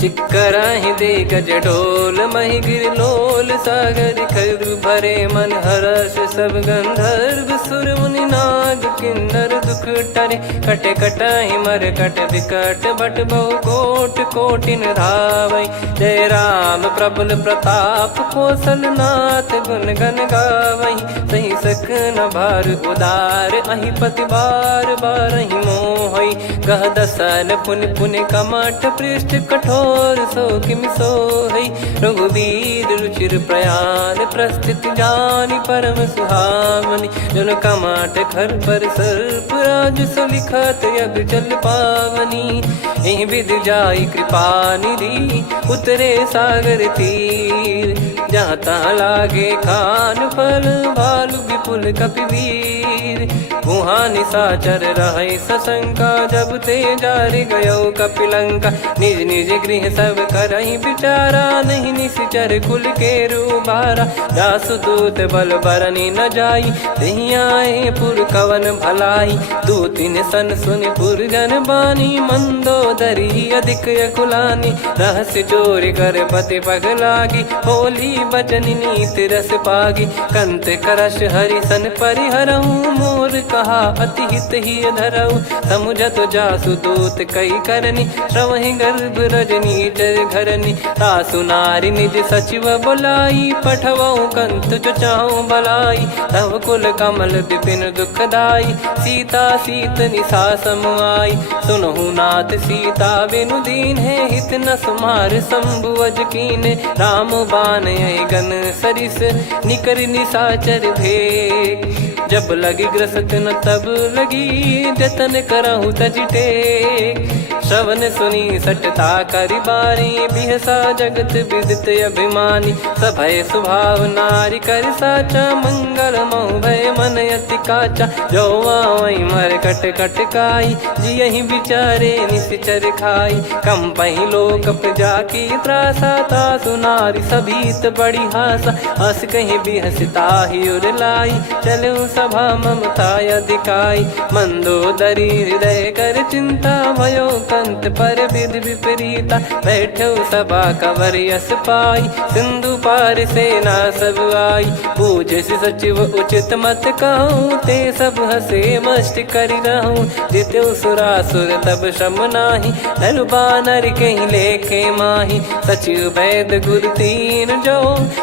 चिक्कराहि दिग्गज ढोल। मही गिर लोल सागर खर भरे, मन हर्ष सब गंधर्व सुर मुनि नाग किन्नर दुख टरे। कटे कटाहि मर कट विकट, बट बहु कोट कोटिन धावै। जय राम प्रबल प्रताप, कौशल नाथ गुण गन गावै। सही सकन भार उदार, अहि पति बार बारहि मोहै। गह दसन पुन पुन कमठ, पृष्ठ कठोर सो किम सोहै। रघुवीर रुचिर प्रयाण, प्रस्थित जानि परम सुहावनी। जन कमाट खर पर सर्प, राज सलिखत यग जल पावनी। एहि विधि जाई कृपा निधि, उतरे सागर तीर। जहाँ तहाँ लागे खान फल, भालु विपुल कपिवीर। वहाँ निशाचर रहै सशंका, जब ते जारि गयो कपिलंका। निज निज गृह सब करहि विचारा, नहीं निश्चर कुल के रूबारा। जासु दूत बल बरनि न जाई, तेहि आए पुर कवन भलाई। दूतिन सन सुन पुर जन बानी, मंदोदरी अधिक अकुलानी। रहस्य चोरी कर पति पगलागी, होली बचन नीत रस पागी। कंत करश हरिसन परिहरहु, मोर कहा अति हित ही धरऊ। समुझत जासु दूत कई करनी, श्रवहि गर्भ रजनी चर घरनी। तासु नारी निज सचिव बुलाई, पठवऊ कंत जो चाहूं भलाई। तव कुल कमल विपिन दुखदाई, सीता सीत निशा समुआई। सुनहु नाथ सीता बिनु दीन है, हित न सुमार शंभु अज कीने। राम बान गन सरिस, निकर निशाचर भेग। जब लगी ग्रसत न तब लगी, जतन करहु तज टेक। श्रवण सुनी सटता करि बारी, बिहसा जगत विदित अभिमानी। सभय स्वभाव नारी कर साचा, मंगल मऊ भय मन अति काचा। जो आवै मर कट कट काई, जियहि विचारे निश्चर खाई। कम पहि लोक जाकी त्रासा, तासु नारी सभीत बड़ी हासा। हस कहीं बिहसता ही उर लाई, चलऊ सभा ममता अधिकाई। मंदोदरी हृदय कर चिंता, भयो कंत पर विधि विपरीता। बैठो सभा कवर यस पाई, सिंधु पार सेना सब आई। पूज सचिव उचित मत कहूँ, ते सब हसे मष्ट करि रहूँ। जित्यु सुरासुर तब श्रम नाही, नर बानर कहीं लेखे माही। सचिव वैद गुरु तीन जो,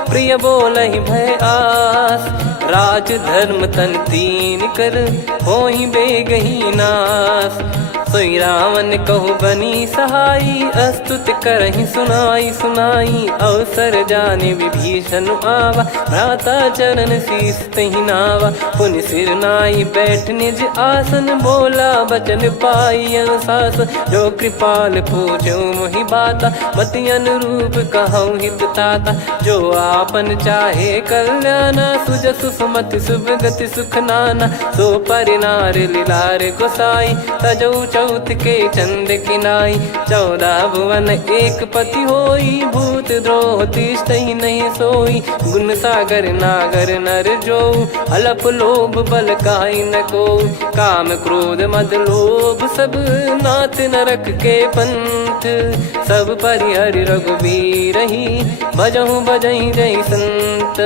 प्रिय बोलहि भय आस। राज धर्म तन तीन कर, होहि बेगहि नास। सोई रावण कहु बनी सहाई, अस्तुत करहि सुनाई सुनाई। अवसर जाने विभीषण आवा, भ्राता चरण शीस तहि नावा। पुनि सिर नाई बैठ निज आसन, बोला बचन पाई अनुशासन। जो कृपाल पूछो मोहि बाता, मति अनुरूप कहूँ हित ताता। जो आपन चाहे कल्याणा, सुजसु सुमति सुभगति सुख नाना। सो परिनार लीलार गोसाई, तजौ चौथ के चंद किनाई। 14 भुवन एक पति होई, भूत द्रोह तिष्ठहि नहीं सोई। गुण सागर नागर नर जो, अलप लोभ बल काई न को। काम क्रोध मद लोभ सब, नाथ नरक के पंथ। सब परिहरि रघुबीर ही, भजहु भजहि जहि संत।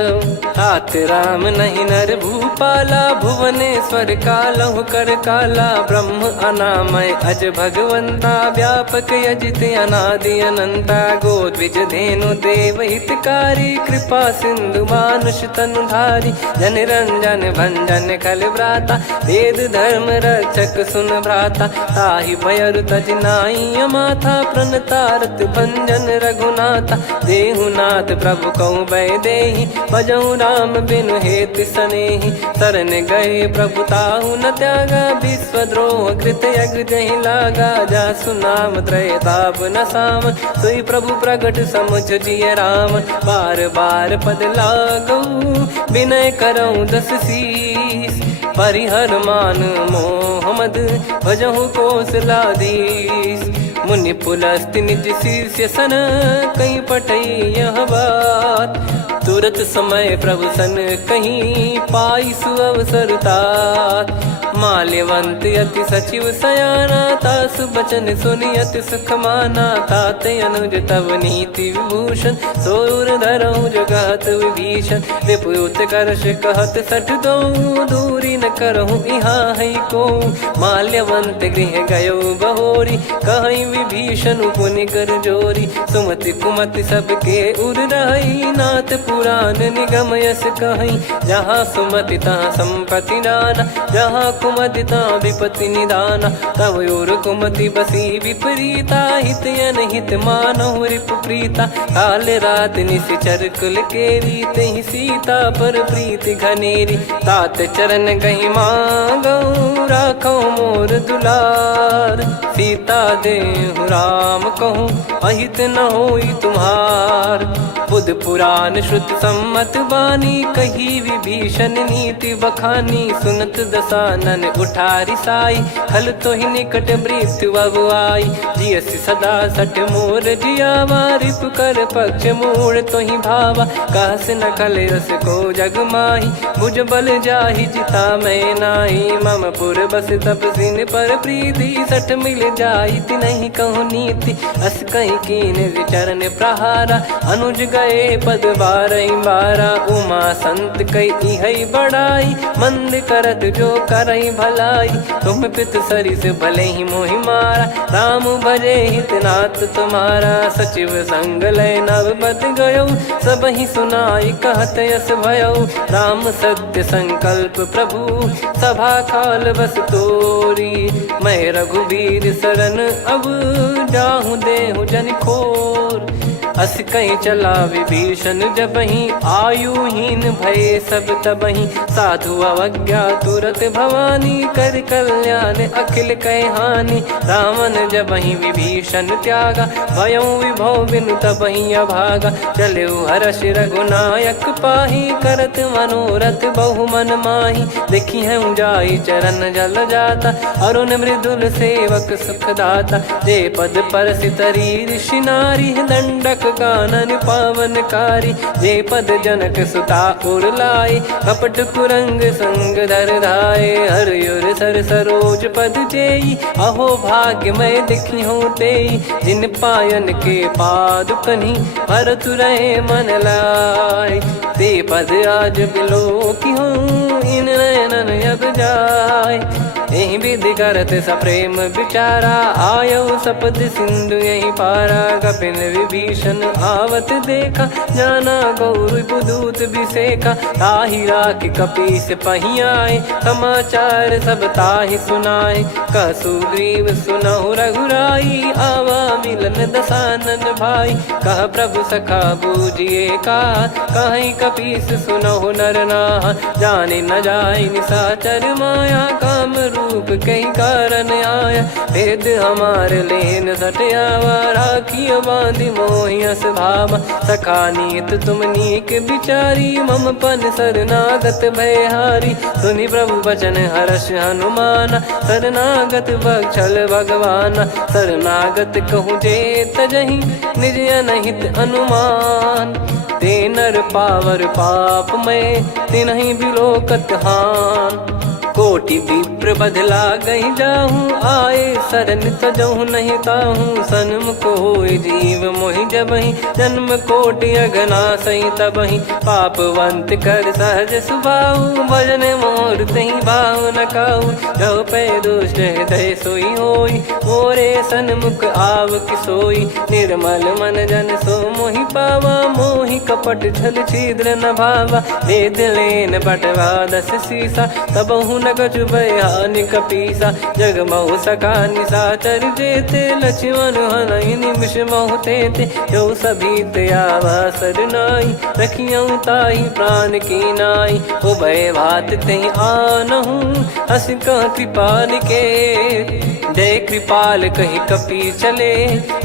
तात राम नहीं नर भूपाला, भुवनेश्वर कालहु कर काला। ब्रह्म अनामय अज भगवंता, व्यापक यजित अनादि अनंता। गोद्विज धेनु देव हितकारी, कृपा सिंधु मानुष तनुधारी। जन रंजन भंजन खल भ्राता, वेद धर्म रक्षक सुन भ्राता। ताहि भयरु तज नाई माथा, प्रणतारत भंजन रघुनाथा। देहुनाथ प्रभु कहु बै देहि, भजहु राम बिनु हेत सनेहि। शरण गए प्रभु ताहु न त्यागा, विश्वद्रोह कृत यज्ञ जहि लागा। जासु नाम त्रयताप न साम, सोई प्रभु प्रगट समुझ जिय राम। बार बार पद लागऊ, विनय करऊँ 10 शीस। परिहर मान मोह मद, भजहु कौशलाधीश। मुनि पुलस्त्य निज शिष्य सन, कहीं पटई यह बात। तुरत समय प्रभु सन कहीं, पाई सुअवसर तात। माल्यवंत अति सचिव सयाना, तासु बचन सुनि अति सुख माना। तात अनुज तव नीति विभूषण, सोर धरहु जगत विभीषण। विपुत करश कहत सठ दो, दूरी न करहु इहाँ है को। माल्यवंत गृह गयो बहोरी, कहीं विभीषण पुनि कर जोरी। सुमति कुमति सबके उर रही, नाथ पुराण निगम यस कहीं। जहाँ सुमति तहाँ संपत्ति नाना, जहाँ कुमति तहाँ विपत्ति निदाना। तव और कुमति बसी विपरीता, हित अनहित मानहु रिपु प्रीता। काल रात निशिचर कुल केरी, तहि सीता पर प्रीति घनेरी। तात चरण गहि मांगऊ, राखो मोर दुलार। सीता देहु राम कहूँ, अहित न होई तुम्हार। बुध पुराण श्रुत सम्मत बानी, कही विभीषण नीति बखानी। सुनत दसानन उठारी साई, खल तो ही निकट मृत्यु अब आई। जियसि सदा सठ मोर जियावा, रिपु कर पक्ष मूढ़ तो ही भावा। कहस न खल रस को जग माही, भुज बल जाहि जिता मैं नाही। मम पुर बस तपसिन पर प्रीति, सठ मिल जाई नहीं कहूँ नीति। अस कहीं कीन विचरण प्रहारा, अनुज गए पद 12 उमा संत कई है बड़ाई। मंद करत जो करई भलाई, तुम पित सरिस भले ही मोहि मारा। राम भजे हितनाथ तुम्हारा, सचिव संग लय नव बद गयो। सब ही सुनाई कहत यस भयो, राम सत्य संकल्प प्रभु। सभा काल बस तोरी, मैं रघुबीर शरण अब जाहूँ देहु जन खोर। अस कहीं चला विभीषण जबहि, आयुहीन भय सब तबहि। साधु अवज्ञा तुरत भवानी, कर कल्याण अखिल कह हानि। रावण जबहि विभीषण त्यागा, भयउ विभव बिनु तबहि अभागा। चले हर्ष रघुनायक पाही, करत मनोरथ बहु मन माही। देखी है जाई चरण जल जाता, अरुण मृदुल सेवक सुखदाता। जे पद पर सितरी ऋषि नारी, दंडक कानन पावनकारी। जे पद जनक सुता उर लाए, कपट कुरंग संग धर धाये। हरियुर सर सरोज पद जेई, अहो भाग्य मैं दिखी हूँ तेई। जिन पायन के पाद कन्ही, भरत रहे मन लाए। ते पद आज बिलो की हूँ, इन नयनन अब जाए। यही विधि करत सप्रेम विचारा, आयो सपद सिंधु यही पारा। कपिन विभीषण आवत देखा, जाना गौर बुदूत बिसेखा। ताहि राख कपीस पहियाए, समाचार सब ताहि सुनाए। कह सुग्रीव सुनहु रघुराई, आवा मिलन दसानन भाई। कह प्रभु सखा बूझिए का, कहीं कपीस सुनहु नर नाहा। जाने न जाय निशाचर माया, काम रूप कई कारण आया। भेद हमार लेन सटयावा, राखियो बांधि मोहियस भावा। सखा नीत तुम नीक बिचारी, मम पन शरणागत भयहारी। सुनि प्रभु वचन हर्ष हनुमाना, शरणागत बक्षल भगवाना। शरणागत कहूँ जे तजहि, निज अनहित अनुमान। ते नर पावर पाप में, तिन्हि बिलोकत हान। कोटि विप्र बदला गई जाहूँ, आए शरण तजहु नहीं ताहूँ। सन्मुख होय जीव मोहि जबहि, जन्म कोटि अगना सही तबहि। पापवंत कर सहज सुभाऊ, भजन मोर तहि भाव न काऊ। जो पै दुष्ट हृदय सोई होई, मोरे सन्मुख आव किसोई। निर्मल मन जन सो मोहि पावा, मोहि कपट छल छिद्र न भावा। वेद लेन बटवा दस सीसा, तबहु न कछु भयानि कपीसा। जग महु सखा निशाचर जेते, लक्ष्मण हनहि निमिष महु तेते। जो सभी त्यावा सरनाई, रखियऊ ताहि प्राण की नाई। उभय भात तेहि आनहु, हस कह कृपाल के। जय कृपाल कहि कपी चले,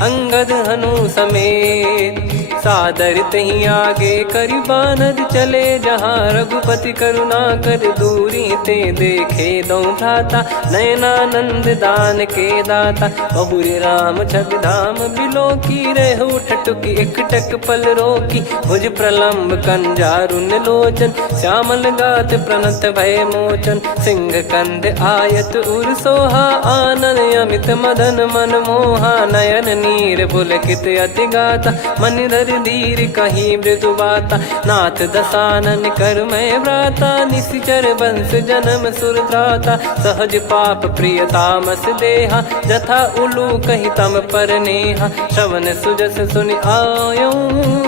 अंगद हनु समेत। सादर तही आगे करि बानर चले, जहाँ रघुपति करुणा कर दूरी ते देखे दो भ्राता। नयनानंद दान के दाता, बहुरी राम छग धाम बिलो की। रहु ठटुकी एकटक पल रोकी, भुज प्रलम्ब कंजारुन लोचन। श्यामल गात प्रणत भय मोचन, सिंह कंद आयत उर सोहा। आनन अमित मदन मन मोहा, नयन नीर पुलकित अति गाता। मन धर धीर कहीं मृदु बाता, नाथ दसानन कर मैं भ्राता। निशिचर वंश जन्म सुर त्राता, सहज पाप प्रिय तामस देहा। जथा उलू कही तम पर नेहा, श्रवण सुजस सुनि आयो।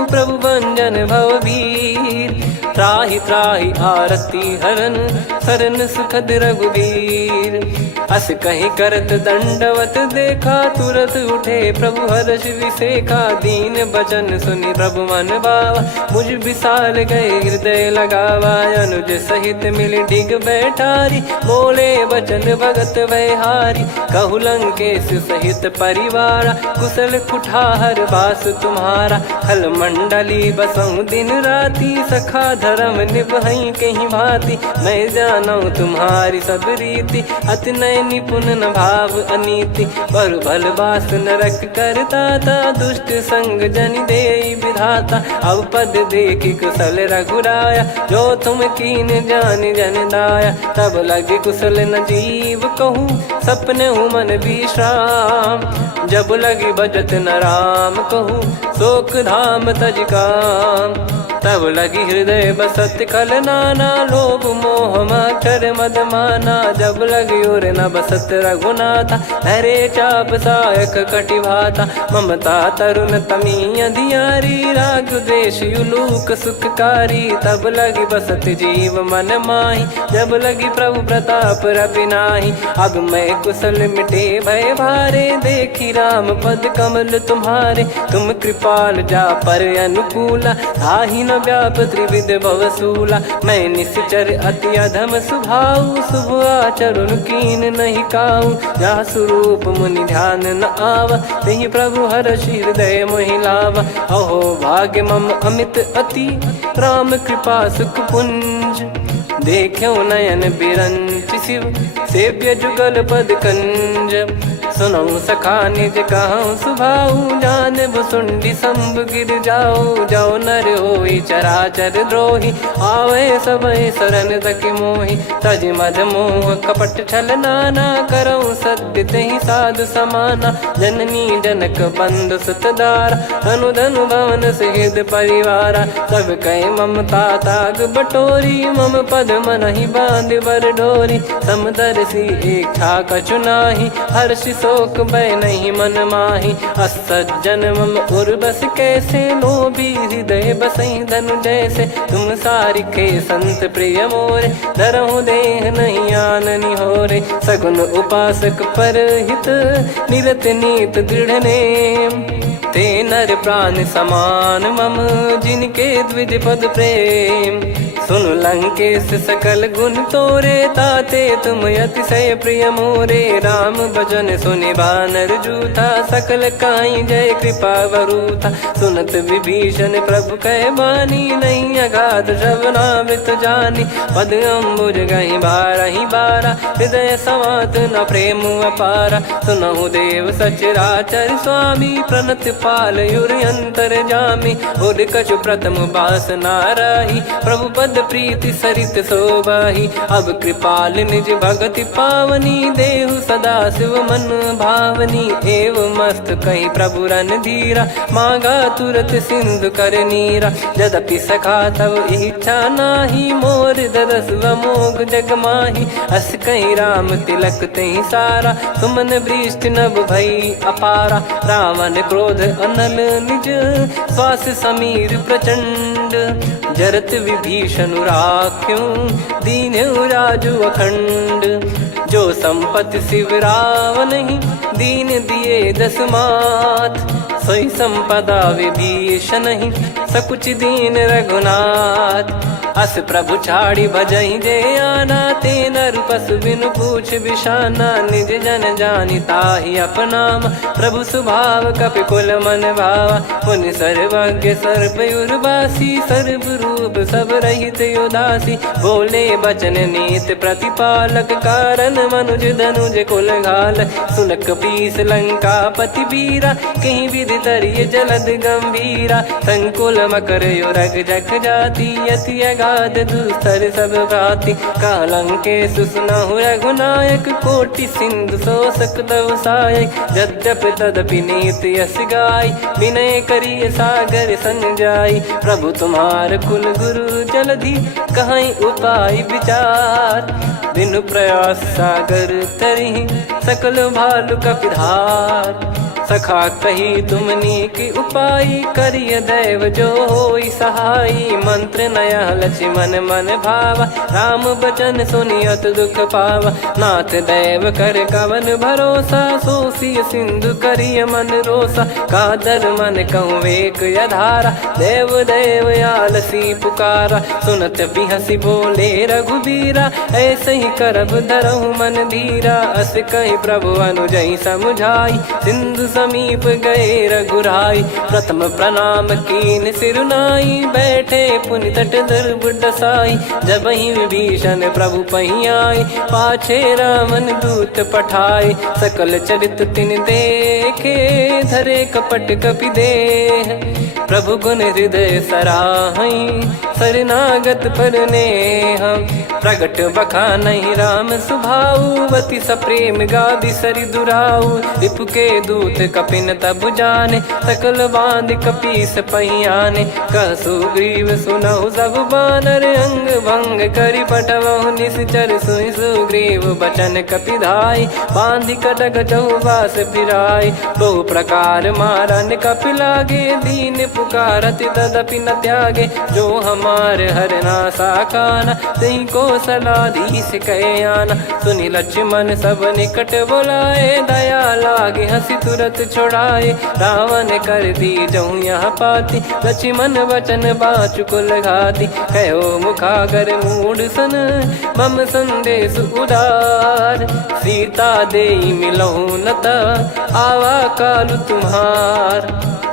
प्रभु भंजन भवभीर, त्राहि त्राहि आरती हरन। शरण सुखद रघुवीर, अस कहीं करत दंडवत देखा। तुरत उठे प्रभु हर्ष विसेखा, दीन बचन सुनि प्रभु मन भावा। मुझ विसार गए हृदय लगावा, अनुज सहित मिल डिग बैठारी। बोले वचन भगत भयहारी, कहु लंकेश सहित परिवारा। कुशल कुठार बास तुम्हारा, खल मंडली बसऊं दिन राती। सखा धर्म निभई कहीं भांति, मैं जानू तुम्हारी सब रीति। अति नय निपुण न भाव अनीति, पर भल बास नरक करता था। दुष्ट संग जन दे विधाता, अब पद देखी कुशल रघुराया। जो तुम कीन जान जन दाया, तब लगे कुशल न जीव कहूँ। सपने हूँ मन विश्राम, जब लगी बजत न राम कहूँ। शोक धाम तज काम, तब लगी हृदय बसत खल नाना। लोभ मोह मक्षर मद माना, जब लगी और न बसत रघुनाथा। हरे चाप सायक कटि भाता, ममता तरुण तमी अधियारी। राग द्वेष युलूक सुखकारी, तब लगी बसत जीव मन माही। जब लगी प्रभु प्रताप रवि नाही, अब मैं कुशल मिटे भय भारे। देखी राम पद कमल तुम्हारे, तुम कृपाल जा पर अनुकूला। आही न व्याप त्रिविध भवसूला, मैं निश्चर अति अधम सुभाऊ। शुभ आचरण कीन नहीं काऊ, जा स्वरूप मुनि ध्यान न आवा। नहीं प्रभु हर्ष हृदय मोहि लावा, अहो भाग्य मम अमित अति। राम कृपा सुख पुंज, देखो नयन बिरंच शिव। सेव्य जुगल पद कंज, सुनऊ सखा निज कहूँ सुभाऊ। जान भुसुंडी संभ गिर जाओ, जाओ नर होई ही चराचर द्रोही, आवे सबे शरण तक मोहि। तज मद मोह कपट छल नाना, करऊँ सत्य तेहि साधु समाना। जननी जनक बंधु सुतदारा, अनुधनु भवन सहित परिवारा। सब कहे ममता ताग बटोरी, मम पद मनहि बांध बर डोरी। समदर्शी इच्छा कछु नाही, हर्षि शोक भय नहीं मन माही। असज्जन मम उर्वस कैसे, लोभी हृदय बसई धनु जैसे। तुम सारिखे संत प्रिय मोरे, धरहु देह नहीं आननि होरे। सगुन उपासक परहित, निरत नीत दृढ़ नेम। ते नर प्राण समान मम, जिनके द्विज पद प्रेम। सुन लंकेश सकल गुण तोरे, ताते तुम अतिशय प्रिय मोरे। राम भजन सुनि बानर जूथा, सकल काई जय कृपा वरूथा। सुनत विभीषण प्रभु कह बानी, नहीं अगाध श्रवणामृत जानी। पद अम्बुज गहि बारहि बारा, हृदय समात न प्रेम अपारा। सुनहु देव सचराचर स्वामी, प्रणत पाल युर अंतर जामी। उर कछु प्रथम बास नाराही, प्रभु पद प्रीति सरित शोभाही। अब कृपाल निज भगति पावनी, देहु सदा शिव मन भावनी। एव मस्त कही प्रभु रन धीरा, मांगा तुरत सिंधु कर नीरा। यद्यपि सखा तब इच्छा नाही, मोर दरस मोग जग माही। अस कही राम तिलक तेहि सारा, सुमन वृष्ट नभ भई अपारा। रावण क्रोध अनल निज, श्वास समीर प्रचंड। जरत विभीषण राख्यों, दीन्हु राजु अखंड। जो संपत्ति शिव रावण ही, दीन दिए दस मात। सोई संपदा विभीषण ही, सकुच दीन रघुनाथ। अस प्रभु छाड़ी भजहि जे आना, ते नर पशु बिनु पूछ बिशाना। निज जन जानि ताहि अपनाम, प्रभु स्वभाव कपि कुल मन भावा। मुनि सर्वज्ञ सर्वयुर्वासी, सर्व रूप सब रहित उदासी। बोले बचन नीत प्रतिपालक, कारण मनुज धनुज कुल घाल। सुन कपीस लंका पति वीरा, कहीं विधि तरिय जलद गंभीरा। संकुल मकर युरग जख जाति, यति अगाध दुस्तर सब भांति। कालंकेश सुनहु रघुनायक, कोटि सिंधु शोषक तव सहायक। यद्यपि तदपि नीति यस गाई, विनय करिय सागर सन जाई। प्रभु तुम्हार कुल गुरु जलधि, कहीं उपाय विचार। बिनु प्रयास सागर तरिहि, सकल भालु कपिधार। सखा कही तुमनी की उपाय, करिय दैव जो होई सहाई। मंत्र नया लक्ष्मण मन भावा, राम बचन सुनियत दुख पावा। नाथ दैव कर कवन भरोसा, सोसिय सिंधु करिय मन रोसा। कादर मन कहूँ वेक यधारा, देव देव आलसी पुकारा। सुनत बिहसी बोले रघुबीरा, ऐसे ही करब धरहु मन धीरा। अस कही प्रभु अनुजहि समुझाई, सिंधु समीप गए रघुराई। प्रथम प्रणाम कीन सिरुनाई, बैठे पुनि तट दर्भ डसाई। जब ही विभीषण प्रभु पही आए, पाछे रावण दूत पठाए। सकल चरित तिन देखे, धरे कपट कपि देह। प्रभु गुण हृदय सराहई, शरणागत पर नेह। प्रगट बखानहि राम सुभाऊ, अति सप्रेम गादि सरि दुराऊ। रिपु के दूत कपिन तब जाने, सकल बांध कपीस पहियाने। कह सुग्रीव सुनहु सब बानर, अंग भंग करि पठवहु निश्चर। सुनि सुग्रीव बचन कपिधाई, बांधि कटक चहुबास फिराई। बहु प्रकार मारन कपि लागे, दीन पुकारत तदपि न त्यागे। जो हमार हरनासा काना, तहि को सलाधीश कहे आना। सुनि लक्ष्मण सब निकट बुलाए, दया लागे हंसी तुरत छुड़ाए। रावण कर दी जऊँ यहाँ पाती, लक्ष्मण वचन बाचु कुल घाती। कहो मुखागर मूढ़ सन, मम संदेश उदार। सीता देई मिलहु नता, आवा कालु तुम्हार।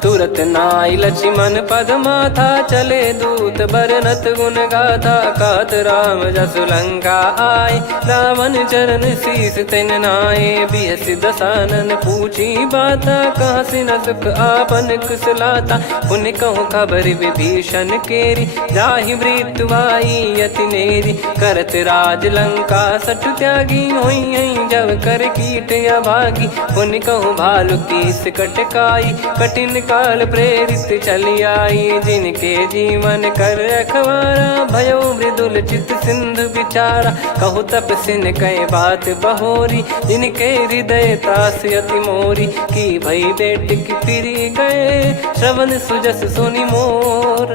तुरत नाई लक्ष्मण पद माथा, चले दूत बरनत गुण गाथा। कहत राम जसु लंका आए, रावण चरण शीस तिन नाए। बिहस दसानन पूछी बाता, कहाँ से न सुख आपन कुशलाता। पुन कहूँ खबर विभीषण केरी, जाहि मृत्यु आई अति नेरी। करत राज लंका सठ त्यागी, होई जब कर कीट अभागी। पुन कहूँ भालु कीस कटकाई, कठिन काल प्रेरित चली आई। जिनके जीवन कर रखवारा, भयो मृदुल चित सिंधु विचारा। कहु तपसिन कई बात बहोरी, जिनके हृदय त्रास अति मोरी। की भई बेट की फिरी गए, श्रवण सुजस सुनि मोर।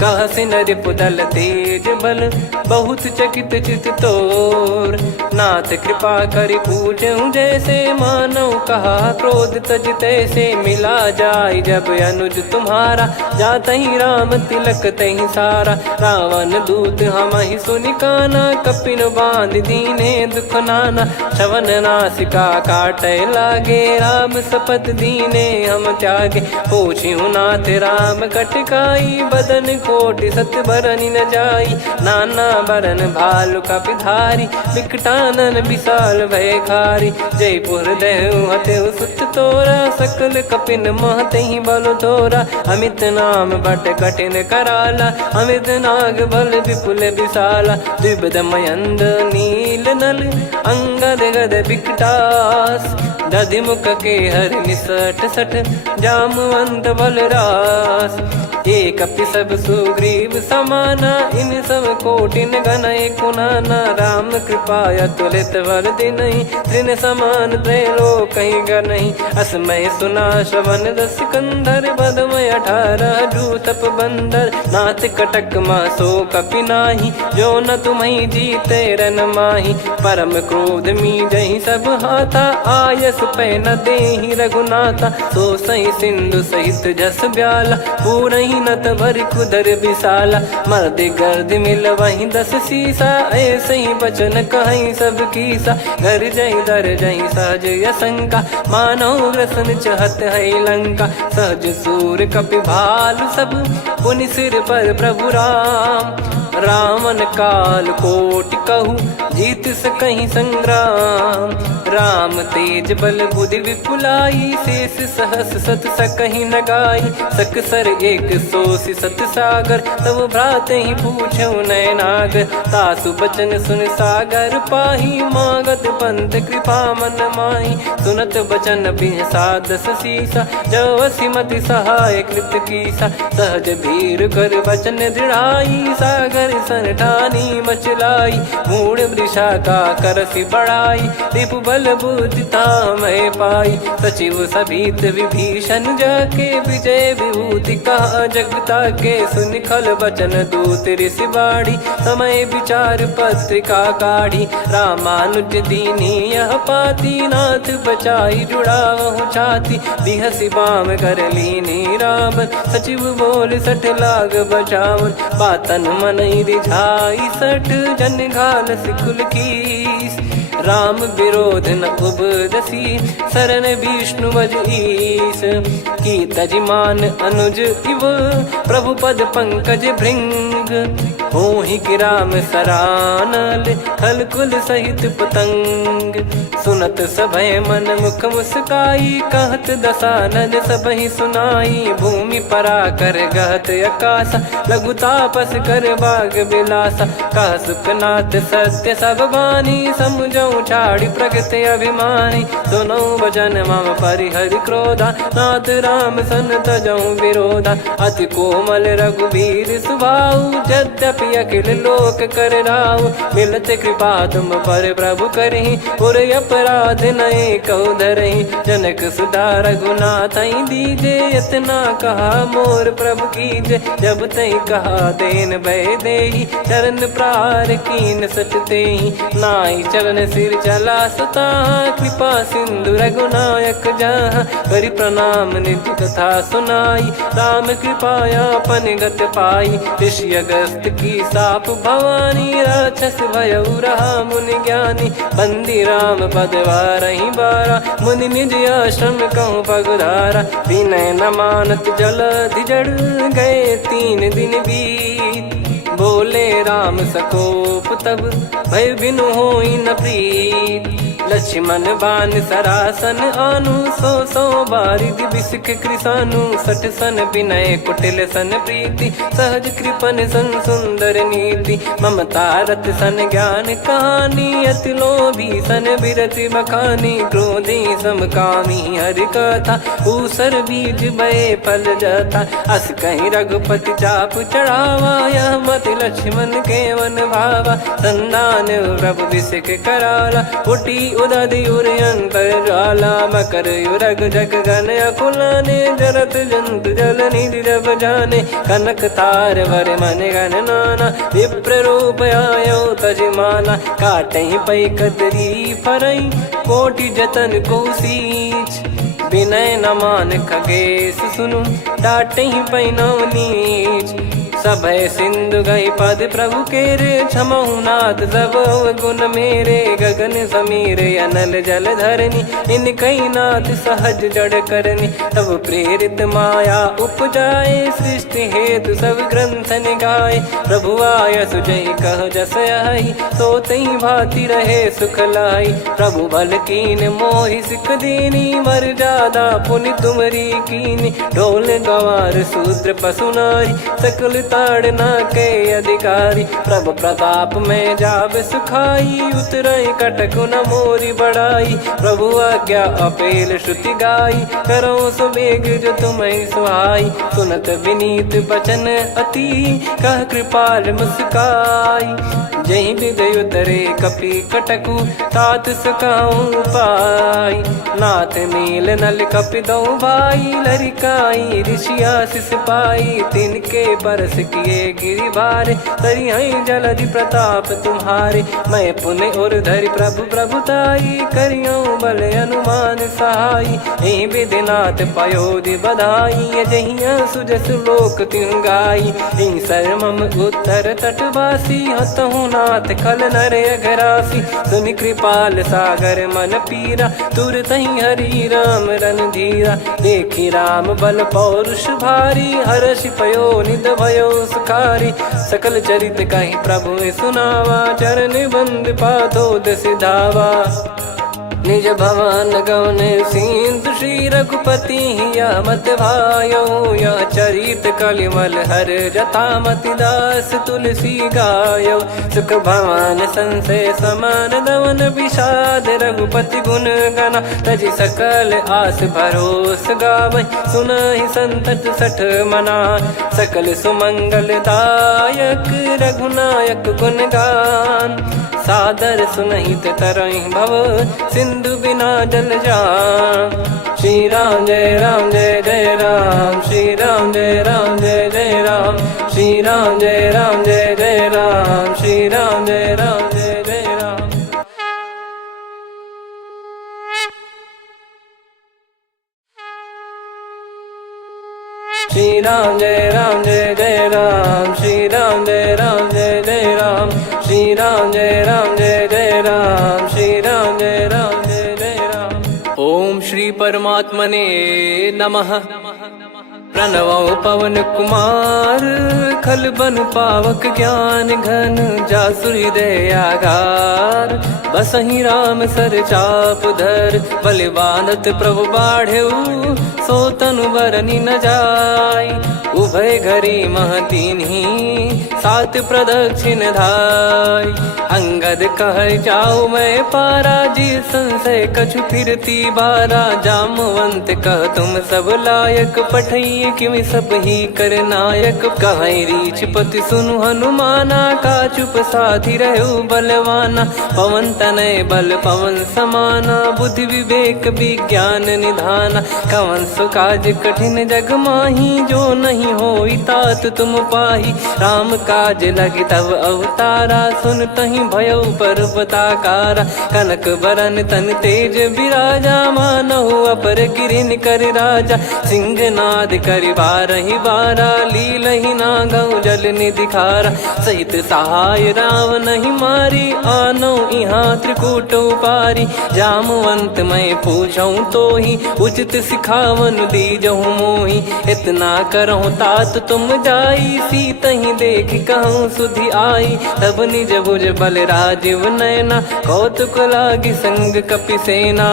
कह सिन रिपुदल तेज बल, बहुत चकित चित तोर। नाथ कृपा करि पूछऊं जैसे, मानव कहा क्रोध तज तैसे। मिला जाय जब अनुज तुम्हारा, जातहि राम तिलक तहि सारा। रावण दूत हमहि सुनि काना, कपिन बांध दीने दुख नाना। श्रवण नासिका काटै लागे, राम शपथ दीने हम त्यागे। पूछिहु नाथ राम कटकाई, बदन कोटि सत बरनि न जाई। नाना बरन भालु कपिधारी, विकटानन विशाल भयखारी। जयपुर देहु हतेउ सुत तोरा, सकल कपिन महतहि बल तोरा। अमित नाम बट कठिन कराला, अमित नाग बल विपुल विशाला। द्विविध मयंद नील नल, अंगद गद विकटास। दधिमुख के हर निसठ सठ, जामवंत बलरास। एक कपि सब सुग्रीव समाना, इन सब कोटिन गनय कुनाना। राम कृपा अतुलित बल दिनहि, तृण समान त्रैलोकहि गनहि। असमय सुना श्रवण रस कंधर, बदमय 18 जूतप बंदर। नाथ कटक मासो कपि नाही, जो न तुम्हि जीते रन माही। परम क्रोध मीजहि सब हाथा, आयस पै न देहि रघुनाथा। सो सही सिंधु सहित जस ब्याला, पूरहि नत भरि कुदर विशाला। मर्द गर्द मिल वहीं 10 सीसा, ऐसे ही बचन कहीं सब कीसा। घर जहि दर जहि सहज यसंका, मानव ग्रसन चहत है लंका। सहज सूर कपि भालु सब, पुनि सिर पर प्रभु राम। रावण काल कोटि कहु, जीत सकहि संग्राम। राम तेज बल बुद्धि विपुलाई, शेष सहस सत सकहि न गाई। सकसर एक सोसि सत सागर, तब भ्रात ही पूछौ नयनाग। तासु बचन सुन सागर पाही, मागत पंथ कृपा मन माही। सुनत बचन बिहसा 10 सीसा, जवसि मति सहाय कृत कीसा। सहज भीर कर बचन दृढ़ाई, सागर सन ठानी मचलाई। मूढ़ वृषा का करसि बढ़ाई, रिपु बल बुद्धि तामय पाई। सचिव सभीत विभीषण जाके, विजय विभूति कहा जगता के। सुनि खल बचन दूत ऋषि बाड़ी, समय विचार पत्रिका काढ़ी। रामानुज दीनी यह पाती, नाथ बचाई जुड़ावहु छाती। बिहसि बाम कर लीनी रावण, सचिव बोल 60 लाग बचावन। बातन मन रिझाई 60, जन घाल सिकुल कीस। राम विरोध न उपदसी, शरण विष्णु बज ईस। की तजिमान अनुज इव, प्रभु पद पंकज भृंग। होहि कि राम सरानल, खल कुल सहित पतंग। सुनत सभय मन मुख मुस्काई, कहत दसानन सबहि सुनाई। भूमि परा कर गहत आकाशा, लघु तापस कर बाग बिलासा। कह सुखनाथ सत्य सब बानी, समुझौ छाड़ी प्रगति अभिमानी। सुनो भजन मम परिहरि क्रोधा, नाथ राम सन तजौ विरोधा। अति कोमल रघुवीर सुभाऊ, यद्यपि अखिल लोक कर राऊ। मिलत कृपा तुम पर प्रभु करहि, पुर अपराध नए कहु धरहि। जनक सुधा रघुनाथ दीजे, इतना कहा मोर प्रभु कीजे। जब तई कहा देन भय देहि, चरण प्रार कीन सट तेहि। नाई चरण से सिर चला सुता, कृपा सिंधु रघुनायक जहाँ, करि प्रणाम निधि कथा सुनाई, राम कृपाया अपन गत पाई, ऋषि अगस्त की साप भवानी, राक्षस भयउ रहा मुनि ज्ञानी, बंदी राम पद वारहि बारा, मुनि निज आश्रम कहूँ पगुधारा, विनय न मानत जलधि जड़, गए 3 दिन बीत, बोले राम सकोप तब, भय बिनु होई न प्रीत, लक्ष्मण बान सरासन आनु, 100 बारिधि बिसिख कृसानु, 60 सन विनय कुटिल सन प्रीति, सहज कृपन सन सुंदर नीति, ममता रत सन ज्ञान कहानी, अति लोभी सन बिरति बखानी, क्रोधी समकामी हरि कथा, ऊसर बीज बये फल जथा, अस कहीं रघुपति चाप चढ़ावा, यह मत लक्ष्मण के मन भावा, संदान प्रभु बिसिख कराला, उठी उदधि उर अंतर ज्वाला, मकर युरग जग गन अकुलाने, जरत जंतु जल निधि जब जाने, कनक तार वर मन गण नाना, विप्र रूप आयो तजमाना, काटहि पै कदरी फरई, कोटि जतन को सींच, विनय न मान खगेश सुनु, डांटहि पै नव नीच, सभय सिंधु गई पद प्रभु केरे, क्षमहु नाथ सब गुण मेरे, गगन समीरे अनल जल धरनी, इन कई नाथ सहज जड़ करनी, तब प्रेरित माया उपजाए, सृष्टि हेतु सब ग्रंथ निगाए, प्रभु आय सुजई कह जस आई, सोतई भांति रहे सुख लाई, प्रभु बल कीन मोहि सिख दीनी, मर्यादा पुनि तुमरी कीनी, ढोल गवार शूद्र पशु नारी, सकल ताड़ना के अधिकारी, प्रभु प्रताप में जाब सुखाई, उतरई कटक न मोरी बढ़ाई, प्रभु आज्ञा अपेल श्रुति गाई, करो सुबेग जो तुम्हें सुहाई, सुनत विनीत बचन अति, कह कृपाल मुस्काई, जही विदय उतरे कपि कटकु, तात सकाऊं पाई, नाथ नील नल कपि दो भाई, लरिकाई ऋषि आशीष पाई, तिनके परस किए गिरि भारे, तरिहै जलधि प्रताप तुम्हारे, मैं पुण्य और धरि प्रभु प्रभुताई, करियौ बल अनुमान सहाई, एहि विधिनाथ पयोधि बधाई, जहिया सुजस लोक तिहुँ गाई, हिंसर मम उत्तर तटवासी, हतहु नाथ खल नर अघरासी, सुनि कृपाल सागर मन पीरा, तुरतहि हरि राम रणधीरा, देखि राम बल पौरुष भारी, हर्षि पयो निध भयो सुखारी, सकल चरित कहि प्रभु सुनावा, चरण बंद पादोद सिधावा, निज भवन गौन सिंधु श्री रघुपति हिया मत भायो, यह चरित कलिमल हर जथा मति दास तुलसी गायो, सुख भवन संशय समान दवन विषाद, रघुपति गुण गना तजि सकल आस भरोस गावै, सुनहि संतत सठ मना, सकल सुमंगल दायक रघुनायक गुण गान, सादर सुनहित तरहि भव, सिंधु बिना जल जान, श्री राम जय राम जय जय राम, श्री राम जय राम जय जय राम, श्री राम जय राम जय जय राम, श्री राम जय राम जय जय राम। श्री राम जय राम जय जय राम, श्री राम जय राम जय जय राम, श्री राम जय राम जय जय राम, श्री राम जय राम जय जय राम। ओम श्री परमात्मने नमः। प्रणवौ पवन कुमार, खल बन पावक ज्ञान घन, जासु हृदय आगार, बसहि राम सर चाप धर, बलि बांधत प्रभु बाढ़ेऊ, सो तनु बरनि न जाय, उभय घरी महतीन्ही, सात प्रदक्षिण धाय, अंगद कह जाऊ मैं पारा, जी संशय कछु फिरती बारा, जामवंत कह तुम सब लायक, पठई किमि सब ही कर नायक, कहै रीछ पति सुनु हनुमाना, का चुप साधि रहु बलवाना, पवन तनय बल पवन समाना, बुद्धि विवेक विज्ञान निधाना, कवन सो काज कठिन जग माही, जो नहीं होई तात तुम पाही। राम काज लगी तब अवतारा, सुन तही भयउ पर्वताकारा। कनक बरन तन तेज बिराजा, मानहु अपर गिरिन कर राजा। सिंहनाद करि बारहि बारा, लीलहि नागउ जल निधि खारा। सहित सहाय राम नहीं मारी, आनो इहाँ त्रिकूट उपारी। जामवंत मैं पूछऊँ तो ही, उचित सिखावन दीजहु मोही। इतना करहु तात तुम जाई, सीतहि देख कहूँ सुधि आई। तब निज भुज बल राजीव नयना, कौतुक लागी संग कपिसेना।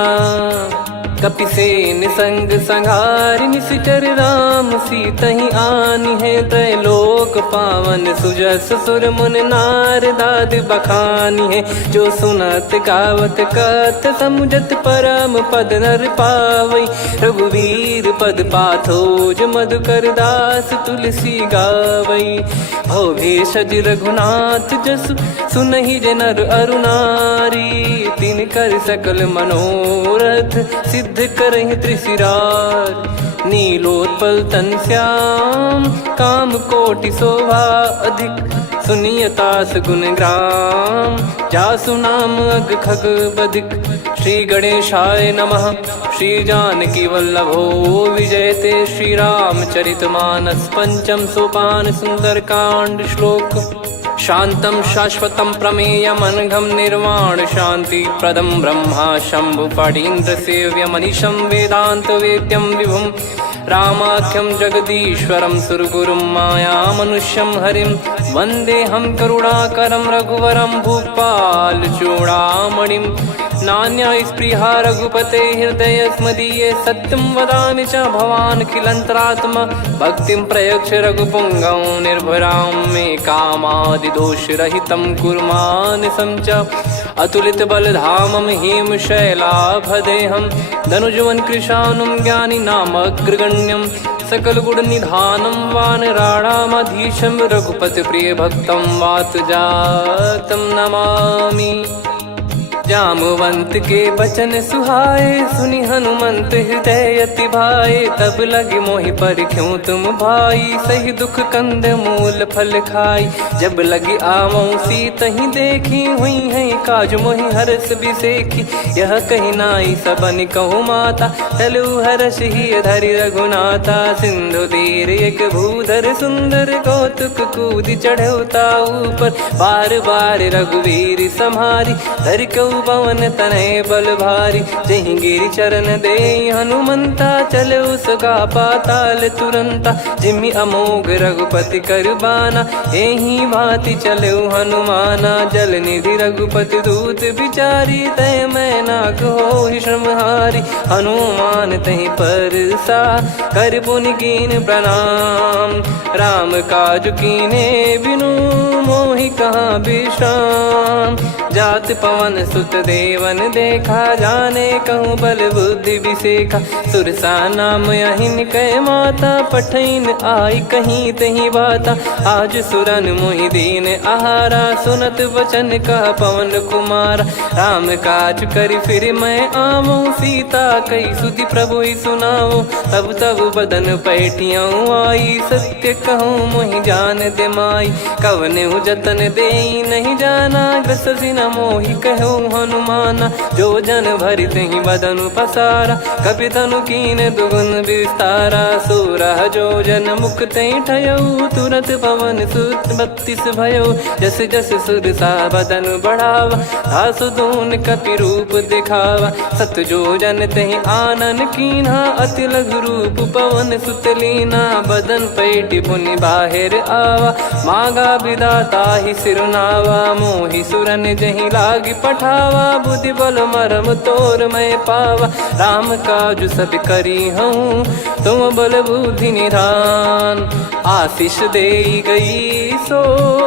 कपिसेन संग संघारि निशिचर राम, सीतहि आनि है त्रैलोक पावन। सुजस सुर मुन नार दाद बखानी है, जो सुनत गावत कथ समुझत परम पद नर पावई। रघुवीर पद पाथोज मधुकर दास तुलसी गावई। भव भेषज रघुनाथ जसु, सुनहि जे नर अरु नारी। तिन कर सकल मनोरथ, सिद्ध करहि त्रिशिरार। नीलोत्पल तन श्याम, काम कोटि शोभा अधिक। सुनियतास गुण ग्राम, जासु नाम अग खग बदिक। श्री गणेशाय नमः। श्री जानकी वल्लभो विजयते, श्री रामचरित मानस पंचम सोपान सुंदरकांड श्लोक। शांतं शाश्वतं प्रमेयमनघं निर्वाण शांति प्रदं ब्रह्मा शंभु फणीन्द्र सेव्यमनिशं वेदांत वेद्यं विभुं। रामाख्यं जगदीश्वरं सुरगुरुं मायामनुष्यं हरिं। वन्देऽहं करुणाकरं रघुवरं भूपाल चूडामणिं। नान्या स्पृहा रघुपते हृदय स्मदीये, सत्यं वदामि च भवान् खिलन्तरात्मा। भक्तिं प्रयच्छ रघुपुङ्गं निर्भरां मे कामादिदोषरहितं कुर्मानसं च। अतुलित बलधामं हेमशैलाभदेहं, धनुजवन कृशानुं ज्ञानिनामग्रगण्यं। सकल गुण निधानं वानराणामधीशं, रघुपति प्रिय भक्तं वातजातं नमामि। जामवंत के बचन सुहाए, सुनि हनुमंत हृदय अति भाए। तब लगे मोहि परख्यूं तुम भाई, सही दुख कंद मूल फल खाई। जब लगी आवऊं सीतहि देखी, हुई है काज मोहि हरस बिसेखी। यह कही नाई सबन कहु माता, चलु हरष ही धरि रघुनाथा। सिंधु तीर एक भूधर सुंदर, कौतुक कूद चढ़ौता ऊपर। बार बार रघुवीर सम्हारी, धरि कऊ पवन तनय बल भारी। जहि गिरि चरण दे हनुमंता, चले उसका पाताल तुरंता। जिमि अमोघ रघुपति कर बाना, एहि भांति चले हनुमाना। जल निधि रघुपति दूत बिचारी, तय मैं नाग होहि श्रमहारी। हनुमान तहि परसा, कर पुनि कीन प्रणाम। राम काज कीने बिनु, मोहि कहाँ विश्राम। जात पवन सुत देवन देखा, जाने कहूँ बल बुद्धि विसेखा। सुरसा नाम अहिन कै माता, पठैन आई कहीं तही बाता। आज सुरन मोहि दीन आहारा, सुनत वचन कह पवन कुमारा। राम काज करि फिर मैं आवऊं, सीता कई सुधि प्रभु ही सुनाओ। तब तब बदन पैठियाँ आई, सत्य कहूँ मोहि जान दे माई। कवने जतन दे नहीं जाना, ग्रसि न मोहि कहूँ हनुमाना। जो जन भरि तहि बदनु पसारा, कपितनु कीन दुगुन विस्तारा। सोरह जो जन मुख तहि ठयऊ, तुरत पवन सुत 32 भयऊ। जस जस सुरसा बदन बढ़ावा, आसु दून कपि रूप दिखावा। सत जो जन तहि आनन कीन्हा, अति लघु रूप पवन सुत लीना। बदन पैठि पुनि बाहिर आवा, मागा विधाता ही सिरुनावा। मोहि सुरन जहि लागी पठावा, बुद्धि बल मरम तोर मैं पावा। राम काज सब करी हूँ, तुम बल बुद्धि निधान। आशीष दे गई सो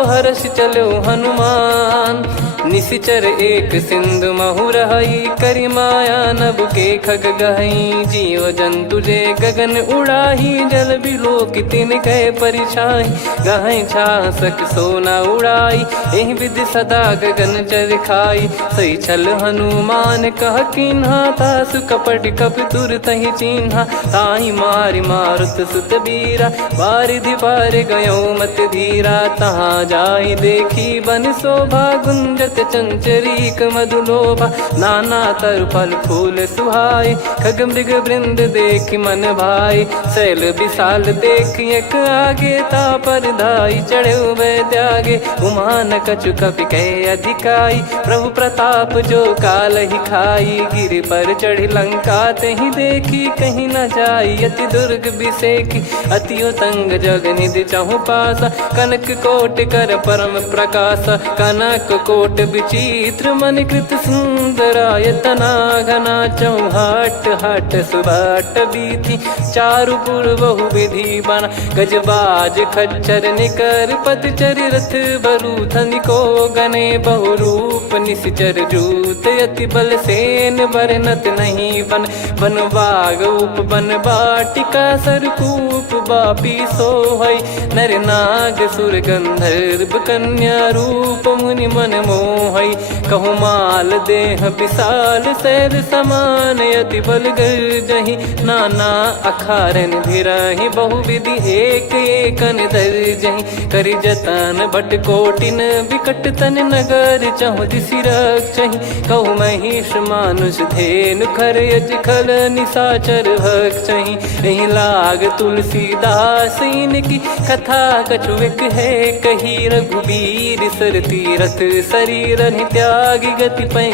हर हर्ष चलो हनुमान। निशिचर एक सिंधु महु रहई, करि माया नभ के खग गहई। जीव जंतु जे गगन उड़ाही, जल बिलोक तिन गए परिछाई। गहई छासक सोना उड़ाई, एहि विधि सदा गगन चर खाई। सही छल हनुमान कह कीन्हा, तासु कपट कप तुर तहि चिन्हा। ताहि मारि मारुत सुत बीरा, बारिधि पार गयो मत धीरा। तहाँ जाई देखी बन शोभा, गुंजत चंचरीक मधुलोभा। नाना तरु फल फूल सुहाई, खग मृग वृंद देख मन भाई। शैल विशाल देख एक आगे, तापर धाई चढ़े वै त्यागे। उमा न कछु कपि कहे अधिकाई, प्रभु प्रताप जो काल ही खाई। गिर पर चढ़ी लंका तहि देखी, कहीं न जाई अति दुर्ग बिसेकी। अति उतंग जग निधि चहु पासा, कनक कोट कर परम प्रकाश। कनक कोट विचित्र मन कृत सुंदरायतना घना। चौहाट हाट सुबाट बीथी, चारु पुर बहु विधि बना। गजबाज खच्चर निकर पतचर, रथ बरु धनिको गने। बहु रूप निशिचर जूत, अति बल सेन बरनत नहीं बन। बन बाग उप बन बाटिका, सरकूप बापी सोहई। नर नाग सुर गंधर्व कन्या, रूप मुनि मन मोहई। कहु माल देह विशाल, शैल समान अति बल गर्जहि। नाना अखारन भिरहि, बहु विधि एक एकन दर्जहि। करि जतन भट कोटिन, विकट तन नगर चहु दिसि रक्षहि। कहु महिष मानुष धेनु, खर यज खल निशाचर भक्षहि। एहि लाग तुलसीदास इनकी, कथा कछु एक है कही। रघुबीर सर तीरथ शरीर, त्यागी गति पै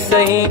सही।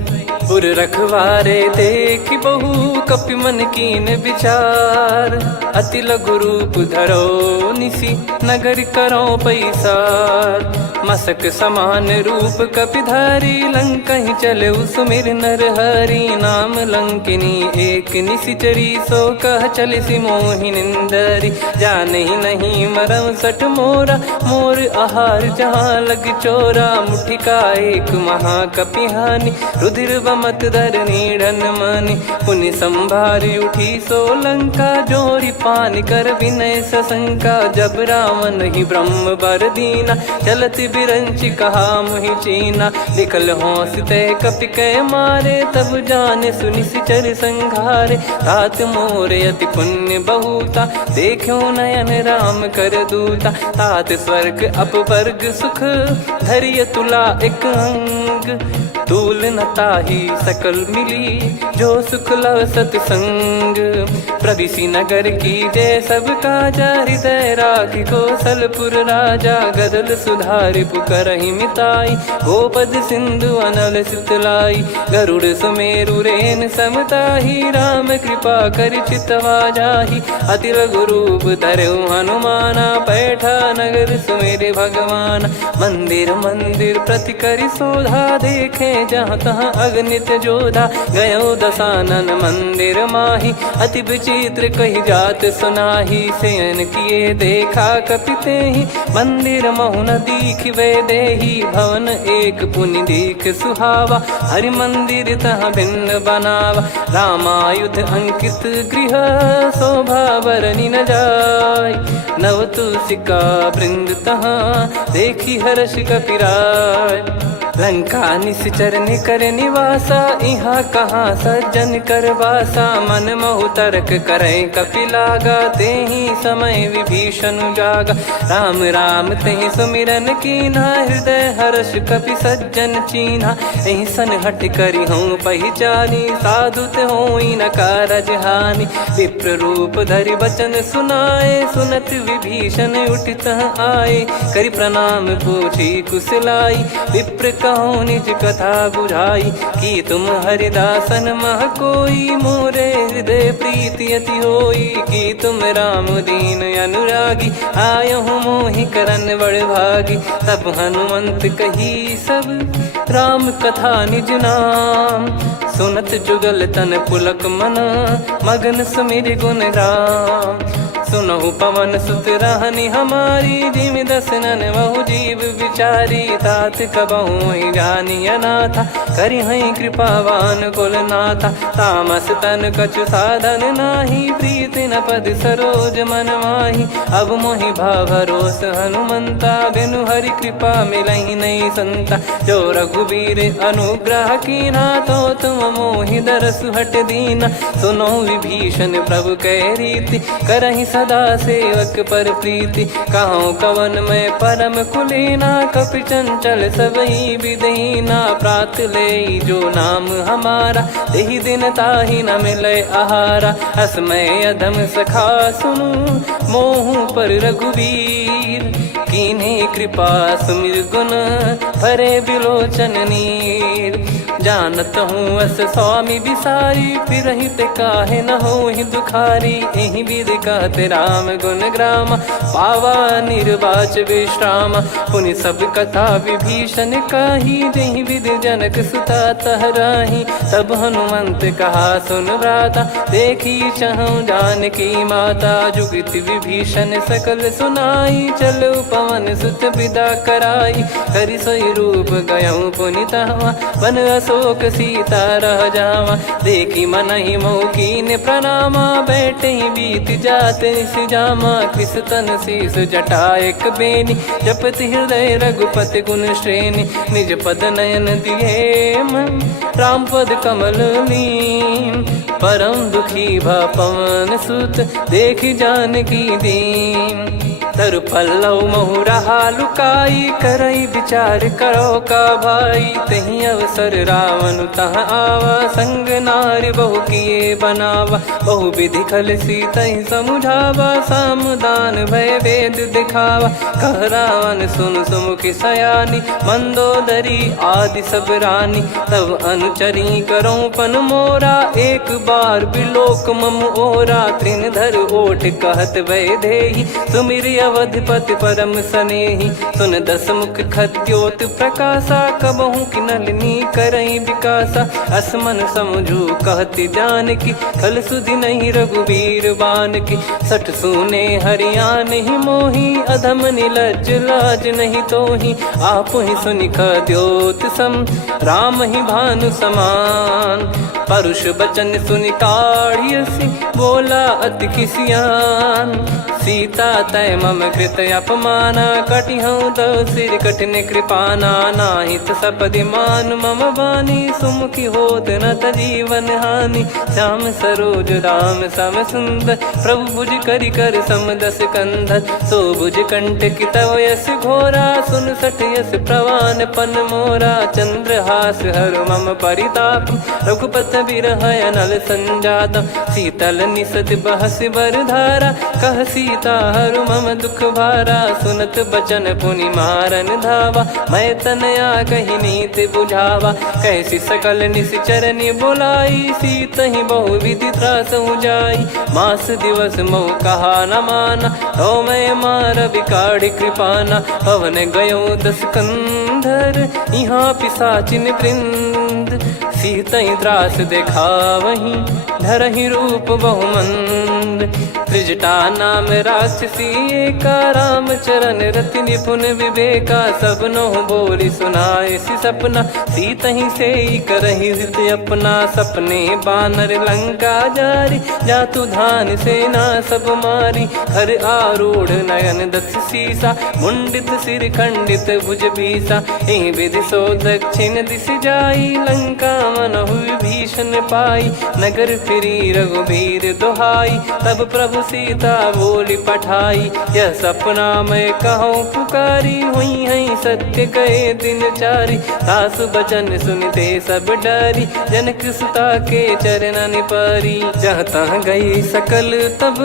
पुर रखवारे देखि बहु, कपि मन कीन विचार। अति लघु रूप धरो निसि, नगर करो पैसार। मसक समान रूप कपिधारी, लंकहि चले सुमिर नर हरि। नाम लंकिनी एक निशिचरी, सो कह चलिसि मोहि निंदरी। जानहि नहीं मरम सठ मोरा, मोर आहार जहाँ लग चोरा। मुठिका एक महाकपिहानि, रुधिर बमत धरनी ढन मानि। पुनि संभारी उठी सो लंका, जोरी पानि कर विनय सशंका। जब रावण ही ब्रह्म बर दीना, चलत बिरंचि कहा मुहि चीना। निकल होंस ते कपि कै मारे, तब जाने सुनि सिचर संघारे। तात मोर अति पुण्य बहुता, देखो नयन राम कर दूता। तात स्वर्ग अपवर्ग सुख, धरिय तुला एक अंग। तूल न ताहि सकल मिली, जो सुख लव सतसंग। प्रविशि नगर की जय सब काजा, हृदय राखि कौशलपुर राजा। गदल सुधारि पुकरहि मिताई, गोपद सिंधु अनल सितलाई। गरुड़ सुमेरु रेन समताहि, राम कृपा करि चितवा जाहि। अति लघु रूप धरऊ हनुमाना, बैठा नगर सुमेरे भगवान। मंदिर मंदिर प्रति करि शोधा, देखे जहाँ तहाँ अगणित जोधा। गयो दशानन मंदिर माही, अति विचित्र कही जात सुनाही। शयन किए देखा कपितेहि, मंदिर महु न दीखिबे देहि। भवन एक पुनि दीख सुहावा, हरि मंदिर तहाँ भिन्न बनावा। रामायुध अंकित गृह, शोभा बरनि न जाय। नव तुलसी का वृंद तहाँ, देखी हर्ष कपिराय। लंका निशिचर निकर निवासा, इहाँ कहाँ सज्जन कर वासा। मन महु तर्क करे कपिलागा, तेहि समय विभीषण जागा। राम राम तेहि सुमिरन कीन्हा, हृदय हर्ष कपि सज्जन चीन्हा। एहि सन हठ करि हूँ पहिचानी, साधु ते होई न कारज हानि। विप्र रूप धरि वचन सुनाए, सुनत विभीषण उठित आए। करि प्रणाम पूछी कुशलाई, विप्र कहो निज कथा बुझाई। कि तुम हरिदासन मह कोई, मोरे हृदय प्रीति अति होई। कि तुम राम दीन अनुरागी, आयहु मोहि करन बड़ भागी। तब हनुमंत कही सब, राम कथा निज नाम। सुनत जुगल तन पुलक मना, मगन सुमिर गुण राम। सुनहु पवन सुत रहनी हमारी, जिमि दसनन बहु जीव विचारी। तात कबहु ही जानी अनाथा, करि हई कृपावान कुल नाथा। तामस तन कछु साधन नाही, प्रीति न पद सरोज मन माही। अब मोहि भाव भरोस हनुमंता, बिनु हरि कृपा मिलहि नहीं संता। जो रघुबीर अनुग्रह कीना, तो तुम मोहि दरसु हट दीना। सुनो विभीषण प्रभु कह रीति, करहि सदा सेवक पर प्रीति। कहूँ कवन में परम कुलीना, कपि चंचल सबहि विदहीना। प्रात ले जो नाम हमारा, तेहि दिन ताहि न मिले आहारा। असमय अधम सखा सुनु, मोहु पर रघुवीर। कीन्हे कृपा सुमिर गुण, भरे बिलोचन नीर। जानत हूँ अस स्वामी बिसारी, फिरहि ते काहे न होहि दुखारी। एहि विधि कहते राम गुण ग्राम, पावा निर्वाच विश्राम। पुनि सब कथा विभीषण कही, जेहि विधि जनक सुता तहराही। तब हनुमंत कहा सुन भ्राता, देखी चहु जानकी माता। जुगति विभीषण सकल सुनाई, चलो पवन सुत विदा कराई। करि सोई रूप गयऊँ पुनि तहवा, वन अशोक सीता रह जावा। देखी मनहि मोह कीन्ह प्रणामा, बैठे ही बीत जात निस जामा। कृस तन शीस जटा एक बेनी, जपति हृदय रघुपति गुण श्रेणी। निज पद नयन दिए मन, राम पद कमल लीन। परम दुखी भा पवन सुत, देखि जानकी दीन। तरु पल्लव महु रहा लुकाई, करई विचार करो का भाई। तही अवसर रावण तह आवा, संग नारी बहु किए बनावा। बहु विधि खल सीतहि समुझावा, सामदान भय वेद दिखावा। कह रावण सुन सुमुखि सयानी, मंदोदरी आदि सब रानी। तब अनुचरी करो पन मोरा, एक बार बिलोक मम ओरा। तृण धर ओट कहत भय देहि, सुमिरि अवधिपति परम सनेहि। सुन दस मुख खद्योत प्रकाशा, कबहु कि नलिनी करई विकासा। असमन समझू कहति जानकी, खल सुधि नहीं रघुबीर बानकी। सठ सुने हरियाण ही मोही, अधम निलज्ज लाज नहीं तोही। आप ही सुनि खद्योत सम, राम ही भानु समान। परुष बचन सुनि काढ़ियसि, बोला अति किसियान। सीता तय मम कृत अपमाना, कटिहऊँ दो सिर कठिन कृपाना। नाहित सपदि मान मम बानी, सुमुखि होत न तजीवन हानि। श्याम सरोज राम सम सुंदर, प्रभु भुज करि कर सम दस कंधर। सो भुज कंटक तव यस घोरा, सुन सठ यस प्रवान पन मोरा। चंद्रहास हर मम परिताप, रघुपत बिरह अनल संजात। शीतल निसत बहस बर धारा, कह सीता हरु मम दुख भारा। सुनत बचन पुनि मारन धावा, मैं तनया कहि नीत बुझावा। कैसी सकल निश्चरनि बुलाई, सीतहि बहु विधि त्रासहु जाई। मास दिवस मोह कहा न माना, तो मैं मार बिकाढ़ि कृपाना। पवन गयो दस कंधर, यहाँ पिशाचिन वृंद। सीतहि त्रास देखावहीं, धरहि रूप बहुमंद। त्रिजटा नाम राक्षसी एका, राम चरण रति निपुण विवेका। सबनो बोली सुनाए सि सपना, सीतहि सेई करहि हित अपना। सपने बानर लंका जारी, जातु धान सेना सब मारी। हर आरूढ़ नयन दस सीसा, मुंडित सिर खंडित भुज बीसा। एहि विधि सो दक्षिण दिस जाई, लंका मनहु विभीषण पाई। नगर फिरी रघुबीर दुहाई, तब प्रभु सीता बोली पठाई। यह सपना मैं कहूँ पुकारी, हुई है सत्य कहे दिन चारी। सासु बचन सुनते सब डरी, जनक सुता के चरण परी। जहाँ तहाँ गई सकल तब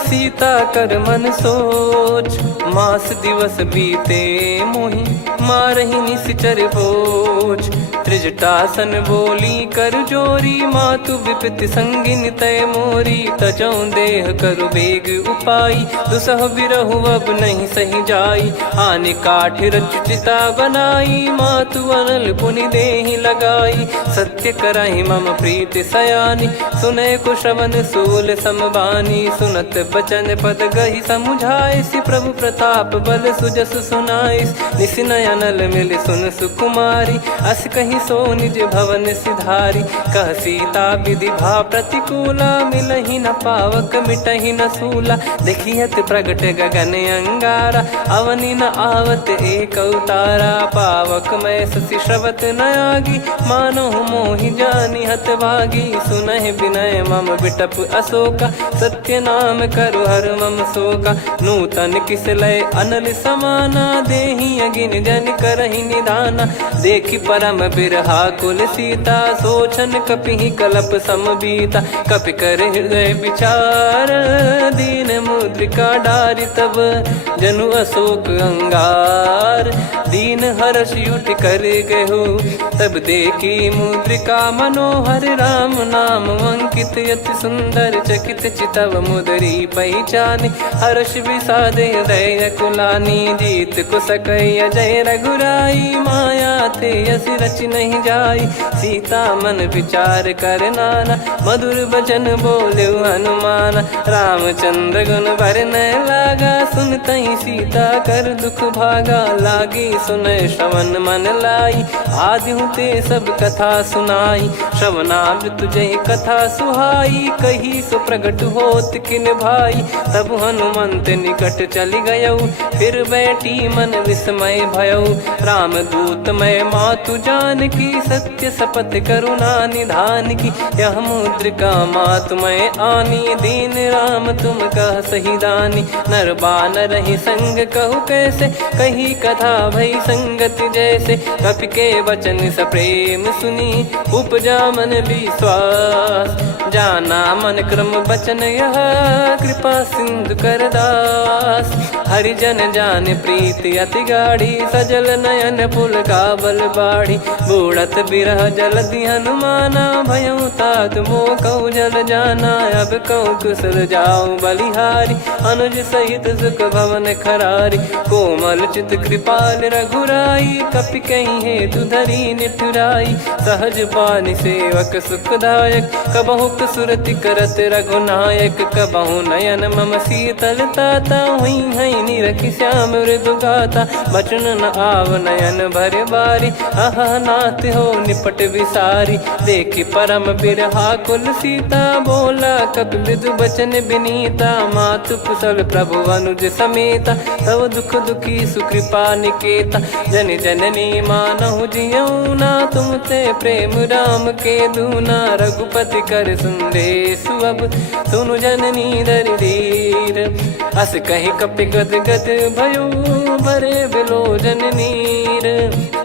सीता कर मन सोच। मास दिवस बीते मोहि, मारहि निश्चर बोझ। त्रिजटासन बोली कर जोरी, मातु विपति संगिन तय मोरी। तजौ देह करु बेग उपाई, दुसह बिरहु अब नहीं सही जाई। आने काठ रचिता बनाई, मातु अनल पुनि देहि लगाई। सत्य करहि मम प्रीति सयानी, सुनय को श्रवण सूल समबानी। सुनत बचन पद गहि समुझाइसि, प्रभु प्रताप बल सुजस सुनाइस। निस नयनल मिल सुन सुकुमारी, अस कहि सो निज भवन सिधारी। कह सीता विधि भा प्रतिकूला, मिलहि न पावक मिटहि न सूला। देखियत प्रगट गगन अंगारा, अवनि न आवत एक अवतारा। पावक मैं ससि श्रवत न आगी, मानो मोहि जानि हत भागी। सुनहि विनय मम बिटप अशोका, सत्य नाम करु हर मम शोका। नूतन किस लय अनल समाना, देहि अगिन जन करहि निदाना। देखि परम बिरहा कुल सीता, सोचन कपिहि कलप समबीता। कपि कर हृदय विचार, दीन मुद्रिका डारि तब। जनु अशोक अंगार, दीन हर्ष उठ कर गहु। तब देखी मुद्रिका मनोहर, राम नाम अंकित अति सुंदर। चकित चितव मुदरी पहचान, हर्ष विषाद हृदय कुलानी। जीत को सकय जय रघुराई, माया थे असि रच नहीं जाई। सीता मन विचार कर नाना, मधुर बचन बोले हनुमान। रामचंद्र गुण बरनय लागा, सुनतहि सीता कर दुख भागा। लागी सुनय श्रवण मन लाई, आदिहु ते सब कथा सुनाई। श्रवणामृत जय कथा सुहाई, कही सो प्रगट होत किन भाई। तब हनुमंत निकट चली गयौ, फिर बैठी मन विस्मय भयौ। राम दूत मैं मातु जानकी, सत्य शपथ करुणा निधान की। यह मुद्रिका मातु मैं आनी, दीन राम तुम कह सही दानी। नर बानर ही संग कहु कैसे, कही कथा भई संगति जैसे। कपि के वचन सप्रेम सुनी, उपजा मन विश्वास। जाना मन क्रम बचन यह, कृपा सिंधु कर दास। हरिजन जान प्रीति अति गाढ़ी, सजल नयन पुल का बल बाढ़ी। बूढ़त बिरह जलधि हनुमाना, भयउ तात मोह कहु जल जाना। अब कहु कुशल जाऊं बलिहारी, अनुज सहित सुख भवन खरारी। कोमल चित कृपाल रघुराई, कपि कहीं हेतु धरी निठुराई। सहज पानि सेवक सुखदायक, कबहु सुरति करत रघुनायक। कबहु नयन मम शीतलता, हुई हई निरखि श्याम मृदु गाता। बचन न आव नयन भर बारी, आहा नाथ हो निपट विसारी। देखि परम बिरहा कुल सीता, बोला कपि मृदु बचन बिनीता। मातु कुशल प्रभु अनुज समेता, तव दुख दुखी सुकृपा निकेता। जन जननी मानहु जियऊ ना, तुम ते प्रेम राम के दूना। रघुपति कर संदेशु अब, सुनु जननी दरि धीर। अस कहि कपि गद गद भयो, भरे बिलोचन नीर।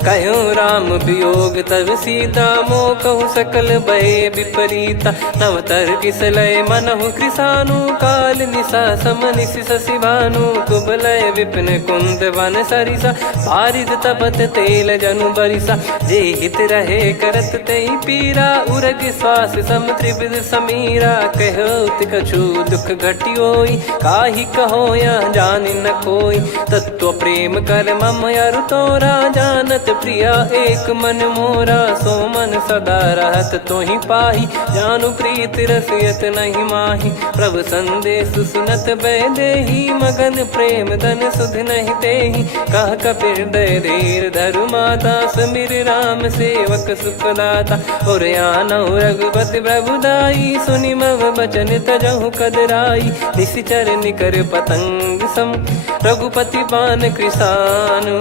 कहूँ राम वियोग तब सीता, मोह कहूँ सकल भय विपरीता। नव तर किसलय मनहु कृसानु, काल निशा समनिशि शशि भानु। कुबलय विपिन कुंद वन सरिसा, पारिद तपत तेल जनु बरिसा। जे हित रहे करत तेहि पीरा, उरग श्वास सम त्रिविध समीरा। कहत कछु दुख घटियोई, काहि कहो या जानि न कोई। तत्व प्रेम कर मम अरु तोरा, जानत प्रिया एक मन मोरा। सो मन सदा रहत तोहि पाहि, जानु प्रीत रसियत नहीं माहि। प्रभु संदेश सुनत भय देहि, मगन प्रेम धन सुध नहीं तेहि। कह कपि हृदय धीर धरु माता, समीर राम सेवक सुखदाता। और आनहु रघुपति प्रभु दाई, सुनि मम बचन तजहु कदराई। निशिचर निकर पतंग सम, रघुपति पान कृसानु।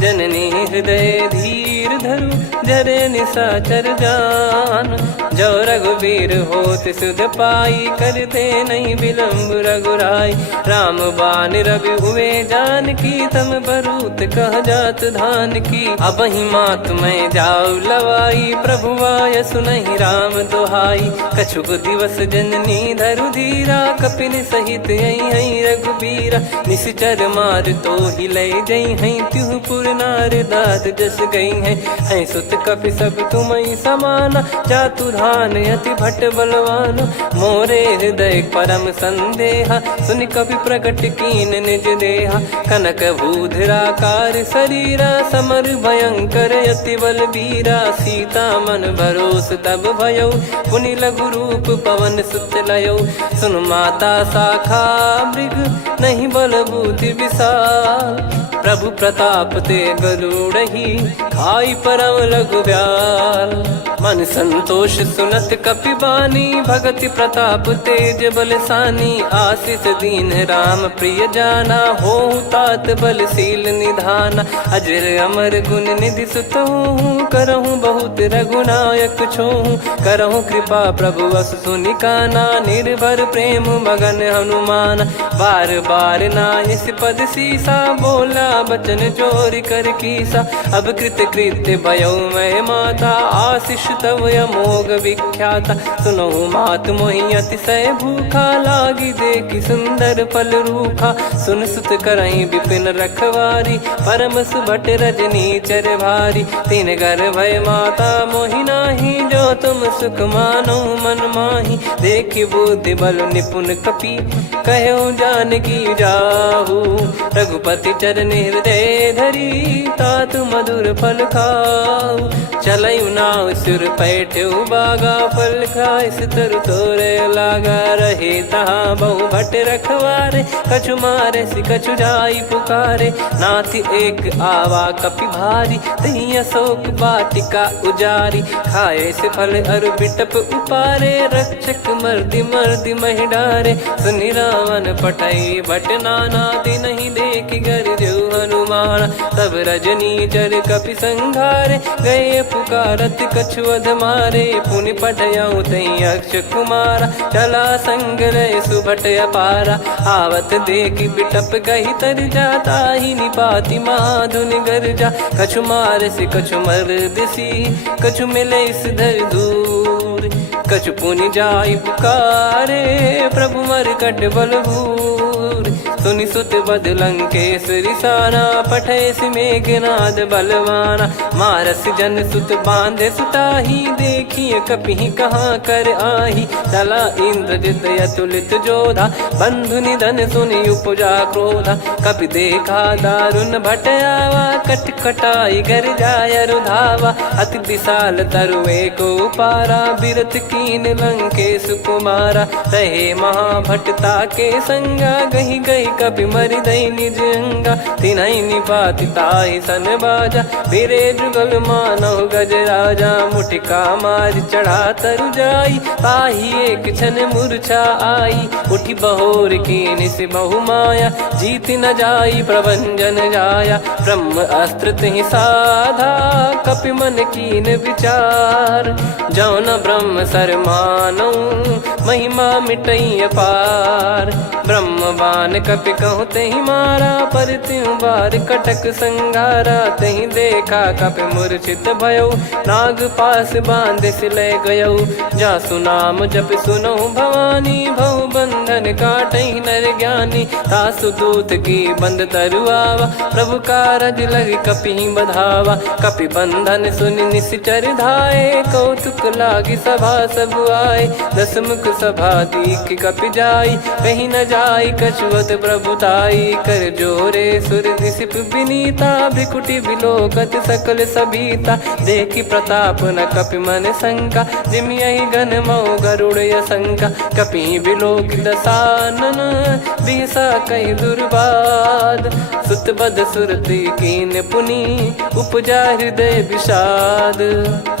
जननी हृदय धीर धरु, जरे निशाचर जान। जो रघुवीर होत सुध पाई, करते नहीं विलम्ब रघुराई। राम बान रवि हुए जानकी, तम बरूत कह जात धान की। अब ही मात मैं जाऊ लवाई, प्रभु आय सुनहि राम दोहाई। कछुक दिवस जननी धरु धीरा, कपिन सहित यही रघुबीरा। निश्चर मार तो ही ले जई हैं त्यों पुर नार दाद जस गई हैं सुत कपि सब तुम समाना जातु धान अति भट्ट बलवान मोरे हृदय परम संदेहा सुन कपि प्रकट कीन निज देहा कनक भूधराकार शरीरा समर भयंकर अति बलबीरा सीता मन भरोस तब भयो पुनि लघु रूप पवन सुत लयो सुन माता शाखा मृग नहीं बल बुद्धि विशाल प्रभु प्रताप ते गरुड़ही खाई परम लघु ब्याल मन संतोष सुनत कपि बानी भगति प्रताप तेज बलसानी आशीष दीन राम प्रिय जाना हो तात बलशील निधाना अजर अमर गुण निधि सुत हूँ करहूँ बहुत रघुनायक छोहूँ करहूँ कृपा प्रभु अस सुनिकाना निर्भर प्रेम मगन हनुमान बार बार नायस पद सीसा बोला बचन चोरी कर कीसा अब कृत कृत्य भयो मैं माता आशीष तव अमोघ विख्याता सुनो मात मोहि अतिशय भूखा लागी देखी सुंदर फल रूखा सुन सुत करई विपिन रखवारी परम सुभट रजनी चर भारी तीन घर भय माता मोहि नाही जो तुम सुख मानो मन माही देखी बुद्धि बल निपुण कपि कहो जानकी जाहू रघुपति चरण हृदय धरी तात मधुर फल खाऊ चलऊ नाव सुर पैठऊ बागा फल खाइस तरु तोरे लागा रहे तहाँ बहु भट रखवारे कछु मारे सि कछु जाई पुकारे नाथ एक आवा कपि भारी तही अशोक बाटिका उजारी खाए से फल अरु बिटप उपारे रक्षक मर्दि मर्दि महि डारे सुनि रावण पटई भट नाना दिन नहीं देख घर जो हनुमान सब रजनी चर कपि संघारे गए पुकारत कछुअध मारे पुनि पटयऊ तई अक्ष कुमारा चला संग रहे सुभट अपारा आवत देखी बिटप गही तर जाता ही निपाति माधुन गर्जा कछु मार से कछु मर्दसी कछु मिले इस धर दूर कछु पुनि जाई पुकारे प्रभु मरकट बलभूर सुनि सुत बद लंकेश्वरी साना पठेस मेघनाद बलवाना मारस जन सुत बांधे सुताही देखिए कपि कहाँ कर आही चला इंद्रजित अतुलित जोधा बंधु निधन सुनि उपजा क्रोधा कपि देखा दारुण भट आवा कट कटाई घर जाय रुधावा अति विशाल तरुए को पारा बिरत कीन लंकेश कुमारा रहे महाभटता के संगा गही गई कपि मरि दई निज अंगा तिन्है निपाति ताहि सन बाजा फिरे जुगल मानव गज राजा मुटिका मार चढ़ा तरु जाई ताहि एक क्षण मूर्छा आई उठी बहोर कीन से बहु माया जीत न जाई प्रभंजन जाया ब्रह्म अस्त्र तिहि साधा कपि मन कीन विचार जौन ब्रह्म सर मानौ महिमा मिटई अपार ब्रह्मवान कपि कहूँ तही मारा पर त्यों बार कटक संगारा तही देखा कपि मूर्छित भयो नाग पास बांध सिले गयो जा सुनाम जप सुनो भवानी भव बंधन काटहि नर ज्ञानी तासु दूत की बंद तरुआवा प्रभु कारज लग कपि बधावा कपि बंधन सुनि निश्चर धाये कौतुक लागी सभा सब आए दसमुख सभा दीख कपि जाई कहीं न जाई कछुअत प्रभुताई कर जोरे सुर दिसिप विनीता भ्रिकुटी विलोकत सकल सबीता देखी प्रताप न कपि मन शंका जिमियहि गन मऊ गरुड़ शंका कपि विलोक दसानन बिहसा कई दुर्बाद सुत बद सुरति कीन पुनि उपजा हृदय विषाद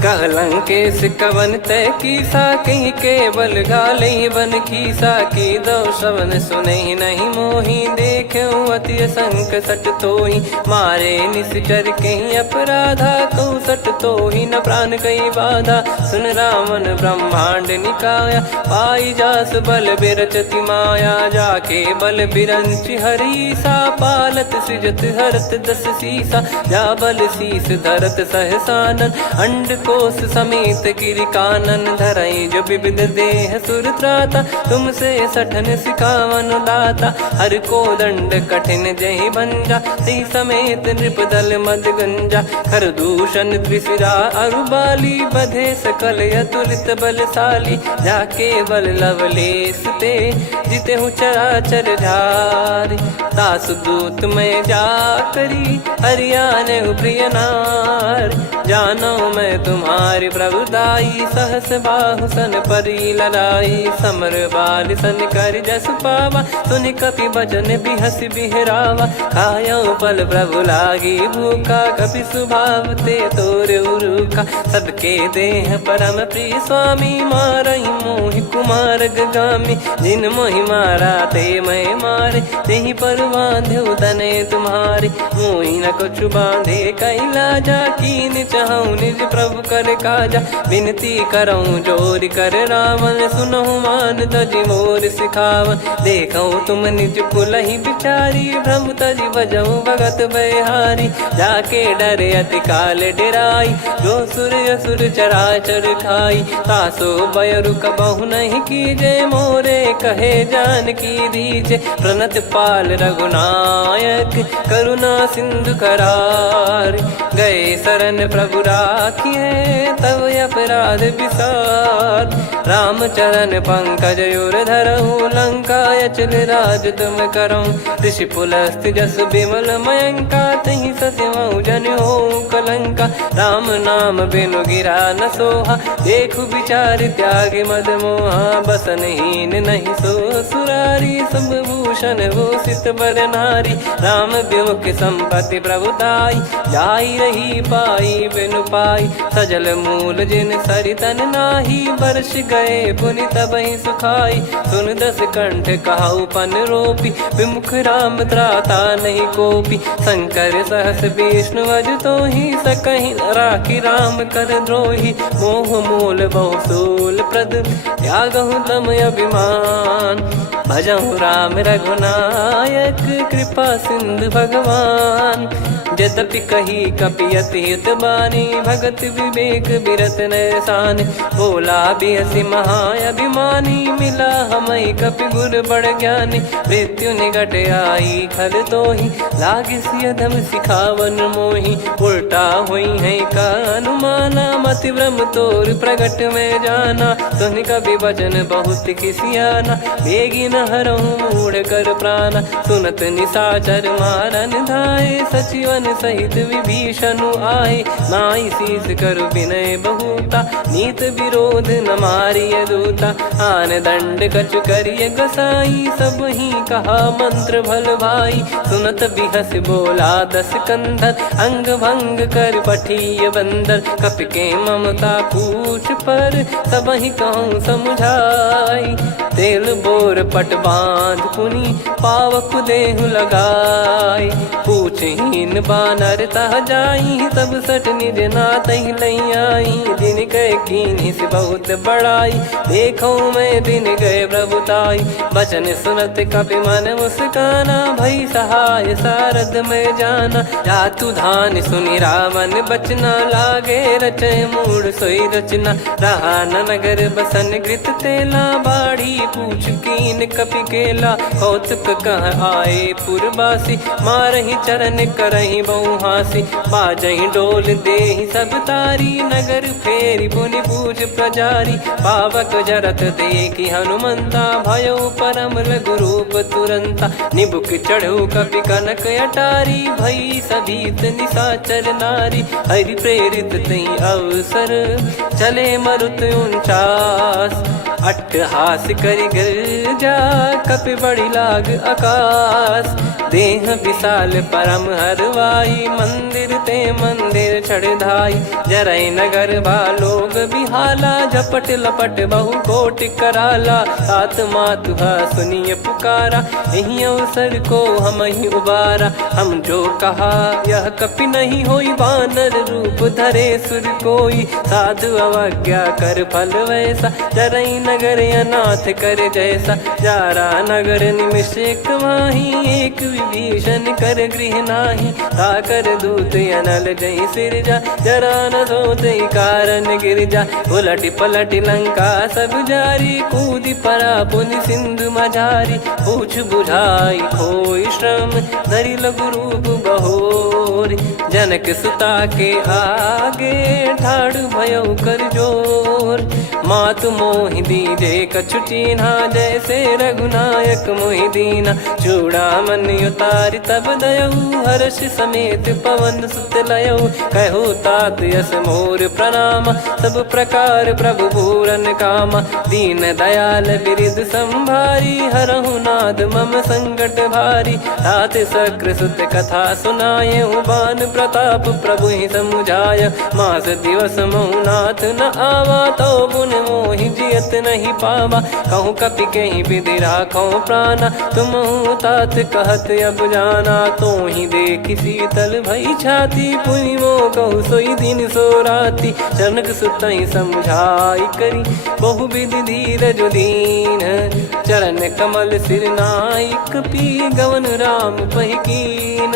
कहलंकेश कवन तय कीसा कहीं केवल गाले बन खीसा की दो श्रवण सुने नहीं मोही देखूं अति संक सट तोही मारे निश्चर कहीं अपराधा कहूँ सट तोही न प्राण कहीं बाधा सुन रावण ब्रह्मांड निकाया पाई जास बल बिरचति माया जाके बल बिरंच हरीसा पालत सृजत हरत दस सीसा जा बल शीस धरत सहसानन अंड कोश समेत गिरिकानन धरई जो विविध देह सुर त्राता तुमसे सठन सिखावन दाता हर को दंड कठिन जहि भंजा, ती समेत नृपदल मद गंजा। खर दूषण त्रिशिरा अरुबाली, बधे सकल अतुलित बलशाली। जाके बल लवलेस ते, जिते हूँ चराचर झारी। दास दूत में जा करी, हरियाने प्रिय नार। जानो मैं तुम्हारी प्रभुदाई, सहस बाहु सन परी लड़ाई। समर बाल सन कर जस पावा, सुनि कपि बचन बिहस बिहरावा। खायो पल प्रभु लागी भूखा, कपि स्वभाव ते तोर उरुखा। सबके देह परम प्रिय स्वामी, मारई मोहि कुमार गगामी। जिन मोहि मारा ते मैं मारे, तेहि पर बांधो तने तुम्हारे। मोहि न कुछ बांधे कैलाजा, कीन चाहूं निज प्रभु कर काजा। विनती करऊं जोरि कर रावण, सुनहु मान तजि मोर सिखावन। देखऊं तुम निज कुलहि बिचारी, भ्रम तजि बजऊं भगत बहारी। जाके डरे अति काल डेराई, जो सुर असुर चराचर खाई। तासो बयरु कबहु नहीं कीजे, मोरे कहे जान की दीजे। प्रणत पाल रघुनायक, करुणा सिंधु करार। गए शरण प्रभु राखिए, तब अपराध विसार। राम चरण पंकज उर धरऊं, लंका अचल राज तुम करऊं। ऋषि पुलस्त्य जस विमल मयंका, तहि ससिमऊ जन होऊं कलंका। राम नाम बिनु गिरा न सोहा, देखु विचार त्याग मद मोहा। बसनहीन नहीं सो सुरारी, सब भूषण भूषित बर नारी। राम विमुख संपत्ति प्रभुताई, जाई रही पाई बिनु पाई। सजल मूल जिन सरितन नाही, बरस गए पुनि तबहि सुखाई। सुन दस कंठ कहाऊ पन रोपी, विमुख राम त्राता नहीं कोपी। शंकर सहस विष्णु अज तोहि, सकहि न राखी राम कर द्रोही। मोह मूल बहु सूल प्रद, त्यागहु तम अभिमान। भजहु राम रघुनायक, कृपा सिंधु भगवान। यद्यपि कही कपियति हित बानी, भगत विवेक बिरत नैसान। बोला बिहसि महाअभिमानी, मिला हमई कपि गुर बड़ ज्ञानी। मृत्यु निकट आई खल तोहि, लागे सिय धम सिखावन मोहि। उल्टा हुई है का अनुमाना, मति भ्रम तोर प्रगट में जाना। सुन कपि वचन बहुत किसियाना, बेगी न हरहु मूढ़ कर प्राणा। सुनत निशाचर मारन धाये, सचिवन सहित विभीषणु आए। नाई शीस कर विनय बहुता, नीत विरोध न मारिय दूता। आन दंड कछु करिय गसाई, सब ही कहा मंत्र भल भाई। सुनत बिहस बोला दस कंधर, अंग भंग कर पठिय बंदर। कपि के ममता पूछ पर, सब ही कहूँ समझाई। तेल बोर पट बांध पुनि, पावक देहु लगाई। पूछहीन बानर तह जाई, तब सट निज नातहि लई आई। दिन गए कीन्ही से बहुत बड़ाई, देखो मैं दिन गए प्रभुताई। बचन सुनत कपि मन मुस्काना, भई सहाय सारद में जाना। जातु धान सुनि रावण बचना, लागे रचय मूढ़ सोई रचना। रहा न नगर बसन कृत तेला, बाढ़ी पूछ कीन कपि केला। कौतुक कह आए पुरबासी, मारहि चरण करहि बहु हासी। बाजहि डोल देहि सब तारी, नगर फेरी पुनि पूज प्रजारी। पावक जरत देखि हनुमंता, भयो परम लघु रूप तुरंता। निबुक चढ़ऊ कपि कनक अटारी, भई सभीत निशाचर नारी। हरि प्रेरित तई अवसर, चले मरुत 49। अट्टहास करि गिरजा, कपि बड़ी लाग आकाश। देह विशाल परम हरवाई, मंदिर ते मंदिर चढ़धाई। जरई नगर बालोग बिहाला, झपट लपट बहु कोट कराला। सात मातुहा सुनिय पुकारा, यही अवसर को हम ही उबारा। हम जो कहा यह कपि नहीं होई, वानर रूप धरे सुर कोई। साधु अवज्ञा कर फल वैसा, जरई नगर अनाथ कर जैसा। जारा नगर निमिष एक माही, एक विभीषण कर गृह नाही, ताकर दूत अनल जय सिरजा, जरा न सोते कारण गिरजा। उलट पलट लंका सब जारी, कूद परा पुनि सिंधु मझारी, पूछ बुझाई खोई श्रम, धरि लघु रूप बहोरी। जनक सुता के आगे ठाड़ भयो कर जोर, मातु मोहि दीजे कछु चीन्हा, जैसे रघुनायक मोहि दीना। चूड़ामणि उतारि तब दयऊ, हर्ष समेत पवन सुत लयऊ। कहु तात यस मोर प्रणाम, सब प्रकार प्रभु पूरन कामा। दीन दयाल बिरिद संभारी, हरहु नाद मम संकट भारी। तात सक्र सुत कथा सुनाए, बान प्रताप प्रभु ही समुझाय। मास दिवस महु नाथ न आवा, तो गुण मोहि जियत नहीं पावा। कहूँ कपि कहीं विधि राखो प्राणा, तुम तात कहत अब जाना। तो ही देख शीतल भई छाती, पुनि मो कहु सोई दिन सो राती। जनक सुतहि समझाई करी, बहु विधि धीरज दीन। चरण कमल सिर नाइक, पी गवन राम पहि कीन।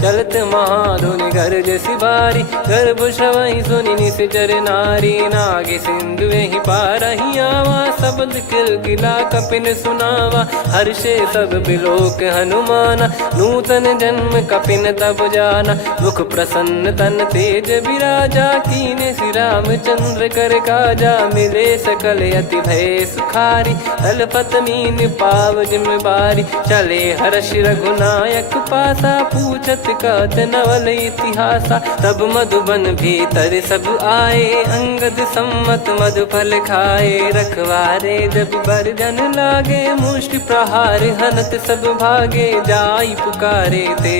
चलत महाधुनि गरज सिबारी, गर्भ श्रवहि सुनि निश्चर नारी। नागे सिंधु ही पारहि आवा, शब्द किलकिला कपिन सुनावा। हर्षे सब बिलोक हनुमाना, नूतन जन्म कपिन तब जाना। मुख प्रसन्न तन तेज विराजा, कीने श्री रामचंद्र कर काजा। मिले सकल अति भय सुखारी, तलपत मीन पाव जिम्मेवारी। चले हर्ष रघुनायक पासा, पूछत कहत नवल इतिहासा। तब मधुबन भीतर सब आए, अंगद सम्मत मधुफल खाए। रखवारे जब बरजन लागे, मुष्टि प्रहार हनत सब भागे। जाई पुकारे ते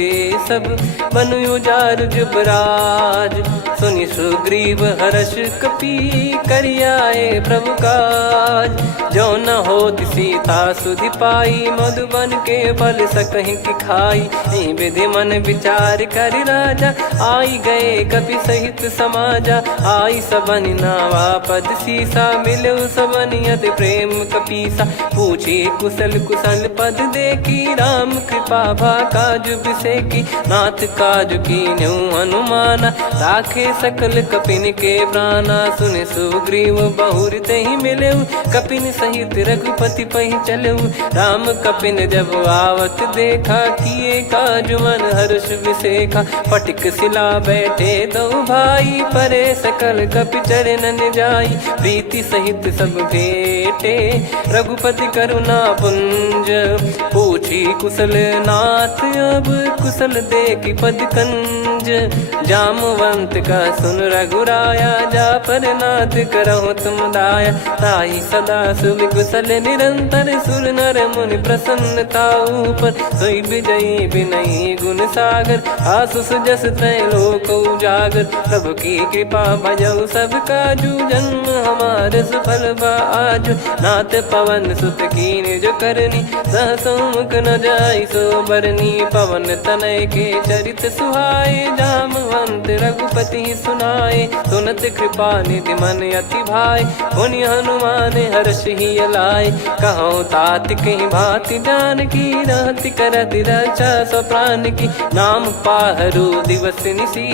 सब, बनु उजार जुबराज। सुनि सुग्रीव हर्ष कपि, करियाए प्रभु काज। जो न होत सीता सुधि पाई, मधुबन के फल सकहि की खाई। विधि मन विचार कर राजा, आई गए कपि सहित समाजा। आई सबनि नावा पद सीसा, मिलउ सबनि अति प्रेम कपीसा। पूछी कुशल कुशल पद देखी, राम कृपा भा काज बिसेकी। नाथ काज कीन्हु हनुमाना, राखे सकल कपिन के प्राणा। सुन सुग्रीव बहुर तेहि मिलऊ, कपिन सहित रघुपति पहि चलऊ। राम कपिन जब आवत देखा, किए काज मन हर्ष विसेखा। फटिक सिला बैठे दो भाई, परे सकल कपि चरणन जाई। प्रीति सहित सब भेटे, रघुपति करुणा पुंज। पूछी कुशल नाथ अब, कुशल देखि पद कंज। जामवंत का सुन रघुराया, जा पर नाथ करहु तुम दाया। ताहि सदा सुभि कुशल निरंतर, सुर नर मुनि प्रसन्नता ऊपर। सोई विजयी विनयी गुण सागर, आसुस जस तय लोक उजागर। प्रभु की कृपा भजऊ सब काजू, जन्म हमार सफल बा आज। नाथ पवन सुत कीन जो करनी, सहसो मुख न जाय सो बरनी। पवन तनय के चरित सुहाए, जामवंत रघुपति सुनाए। सुनत कृपा निधि मन अति भाई, पुनि हनुमान हर्ष ही लाए। कहो तात कहीं भांति जान की, रहति करति रक्षा सो प्राण की। नाम पाहरु दिवस निसी,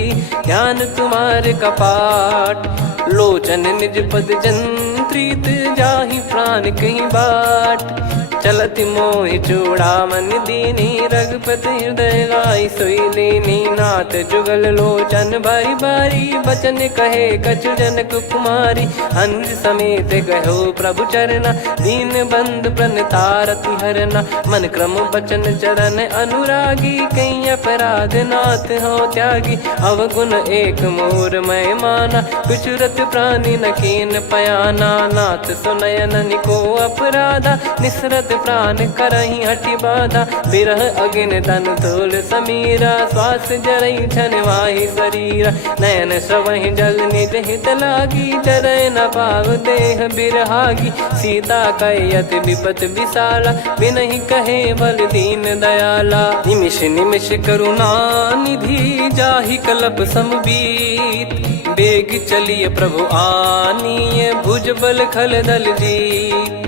ज्ञान तुम्हारे कपाट। लोचन निज पद जंत्रित, जाहि प्राण कहीं बाट। चलति मोहि चूड़ामन दीनी, रघुपति हृदय लाई सोई लीनी। नाथ जुगल लोचन बारी बारी, बचन कहे कछु जनक कुमारी। हंस समेत गयो प्रभु चरना, दीन बंद प्रणतारति हरना। मन क्रम बचन चरण अनुरागी, कहीं अपराध नाथ हो त्यागी। अवगुण एक मोर मैं माना, कुछुरत प्राणी न कीन पयाना। नाथ सुनयन निको अपराधा, निसरत प्राण करहि हटि बाधा। बिरह अगिन तन तोल समीरा, श्वास जरई छन वाहि शरीरा। नयन श्रवहि जल निज हित लागी, चरय न पाव देह बिरहागी। सीता कयत विपत विशाला, बिनहि कहे बल दीन दयाला। निमिष निमिष करुणा निधि, जाहि कलप समबीत। बेग चलिए प्रभु आनीय, भुज बल खल दल जीत।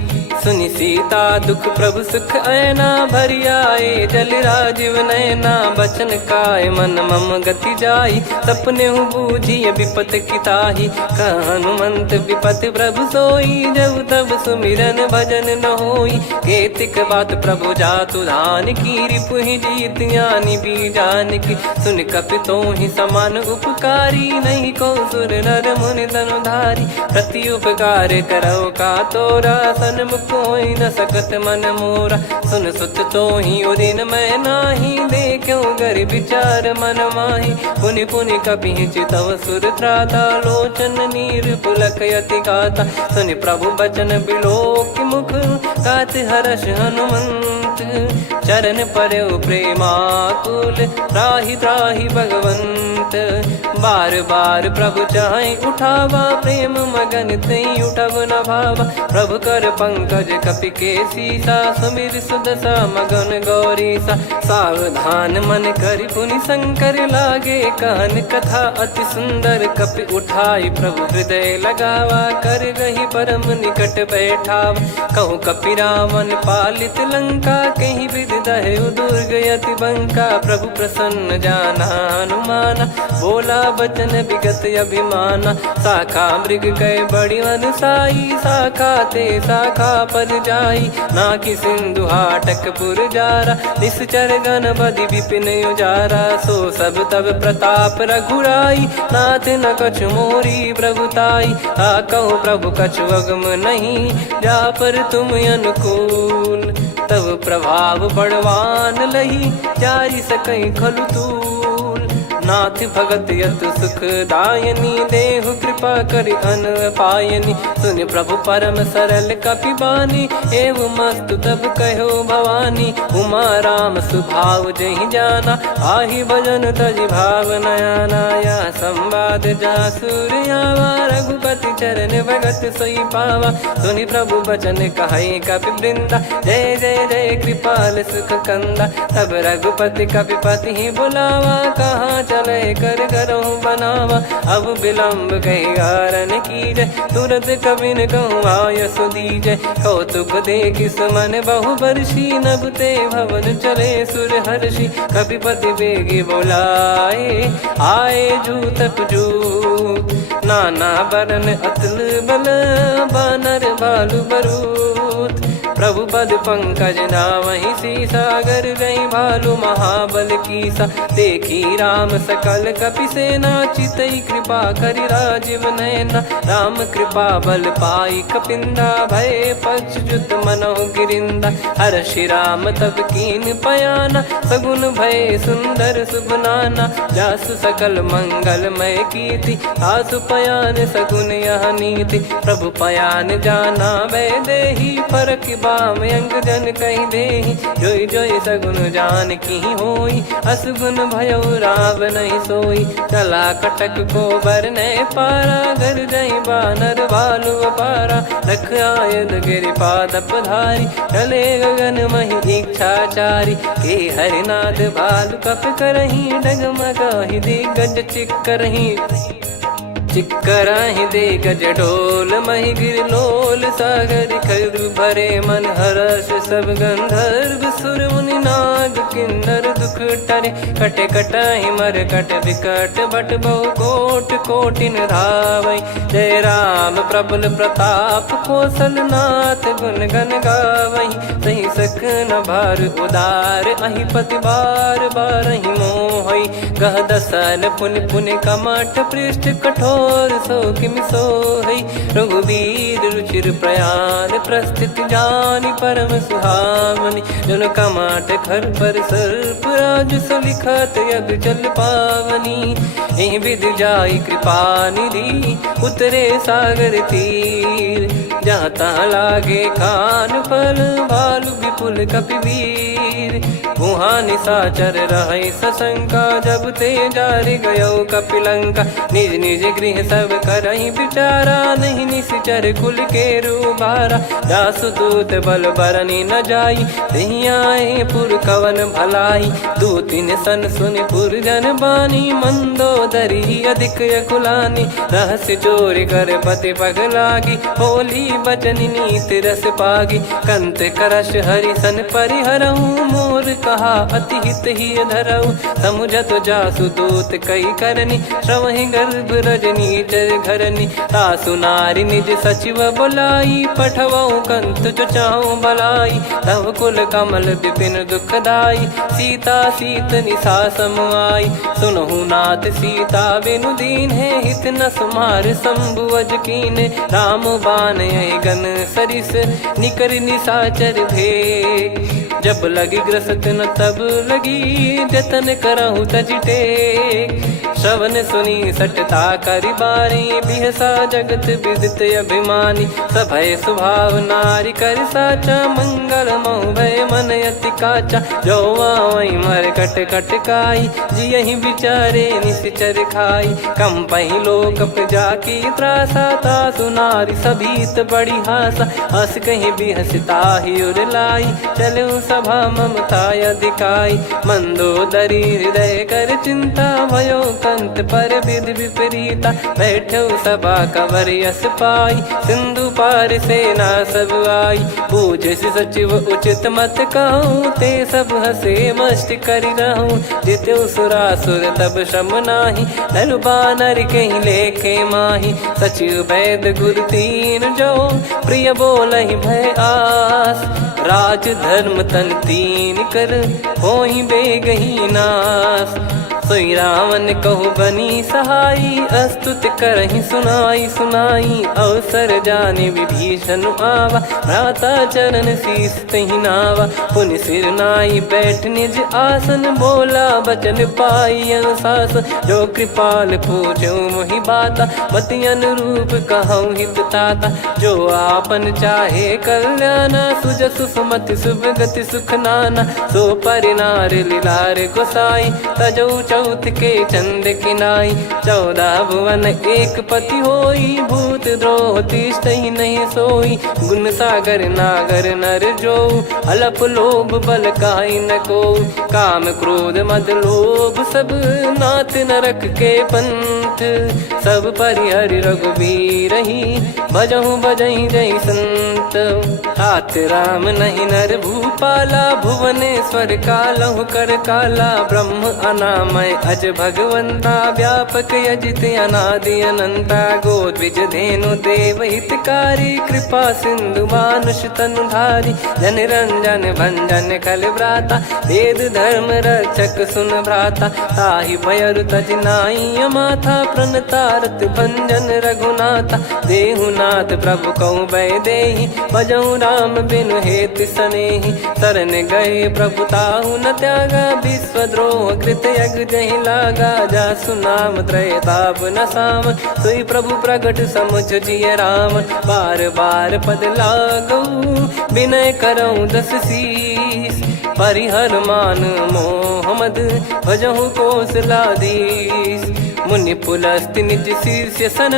सुनि सीता दुख प्रभु सुख ऐना, भरी आए जल राजीव नैना। बचन काय मन मम गति जाई, सपने हूँ बूझी विपत किताही। हनुमंत विपत प्रभु सोई, जब तब सुमिरन भजन न होई। केतिक बात प्रभु जातु धान की, रिपु ही जीत ज्ञानी बीजान की। सुन कपि तो ही समान उपकारी, नहीं को सुर नर मुनि तनुधारी। प्रति उपकार करो का तोरा, सन्मुख होई न सकत मन मोरा। सुन सुत तो ही उदिन मैं नाही, देखो गर विचार मन माही। पुनि पुनि कपि चितव सुर त्राता, लोचन नीर पुलक यति गाता। सुनि प्रभु बचन बिलोक मुख, गात हर्ष हनुमंत। चरण परयो प्रेमाकुल, त्राहि त्राहि भगवंत। बार बार प्रभु चाहि उठावा, प्रेम मगन तई उठब न भावा। प्रभु कर पंकज कपि के सीसा, सुमिर सुदशा मगन गौरीसा। सावधान मन करि पुनि शंकर, लागे कहन कथा अति सुंदर। कपि उठाई प्रभु हृदय लगावा, कर गही परम निकट बैठावा। कहूँ कपि रावण पालित लंका, कहीं विधि दहु दुर्ग यति बंका। प्रभु प्रसन्न जाना हनुमाना, बोला बचन विगत अभिमाना। शाखा मृग कह बड़ी अनुसाई, शाखा ते शाखा पर जाई। ना कि सिंधु हाटक पुर जारा, निश्चर गण बधि विपिन उजारा। सो सब तब प्रताप रघुराई, नाथ न कछु मोरी प्रभुताई। कहो प्रभु कछु अगम नहीं, जा पर तुम अनुकूल। तब प्रभाव बड़वान लही, जारी सकई खलु तूल। नाथ भगत यतु सुख दायनी, देहु कृपा करि अन पायनी। सुन प्रभु परम सरल कपि बानी, एवं मस्तु तब कहो भवानी। उमा राम सुभाव जहि जाना, आहि भजन तजि भाव नया नाया। संवाद जासुर आवा, रघुपति चरण भगत सोई पावा। सुनि प्रभु बचन कहै कपि वृंदा, जय जय जय कृपाल सुख कंदा। तब रघुपति कपि पति ही बुलावा, कहाँ चले कर करहु बनावा। अब विलम्ब कही कारण कीजय, तुरत कबिन कहूँ आयस दीजय। कौतुक देखि सुमन बहु बरसी, नभ ते भवन चले सुर हर्षि। कपिपति बेगी बोलाए, आए जूतक जूत। नाना बरन अतुल बल, बानर भालु बरूत। प्रभु पद पंकज नावहि सीसा, गर गई भालु महाबल कीसा। देखी राम सकल कपि सेना, चितई कृपा करि राजीव नैना। राम कृपा बल पाई कपिंदा, भय पक्षजुत मनोह गिरिंदा। हर्षि राम तब कीन पयाना, सगुन भय सुंदर शुभ नाना। जासु सकल मंगलमय कीर्ति, आसु पयान सगुन यह नीति। प्रभु पयान जाना वै देहि, फरक बाम अंग जन कहि देहि। जोई जोई सगुन जान की होई, असगुन भयो राव नहीं सोई। चला कटक को बरने पारा, घर जई बानर भालु अपारा। रख आयद गिरिपाद पधारी, चले गगन महि इच्छाचारी। के हरिनाथ भालु कप करही, डगमगाहि दिग्गज चिक्करही। चिक्कराहि दे गज ढोल, महि गिर लोल। सागर खर भरे मन हर्ष, सब गंधर्व सुर मुनि नाग किन्नर दुख टरे। कटे कटाहि मर कट विकट, बट बहु कोट कोटिन धावै। जय राम प्रबल प्रताप, कौशल नाथ गुण गन गावै। सही सख न भार उदार, अहि पति बार बारहि मोहै। गह दसन पुनि पुनि कमठ, पृष्ठ कठोर सो किमि सोहै। रघुवीर रुचिर प्रयाण, प्रस्थित जानि परम सुहावनी। जन कमाट खर पर सर्प, राज सलिखत यग जल पावनी। एहि विधि जाई कृपा निधि, उतरे सागर तीर। जहाँ तहाँ लागे खान फल, भालु विपुल कपिवीर। वहाँ निशाचर रहै सशंका, जब ते जारि गयो कपिलंका। निज निज गृह सब करहि विचारा, नहीं निश्चर कुल के रूबारा। जासु दूत बल बरनी न जाई, तहि आए पुर कवन भलाई। दूतिन सन सुनि पुर जन बानी, मंदोदरी अधिक यकुलानी। रहस्य चोरी कर पति पग लागी, होली बचन नीत रस पागी। कंत करश हरिसन परिहरहु मोर कहा अति हित ही धरऊ। समुझत जासु दूत कई करनी श्रवहि गर्भ रजनी चर घरनी। तासु नारी निज सचिव बुलाई पठवऊ कंत जो चाहूं भलाई। तव कुल कमल विपिन दुखदाई सीता सीत निशा समाई। सुनहु नाथ सीता बिनु दीन है हित न सुमार शंभु अज कीने। राम बान गन सरिस निकर निशाचर भेग। जब लगी ग्रसत न तब लगी जतन करहु तज टेक। श्रवण सुनी सटता करि बारी बिहसा जगत विदित अभिमानी। सभय स्वभाव नारी कर साचा मंगल मऊ भय मन अति काचा। जो आवई मर कट कट काई जियहि विचारे निश्चर खाई। कम पही लोक जाकी त्रासा तासु नारी सभीत बड़ी हासा। हस कहीं बिहसता ही उर लाई चलऊ सभा ममता अधिकाई। मंदोदरी हृदय कर चिंता भयो कंत पर विधि विपरीता। बैठो सभा कवर यस पाई सिंधु पार सेना सब आई। पूज सचिव उचित मत कहूँ ते सब हसे मस्त करि रहूं। जित्यु सुरासुर तब श्रम नाही नरु बानर कहीं लेखे माही। सचिव वैद गुरु तीन जो प्रिय बोलहि भय आस। राज धर्म तन तीन कर होहि बेगहि नास। सोई रावण कहु बनी सहाई अस्तुत करहि सुनाई सुनाई। अवसर जाने विभीषण आवा भ्राता चरण शीस तहि नावा। पुनि सिर नाई बैठ निज आसन बोला बचन पाई अनुशासन। जो कृपाल पूछो मोहि बाता मति अनुरूप कहूँ हित ताता। जो आपन चाहे कल्याणा सुजसु सुमति सुभगति सुख नाना। सो परिनार लीलार गोसाई तजौ चौथ के चंद किनाई। 14 भुवन एक पति होई भूत द्रोह तिष्ठहि नहीं सोई। गुण सागर नागर नर जो अलप लोभ बल काई न को। काम क्रोध मद लोभ सब नाथ नरक के पंथ। सब परिहरि रघुबीर ही भजहु भजहि जय संत। तात राम नहीं नर भूपाला भुवनेश्वर कालहु कर काला। ब्रह्म अनामय अज भगवंता व्यापक यजित अनादि अनंता। गोद्विज धेनु देव हितकारी कृपा सिंधु मानुष तनुधारी। जन रंजन भंजन खल भ्राता वेद धर्म रक्षक सुन भ्राता। ताहि भयरु तज नाई माथा प्रणतारत भंजन रघुनाथा। देहुनाथ प्रभु कहु भय देहि भजहु राम बिनु हेत सनेहि। शरण गए प्रभु ताहु न त्यागा विश्वद्रोह कृत यज्ञ जहि लागा। जासु नाम त्रयताप न साम सोई प्रभु प्रगट समुझ जिय राम। बार बार पद लागऊ विनय करऊँ दस शीस। परिहर मान मोह मद भजहु कौशलाधीश। मुनि पुलस्त्य निज शीर्ष सन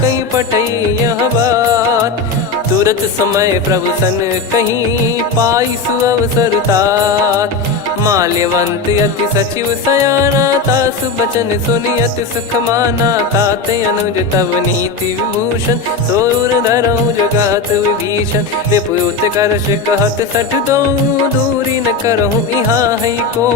कहीं पठई यह बात। तुरत समय प्रभु सन कहीं पाई सुअवसर तात। माल्यवंत अति सचिव सयाना तासु बचन सुनि अति सुख माना। ताते अनुज तव नीति विभूषण सोर धरहु जगत विभीषण। विपुत करश कहत सठ दो दूरी न करहु इहाँ है को।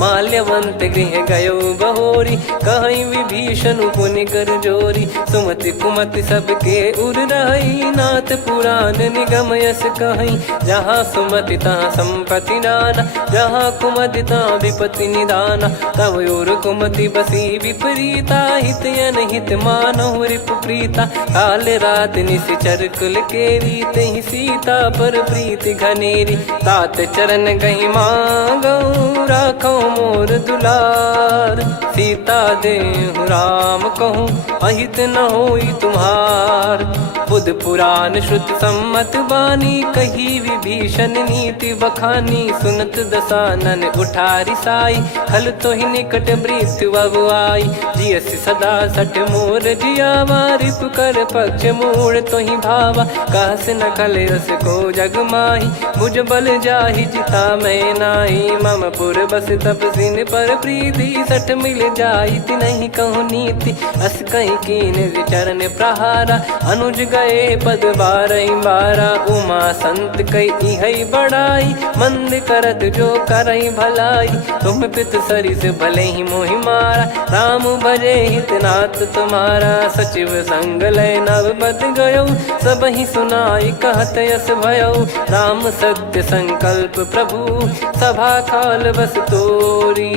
माल्यवंत गृह गयो बहोरी कहीं विभीषण पुनि कर जोरी। सुमति कुमति सबके उर रही नाथ पुराण निगम यस कहीं। जहाँ सुमति तहाँ संपत्ति नाना जहाँ कुमति तहाँ विपत्ति निदाना। तव और कुमति बसी विपरीता हित अनहित मानहु रिप प्रीता। काल रात निश्चर कुल केरी तहि सीता पर प्रीति घनेरी। तात चरण गहि मांगऊ राखो मोर दुलार। सीता देहु राम कहूँ अहित न होई तुम्हार। बुध पुराण श्रुत सम्मत बानी कही विभीषण नीति बखानी। सुनत दसानन उठारी साई खल तो ही निकट मृत्यु अब आई। जियस सदा सठ मोर जियावा रिप कर पक्ष मूड़ तो ही भावा। कहस न खल रस को जग माही मुझ बल जाहि जिता मैं नाही। मम पुर बस तपसिन पर प्रीति सठ मिल जाई नहीं कहूँ नीति। अस कहीं कीन चरण प्रहारा अनुज गए पद 12 उमा संत कई इहै बड़ाई मंद करत जो करई भलाई तुम पित सरिस भले ही मोहि मारा राम भजे हितनाथ तुम्हारा सचिव संग लय नव बद गयो सब ही सुनाई कहत यस भयो राम सत्य संकल्प प्रभु सभा काल बस तोरी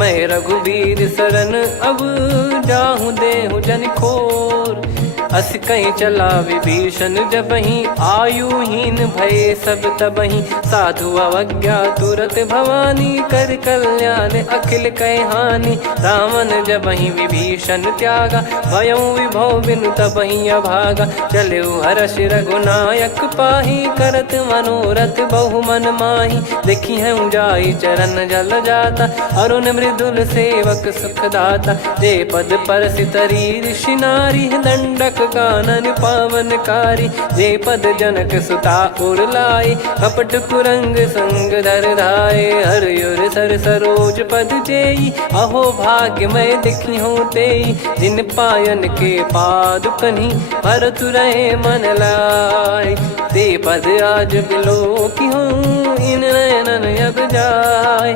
मैं रघुबीर शरण अब जाहूँ देहु जन खोर अस कहीं चला विभीषण जबहि आयुहीन भये सब तबहि साधु अवज्ञा तुरत भवानी कर कल्याण अखिल कह हानि रावण जबहि विभीषण त्यागा भयउ विभव बिनु तबहि अभागा चले हर्ष रघुनायक पाही करत मनोरथ बहु मन माही देखी है जाई चरण जल जाता अरुण मृदुल सेवक सुखदाता जे पद पर सितरी ऋषि नारी दंडक कानन पावनकारी जे पद जनक सुता उर लाई कपट कुरंग संग धर धाये हरियुर सर सरोज पद जेई अहो भाग्य मैं दिखी हूँ तेई जिन पायन के पाद कन्ही भरत रहे मन लाई ते पद आज बिलो की हूँ इन नयनन अब जाय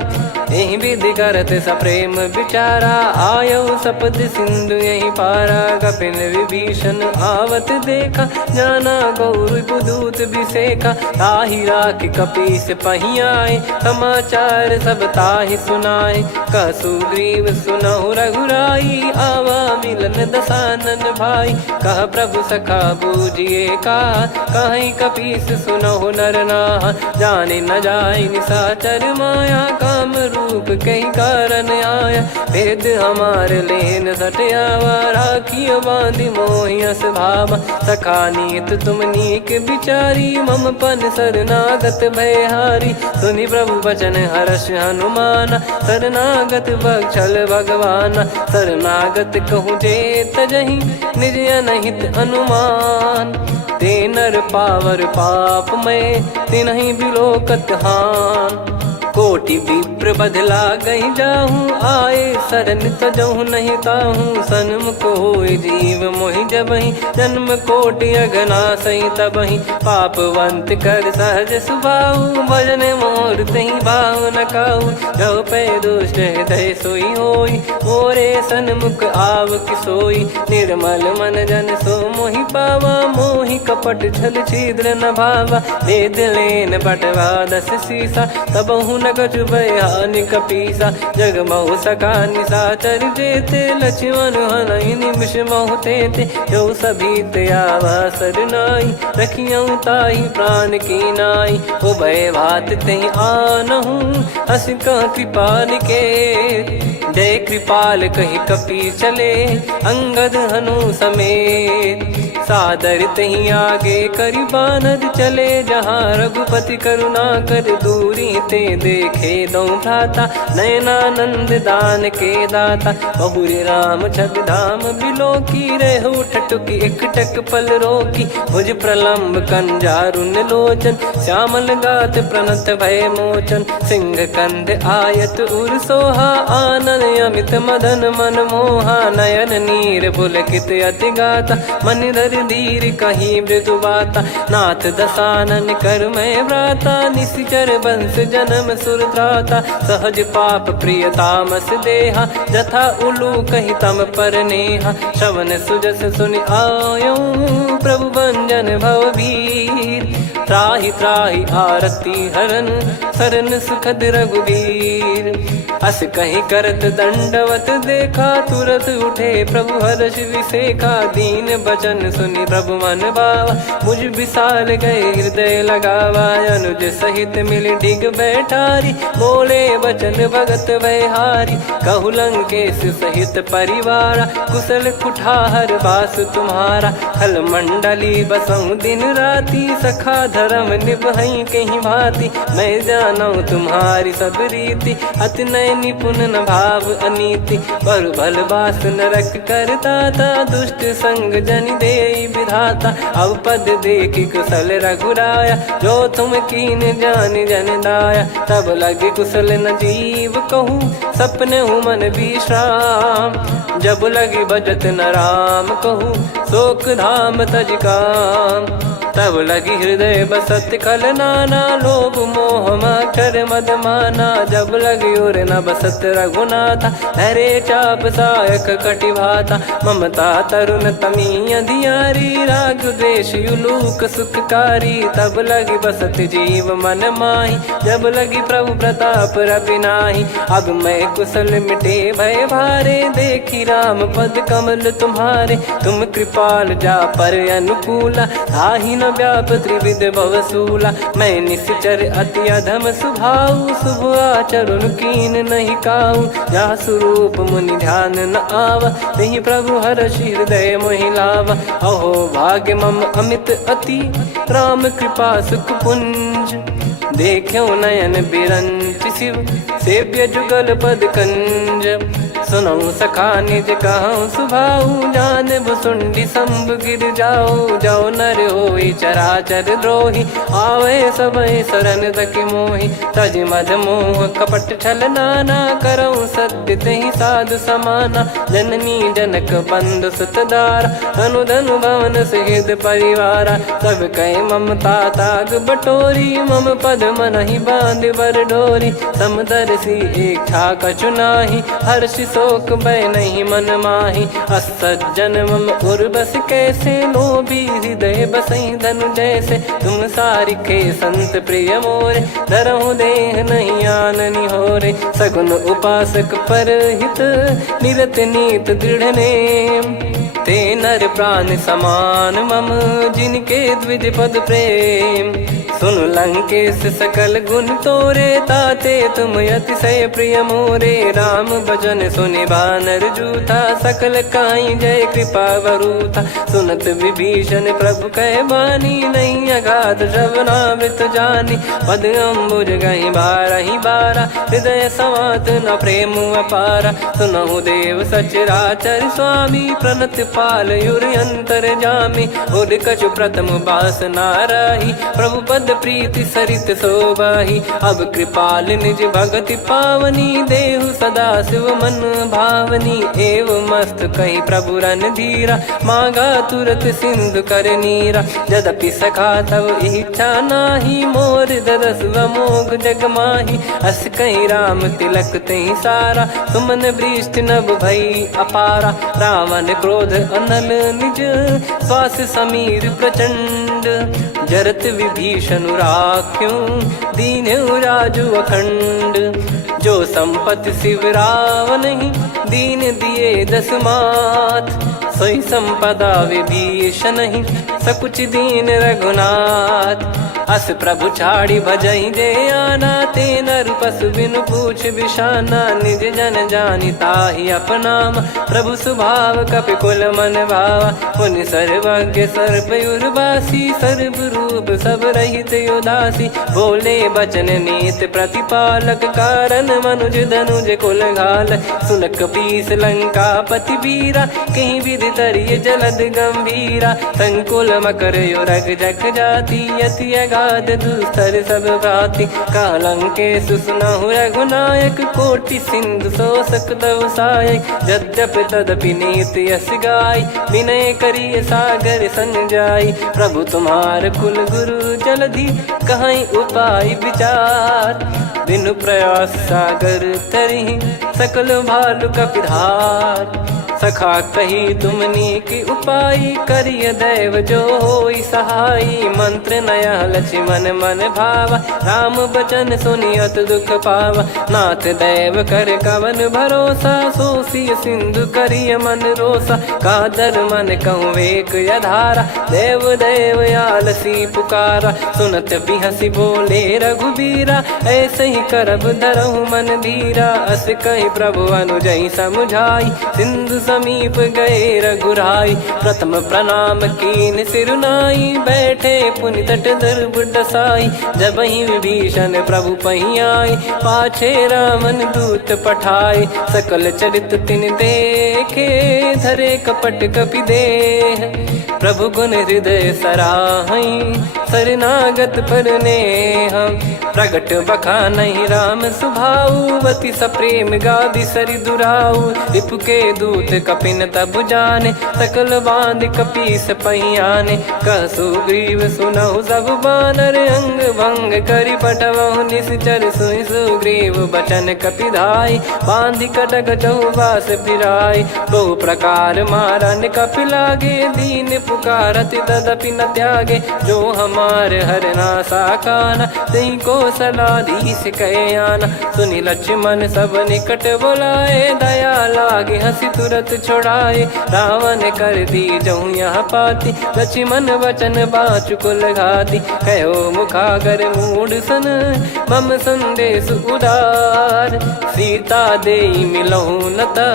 यही विधि करत सप्रेम विचारा आयो सपद सिंधु यही पारा कपिन विभीषण आवत देखा जाना गौर पुदूत बिसेखा ताहि राख कपीस पही आए समाचार सब ताहि सुनाए कह सुग्रीव सुनहु रघुराई आवा मिलन दसानन भाई कह प्रभु सखा बूझिए का कहीं कपीस सुनहु नर नाहा जाने न जाय निशाचर माया काम रूप कई कारण आया भेद हमार लेन सटयावा राखियो बांधि मोहियस भावा सखा नीत तुम नीक बिचारी मम पन शरणागत भयहारी सुनि प्रभु वचन हर्ष हनुमाना शरणागत बक्षल भगवाना शरणागत कहूँ जे तजहि निज अनहित अनुमान ते नर पावर पाप में तिन्हि बिलोकत हान कोटि विप्र बदला गई जाहूँ आए शरण तजहु नहीं ताहूँ सन्मुख होय जीव मोहि जबहि जन्म कोटि अगना सही तबहि पापवंत कर सहज सुभाऊ भजन मोर तहि भाव न काऊ जो पै दुष्ट हृदय सोई होई मोरे सन्मुख आव किसोई निर्मल मन जन सो मोहि पावा मोहि कपट छल छिद्र न भावा वेद लेन बटवा 10 सीसा तबहु न कछु बयान कपीसा जग महु सका निशाचर जेते लक्ष्मण हनहि निमिष महु तेते जो सभी त्यावा सरनाई रखियऊ ताहि प्राण की नाई उभय भात तहि आनहु हस कह कृपाल के जय कृपाल कहि कपी चले अंगद हनु समेत सादर तही आगे करि बानर चले जहाँ रघुपति करुणा कर दूरी ते देखे दो भ्राता नयनानंद दान के दाता बहुरी राम छग धाम बिलो की रहु ठटुकी एकटक पल रोकी भुज प्रलम्ब कंजारुन लोचन श्यामल गात प्रणत भय मोचन सिंह कंध आयत उर सोहा आनन अमित मदन मन मोहा नयन नीर पुलकित अति गाता मन धर धीर कहीं मृदु बाता नाथ दसानन कर मैं व्राता निश्चर वंश जन्म सुरत्राता सहज पाप प्रिय तामस देहा जथा उलू कही तम पर नेहा श्रवण सुजस सुनि आयो प्रभु भंजन भवभीर त्राहि त्राहि आरती हरन सरन सुखद रघुवीर अस कहीं करत दंडवत देखा तुरत उठे प्रभु हर्ष विसेखा दीन बचन सुनि प्रभु मन भावा मुझ विशाल गए हृदय लगावा अनुज सहित मिल डिग बैठारी बोले बचन भगत भयहारी कहु लंकेश सहित परिवारा कुशल कुठार बास तुम्हारा खल मंडली बसऊं दिन राती सखा धर्म निभई कहीं भांति मैं जानू तुम्हारी सब रीति अति नय निपुण न भाव अनीति, पर भल बास नरक करता था, दुष्ट संग जन दे विधाता। अब पद देखी कुशल रघुराया, जो तुम कीन जान जन दाया। तब लगे कुशल न जीव कहूँ, सपने हूँ मन विश्राम। जब लगी बजत न राम कहूँ, शोक धाम तज काम। तब लगी हृदय बसत कल नाना, लोभ मोह मक्षर मद माना। जब लगी उर न बसत रघुनाथा, हरे चाप सायक कटि भाता। ममता तरुण तमी अधियारी, राग द्वेष युलूक सुखकारी। तब लगी बसत जीव मन माही, जब लगी प्रभु प्रताप रवि नाही। अब मैं कुशल मिटे भय भारे, देखी राम पद कमल तुम्हारे। तुम कृपाल जा पर अनुकूला, ताहि न व्याप त्रिविध भवसूला। मैं निश्चर अति अधम सुभाऊ, शुभ आचरण कीन नहीं काऊ। जा स्वरूप मुनि ध्यान न आवा, नहीं प्रभु हर्ष हृदय मोहि लावा। अहो भाग्य मम अमित अति, राम कृपा सुख पुंज। देखो नयन बिरंच शिव, सेव्य जुगल पद कंज। सुनऊ सखा निज कहूँ सुभाऊ, जान भुसुंडी शंभ गिर जाओ। जाओ नर होई चराचर द्रोही, आवे सबय शरण तकी मोहि। तज मद मोह कपट छल नाना, करऊँ सत्य तहि साधु समाना। जननी जनक बंधु सुतदारा, धनु धनु भवन सहित परिवारा। सब कहे ममता ताग बटोरी, मम पद मनहि बांध बर डोरी। समदर्शी इच्छा कछु नाही, हर्ष शोक भय नहीं मन माही। असज्जन मम उर्वश कैसे, लोभी हृदय बसई धनु जैसे। तुम सारिखे संत प्रिय मोरे, धरहु देह नहीं आननि होरे। सगुन उपासक पर हित, निरत नीत दृढ़ नेम। ते नर प्राण समान मम, जिनके द्विज पद प्रेम। सुन लंकेश सकल गुण तोरे, ताते तुम अतिशय प्रिय मोरे। राम भजन सुनि बानर जूथा, सकल काई जय कृपा वरूथा। सुनत विभीषण प्रभु कह बानी, नहीं अगाध श्रवणामृत जानी। पद अम्बुज गहि बारहि बारा, हृदय समात न प्रेम अपारा। सुनहु देव सचराचर स्वामी, प्रणत पाल युर अंतर जामी। उर कछु प्रथम बास नाराही, प्रभु पद प्रीति सरित शोभाही। अब कृपाल निज भगति पावनी, देहु सदा शिव मन भावनी। एव मस्त कही प्रभु रन धीरा, मांगा तुरत सिंधु कर नीरा। यद्यपि सखा तब इच्छा नाही, मोर दरस अमोघ जग माही। अस कहीं राम तिलक तहि सारा, सुमन वृष्टि नभ भई अपारा। रावण क्रोध अनल निज, श्वास समीर प्रचंड। जरत विभीषण राख्यों, दीन्हु राजु अखंड। जो संपत्ति शिव रावण ही, दीन दिए दस मात। सोई संपदा विभीषण ही, सकुच दीन रघुनाथ। अस प्रभु छाड़ी भजई जे आना, ते नर पशु बिनु पूछ बिशाना। निज जन जानि ताहि अपनाम, प्रभु स्वभाव कपि कुल मन भावा। मुनि सर्वज्ञ सर्वयुर्वासी, सर्व रूप सब रहित उदासी। बोले बचन नीत प्रतिपालक, कारण मनुज धनुज कुल घाल। सुन कपीस लंका पति वीरा, कहीं विधि तरिय जलद गंभीरा। संकुल मकर युरग जग जाति, यति अगाध दुस्तर सब भाति। कालंकेश सुनहु रघुनायक, कोटि सिंधु शोषक तव सहायक। यद्यपि तदपि नीति यस गाय, विनय करिय सागर सन जाय। प्रभु तुम्हार कुल गुरु जलधि, कहीं उपाय विचार। बिनु प्रयास सागर तरिहि, सकल भालु कपिधार। सखा कही तुमनी की उपाय, करिय दैव जो होई सहाई। मंत्र नया लक्ष्मण मन भावा, राम बचन सुनियत दुख पावा। नाथ दैव कर कवन भरोसा, सोसिय सिंधु करिय मन रोसा। कादर मन कहूँ वेक यधारा, देव देव आलसी पुकारा। सुनत बिहसी बोले रघुबीरा, ऐसे ही करब धरहु मन धीरा। अस कही प्रभु अनुजई समुझाई, सिंधु समीप गए रघुराई। प्रथम प्रणाम कीन सिरुनाई, बैठे पुनि तट दर्भ डसाई। जब ही विभीषण प्रभु पही आई, पाछे रामन दूत पठाए। सकल चरित तिन देखे, धरे कपट कपि देह। प्रभु गुण हृदय सराहई, शरणागत पर नेह। प्रगट बखानहि राम सुभाऊ, बति सप्रेम गादि सरि दुराऊ। रिपु के दूत कपिन तब जाने, सकल बांध कपीस पहियाने। कह सुग्रीव सुनहु सब बानर, अंग भंग करि पठवहु निश्चर। सुनि सुग्रीव बचन कपिधाई, बांधि कटक चहुबास फिराई। बहु प्रकार मारन कपि लागे, दीन पुकारत तदपि न त्यागे। जो हमार हरनासा काना, तई को सलाधीश कहे आना। सुनि लक्ष्मण सब निकट बोलाए, दया लागे हंसी तुरत छोड़ाए। रावण कर दी जहु यहाँ पाती, लक्ष्मण वचन बाचु कुल घाती। कहो मुखागर मूढ़ सन, मम संदेश उदार। सीता देई मिलहु नता,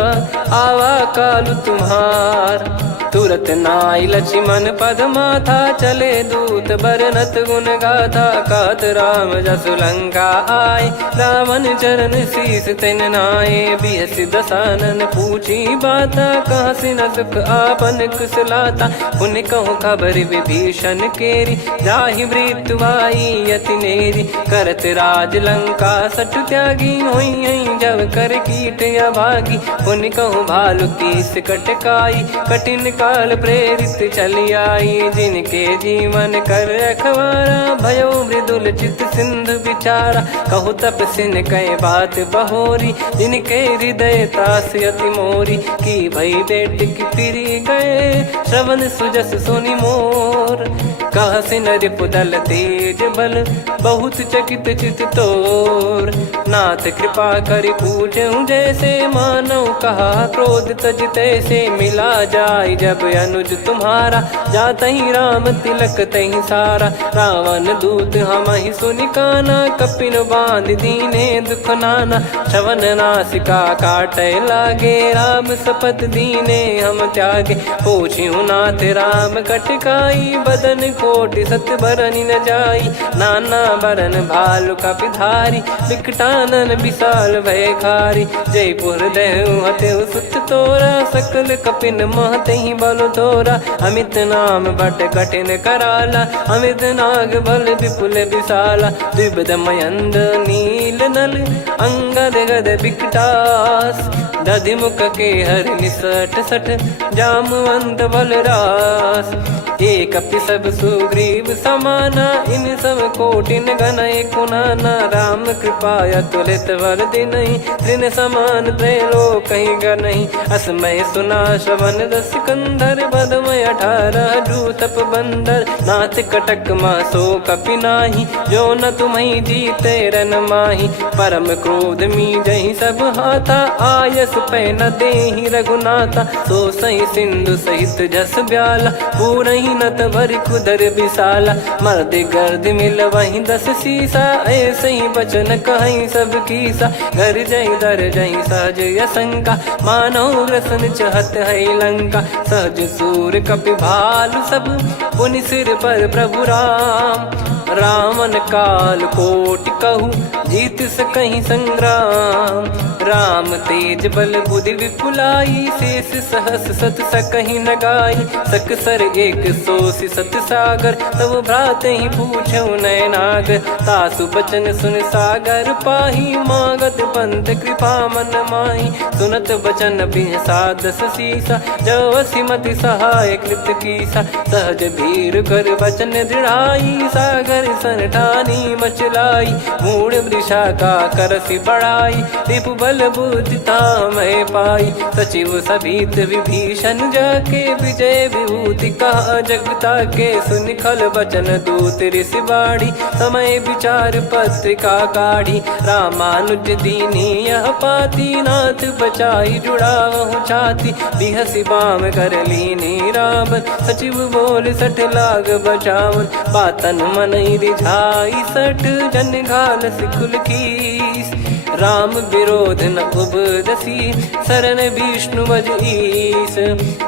आवा कालु तुम्हार। तुरत नाई लक्ष्मण पद माथा, चले दूत बरनत गुण गाथा। कहत राम जसु लंका आए, रावण चरण शीस तिन नाये। बिहसि दसानन पूछी बाता, कहाँ से न सुख आपन कुशलाता। पुनि कहूँ खबर विभीषण केरी, जाहि मृत्यु आई अति नेरी। करत राज लंका सठ त्यागी, होई जब कर कीट अभागी। पुनि कहूँ भालु कीस कटकाई, कठिन काल प्रेरित चली आई। जिनके जीवन कर रखवारा, भयो मृदुल चित सिंधु विचारा। कहु तपसिन कई बात बहोरी, जिनके हृदय त्रास अति मोरी। की भई बेट की फिरी गए, श्रवण सुजस सुनि मोर। कह सिन रिपुदल तेज बल, बहुत चकित चित तोर। नाथ कृपा करि पूछऊं जैसे, मानव कहा क्रोध तज तैसे। मिला जाय जब अनुज तुम्हारा, जातहि राम तिलक तहि सारा। रावण दूत हमहि सुनि काना, कपिन बांध दीने दुख नाना। श्रवण नासिका काटै लागे, राम शपथ दीने हम त्यागे। पूछिहु नाथ राम कटकाई, बदन कोटि सत बरनि न जाई। नाना बरन भालु कपिधारी, विकटानन विशाल भयखारी। जयपुर देहु हतेउ सुत तोरा, सकल कपिन महतहि बल तोरा। अमित नाम बट कठिन कराला, अमित नाग बल विपुल विशाला। द्विविध मयंद नील नल, अंगद गद विकटास। दधिमुख के हर निसठ सठ, जामवंत बलरास। एक अपि सब सुग्रीव समाना, इन सब कोटिन गनय कुनाना। राम कृपा अतुलित बल दिनहि, तृण समान त्रैलोक कहीं गनहि। असमय सुना श्रवण दस कंधर, बदमय 18 जूतप बंदर। नाथ कटक मासो कपि नाही, जो न तुम्हि जीते रन माही। परम क्रोध मी जहि सब हाथा, आयस पै न देहि रघुनाथा। सो सही सिंधु सहित जस ब्याला, पूरहि नत भर कुदर विशाला। मर्द गर्द मिल वहीं 10 सीसा, ऐसे ही बचन कहीं सब कीसा। घर जय दर जय सहज यसंका, मानव रसन चहत है लंका। सहज सूर कपि भालु सब, पुनि सिर पर प्रभु राम। रामन काल कोटि कहु, जीत सकहि संग्राम। राम तेज बल बुद्धि विपुलाई, शेष सहस सत सकहि न गाई। सकसर एक सोसि सत सागर, तब भ्राते ही पूछौ नयनाग। तासु बचन सुन सागर पाही, मागत पंथ कृपा मन माही। सुनत बचन बिहसा 10 सीसा, जवसि मति सहाय कृत कीसा। सहज भीर कर बचन दृढ़ाई, सागर सन ठानी मचलाई। मूढ़ वृषा का करसि बढ़ाई, रिपु बल बुद्धि तामय पाई। सचिव सभीत विभीषण जाके, विजय विभूति कहा जगता के। सुनि खल बचन दूत ऋषि बाड़ी, समय विचार पत्रिका काढ़ी। रामानुज दीनी यह पाती, नाथ बचाई जुड़ावहु छाती। बिहसि बाम कर लीनी रावण, सचिव बोल 60 लाग बचावन। बातन मन रिझाई 60, जन घाल सिकुल कीस। राम विरोध न उपजसी, शरण विष्णु भज ईश।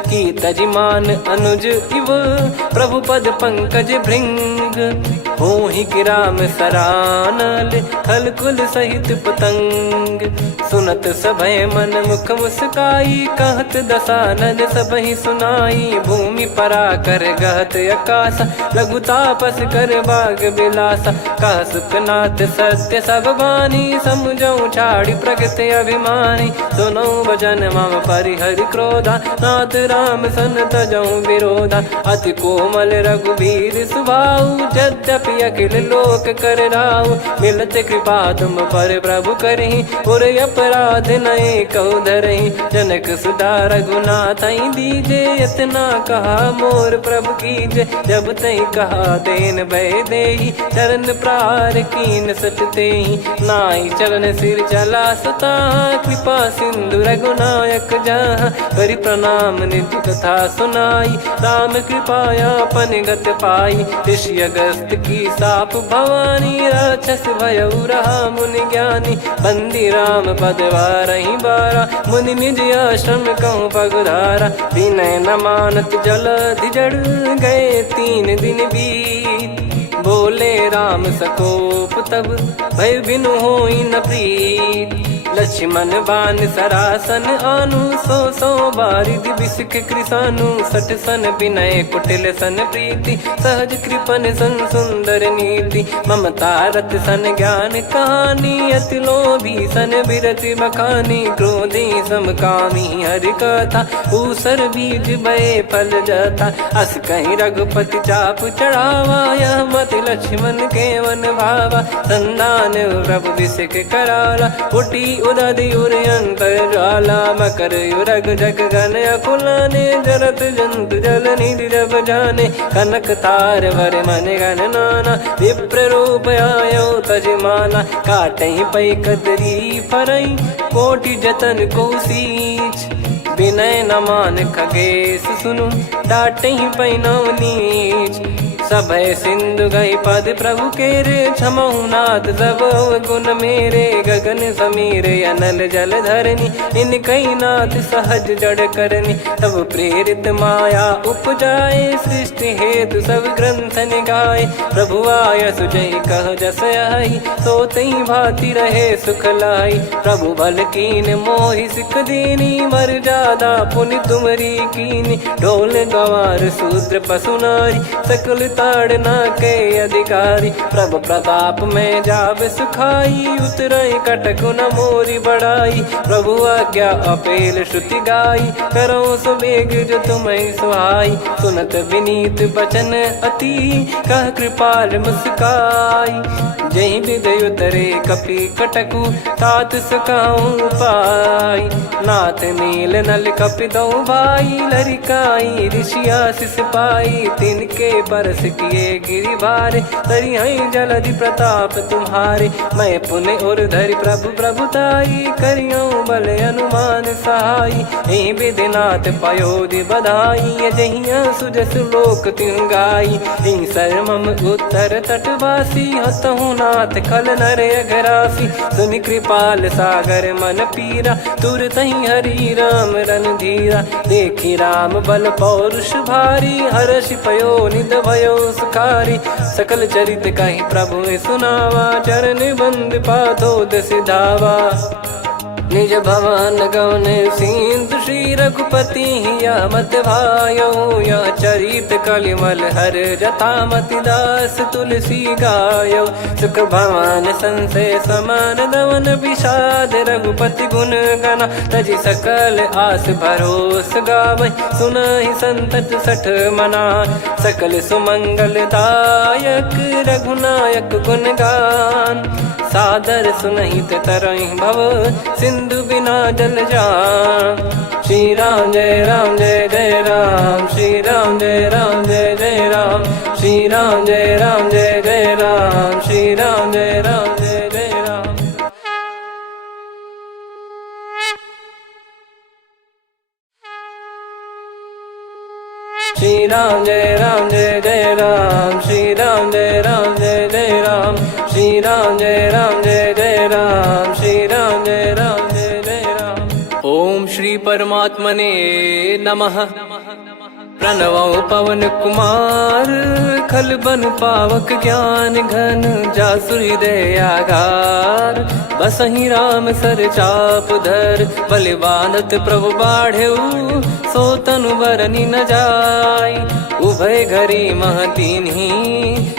की तजिमान अनुज इव, प्रभु पद पंकज भृंग। होहि कि राम सरानल, खल कुल सहित पतंग। सुनत सभय मन मुख मुस्काई, कहत दसानन सबहि सुनाई। भूमि परा कर गहत आकाश, लघु तापस कर बाग बिलासा। कह सुखनाथ सत्य सब बानी, समझऊ छाड़ी प्रगति अभिमानी। सुनो भजन मम परिहरि क्रोधा, नाथ राम सन तजऊ विरोधा। अति कोमल रघुवीर सुभाऊ, यद्यपि अखिल लोक कर राऊ। मिलत कृपा तुम पर प्रभु करहि, पुर अपराध नए कहु धरहि। जनक सुधा रघुनाथ दीजे, इतना कहा मोर प्रभु कीजे। जब तई कहा देन भय देहि, चरण प्रार कीन सट तेहि। नाई चरण सिर चला सता, कृपा सिंधु रघुनायक जहाँ। करि प्रणाम निज कथा सुनाई, राम कृपाया पन गत पाई। ऋषि अगस्त की साप भवानी, राक्षस भयउ रहा मुनि ज्ञानी। बंदी राम पद वारहि बारा, मुनि निज आश्रम कहूँ पगुधारा। विनय न मानत जलधि जड़, गए 3 दिन बीत। बोले राम सकोप तब, भय बिनु होई न प्रीत। लक्ष्मण बान सरासन आनु, 100 बारिधि बिसिख कृसानु। 60 सन विनय कुटिल सन प्रीति, सहज कृपन सन सुंदर नीति। ममता रत सन ज्ञान कहानी, अति लोभी सन बिरति बखानी। क्रोधी समकामी हरि कथा, ऊसर बीज भय फल जथा। अस कहीं रघुपति चाप चढ़ावा, यह मत लक्ष्मण के मन भावा। संदान प्रभु बिसिख कराला, उठी उदधि उर अंतर ज्वाला। मकर युरग जग गन अकुलाने, जरत जंतु जल निधि जब जाने। कनक तार वर मन गण नाना, विप्र रूप आयो तजमाना। काटहि पै कदरी फरई, कोटि जतन को सींच। विनय न मान खगेश सुनु, डांटहि पै नव नीच। सभय सिंधु गई पद प्रभु केरे, क्षमहु नाथ सब गुण मेरे। गगन समीरे अनल जल धरनी, इन कई नाथ सहज जड़ करनी। तब प्रेरित माया उपजाए, सृष्टि हेतु सब ग्रंथ निगाए। प्रभु आय सुजई कह जस आई, सोतई भांति रहे सुख लाई। प्रभु बल कीन मोहि सिख दीनी, मर्यादा पुनि तुमरी कीनी। ढोल गवार शूद्र पशु नारी, सकल ताड़ना के अधिकारी। प्रभु प्रताप में जाब सुखाई, उतरई कटक न मोरी बढ़ाई। प्रभु आज्ञा अपेल श्रुति गाई, करो सुबेग जो तुम्हें सुहाई। सुनत विनीत बचन अति, कह कृपाल मुस्काई। जहि विधि उतरे कपि कटकु, तात सकाऊं पाई। नाथ नील नल कपि दो भाई, लरिकाई ऋषि आशीष पाई। तिनके परस किए गिरि भारे, तरि हई जलधि प्रताप तुम्हारे। मैं पुण्य और धरि प्रभु प्रभुताई, करियऊं बल अनुमान सहाई। एहि विधि नाथ पयोधि बधाई, जहिया सुजस लोक तिहुँ गाई। हिंसर मम उत्तर तटवासी, हतहु नाथ खल नर अघरासी। सुनि कृपाल सागर मन पीरा, तुरत ही हरि राम रणधीरा। देखि राम बल पौरुष भारी, हर्षि पयो निध भयो सुखारी। सकल चरित कहि प्रभु सुनावा, चरण बंद पादोद सिधावा। निज भवन गौन सिंधु, श्री रघुपति हिया मत भायो। यह चरित कलिमल हर जथा, मति दास तुलसी गायो। सुख भवन संशय समान दवन, विषाद रघुपति गुण गना। तजि सकल आस भरोस गावै, सुनहि संतत सठ मना। सकल सुमंगल दायक, रघुनायक गुण गान। सादर सुनहित तरहि भव, सिंधु बिना जल जान। श्री राम जय राम जय जय राम, श्री राम जय राम जय जय राम। श्री राम जय राम जय जय राम, श्री राम जय राम जय जय राम। श्री राम जय राम जय जय राम, श्री राम जय राम जय जय राम। श्री राम जय राम जय जय राम, श्री राम परमात्मने नमः। प्रणवो पवन कुमार खल बन पावक ज्ञान घन जासु हृदय आगार। बसहि राम सर चाप धर बलिबानत प्रभु बाढ़ेऊ सो तनु बरनी न जाय। उभय घरी महतीन्ही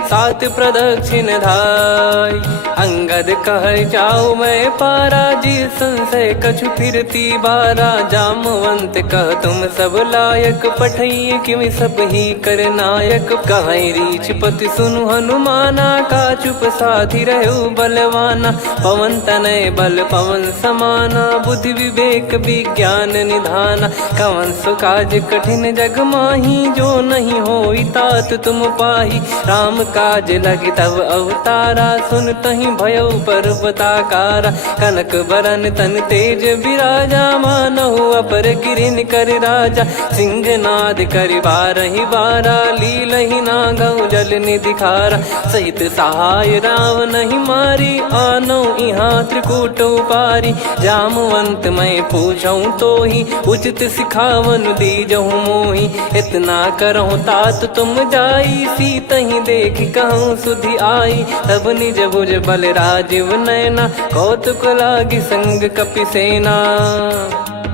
सात प्रदक्षिण धाय। अंगद कह जाऊ मैं पारा जी संशय कछु फिरती बारा। जामवंत कह तुम सब लायक पठई किमि सब ही कर नायक। कहीं रीछ पति सुनु हनुमाना का चुप साधि रहु बलवाना। पवन तनय बल पवन समाना बुद्धि विवेक विज्ञान निधाना। कवन सो काज कठिन जग माही जो नहीं होई तात तुम पाही। राम काज लगी तब अवतारा सुन तहि भयउ पर्वताकारा। कनक बरन तन तेज विराजा मानहु अपर गिरिन कर राजा। सिंहनाद कर बारहि बारा लीलहि नागौ जल निधि खारा। सहित सहाय राव नहीं मारी आनो इहाँ त्रिकूट उपारी। जामवंत मैं पूछऊँ तो ही उचित सिखावन दीजहु मोही। इतना करहु तात तुम जाई सीतहि देख कहूँ सुधि आई। तब निज भुज बल राजीव नैना कौतुक लागी संग कपिसेना।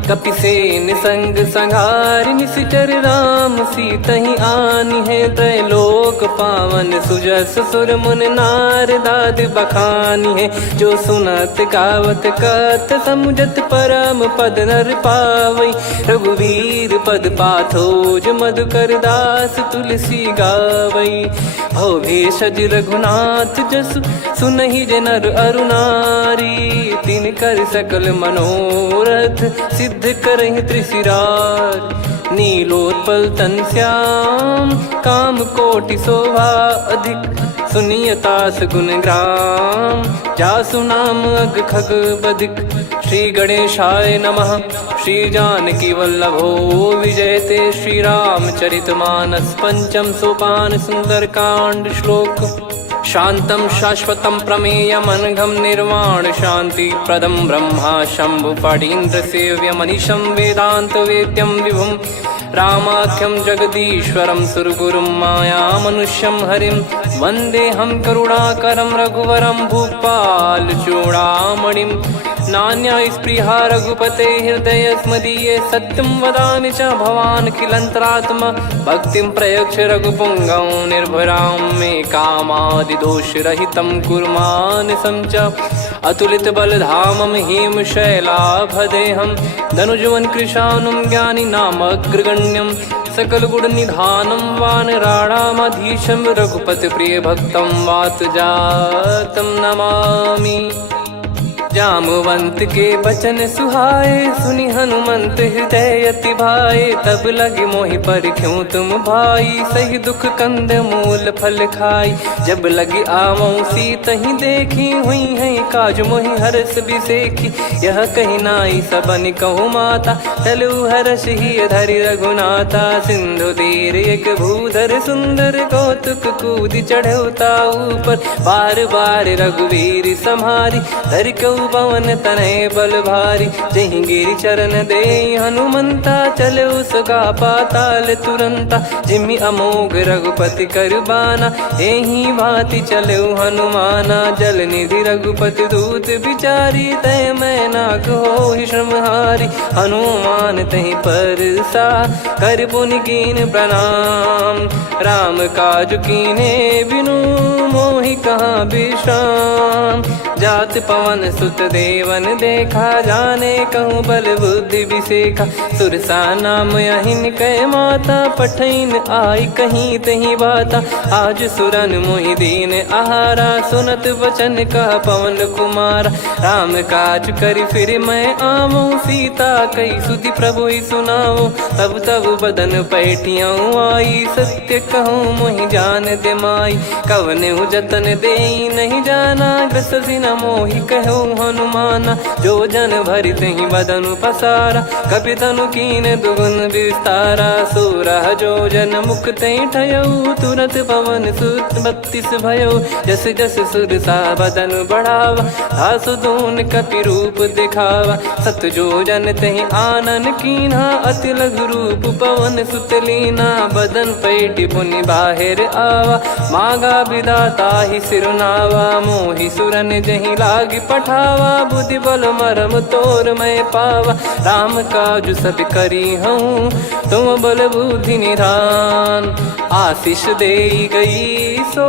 कपिसेन संग संघारि निशिचर राम सीतहि आनि है। त्रैलोक पावन सुजस सुर मुन नार दाद बखानी है। जो सुनत गावत कत समुझत परम पद नर पावई। रघुवीर पद पाथोज मधुकर दास तुलसी गावई। भव भेषज रघुनाथ जसु सुनहि जे नर अरु नारी। तिन कर सकल मनोरथ सिद्ध करहि त्रिशिरार। नीलोत्पल तन श्याम काम कोटि शोभा अधिक। सुनियतास गुण ग्राम जासु नाम अग खग बधिक। श्री गणेशाय नमः। श्री जानकी वल्लभो विजयते। श्री रामचरित मानस पंचम सोपान सुंदर कांड श्लोक। शांतं शाश्वतं प्रमेयमनघं निर्वाण शांति प्रदं ब्रह्मा शंभु फणीन्द्र सेव्य मनीषं वेदांत वेद्यं विभुं। रामाख्यं जगदीश्वरं सुरगुरुं माया मनुष्यं हरिं। वन्देऽहं करुणाकरं रघुवरं भूपाल चूडामणिं। नान्या स्पृहा रघुपते हृदय स्मदीये। सत्यं वदामि च भवान् खिलन्तरात्मा। भक्तिं प्रयच्छ रघुपुङ्गं निर्भरां मे कामादिदोषरहितं कुर्मानसं च। अतुलित बलधामं हेमशैलाभदेहं धनुजवन कृशानुं ज्ञानी नामग्रगण्यं। सकल गुण निधानं वानराणामधीशं। रघुपति प्रिय भक्तं वात जातं नमामि। जामवंत के बचन सुहाए सुनि हनुमंत हृदय अति भाए। तब लगे मोहि पर क्यों तुम भाई सही दुख कंद मूल फल खाई। जब लगी आवऊँ सीतहि देखी हुई है काज मोहि हरस बिसेखी। यह कही नाई सबन कहूँ माता चलू हरष ही धरि रघुनाथा। सिंधु तीर एक भूधर सुंदर कौतुक कूद चढ़ौता ऊपर। बार बार रघुवीर सम्हारी धरि कऊ पवन तनय बल भारी। जहि गिरि चरण दे हनुमंता चले उसका पाताल तुरंता। जिमि अमोघ रघुपति कर बाना एहि भांति चले हनुमाना। जल निधि रघुपति दूत बिचारी तय मैं नाक होहि श्रमहारी। हनुमान तहि परसा कर पुनि कीन प्रणाम। राम काज कीने बिनु मोहि कहाँ विश्राम। जात पवन सुत देवन देखा जाने कहूँ बल बुद्धि विसेखा। सुरसा नाम अहिन कै माता पठैन आई कहीं तही बाता। आज सुरन मोहि दीन आहारा सुनत वचन कह पवन कुमारा। राम काज करि फिर मैं आवऊँ सीता कई सुधि प्रभु ही सुनाओ। तब तब बदन पैठियाँ आई सत्य कहूँ मोहि जान दे माई। कवने जतन दे नहीं जाना ग्रसि न मोहि कहो हनुमाना। जो जन भरि तहि बदनु पसारा, कपि तनु कीन दुगुन विस्तारा। सोरह जो जन मुख तहि ठयऊ, तुरत पवन सुत 32 भयऊ। जस जस सुरसा बदन बढ़ावा, आसु दून कपि रूप दिखावा। सत जो जन तहि आनन कीन्हा, अति लघु रूप पवन सुत लीना। बदन पैटि पुनि बाहिर आवा, मागा विधाता ही सिरुनावा। मोहि सुरन जहि लागी पठावा, बुद्धि बल मरम तोर मैं पावा। राम काजु सब करी हूँ, तुम बल बुद्धि निधान। आशीष देई गई सो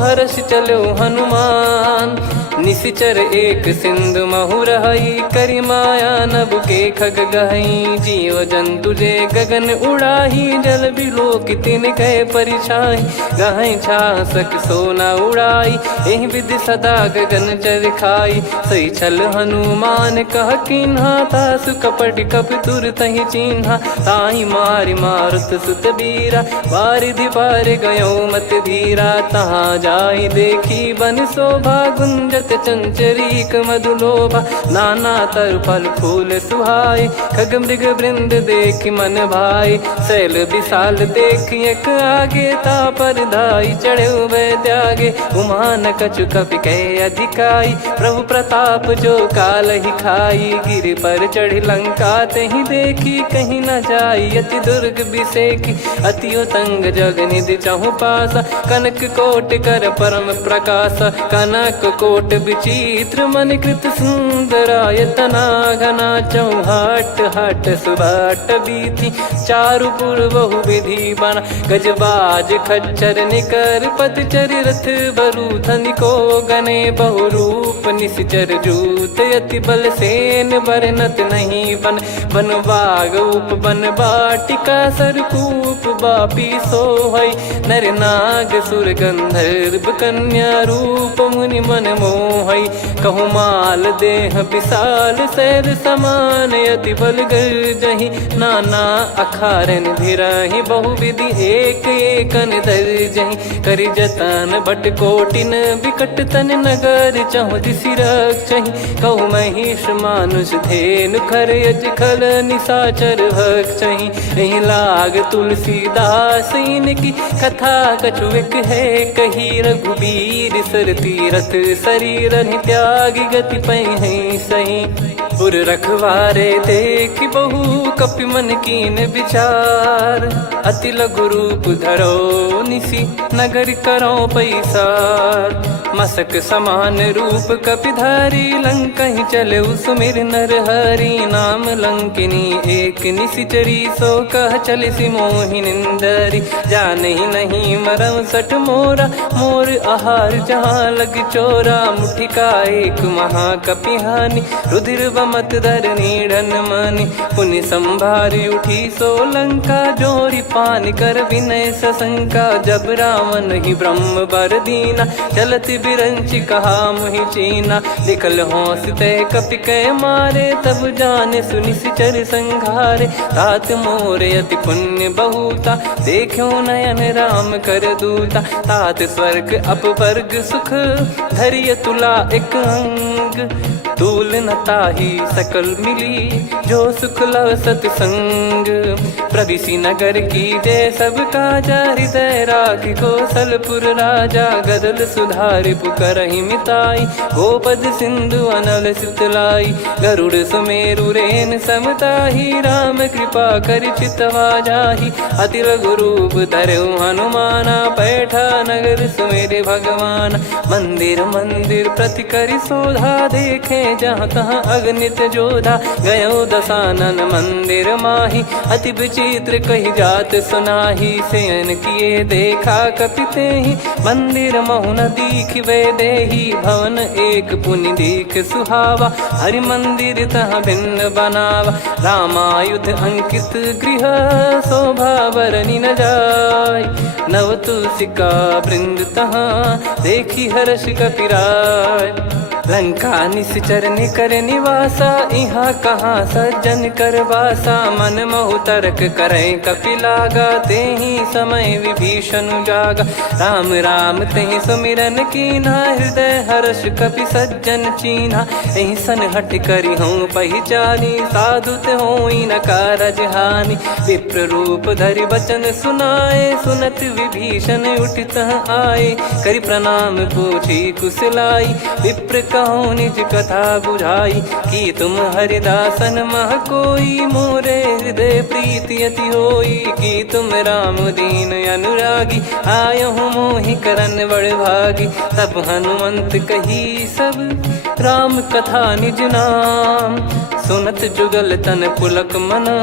हर्ष चलो हनुमान। निशिचर एक सिंधु महु रहई, करी माया नभ के खग गहई। जीव जंतु जे गगन उड़ाही, जल बिलो कितिन गए परिछाई। गहई छासक सोना उड़ाई, एहि विधि सदा गगन चर खाई। सही छल हनुमान कह कीन्हा, तासु कपट कप तुर तहि चिन्हा। ताहि मारि मारुत सुत बीरा, वारिधि पार गयो मत धीरा। तहाँ जाई देखी बन शोभा, गुंजत चंचरीक मधुलोभा। नाना तर फल फूल सुहाई, खग मृग वृंद देख मन भाई। शैल विशाल देख एक आगे, तापर धाई चढ़े वै त्यागे। उमान कछु कपि कहे अधिकाई, प्रभु प्रताप जो काल ही खाई। गिर पर चढ़ी लंका तहि देखी, कहीं न जाई अति दुर्ग बिसेकी। अति उतंग जग निधि चहु पासा, कनक कोट कर परम प्रकाशा। कनक कोट विचित्र मन कृत सुंदरायतना। घना चौहाट हाट सुबाट बीथी, चारु पुर बहु विधि बना। गजबाज खच्चर निकर पतचर, रथ बरु धनिको गने। बहु रूप निश्चर जूत, अति बल सेन बरनत नहीं बन। बन बाग उप बन बाटिका, सरकूप बापी सोहई। नर नाग सुर गंधर्व कन्या, रूप मुनि मन मोहई। कहु माल देह विशाल, शैल समान अति बल गर्जहि। नाना अखारन भिरहि, बहु विधि एक एकन दर्जहि। करि जतन बट कोटिन, विकट तन नगर चहु दिसि रक्षहि। कहु महिष मानुष धेनु, खर यज खल निशाचर भक्षहि। एहि लाग तुलसीदास इनकी, कथा कछु एक है कही। रघुबीर सर तीरथ शरीर, त्यागी गति पै सही। पुर रखवारे देख बहु, कपि मन कीन विचार। अति लघु रूप धरो निसी, नगर करो पैसार। मसक समान रूप कपि धारी, लंकहि चले सुमिर नर हरि। नाम लंकिनी एक निशिचरी, सो कह चलिसि मोहि निंदरी। जानहि नहीं मरम सठ मोरा, मोर आहार जहाँ लग चोरा। मुठिका एक महाकपि हानि, रुधिर बमत धरनी ढन मानि। पुनि संभारी उठी सो लंका, जोरी पान कर विनय सशंका। जब रावण ही ब्रह्म बर दीना, चलत बिरंचि कहा मुहि चीना। निकल होंस तय कपि कै मारे, तब जाने सुनि सिचर संघारे। तात मोरे अति पुण्य बहुता, देखो नयन राम कर दूता। तात स्वर्ग अपवर्ग सुख, धरिय तुला एक अंग। तूल न ताहि सकल मिली, जो सुख लव सतसंग। प्रविशि नगर की जय सब काजा, हृदय राख कौशलपुर राजा। गदल सुधारि पुकरहि मिताई, गोपद सिंधु अनल सितलाई। गरुड़ सुमेरु रेन समताहि, राम कृपा करि चितवा जाहि। अति लघु रूप धरऊ हनुमाना, बैठा नगर सुमेरे भगवान। मंदिर मंदिर प्रति करि शोधा, देखे जहाँ तहाँ अगणित जोधा। गयो दसानन मंदिर माही, अति विचित्र कही जात सुनाही। शयन किए देखा कपि तेहि, मंदिर महु न दीखिबे देहि। भवन एक पुनि दीख सुहावा, हरि मंदिर तहाँ भिन्न बनावा। रामायुध अंकित गृह, शोभा बरनि न जाय। नव तुलसी का वृंद तहाँ, देखी हर्ष कपि राय। लंका निश्चर निकर निवासा, इहा कहाँ सज्जन कर वासा। मन महु तर्क करें कपिलागा, तेहि समय विभीषण जागा। राम राम तेहि सुमिरन कीन्हा, हृदय हर्ष कपि सज्जन चीन्हा। एहि सन हट करि हूँ पहिचानी, साधु ते होई न कारज हानि। विप्र रूप धरि वचन सुनाए, सुनत विभीषण उठित आए। करि प्रणाम पूछी कुशलाई, विप्र कहो निज कथा बुझाई। कि तुम हरिदासन मह कोई, मोरे हृदय प्रीति अति होई। कि तुम राम दीन अनुरागी, आयहु मोहि करन बड़ भागी। तब हनुमंत कही सब राम कथा निज नाम, सुनत जुगल तन पुलक मना,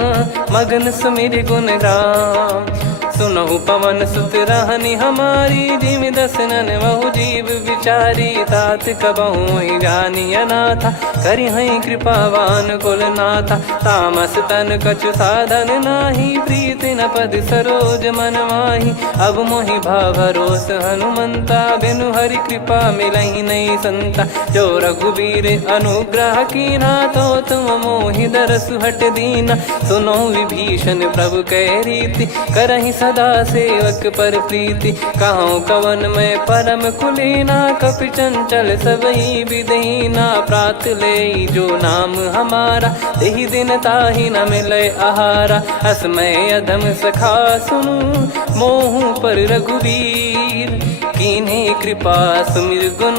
मगन सुमिर गुण राम। सुनहु पवन सुत रहनी हमारी, जिमि दसनन बहु जीव विचारी। तात कबहु ही जानी अनाथा, करि हई कृपावान कुल नाथा। तामस तन कछु साधन नाही, प्रीति न पद सरोज मन माही। अब मोहि भाव भरोस हनुमंता, बिनु हरि कृपा मिलहि नहीं संता। जो रघुबीर अनुग्रह कीन्हा, तो तुम मोहि दरसु हट दीना। सुनो विभीषण प्रभु कह रीति, करहि सदा सेवक पर प्रीति। कहूँ कवन में परम कुलीना, कपि चंचल सबही विदहीना। प्रात ले जो नाम हमारा, तेहि दिन ताहि न मिले आहारा। असमय अधम सखा सुनु, मोहु पर रघुवीर। कीन्ही कृपा सुमिर गुण,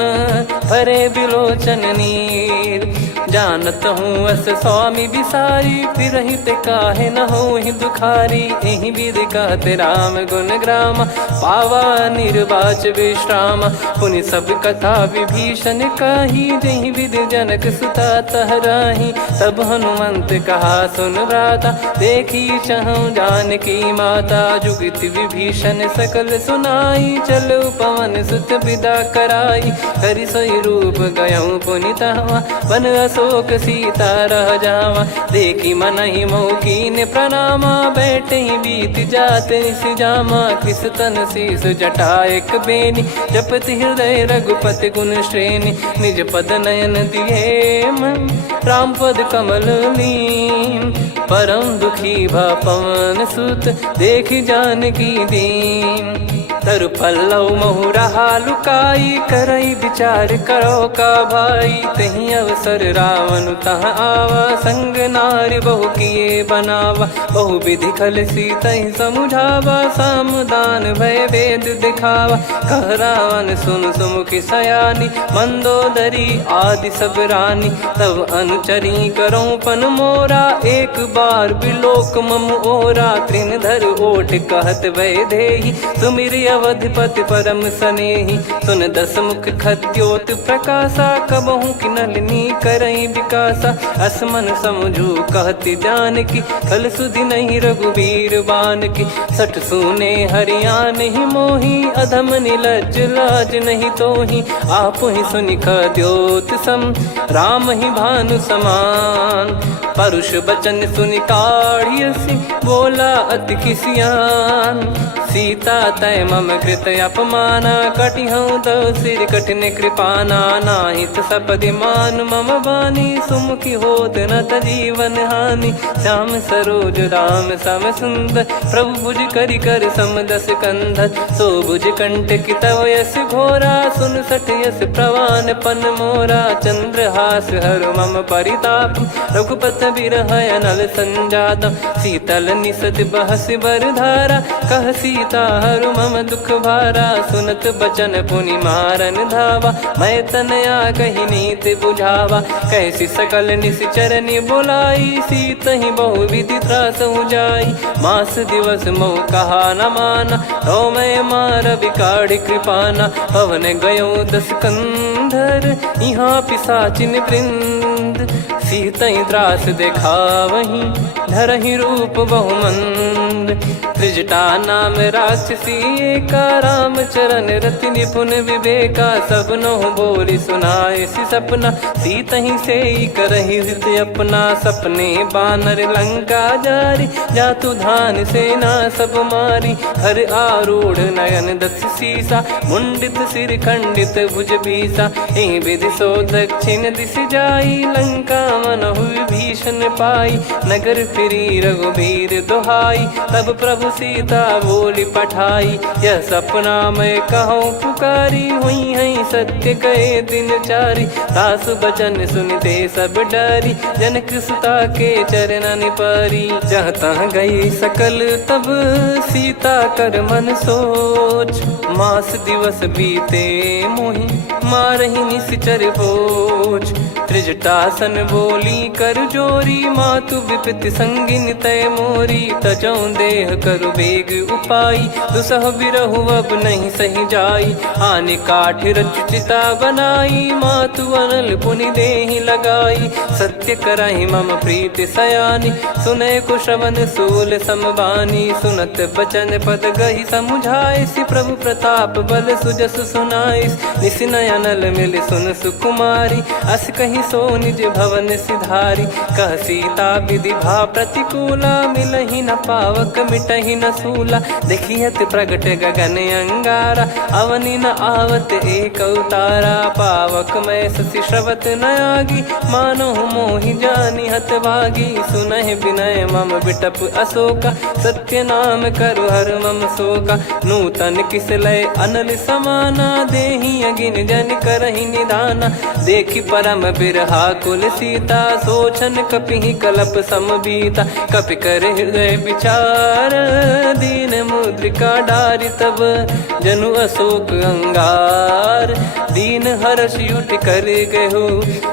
भरे बिलोचन नीर। जानत हूँ अस स्वामी बिसारी, फिर हित काहे न हो ही दुखारी। एहि विधि कहते राम गुण ग्राम, पावा निर्वाच विश्राम। पुनि सब कथा विभीषण कही, जहि विधि जनक सुता तहराही। तब हनुमंत कहा सुन भ्राता, देखी चहु जानकी माता। जुगित विभीषण सकल सुनाई, चलो पवन सुत विदा कराई। करि सोई रूप गयऊँ पुनि तहवा, वन अशोक सीता रह जावा। देखी मनहि मौकीन प्रणामा, बैठे बीत जात निस जामा। कृस तन शीस जटा एक बेनी, जपति हृदय रघुपति गुण श्रेणी। निज पद नयन दिए मन, राम पद कमल लीन। परम दुखी भा पवन सुत, देखि जानकी दीन। तरु पल्लव महु रहा लुकाई, करई विचार करो का भाई। तहि अवसर रावण तह आवा, संग नारी बहु किए बनावा। बहु विधि खल सीतहि समुझावा, सामदान भय वेद दिखावा। कह रावण सुन सुमुखी सयानी, मंदोदरी आदि सब रानी। तब अनुचरी करो पन मोरा, एक बार बिलोक मम ओरा। तृण धर ओट कहत भय देहि, सुमिर अवधिपति परम सनेहि। सुन दस मुख खद्योत प्रकाशा, कबहु कि नलिनी करई विकासा। असमन समझू कहति जानकी, फल सुधि नहीं रघुबीर बान की। सठ सुने हरियान ही मोही, अधम निलज लाज नहीं तोही। आप ही सुनि खद्योत सम, राम ही भानु समान। परुष बचन सुनि काढ़ियसि, बोला अति किसियान। सीता तय मम कृत अपमाना, कटिहऊँ दो सिर कठिन कृपाना। नाहित सपदि मान मम बानी, सुमुखी होत न जीवन हानि। श्याम सरोज राम सम सुंदर, प्रभु भुज करि कर सम दस कंधर। सो भुज कंठ की तव यस घोरा, सुन सठ यस प्रवान पन मोरा। चंद्रहास हर मम परिताप, रघुपत बिरह अनल संजात। शीतल निसत बहस बर धारा, कह सीता हरु मम दुख भारा। सुनत बचन पुनि मारन धावा, मैं तनया कही नीत बुझावा। कैसी सकल निश्चरनि बुलाई, सीतहि बहु विधि त्रास जाई। मास दिवस मोह कहा न माना, तो मैं मार बिकाढ़ कृपाना। पवन गयो दस कंधर, यहाँ पिशाचिन वृंद। सीतहि त्रास देखावहीं, धरहि रूप बहुमंद। त्रिजटा नाम राक्षसी एका, राम चरण रति निपुण विवेका। सब नौ बोली सुनाए सी सपना, सीतहि से करहि हृद अपना। सपने बानर लंका जारी, जातु धान सेना सब मारी। हर आरूढ़ नयन दस सीसा, मुंडित सिर खंडित भुज बीसा। एहि विधि सो दक्षिण दिश जाई, लंका मनहु भीषण पाई। नगर फिरी रघुबीर दुहाई, तब प्रभु सीता बोली पठाई। यह सपना मैं कहूँ पुकारी, हुई है सत्य कहे दिन चारी। सासु बचन सुनते सब डरी, जनक सुता के चरण परी। जहाँ तहाँ गई सकल तब सीता कर मन सोच, मास दिवस बीते मोहि मारहि निश्चर बोझ। त्रिजटासन बोली कर जोरी, मातु विपति संगिन तय मोरी। तजौ देह करु बेग उपाई, दुसह बिरहु अब नहीं सही जाई। आने काठ रचिता बनाई, मातु अनल पुनि देहि लगाई। सत्य करहि मम प्रीति सयानी, सुनय को श्रवण सूल समबानी। सुनत बचन पद गहि समुझाए, सि प्रभु प्रताप बल सुजस सुनाइस। निस नयनल मिल सुन सुकुमारी, अस कहि सो निज भवन सिधारी। कह सीता विधि भा प्रतिकूला, मिलहि न पावक मिटहि न सूला। देखियत प्रगट गगन अंगारा, अवनि न आवत एक अवतारा। पावक मैं ससि श्रवत न आगी, मानो मोहि जानि हत भागी। सुनहि विनय मम बिटप अशोका, सत्य नाम करु हर मम शोका। नूतन किस लय अनल समाना, देहि अगिन जन करहि निदाना। देखि परम बिरहा कुल सीता, सोचन कपिहि कलप समबीता। कपि कर हृदय विचार, दीन मुद्रिका डारि तब जनु अशोक अंगार। दीन हर्ष उठ कर गहु,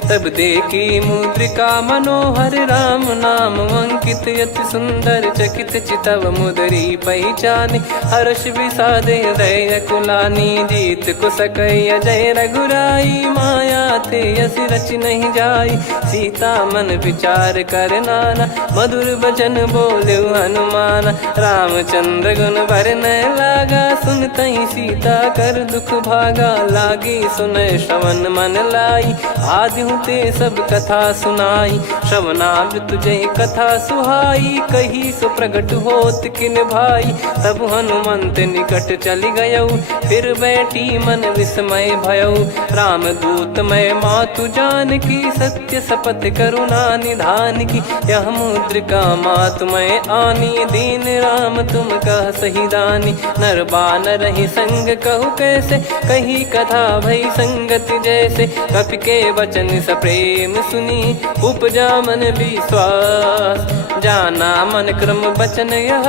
तब देखी मुद्रिका मनोहर। राम नाम अंकित अति सुंदर, चकित चितव मुदरी पहचान। हर्ष विषाद हृदय कुलानी, जीत को सकय जय रघुराई। माया थे यस रच नहीं जाई, सीता मन विचार कर नाना। मधुर बचन बोले हनुमान, रामचंद्र गुण भरन लागा। सुनतहि सीता कर दुख भागा, लागी सुनय श्रवण मन लाई। आदि ते सब कथा सुनाई, श्रवणामृत जय कथा सुहाई। कही सो प्रगट होत किन भाई, तब हनुमंत निकट चली गयऊ। फिर बैठी मन विस्मय भयऊ, राम दूत मैं मातु जान की। सत्य शपथ करुणा निधान की, यह मुद्रिका मातु मैं आनी। दीन राम तुम कह सही दानी, नर बानर ही संग कहु कैसे। कही कथा भई संगति जैसे, कपि के वचन सप्रेम सुनी। उपजा मन विश्वास, जाना मन क्रम बचन यह।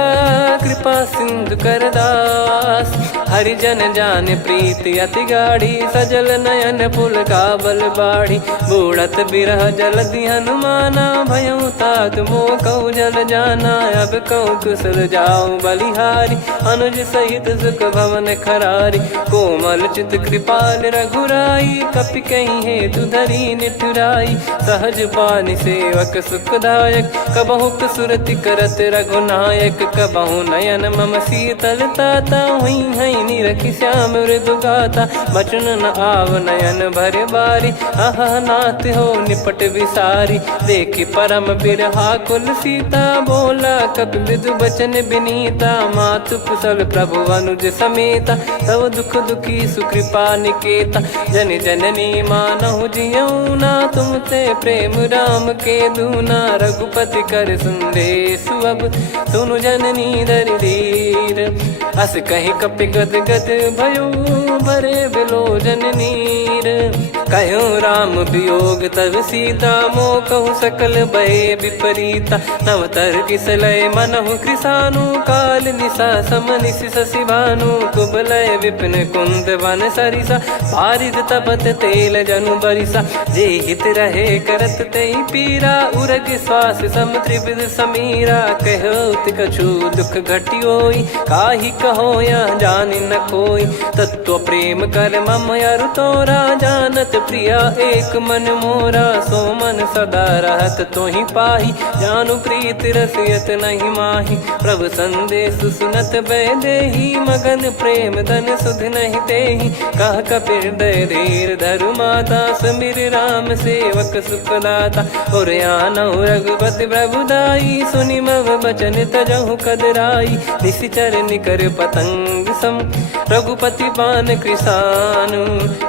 कृपा सिंधु कर दास, हरिजन जान प्रीति अति गाढ़ी। सजल नयन फुल काबल बाढ़ी, बूढ़त बिरह जलधि हनुमाना। भयउ तात मोह कहु जल जाना, अब कहु कुशल जाऊं बलिहारी। अनुज सहित सुख भवन खरारी, कोमल चित कृपाल रघुराई। कपि कहीं हेतु धरी निठुराई, सहज बानी सेवक सुखदायक। कबहु सुरति करत रघुनायक, कबहु नयन मम शीतल ताता। हुई है निरखि श्याम मृदु गाता, बचन न आव नयन भर बारी। अह नाथ हो निपट विसारी, देखि परम बिरहा कुल सीता। बोला कपि मृदु बचन बिनीता, मातु कुशल प्रभु अनुज समेता। तव दुख दुखी सुकृपा निकेता, जन जननी मानहु जियऊ ना। तुम ते प्रेम राम के दूना, रघुपति कर संदेशु अब सुनु जननी दरि धीर। अस कहि कपि गद गद भयो, भरे बिलोचन नीर। कहूँ राम वियोग तब सीता, मोह कहूँ सकल भय विपरीता। नव तर किसलय मनहु कृसानु, काल निशा समनिशि शशि भानु। कुबलय विपिन कुंद वन सरिसा, पारिद तपत तेल जनु बरिसा। जे हित रहे करत तेहि पीरा, उरग श्वास सम त्रिविध समीरा। कहत कछु दुख घटियोई, काहि कहो या जान न कोई। तत्व प्रेम कर मम अरु तोरा, जानत प्रिया एक मन मोरा। सो मन सदा रहत तो ही पाही, जानु प्रीत रसियत नहीं माही। प्रभु संदेश सुनत बैदेही, मगन प्रेम धन सुध नहीं तेही। कह कपिर दय धीर धरु माता, समीर राम सेवक सुखदाता। और आनौ रघुपति प्रभु दाई, सुनि मव बचन तजहु कदराई। निशिचर निकर पतंग सम, रघुपति पान कृसानु।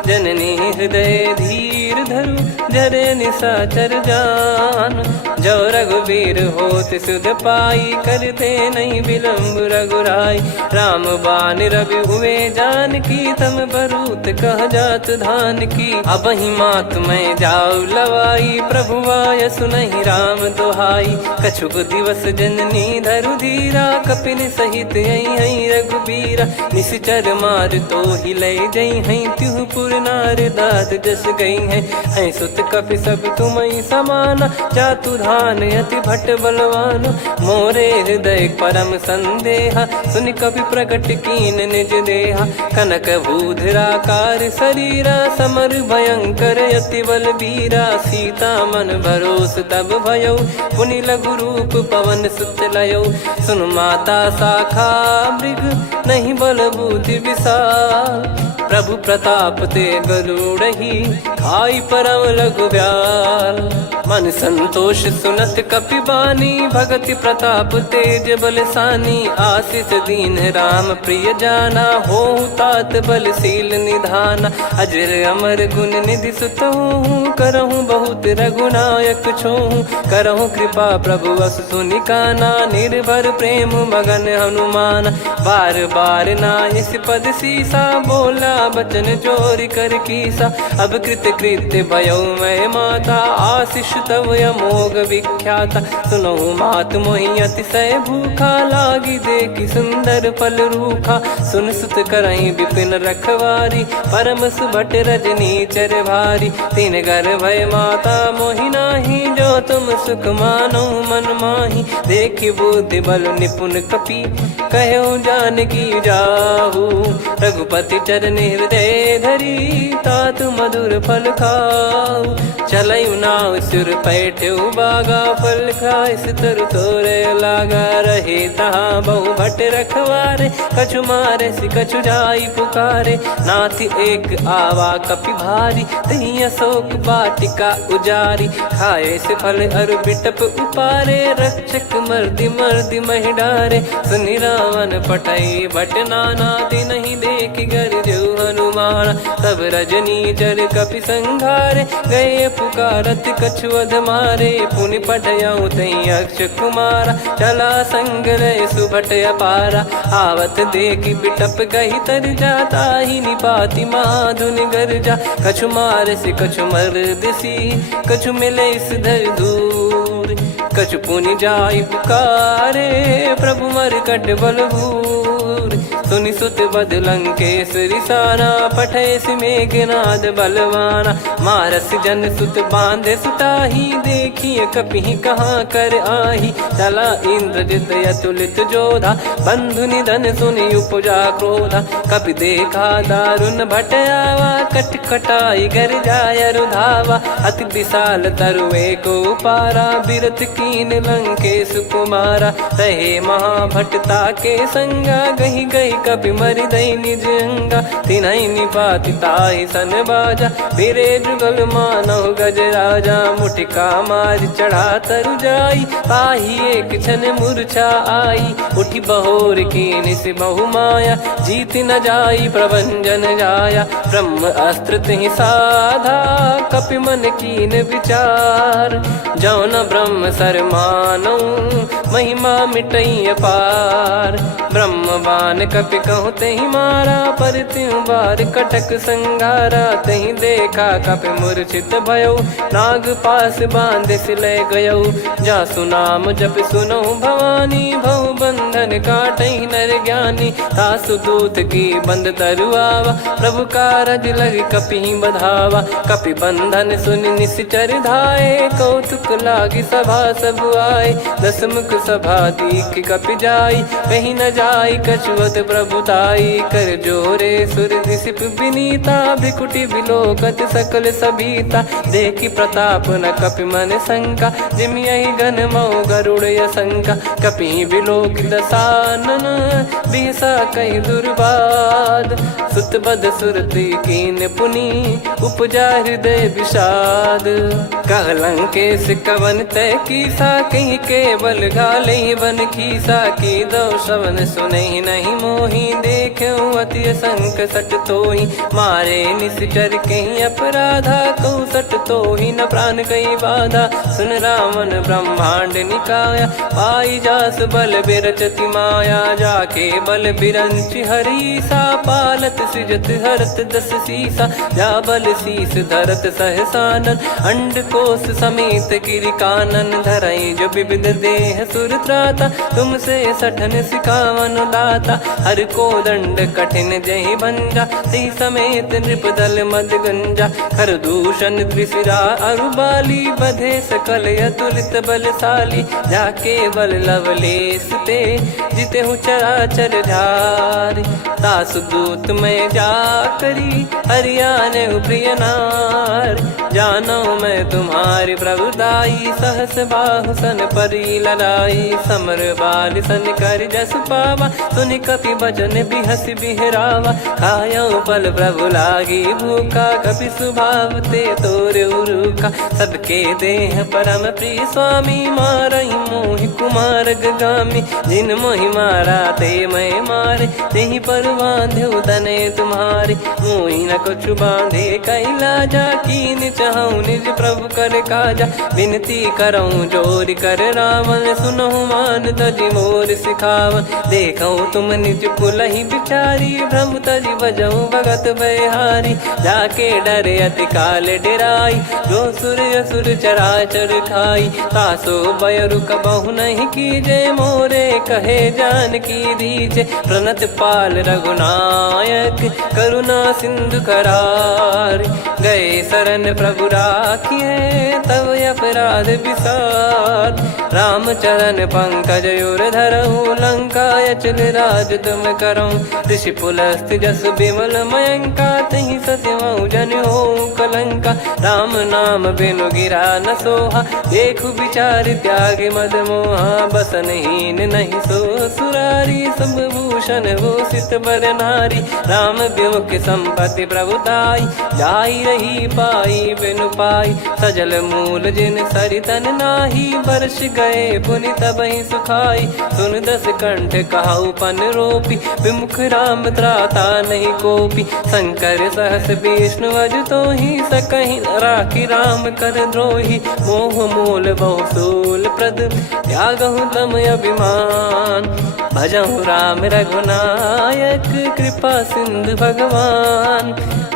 जननी हृदय धीर धरु, जरे निशाचर जान। जो रघुवीर होत सुध पाई, करते नहीं विलम्ब रघुराई। राम बान रवि हुए जानकी, तम बरूत कह जात धान की। अब ही मात मैं जाऊ लवाई, प्रभु आय सुनहि राम दोहाई। कछुक दिवस जननी धरु धीरा, कपिन सहित आई रघुबीरा। निशिचर मार तो ही ले जई हैं, त्युह पुर नार दाद जस गई हैं। सुत कपि सब तुमई समाना, जातु धान अति भट बलवान। मोरे हृदय परम संदेहा, सुन कपि प्रकट कीन निज देहा। कनक भूधराकार शरीरा, समर भयंकर अति बलबीरा। सीता मन भरोस तब भयो, पुनि लघु रूप पवन सुत लयो। सुन माता शाखा मृग, नहीं बल बुद्धि विशाल। प्रभु प्रताप ते गरुड़हि, खाई परम लघु ब्याल। मन संतोष सुनत कपि बानी, भगति प्रताप तेज बलसानी। आशीष दीन राम प्रिय जाना, होहु तात बलशील निधाना। अजर अमर गुण निधि सुतहु, करहु बहुत रघुनायक छोहु। करहु कृपा प्रभु अस सुनि काना, निर्भर प्रेम मगन हनुमान। बार बार नायस पद सीसा, बोला बचन चोरी कर कीसा। अब कृत कृत्य भयो मैं माता, आशीष तव अमोघ विख्याता। सुनहु मात मोहि अतिशय भूखा, लागी देखि सुंदर फल रूखा। सुन सुत करई विपिन रखवारी, परम सुभट रजनी चर भारी। तीन घर भय माता मोहि नाही, जो तुम सुख मानो मन माही। देखि बुद्धि बल निपुण कपि, कहो जानकी जाहू। रघुपति चरण हृदय धरी, तातु मधुर फल खाऊ। चलऊ नाव सुर पैठऊ बागा, फल खाइस तरु तोरे लागा। रहे तहाँ बहु भट रखवारे, कछु मारे सि कछु जाई पुकारे। नाथि एक आवा कपि भारी, तही अशोक वाटिका उजारी। खाए से फल अरु बिटप उपारे, रक्षक मर्दि मर्दि महि डारे। सुनि रावण पटई भट नाना, तिनहि देखि गरजु हनुमान। तब रजनी चर कपि संघारे, गए पुकारत कछु अध मारे। पुनि पटयऊ तई अक्ष कुमारा, चला संग रहे सुभट अपारा। आवत देखि बिटप गही तर जाता, ही निपाति माधुन गर्जा। कछु मार से कछु मर्दिसी, कछु मिले इस धर दूर। कछु पुनि जाई पुकारे, प्रभु मरकट बलभूर। सुनि सुत बद लंकेश्वरी साना, पठैस मेघनाद बलवाना। मारस जन सुत बांधे सुताही, देखिए कपि कहाँ कर आही। चला इंद्रजित अतुलित जोधा, बंधु निधन सुनि उपजा क्रोधा। कपि देखा दारुण भट आवा, कट कटाई घर जाय रुधावा। अति विशाल तरुए को पारा, बिरथ कीन लंकेश कुमारा। रहे महाभटता के संगा, गही गही कपि मरि दई निज अंगा। तिन्हि निपाति ताहि सन बाजा, फिरे जुगल मानव गज राजा। मुटिका मार चढ़ा तरु जाई, ताहि एक क्षण मूर्छा आई। उठी बहोर कीन से बहु माया, जीत न जाई प्रभंजन जाया। ब्रह्म अस्त्र तिहि साधा, कपि मन कीन विचार। जौ न ब्रह्म सर मानौ, महिमा मिटई अपार। ब्रह्म बान कपि कहु तहि मारा, पर त्यों बार कटक संगारा। तहि देखा कपि मूर्छित भयो, नाग पास बांध सिले गयो। जासु नाम जप सुनो भवानी, भव बंधन काटहि नर ज्ञानी। तासु दूत की बंद तरुआवा, प्रभु कारज लग कपि बधावा। कपि बंधन सुनि निश्चर धाये, कौतुक लागी सभा सब आए। दसमुख सभा दीख कपि जाई, कहीं न जाई कछुअत प्रभुताई कर जोरे सुर दिसिप विनीता भ्रिकुटी बिलोकत सकल सबीता देखी प्रताप न कपि मन शंका जिम यही गण मऊ गरुड़ शंका कपि बिलोक दसानन बिहसा कई दुर्बाद सुत बद सुरति कीन पुनी उपजा हृदय विषाद कहलंकेश कवन तय कीसा कहीं केवल घाले बन खीसा की दो श्रवण सुने नहीं मोही देखे अति संक सट तोही मारे निश्चर कहीं अपराधा कहूँ सट तोही न प्राण कहीं बाधा सुन रावण ब्रह्मांड निकाया पाई जास बल बिरचति माया जाके बल बिरंच हरी सा पालत सृजत हरत दस सीसा जा बल शीस धरत सहसानन अंड कोश समेत गिरि कानन धरई जो विविध देह सुर त्राता तुमसे सठन सिखावन दाता हर को दंड कठिन जहि भंजा ती समेत नृपदल मद गंजा खर दूषण त्रिशिरा अरुबाली बधे सकल अतुलित बलशाली जाके बल लवलेस ते जिते हूँ चराचर झारी दास दूत में जा करी हरियाणे प्रिय नार जानो मैं तुम्हारी प्रभुताई सहस बाहु सन परी लड़ाई समर बाल सन कर जस पावा सुनि कपि भजन बिहस बिहरावा खायो पल प्रभु लागी भूखा कपि सुभाव ते तोर उरुखा सबके देह परम प्रिय स्वामी मारई मोहि कुमार गामी जिन मोहि मारा ते मैं मारे तेहि पर बांधे उदने तुम्हारे मोहि न कुछ बांधे कैला जा कीन चाहूं निज प्रभु कर काजा विनती करऊं जोर कर रावण सुनो मान तजी मोर सिखावन देखऊं तुम निज पुलहि बिचारी भ्रम तजी बजऊं भगत बहारी जाके डरे अति काल डेराई जो सुर असुर चराचर खाई तासो बयरु कबहु नहीं कीजे मोरे कहे जान की दीजे प्रणत पाल रघुनायक करुणा सिंधु करार गए शरण प्रभु राखिए तब अपराध विसार राम चरण पंकज उर धरऊं लंका अचल राज तुम करऊं ऋषि पुलस्त जस विमल मयंका तहि सत्यमऊ जन हो कलंका राम नाम बिनु गिरा न सोहा देखु विचार त्याग मद मोहा बसनहीन नहीं सो सुरारी सब भूषण भूषित बर नारी राम विमुख संपत्ति प्रभुताई जाई रही पाई बिनु पाई सजल मूल जिन सरितन नाही वर्ष गए पुनि तबहि सुखाई सुन दस कंठ कहाऊ पन रोपी विमुख राम त्राता नहीं कोपी शंकर सहस विष्णु अज तो ही सकहि राखी राम कर द्रोही मोह मूल बहु सूल प्रद त्यागहु तम अभिमान भजहु राम रघुनायक कृपा सिंधु भगवान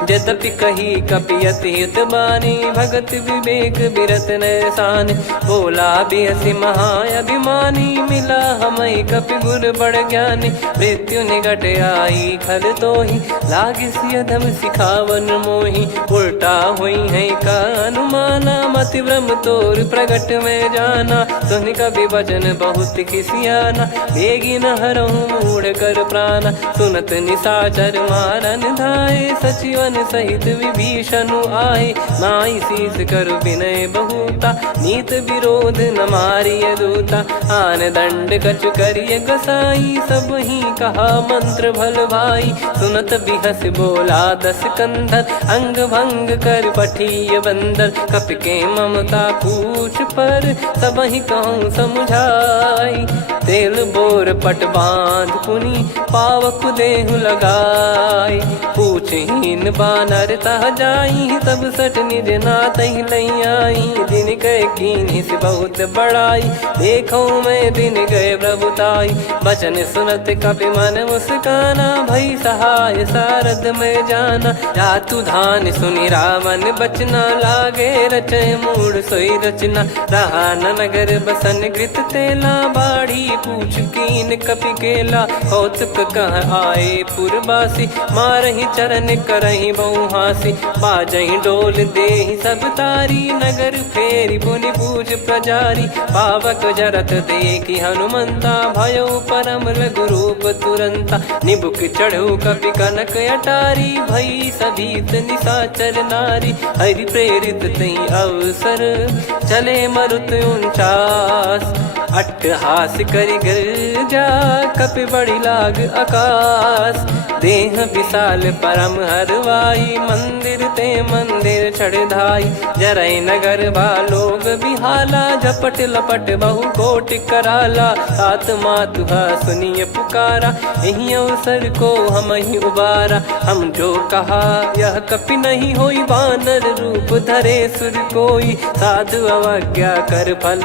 यद्यपि कही कपियति हित बानी भगत विवेक बिरत नैसान बोला बिहसी महाअभिमानी मिला हमई कपि गुर बड़ ज्ञानी मृत्यु निकट आई खल तो ही लागे सियधम सिखावन मोही उल्टा हुई है का अनुमाना मति ब्रह्म तोर प्रगट में जाना सुन कभी वचन बहुत खिसियाना बेगी न हरहूँ मूढ़ कर प्राणा सुनत निशाचर मारन धाये सचिवन सहित विभीषण आए नाई शीस कर विनय बहुता नीत विरोध न मारिय दूता आन दंड कछ करिय गसाई सब ही कहा मंत्र भल भाई सुनत बिहस बोला दस कंधर अंग भंग कर पठिय बंदर कप के ममता पूछ पर सब ही कहूँ समझाई तेल बोर पट बांध पुनी पावक देहु लगाई पूछहीन बानर तह जाई तब सट निज नाथ ही लई आई दिन गए कीन्ही से बहुत बड़ाई देखो मैं दिन गए प्रभुताई बचन सुनत कपि मन मुस्काना भई सहाय सारद में जाना जातु धान सुनि रावण बचना लागे रचय मूड सोई रचना रहा न नगर बसन कृत तेला बाड़ी पूछ कीन कपि केला कौतुक कह आए पुरबासी, मारही चरण करही बहु हासी, बाजही डोल देहि सब तारी, नगर फेरी पुनि पूज प्रजारी, पावक जरत देखी हनुमंता, भयो परम लघुरूप तुरंता, निबुक चढ़ऊ कपि कनक अटारी, भई सभीत निशाचर नारी, हरि प्रेरित तई अवसर, चले मरुत 49, अट्टहास करि गर्जा, कपि बड़ी लाग आकाश, देह विशाल परम हरवाई, मंदिर ते मंदिर चढ़धाई, जरई नगर बालोग बिहाला, झपट लपट बहु कोट कराला, सात मातुहा सुनिय पुकारा, यही अवसर को हम ही उबारा, हम जो कहा यह कपि नहीं होई, वानर रूप धरे सुर कोई, साधु अवज्ञा कर फल